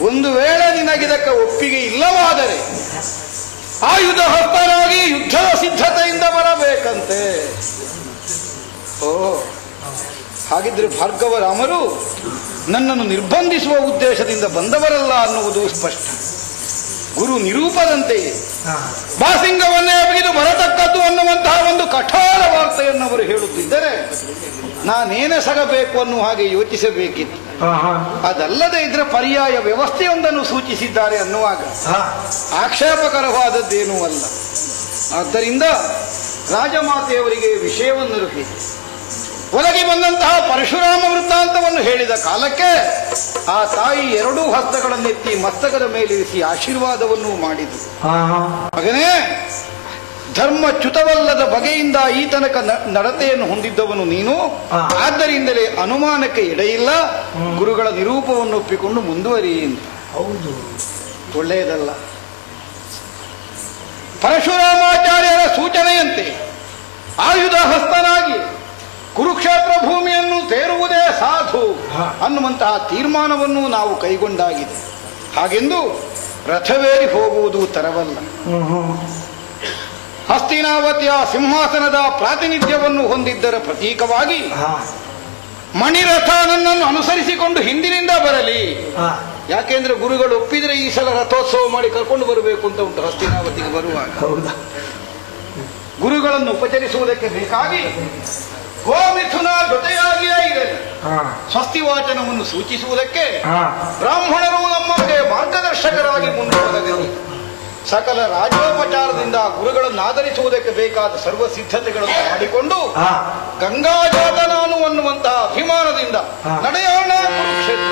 ಒಂದು ವೇಳೆ ನಿನಗಿದಕ್ಕೆ ಒಪ್ಪಿಗೆ ಇಲ್ಲವಾದರೆ ಆಯುಧ ಹಸ್ತನಾಗಿ ಯುದ್ಧದ ಸಿದ್ಧತೆಯಿಂದ ಬರಬೇಕಂತೆ. ಹಾಗಿದ್ರೆ ಭಾರ್ಗವರಾಮರು ನನ್ನನ್ನು ನಿರ್ಬಂಧಿಸುವ ಉದ್ದೇಶದಿಂದ ಬಂದವರಲ್ಲ ಅನ್ನುವುದು ಸ್ಪಷ್ಟ. ಗುರು ನಿರೂಪದಂತೆಯೇ ಬಾಸಿಂಗವನ್ನೇ ಬಿಗಿದು ಬರತಕ್ಕದ್ದು ಅನ್ನುವಂತಹ ಒಂದು ಕಠೋರ ವಾರ್ತೆಯನ್ನು ಅವರು ಹೇಳುತ್ತಿದ್ದರೆ ನಾನೇನೆಸಗಬೇಕು ಅನ್ನುವ ಹಾಗೆ ಯೋಚಿಸಬೇಕಿತ್ತು. ಅದಲ್ಲದೆ ಇದರ ಪರ್ಯಾಯ ವ್ಯವಸ್ಥೆಯೊಂದನ್ನು ಸೂಚಿಸಿದ್ದಾರೆ ಅನ್ನುವಾಗ ಆಕ್ಷೇಪಕರವಾದದ್ದೇನೂ ಅಲ್ಲ. ಆದ್ದರಿಂದ ರಾಜಮಾತೆಯವರಿಗೆ ವಿಷಯವನ್ನು ರುಹಿ ಒಳಗೆ ಬಂದಂತಹ ಪರಶುರಾಮ ವೃತ್ತಾಂತವನ್ನು ಹೇಳಿದ ಕಾಲಕ್ಕೆ ಆ ತಾಯಿ ಎರಡೂ ಹಸ್ತಗಳನ್ನೆತ್ತಿ ಮಸ್ತಕದ ಮೇಲಿರಿಸಿ ಆಶೀರ್ವಾದವನ್ನು ಮಾಡಿದರು. ಮಗನೇ, ಧರ್ಮಚ್ಯುತವಲ್ಲದ ಬಗೆಯಿಂದ ಈ ತನಕ ನಡತೆಯನ್ನು ಹೊಂದಿದ್ದವನು ನೀನು. ಆದ್ದರಿಂದಲೇ ಅನುಮಾನಕ್ಕೆ ಎಡೆಯಿಲ್ಲ. ಗುರುಗಳ ನಿರೂಪವನ್ನು ಒಪ್ಪಿಕೊಂಡು ಮುಂದುವರಿ. ಹೌದು, ಒಳ್ಳೆಯದಲ್ಲ. ಪರಶುರಾಮಾಚಾರ್ಯರ ಸೂಚನೆಯಂತೆ ಆಯುಧ ಹಸ್ತನಾಗಿ ಕುರುಕ್ಷೇತ್ರ ಭೂಮಿಯನ್ನು ಸೇರುವುದೇ ಸಾಧು ಅನ್ನುವಂತಹ ತೀರ್ಮಾನವನ್ನು ನಾವು ಕೈಗೊಂಡಾಗಿದೆ. ಹಾಗೆಂದು ರಥವೇರಿ ಹೋಗುವುದು ತರವಲ್ಲ. ಹಸ್ತಿನಾವತಿಯ ಸಿಂಹಾಸನದ ಪ್ರಾತಿನಿಧ್ಯವನ್ನು ಹೊಂದಿದ್ದರ ಪ್ರತೀಕವಾಗಿ ಮಣಿರಥ ನನ್ನನ್ನು ಅನುಸರಿಸಿಕೊಂಡು ಹಿಂದಿನಿಂದ ಬರಲಿ. ಯಾಕೆಂದ್ರೆ ಗುರುಗಳು ಒಪ್ಪಿದ್ರೆ ಈ ಸಲ ರಥೋತ್ಸವ ಮಾಡಿ ಕರ್ಕೊಂಡು ಬರಬೇಕು ಅಂತ ಉಂಟು. ಹಸ್ತಿನಾವತಿಗೆ ಬರುವಾಗ ಗುರುಗಳನ್ನು ಉಪಚರಿಸುವುದಕ್ಕೆ ಬೇಕಾಗಿ ಗೋಮಿಥುನ ಜೊತೆಯಾಗಿಯೇ ಇರಲಿ. ಸ್ವಸ್ತಿವಾಚನವನ್ನು ಸೂಚಿಸುವುದಕ್ಕೆ ಬ್ರಾಹ್ಮಣರು ನಮಗೆ ಮಾರ್ಗದರ್ಶಕರಾಗಿ ಮುಂದುವರೆದರು. ಸಕಲ ರಾಜೋಪಚಾರದಿಂದ ಗುರುಗಳನ್ನು ಆಧರಿಸುವುದಕ್ಕೆ ಬೇಕಾದ ಸರ್ವ ಸಿದ್ಧತೆಗಳನ್ನು ಮಾಡಿಕೊಂಡು ಗಂಗಾಜಾತ ನಾನು ಅನ್ನುವಂತಹ ಅಭಿಮಾನದಿಂದ ನಡೆಯೋಣ ಕುರುಕ್ಷೇತ್ರ.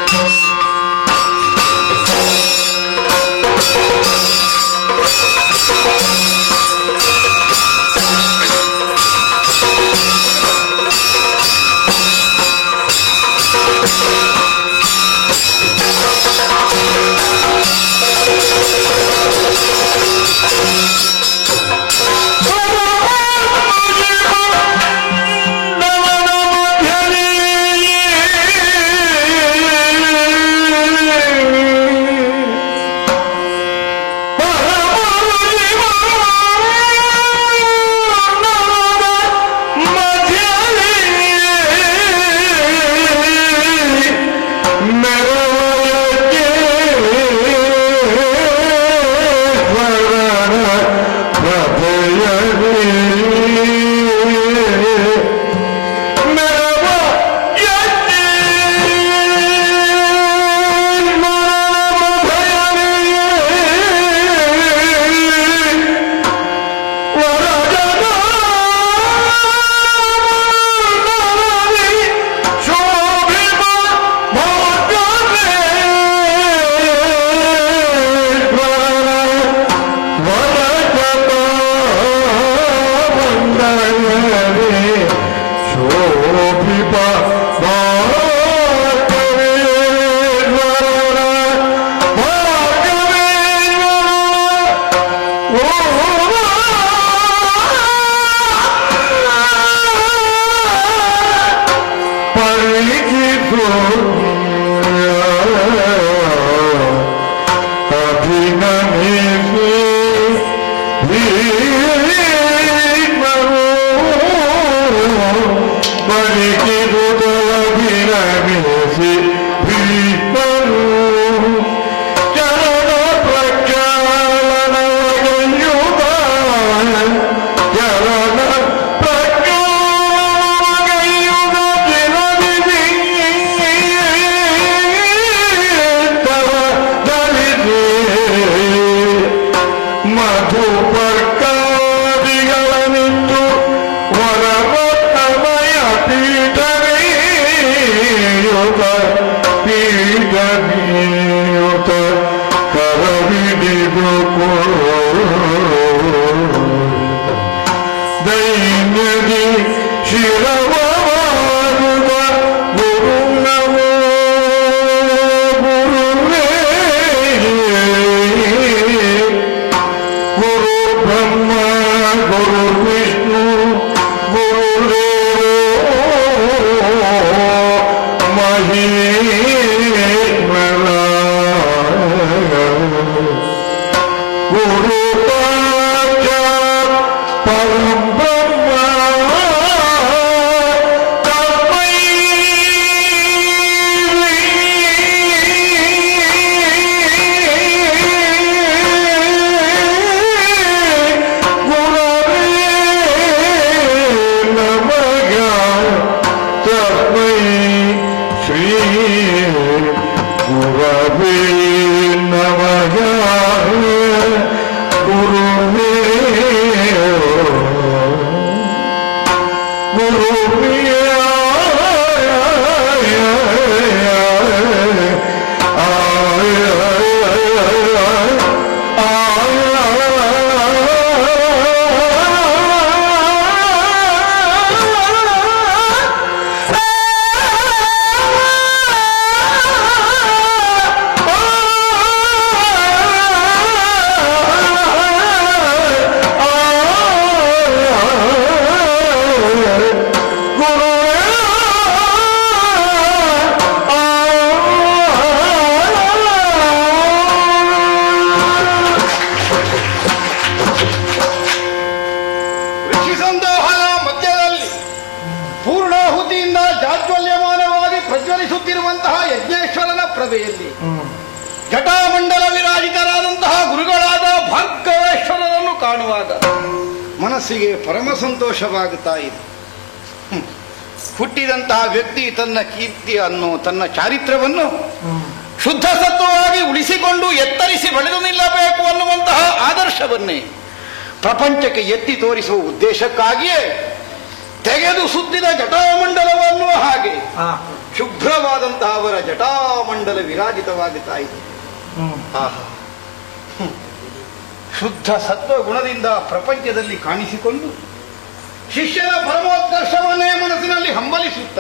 Guru ಜ್ಯೋತಿಯಿಂದ ಜಾಜ್ವಲ್ಯಮಾನವಾಗಿ ಪ್ರಜ್ವಲಿಸುತ್ತಿರುವಂತಹ ಯಜ್ಞೇಶ್ವರನ ಪ್ರಭೆಯಲ್ಲಿ ಜಟಾಮಂಡಲ ವಿರಾಜಿತರಾದಂತಹ ಗುರುಗಳಾದ ಭಾರ್ಗವೇಶ್ವರರನ್ನು ಕಾಣುವಾಗ ಮನಸ್ಸಿಗೆ ಪರಮ ಸಂತೋಷವಾಗುತ್ತಾ ಇದೆ. ಹುಟ್ಟಿದಂತಹ ವ್ಯಕ್ತಿ ತನ್ನ ಕೀರ್ತಿಯನ್ನು ತನ್ನ ಚಾರಿತ್ರ್ಯವನ್ನು ಶುದ್ಧ ಸತ್ವವಾಗಿ ಉಳಿಸಿಕೊಂಡು ಎತ್ತರಿಸಿ ಬೆಳೆದು ನಿಲ್ಲಬೇಕು ಅನ್ನುವಂತಹ ಆದರ್ಶವನ್ನೇ ಪ್ರಪಂಚಕ್ಕೆ ಎತ್ತಿ ತೋರಿಸುವ ಉದ್ದೇಶಕ್ಕಾಗಿಯೇ ತೆಗೆದು ಸುತ್ತಿದ ಜಟಾಮಂಡಲವನ್ನು ಹಾಗೆ ಶುಭ್ರವಾದಂತಹ ಅವರ ಜಟಾಮಂಡಲ ವಿರಾಜಿತವಾಗುತ್ತಾ ಇದೆ. ಶುದ್ಧ ಸತ್ವ ಗುಣದಿಂದ ಪ್ರಪಂಚದಲ್ಲಿ ಕಾಣಿಸಿಕೊಂಡು ಶಿಷ್ಯನ ಪರಮೋತ್ಕರ್ಷವನ್ನೇ ಮನಸ್ಸಿನಲ್ಲಿ ಹಂಬಲಿಸುತ್ತ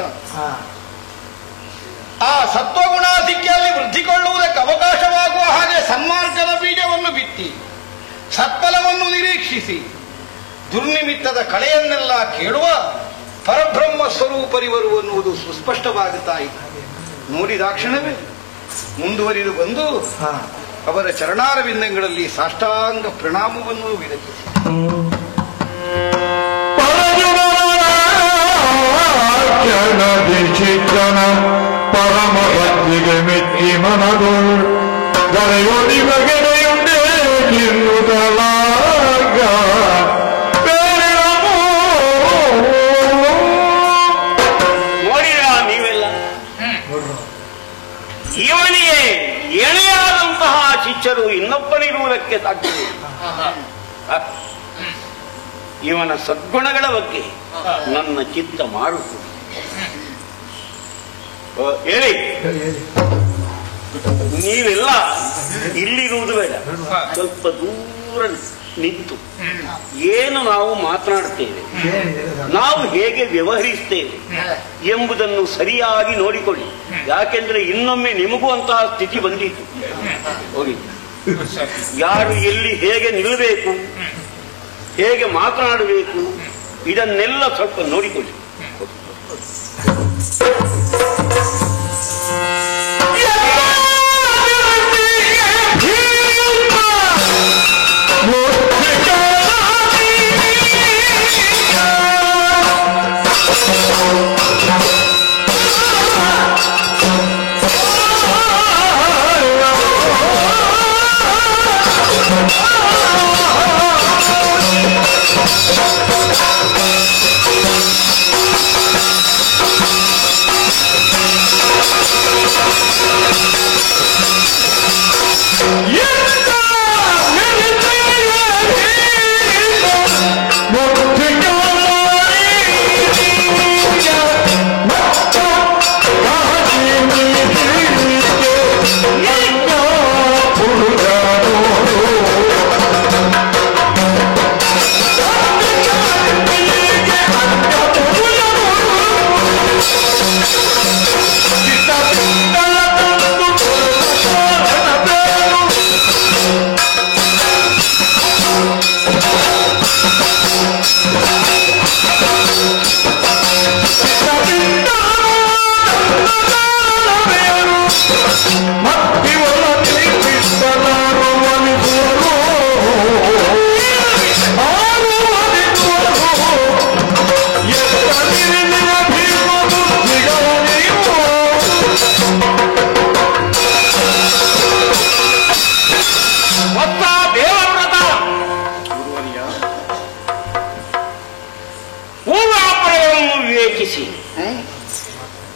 ಆ ಸತ್ವಗುಣಾಧಿಕ್ಯಲ್ಲಿ ವೃದ್ಧಿಕೊಳ್ಳುವುದಕ್ಕೆ ಅವಕಾಶವಾಗುವ ಹಾಗೆ ಸನ್ಮಾರ್ಗದ ಬೀಜವನ್ನು ಬಿತ್ತಿ ಸತ್ಫಲವನ್ನು ನಿರೀಕ್ಷಿಸಿ ದುರ್ನಿಮಿತ್ತದ ಕಳೆಯನ್ನೆಲ್ಲ ಕೇಳುವ ಪರಬ್ರಹ್ಮ ಸ್ವರೂಪರಿವರು ಅನ್ನುವುದು ಸುಸ್ಪಷ್ಟವಾಗುತ್ತಾ ಇದೆ. ನೋಡಿದಾಕ್ಷಣವೇ ಮುಂದುವರಿದು ಬಂದು ಅವರ ಚರಣಾರವಿಂದಗಳಲ್ಲಿ ಸಾಷ್ಟಾಂಗ ಪ್ರಣಾಮವನ್ನು ವಿರಚಿಸಿ ಪರಮ ಭಕ್ತಿಗೆ ಮೆಚ್ಚಿ ಮನದೊಳ್ ಗರೆಯೊಡಿ ಬಗೆರೆಯುಂಡೆ ನಿನ್ನುದಲಾಗ ನೋಡಿರ ನೀವೆಲ್ಲ ಇವನಿಗೆ ಎಳೆಯಾದಂತಹ ಶಿಷ್ಯರು ಇನ್ನೊಬ್ಬನಿರುವುದಕ್ಕೆ ಸಾಧ್ಯವಿಲ್ಲ. ಇವನ ಸದ್ಗುಣಗಳ ಬಗ್ಗೆ ನನ್ನ ಚಿತ್ತ ಮಾರುವುದು. ಹೇಳಿ, ನೀವೆಲ್ಲ ಇಲ್ಲಿರುವುದು ಬೇಡ, ಸ್ವಲ್ಪ ದೂರ ನಿಂತು ಏನು ನಾವು ಮಾತನಾಡ್ತೇವೆ, ನಾವು ಹೇಗೆ ವ್ಯವಹರಿಸ್ತೇವೆ ಎಂಬುದನ್ನು ಸರಿಯಾಗಿ ನೋಡಿಕೊಳ್ಳಿ. ಯಾಕೆಂದ್ರೆ ಇನ್ನೊಮ್ಮೆ ನಿಮಗೂ ಅಂತಹ ಸ್ಥಿತಿ ಬಂದಿತ್ತು. ಹೋಗಿ ಯಾರು ಎಲ್ಲಿ ಹೇಗೆ ನಿಲ್ಲಬೇಕು, ಹೇಗೆ ಮಾತನಾಡಬೇಕು, ಇದನ್ನೆಲ್ಲ ಸ್ವಲ್ಪ ನೋಡಿಕೊಳ್ಳಿ.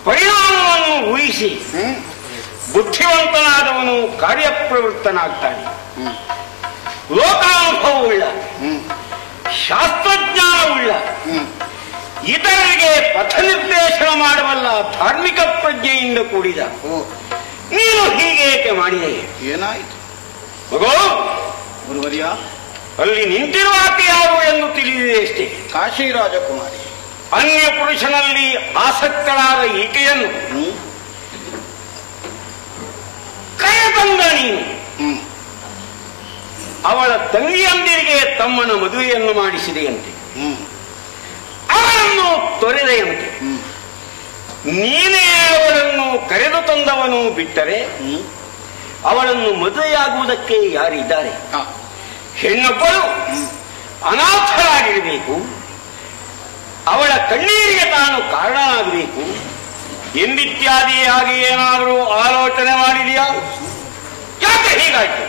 ಪರಿಣಾಮವನ್ನು ಊಹಿಸಿ ಬುದ್ಧಿವಂತನಾದವನು ಕಾರ್ಯಪ್ರವೃತ್ತನಾಗ್ತಾನೆ. ಲೋಕಾನುಭವವುಳ್ಳ, ಶಾಸ್ತ್ರಜ್ಞಾನವುಳ್ಳ, ಇತರರಿಗೆ ಪಥ ನಿರ್ದೇಶನ ಮಾಡಬಲ್ಲ ಧಾರ್ಮಿಕ ಪ್ರಜ್ಞೆಯಿಂದ ಕೂಡಿದ ನೀನು ಹೀಗೇಕೆ ಮಾಡಿದೆ? ಏನಾಯಿತು ಮಗೋ? ಗುರುವರ್ಯ, ಅಲ್ಲಿ ನಿಂತಿರುವ ಆಕೆ ಯಾರು ಎಂದು ತಿಳಿದಿದೆ ಅಷ್ಟೇ. ಕಾಶಿ ರಾಜಕುಮಾರಿ. ಅನ್ಯ ಪುರುಷನಲ್ಲಿ ಆಸಕ್ತಳಾದ ಈಕೆಯನ್ನು ಕರೆತಂದ ನೀನು ಅವಳ ತಂಗಿಯಂದಿರಿಗೆ ತಮ್ಮನ ಮದುವೆಯನ್ನು ಮಾಡಿಸಿದೆಯಂತೆ, ಅವಳನ್ನು ತೊರೆದೆಯಂತೆ. ನೀನೇ ಅವಳನ್ನು ಕರೆದು ತಂದವನು ಬಿಟ್ಟರೆ ಅವಳನ್ನು ಮದುವೆಯಾಗುವುದಕ್ಕೆ ಯಾರಿದ್ದಾರೆ? ಹೆಣ್ಣೊಬ್ಬಳು ಅನಾಥರಾಗಿರಬೇಕು, ಅವಳ ಕಣ್ಣೀರಿಗೆ ತಾನು ಕಾರಣನಾಗಬೇಕು. ಎಂದಿತ್ಯಾದಿ ಹಾಗೆ ಏನಾದರೂ ಆಲೋಚನೆ ಮಾಡಿದೆಯಾ? ಯಾಕೆ ಹೀಗಾಯ್ತು?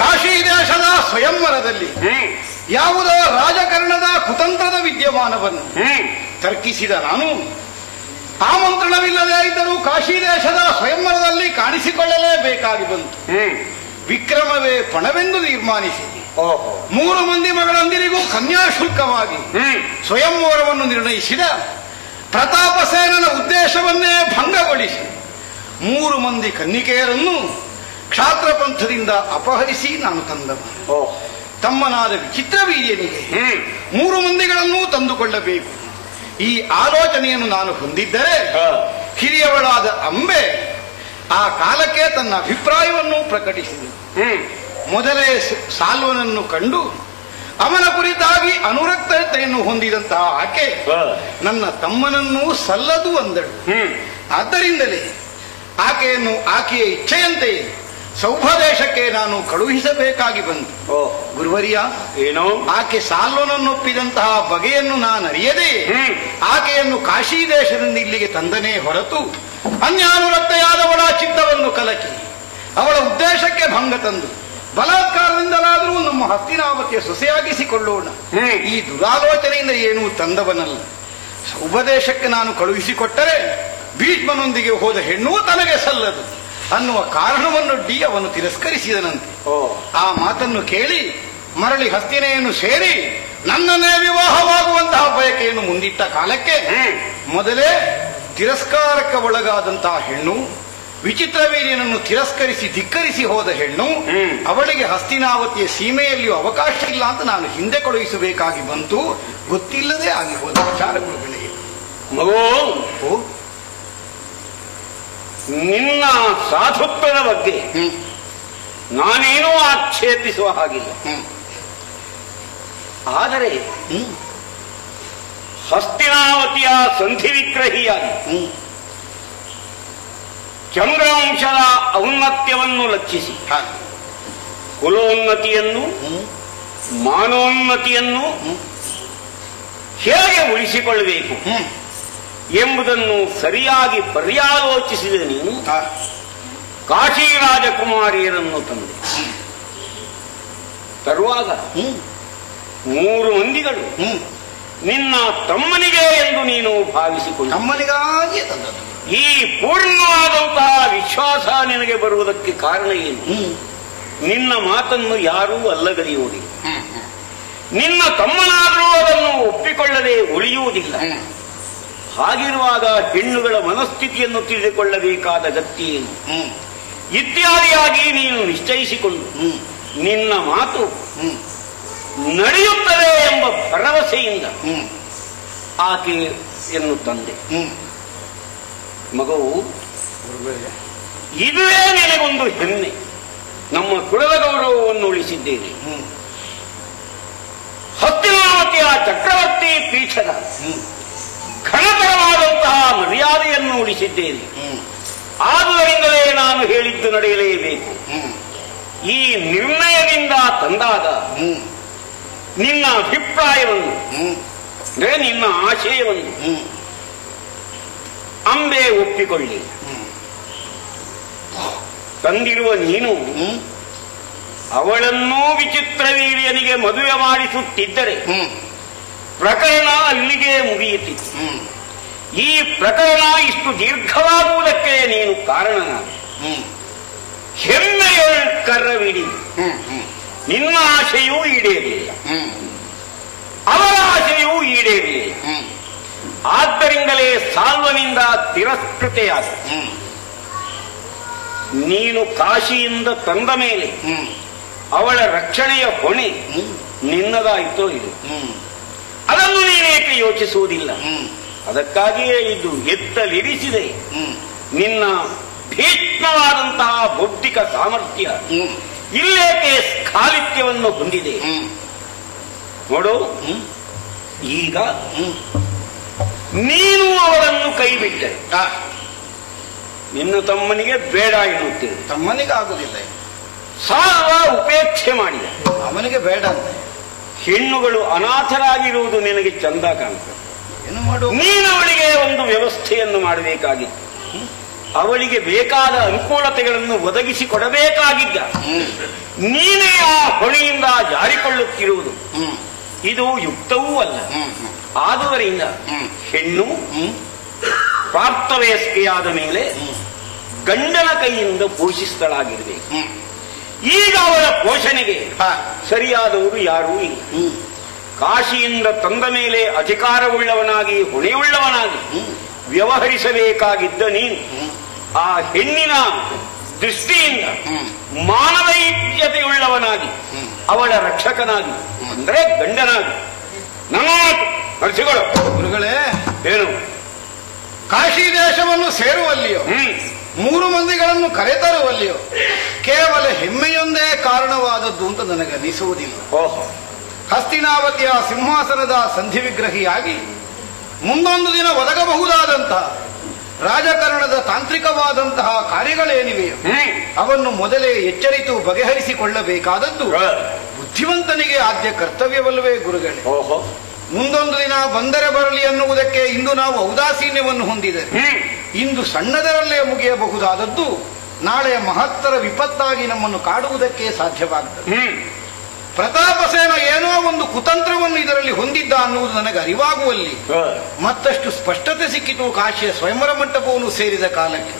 ಕಾಶಿ ದೇಶದ ಸ್ವಯಂವರದಲ್ಲಿ ಯಾವುದೋ ರಾಜಕಾರಣದ ಕುತಂತ್ರದ ವಿದ್ಯಮಾನವನ್ನು ತರ್ಕಿಸಿದ ನಾನು ಆಮಂತ್ರಣವಿಲ್ಲದೆ ಇದ್ದರೂ ಕಾಶಿ ದೇಶದ ಸ್ವಯಂವರದಲ್ಲಿ ಕಾಣಿಸಿಕೊಳ್ಳಲೇಬೇಕಾಗಿ ಬಂತು. ವಿಕ್ರಮವೇ ಪಣವೆಂದು ತೀರ್ಮಾನಿಸಿ 3 ಮಂದಿ ಮಗಳಂದಿರಿಗೂ ಕನ್ಯಾಶುಲ್ಕವಾಗಿ ಸ್ವಯಂವರವನ್ನು ನಿರ್ಣಯಿಸಿದ ಪ್ರತಾಪಸೇನನ ಉದ್ದೇಶವನ್ನೇ ಭಂಗಗೊಳಿಸಿ 3 ಮಂದಿ ಕನ್ನಿಕೆಯರನ್ನು ಕ್ಷಾತ್ರ ಪಂಥದಿಂದ ಅಪಹರಿಸಿ ನಾನು ತಂದವ. ತಮ್ಮನಾದ ವಿಚಿತ್ರವೀರ್ಯನಿಗೆ 3 ಮಂದಿಗಳನ್ನು ತಂದುಕೊಳ್ಳಬೇಕು. ಈ ಆಲೋಚನೆಯನ್ನು ನಾನು ಹೊಂದಿದ್ದರೆ ಹಿರಿಯವಳಾದ ಅಂಬೆ ಆ ಕಾಲಕ್ಕೆ ತನ್ನ ಅಭಿಪ್ರಾಯವನ್ನು ಪ್ರಕಟಿಸಿದಳು. ಮೊದಲೇ ಸಾಲ್ವನನ್ನು ಕಂಡು ಅವನ ಕುರಿತಾಗಿ ಅನುರಕ್ತತೆಯನ್ನು ಹೊಂದಿದಂತಹ ಆಕೆ ನನ್ನ ತಮ್ಮನನ್ನೂ ಸಲ್ಲದು ಅಂದಳು. ಆದ್ದರಿಂದಲೇ ಆಕೆಯನ್ನು ಆಕೆಯ ಇಚ್ಛೆಯಂತೆಯೇ ಸೌಭದೇಶಕ್ಕೆ ನಾನು ಕಳುಹಿಸಬೇಕಾಗಿ ಬಂತು. ಗುರುವರಿಯ, ಏನೋ ಆಕೆ ಸಾಲ್ವನನ್ನೊಪ್ಪಿದಂತಹ ಬಗೆಯನ್ನು ನಾನು ಅರಿಯದೆ ಆಕೆಯನ್ನು ಕಾಶಿ ದೇಶದಿಂದ ಇಲ್ಲಿಗೆ ತಂದನೇ ಹೊರತು ಅನ್ಯಾನುರಕ್ತೆಯಾದವಳ ಚಿತ್ತವನ್ನು ಕಲಕಿ ಅವಳ ಉದ್ದೇಶಕ್ಕೆ ಭಂಗ ತಂದು ಬಲಾತ್ಕಾರದಿಂದಲಾದರೂ ನಮ್ಮ ಹಸ್ತಿನಾವತಿಯ ಸೊಸೆಯಾಗಿಸಿಕೊಳ್ಳೋಣ. ಈ ದುರಾಲೋಚನೆಯಿಂದ ಏನೂ ತಂದವನಲ್ಲ. ಸೌಭದೇಶಕ್ಕೆ ನಾನು ಕಳುಹಿಸಿಕೊಟ್ಟರೆ ಭೀಷ್ಮನೊಂದಿಗೆ ಹೋದ ಹೆಣ್ಣು ತನಗೆ ಸಲ್ಲದು ಅನ್ನುವ ಕಾರಣವನ್ನೊಡ್ಡಿ ಅವನು ತಿರಸ್ಕರಿಸಿದನಂತೆ. ಆ ಮಾತನ್ನು ಕೇಳಿ ಮರಳಿ ಹಸ್ತಿನೆಯನ್ನು ಸೇರಿ ನನ್ನನ್ನೇ ವಿವಾಹವಾಗುವಂತಹ ಬಯಕೆಯನ್ನು ಮುಂದಿಟ್ಟ ಕಾಲಕ್ಕೆ ಮೊದಲೇ ತಿರಸ್ಕಾರಕ್ಕೆ ಒಳಗಾದಂತಹ ಹೆಣ್ಣು, ವಿಚಿತ್ರವೀರ್ಯನನ್ನು ತಿರಸ್ಕರಿಸಿ ಧಿಕ್ಕರಿಸಿ ಹೋದ ಹೆಣ್ಣು, ಅವಳಿಗೆ ಹಸ್ತಿನಾವತಿಯ ಸೀಮೆಯಲ್ಲಿಯೂ ಅವಕಾಶ ಇಲ್ಲ ಅಂತ ನಾನು ಹಿಂದೆ ಕಳುಹಿಸಬೇಕಾಗಿ ಬಂತು. ಗೊತ್ತಿಲ್ಲದೆ ಆಗಿ ಹೋದ ವಿಚಾರಗಳಿಗೆ ಮಗು, ನಿನ್ನ ಸಾಧುತ್ವದ ಬಗ್ಗೆ ನಾನೇನೂ ಆಕ್ಷೇಪಿಸುವ ಹಾಗಿಲ್ಲ. ಆದರೆ ಹಸ್ತಿನಾವತಿಯ ಸಂಧಿ ವಿಗ್ರಹಿಯಾಗಿ ಚಂದ್ರವಂಶದ ಔನ್ನತ್ಯವನ್ನು ಲಕ್ಷಿಸಿ ಕುಲೋನ್ನತಿಯನ್ನು ಮಾನೋನ್ನತಿಯನ್ನು ಹೇಗೆ ಉಳಿಸಿಕೊಳ್ಳಬೇಕು ಎಂಬುದನ್ನು ಸರಿಯಾಗಿ ಪರ್ಯಾಲೋಚಿಸಿದ ನೀನು ಕಾಶಿ ರಾಜಕುಮಾರಿಯರನ್ನು ತಂದೆ. ತರುವಾಗ 3 ಮಂದಿಗಳು ನಿನ್ನ ತಮ್ಮನಿಗೆ ಎಂದು ನೀನು ಭಾವಿಸಿಕೊಂಡು ತಮ್ಮನಿಗಾಗಿಯೇ ತಂದದ್ದು. ಈ ಪೂರ್ಣವಾದಂತಹ ವಿಶ್ವಾಸ ನಿನಗೆ ಬರುವುದಕ್ಕೆ ಕಾರಣ ಏನು? ನಿನ್ನ ಮಾತನ್ನು ಯಾರೂ ಅಲ್ಲಗಲಿಯುವುದಿಲ್ಲ. ನಿನ್ನ ತಮ್ಮನಾದರೂ ಅದನ್ನು ಒಪ್ಪಿಕೊಳ್ಳದೆ ಉಳಿಯುವುದಿಲ್ಲ. ಹಾಗಿರುವಾಗ ಹೆಣ್ಣುಗಳ ಮನಸ್ಥಿತಿಯನ್ನು ತಿಳಿದುಕೊಳ್ಳಬೇಕಾದ ಗತಿ ಏನು ಇತ್ಯಾದಿಯಾಗಿ ನೀನು ನಿಶ್ಚಯಿಸಿಕೊಂಡು ನಿನ್ನ ಮಾತು ನಡೆಯುತ್ತದೆ ಎಂಬ ಭರವಸೆಯಿಂದ ಆಕೆಯನ್ನು ತಂದೆ. ಮಗವು, ಇದುವೇ ನಿನಗೊಂದು ಹೆಮ್ಮೆ. ನಮ್ಮ ಕುಲದ ಗೌರವವನ್ನು ಉಳಿಸಿದ್ದೇನೆ. ಹಸ್ತಿನಾವತಿಯ ಚಕ್ರವರ್ತಿ ಪೀಠದ ಘನತರವಾದಂತಹ ಮರ್ಯಾದೆಯನ್ನು ಉಳಿಸಿದ್ದೇನೆ. ಆದುದರಿಂದಲೇ ನಾನು ಹೇಳಿದ್ದು ನಡೆಯಲೇಬೇಕು. ಈ ನಿರ್ಣಯದಿಂದ ತಂದಾಗ ನಿನ್ನ ಅಭಿಪ್ರಾಯವನ್ನು, ನಿನ್ನ ಆಶಯವನ್ನು ಅಂಬೆ ಒಪ್ಪಿಕೊಳ್ಳಿ. ತಂದಿರುವ ನೀನು ಅವಳನ್ನೂ ವಿಚಿತ್ರ ವೀರ್ಯನಿಗೆ ಮದುವೆ ಮಾಡಿಸುತ್ತಿದ್ದರೆ ಪ್ರಕರಣ ಅಲ್ಲಿಗೆ ಮುಗಿಯುತ್ತಿತ್ತು. ಈ ಪ್ರಕರಣ ಇಷ್ಟು ದೀರ್ಘವಾಗುವುದಕ್ಕೆ ನೀನು ಕಾರಣನಾದ. ಹೆಮ್ಮೆಯೊಳ್ ಕರ್ರವಿಡಿ. ನಿನ್ನ ಆಶೆಯೂ ಈಡೇರಲಿಲ್ಲ, ಅವರ ಆಶೆಯೂ ಈಡೇರಲಿಲ್ಲ. ಆದ್ದರಿಂದಲೇ ಸಾಲ್ವನಿಂದ ತಿರಸ್ಕೃತೆಯಾದ. ನೀನು ಕಾಶಿಯಿಂದ ತಂದ ಮೇಲೆ ಅವಳ ರಕ್ಷಣೆಯ ಹೊಣೆ ನಿನ್ನದಾಯಿತೋ ಇದು? ಅದನ್ನು ನೀನೇಕೆ ಯೋಚಿಸುವುದಿಲ್ಲ? ಅದಕ್ಕಾಗಿಯೇ ಇದು ಎತ್ತಲಿರಿಸಿದೆ. ನಿನ್ನ ಭೀಷ್ಮವಾದಂತಹ ಬೌದ್ಧಿಕ ಸಾಮರ್ಥ್ಯ ಇಲ್ಲೇಕೆ ಸ್ಖಾಲಿತ್ಯವನ್ನು ಹೊಂದಿದೆ ನೋಡು. ಈಗ ನೀನು ಅವರನ್ನು ಕೈ ಬಿಟ್ಟೆ, ನಿನ್ನ ತಮ್ಮನಿಗೆ ಬೇಡ ಎನ್ನುತ್ತೇನೆ. ತಮ್ಮನಿಗೆ ಆಗುದಿಲ್ಲ. ಸಾಲ್ವ ಉಪೇಕ್ಷೆ ಮಾಡಿದ, ಅವನಿಗೆ ಬೇಡ ಅಂತ. ಹೆಣ್ಣುಗಳು ಅನಾಥರಾಗಿರುವುದು ನಿನಗೆ ಚಂದ ಕಾಣ್ತದೆ. ಏನು ಮಾಡು, ನೀನು ಅವಳಿಗೆ ಒಂದು ವ್ಯವಸ್ಥೆಯನ್ನು ಮಾಡಬೇಕಾಗಿತ್ತು. ಅವಳಿಗೆ ಬೇಕಾದ ಅನುಕೂಲತೆಗಳನ್ನು ಒದಗಿಸಿಕೊಡಬೇಕಾಗಿದ್ದ. ನೀನೇ ಆ ಹೊಣೆಯಿಂದ ಜಾರಿಕೊಳ್ಳುತ್ತಿರುವುದು ಇದು ಯುಕ್ತವೂ ಅಲ್ಲ. ಆದುದರಿಂದ ಹೆಣ್ಣು ಪ್ರಾಪ್ತವಯಸ್ಕೆಯಾದ ಮೇಲೆ ಗಂಡನ ಕೈಯಿಂದ ಪೋಷಿಸ್ತಳಾಗಿರಬೇಕು. ಈಗ ಅವಳ ಪೋಷಣೆಗೆ ಸರಿಯಾದವರು ಯಾರೂ ಇಲ್ಲ. ಕಾಶಿಯಿಂದ ತಂದ ಮೇಲೆ ಅಧಿಕಾರವುಳ್ಳವನಾಗಿ ಹೊಣೆಯುಳ್ಳವನಾಗಿ ವ್ಯವಹರಿಸಬೇಕಾಗಿದ್ದ ನೀನು ಆ ಹೆಣ್ಣಿನ ದೃಷ್ಟಿಯಿಂದ ಮಾನವೈಕ್ಯತೆಯುಳ್ಳವನಾಗಿ ಅವಳ ರಕ್ಷಕನಾಗಿ ಅಂದರೆ ಗಂಡನಾಗಿ ನನ್ನ ನಡೆಸಿಗಳು. ಗುರುಗಳೇ, ಏನು ಕಾಶಿ ದೇಶವನ್ನು ಸೇರುವಲ್ಲಿಯೋ 3 ಮಂದಿಗಳನ್ನು ಕರೆತರುವಲ್ಲಿಯೋ ಕೇವಲ ಹೆಮ್ಮೆಯೊಂದೇ ಕಾರಣವಾದದ್ದು ಅಂತ ನನಗೆ ಅನಿಸುವುದಿಲ್ಲ. ಹಸ್ತಿನಾವತಿಯ ಸಿಂಹಾಸನದ ಸಂಧಿ ವಿಗ್ರಹಿಯಾಗಿ ಮುಂದೊಂದು ದಿನ ಒದಗಬಹುದಾದಂತಹ ರಾಜಕಾರಣದ ತಾಂತ್ರಿಕವಾದಂತಹ ಕಾರ್ಯಗಳೇನಿವೆಯೋ ಅವನ್ನು ಮೊದಲೇ ಎಚ್ಚರಿತು ಬಗೆಹರಿಸಿಕೊಳ್ಳಬೇಕಾದದ್ದು ಬುದ್ಧಿವಂತನಿಗೆ ಆದ್ಯ ಕರ್ತವ್ಯವಲ್ಲವೇ ಗುರುಗಳೇ? ಮುಂದೊಂದು ದಿನ ಬಂದರೆ ಬರಲಿ ಅನ್ನುವುದಕ್ಕೆ ಇಂದು ನಾವು ಔದಾಸೀನ್ಯವನ್ನು ಹೊಂದಿದರೆ ಇಂದು ಸಣ್ಣದರಲ್ಲೇ ಮುಗಿಯಬಹುದಾದದ್ದು ನಾಳೆಯ ಮಹತ್ತರ ವಿಪತ್ತಾಗಿ ನಮ್ಮನ್ನು ಕಾಡುವುದಕ್ಕೆ ಸಾಧ್ಯವಾಗುತ್ತದೆ. ಪ್ರತಾಪಸೇನ ಏನೋ ಒಂದು ಕುತಂತ್ರವನ್ನು ಇದರಲ್ಲಿ ಹೊಂದಿದ್ದ ಅನ್ನುವುದು ನನಗೆ ಅರಿವಾಗುವಲ್ಲಿ ಮತ್ತಷ್ಟು ಸ್ಪಷ್ಟತೆ ಸಿಕ್ಕಿತು. ಕಾಶಿಯ ಸ್ವಯಂವರ ಮಂಟಪವನ್ನು ಸೇರಿದ ಕಾಲಕ್ಕೆ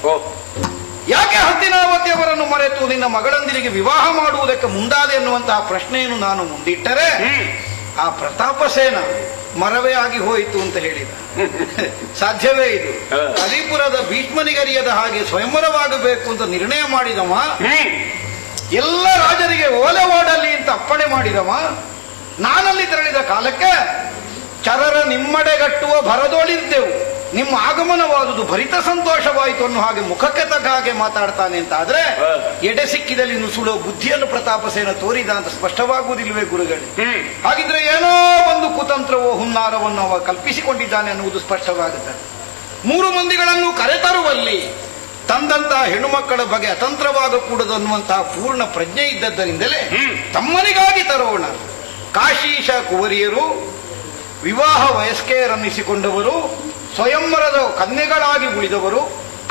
ಯಾಕೆ ಹಸ್ತಿನಾವತಿಯವರನ್ನು ಮರೆತು ನಿನ್ನ ಮಗಳಂದಿರಿಗೆ ವಿವಾಹ ಮಾಡುವುದಕ್ಕೆ ಮುಂದಾದೆ ಎನ್ನುವಂತಹ ಪ್ರಶ್ನೆಯನ್ನು ನಾನು ಮುಂದಿಟ್ಟರೆ ಆ ಪ್ರತಾಪಸೇನ ಮರವೇ ಆಗಿ ಹೋಯಿತು ಅಂತ ಹೇಳಿದ. ಸಾಧ್ಯವೇ ಇದು? ಹರಿಪುರದ ಭೀಷ್ಮನಿಗರಿಯದ ಹಾಗೆ ಸ್ವಯಂವರವಾಗಬೇಕು ಅಂತ ನಿರ್ಣಯ ಮಾಡಿದವ, ಎಲ್ಲ ರಾಜರಿಗೆ ಓಲೆ ಓಡಲಿ ಅಂತ ಅಪ್ಪಣೆ ಮಾಡಿದವ, ನಾನಲ್ಲಿ ತೆರಳಿದ ಕಾಲಕ್ಕೆ ಚರರ ನಿಮ್ಮಡೆಗಟ್ಟುವ ಭರದೋಳಿದ್ದೆವು, ನಿಮ್ಮ ಆಗಮನವಾದುದು ಭರಿತ ಸಂತೋಷವಾಯಿತು ಅನ್ನೋ ಹಾಗೆ ಮುಖಕ್ಕೆ ತಕ್ಕ ಹಾಗೆ ಮಾತಾಡ್ತಾನೆ ಅಂತ ಆದ್ರೆ ಎಡೆ ಸಿಕ್ಕಿದಲ್ಲಿ ನುಸುಳೋ ಬುದ್ಧಿಯನ್ನು ಪ್ರತಾಪಸೇನ ತೋರಿದ ಅಂತ ಸ್ಪಷ್ಟವಾಗುವುದಿಲ್ಲವೇ ಗುರುಗಳೇ? ಹಾಗಿದ್ರೆ ಏನೋ ಒಂದು ಕುತಂತ್ರವೋ ಹುನ್ನಾರವನ್ನು ಅವ ಕಲ್ಪಿಸಿಕೊಂಡಿದ್ದಾನೆ ಅನ್ನುವುದು ಸ್ಪಷ್ಟವಾಗುತ್ತದೆ. 3 ಮಂದಿಗಳನ್ನು ಕರೆತರುವಲ್ಲಿ ತಂದಂತಹ ಹೆಣ್ಣು ಮಕ್ಕಳ ಬಗ್ಗೆ ಅತಂತ್ರವಾಗಕೂಡದು ಅನ್ನುವಂತಹ ಪೂರ್ಣ ಪ್ರಜ್ಞೆ ಇದ್ದದ್ದರಿಂದಲೇ ತಮ್ಮನಿಗಾಗಿ ತರೋಣ. ಕಾಶೀಶ ಕುವರಿಯರು ವಿವಾಹ ವಯಸ್ಕೆಯರನ್ನಿಸಿಕೊಂಡವರು, ಸ್ವಯಂವರದ ಕನ್ಯೆಗಳಾಗಿ ಉಳಿದವರು,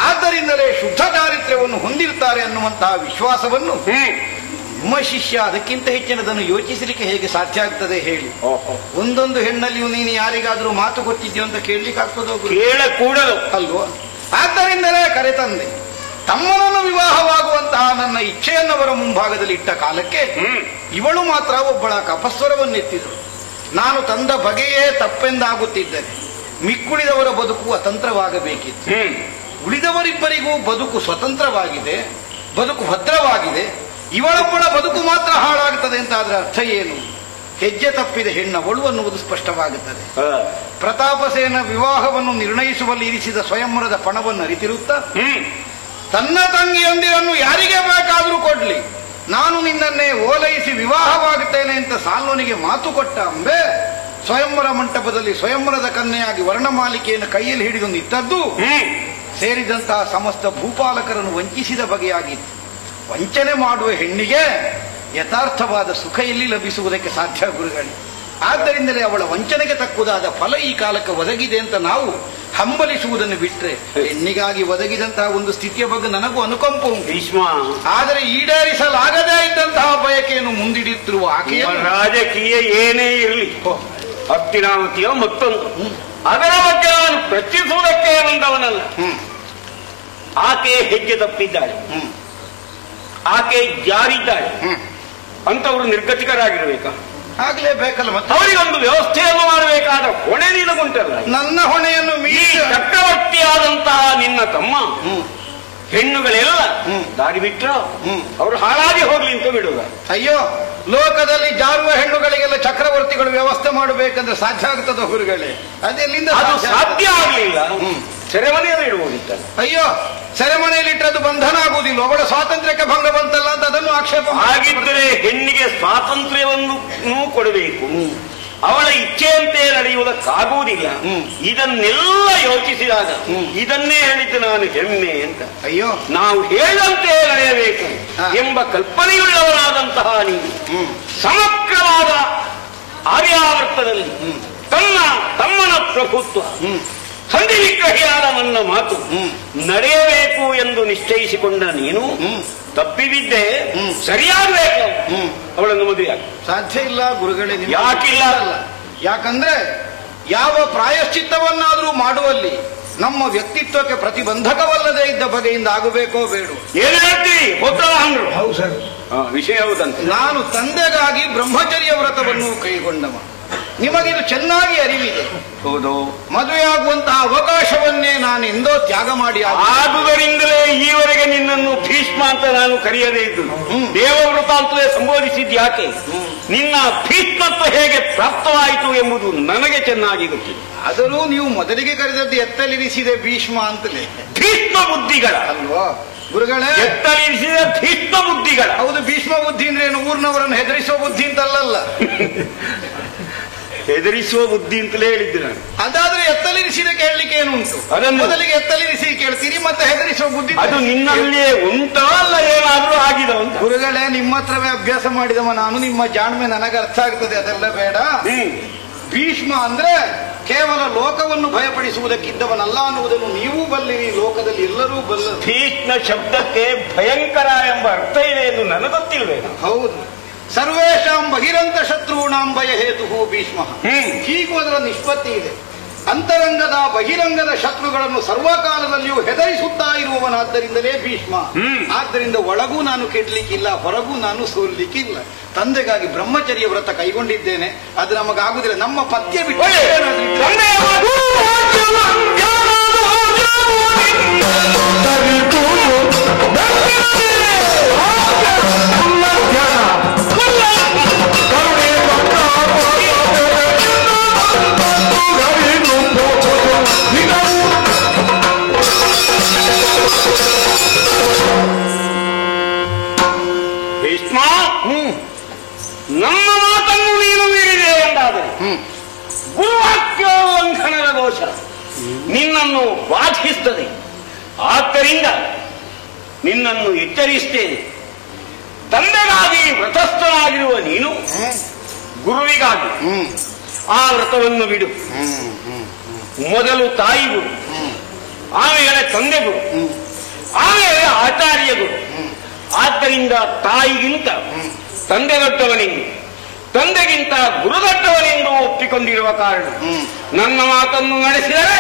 ಆದ್ದರಿಂದಲೇ ಶುದ್ಧ ಚಾರಿತ್ರ್ಯವನ್ನು ಹೊಂದಿರ್ತಾರೆ ಅನ್ನುವಂತಹ ವಿಶ್ವಾಸವನ್ನು ನಿಮ್ಮ ಶಿಷ್ಯ ಅದಕ್ಕಿಂತ ಹೆಚ್ಚಿನದನ್ನು ಯೋಚಿಸಲಿಕ್ಕೆ ಹೇಗೆ ಸಾಧ್ಯ ಆಗ್ತದೆ ಹೇಳಿ? ಒಂದೊಂದು ಹೆಣ್ಣಲ್ಲಿಯೂ ನೀನು ಯಾರಿಗಾದ್ರೂ ಮಾತು ಕೊಟ್ಟಿದ್ಯೋ ಅಂತ ಕೇಳಲಿಕ್ಕೆ ಆಗ್ತದೋ? ಕೇಳಕೂಡದು ಅಲ್ವೋ? ಆದ್ದರಿಂದಲೇ ಕರೆತಂದೆ. ತಮ್ಮನನ್ನು ವಿವಾಹವಾಗುವಂತಹ ನನ್ನ ಇಚ್ಛೆಯನ್ನವರ ಮುಂಭಾಗದಲ್ಲಿ ಇಟ್ಟ ಕಾಲಕ್ಕೆ ಇವಳು ಮಾತ್ರ ಒಬ್ಬಳ ಕಪಸ್ವರವನ್ನೆತ್ತಿದಳು. ನಾನು ತಂದ ಬಗೆಯೇ ತಪ್ಪೆಂದಾಗುತ್ತಿದ್ದರೆ ಮಿಕ್ಕುಳಿದವರ ಬದುಕು ಅತಂತ್ರವಾಗಬೇಕಿತ್ತು. ಉಳಿದವರಿಬ್ಬರಿಗೂ ಬದುಕು ಸ್ವತಂತ್ರವಾಗಿದೆ, ಬದುಕು ಭದ್ರವಾಗಿದೆ. ಇವಳೊಬ್ಬಳ ಬದುಕು ಮಾತ್ರ ಹಾಳಾಗ್ತದೆ ಅಂತ ಅದರ ಅರ್ಥ ಏನು? ಹೆಜ್ಜೆ ತಪ್ಪಿದ ಹೆಣ್ಣವಳು ಅನ್ನುವುದು ಸ್ಪಷ್ಟವಾಗುತ್ತದೆ. ಪ್ರತಾಪಸೇನ ವಿವಾಹವನ್ನು ನಿರ್ಣಯಿಸುವಲ್ಲಿ ಇರಿಸಿದ ಸ್ವಯಂವರದ ಪಣವನ್ನು ಅರಿತಿರುತ್ತಾ ತನ್ನ ತಂಗಿಯಂದಿರನ್ನು ಯಾರಿಗೆ ಬೇಕಾದರೂ ಕೊಡ್ಲಿ, ನಾನು ನಿನ್ನನ್ನೇ ಓಲೈಸಿ ವಿವಾಹವಾಗುತ್ತೇನೆ ಅಂತ ಸಾಲ್ವನಿಗೆ ಮಾತು ಕೊಟ್ಟ ಅಂಬೆ ಸ್ವಯಂವರ ಮಂಟಪದಲ್ಲಿ ಸ್ವಯಂವರದ ಕನ್ಯೆಯಾಗಿ ವರ್ಣಮಾಲಿಕೆಯನ್ನು ಕೈಯಲ್ಲಿ ಹಿಡಿದು ನಿಂತದ್ದು ಸೇರಿದಂತಹ ಸಮಸ್ತ ಭೂಪಾಲಕರನ್ನು ವಂಚಿಸಿದ ಬಗೆಯಾಗಿತ್ತು. ವಂಚನೆ ಮಾಡುವ ಹೆಣ್ಣಿಗೆ ಯಥಾರ್ಥವಾದ ಸುಖ ಎಲ್ಲಿ ಲಭಿಸುವುದಕ್ಕೆ ಸಾಧ್ಯ ಗುರುಗಳೇ? ಆದ್ದರಿಂದಲೇ ಅವಳ ವಂಚನೆಗೆ ತಕ್ಕುದಾದ ಫಲ ಈ ಕಾಲಕ್ಕೆ ಒದಗಿದೆ ಅಂತ ನಾವು ಹಂಬಲಿಸುವುದನ್ನು ಬಿಟ್ರೆ, ಹೆಣ್ಣಿಗಾಗಿ ಒದಗಿದಂತಹ ಒಂದು ಸ್ಥಿತಿಯ ಬಗ್ಗೆ ನನಗೂ ಅನುಕಂಪ ಉಂಟು. ಆದರೆ ಈಡೇರಿಸಲಾಗದೇ ಇದ್ದಂತಹ ಬಯಕೆಯನ್ನು ಮುಂದಿಡುತ್ತಿರುವ ಆಕೆಯ ರಾಜಕೀಯ ಏನೇ ಇರಲಿ, ಹತ್ತಿನಾವತಿಯ ಮತ್ತೊಂದು ಅದರ ಬಗ್ಗೆ ನಾನು ಪ್ರಶ್ನಿಸುವುದಕ್ಕೆ ಬಂದವನಲ್ಲ. ಆಕೆ ಹೆಜ್ಜೆ ತಪ್ಪಿದ್ದಾಳೆ, ಆಕೆ ಜಾರಿದ್ದಾಳೆ ಅಂತವರು ನಿರ್ಗತಿಕರಾಗಿರ್ಬೇಕಾ? ಆಗ್ಲೇಬೇಕಲ್ಲ. ಮತ್ತೆ ಅವರಿಗೊಂದು ವ್ಯವಸ್ಥೆಯನ್ನು ಮಾಡಬೇಕಾದ ಹೊಣೆ ನಿನಗುಂಟಲ್ಲ. ನನ್ನ ಹೊಣೆಯನ್ನು ಈ ಚಕ್ರವರ್ತಿಯಾದಂತಹ ನಿನ್ನ ತಮ್ಮ ಹೆಣ್ಣುಗಳೆಲ್ಲ ದಾರಿ ಬಿಟ್ರು ಅವರು ಹಾಳಾಗಿ ಹೋಗ್ಲಿ ಅಂತ ಬಿಡುವ. ಅಯ್ಯೋ, ಲೋಕದಲ್ಲಿ ಜಾರುವ ಹೆಣ್ಣುಗಳಿಗೆಲ್ಲ ಚಕ್ರವರ್ತಿಗಳು ವ್ಯವಸ್ಥೆ ಮಾಡಬೇಕಂದ್ರೆ ಸಾಧ್ಯ ಆಗ್ತದ ಗುರುಗಳೇ? ಅದೆಲ್ಲಿಂದ ಸಾಧ್ಯ ಆಗಲಿಲ್ಲ. ಸೆರೆಮನೆಯಲ್ಲಿ ಇಡುವುದಿತ್ತ. ಅಯ್ಯೋ, ಸೆರೆಮನೆಯಲ್ಲಿ ಇಟ್ಟದ್ದು ಬಂಧನ ಆಗುವುದಿಲ್ಲ, ಅವಳ ಸ್ವಾತಂತ್ರ್ಯಕ್ಕೆ ಭಂಗ ಬಂತಲ್ಲ ಅಂತ ಅದನ್ನು ಆಕ್ಷೇಪ. ಹಾಗಿದ್ದರೆ ಹೆಣ್ಣಿಗೆ ಸ್ವಾತಂತ್ರ್ಯವನ್ನು ಕೊಡಬೇಕು, ಅವಳ ಇಚ್ಛೆಯಂತೆ ನಡೆಯುವುದಕ್ಕಾಗುವುದಿಲ್ಲ. ಇದನ್ನೆಲ್ಲ ಯೋಚಿಸಿದಾಗ ಇದನ್ನೇ ಹೇಳಿದ್ದು ನಾನು ಹೆಮ್ಮೆ ಅಂತ. ಅಯ್ಯೋ, ನಾವು ಹೇಳಂತೆ ನಡೆಯಬೇಕು ಎಂಬ ಕಲ್ಪನೆಯುಳ್ಳವರಾದಂತಹ ನೀವು ಸಮಗ್ರವಾದ ಆರ್ಯಾವರ್ತದಲ್ಲಿ ತಮ್ಮನ ಪ್ರಭುತ್ವ ಸಂಧಿವಿಗ್ರಹಿಯಾದ ನನ್ನ ಮಾತು ನಡೆಯಬೇಕು ಎಂದು ನಿಶ್ಚಯಿಸಿಕೊಂಡ ನೀನು ತಪ್ಪಿಬಿದ್ದೆ ಸರಿಯಾಗಬೇಕು. ಅವಳನ್ನು ಮದುವೆಯಾಗ ಸಾಧ್ಯ ಇಲ್ಲ ಗುರುಗಳೇ. ಯಾಕಿಲ್ಲ? ಯಾಕಂದ್ರೆ ಯಾವ ಪ್ರಾಯಶ್ಚಿತ್ತವನ್ನಾದರೂ ಮಾಡುವಲ್ಲಿ ನಮ್ಮ ವ್ಯಕ್ತಿತ್ವಕ್ಕೆ ಪ್ರತಿಬಂಧಕವಲ್ಲದೆ ಇದ್ದ ಬಗೆಯಿಂದ ಆಗಬೇಕೋ ಬೇಡ? ಏನು ಹೇಳ್ತೀರಿ? ಅಂದ್ರು. ಹೌದು ಸರ್, ವಿಷಯ ಹೌದಂತೆ. ನಾನು ತಂದೆಗಾಗಿ ಬ್ರಹ್ಮಚರ್ಯ ವ್ರತವನ್ನು ಕೈಗೊಂಡವ. ನಿಮಗಿದು ಚೆನ್ನಾಗಿ ಅರಿವಿದೆ. ಹೌದು, ಮದುವೆಯಾಗುವಂತಹ ಅವಕಾಶವನ್ನೇ ನಾನು ಎಂದೋ ತ್ಯಾಗ ಮಾಡಿ, ಆದುದರಿಂದಲೇ ಈವರೆಗೆ ನಿನ್ನನ್ನು ಭೀಷ್ಮ ಅಂತ ನಾನು ಕರೆಯದೇ ಇದ್ದು ದೇವವ್ರತ ಅಂತಲೇ ಸಂಬೋಧಿಸಿದ್ದು ಯಾಕೆ? ನಿನ್ನ ಭೀಷ್ಮತ್ವ ಹೇಗೆ ಪ್ರಾಪ್ತವಾಯಿತು ಎಂಬುದು ನನಗೆ ಚೆನ್ನಾಗಿ ಗೊತ್ತಿದೆ. ಆದರೂ ನೀವು ಮೊದಲಿಗೆ ಕರೆದದ್ದು ಎತ್ತಲಿರಿಸಿದೆ ಭೀಷ್ಮ ಅಂತಲೇ. ಭೀಷ್ಮ ಬುದ್ಧಿಗಳ ಅಲ್ವಾ ಗುರುಗಳೇ? ಎತ್ತಲಿರಿಸಿದ ಭೀಷ್ಮ ಬುದ್ಧಿಗಳ. ಹೌದು, ಭೀಷ್ಮ ಬುದ್ಧಿ ಅಂದ್ರೆ ಏನು? ಊರಿನವರನ್ನು ಹೆದರಿಸುವ ಬುದ್ಧಿ ಅಂತಲ್ಲ, ಹೆದರಿಸುವ ಬುದ್ಧಿ ಅಂತಲೇ ಹೇಳಿದ್ದೆ ನಾನು. ಅದಾದ್ರೆ ಎತ್ತಲಿರಿಸಿದ ಕೇಳಲಿಕ್ಕೆ ಏನು ಉಂಟು? ಮೊದಲಿಗೆ ಎತ್ತಲಿರಿಸಿ ಕೇಳ್ತೀರಿ, ಮತ್ತೆ ಹೆದರಿಸುವ ಬುದ್ಧಿ ಅದು ನಿನ್ನಲ್ಲಿಯೇ ಉಂಟೋ ಅಲ್ಲ ಏನಾದ್ರೂ ಆಗಿದೆ ಅಂತ? ಗುರುಗಳೇ, ನಿಮ್ಮ ಹತ್ರವೇ ಅಭ್ಯಾಸ ಮಾಡಿದವ ನಾನು, ನಿಮ್ಮ ಜಾಣ್ಮೆ ನನಗೆ ಅರ್ಥ ಆಗ್ತದೆ, ಅದೆಲ್ಲ ಬೇಡ. ಭೀಷ್ಮ ಅಂದ್ರೆ ಕೇವಲ ಲೋಕವನ್ನು ಭಯಪಡಿಸುವುದಕ್ಕಿದ್ದವನಲ್ಲ ಅನ್ನುವುದನ್ನು ನೀವು ಬಲ್ಲಿರಿ, ಲೋಕದಲ್ಲಿ ಎಲ್ಲರೂ ಬಲ್ಲರು. ಭೀಷ್ಮ ಶಬ್ದಕ್ಕೆ ಭಯಂಕರ ಎಂಬ ಅರ್ಥ ಇದೆ ಎಂದು ನನಗೊತ್ತಿಲ್ವೇನು? ಹೌದು, ಸರ್ವೇಶಾಂ ಬಹಿರಂತ ಶತ್ರುಣಾಂ ಭಯ ಹೇತು ಭೀಷ್ಮ. ಹೀಗೂ ಅದರ ನಿಷ್ಪತ್ತಿ ಇದೆ. ಅಂತರಂಗದ ಬಹಿರಂಗದ ಶತ್ರುಗಳನ್ನು ಸರ್ವಕಾಲದಲ್ಲಿಯೂ ಹೆದರಿಸುತ್ತಾ ಇರುವವನಾದ್ದರಿಂದಲೇ ಭೀಷ್ಮ. ಆದ್ದರಿಂದ ಒಳಗೂ ನಾನು ಕೆಡ್ಲಿಕ್ಕಿಲ್ಲ, ಹೊರಗೂ ನಾನು ಸೋಲ್ಲಿಕ್ಕಿಲ್ಲ. ತಂದೆಗಾಗಿ ಬ್ರಹ್ಮಚರ್ಯ ವ್ರತ ಕೈಗೊಂಡಿದ್ದೇನೆ, ಅದು ನಮಗಾಗುದಿಲ್ಲ. ನಮ್ಮ ಪಥ್ಯ ಬಿಟ್ಟು ನಮ್ಮ ಮಾತನ್ನು ನೀನು ಮೀರಿದೆ ಎಂದಾದರೆ ಗುರುವಾಕ್ಯೋಲ್ಲಂಘನದ ದೋಷ ನಿನ್ನನ್ನು ಬಾಧಿಸುತ್ತದೆ. ಆದ್ದರಿಂದ ನಿನ್ನನ್ನು ಎಚ್ಚರಿಸುತ್ತೇನೆ. ತಂದೆಗಾಗಿ ವ್ರತಸ್ಥನಾಗಿರುವ ನೀನು ಗುರುವಿಗಾಗಿ ಆ ವ್ರತವನ್ನು ಬಿಡು. ಮೊದಲು ತಾಯಿ ಗುರು, ಆಮೇಲೆ ತಂದೆ ಗುರು, ಆಮೇಲೆ ಆಚಾರ್ಯ ಗುರು. ಆದ್ದರಿಂದ ತಾಯಿಗಿಂತ ತಂದೆ ದೊಡ್ಡವನೆಂದು, ತಂದೆಗಿಂತ ಗುರುದೊಡ್ಡವನೆಂದು ಒಪ್ಪಿಕೊಂಡಿರುವ ಕಾರಣ ನನ್ನ ಮಾತನ್ನು ನಡೆಸಿದರೆ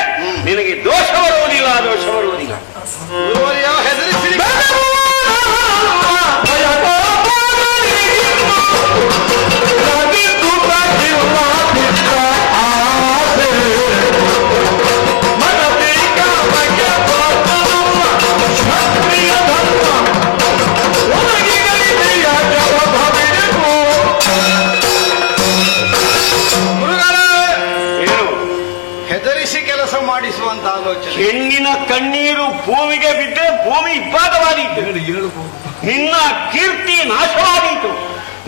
ನಿನಗೆ ದೋಷ ಬರುವುದಿಲ್ಲ, ದೋಷ ಬರುವುದಿಲ್ಲ. ಹೆದರಿಸಿ ಮಾಡಿಸುವಂತ ಆಲೋಚನೆ. ಹೆಣ್ಣಿನ ಕಣ್ಣೀರು ಭೂಮಿಗೆ ಬಿದ್ದರೆ ಭೂಮಿ ಇಬ್ಬಾದವಾದೀತು. ನಿನ್ನ ಕೀರ್ತಿ ನಾಶವಾದೀತು,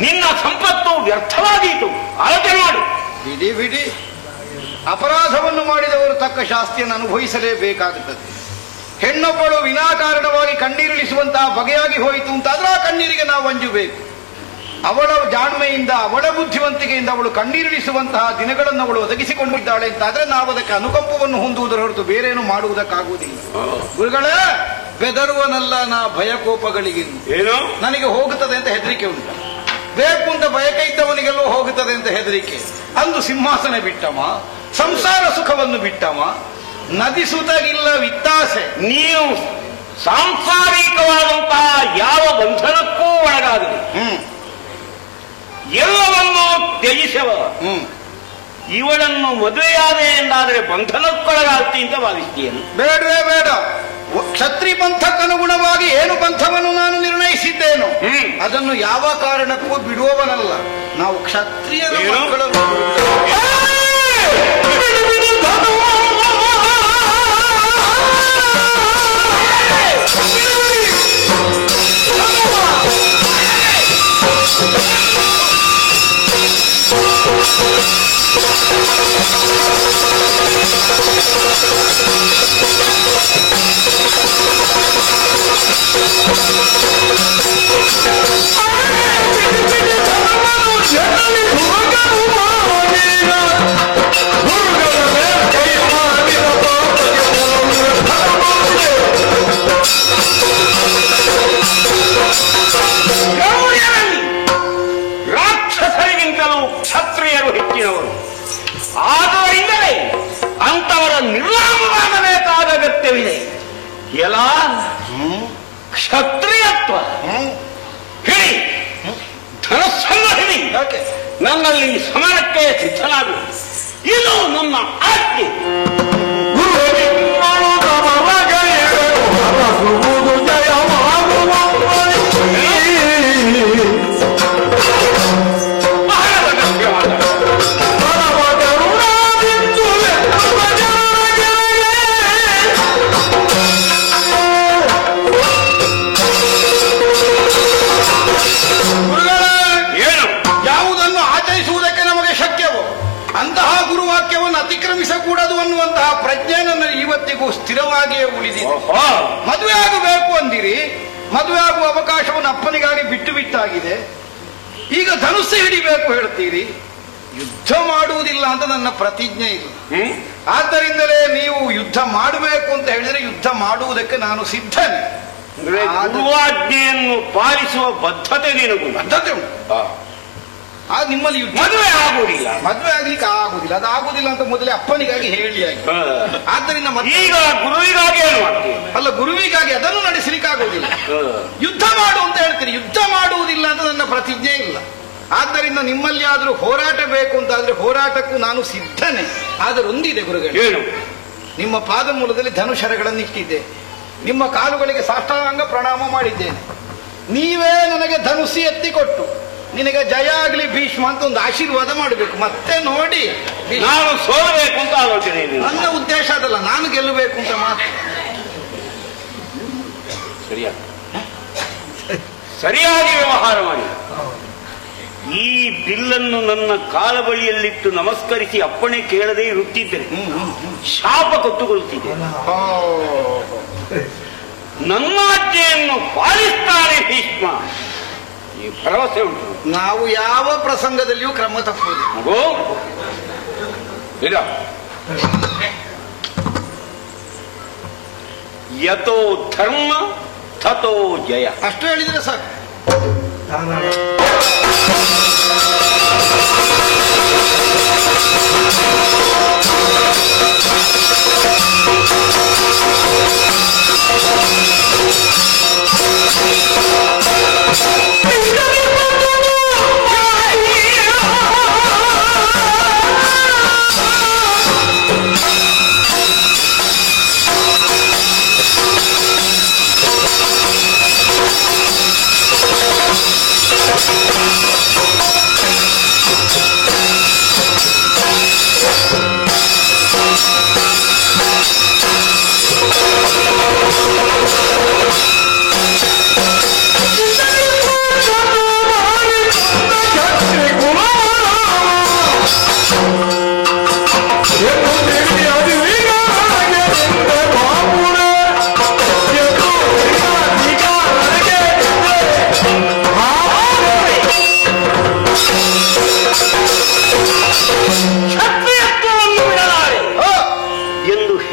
ನಿನ್ನ ಸಂಪತ್ತು ವ್ಯರ್ಥವಾದೀತು. ಆಲೋಚನೆ ಮಾಡು. ಬಿಡಿ ಬಿಡಿ, ಅಪರಾಧವನ್ನು ಮಾಡಿದವರು ತಕ್ಕ ಶಾಸ್ತಿಯನ್ನು ಅನುಭವಿಸಲೇಬೇಕಾಗುತ್ತದೆ. ಹೆಣ್ಣೊಬ್ಬಳು ವಿನಾಕಾರಣವಾಗಿ ಕಣ್ಣೀರಿಳಿಸುವಂತಹ ಬಗೆಯಾಗಿ ಹೋಯಿತು ಅಂತಾದ್ರೆ ಆ ಕಣ್ಣೀರಿಗೆ ನಾವು ಅಂಜಬೇಕು. ಅವಳ ಜಾಣ್ಮೆಯಿಂದ, ಅವಳ ಬುದ್ಧಿವಂತಿಕೆಯಿಂದ ಅವಳು ಕಣ್ಣೀರಿಳಿಸುವಂತಹ ದಿನಗಳನ್ನು ಅವಳು ಒದಗಿಸಿಕೊಂಡಿದ್ದಾಳೆ ಅಂತಾದ್ರೆ ನಾವು ಅದಕ್ಕೆ ಅನುಕಂಪವನ್ನು ಹೊಂದುವುದರ ಹೊರತು ಬೇರೇನು ಮಾಡುವುದಕ್ಕಾಗುವುದಿಲ್ಲ. ಗುರುಗಳೇ, ಬೆದರುವನಲ್ಲ ನಾ ಭಯಕೋಪಗಳಿಗೆ. ಏನು ನನಗೆ ಹೋಗುತ್ತದೆ ಅಂತ ಹೆದರಿಕೆ ಉಂಟು, ಬೇಕು ಅಂತ ಬಯಕೆ ಇದ್ದವನಿಗೆಲ್ಲೋ ಹೋಗುತ್ತದೆ ಅಂತ ಹೆದರಿಕೆ. ಅಂದು ಸಿಂಹಾಸನ ಬಿಟ್ಟವ, ಸಂಸಾರ ಸುಖವನ್ನು ಬಿಟ್ಟವ, ನದಿ ಸುತಗಿಲ್ಲ ವಿತ್ತಾಸೆ. ನೀವು ಸಾಂಸಾರಿಕವಾದಂತಹ ಯಾವ ಬಂಧನಕ್ಕೂ ಒಳಗಾಗಲಿ, ಎಲ್ಲವನ್ನೂ ತ್ಯಜಿಸವ. ಇವಳನ್ನು ಮದುವೆಯಾದೆ ಎಂದಾದರೆ ಬಂಧನಕ್ಕೊಳಗಾಗ್ತಿ ಅಂತ ಭಾವಿಸ್ತೀಯನು? ಬೇಡವೇ ಬೇಡ. ಕ್ಷತ್ರಿ ಪಂಥಕ್ಕನುಗುಣವಾಗಿ ಏನು ಪಂಥವನ್ನು ನಾನು ನಿರ್ಣಯಿಸಿದ್ದೇನು ಅದನ್ನು ಯಾವ ಕಾರಣಕ್ಕೂ ಬಿಡುವವನಲ್ಲ. ನಾವು ಕ್ಷತ್ರಿಯರ ಮಕ್ಕಳನ್ನು ರಾಕ್ಷಸರಿಗಿಂತಲೂ ಕ್ಷತ್ರಿಯರು ಹೆಚ್ಚಿನವರು. ಆದ್ದರಿಂದಲೇ ಅಂತವರ ನಿರ್ನಾಮ ಮಾಡಬೇಕಾದ ಅಗತ್ಯವಿದೆ. ಎಲ್ಲ ಕ್ಷತ್ರಿಯತ್ವ ಹಿಡಿ, ಧನಸ್ಸನ್ನು ಹಿಡಿ, ನನ್ನಲ್ಲಿ ಸಮರಕ್ಕೆ ಸಿದ್ಧನಾಗು. ಇದು ನನ್ನ ಆಜ್ಞೆ. ಅತಿಕ್ರಮಿಸಕೂಡದು ಅನ್ನುವಂತಹ ಪ್ರಜ್ಞೆ ನನ್ನ ಇವತ್ತಿಗೂ ಸ್ಥಿರವಾಗಿಯೇ ಉಳಿದಿದೆ. ಮದುವೆ ಆಗಬೇಕು ಅಂದಿರಿ, ಮದುವೆ ಆಗುವ ಅವಕಾಶವನ್ನು ಅಪ್ಪನಿಗಾಗಿ ಬಿಟ್ಟು ಬಿಟ್ಟಾಗಿದೆ. ಈಗ ಧನುಸ್ಸು ಹಿಡಿಬೇಕು ಹೇಳ್ತೀರಿ, ಯುದ್ಧ ಮಾಡುವುದಿಲ್ಲ ಅಂತ ನನ್ನ ಪ್ರತಿಜ್ಞೆ ಇಲ್ಲ. ಆದ್ದರಿಂದಲೇ ನೀವು ಯುದ್ಧ ಮಾಡಬೇಕು ಅಂತ ಹೇಳಿದ್ರೆ ಯುದ್ಧ ಮಾಡುವುದಕ್ಕೆ ನಾನು ಸಿದ್ಧನೆ. ಗುರುವಾಜ್ಞೆಯನ್ನು ಪಾಲಿಸುವ ಬದ್ಧತೆ ನಿನಗೂ ಬದ್ಧತೆ ಉಂಟು. ನಿಮ್ಮಲ್ಲಿ ಮದುವೆ ಆಗುವುದಿಲ್ಲ, ಮದುವೆ ಆಗ್ಲಿಕ್ಕೆ ಆಗುದಿಲ್ಲ. ಅದು ಆಗುದಿಲ್ಲ ಅಂತ ಮೊದಲೇ ಅಪ್ಪನಿಗಾಗಿ ಹೇಳಿ ಆಗಿ. ಆದ್ದರಿಂದ ಈಗ ಗುರುವಿಗಾಗಿ ಏನು ಮಾಡ್ತೀವಿ? ಅಲ್ಲ, ಗುರುವಿಗಾಗಿ ಅದನ್ನು ನಡೆಸಲಿಕ್ಕೆ ಆಗುವುದಿಲ್ಲ. ಯುದ್ಧ ಮಾಡು ಅಂತ ಹೇಳ್ತೀರಿ, ಯುದ್ಧ ಮಾಡುವುದಿಲ್ಲ ಅಂತ ನನ್ನ ಪ್ರತಿಜ್ಞೆ ಇಲ್ಲ. ಆದ್ದರಿಂದ ನಿಮ್ಮಲ್ಲಿ ಆದ್ರೂ ಹೋರಾಟ ಬೇಕು ಅಂತಾದ್ರೆ ಹೋರಾಟಕ್ಕೂ ನಾನು ಸಿದ್ಧನೆ. ಆದರೆ ಒಂದಿದೆ ಗುರುಗಳು, ನಿಮ್ಮ ಪಾದ ಮೂಲದಲ್ಲಿ ಧನುಷರಗಳನ್ನು ಇಟ್ಟಿದ್ದೆ, ನಿಮ್ಮ ಕಾಲುಗಳಿಗೆ ಸಾಷ್ಟಾಂಗ ಪ್ರಣಾಮ ಮಾಡಿದ್ದೇನೆ. ನೀವೇ ನನಗೆ ಧನುಸಿ ಎತ್ತಿಕೊಟ್ಟು ನಿನಗೆ ಜಯ ಆಗ್ಲಿ ಭೀಷ್ಮ ಅಂತ ಒಂದು ಆಶೀರ್ವಾದ ಮಾಡಬೇಕು. ಮತ್ತೆ ನೋಡಿ, ನಾನು ಸೋಲಬೇಕು ಅಂತ ಆಲೋಚನೆ ಇದೆ. ನನ್ನ ಉದ್ದೇಶ ಅದಲ್ಲ, ನಾನು ಗೆಲ್ಲಬೇಕು ಅಂತ ಮಾತ್ರ. ಸರಿಯಾಗಿ ವ್ಯವಹಾರ ಮಾಡಿ. ಈ ಬಿಲ್ಲನ್ನು ನನ್ನ ಕಾಲ ಬಳಿಯಲ್ಲಿಟ್ಟು ನಮಸ್ಕರಿಸಿ ಅಪ್ಪಣೆ ಕೇಳದೆ ಇರುತ್ತಿದ್ದರೆ ಶಾಪ ಕೊಟ್ಟುಕೊಳ್ಳುತ್ತಿದ್ದೆ. ನನ್ನ ಆಜ್ಞೆಯನ್ನು ಪಾಲಿಸ್ತಾನೆ ಭೀಷ್ಮ, ಈ ಭರವಸೆ ಉಂಟು. ನಾವು ಯಾವ ಪ್ರಸಂಗದಲ್ಲಿಯೂ ಕ್ರಮ ತಪ್ಪುವುದು. ಇಲ್ಲ, ಯತೋ ಧರ್ಮ ತಥೋ ಜಯ ಅಷ್ಟು ಹೇಳಿದ್ರೆ ಸಾಕು.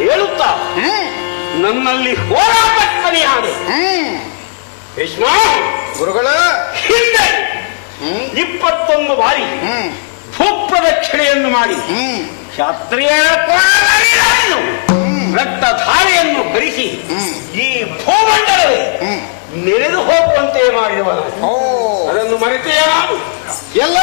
ಹೇಳುತ್ತಾ ನನ್ನಲ್ಲಿ ಹೋರಾಟಕ್ಕನೆಯಾದೆ. ಭೀಷ್ಮ ಗುರುಗಳ ಹಿಂದೆ 21 ಬಾರಿ ಭೂಪ್ರದಕ್ಷಿಣೆಯನ್ನು ಮಾಡಿ ಕ್ಷತ್ರಿಯರ ರಕ್ತಧಾರೆಯನ್ನು ಭರಿಸಿ ಈ ಭೂಮಂಡಲವೇ ನೆನೆದು ಹೋಗುವಂತೆ ಮಾಡಿದವನು. ಅದನ್ನು ಮರೆತೆಯ ಎಲ್ಲ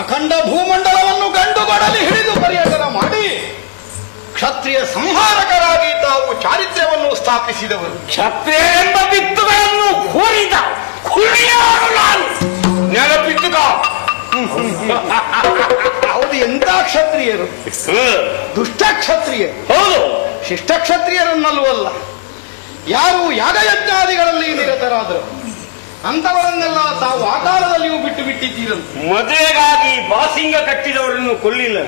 ಅಖಂಡ ಭೂಮಂಡಲವನ್ನು ಗಂಡುಗೊಡಲಿ ಹಿಡಿದು ಪರ್ಯಟನ ಮಾಡಿ ಕ್ಷತ್ರಿಯ ಸಂಹಾರಕರಾಗಿ ತಾವು ಚಾರಿತ್ರ್ಯವನ್ನು ಸ್ಥಾಪಿಸಿದವರು. ಕ್ಷತ್ರಿಯ ಎಂಬ ಬಿತ್ತುಗಳನ್ನು ಕೋರಿದ ನೆನಪಿಟ್ಟುಕ. ಹೌದು, ಎಂತ ಕ್ಷತ್ರಿಯರು? ದುಷ್ಟ ಕ್ಷತ್ರಿಯ. ಹೌದು, ಶಿಷ್ಟ ಕ್ಷತ್ರಿಯರನ್ನಲ್ವಲ್ಲ, ಯಾರು ಯಾಗಯಜ್ಞಾದಿಗಳಲ್ಲಿ ನಿರತರಾದರು ಅಂತವರನ್ನೆಲ್ಲ ತಾವು ಆಕಾರದಲ್ಲಿಯೂ ಬಿಟ್ಟು ಬಿಟ್ಟಿದ್ದೀರಂತೆ. ಮದುವೆಗಾಗಿ ಬಾಸಿಂಗ ಕಟ್ಟಿದವರನ್ನು ಕೊಲ್ಲಿಲ್ಲ.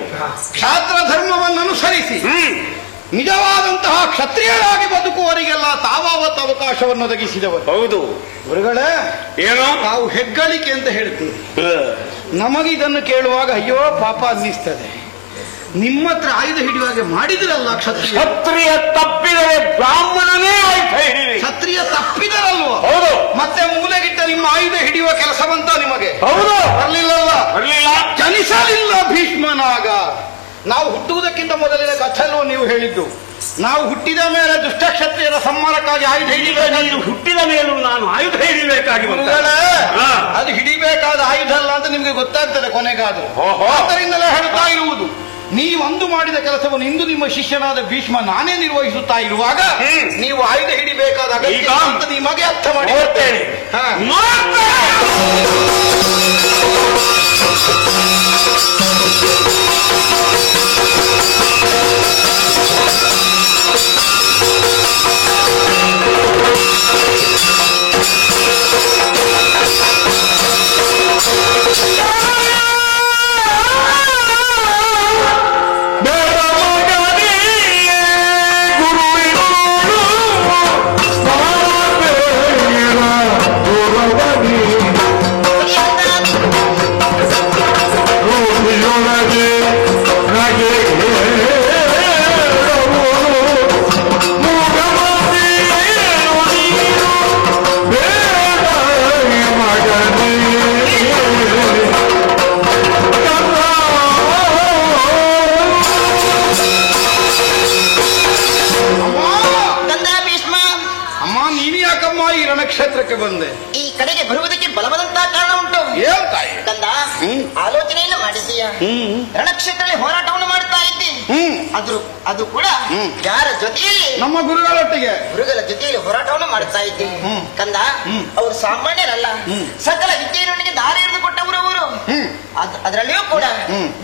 ಕ್ಷಾತ್ರ ಧರ್ಮವನ್ನು ಅನುಸರಿಸಿ ನಿಜವಾದಂತಹ ಕ್ಷತ್ರಿಯರಾಗಿ ಬದುಕುವವರಿಗೆಲ್ಲ ತಾವಾವತ್ತು ಅವಕಾಶವನ್ನು ಒದಗಿಸಿದವರು. ಹೌದು ಗುರುಗಳೇ, ಏನೋ ತಾವು ಹೆಗ್ಗಳಿಕೆ ಅಂತ ಹೇಳ್ತೀವಿ. ನಮಗಿದನ್ನು ಕೇಳುವಾಗ ಅಯ್ಯೋ ಪಾಪ ಅನ್ನಿಸ್ತದೆ. ನಿಮ್ಮ ಹತ್ರ ಆಯುಧ ಹಿಡಿಯುವಾಗೆ ಮಾಡಿದಿರಲ್ಲ ಕ್ಷತ್ರಿಯ ತಪ್ಪಿದರೆ ಬ್ರಾಹ್ಮಣನೇ ಆಯುಧ ಹಿಡಿದೆ. ಕ್ಷತ್ರಿಯ ತಪ್ಪಿದರಲ್ವ? ಹೌದು. ಮತ್ತೆ ಮೂಲೆಗಿಟ್ಟ ನಿಮ್ಮ ಆಯುಧ ಹಿಡಿಯುವ ಕೆಲಸವಂತ ನಿಮಗೆ? ಹೌದು. ಬರಲಿಲ್ಲಲ್ಲ, ಬರಲಿಲ್ಲ, ಜನಿಸಲಿಲ್ಲ ಭೀಷ್ಮನಾಗ. ನಾವು ಹುಟ್ಟುವುದಕ್ಕಿಂತ ಮೊದಲಿನ ಕಥೆಯಲ್ಲೂ ನೀವು ಹೇಳಿದ್ದು, ನಾವು ಹುಟ್ಟಿದ ಮೇಲೆ ದುಷ್ಟ ಕ್ಷತ್ರಿಯರ ಸಂಹಾರಕ್ಕಾಗಿ ಆಯುಧ ಹಿಡಿಬೇಕಾಗಿ. ಹುಟ್ಟಿದ ಮೇಲೂ ನಾನು ಆಯುಧ ಹಿಡಿಬೇಕಾಗಿ ಅದು ಹಿಡಿಬೇಕಾದ ಆಯುಧ ಅಲ್ಲ ಅಂತ ನಿಮ್ಗೆ ಗೊತ್ತಾಗ್ತದೆ ಕೊನೆಗಾದ್ರೂ. ಆದ್ದರಿಂದಲೇ ಹೇಳ್ತಾ ಇರುವುದು, ನೀವಂದು ಮಾಡಿದ ಕೆಲಸವನ್ನು ಇಂದು ನಿಮ್ಮ ಶಿಷ್ಯನಾದ ಭೀಷ್ಮ ನಾನೇ ನಿರ್ವಹಿಸುತ್ತಾ ಇರುವಾಗ ನೀವು ಆಯುಧ ಹಿಡಿಬೇಕಾದ ಅಗತ್ಯ ಅಂತ ನಿಮಗೆ ಅರ್ಥ ಮಾಡಿ ಬರ್ತೇನೆ. ಕ್ಷೇತ್ರಕ್ಕೆ ಬಂದೆ. ಈ ಕಡೆಗೆ ಬರುವುದಕ್ಕೆ ಬಲವಾದಂತಹ ಕಾರಣ ಉಂಟು. ಹೇಳ್ತಾಯಿ ಕಂದ, ಆಲೋಚನೆಯನ್ನು ಮಾಡಿದ್ದೀಯ. ರಣಕ್ಷೇತ್ರದಲ್ಲಿ ಹೋರಾಟವನ್ನು ಮಾಡ್ತಾ ಇದ್ದಿ. ಅದು ಕೂಡ ಯಾರ ಜೊತೆಯಲ್ಲಿ? ನಮ್ಮ ಗುರುಗಳೊಟ್ಟಿಗೆ. ಗುರುಗಳ ಜೊತೆಯಲ್ಲಿ ಹೋರಾಟವನ್ನು ಮಾಡ್ತಾ ಇದ್ದಿ. ಕಂದ, ಅವರು ಸಾಮಾನ್ಯರಲ್ಲ, ಸಕಲ ವಿದ್ಯೆಯೊಂದಿಗೆ ದಾರಿ ಹಿಡಿದುಕೊಟ್ಟವರು ಅವರು. ಅದರಲ್ಲಿಯೂ ಕೂಡ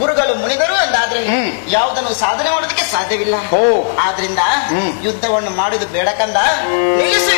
ಗುರುಗಳು ಮುನಿದರು ಅಂದಾದ್ರೆ ಯಾವುದನ್ನು ಸಾಧನೆ ಮಾಡೋದಕ್ಕೆ ಸಾಧ್ಯವಿಲ್ಲ. ಆದ್ರಿಂದ ಯುದ್ಧವನ್ನು ಮಾಡುವುದು ಬೇಡ ಕಂದ, ನಿಲ್ಲಿಸು.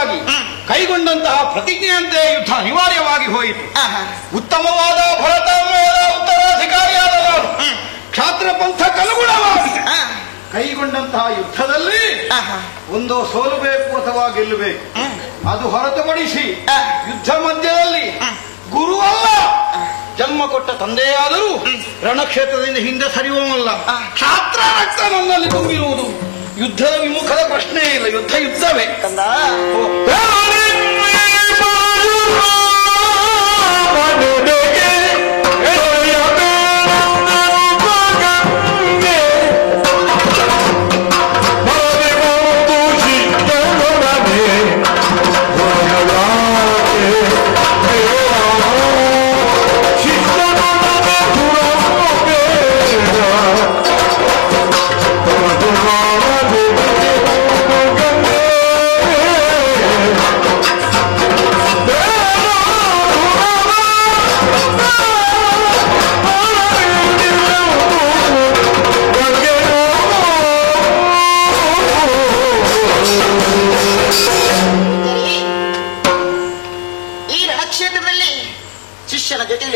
ವಿಷಯವಾಗಿ ಕೈಗೊಂಡಂತಹ ಪ್ರತಿಜ್ಞೆಯಂತೆ ಯುದ್ಧ ಅನಿವಾರ್ಯವಾಗಿ ಹೋಯಿತು. ಉತ್ತಮವಾದ ಭರತಮೇಧ ಉತ್ತರಾಧಿಕಾರಿಯಾದ ನಾನು ಕ್ಷಾತ್ರ ಪಂಥಕ್ಕನುಗುಣವಾಗಿ ಕೈಗೊಂಡಂತಹ ಯುದ್ಧದಲ್ಲಿ ಒಂದು ಸೋಲಬೇಕು ಅಥವಾ ಗೆಲ್ಲಬೇಕು. ಅದು ಹೊರತುಪಡಿಸಿ ಯುದ್ಧ ಮಧ್ಯದಲ್ಲಿ ಗುರುವಲ್ಲ ಜನ್ಮ ಕೊಟ್ಟ ತಂದೆಯಾದರೂ ರಣಕ್ಷೇತ್ರದಿಂದ ಹಿಂದೆ ಸರಿಯುವವಲ್ಲ. ಕ್ಷಾತ್ರ ರಕ್ತ ನನ್ನಲ್ಲಿ ತುಂಬಿರುವುದು. ಯುದ್ಧದ ವಿಮುಖದ ಪ್ರಶ್ನೆ ಇಲ್ಲ. ಯುದ್ಧವೇ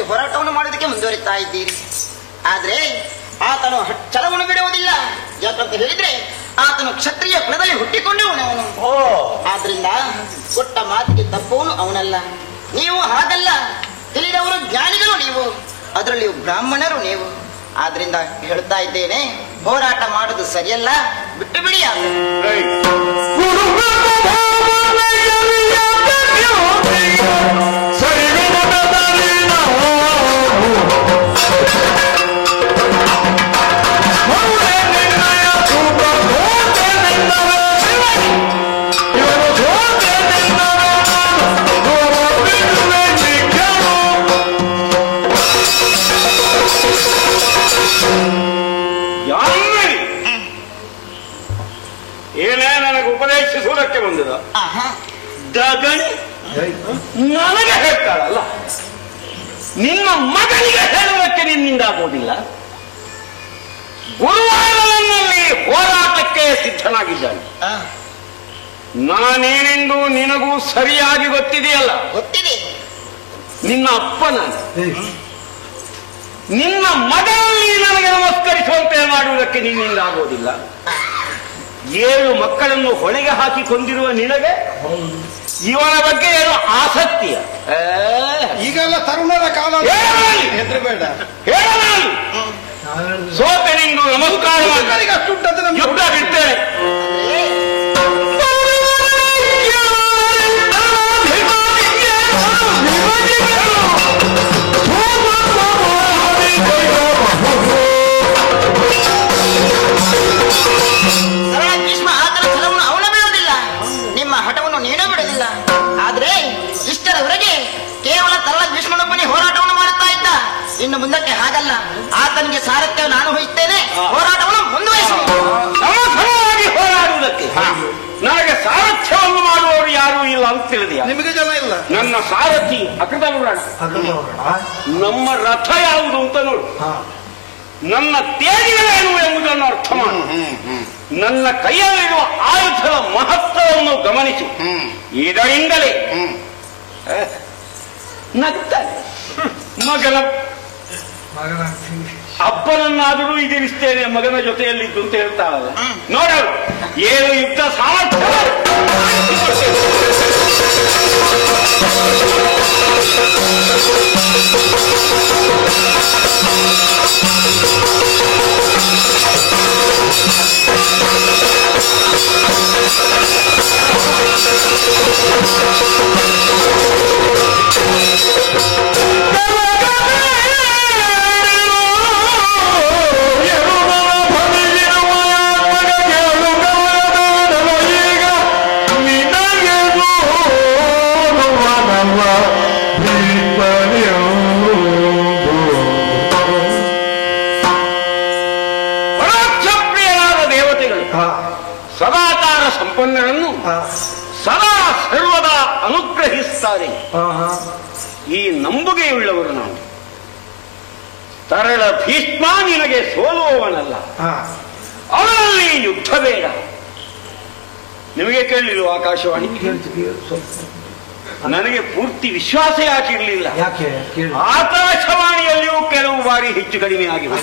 ಹೋರಾಟವನ್ನು ಮಾಡೋದಕ್ಕೆ ಮುಂದುವರಿತಾ ಇದ್ದೀರಿ. ಆದ್ರೆ ಆತನು ಛಲವನ್ನು ಬಿಡುವುದಿಲ್ಲ. ಯಾಕಂತ ಹೇಳಿದ್ರೆ ಆತನು ಕ್ಷತ್ರಿಯ ಕುಲದಲ್ಲಿ ಹುಟ್ಟಿಕೊಂಡವನವನು. ಆದ್ರಿಂದ ಕೊಟ್ಟ ಮಾತಿಗೆ ತಪ್ಪವನು ಅವನಲ್ಲ. ನೀವು ಹಾಗಲ್ಲ. ತಿಳಿದವರು ಜ್ಞಾನಿಗಳು ನೀವು, ಅದರಲ್ಲಿಯೂ ಬ್ರಾಹ್ಮಣರು ನೀವು. ಆದ್ರಿಂದ ಹೇಳ್ತಾ ಇದ್ದೇನೆ, ಹೋರಾಟ ಮಾಡೋದು ಸರಿಯಲ್ಲ, ಬಿಟ್ಟು ಬಿಡಿ. ಏನೇ ನನಗೆ ಉಪದೇಶಿಸುವುದಕ್ಕೆ ಬಂದದ ದಗಣಿ ನನಗೆ ಹೇಳ್ತಾಳಲ್ಲ, ನಿನ್ನ ಮಗನಿಗೆ ಹೇಳುವುದಕ್ಕೆ ನಿನ್ನಿಂದಾಗುವುದಿಲ್ಲ. ಗುರುವಾರನಲ್ಲಿ ಹೋರಾಟಕ್ಕೆ ಸಿದ್ಧನಾಗಿದ್ದಾನೆ. ನಾನೇನೆಂದು ನಿನಗೂ ಸರಿಯಾಗಿ ಗೊತ್ತಿದೆಯಲ್ಲ. ಗೊತ್ತಿದೆ. ನಿನ್ನ ಅಪ್ಪ ನಾನು. ನಿನ್ನ ಮಗನಲ್ಲಿ ನನಗೆ ನಮಸ್ಕರಿಸುವಂತೆ ಮಾಡುವುದಕ್ಕೆ ನಿನ್ನಿಂದ ಆಗುವುದಿಲ್ಲ. 7 ಮಕ್ಕಳನ್ನು ಹೊಳೆಗೆ ಹಾಕಿ ಕೊಂದಿರುವ ನಿನಗೆ ಇವನ ಬಗ್ಗೆ ಏನು ಆಸಕ್ತಿಯ? ಈಗೆಲ್ಲ ತರುಣರ ಕಾಲ. ಹೆದರಬೇಡ. ಹೇಳ ನಾನು ಸೋತೆನೆಂದು ನಮಸ್ಕಾರ ಮಾಡಿ ಯುದ್ಧ ಬಿಡ್ತೇನೆ. ಭೀಷ್ಮ ಆತನ ಛಲವನ್ನು ಅವನ ಬಿಡುವುದಿಲ್ಲ, ನಿಮ್ಮ ಹಠವನ್ನು ನೀನೂ ಬಿಡುವುದಿಲ್ಲ. ಆದ್ರೆ ಇಷ್ಟರವರೆಗೆ ಕೇವಲ ತಲ್ಲ ಭೀಷ್ಮನೊಬ್ಬನೇ ಹೋರಾಟವನ್ನು ಮಾಡುತ್ತಾ ಇದ್ದ. ಇನ್ನು ಮುಂದಕ್ಕೆ ಹಾಗಲ್ಲ. ಆತನಿಗೆ ಸಾರಥ್ಯ ನಾನು ವಹಿಸ್ತೇನೆ. ಹೋರಾಟವನ್ನು ಮುಂದುವರಿಸುವುದು. ಸಮರ್ಥವಾಗಿ ಹೋರಾಡುವುದಕ್ಕೆ ನನಗೆ ಸಾರಥ್ಯವನ್ನು ಮಾಡುವವರು ಯಾರೂ ಇಲ್ಲ ಅಂತ ತಿಳಿದೆಯಾ? ನಿಮಗೆ ಜನ ಇಲ್ಲ. ನನ್ನ ಸಾರಥಿ ಅಕೃತವೃಣ. ನಮ್ಮ ರಥ ಯಾವುದು ಅಂತ ನೋಡು. ನನ್ನ ತೇಜಿಗಳೇನು ಎಂಬುದನ್ನು ಅರ್ಥ ಮಾಡು. ನನ್ನ ಕೈಯಲ್ಲಿರುವ ಆಯುಧದ ಮಹತ್ವವನ್ನು ಗಮನಿಸು. ಇದರಿಂದಲೇ ನಗ್ತಾನೆ. ಮಗನ ಅಪ್ಪನನ್ನಾದರೂ ಇದಿರಿಸ್ತೇನೆ ಮಗನ ಜೊತೆಯಲ್ಲಿದ್ದು ಅಂತ ಹೇಳ್ತಾಳಲ್ಲ. ನೋಡೋರು ಏನು ಯುದ್ಧ ಸಾಮರ್ಥ್ಯ. ಸದಾಚಾರ ಸಂಪನ್ನರನ್ನು ಸದಾ ಸರ್ವದ ಅನುಗ್ರಹಿಸುತ್ತಾರೆ. ಈ ನಂಬುಗೆಯುಳ್ಳವರು ನಾವು. ತರಳ ಭೀಷ್ಮ ನಿನಗೆ ಸೋಲುವವನಲ್ಲ. ಅವನಲ್ಲಿ ಯುದ್ಧ ಬೇಡ. ನಿಮಗೆ ಕೇಳಲಿಲ್ಲ ಆಕಾಶವಾಣಿ? ನನಗೆ ಪೂರ್ತಿ ವಿಶ್ವಾಸ ಯಾಕಿರ್ಲಿಲ್ಲ. ಆಕಾಶವಾಣಿಯಲ್ಲಿಯೂ ಕೆಲವು ಬಾರಿ ಹೆಚ್ಚು ಕಡಿಮೆ ಆಗಿದೆ.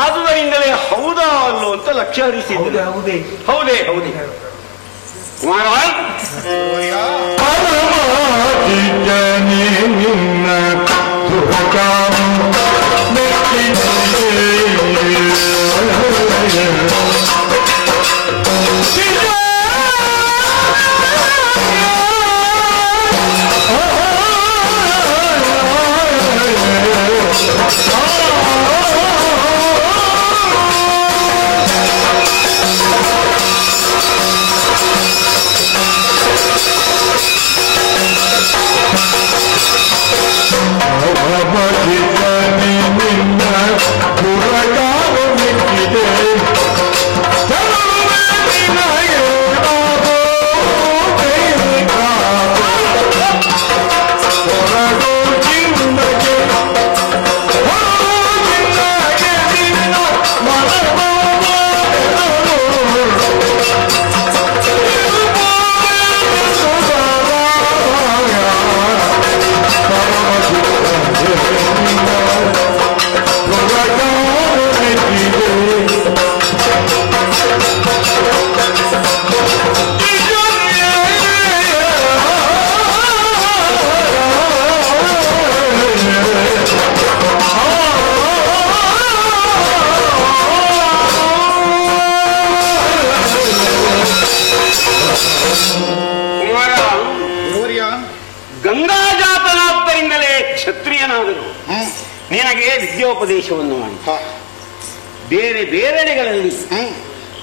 ಆದುದರಿಂದಲೇ ಹೌದಾ ಅಲ್ಲೋ ಅಂತ ಲಕ್ಷ್ಯ ಹರಿಸಿದ್ದೆ. ಹೌದೇ ಹೌದೇ ಕುಮಾರ. ಗಂಗಾಜಾತನಾದ್ದರಿಂದಲೇ ಕ್ಷತ್ರಿಯನಾದರು. ನಿನಗೆ ವಿದ್ಯೋಪದೇಶವನ್ನು ಮಾಡಿ ಬೇರೆ ಬೇರೆಡೆಗಳಲ್ಲಿ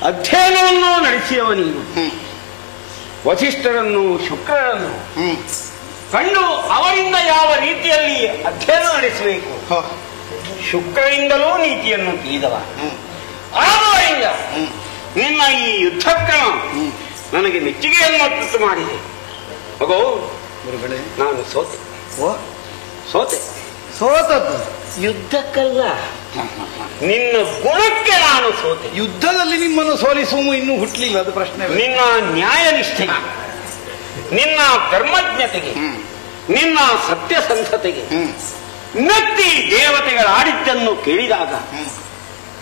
ಅಧ್ಯಯನವನ್ನು ನಡೆಸಿದವ ನೀನು. ವಸಿಷ್ಠರನ್ನು ಶುಕ್ರರನ್ನು ಕಂಡು ಅವರಿಂದ ಯಾವ ರೀತಿಯಲ್ಲಿ ಅಧ್ಯಯನ ನಡೆಸಬೇಕು, ಶುಕ್ರರಿಂದಲೂ ನೀತಿಯನ್ನು ತಿಳಿದವ. ಆದ್ದರಿಂದ ನಿನ್ನ ಈ ಯುದ್ಧಕ್ರಮ ನನಗೆ ಮೆಚ್ಚುಗೆಯನ್ನು ಮಾಡಿದೆ. ಮಗೋ, ನಾನು ಸೋತದ್ದು ಯುದ್ಧಕ್ಕಲ್ಲ, ನಿನ್ನ ಗುಣಕ್ಕೆ ನಾನು ಸೋತೆ. ಯುದ್ಧದಲ್ಲಿ ನಿಮ್ಮನ್ನು ಸೋಲಿಸುವ ಇನ್ನೂ ಹುಟ್ಟಲಿಲ್ಲ, ಅದು ಪ್ರಶ್ನೆ. ನಿನ್ನ ನ್ಯಾಯನಿಷ್ಠೆಗೆ, ನಿನ್ನ ಧರ್ಮಜ್ಞತೆಗೆ, ನಿನ್ನ ಸತ್ಯಸಂಧತೆಗೆ ನತ್ತಿ ದೇವತೆಗಳಾಡಿದ್ದನ್ನು ಕೇಳಿದಾಗ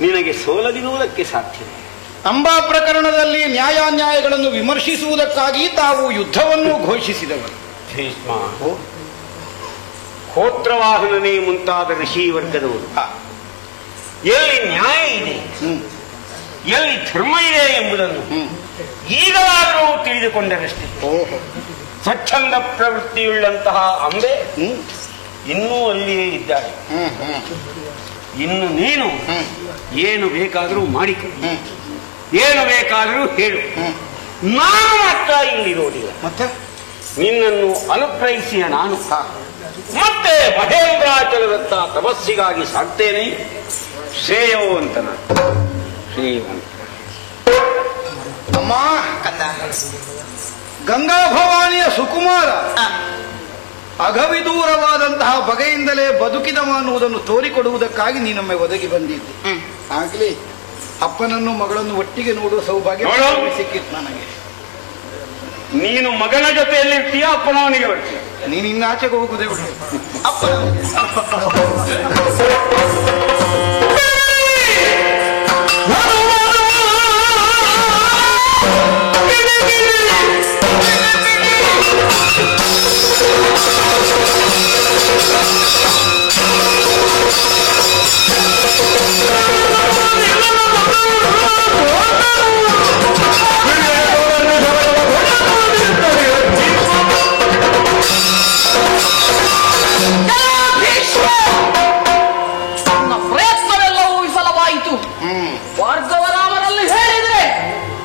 ನಿನಗೆ ಸೋಲದಿರುವುದಕ್ಕೆ ಸಾಧ್ಯವಿದೆ. ಅಂಬಾ ಪ್ರಕರಣದಲ್ಲಿ ನ್ಯಾಯಾನ್ಯಾಯಗಳನ್ನು ವಿಮರ್ಶಿಸುವುದಕ್ಕಾಗಿ ತಾವು ಯುದ್ಧವನ್ನು ಘೋಷಿಸಿದವರು. ಭೀಷ್ಮ, ಹೋತ್ರವಾಹನನೇ ಮುಂತಾದ ಋಷಿ ವರ್ಗದವರು ಎಲ್ಲಿ ನ್ಯಾಯ ಇದೆ, ಎಲ್ಲಿ ಧರ್ಮ ಇದೆ ಎಂಬುದನ್ನು ಈಗಲಾದರೂ ತಿಳಿದುಕೊಂಡರಷ್ಟೇ. ಸ್ವಚ್ಛಂದ ಪ್ರವೃತ್ತಿಯುಳ್ಳಂತಹ ಅಂಬೆ ಇನ್ನೂ ಅಲ್ಲಿಯೇ ಇದ್ದಾಳೆ. ಇನ್ನು ನೀನು ಏನು ಬೇಕಾದರೂ ಮಾಡಿಕೊ, ಏನು ಬೇಕಾದರೂ ಹೇಳು, ನಾನು ಮಾತ್ರ ಇಲ್ಲಿರೋದಿಲ್ಲ. ಮತ್ತೆ ನಿನ್ನನ್ನು ಅನುಗ್ರಹಿಸಿಯ ನಾನು ಮತ್ತೆ ಮಹೇಂದ್ರಾಚಲದತ್ತ ತಪಸ್ಸಿಗಾಗಿ ಸಾಕ್ತೇನೆ. ಶ್ರೇಯವಂತ ಶ್ರೇಯವಂತ. ಅಮ್ಮ, ಗಂಗಾ ಭವಾನಿಯ ಸುಕುಮಾರ ಅಗವಿದೂರವಾದಂತಹ ಬಗೆಯಿಂದಲೇ ಬದುಕಿದವ ಅನ್ನುವುದನ್ನು ತೋರಿಕೊಡುವುದಕ್ಕಾಗಿ ನೀನೊಮ್ಮೆ ಒದಗಿ ಬಂದಿದ್ದೆ. ಆಗ್ಲಿ, ಅಪ್ಪನನ್ನು ಮಗಳನ್ನು ಒಟ್ಟಿಗೆ ನೋಡುವ ಸೌಭಾಗ್ಯ ಸಿಕ್ಕಿತ್ತು ನನಗೆ. ನೀನು ಮಗನ ಜೊತೆಯಲ್ಲಿ ಇರ್ತೀಯ, ಅಪ್ಪನವನಿಗೆ ಬರ್ತೀಯ. ನೀನು ಇನ್ನಾಚೆಗೆ ಹೋಗುದೇ ಬಿಡು. ಪ್ರಯತ್ನವೆಲ್ಲವೂ ವಿಫಲವಾಯಿತು. ಭಾರ್ಗವರಾಮನಲ್ಲಿ ಹೇಳಿದ್ರೆ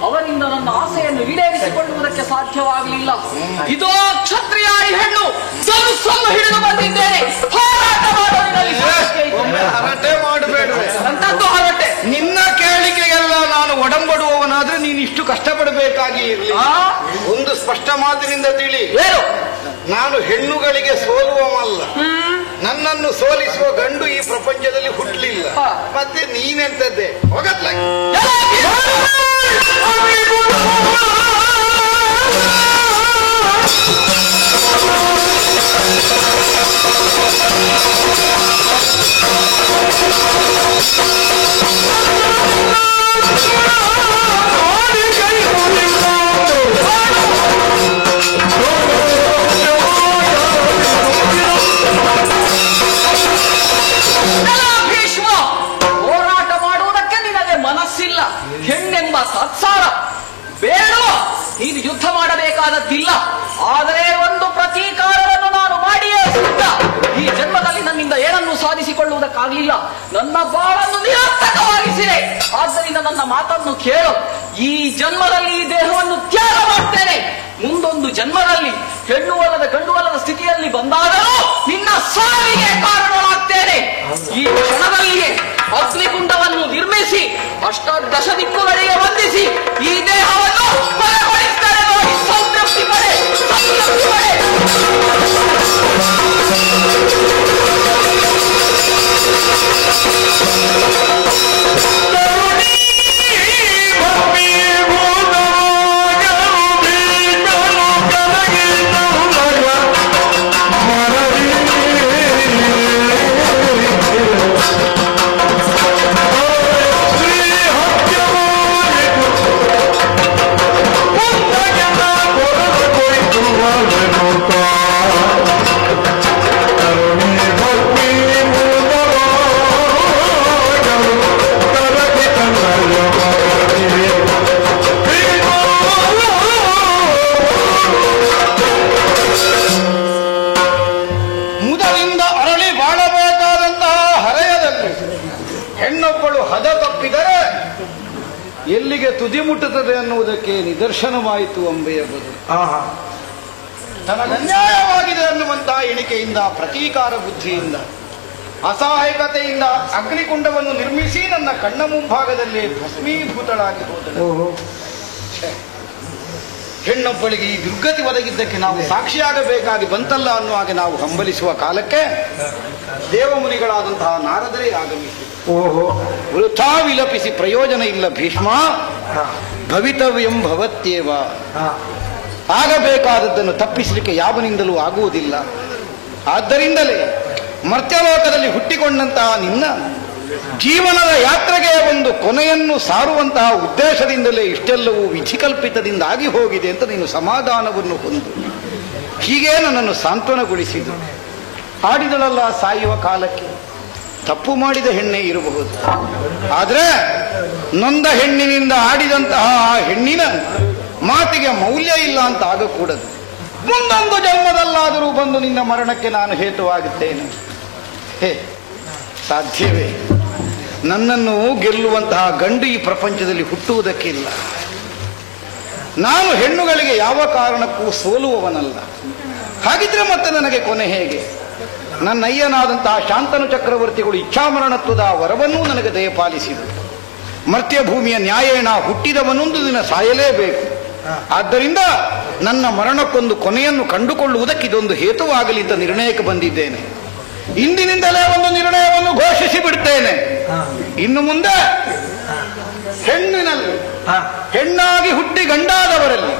ಅವನಿಂದ ನನ್ನ ಆಸೆಯನ್ನು ಈಡೇರಿಸಿಕೊಳ್ಳುವುದಕ್ಕೆ ಸಾಧ್ಯವಾಗಲಿಲ್ಲ. ಇದೋ ಕ್ಷತ್ರಿಯ ಹೆಣ್ಣು ಧನುಸ್ಸನ್ನು ಹಿಡಿದು ಬಂದಿದ್ದೇನೆ. ಹೋರಾಟ ಮಾಡೋದ್ರಲ್ಲಿ ಹರಟೆ ಮಾಡಬೇಡ. ಅಂತದ್ದು ಹರಟೆ. ನಿನ್ನ ಕೇಳಿಕೆಗೆಲ್ಲ ನಾನು ಒಡಂಬಡುವವನಾದ್ರೆ ನೀನು ಇಷ್ಟು ಕಷ್ಟಪಡಬೇಕಾಗಿ ಇರಲಿ. ಒಂದು ಸ್ಪಷ್ಟ ಮಾತಿನಿಂದ ತಿಳಿ, ಏನು? ನಾನು ಹೆಣ್ಣುಗಳಿಗೆ ಸೋಲುವವಲ್ಲ, ನನ್ನನ್ನು ಸೋಲಿಸುವ ಗಂಡು ಈ ಪ್ರಪಂಚದಲ್ಲಿ ಹುಟ್ಟಲಿಲ್ಲ. ಮತ್ತೆ ನೀನೆಂತದ್ದೆ ಹೋಗತ್ಲಾಗಿ ಹೋರಾಟ ಮಾಡುವುದಕ್ಕೆ ನಿನಗೆ ಮನಸ್ಸಿಲ್ಲ. ಹೆಣ್ಣೆಂಬ ಸತ್ಸಾರ ಬೇಡ. ನೀನು ಯುದ್ಧ ಮಾಡಬೇಕಾದದ್ದಿಲ್ಲ. ಆದರೆ ಒಂದು ಪ್ರತೀಕಾರವನ್ನು ನಾನು ಮಾಡಿಯೇ ಸಿದ್ಧ. ಈ ಜನ್ಮದಲ್ಲಿ ನನ್ನಿಂದ ಏನನ್ನು ಸಾಧಿಸಿಕೊಳ್ಳುವುದಕ್ಕಾಗಲಿಲ್ಲ. ನನ್ನ ಬಾಳನ್ನು ನಿರರ್ಥಕವಾಗಿಸಿದೆ. ಆದ್ದರಿಂದ ನನ್ನ ಮಾತನ್ನು ಕೇಳು. ಈ ಜನ್ಮದಲ್ಲಿ ಈ ದೇಹವನ್ನು ತ್ಯಾಗ ಮಾಡ್ತೇನೆ. ಮುಂದೊಂದು ಜನ್ಮದಲ್ಲಿ ಹೆಣ್ಣು ಅಲ್ಲದ ಗಂಡು ಅಲ್ಲದ ಸ್ಥಿತಿಯಲ್ಲಿ ಬಂದಾದರೂ ನಿನ್ನ ಸಾವಿಗೆ ಕಾರಣವಾಗ್ತೇನೆ. ಈ ಕ್ಷಣದಲ್ಲಿಯೇ ಅಗ್ನಿಕುಂಡವನ್ನು ನಿರ್ಮಿಸಿ ಅಷ್ಟಾದಶ ದಿಕ್ಕುಗಳಿಗೆ ವಂದಿಸಿ ಈ ದೇಹವನ್ನು ಕೊನೆಗೊಳಿಸ್ತೇನೆ. ನೋಡಿ, ಸಂತೃಪ್ತಿ ಪಡೆ, ಸಂತೃಪ್ತಿ ಪಡೆ. ಎಲ್ಲಿಗೆ ತುದಿ ಮುಟ್ಟುತ್ತದೆ ಅನ್ನುವುದಕ್ಕೆ ನಿದರ್ಶನವಾಯಿತು ಅಂಬೆಯ ಬದುಕು. ತನಗನ್ಯಾಯವಾಗಿದೆ ಅನ್ನುವಂತಹ ಎಣಿಕೆಯಿಂದ, ಪ್ರತೀಕಾರ ಬುದ್ಧಿಯಿಂದ, ಅಸಹಾಯಕತೆಯಿಂದ ಅಗ್ನಿಕುಂಡವನ್ನು ನಿರ್ಮಿಸಿ ನನ್ನ ಕಣ್ಣ ಮುಂಭಾಗದಲ್ಲಿ ಭಸ್ಮೀಭೂತಳಾಗಿ ಹೋದಳು. ಹೆಣ್ಣೊಬ್ಬಳಿಗೆ ಈ ದುರ್ಗತಿ ಒದಗಿದ್ದಕ್ಕೆ ನಾವು ಸಾಕ್ಷಿಯಾಗಬೇಕಾಗಿ ಬಂತಲ್ಲ ಅನ್ನುವ ಹಾಗೆ ನಾವು ಹಂಬಲಿಸುವ ಕಾಲಕ್ಕೆ ದೇವಮುನಿಗಳಾದಂತಹ ನಾರದರೇ ಆಗಮಿಸಿ, ವೃಥಾ ವಿಲಪಿಸಿ ಪ್ರಯೋಜನ ಇಲ್ಲ ಭೀಷ್ಮ, ಭವಿತವ್ಯಂ ಭವತ್ಯೇವ. ಆಗಬೇಕಾದದ್ದನ್ನು ತಪ್ಪಿಸಲಿಕ್ಕೆ ಯಾವನಿಂದಲೂ ಆಗುವುದಿಲ್ಲ. ಆದ್ದರಿಂದಲೇ ಮರ್ತ್ಯಲೋಕದಲ್ಲಿ ಹುಟ್ಟಿಕೊಂಡಂತಹ ನಿನ್ನ ಜೀವನದ ಯಾತ್ರೆಗೆ ಒಂದು ಕೊನೆಯನ್ನು ಸಾರುವಂತಹ ಉದ್ದೇಶದಿಂದಲೇ ಇಷ್ಟೆಲ್ಲವೂ ವಿಧಿಕಲ್ಪಿತದಿಂದಾಗಿ ಹೋಗಿದೆ ಅಂತ ನೀನು ಸಮಾಧಾನವನ್ನು ಹೊಂದು ಹೀಗೆ ನನ್ನನ್ನು ಸಾಂತ್ವನಗೊಳಿಸಿದ್ದು. ಆಡಿದಳಲ್ಲ ಸಾಯುವ ಕಾಲಕ್ಕೆ ತಪ್ಪು ಮಾಡಿದ ಹೆಣ್ಣೆ ಇರಬಹುದು, ಆದರೆ ನೊಂದ ಹೆಣ್ಣಿನಿಂದ ಆಡಿದಂತಹ ಆ ಹೆಣ್ಣಿನ ಮಾತಿಗೆ ಮೌಲ್ಯ ಇಲ್ಲ ಅಂತ ಆಗಕೂಡದು. ಮುಂದೊಂದು ಜನ್ಮದಲ್ಲಾದರೂ ಬಂದು ನಿನ್ನ ಮರಣಕ್ಕೆ ನಾನು ಹೇತುವಾಗುತ್ತೇನೆ. ಸಾಧ್ಯವೇ? ನನ್ನನ್ನು ಗೆಲ್ಲುವಂತಹ ಗಂಡು ಈ ಪ್ರಪಂಚದಲ್ಲಿ ಹುಟ್ಟುವುದಕ್ಕಿಲ್ಲ. ನಾನು ಹೆಣ್ಣುಗಳಿಗೆ ಯಾವ ಕಾರಣಕ್ಕೂ ಸೋಲುವವನಲ್ಲ. ಹಾಗಿದ್ರೆ ಮತ್ತೆ ನನಗೆ ಕೊನೆ ಹೇಗೆ? ನನ್ನ ಅಯ್ಯನಾದಂತಹ ಶಾಂತನು ಚಕ್ರವರ್ತಿಗಳು ಇಚ್ಛಾಮರಣತ್ವದ ವರವನ್ನೂ ನನಗೆ ದಯಪಾಲಿಸಿದರು. ಮರ್ತ್ಯಭೂಮಿಯ ನ್ಯಾಯೇಣ ಹುಟ್ಟಿದವನೊಂದು ದಿನ ಸಾಯಲೇಬೇಕು. ಆದ್ದರಿಂದ ನನ್ನ ಮರಣಕ್ಕೊಂದು ಕೊನೆಯನ್ನು ಕಂಡುಕೊಳ್ಳುವುದಕ್ಕೆ ಇದೊಂದು ಹೇತುವಾಗಲಿ ಅಂತ ನಿರ್ಣಯಕ್ಕೆ ಬಂದಿದ್ದೇನೆ. ಇಂದಿನಿಂದಲೇ ಒಂದು ನಿರ್ಣಯವನ್ನು ಘೋಷಿಸಿ ಬಿಡ್ತೇನೆ. ಇನ್ನು ಮುಂದೆ ಹೆಣ್ಣಿನಲ್ಲಿ, ಹೆಣ್ಣಾಗಿ ಹುಟ್ಟಿ ಗಂಡಾದವರಲ್ಲಿ,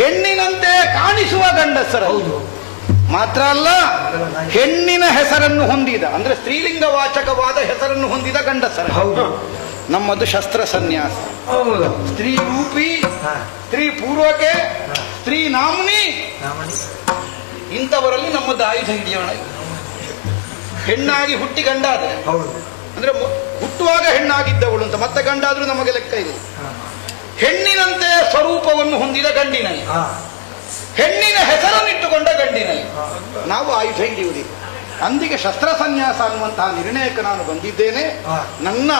ಹೆಣ್ಣಿನಂತೆ ಕಾಣಿಸುವ ಗಂಡಸರಲ್ಲಿ ಮಾತ್ರ ಅಲ್ಲ, ಹೆಣ್ಣಿನ ಹೆಸರನ್ನು ಹೊಂದಿದ ಅಂದ್ರೆ ಸ್ತ್ರೀಲಿಂಗ ವಾಚಕವಾದ ಹೆಸರನ್ನು ಹೊಂದಿದ ಗಂಡಸರ. ನಮ್ಮದು ಶಸ್ತ್ರ ಸನ್ಯಾಸ. ಸ್ತ್ರೀ ರೂಪಿ, ಸ್ತ್ರೀ ಪೂರ್ವಕೆ, ಸ್ತ್ರೀ ನಾಮನಿ, ಇಂಥವರಲ್ಲಿ ನಮ್ಮದು ಆಯುಧ ಹಿಡಿಯೋಣ. ಹೆಣ್ಣಾಗಿ ಹುಟ್ಟಿ ಗಂಡಾದ್ರೆ ಅಂದ್ರೆ ಹುಟ್ಟುವಾಗ ಹೆಣ್ಣಾಗಿದ್ದವಳು ಅಂತ, ಮತ್ತೆ ಗಂಡಾದ್ರೂ ನಮಗೆ ಲೆಕ್ಕ ಇದೆ. ಹೆಣ್ಣಿನಂತೆ ಸ್ವರೂಪವನ್ನು ಹೊಂದಿದ ಗಂಡಿನಲ್ಲಿ, ಹೆಣ್ಣಿನ ಹೆಸರನ್ನಿಟ್ಟುಕೊಂಡ ಗಂಡಿನಲ್ಲಿ ನಾವು ಆಯುಧ ಹಿಡಿಯುವುದಿಲ್ಲ. ಅಂದಿಗೆ ಶಸ್ತ್ರ ಸನ್ಯಾಸ ಅನ್ನುವಂತಹ ನಿರ್ಣಯಕ್ಕೆ ನಾನು ಬಂದಿದ್ದೇನೆ. ನನ್ನ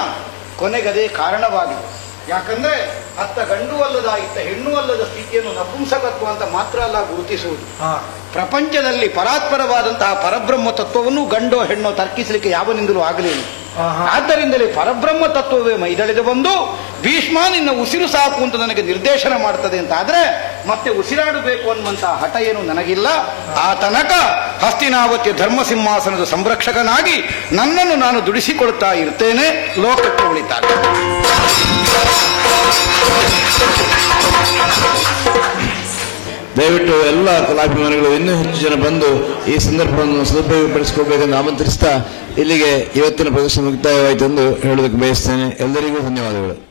ಕೊನೆಗದೇ ಕಾರಣವಾಗಿದೆ. ಯಾಕಂದ್ರೆ ಅತ್ತ ಗಂಡು ಅಲ್ಲದ ಇತ್ತ ಹೆಣ್ಣು ಅಲ್ಲದ ಸ್ಥಿತಿಯನ್ನು ನಪುಂಸಕತ್ವ ಅಂತ ಮಾತ್ರ ಅಲ್ಲ ಗುರುತಿಸುವುದು. ಪ್ರಪಂಚದಲ್ಲಿ ಪರಾತ್ಪರವಾದಂತಹ ಪರಬ್ರಹ್ಮ ತತ್ವವನ್ನು ಗಂಡೋ ಹೆಣ್ಣೋ ತರ್ಕಿಸಲಿಕ್ಕೆ ಯಾವನಿಂದಲೂ ಆಗಲಿಲ್ಲ. ಆದ್ದರಿಂದಲೇ ಪರಬ್ರಹ್ಮ ತತ್ವವೇ ಮೈದಳೆದು ಬಂದು ಭೀಷ್ಮ ನಿನ್ನ ಉಸಿರು ಸಾಕು ಅಂತ ನನಗೆ ನಿರ್ದೇಶನ ಮಾಡ್ತದೆ ಅಂತ ಆದ್ರೆ ಮತ್ತೆ ಉಸಿರಾಡಬೇಕು ಅನ್ನುವಂತಹ ಹಠ ಏನು ನನಗಿಲ್ಲ. ಆ ತನಕ ಹಸ್ತಿನಾವತಿಯ ಧರ್ಮ ಸಿಂಹಾಸನದ ಸಂರಕ್ಷಕನಾಗಿ ನನ್ನನ್ನು ನಾನು ದುಡಿಸಿಕೊಳ್ತಾ ಇರ್ತೇನೆ. ಲೋಕಕ್ಕೆ ಉಳಿತಾರೆ. ದಯವಿಟ್ಟು ಎಲ್ಲ ಕಲಾಭಿಮಾನಿಗಳು ಇನ್ನೂ ಹೆಚ್ಚು ಜನ ಬಂದು ಈ ಸಂದರ್ಭವನ್ನು ಸದುಪಯೋಗಪಡಿಸಿಕೊಳ್ಬೇಕೆಂದು ಆಮಂತ್ರಿಸ್ತಾ ಇಲ್ಲಿಗೆ ಇವತ್ತಿನ ಪ್ರದರ್ಶನ ಮುಕ್ತಾಯವಾಯಿತೆಂದು ಹೇಳೋದಕ್ಕೆ ಬಯಸ್ತೇನೆ. ಎಲ್ಲರಿಗೂ ಧನ್ಯವಾದಗಳು.